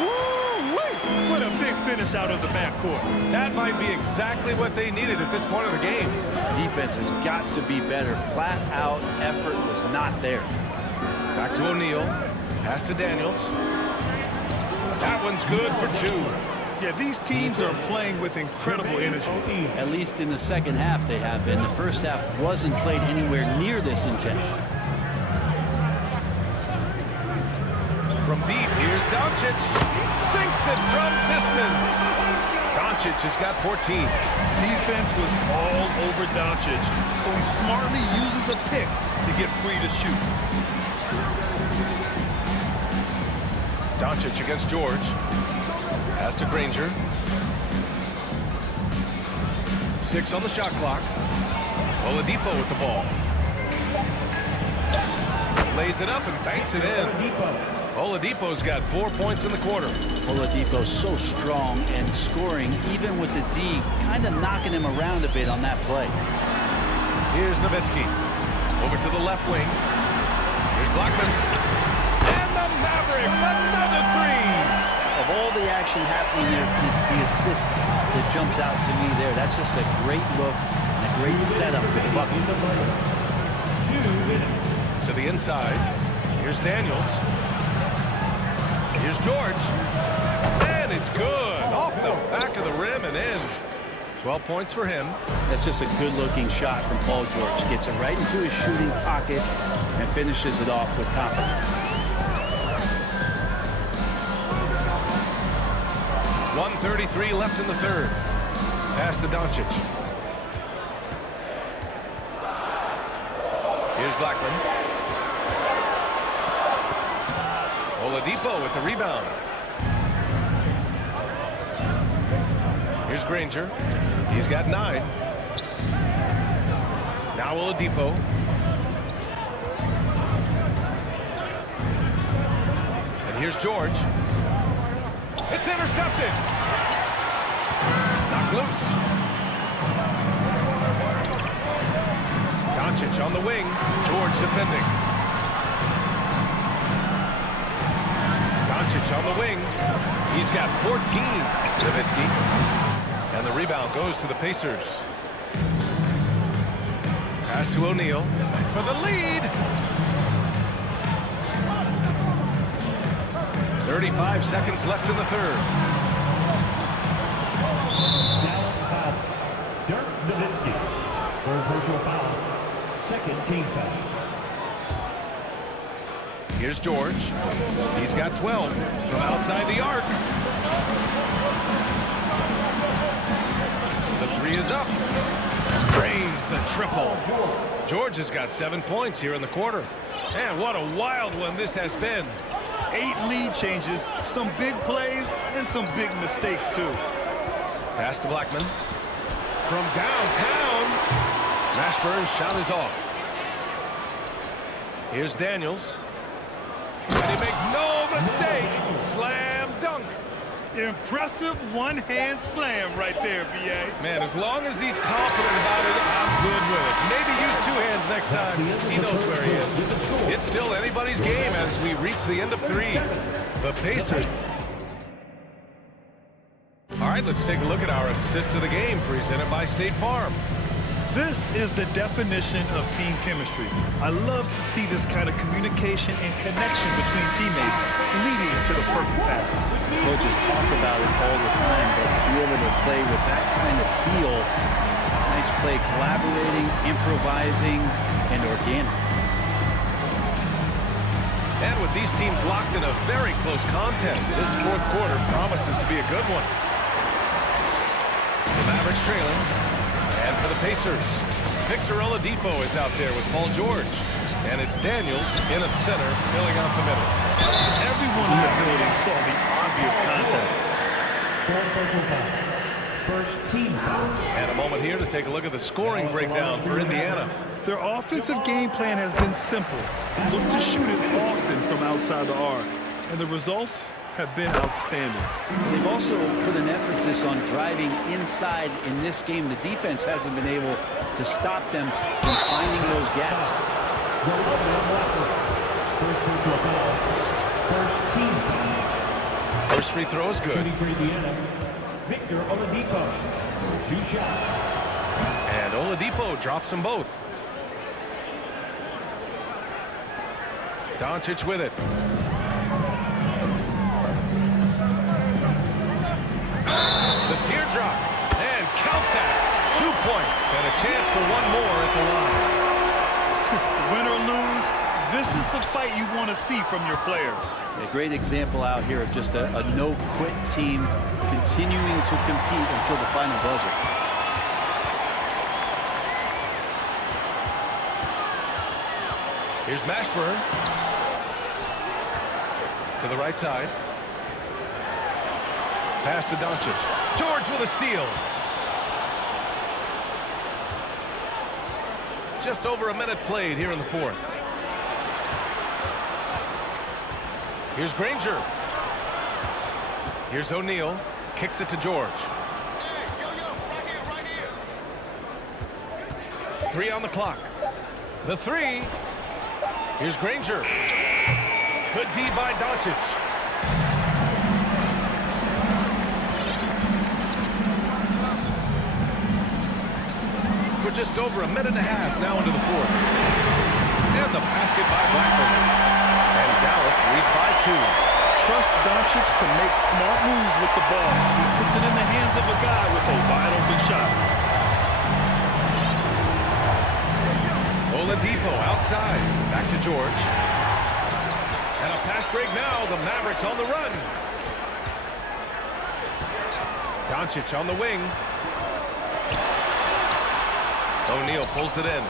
Woo-wee! What a big finish out of the backcourt. That might be exactly what they needed at this point of the game. Defense has got to be better. Flat out effort was not there. Back to O'Neal. Pass to Daniels. That one's good for 2. Yeah, these teams are playing with incredible energy. At least in the second half they have been. The first half wasn't played anywhere near this intense. From deep, here's Doncic. Sinks it from distance. Doncic has got 14. Defense was all over Doncic, so he smartly uses a pick to get free to shoot. Doncic against George. Pass to Granger. 6 on the shot clock. Oladipo with the ball. Lays it up and banks it in. Oladipo's got 4 points in the quarter. Oladipo's so strong and scoring, even with the D, kind of knocking him around a bit on that play. Here's Nowitzki. Over to the left wing. Here's Blackman. And the Mavericks, another 3. Of all the action happening there, it's the assist that jumps out to me there. That's just a great look and a great setup for the bucket. 2 minutes. To the inside. Here's Daniels. Here's George. And it's good. Off the back of the rim and in. 12 points for him. That's just a good-looking shot from Paul George. Gets it right into his shooting pocket and finishes it off with confidence. 1:33 left in the third. Pass to Doncic. Here's Blackman. Oladipo with the rebound. Here's Granger. He's got 9. Now Oladipo. And here's George. It's intercepted. Knocked loose. Doncic on the wing. George defending. Doncic on the wing. He's got 14. Nowitzki. And the rebound goes to the Pacers. Pass to O'Neal for the lead. 35 seconds left in the third. Dirk Nowitzki. Third personal foul. Second team foul. Here's George. He's got 12 from outside the arc. The 3 is up. Drains the triple. George has got 7 points here in the quarter. And what a wild one this has been. 8 lead changes, some big plays, and some big mistakes, too. Pass to Blackman. From downtown. Mashburn's shot is off. Here's Daniels. And he makes no mistake. Slam dunk. Impressive one-hand slam right there, B.A. Man, as long as he's confident about it, I'm good with it. Maybe use 2 hands next time. He knows where he is. It's still anybody's game as we reach the end of 3. The Pacers. All right, let's take a look at our assist of the game presented by State Farm. This is the definition of team chemistry. I love to see this kind of communication and connection between teammates leading to the perfect pass. Coaches talk about it all the time, but to be able to play with that kind of feel, nice play, collaborating, improvising, and organic. And with these teams locked in a very close contest, this fourth quarter promises to be a good one. The Mavericks trailing. And for the Pacers, Victor Oladipo is out there with Paul George. And it's Daniels in at center, filling out the middle. Everyone in the building saw the obvious contact. First team foul. And a moment here to take a look at the scoring breakdown for Indiana. Their offensive game plan has been simple. Look to shoot it often from outside the arc. And the results have been outstanding. They've also put an emphasis on driving inside in this game. The defense hasn't been able to stop them from finding those gaps. First free throw is good. Victor Oladipo, 2 shots. And Oladipo drops them both. Doncic with it. The teardrop. And count that. 2 points and a chance for one more at the line. Win or lose, this is the fight you want to see from your players. A great example out here of just a no-quit team continuing to compete until the final buzzer. Here's Mashburn. To the right side. Pass to Doncic. George with a steal. Just over a minute played here in the fourth. Here's Granger. Here's O'Neal. Kicks it to George. Three on the clock. The three. Here's Granger. Good D by Doncic. We're just over a minute and a half now into the fourth. And the basket by Blackman. And Dallas leads by 2. Trust Doncic to make smart moves with the ball. He puts it in the hands of a guy with a wide open shot. Oladipo outside. Back to George. And a fast break now. The Mavericks on the run. Doncic on the wing. O'Neal pulls it in.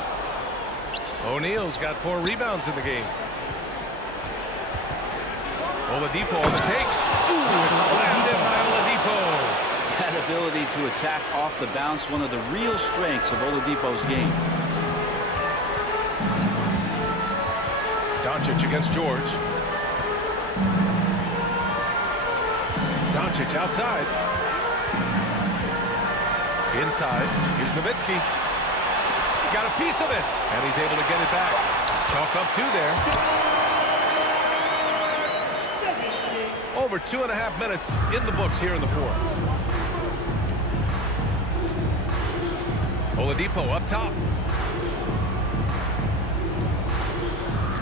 O'Neal's got 4 rebounds in the game. Oladipo on the take. Ooh, it's slammed in by Oladipo. That ability to attack off the bounce, one of the real strengths of Oladipo's game. Doncic against George. Doncic outside. Inside. Here's Nowitzki. Got a piece of it. And he's able to get it back. Chalk up 2 there. Over 2.5 minutes in the books here in the fourth. Oladipo up top.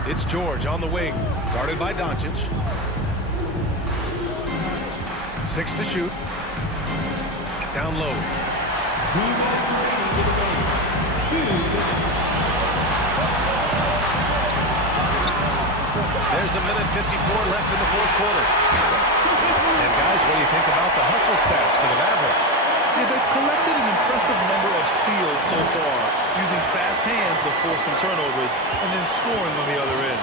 It's George on the wing. Guarded by Doncic. 6 to shoot. Down low. There's a minute 54 left in the fourth quarter. And guys, what do you think about the hustle stats for the Mavericks? Yeah, they've collected an impressive number of steals so far, using fast hands to force some turnovers and then scoring on the other end.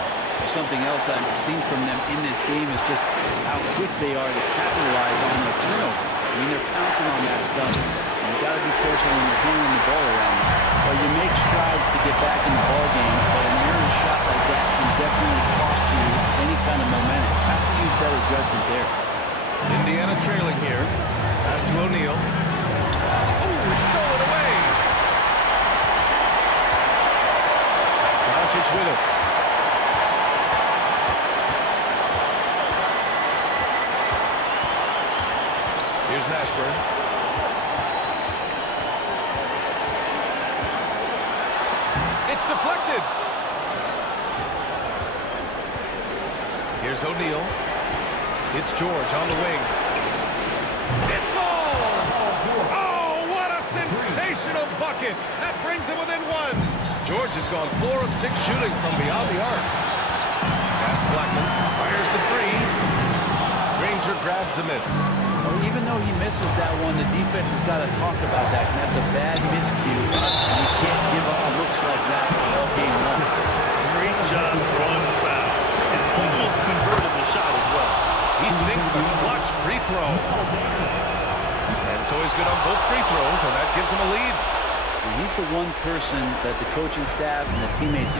Something else I've seen from them in this game is just how quick they are to capitalize on the turnover. I mean, they're pouncing on that stuff. You've got to be careful when you're handling the ball around. Well, you make strides to get back in the ball game, but an errant shot like that can definitely cost you any kind of momentum. You have to use better judgment there. Indiana trailing here. Pass to O'Neal. Oh, it's stolen away. Doncic with it. Here's Mashburn. It's deflected. Here's O'Neal. It's George on the wing. It falls! Oh, what a sensational bucket! That brings him within 1. George has gone 4 of 6 shooting from beyond the arc. Pass to Blackman. Fires the 3. Granger grabs a miss. Well, even though he misses that one, the defense has got to talk about that, and that's a bad miscue. And you can't give up looks like that all game long. Great job drawing the fouls, and almost converted the shot as well. He sinks the clutch free throw. And so he's good on both free throws, and that gives him a lead. And he's the one person that the coaching staff and the teammates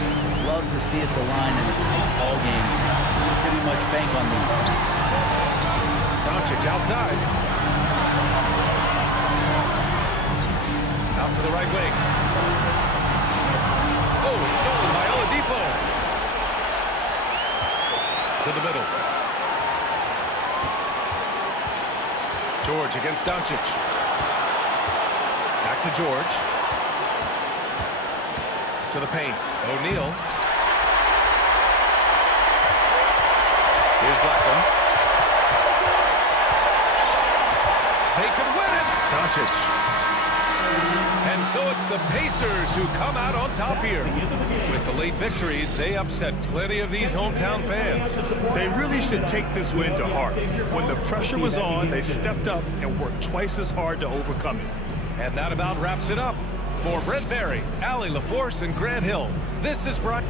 love to see at the line in a tight ball game. You pretty much bank on these. Doncic outside. Out to the right wing. Oh, it's stolen by Oladipo. To the middle. George against Doncic. Back to George. To the paint. O'Neal. Here's Blackman. They could win it. Doncic. And so it's the Pacers who come out on top here. With the late victory, they upset plenty of these hometown fans. They really should take this win to heart. When the pressure was on, they stepped up and worked twice as hard to overcome it. And that about wraps it up. For Brent Barry, Allie LaForce, and Grant Hill, this is Brian.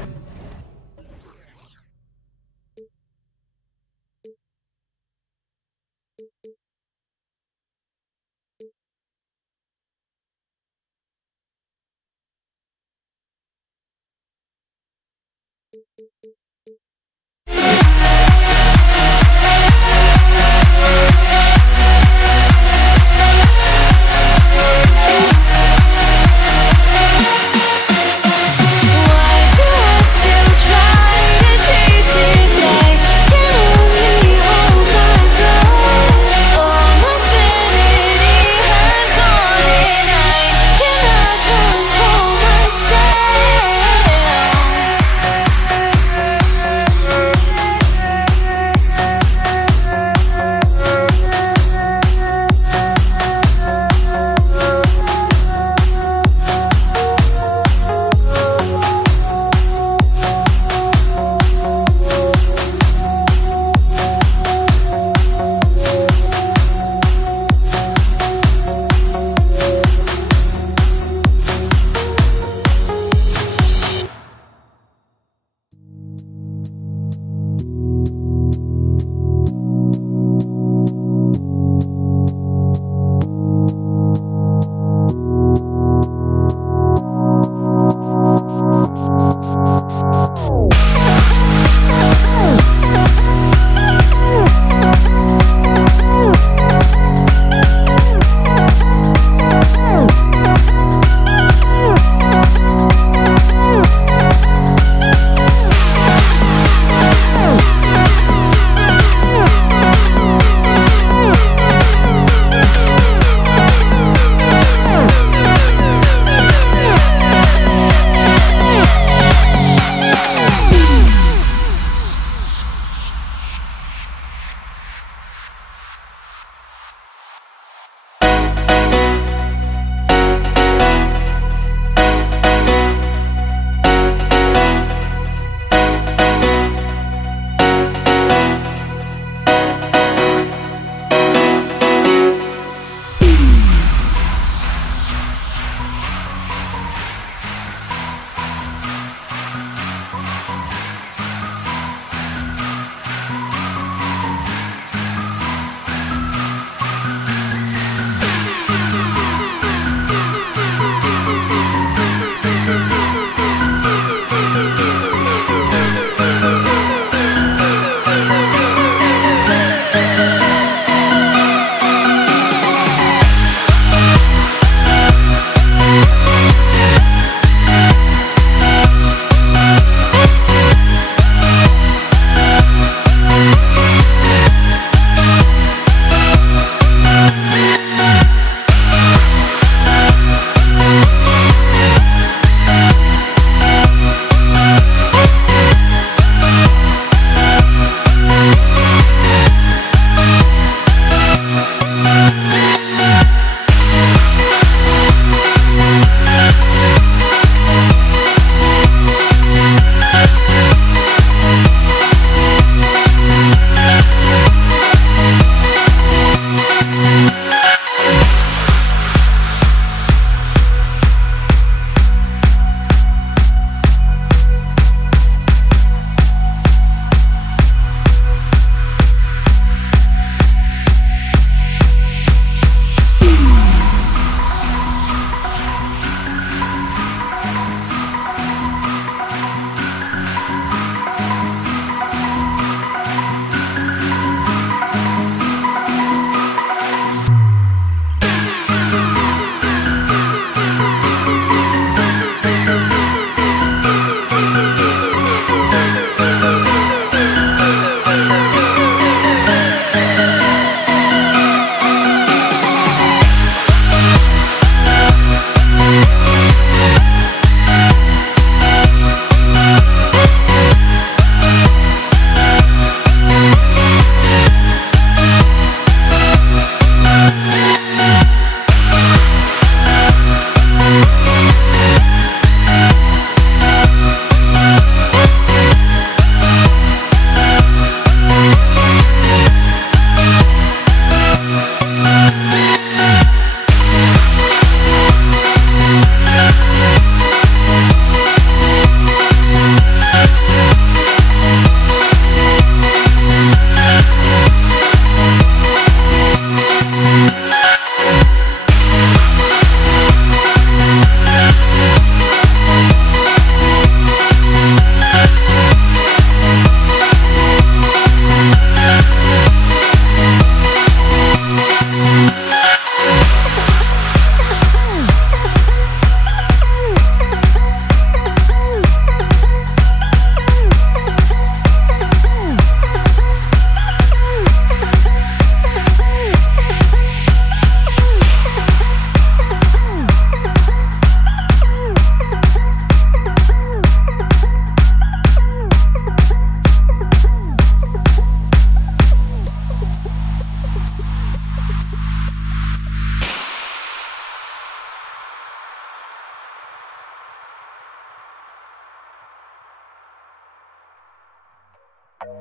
Welcome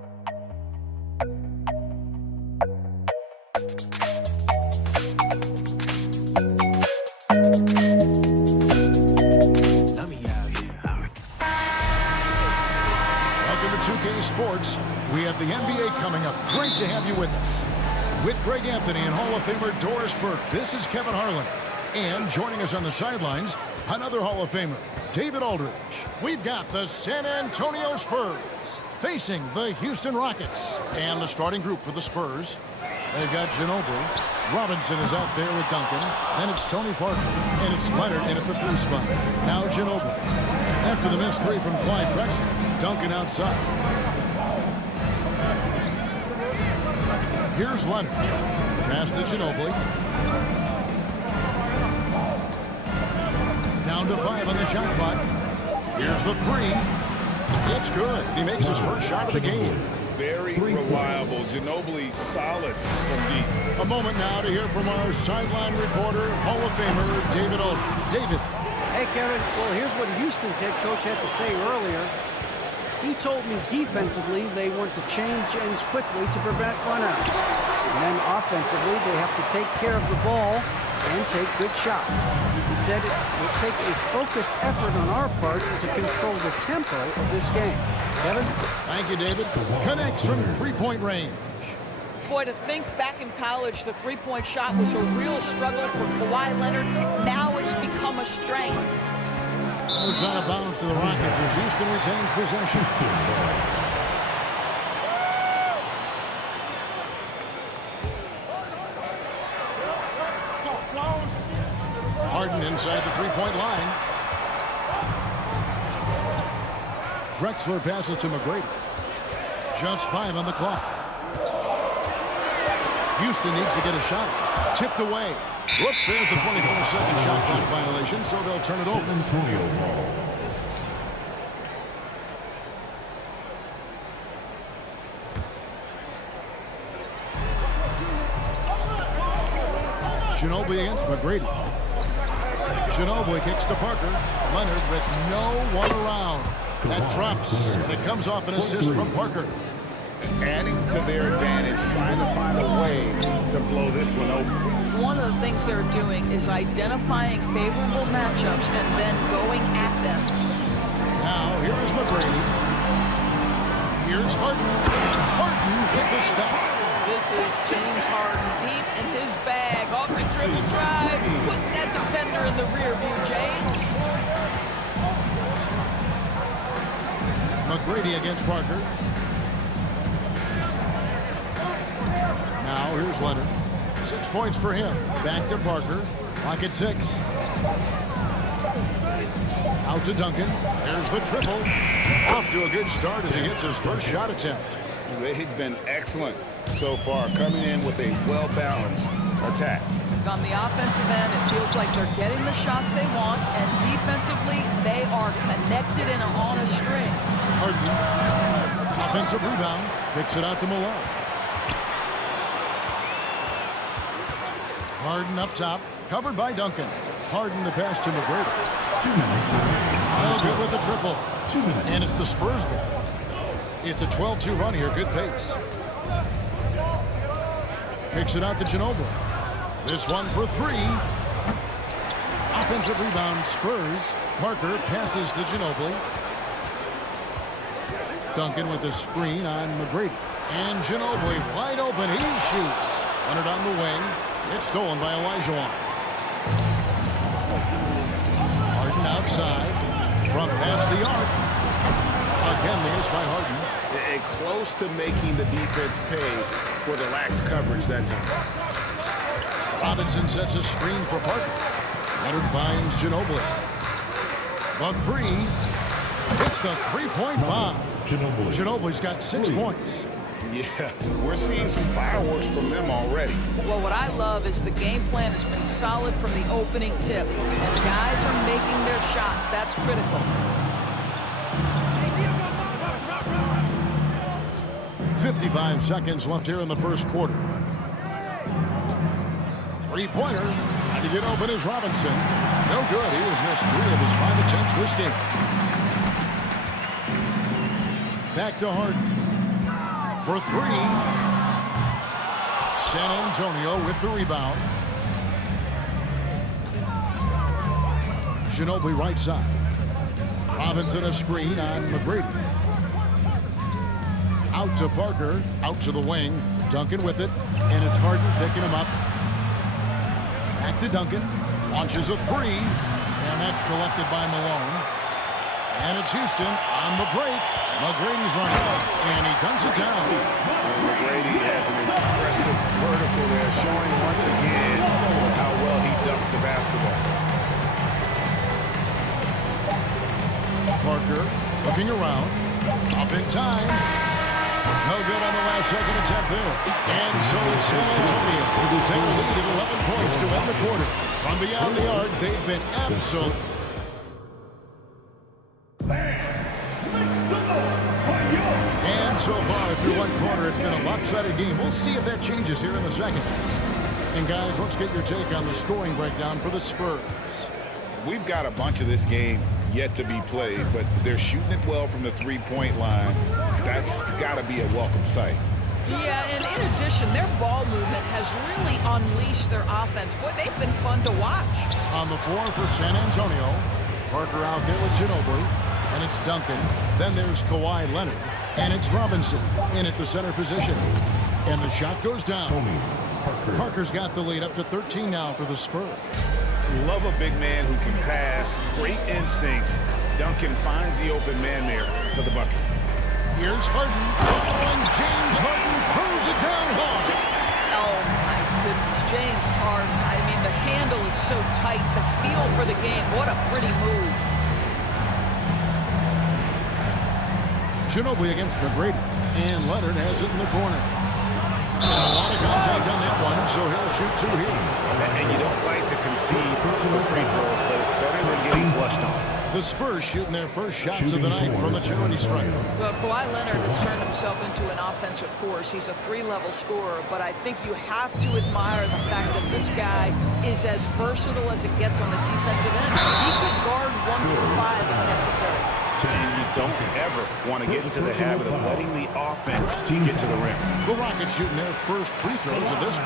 to 2K Sports. We have the NBA coming up. Great to have you with us. With Greg Anthony and Hall of Famer Doris Burke, this is Kevin Harlan. And joining us on the sidelines, another Hall of Famer, David Aldridge. We've got the San Antonio Spurs facing the Houston Rockets. And the starting group for the Spurs, they've got Ginobili. Robinson is out there with Duncan. Then it's Tony Parker. And it's Leonard in at the 3 spot. Now Ginobili. After the missed 3 from Clyde Drexler, Duncan outside. Here's Leonard. Pass to Ginobili. Down to 5 on the shot clock. Here's the 3. It's good. He makes his first shot of the game. Very reliable. Ginobili solid from deep. A moment now to hear from our sideline reporter, Hall of Famer David Aldridge. David. Hey, Kevin. Well, here's what Houston's head coach had to say earlier. He told me defensively they want to change ends quickly to prevent runouts. And then offensively, they have to take care of the ball and take good shots. He said it will take a focused effort on our part to control the tempo of this game. Kevin? Thank you, David. Connects from 3-point range. Boy, to think back in college, the three-point shot was a real struggle for Kawhi Leonard. Now it's become a strength. It's out of bounds to the Rockets as Houston retains possession. Harden inside the 3-point line. Drexler passes to McGrady. Just 5 on the clock. Houston needs to get a shot. Tipped away. Whoops, there's the 24-second shot clock violation, so they'll turn it over. Ginobili against McGrady. Ginobili kicks to Parker. Leonard with no one around. That drops, and it comes off an assist from Parker. Adding to their advantage, trying to find a way to blow this one open. One of the things they're doing is identifying favorable matchups and then going at them. Now, here is McGrady. Here's Harden. Harden with the step. This is James Harden deep in his bag. Off the dribble drive. Put that defender in the rear view, James. McGrady against Parker. Now, here's Leonard. 6 points for him. Back to Parker. Clock at 6. Out to Duncan. There's the triple. Off to a good start as he hits his first shot attempt. They've been excellent so far, coming in with a well-balanced attack. On the offensive end, it feels like they're getting the shots they want, and defensively, they are connected and on a string. Harden. Offensive rebound. Kicks it out to Malone. Harden up top, covered by Duncan. Harden the pass to McGrady. Oh, good with the triple. And it's the Spurs ball. It's a 12-2 run here, good pace. Kicks it out to Ginobili. This one for 3. Offensive rebound, Spurs. Parker passes to Ginobili. Duncan with a screen on McGrady. And Ginobili wide open, he shoots. Leonard on the wing. It's stolen by Olajuwon. Harden outside. From past the arc. Again, the miss by Harden. And close to making the defense pay for the lax coverage that time. Robinson sets a screen for Parker. Leonard finds Ginobili. The 3. It's the 3-point bomb. Ginobili's got 6 points. Yeah, we're seeing some fireworks from them already. Well, what I love is the game plan has been solid from the opening tip. And guys are making their shots. That's critical. 55 seconds left here in the first quarter. 3-pointer. Trying to get open is Robinson. No good. He has missed 3 of his 5 attempts this game. Back to Harden. for three. San Antonio with the rebound. Ginobili right side. Robinson a screen on McGrady. Out to Parker, out to the wing. Duncan with it, and it's Harden picking him up. Back to Duncan, launches a three, and that's collected by Malone. And it's Houston on the break. McGrady's running, and he dunks it down. McGrady has an impressive vertical there, showing once again how well he dunks the basketball. Parker looking around, up in time. No good on the last second attempt there. And so is San Antonio. They lead at 11 points to end the quarter. From beyond the arc, they've been absolute. And so far through one quarter, it's been a lopsided game. We'll see if that changes here in the second. And guys, let's get your take on the scoring breakdown for the Spurs. We've got a bunch of this game yet to be played, but they're shooting it well from the three-point line. That's got to be a welcome sight. Yeah, and in addition, their ball movement has really unleashed their offense. Boy, they've been fun to watch. On the floor for San Antonio, Parker out there with Ginobili, and it's Duncan. Then there's Kawhi Leonard, and it's Robinson in at the center position. And the shot goes down. Parker's got the lead up to 13 now for the Spurs. Love a big man who can pass. Great instincts. Duncan finds the open man there for the bucket. Here's Harden. And James Harden throws it down hard. Oh, my goodness. James Harden. I mean, the handle is so tight. The feel for the game. What a pretty move. Ginobili against McGrady. And Leonard has it in the corner. And a lot of contact on that one, so he'll shoot two here. And you don't like to concede the free throws, but it's better than getting flushed on. The Spurs shooting their first shots of the night from the charity stripe. Well, Kawhi Leonard has turned himself into an offensive force. He's a three-level scorer, but I think you have to admire the fact that this guy is as versatile as it gets on the defensive end. He could guard 1 through 5 if necessary. And you don't ever want to get into the habit of letting the offense get to the rim. The Rockets shooting their first free throws of this game.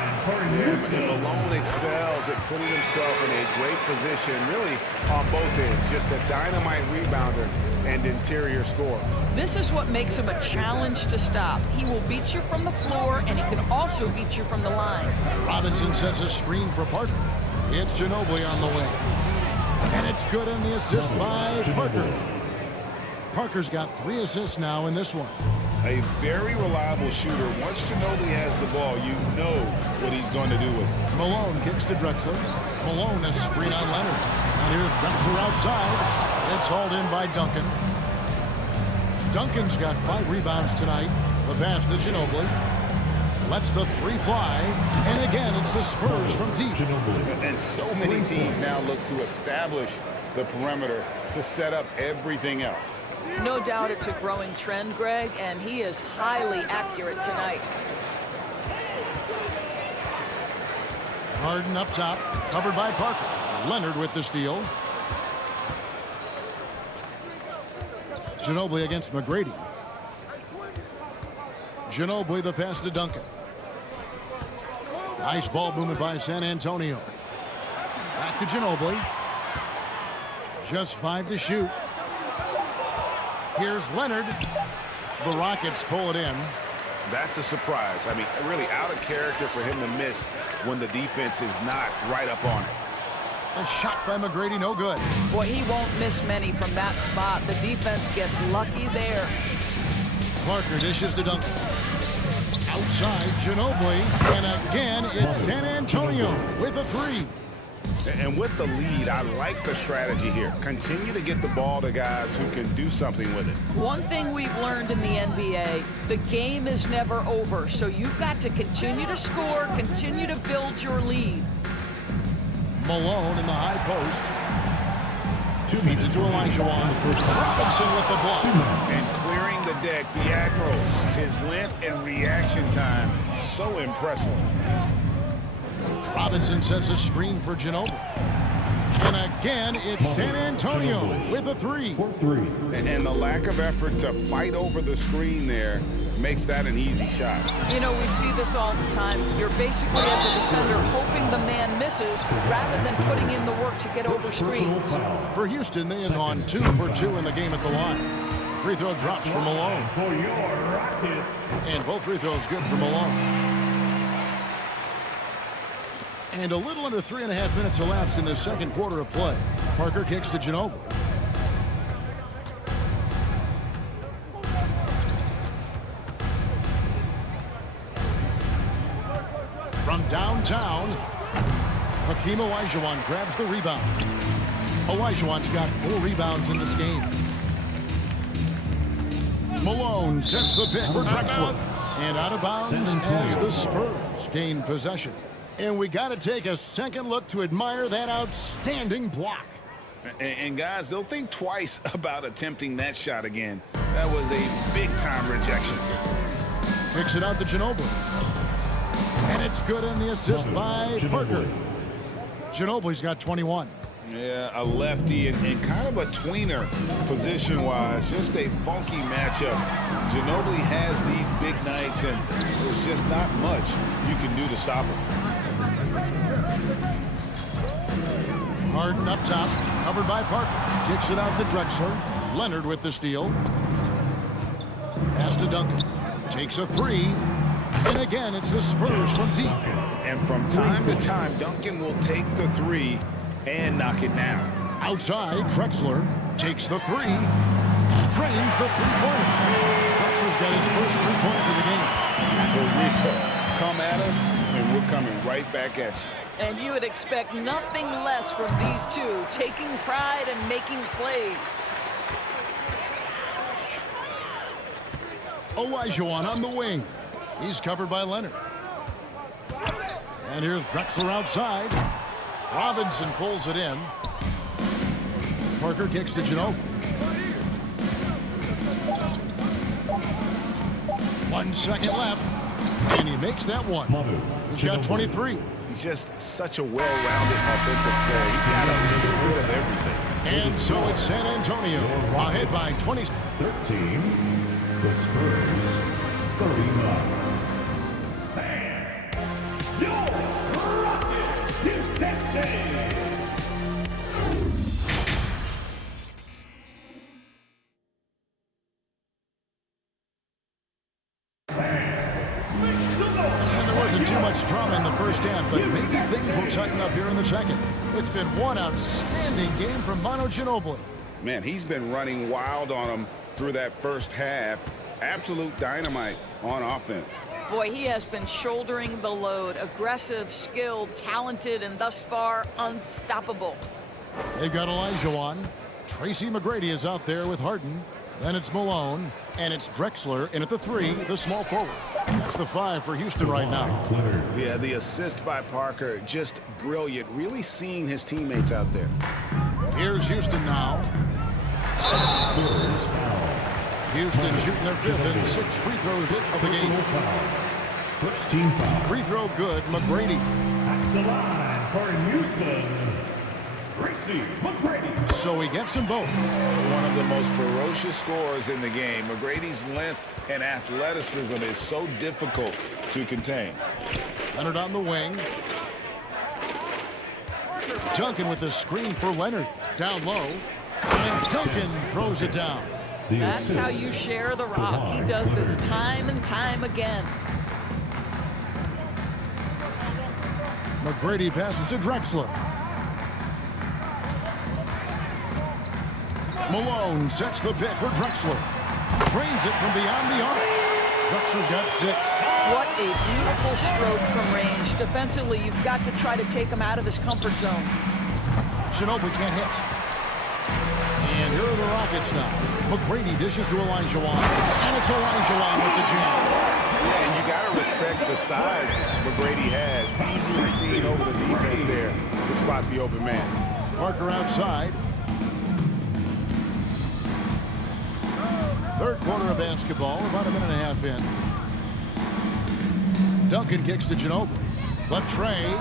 Yeah, and Malone excels at putting himself in a great position, really on both ends. Just a dynamite rebounder and interior scorer. This is what makes him a challenge to stop. He will beat you from the floor, and he can also beat you from the line. Robinson sets a screen for Parker. It's Ginobili on the wing. And it's good on the assist by Parker. Parker's got 3 assists now in this one. A very reliable shooter. Once Ginobili has the ball, you know what he's going to do with it. Malone kicks to Drexler. Malone a screen on Leonard. And here's Drexler outside. It's hauled in by Duncan. Duncan's got 5 rebounds tonight. The pass to Ginobili. Lets the three fly. And again, it's the Spurs from deep. And so many teams now look to establish the perimeter to set up everything else. No doubt it's a growing trend, Greg, and he is highly accurate tonight. Harden up top, covered by Parker. Leonard with the steal. Ginobili against McGrady. Ginobili the pass to Duncan. Nice ball movement by San Antonio. Back to Ginobili. Just 5 to shoot. Here's Leonard. The Rockets pull it in. That's a surprise. I mean, really out of character for him to miss when the defense is not right up on it. A shot by McGrady, no good. Boy, he won't miss many from that spot. The defense gets lucky there. Parker dishes to Duncan. Outside, Ginobili. And again, it's San Antonio with a 3. And with the lead, I like the strategy here. Continue to get the ball to guys who can do something with it. One thing we've learned in the NBA, the game is never over. So you've got to continue to score, continue to build your lead. Malone in the high post. Feeds it to Olajuwon. Robinson with the block. And clearing the deck, diagonal. His length and reaction time, so impressive. Robinson sets a screen for Ginobili. And again, it's San Antonio with a 3. And the lack of effort to fight over the screen there makes that an easy shot. You know, we see this all the time. You're basically, as a defender, hoping the man misses rather than putting in the work to get over screens. For Houston, they have gone 2 for 2 in the game at the line. Free throw drops for Malone. For your Rockets. And both free throws good for Malone. And a little under 3.5 minutes elapsed in the second quarter of play. Parker kicks to Ginobili. From downtown, Hakeem Olajuwon grabs the rebound. Olajuwon's got 4 rebounds in this game. Malone sets the pick for Drexler. And out of bounds as the Spurs gain possession. And we got to take a second look to admire that outstanding block. And guys, they'll think twice about attempting that shot again. That was a big-time rejection. Kicks it out to Ginobili. And it's good on the assist by Parker. Ginobili's got 21. Yeah, a lefty and kind of a tweener position-wise. Just a funky matchup. Ginobili has these big nights, and there's just not much you can do to stop him. Harden up top, covered by Parker. Kicks it out to Drexler. Leonard with the steal. Pass to Duncan. Takes a 3. And again, it's the Spurs from deep. And from time to time, Duncan will take the 3 and knock it down. Outside, Drexler takes the 3. Drains the 3-pointer. Drexler's got his first 3 points of the game. Come at us, and we're coming right back at you. And you would expect nothing less from these two, taking pride and making plays. Olajuwon on the wing. He's covered by Leonard. And here's Drexler outside. Robinson pulls it in. Parker kicks to Ginobili. 1 second left. And he makes that one. He's got 23. He's just such a well-rounded offensive player. He's got a little bit of everything. And so it's San Antonio ahead by 20. 13. The Spurs. 39. Your Rockets is that day. And there wasn't too much drama in the first half, but maybe things will tighten up here in the second. It's been one outstanding game from Manu Ginobili. Man, he's been running wild on him through that first half. Absolute dynamite on offense. Boy, he has been shouldering the load. Aggressive, skilled, talented, and thus far, unstoppable. They've got Olajuwon. Tracy McGrady is out there with Harden. Then it's Malone. And it's Drexler in at the 3, the small forward. That's the 5 for Houston right now. Yeah, the assist by Parker, just brilliant. Really seeing his teammates out there. Here's Houston now. Houston shooting their 5th and 6 free throws of the game. First team foul. Free throw good, McGrady. At the line for Houston, Tracy McGrady. So he gets them both. One of the most ferocious scorers in the game. McGrady's length and athleticism is so difficult to contain. Leonard on the wing. Duncan with the screen for Leonard. Down low. And Duncan throws it down. That's how you share the rock. He does this time and time again. McGrady passes to Drexler. Malone sets the pick for Drexler. Drains it from beyond the arc. Drexler's got 6. What a beautiful stroke from range. Defensively, you've got to try to take him out of his comfort zone. Ginobili can't hit. And here are the Rockets now. McGrady dishes to Olajuwon. And it's Olajuwon with the jam. Yeah, and you got to respect the size McGrady has. Easily seen over the defense there to spot the open man. Parker outside. Third quarter of basketball, about a minute and a half in. Duncan kicks to Ginobili. The tray.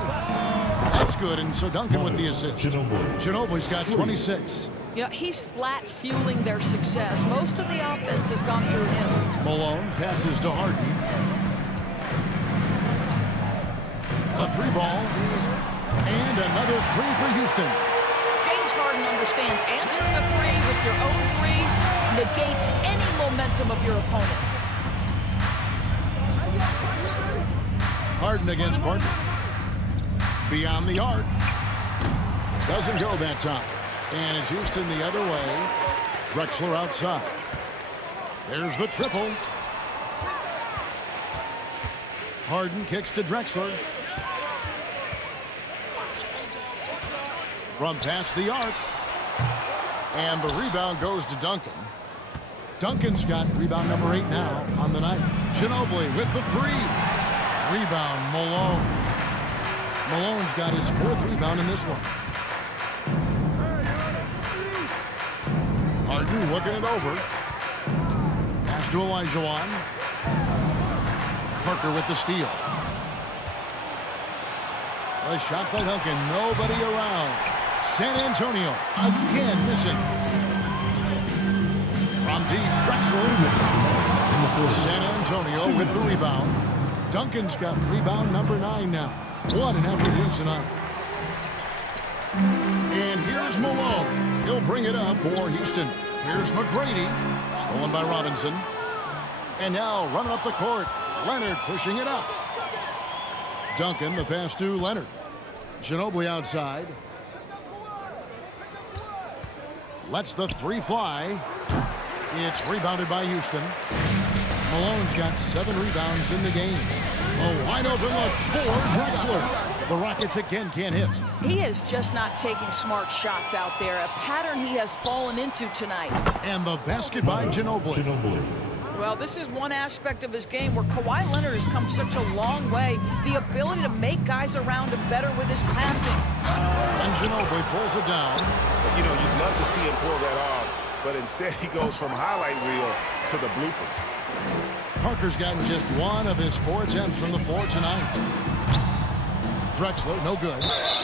That's good, and so Duncan with the assist. Ginobili's got 26. You know, he's flat fueling their success. Most of the offense has gone through him. Malone passes to Harden. A 3 ball. And another 3 for Houston. James Harden understands answering a 3 with your own 3 negates any momentum of your opponent. Harden against Parker. Beyond the arc. Doesn't go that time. And it's Houston the other way. Drexler outside. There's the triple. Harden kicks to Drexler. From past the arc. And the rebound goes to Duncan. Duncan's got rebound number 8 now on the night. Ginobili with the 3. Rebound, Malone. Malone's got his 4th rebound in this one. Harden looking it over. Pass to Olajuwon. Parker with the steal. A shot by Duncan. Nobody around. San Antonio again missing. From deep, Drexler. San Antonio with the rebound. Duncan's got rebound number 9 now. What an effort here tonight. And here's Malone. He'll bring it up for Houston. Here's McGrady. Stolen by Robinson. And now running up the court. Leonard pushing it up. Duncan, the pass to Leonard. Ginobili outside. Lets the 3 fly. It's rebounded by Houston. Malone's got 7 rebounds in the game. A wide open look for Drexler. The Rockets again can't hit. He is just not taking smart shots out there, a pattern he has fallen into tonight. And the basket by Ginobili. Well, this is one aspect of his game where Kawhi Leonard has come such a long way. The ability to make guys around him better with his passing. And Ginobili pulls it down. You know, you'd love to see him pull that off, but instead he goes from highlight reel to the bloopers. Parker's gotten just 1 of his 4 attempts from the floor tonight. Drexler, no good.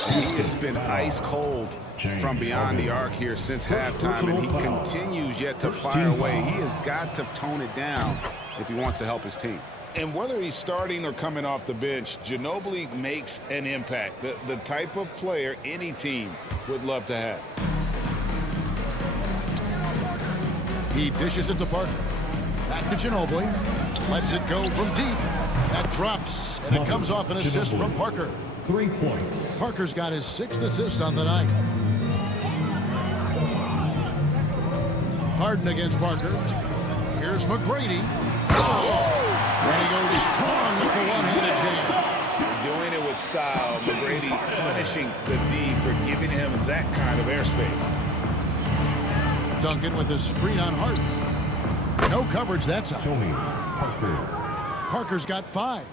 He has been ice cold from beyond the arc here since halftime, and he continues yet to fire away. He has got to tone it down if he wants to help his team. And whether he's starting or coming off the bench, Ginobili makes an impact. The type of player any team would love to have. He dishes it to Parker. Back to Ginobili. Lets it go from deep. That drops, and it comes off an assist from Parker. 3 points. Parker's got his 6th assist on the night. Harden against Parker. Here's McGrady. And he goes strong with the one-handed jam. Doing it with style. McGrady punishing the D for giving him that kind of airspace. Duncan with a screen on Harden. No coverage that time. Tony Parker. Parker's got 5.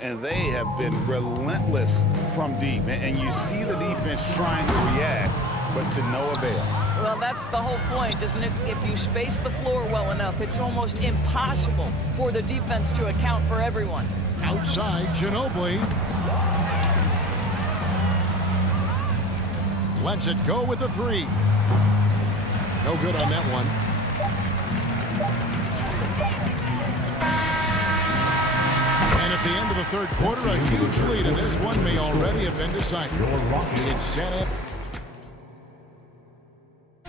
And they have been relentless from deep. And you see the defense trying to react, but to no avail. Well, that's the whole point, isn't it? If you space the floor well enough, it's almost impossible for the defense to account for everyone. Outside, Ginobili. Lets it go with a 3. No good on that one. And at the end of the 3rd quarter, a huge lead, and this one may already have been decided. It's Santa.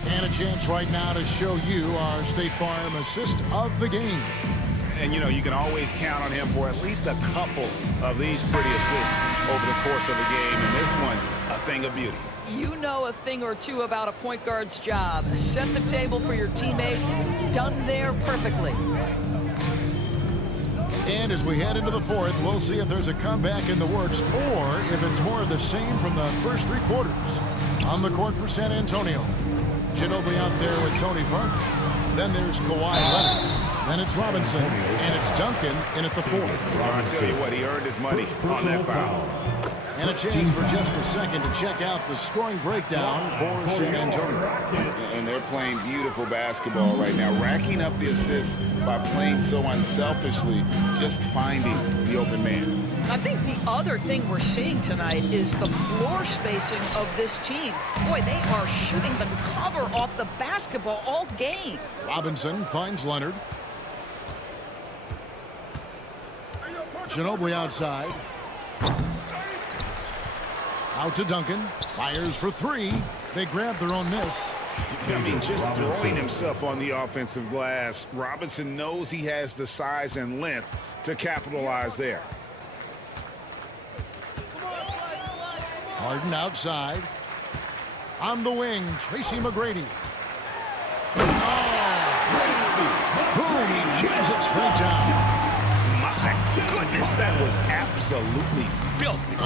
And a chance right now to show you our State Farm assist of the game. And, you know, you can always count on him for at least a couple of these pretty assists over the course of a game. And this one, a thing of beauty. You know a thing or two about a point guard's job. Set the table for your teammates. Done there perfectly. And as we head into the 4th, we'll see if there's a comeback in the works or if it's more of the same from the first 3 quarters. On the court for San Antonio. Ginobili out there with Tony Parker. Then there's Kawhi Leonard. Then it's Robinson. And it's Duncan in at the 4th. I'll tell you what, he earned his money on that foul. And a chance for just a second to check out the scoring breakdown for San Antonio. And they're playing beautiful basketball right now, racking up the assists by playing so unselfishly, just finding the open man. I think the other thing we're seeing tonight is the floor spacing of this team. Boy, they are shooting the cover off the basketball all game. Robinson finds Leonard. Ginobili outside. Out to Duncan. Fires for three. They grab their own miss. I mean, just throwing himself on the offensive glass. Robinson knows he has the size and length to capitalize there. Harden outside. On the wing, Tracy McGrady. Oh! Boom! He jams it straight down. My goodness, that was absolutely filthy.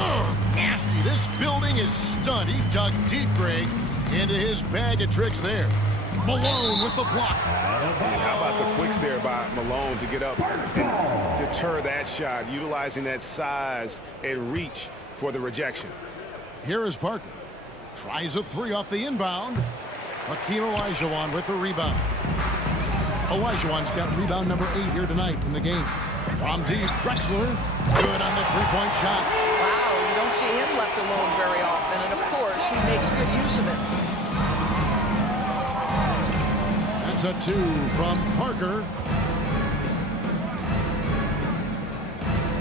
Nasty. This building is stunned. He dug deep, Greg, into his bag of tricks there. Malone with the block. How about the quicks there by Malone to get up and deter that shot, utilizing that size and reach for the rejection. Here is Parker. Tries a three off the inbound. Hakeem Olajuwon with the rebound. Olajuwon's got rebound number 8 here tonight in the game. From deep, Drexler, good on the three-point shot. Wow, you don't see him left alone very often, and of course, he makes good use of it. That's a 2 from Parker.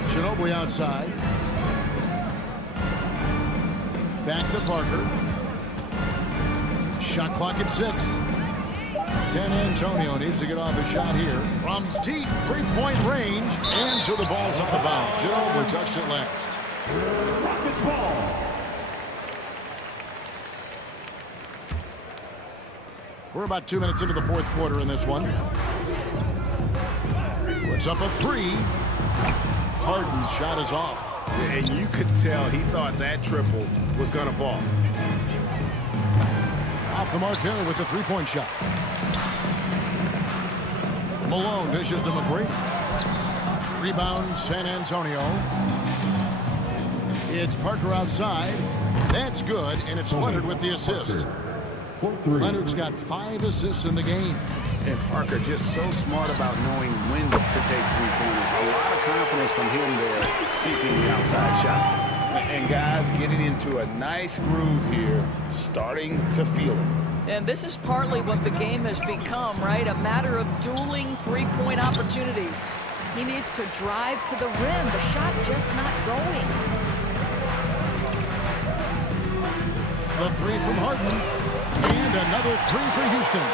Ginobili outside. Back to Parker. Shot clock at 6. San Antonio needs to get off a shot here. From deep three-point range. And so the ball's out of bounds. Ginobili touched it last. Rockets ball. We're about 2 minutes into the fourth quarter in this one. Puts up a 3. Harden's shot is off. And you could tell he thought that triple was going to fall. Off the mark there with the three-point shot. Malone dishes to McGrady. Rebound San Antonio. It's Parker outside. That's good, and it's Leonard with the assist. Leonard's got 5 assists in the game. And Parker just so smart about knowing when to take three-pointers. A lot of confidence from him there, seeking the outside shot. And guys getting into a nice groove here, starting to feel it. And this is partly what the game has become, right? A matter of dueling three-point opportunities. He needs to drive to the rim. The shot just not going. The 3 from Harden. And another 3 for Houston.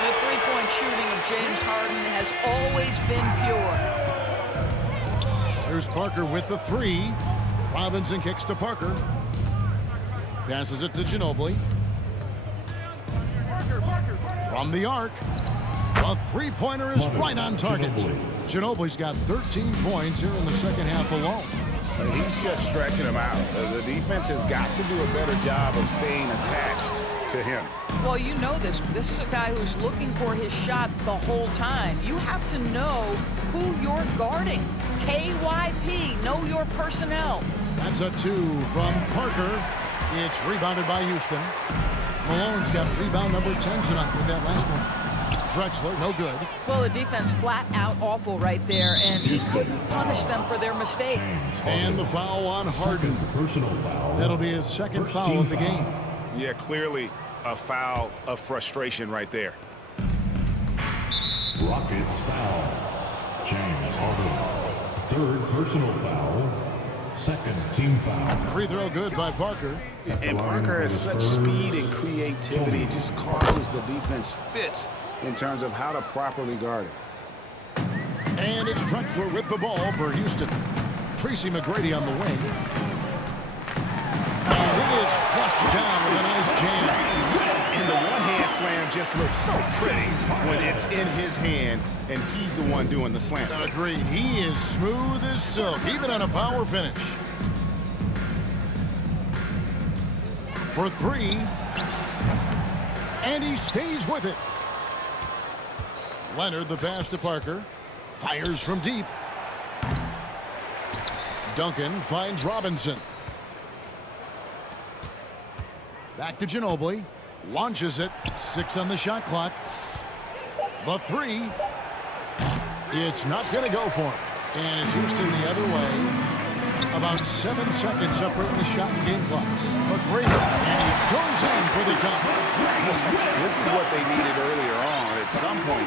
The three-point shooting of James Harden has always been pure. Here's Parker with the 3. Robinson kicks to Parker. Passes it to Ginobili. From the arc. A three-pointer is right on target. Ginobili's got 13 points here in the second half alone. He's just stretching him out. The defense has got to do a better job of staying attached to him. Well, you know this. This is a guy who's looking for his shot the whole time. You have to know who you're guarding. KYP, know your personnel. That's a 2 from Parker. It's rebounded by Houston. Malone's got rebound number 10 tonight with that last one. Drexler, no good. Well, the defense flat out awful right there, and he couldn't punish them for their mistake. And the foul on Harden. Personal foul. That'll be his second foul of the game. Yeah, clearly a foul of frustration right there. Rockets foul. James Harden. 3rd personal foul. 2nd team foul. Free throw good by Parker. And Parker has such speed and creativity. It just causes the defense fits in terms of how to properly guard it. And it's Drexler with the ball for Houston. Tracy McGrady on the wing. And it is flushed down with a nice jam. And the one-hand slam just looks so pretty when it's in his hand and he's the one doing the slam. Agreed. He is smooth as silk, even on a power finish. For 3. And he stays with it. Leonard, the pass to Parker. Fires from deep. Duncan finds Robinson. Back to Ginobili. Launches it. 6 on the shot clock. The 3. It's not going to go for him. And it's Houston the other way. About 7 seconds separating the shot and game clocks. McGrady, and he goes in for the jump. This is what they needed earlier on. At some point,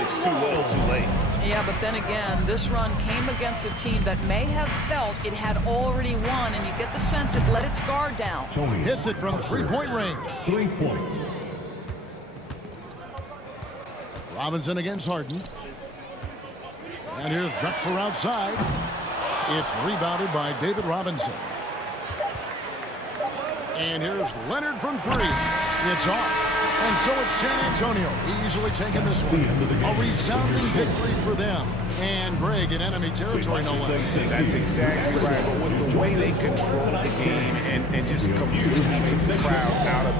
it's too little, too late. Yeah, but then again, this run came against a team that may have felt it had already won, and you get the sense it let its guard down. Hits it from 3-point range. 3 points. Robinson against Harden. And here's Drexler outside. It's rebounded by David Robinson. And here's Leonard from 3. It's off. And so it's San Antonio easily taking this one. A resounding victory for them. And Greg in enemy territory, no less. That's exactly right. But with the way they controlled the game and just completely took the crowd out of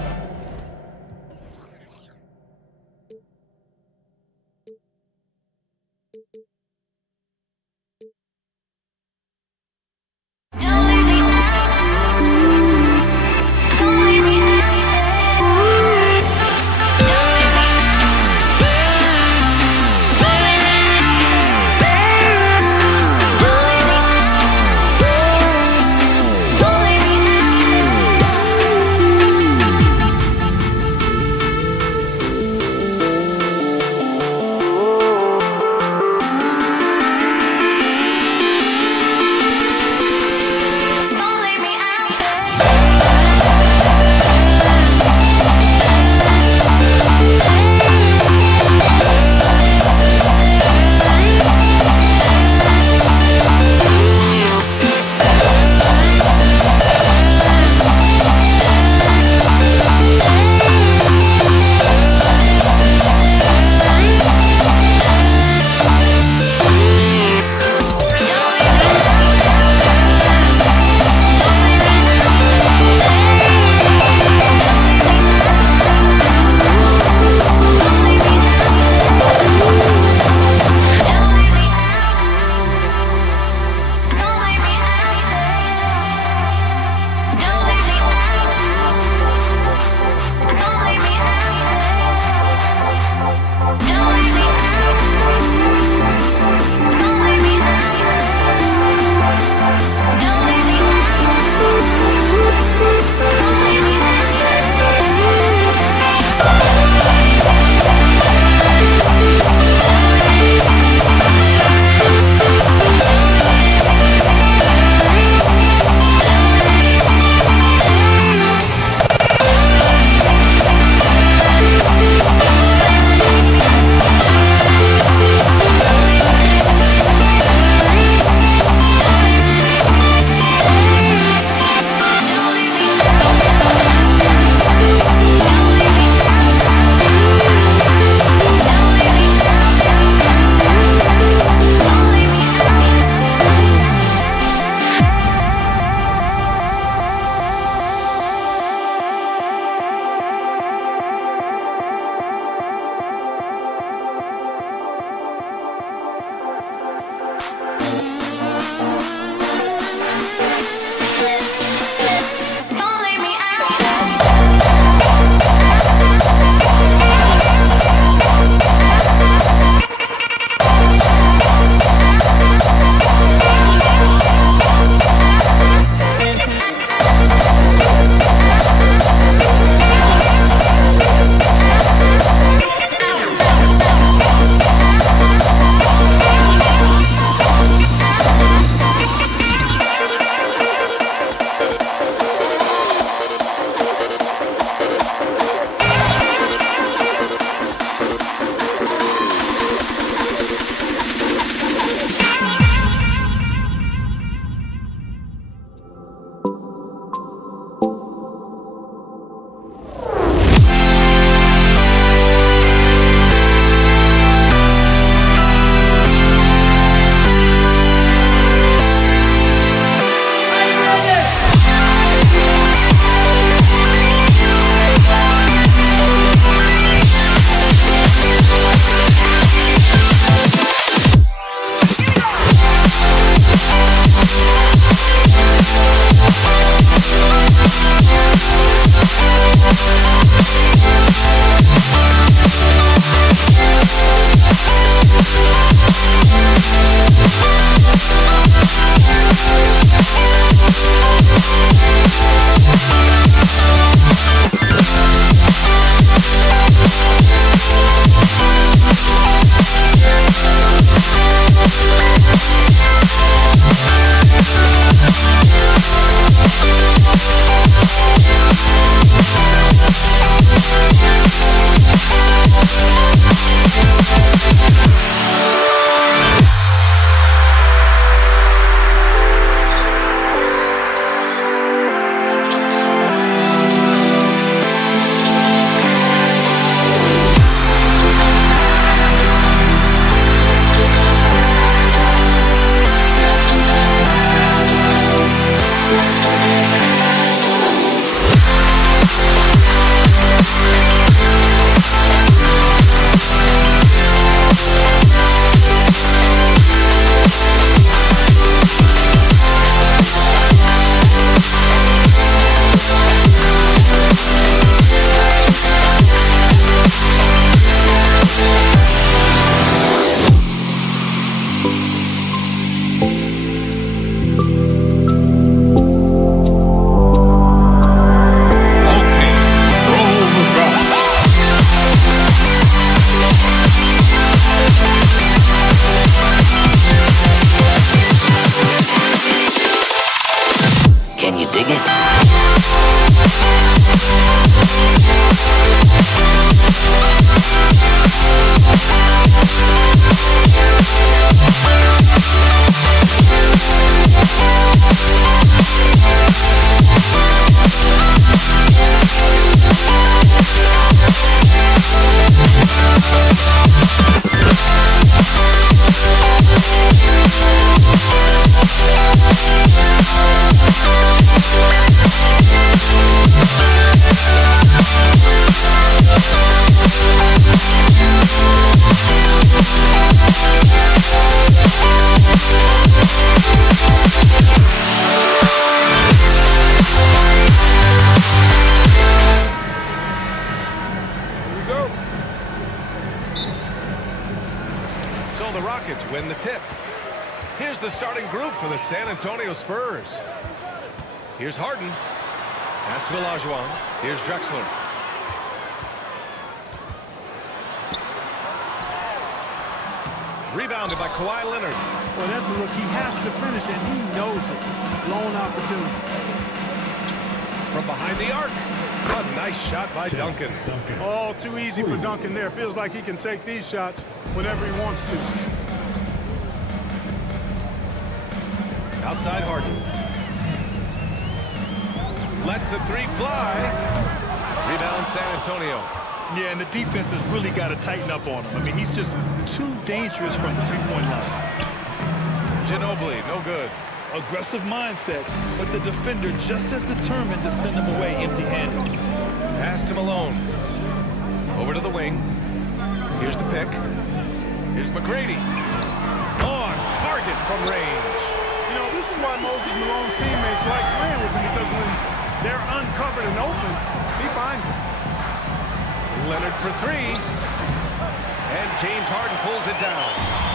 dig it. So the Rockets win the tip. Here's the starting group for the San Antonio Spurs. Here's Harden. Pass to Olajuwon. Here's Drexler. Rebounded by Kawhi Leonard. Well, that's a look. He has to finish, and he knows it. Lone opportunity. From behind the arc. A nice shot by Duncan. All too easy for Duncan there. Feels like he can take these shots whenever he wants to. Outside Harden. Lets the three fly. Rebound San Antonio. Yeah, and the defense has really got to tighten up on him. I mean, he's just too dangerous from the three-point line. Ginobili, no good. Aggressive mindset, but the defender just as determined to send him away empty-handed. Pass to Malone. Over to the wing. Here's the pick. Here's McGrady. On target from range. You know, this is why Moses Malone's teammates like playing with him, because when they're uncovered and open, he finds it. Leonard for three. And James Harden pulls it down.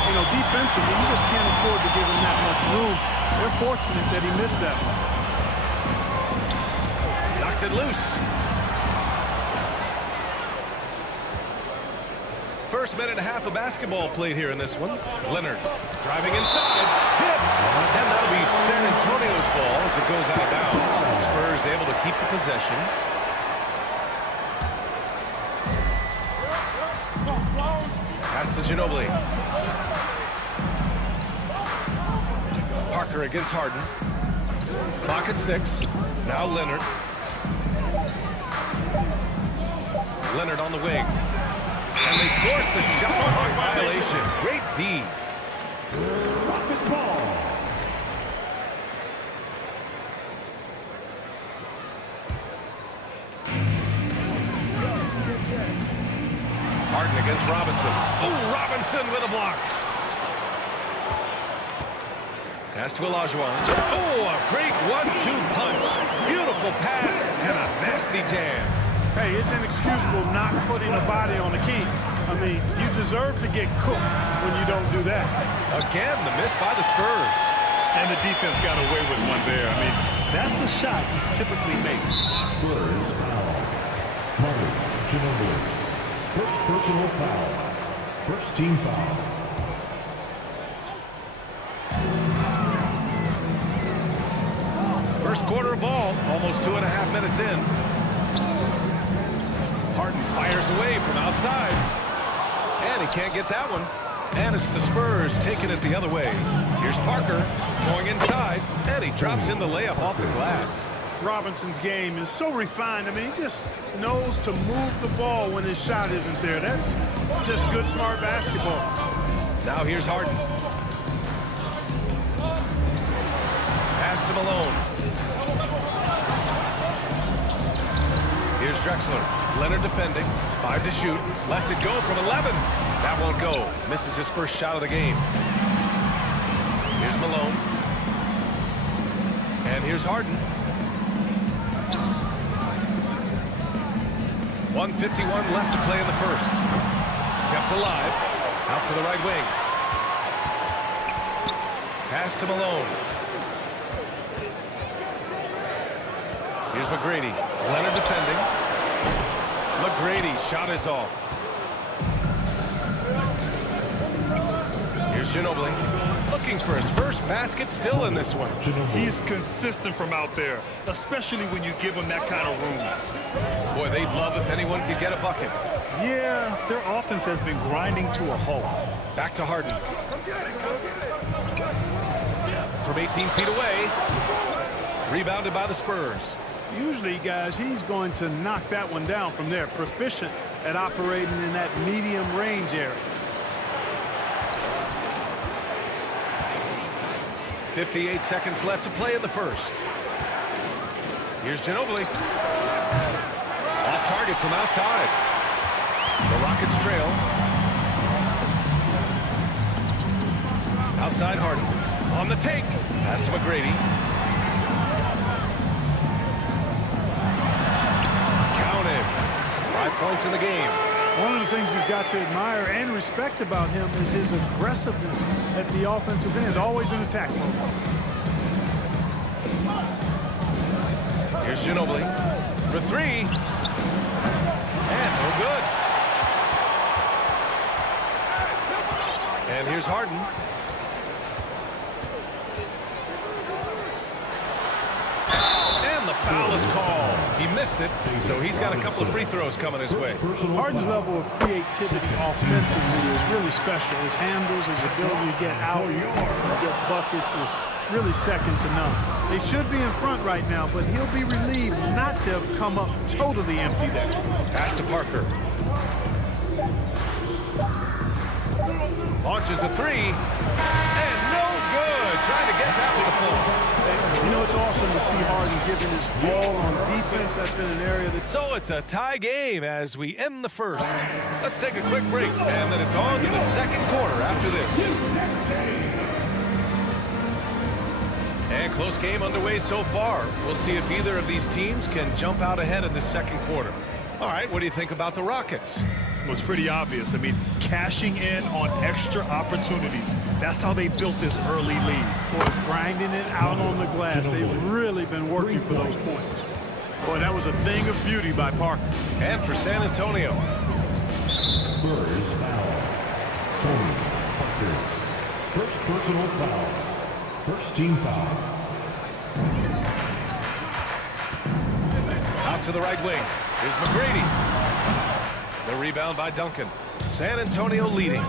You know, defensively, you just can't afford to give him that much room. They're fortunate that he missed that one. Knocks it loose. First minute and a half of basketball played here in this one. Leonard driving inside. Tipped. And that'll be San Antonio's ball as it goes out of bounds. Spurs able to keep the possession. Pass to Ginobili. Parker against Harden. Clock at 6. Now Leonard. Leonard on the wing. And they force the shot clock violation. Great D. Rockets ball. Harden against Robinson. Oh, Robinson with a block. Pass to Olajuwon. Oh, a great 1-2 punch. Beautiful pass and a nasty jam. Hey, it's inexcusable not putting a body on the key. I mean, you deserve to get cooked when you don't do that. Again, the miss by the Spurs. And the defense got away with one there. I mean, that's a shot he typically makes. Spurs foul. Harden, Ginobili. First personal foul. First team foul. First quarter of ball, almost 2.5 minutes in. Harden fires away from outside. And he can't get that one. And it's the Spurs taking it the other way. Here's Parker going inside. And he drops in the layup off the glass. Robinson's game is so refined. I mean, he just knows to move the ball when his shot isn't there. That's just good, smart basketball. Now here's Harden. Pass to Malone. Here's Drexler. Leonard defending. 5 to shoot. Lets it go from 11. That won't go. Misses his first shot of the game. Here's Malone. And here's Harden. 1:51 left to play in the first. Kept alive. Out to the right wing. Pass to Malone. Here's McGrady. Leonard defending. McGrady, shot is off. Here's Ginobili. looking for his first basket still in this one. He's consistent from out there, especially when you give him that kind of room. Boy, they'd love if anyone could get a bucket. Yeah, their offense has been grinding to a halt. Back to Harden. From 18 feet away. Rebounded by the Spurs. Usually, guys, he's going to knock that one down from there. Proficient at operating in that medium range area. 58 seconds left to play in the first. Here's Ginobili. Off target from outside. The Rockets trail. Outside Harden. On the take. Pass to McGrady. Counted. 5 points in the game. One of the things you've got to admire and respect about him is his aggressiveness at the offensive end, always in attack mode. Here's Ginobili for 3. And no good. And here's Harden. And the foul is called. He missed it, so he's got a couple of free throws coming his way. Harden's level of creativity offensively is really special. His handles, his ability to get out and get buckets is really second to none. They should be in front right now, but he'll be relieved not to have come up totally empty there. Pass to Parker. Launches a 3. And no good. Trying to get that to the floor. You know, it's awesome to see Harden giving his all on defense. That's been an area that... So it's a tie game as we end the first. Let's take a quick break, and then it's on to the second quarter after this. And close game underway so far. We'll see if either of these teams can jump out ahead in the second quarter. All right, what do you think about the Rockets? Well, it's pretty obvious. I mean, cashing in on extra opportunities. That's how they built this early lead. Boy, grinding it out on the glass. They've really been working for those points. Boy, that was a thing of beauty by Parker. And for San Antonio. Spurs foul. Tony Parker. First personal foul. First team foul. Out to the right wing. Here's McGrady. The rebound by Duncan. San Antonio leading.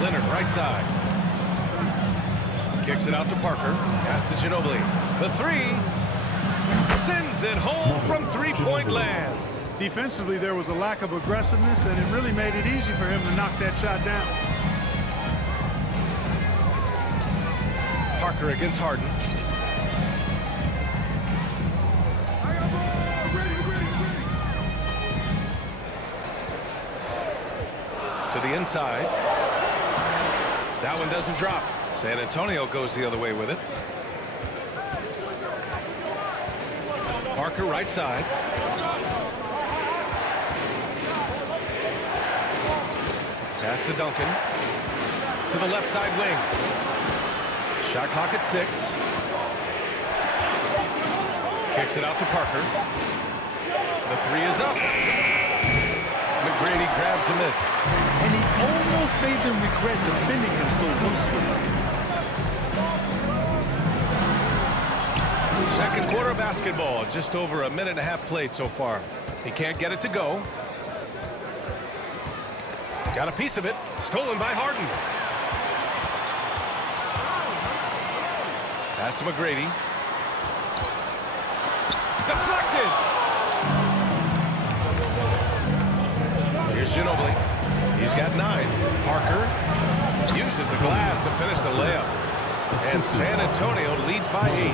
Leonard, right side. Kicks it out to Parker. Pass to Ginobili. The 3. Sends it home from three-point land. Defensively, there was a lack of aggressiveness, and it really made it easy for him to knock that shot down. Parker against Harden. To the inside. That one doesn't drop. San Antonio goes the other way with it. Parker right side. Pass to Duncan. To the left side wing. Shot clock at 6. Kicks it out to Parker. The 3 is up. McGrady grabs a miss. And he almost made them regret defending him so loosely. Second quarter basketball. Just over a minute and a half played so far. He can't get it to go. Got a piece of it. Stolen by Harden. Pass to McGrady. Deflected. Here's Ginobili. He's got 9. Parker uses the glass to finish the layup. And San Antonio leads by 8.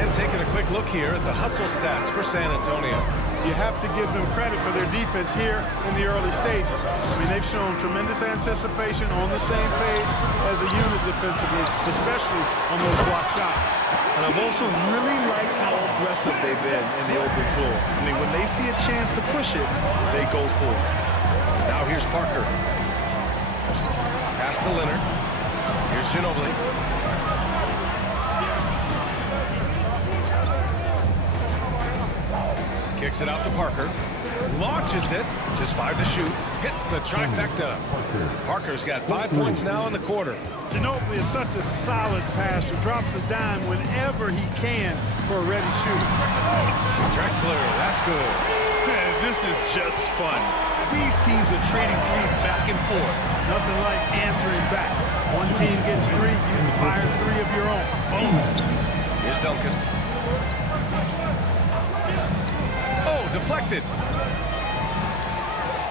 And taking a quick look here at the hustle stats for San Antonio. You have to give them credit for their defense here in the early stages. I mean, they've shown tremendous anticipation, on the same page as a unit defensively, especially on those block shots. And I've also really liked how aggressive they've been in the open floor. I mean, when they see a chance to push it, they go for it. Now here's Parker. Pass to Leonard. Here's Ginobili. Kicks it out to Parker. Launches it. Just 5 to shoot. Hits the trifecta. Parker's got 5 points now in the quarter. Ginobili is such a solid passer. Drops a dime whenever he can for a ready shooter. Drexler, that's good. Man, this is just fun. These teams are trading threes back and forth. Nothing like answering back. One team gets 3, you fire 3 of your own. Boom. Here's Duncan. Oh, deflected.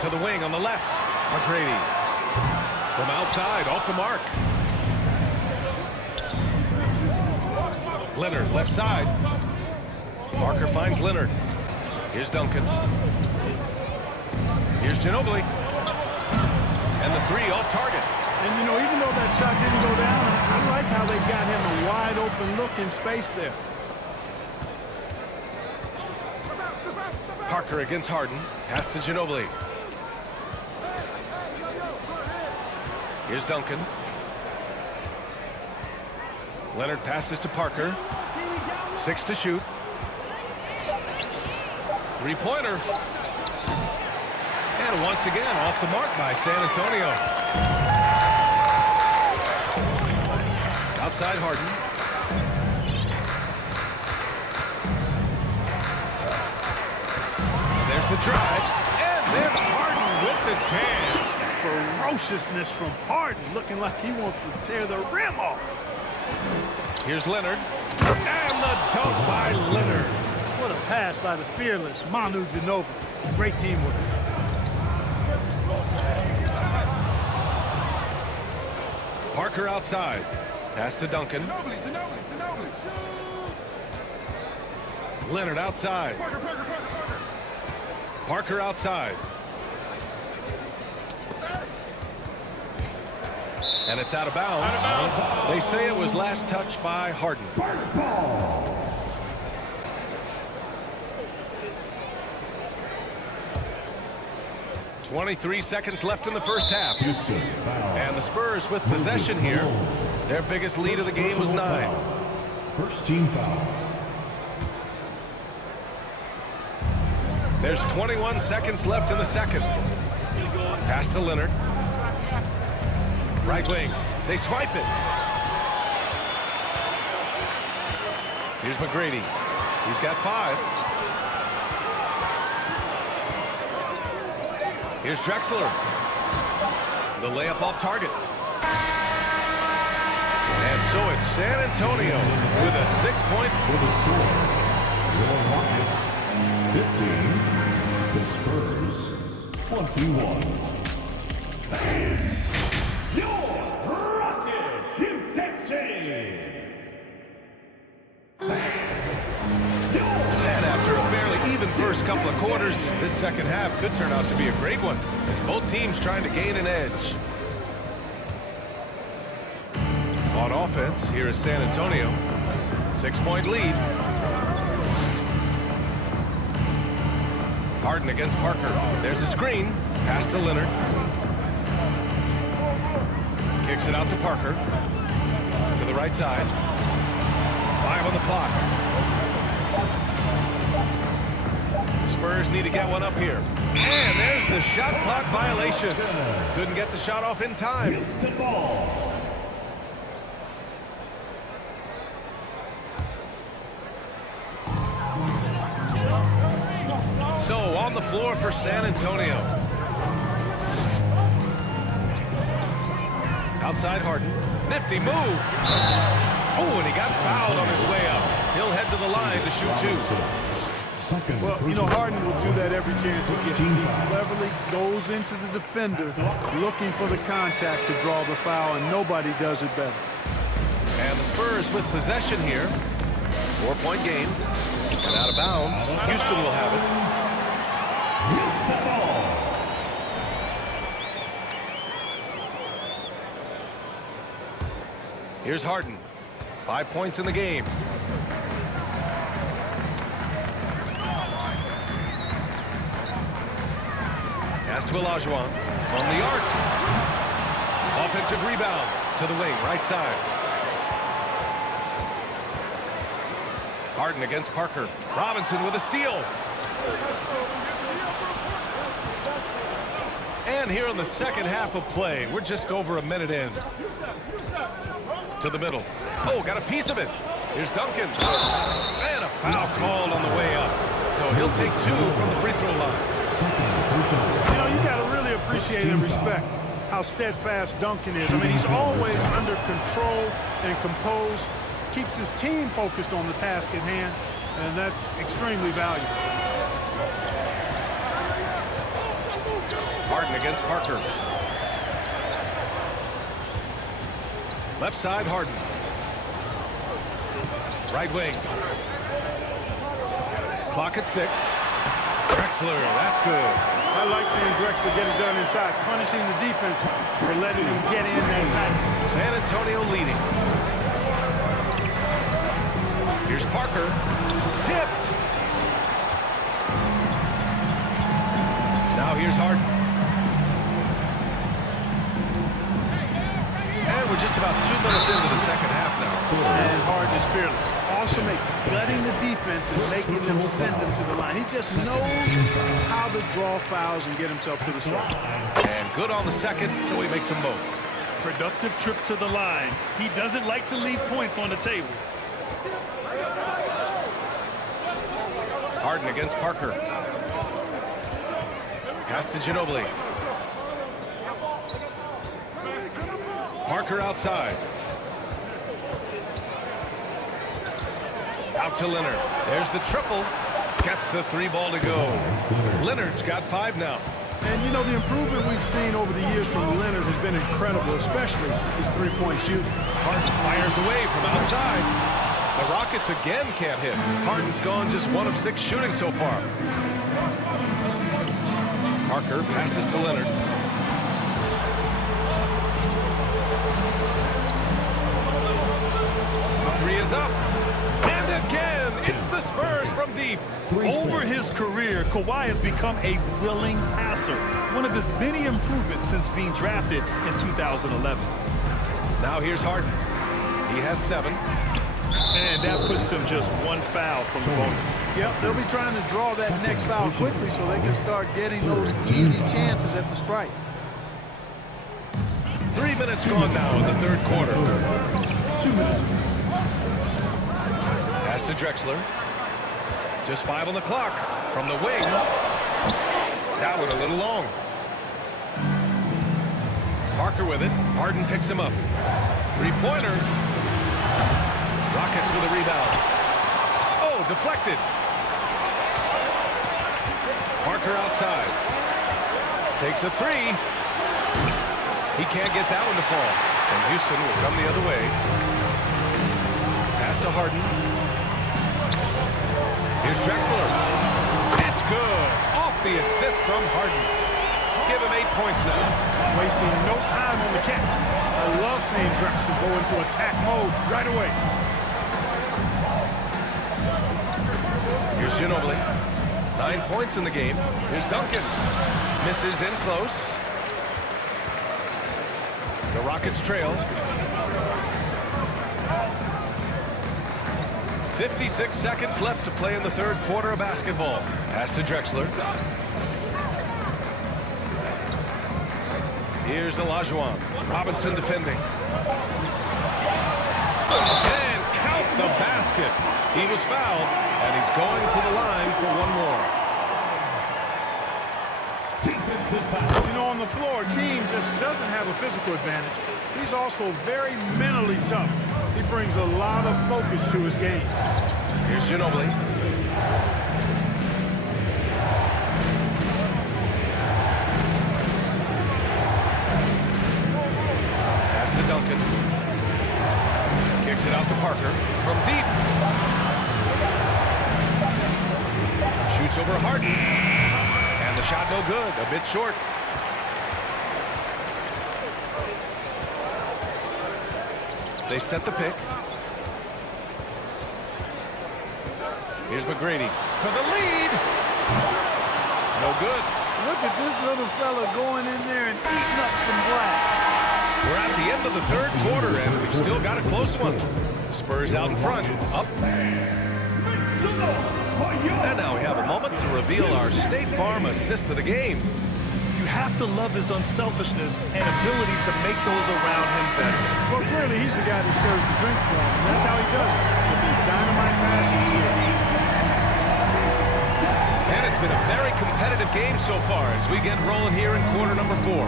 To the wing on the left. McGrady. From outside, off the mark. Leonard, left side. Parker finds Leonard. Here's Duncan. Here's Ginobili. And the 3 off target. And, you know, even though that shot didn't go down, I like how they got him a wide open look in space there. Parker against Harden. Pass to Ginobili. Here's Duncan. Leonard passes to Parker. 6 to shoot. 3-pointer. And once again, off the mark by San Antonio. Outside Harden. And there's the drive. And then Harden with the jam. Ferociousness from Harden, looking like he wants to tear the rim off. Here's Leonard. And the dunk by Leonard. What a pass by the fearless Manu Ginobili. Great teamwork. Parker outside. Pass to Duncan. Leonard outside. Parker outside. And it's out of bounds. They say it was last touched by Harden. 23 seconds left in the first half. And the Spurs with possession here. Their biggest lead of the game was 9. First team foul. There's 21 seconds left in the second. Pass to Leonard. Right wing. They swipe it. Here's McGrady. He's got 5. Here's Drexler. The layup off target. And so it's San Antonio with a 6-point. For the score, the Rockets 15, the Spurs 21. Your Rockets, Texas. And after a fairly even first couple of quarters, this second half could turn out to be a great one as both teams trying to gain an edge. On offense, here is San Antonio. 6-point lead. Harden against Parker. There's a screen. Pass to Leonard. Kicks it out to Parker. To the right side. 5 on the clock. Spurs need to get one up here. And there's the shot clock violation. Couldn't get the shot off in time. So on the floor for San Antonio. Outside Harden. Nifty move. Oh, and he got fouled on his way up. He'll head to the line to shoot 2. Well, you know, Harden will do that every chance he gets. He cleverly goes into the defender looking for the contact to draw the foul, and nobody does it better. And the Spurs with possession here. 4-point game. And out of bounds. Houston will have it. Here's Harden. 5 points in the game. Pass to Olajuwon from the arc. Offensive rebound to the wing, right side. Harden against Parker. Robinson with a steal. And here in the second half of play, we're just over a minute in. To the middle. Oh, got a piece of it. Here's Duncan. And a foul called on the way up. So he'll take 2 from the free throw line. You know, you got to really appreciate and respect how steadfast Duncan is. I mean, he's always under control and composed, keeps his team focused on the task at hand, and that's extremely valuable. Harden against Parker. Left side, Harden. Right wing. Clock at 6. Drexler, that's good. I like seeing Drexler get it done inside, punishing the defense for letting him get in that tight. San Antonio leading. Here's Parker. Tipped. Now here's Harden. And we're just about 2 minutes into the second half now. And Harden is fearless. Awesome at gutting the defense and making them send them to the line. He just knows how to draw fouls and get himself to the stripe. And good on the second, so he makes them both. Productive trip to the line. He doesn't like to leave points on the table. Harden against Parker. Pass to Ginobili. Parker outside. Out to Leonard. There's the triple. Gets the 3 ball to go. Leonard's got 5 now. And, you know, the improvement we've seen over the years from Leonard has been incredible, especially his three-point shooting. Harden fires away from outside. The Rockets again can't hit. Harden's gone just 1 of 6 shooting so far. Parker passes to Leonard. The 3 is up. And again, it's the Spurs from deep. Over his career, Kawhi has become a willing passer. One of his many improvements since being drafted in 2011. Now here's Harden. He has 7. And that puts them just 1 foul from the bonus. Yep, they'll be trying to draw that next foul quickly so they can start getting those easy chances at the stripe. 3 minutes gone now in the third quarter. 2 minutes. Pass to Drexler. Just 5 on the clock. From the wing. That one a little long. Parker with it. Harden picks him up. 3-pointer. Rockets with a rebound. Oh, deflected. Parker outside. Takes a 3. He can't get that one to fall. And Houston will come the other way. Pass to Harden. Here's Drexler. It's good. Off the assist from Harden. Give him 8 points now. Wasting no time on the catch. I love seeing Drexler go into attack mode right away. Here's Ginobili. 9 points in the game. Here's Duncan. Misses in close. The Rockets trail. 56 seconds left to play in the third quarter of basketball. Pass to Drexler. Here's Olajuwon. Robinson defending. And count the basket. He was fouled, and he's going to the line for 1 more. You know, on the floor, Keem just doesn't have a physical advantage. He's also very mentally tough. He brings a lot of focus to his game. Here's Ginobili. Pass to Duncan. Kicks it out to Parker from deep. Shoots over Harden. And the shot no good. A bit short. They set the pick. Here's McGrady for the lead. No good. Look at this little fella going in there and eating up some glass. We're at the end of the third quarter, and we've still got a close one. Spurs out in front. Up. And now we have a moment to reveal our State Farm assist of the game. You have to love his unselfishness and ability to make those around him better. Well, clearly he's the guy that stirs the drink for him. And that's how he does it, with these dynamite passes here. And it's been a very competitive game so far as we get rolling here in quarter number 4.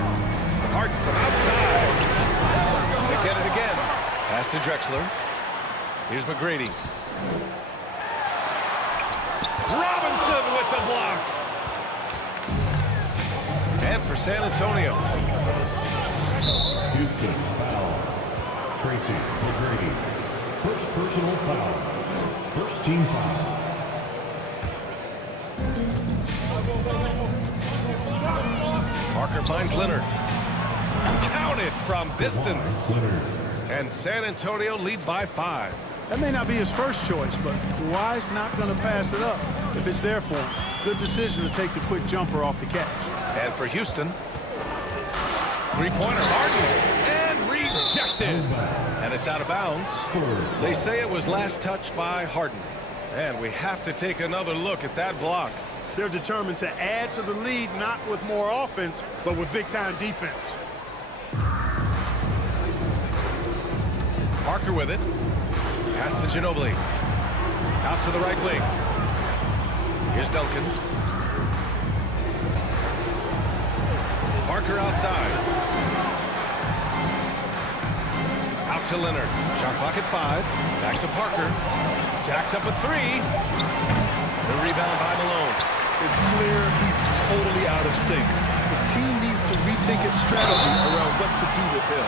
Harden from outside. They get it again. Pass to Drexler. Here's McGrady. Robinson with the block. And for San Antonio. Houston, foul. Tracy McGrady. First personal foul. First team foul. Parker finds Leonard. Counted from distance. And San Antonio leads by 5. That may not be his first choice, but Kawhi's not going to pass it up if it's there for him. Good decision to take the quick jumper off the catch. And for Houston, three-pointer Harden, and rejected. And it's out of bounds. They say it was last touched by Harden. And we have to take another look at that block. They're determined to add to the lead, not with more offense, but with big-time defense. Parker with it. Pass to Ginobili. Out to the right wing. Here's Duncan. Parker outside. Out to Leonard. Shot clock at 5. Back to Parker. Jacks up a 3. The rebound by Malone. It's clear he's totally out of sync. The team needs to rethink its strategy around what to do with him.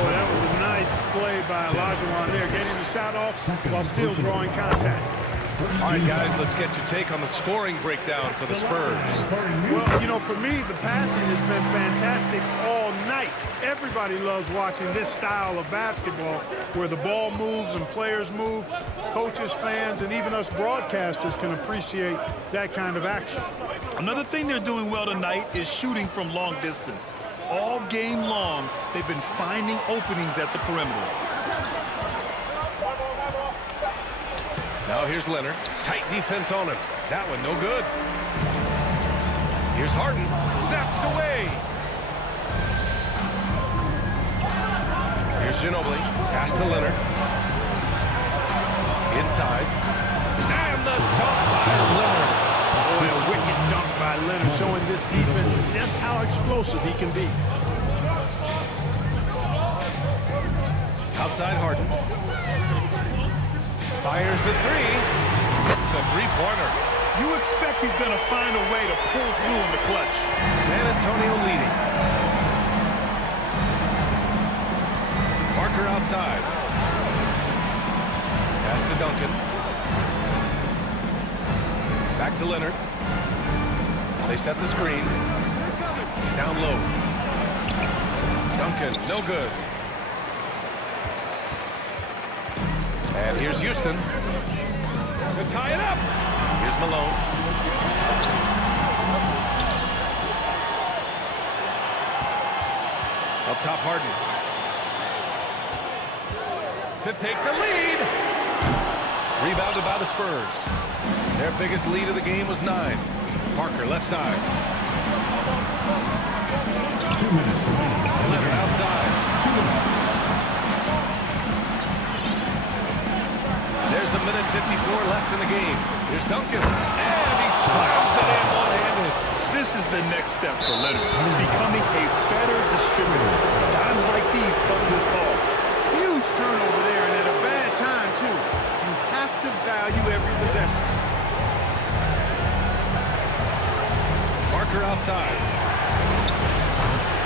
Boy, that was a nice play by Olajuwon there, getting the shot off while still drawing contact. All right, guys, let's get your take on the scoring breakdown for the Spurs. Well, you know, for me, the passing has been fantastic all night. Everybody loves watching this style of basketball where the ball moves and players move. Coaches, fans, and even us broadcasters can appreciate that kind of action. Another thing they're doing well tonight is shooting from long distance. All game long, they've been finding openings at the perimeter. Now here's Leonard. Tight defense on him. That one no good. Here's Harden. Snatched away. Here's Ginobili. Pass to Leonard. Inside. And the dunk by Leonard. Boy, a wicked dunk by Leonard, showing this defense just how explosive he can be. Outside Harden. Fires the 3. It's a three-pointer. You expect he's going to find a way to pull through in the clutch. San Antonio leading. Parker outside. Pass to Duncan. Back to Leonard. They set the screen. Down low. Duncan, no good. And here's Houston to tie it up. Here's Malone. Up top, Harden. To take the lead. Rebounded by the Spurs. Their biggest lead of the game was 9. Parker left side. 2 minutes remaining. Leonard outside. 2 minutes. There's a minute 54 left in the game. Here's Duncan. And he slams it in one-handed. This is the next step for Leonard, becoming a better distributor. Times like these help his cause. Huge turnover there, and at a bad time, too. You have to value every possession. Parker outside.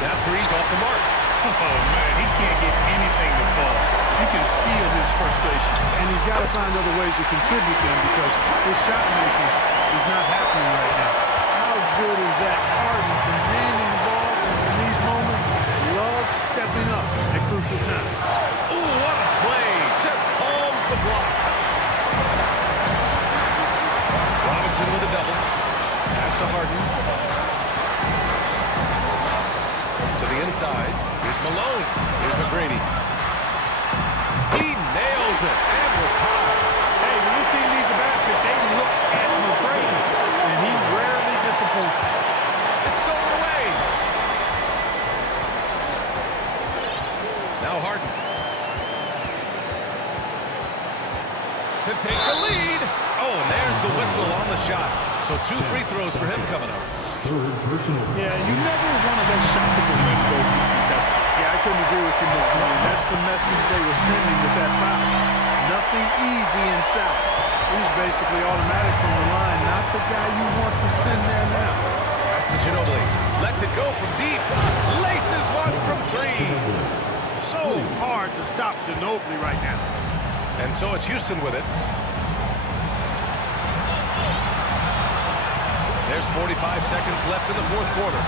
That three's off the mark. Oh, man, he can't get anything to fall. You can feel his frustration. And he's got to find other ways to contribute them because his shot making is not happening right now. How good is that? Harden commanding the ball, and in these moments, loves stepping up at crucial times. Ooh, what a play. Just palms the block. Robinson with a double. Pass to Harden. To the inside. Here's Malone. Here's McGrady. He nails it, and we're tied. Hey, when this team needs a basket, they to take the lead. Oh, and there's the whistle on the shot. So 2 free throws for him coming up. Third personal. Yeah, you never want to let shots at the rim go contested. Yeah, I couldn't agree with you more. I mean, that's the message they were sending with that foul. Nothing easy in South. He's basically automatic from the line, not the guy you want to send there now. Pass to Ginobili. Lets it go from deep. Laces one from 3. So hard to stop Ginobili right now. And so it's Houston with it. There's 45 seconds left in the fourth quarter.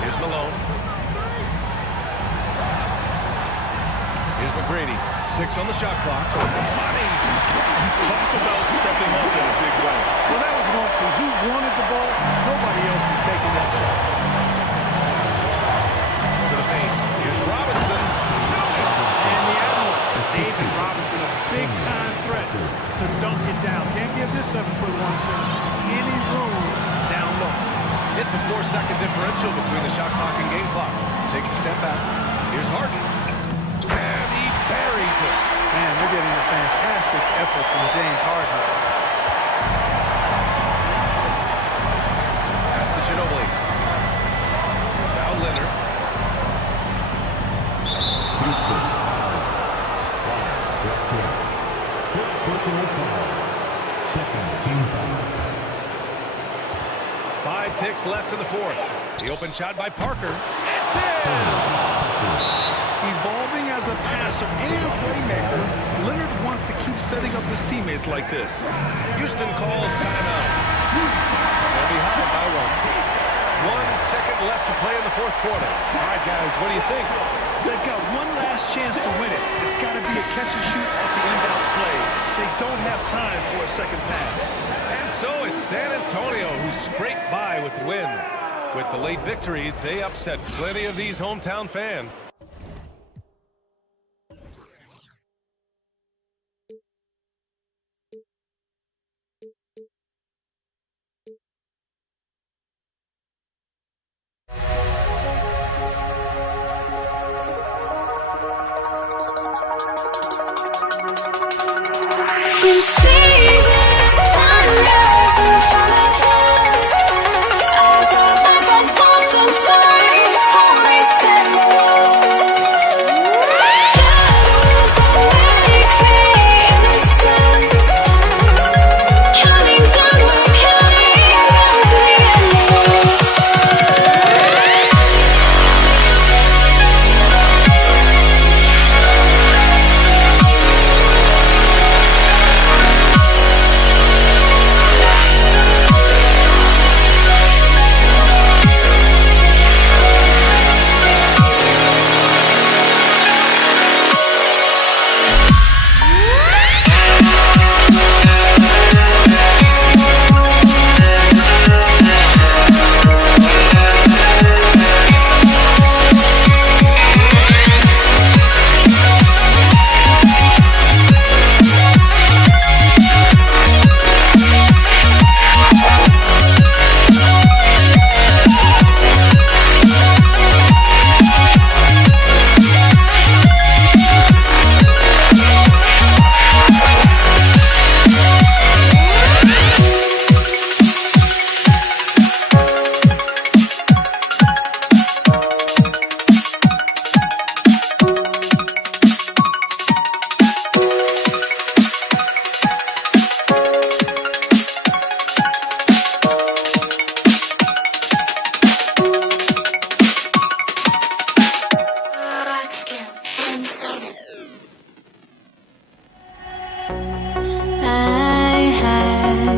Here's Malone. Here's McGrady. 6 on the shot clock. Money. Talk about stepping up in a big way. Well, that was one, too. He wanted the ball. Nobody else was taking that shot. To the paint. Here's Robinson. And the Admiral. David Robinson, a big-time threat to dunk it down. Can't give this 7'1" center any room down low. It's a 4-second differential between the shot clock and game clock. Takes a step back. Here's Harden. And he buries it. Man, they're getting a fantastic effort from James Harden. Pass to Ginobili. Now Leonard. Houston. First personal foul. Second team foul. 5 ticks left in the fourth. The open shot by Parker. It's in! Evolving as a passer and playmaker, Leonard wants to keep setting up his teammates like this. Houston calls timeout. They're behind by 1. 1 second left to play in the fourth quarter. All right, guys, what do you think? They've got one last chance to win it. It's got to be a catch and shoot off the inbound play. They don't have time for a second pass. And so it's San Antonio who scraped by with the win. With the late victory, they upset plenty of these hometown fans.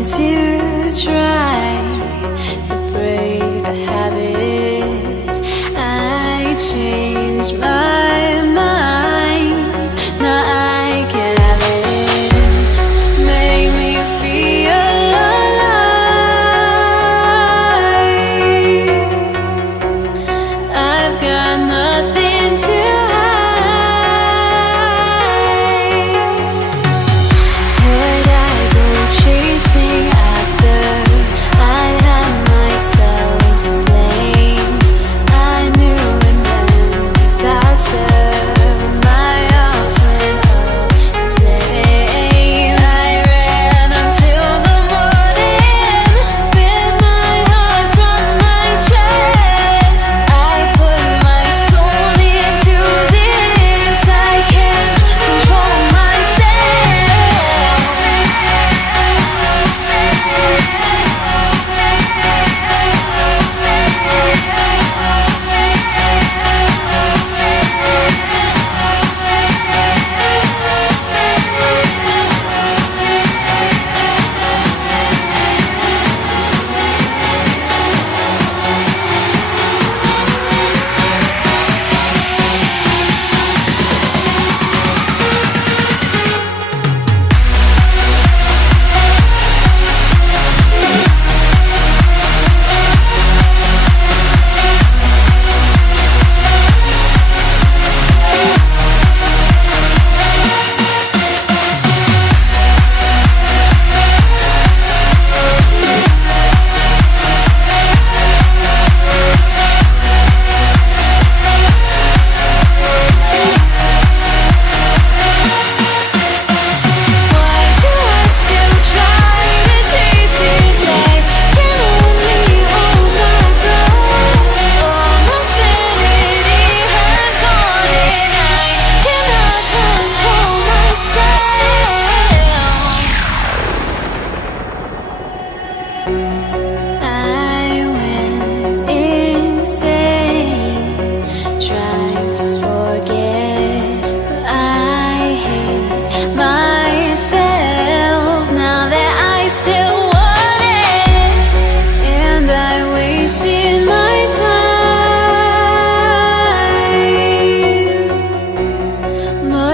to try to break the habit. I changed my mind. Now I can have it. Make me feel alive. I've got nothing to chasing after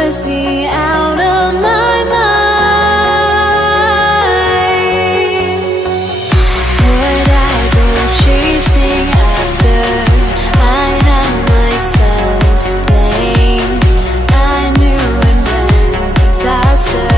must be out of my mind. Would I go chasing after? I had myself to blame. I knew it meant disaster.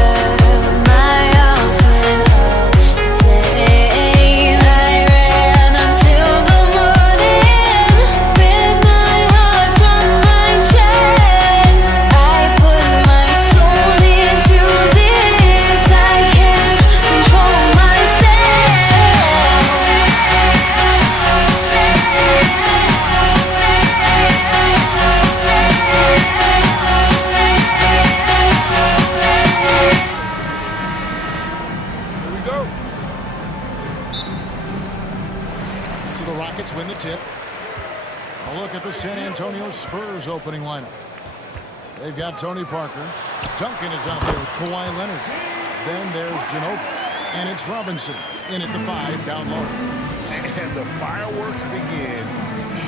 My house went up in flames. I ran until the morning with my heart from my chest. I put my soul into this. I can't control Here we go. So the Rockets win the tip. A look at the San Antonio Spurs opening lineup. They've got Tony Parker. Duncan is out there with Kawhi Leonard. Then there's Ginobili. And it's Robinson in at the 5 down low. And the fireworks begin.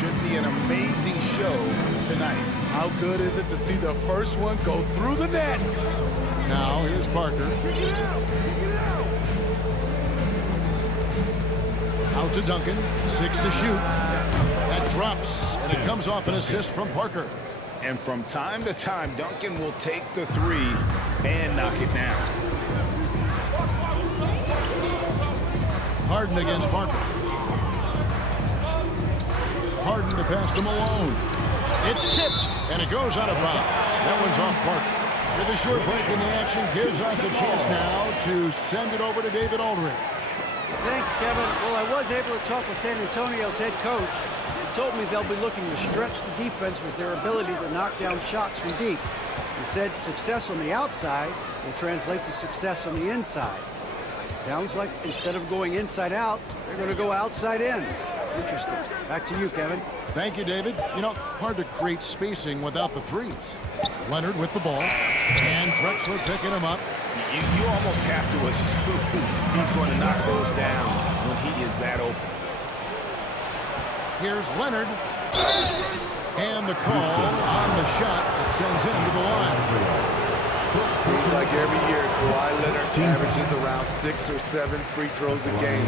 Should be an amazing show tonight. How good is it to see the first one go through the net? Now here's Parker. Out to Duncan. 6 to shoot. That drops, and it comes off an assist from Parker. And from time to time, Duncan will take the 3 and knock it down. Harden against Parker. Harden to pass to Malone. It's tipped, and it goes out of bounds. That one's off Parker. With a short break in the action, gives us a chance now to send it over to David Aldridge. Thanks, Kevin. Well, I was able to talk with San Antonio's head coach. He told me they'll be looking to stretch the defense with their ability to knock down shots from deep. He said success on the outside will translate to success on the inside. Sounds like instead of going inside out, they're going to go outside in. Interesting. Back to you, Kevin. Thank you, David. You know, hard to create spacing without the threes. Leonard with the ball, and Drexler picking him up. You almost have to assume he's going to knock those down when he is that open. Here's Leonard. And the call on the shot that sends him to the line. Seems like every year Kawhi Leonard averages around 6 or 7 free throws a game.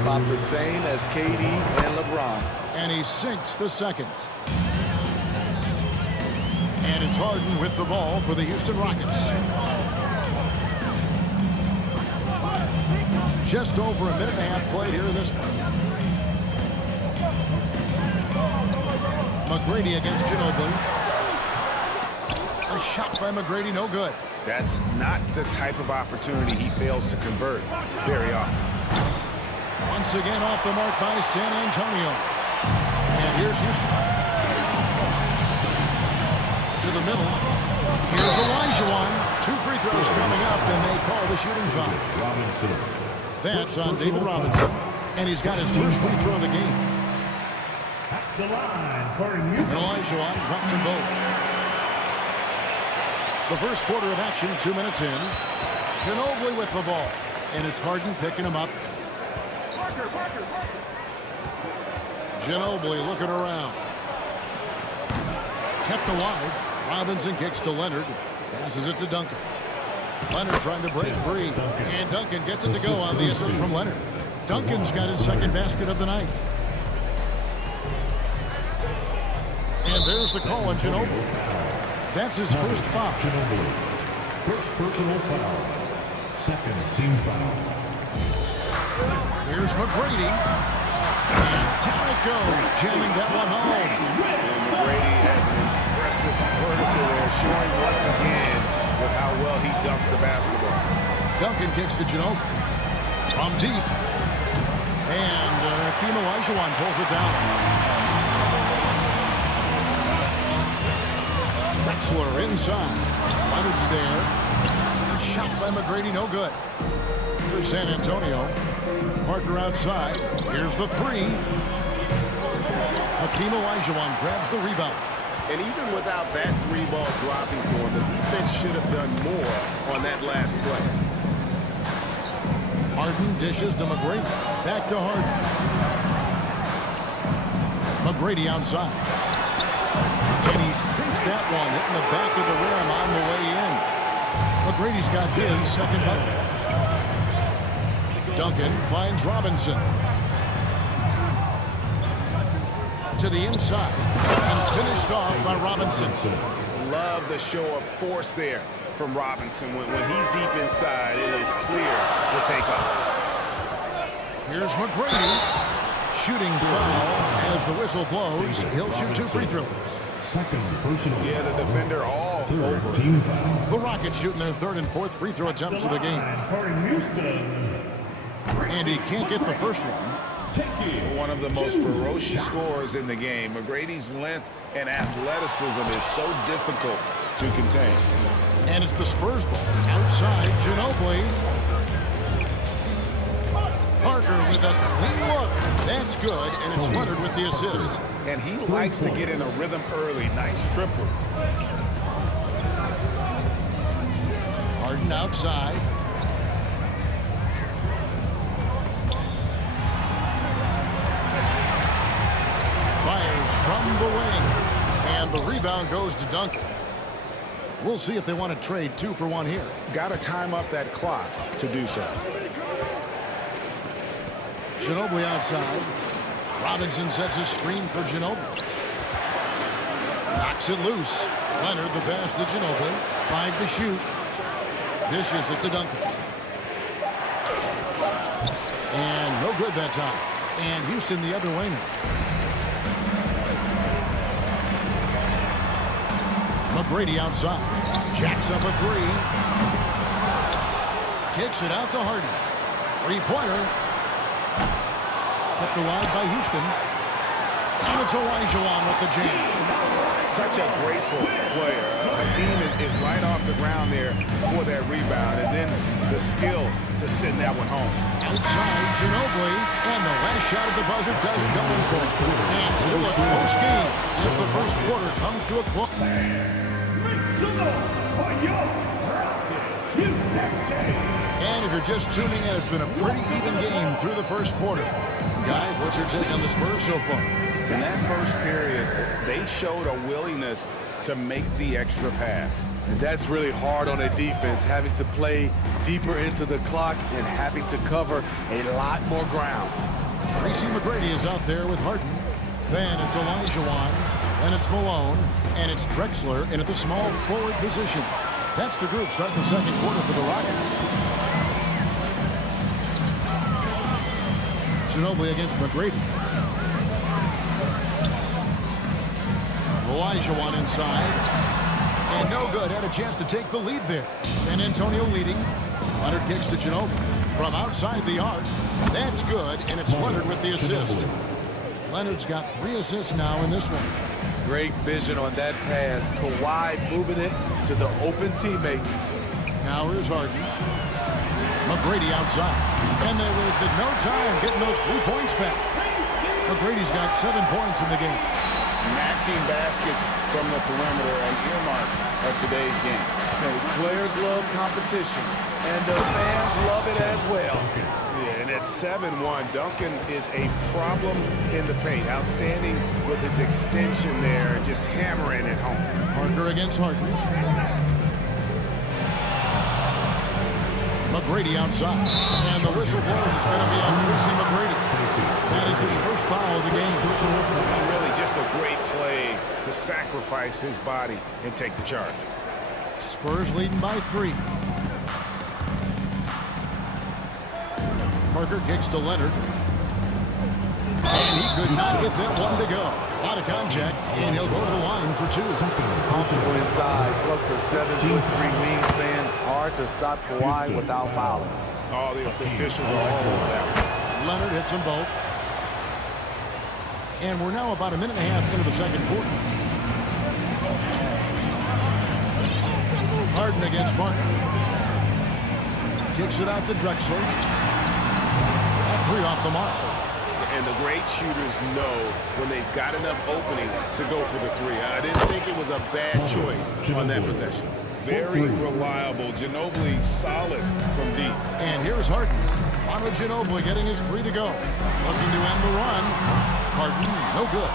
About the same as KD and LeBron. And he sinks the second. And it's Harden with the ball for the Houston Rockets. Just over a minute and a half played here in this one. McGrady against Ginobili. A shot by McGrady, no good. That's not the type of opportunity he fails to convert very often. Once again off the mark by San Antonio. And here's Houston. To the middle. Here's Olajuwon. 2 free throws coming up, and they call the shooting foul. That's on David Robinson. And he's got his first free throw of the game. And Olajuwon drops them both. The first quarter of action, 2 minutes in. Ginobili with the ball. And it's Harden picking him up. Ginobili looking around. Kept alive. Robinson kicks to Leonard. Passes it to Duncan. Leonard trying to break free. And Duncan gets it to go on the assist from Leonard. Duncan's got his second basket of the night. And there's the call on Ginobili. That's his first foul. First personal foul. Second team foul. Here's McGrady. And down it goes, jamming that one home. And McGrady has an impressive vertical there, showing once again with how well he dunks the basketball. Duncan kicks to Ginobili. From deep. And Hakeem Olajuwon pulls it down. Drexler inside. Leonard's there. A shot by McGrady, no good. Here's San Antonio. Parker outside. Here's the 3. Hakeem Olajuwon grabs the rebound. And even without that 3-ball dropping for him, the defense should have done more on that last play. Harden dishes to McGrady. Back to Harden. McGrady outside. And he sinks that one, hitting the back of the rim on the way McGrady's got his second bucket. Duncan finds Robinson. To the inside. And finished off by Robinson. Love the show of force there from Robinson. When he's deep inside, it is clear for takeoff. Here's McGrady. Shooting foul as the whistle blows. He'll shoot 2 free throws. Yeah, the defender all over. The Rockets shooting their 3rd and 4th free throw attempts of the game. And he can't get the first one. One of the most ferocious scorers in the game. McGrady's length and athleticism is so difficult to contain. And it's the Spurs ball. Outside, Ginobili. Parker with a clean look. That's good, and it's Leonard with the assist. And he likes to get in a rhythm early. Nice triple. Harden outside. Fires from the wing. And the rebound goes to Duncan. We'll see if they want to trade 2 for 1 here. Got to time up that clock to do so. Ginobili outside. Robinson sets his screen for Ginobili. Knocks it loose. Leonard the pass to Ginobili. 5 to shoot. Dishes it to Duncan. And no good that time. And Houston the other way now. McGrady outside. Jacks up a 3. Kicks it out to Harden. 3-pointer. Kept alive by Houston. And it's Olajuwon with the jam. Such a graceful player. Dean is right off the ground there for that rebound. And then the skill to send that one home. Outside, Ginobili. And the last shot at the buzzer doesn't go in for it. And still a close game as the first quarter comes to a close. And if you're just tuning in, it's been a pretty even game through the first quarter. Guys, what's your take on the Spurs so far? In that first period, they showed a willingness to make the extra pass. And that's really hard on a defense, having to play deeper into the clock and having to cover a lot more ground. Tracy McGrady is out there with Harden. Then it's Olajuwon. Then it's Malone. And it's Drexler in at the small forward position. That's the group starting the second quarter for the Rockets. Ginobili against McGrady. Olajuwon inside. And no good. Had a chance to take the lead there. San Antonio leading. Leonard kicks to Ginobili. From outside the arc. That's good. And it's Leonard with the assist. Leonard's got 3 assists now in this one. Great vision on that pass. Kawhi moving it to the open teammate. Now here's Harden. McGrady outside. And they wasted no time getting those 3 points back. McGrady's got 7 points in the game. Matching baskets from the perimeter, an earmark of today's game. Okay, players love competition, and the fans love it as well. Yeah, and at 7-1, Duncan is a problem in the paint. Outstanding with his extension there and just hammering it home. Parker against Harden. McGrady outside. And the whistle blows. It's going to be on Tracy McGrady. That is his first foul of the game. And really just a great play to sacrifice his body and take the charge. Spurs leading by 3. Parker kicks to Leonard. And he could not get that one to go. A lot of contact, and he'll go to the line for 2. Comfortable inside, plus the 7'3" wingspan. Hard to stop Kawhi without fouling. All the officials are all over that. Leonard hits them both. And we're now about a minute and a half into the second quarter. Harden against Parker. Kicks it out to Drexler. That 3 off the mark. And the great shooters know when they've got enough opening to go for the 3. I didn't think it was a bad choice on that possession. Very reliable. Ginobili solid from deep. And here's Harden. Manu Ginobili getting his 3 to go. Looking to end the run. Harden, no good.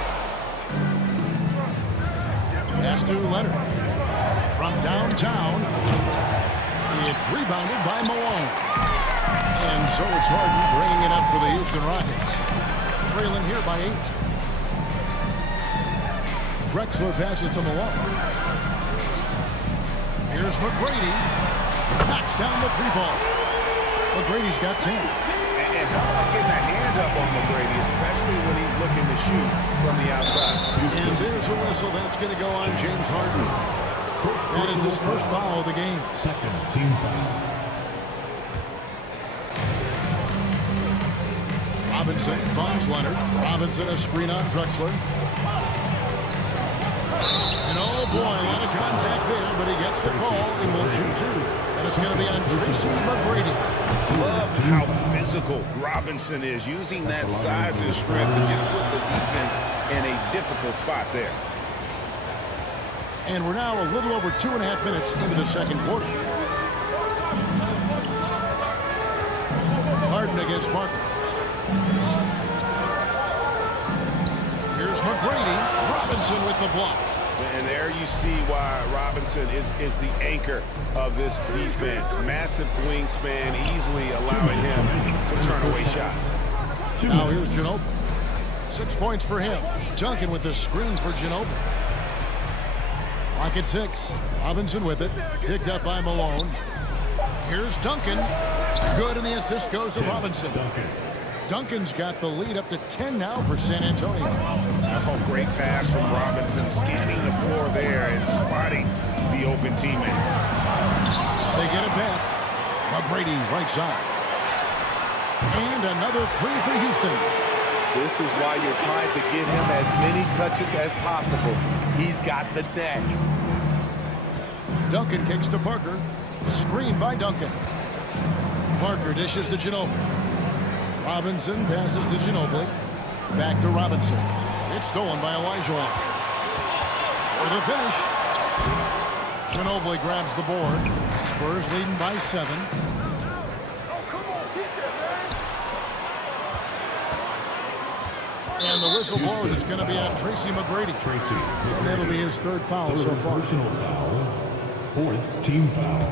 Pass to Leonard. From downtown. It's rebounded by Malone. And so it's Harden bringing it up for the Houston Rockets. Trailing here by 8. Drexler passes to Malone. Here's McGrady. Knocks down the 3-ball. McGrady's got 10. And how about getting a hand up on McGrady, especially when he's looking to shoot from the outside. And there's a whistle. That's going to go on James Harden. That is his first foul of the game. Second team foul. Robinson finds Leonard. Robinson a screen on Drexler. And oh boy, a lot of contact there, but he gets the call and will shoot 2. And it's going to be on Tracy McGrady. Love how physical Robinson is, using that size and strength to just put the defense in a difficult spot there. And we're now a little over 2.5 minutes into the second quarter. Harden against Parker. Here's McGrady. Robinson with the block. And there you see why Robinson is the anchor of this defense. Massive wingspan, easily allowing him to turn away shots. Now here's Ginobili. 6 points for him. Duncan with the screen for Ginobili. Lock at 6. Robinson with it. Picked up by Malone. Here's Duncan. Good, and the assist goes to Robinson. Duncan's got the lead up to 10 now for San Antonio. Oh, great pass from Robinson, scanning the floor there and spotting the open teammate. They get it back. McGrady right side. And another 3 for Houston. This is why you're trying to get him as many touches as possible. He's got the neck. Duncan kicks to Parker. Screen by Duncan. Parker dishes to Ginobili. Robinson passes to Ginobili. Back to Robinson. It's stolen by Elijah. For the finish. Ginobili grabs the board. Spurs leading by 7. And the whistle blows. It's going to be on Tracy McGrady. And that'll be his 3rd foul so far. Personal foul. 4th team foul.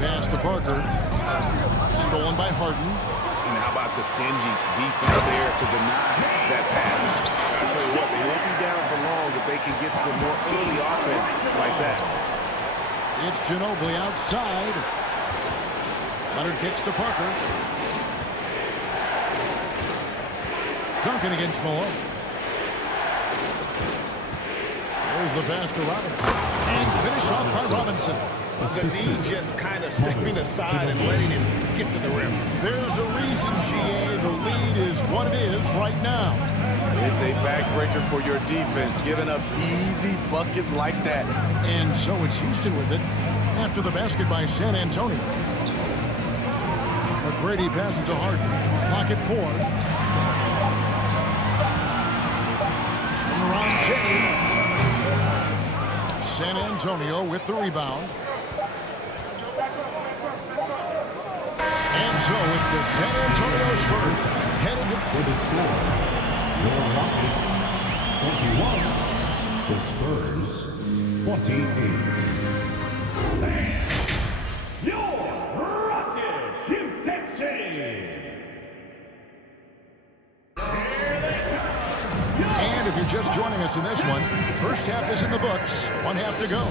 Pass to Parker. Stolen by Harden. And how about the stingy defense there to deny that pass? I tell you what, they won't be down for long if they can get some more early offense like that. It's Ginobili outside. Leonard kicks to Parker. Duncan against Malone. There's the pass to Robinson. And finish off by Robinson. The knee just kind of stepping aside and letting him get to the rim. There's a reason, GA. The lead is what it is right now. It's a backbreaker for your defense, giving up easy buckets like that. And so it's Houston with it after the basket by San Antonio. McGrady passes to Harden. Clock at 4. Turn around, Jay. San Antonio with the rebound. And so it's the San Antonio Spurs headed for the score. Your Rockets 21. The Spurs 28. And your Rockets, Houston City. And if you're just joining us in this one, first half is in the books. 1 half to go.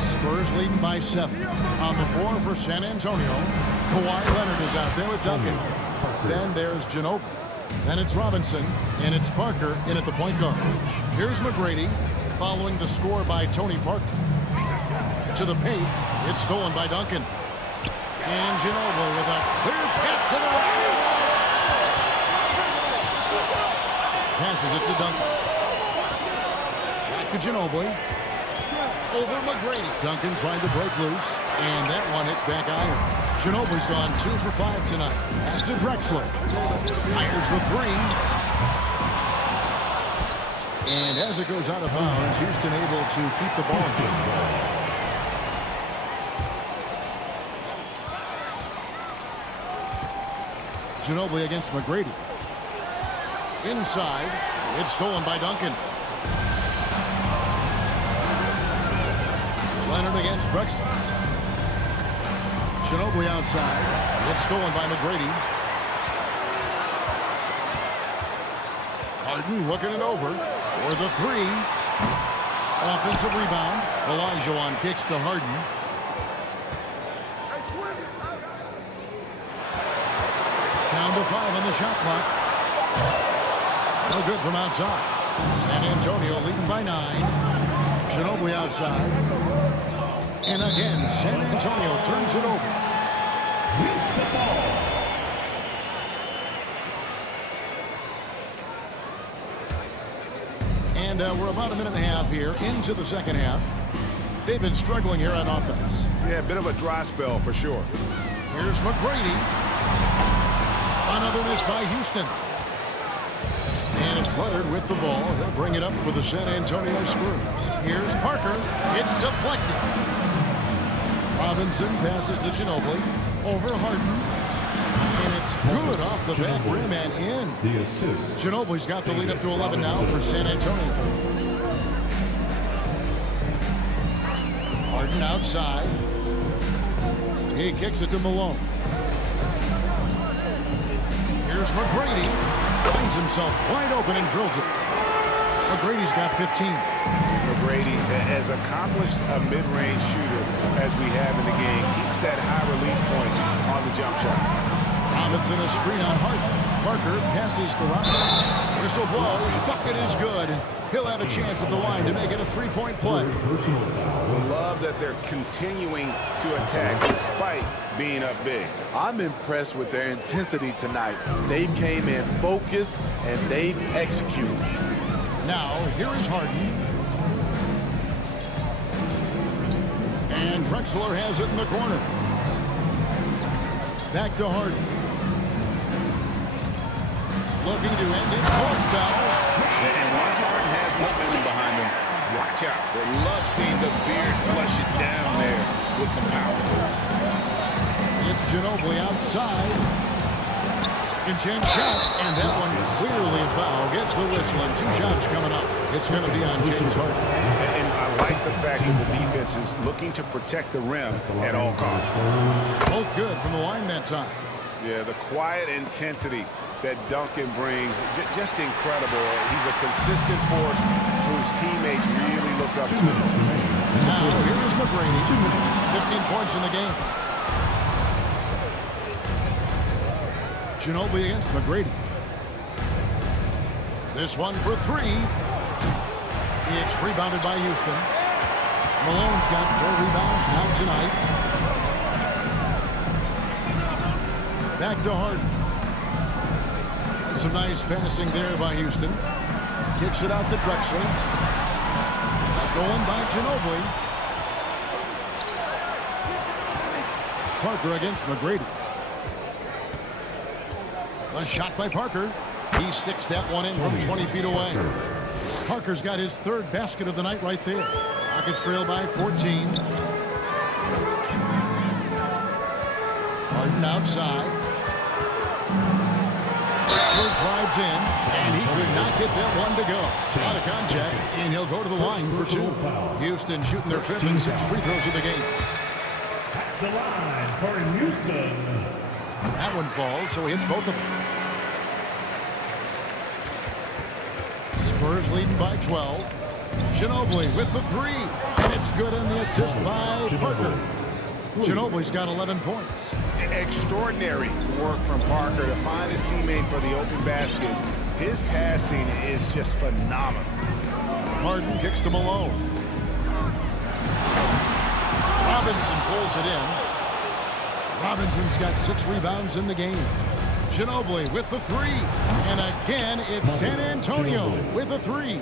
Spurs leading by 7. On the floor for San Antonio, Kawhi Leonard is out there with Duncan. Then there's Ginobili. Then it's Robinson, and it's Parker in at the point guard. Here's McGrady, following the score by Tony Parker. To the paint, it's stolen by Duncan. And Ginobili with a clear path to the rack. Passes it to Duncan. Back to Ginobili. Over McGrady. Duncan trying to break loose. And that one hits back iron. Ginobili's gone 2 for 5 tonight. Pass to Drexler. Fires the 3. And as it goes out of bounds, Houston able to keep the ball. Ginobili against McGrady. Inside. It's stolen by Duncan. Leonard against Drexler. Ginobili outside. It's stolen by McGrady. Harden looking it over for the three. Offensive rebound. Olajuwon kicks to Harden. Down to 5 on the shot clock. No good from outside. San Antonio leading by 9. Ginobili outside. And again, San Antonio turns it over. And we're about a minute and a half here into the second half. They've been struggling here on offense. Yeah, a bit of a dry spell for sure. Here's McGrady. Another miss by Houston. And it's Leonard with the ball. He'll bring it up for the San Antonio Spurs. Here's Parker. It's deflected. Robinson passes to Ginobili. Over Harden. And it's good off the back rim and in. The assist. Ginobili's got the lead up to 11 now for San Antonio. Harden outside. He kicks it to Malone. Here's McGrady. Finds himself wide open and drills it. McGrady's got 15. McGrady, as accomplished a mid-range shooter as we have in the game, keeps that high release point on the jump shot. Robinson a screen on Harden. Parker passes to Robinson. Whistle blows. Bucket is good. He'll have a chance at the line to make it a three-point play. Love that they're continuing to attack despite being up big. I'm impressed with their intensity tonight. They've came in focused and they've executed. Now, here is Harden. And Drexler has it in the corner. Back to Harden. Looking to end his court spell. And once Harden has momentum behind him, watch out. They love seeing the beard flush it down there with some power. It's Ginobili outside. Second chance shot, and that one clearly a foul. Gets the whistle, and 2 shots coming up. It's going to be on James Harden. And I like the fact that the defense is looking to protect the rim at all costs. Both good from the line that time. Yeah, the quiet intensity that Duncan brings, just incredible. He's a consistent force whose teammates really look up to. Now, here's McGrady. 15 points in the game. Ginobili against McGrady. This one for 3. It's rebounded by Houston. Malone's got 4 rebounds now tonight. Back to Harden. And some nice passing there by Houston. Kicks it out to Drexler. Stolen by Ginobili. Parker against McGrady. A shot by Parker. He sticks that one in from 20 feet away. Parker's got his 3rd basket of the night right there. Rockets trail by 14. Harden outside. Drexler drives in, and he could not get that one to go. Out of contact, and he'll go to the line for 2. Houston shooting their 5th and 6th free throws of the game. At the line for Houston. That one falls, so he hits both of them. Spurs leading by 12. Ginobili with the 3. And it's good in the assist by Parker. Ginobili's got 11 points. Extraordinary work from Parker to find his teammate for the open basket. His passing is just phenomenal. Harden kicks to Malone. Robinson pulls it in. Robinson's got 6 rebounds in the game. Ginobili with the 3. And again, it's San Antonio with a 3.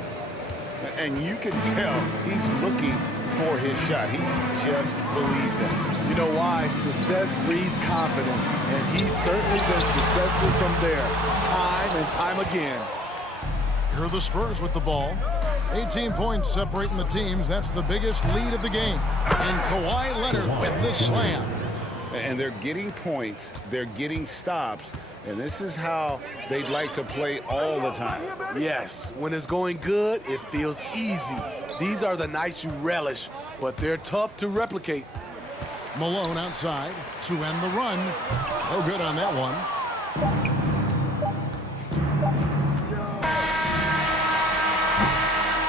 And you can tell he's looking for his shot. He just believes it. You know why? Success breeds confidence. And he's certainly been successful from there, time and time again. Here are the Spurs with the ball. 18 points separating the teams. That's the biggest lead of the game. And Kawhi Leonard with the slam. And they're getting points, they're getting stops, And this is how they'd like to play all the time. Yes, when it's going good, it feels easy. These are the nights you relish, but they're tough to replicate. Malone outside to end the run. No good on that one.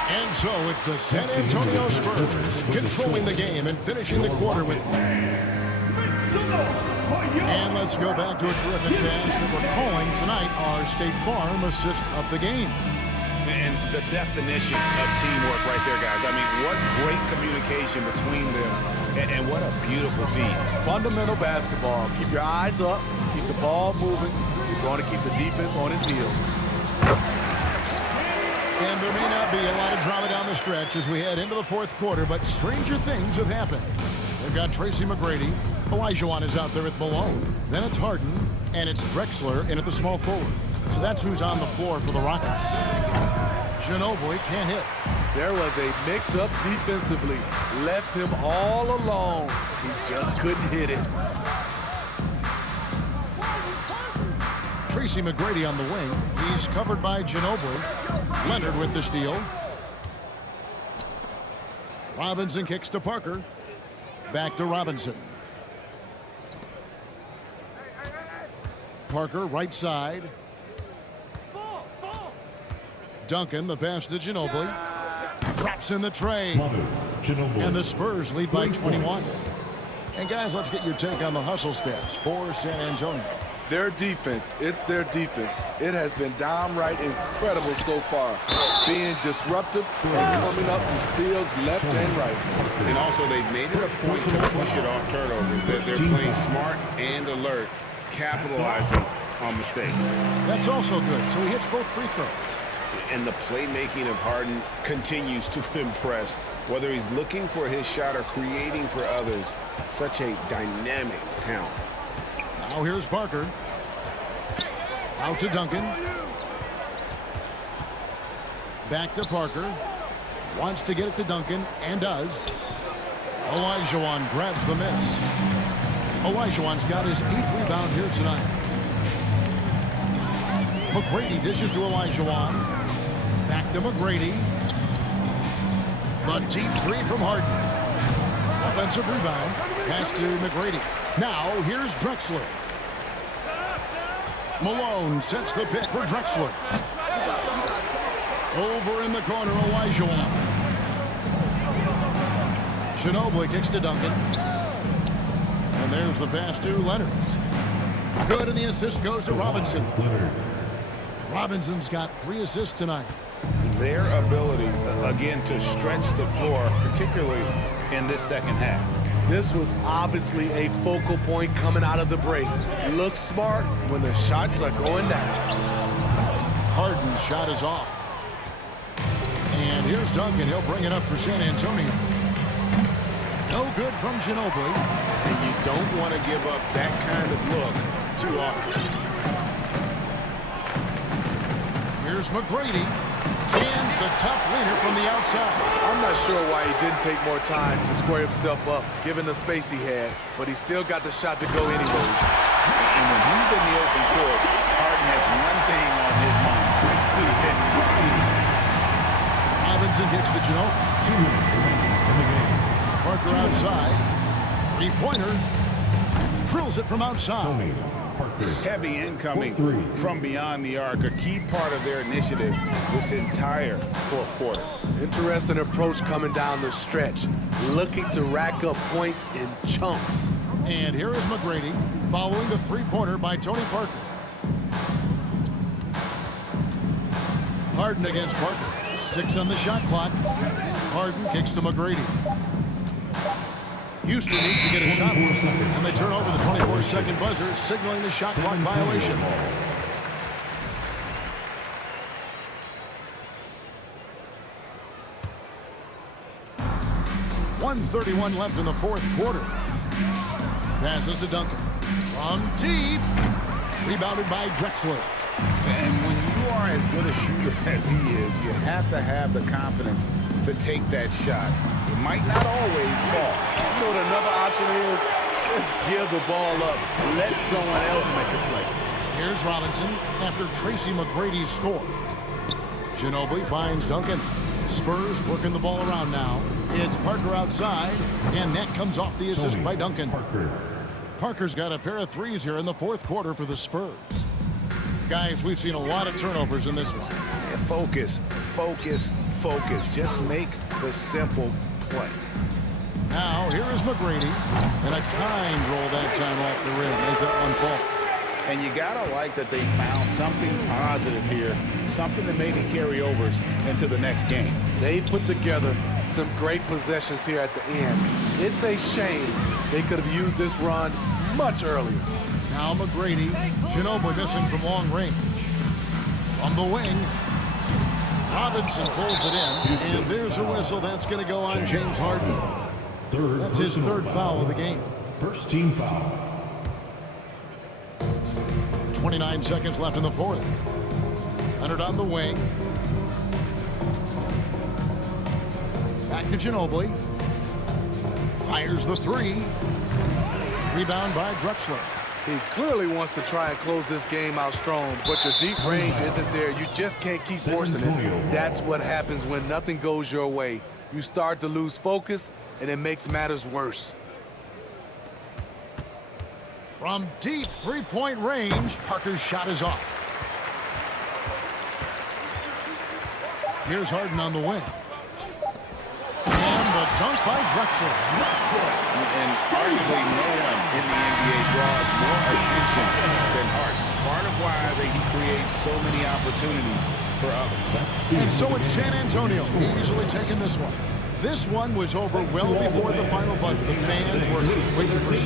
And so it's the San Antonio Spurs controlling the game and finishing the quarter with... And let's go back to a terrific pass that we're calling tonight our State Farm assist of the game. And the definition of teamwork right there, guys. I mean, what great communication between them, and what a beautiful feed. Fundamental basketball. Keep your eyes up, keep the ball moving. You're going to keep the defense on its heels. And there may not be a lot of drama down the stretch as we head into the fourth quarter, but stranger things have happened. They've got Tracy McGrady. Olajuwon is out there with Malone. Then it's Harden, and it's Drexler in at the small forward. So that's who's on the floor for the Rockets. Ginobili can't hit. There was a mix-up defensively. Left him all alone. He just couldn't hit it. Tracy McGrady on the wing. He's covered by Ginobili. Leonard with the steal. Robinson kicks to Parker. Back to Robinson. Parker, right side. Duncan, the pass to Ginobili. Drops in the tray. And the Spurs lead by 21. And guys, let's get your take on the hustle stats for San Antonio. Their defense, it's their defense. It has been downright incredible so far. Being disruptive and coming up with steals left and right. And also, they've made it a point to push it off turnovers. They're playing smart and alert, capitalizing on mistakes. That's also good. So he hits both free throws. And the playmaking of Harden continues to impress. Whether he's looking for his shot or creating for others, such a dynamic talent. Now here's Parker. Out to Duncan. Back to Parker. Wants to get it to Duncan, and does. Olajuwon grabs the miss. Olajuwon's got his 8th rebound here tonight. McGrady dishes to Olajuwon. Back to McGrady. The deep three from Harden. Offensive rebound. Pass to McGrady. Now here's Drexler. Malone sets the pick for Drexler. Over in the corner, Olajuwon. Ginobili kicks to Duncan. And there's the pass to Leonard. Good, and the assist goes to Robinson. Robinson's got 3 assists tonight. Their ability, again, to stretch the floor, particularly in this second half. This was obviously a focal point coming out of the break. Look smart when the shots are going down. Harden's shot is off. And here's Duncan. He'll bring it up for San Antonio. No good from Ginobili. And you don't want to give up that kind of look too often. Here's McGrady. Hands the tough leader from the outside. I'm not sure why he didn't take more time to square himself up, given the space he had, but he still got the shot to go anyways. And when he's in the open court, Harden has one thing on his mind. Robinson kicks to Ginobili. Parker outside. 3-pointer. Drills it from outside. Heavy incoming from beyond the arc, a key part of their initiative this entire fourth quarter. Interesting approach coming down the stretch, looking to rack up points in chunks. And here is McGrady following the 3-pointer by Tony Parker. Harden against Parker. 6 on the shot clock. Harden kicks to McGrady. Houston needs to get a shot, and they turn over the 24-second buzzer, signaling the shot clock violation. .131 left in the fourth quarter. Passes to Duncan. From deep. Rebounded by Drexler. And when you are as good a shooter as he is, you have to have the confidence to take that shot. It might not always fall. You know what another option is? Just give the ball up. Let someone else make a play. Here's Robinson after Tracy McGrady's score. Ginobili finds Duncan. Spurs working the ball around now. It's Parker outside, and that comes off the assist by Duncan. Parker's got a pair of threes here in the fourth quarter for the Spurs. Guys, we've seen a lot of turnovers in this one. Yeah, focus, focus, focus. Just make the simple play. Now, here is McGrady, and a kind roll that time off the rim as that one falls. And you gotta like that they found something positive here, something to maybe carry overs into the next game. They put together some great possessions here at the end. It's a shame they could have used this run much earlier. Now McGrady, Ginobili missing from long range. From the wing, Robinson pulls it in, and there's a whistle. That's going to go on James Harden. That's his third foul of the game. First team foul. 29 seconds left in the fourth. Leonard on the wing. Back to Ginobili. Fires the three. Rebound by Drexler. He clearly wants to try and close this game out strong, but your deep range isn't there. You just can't keep forcing it. That's what happens when nothing goes your way. You start to lose focus, and it makes matters worse. From deep three-point range, Parker's shot is off. Here's Harden on the wing. And the dunk by Drexler. And arguably no one in the NBA draws more attention than Harden. Part of why he creates so many opportunities for others. And so it's San Antonio easily taking this one. This one was over well before the final buzzer. The fans were waiting for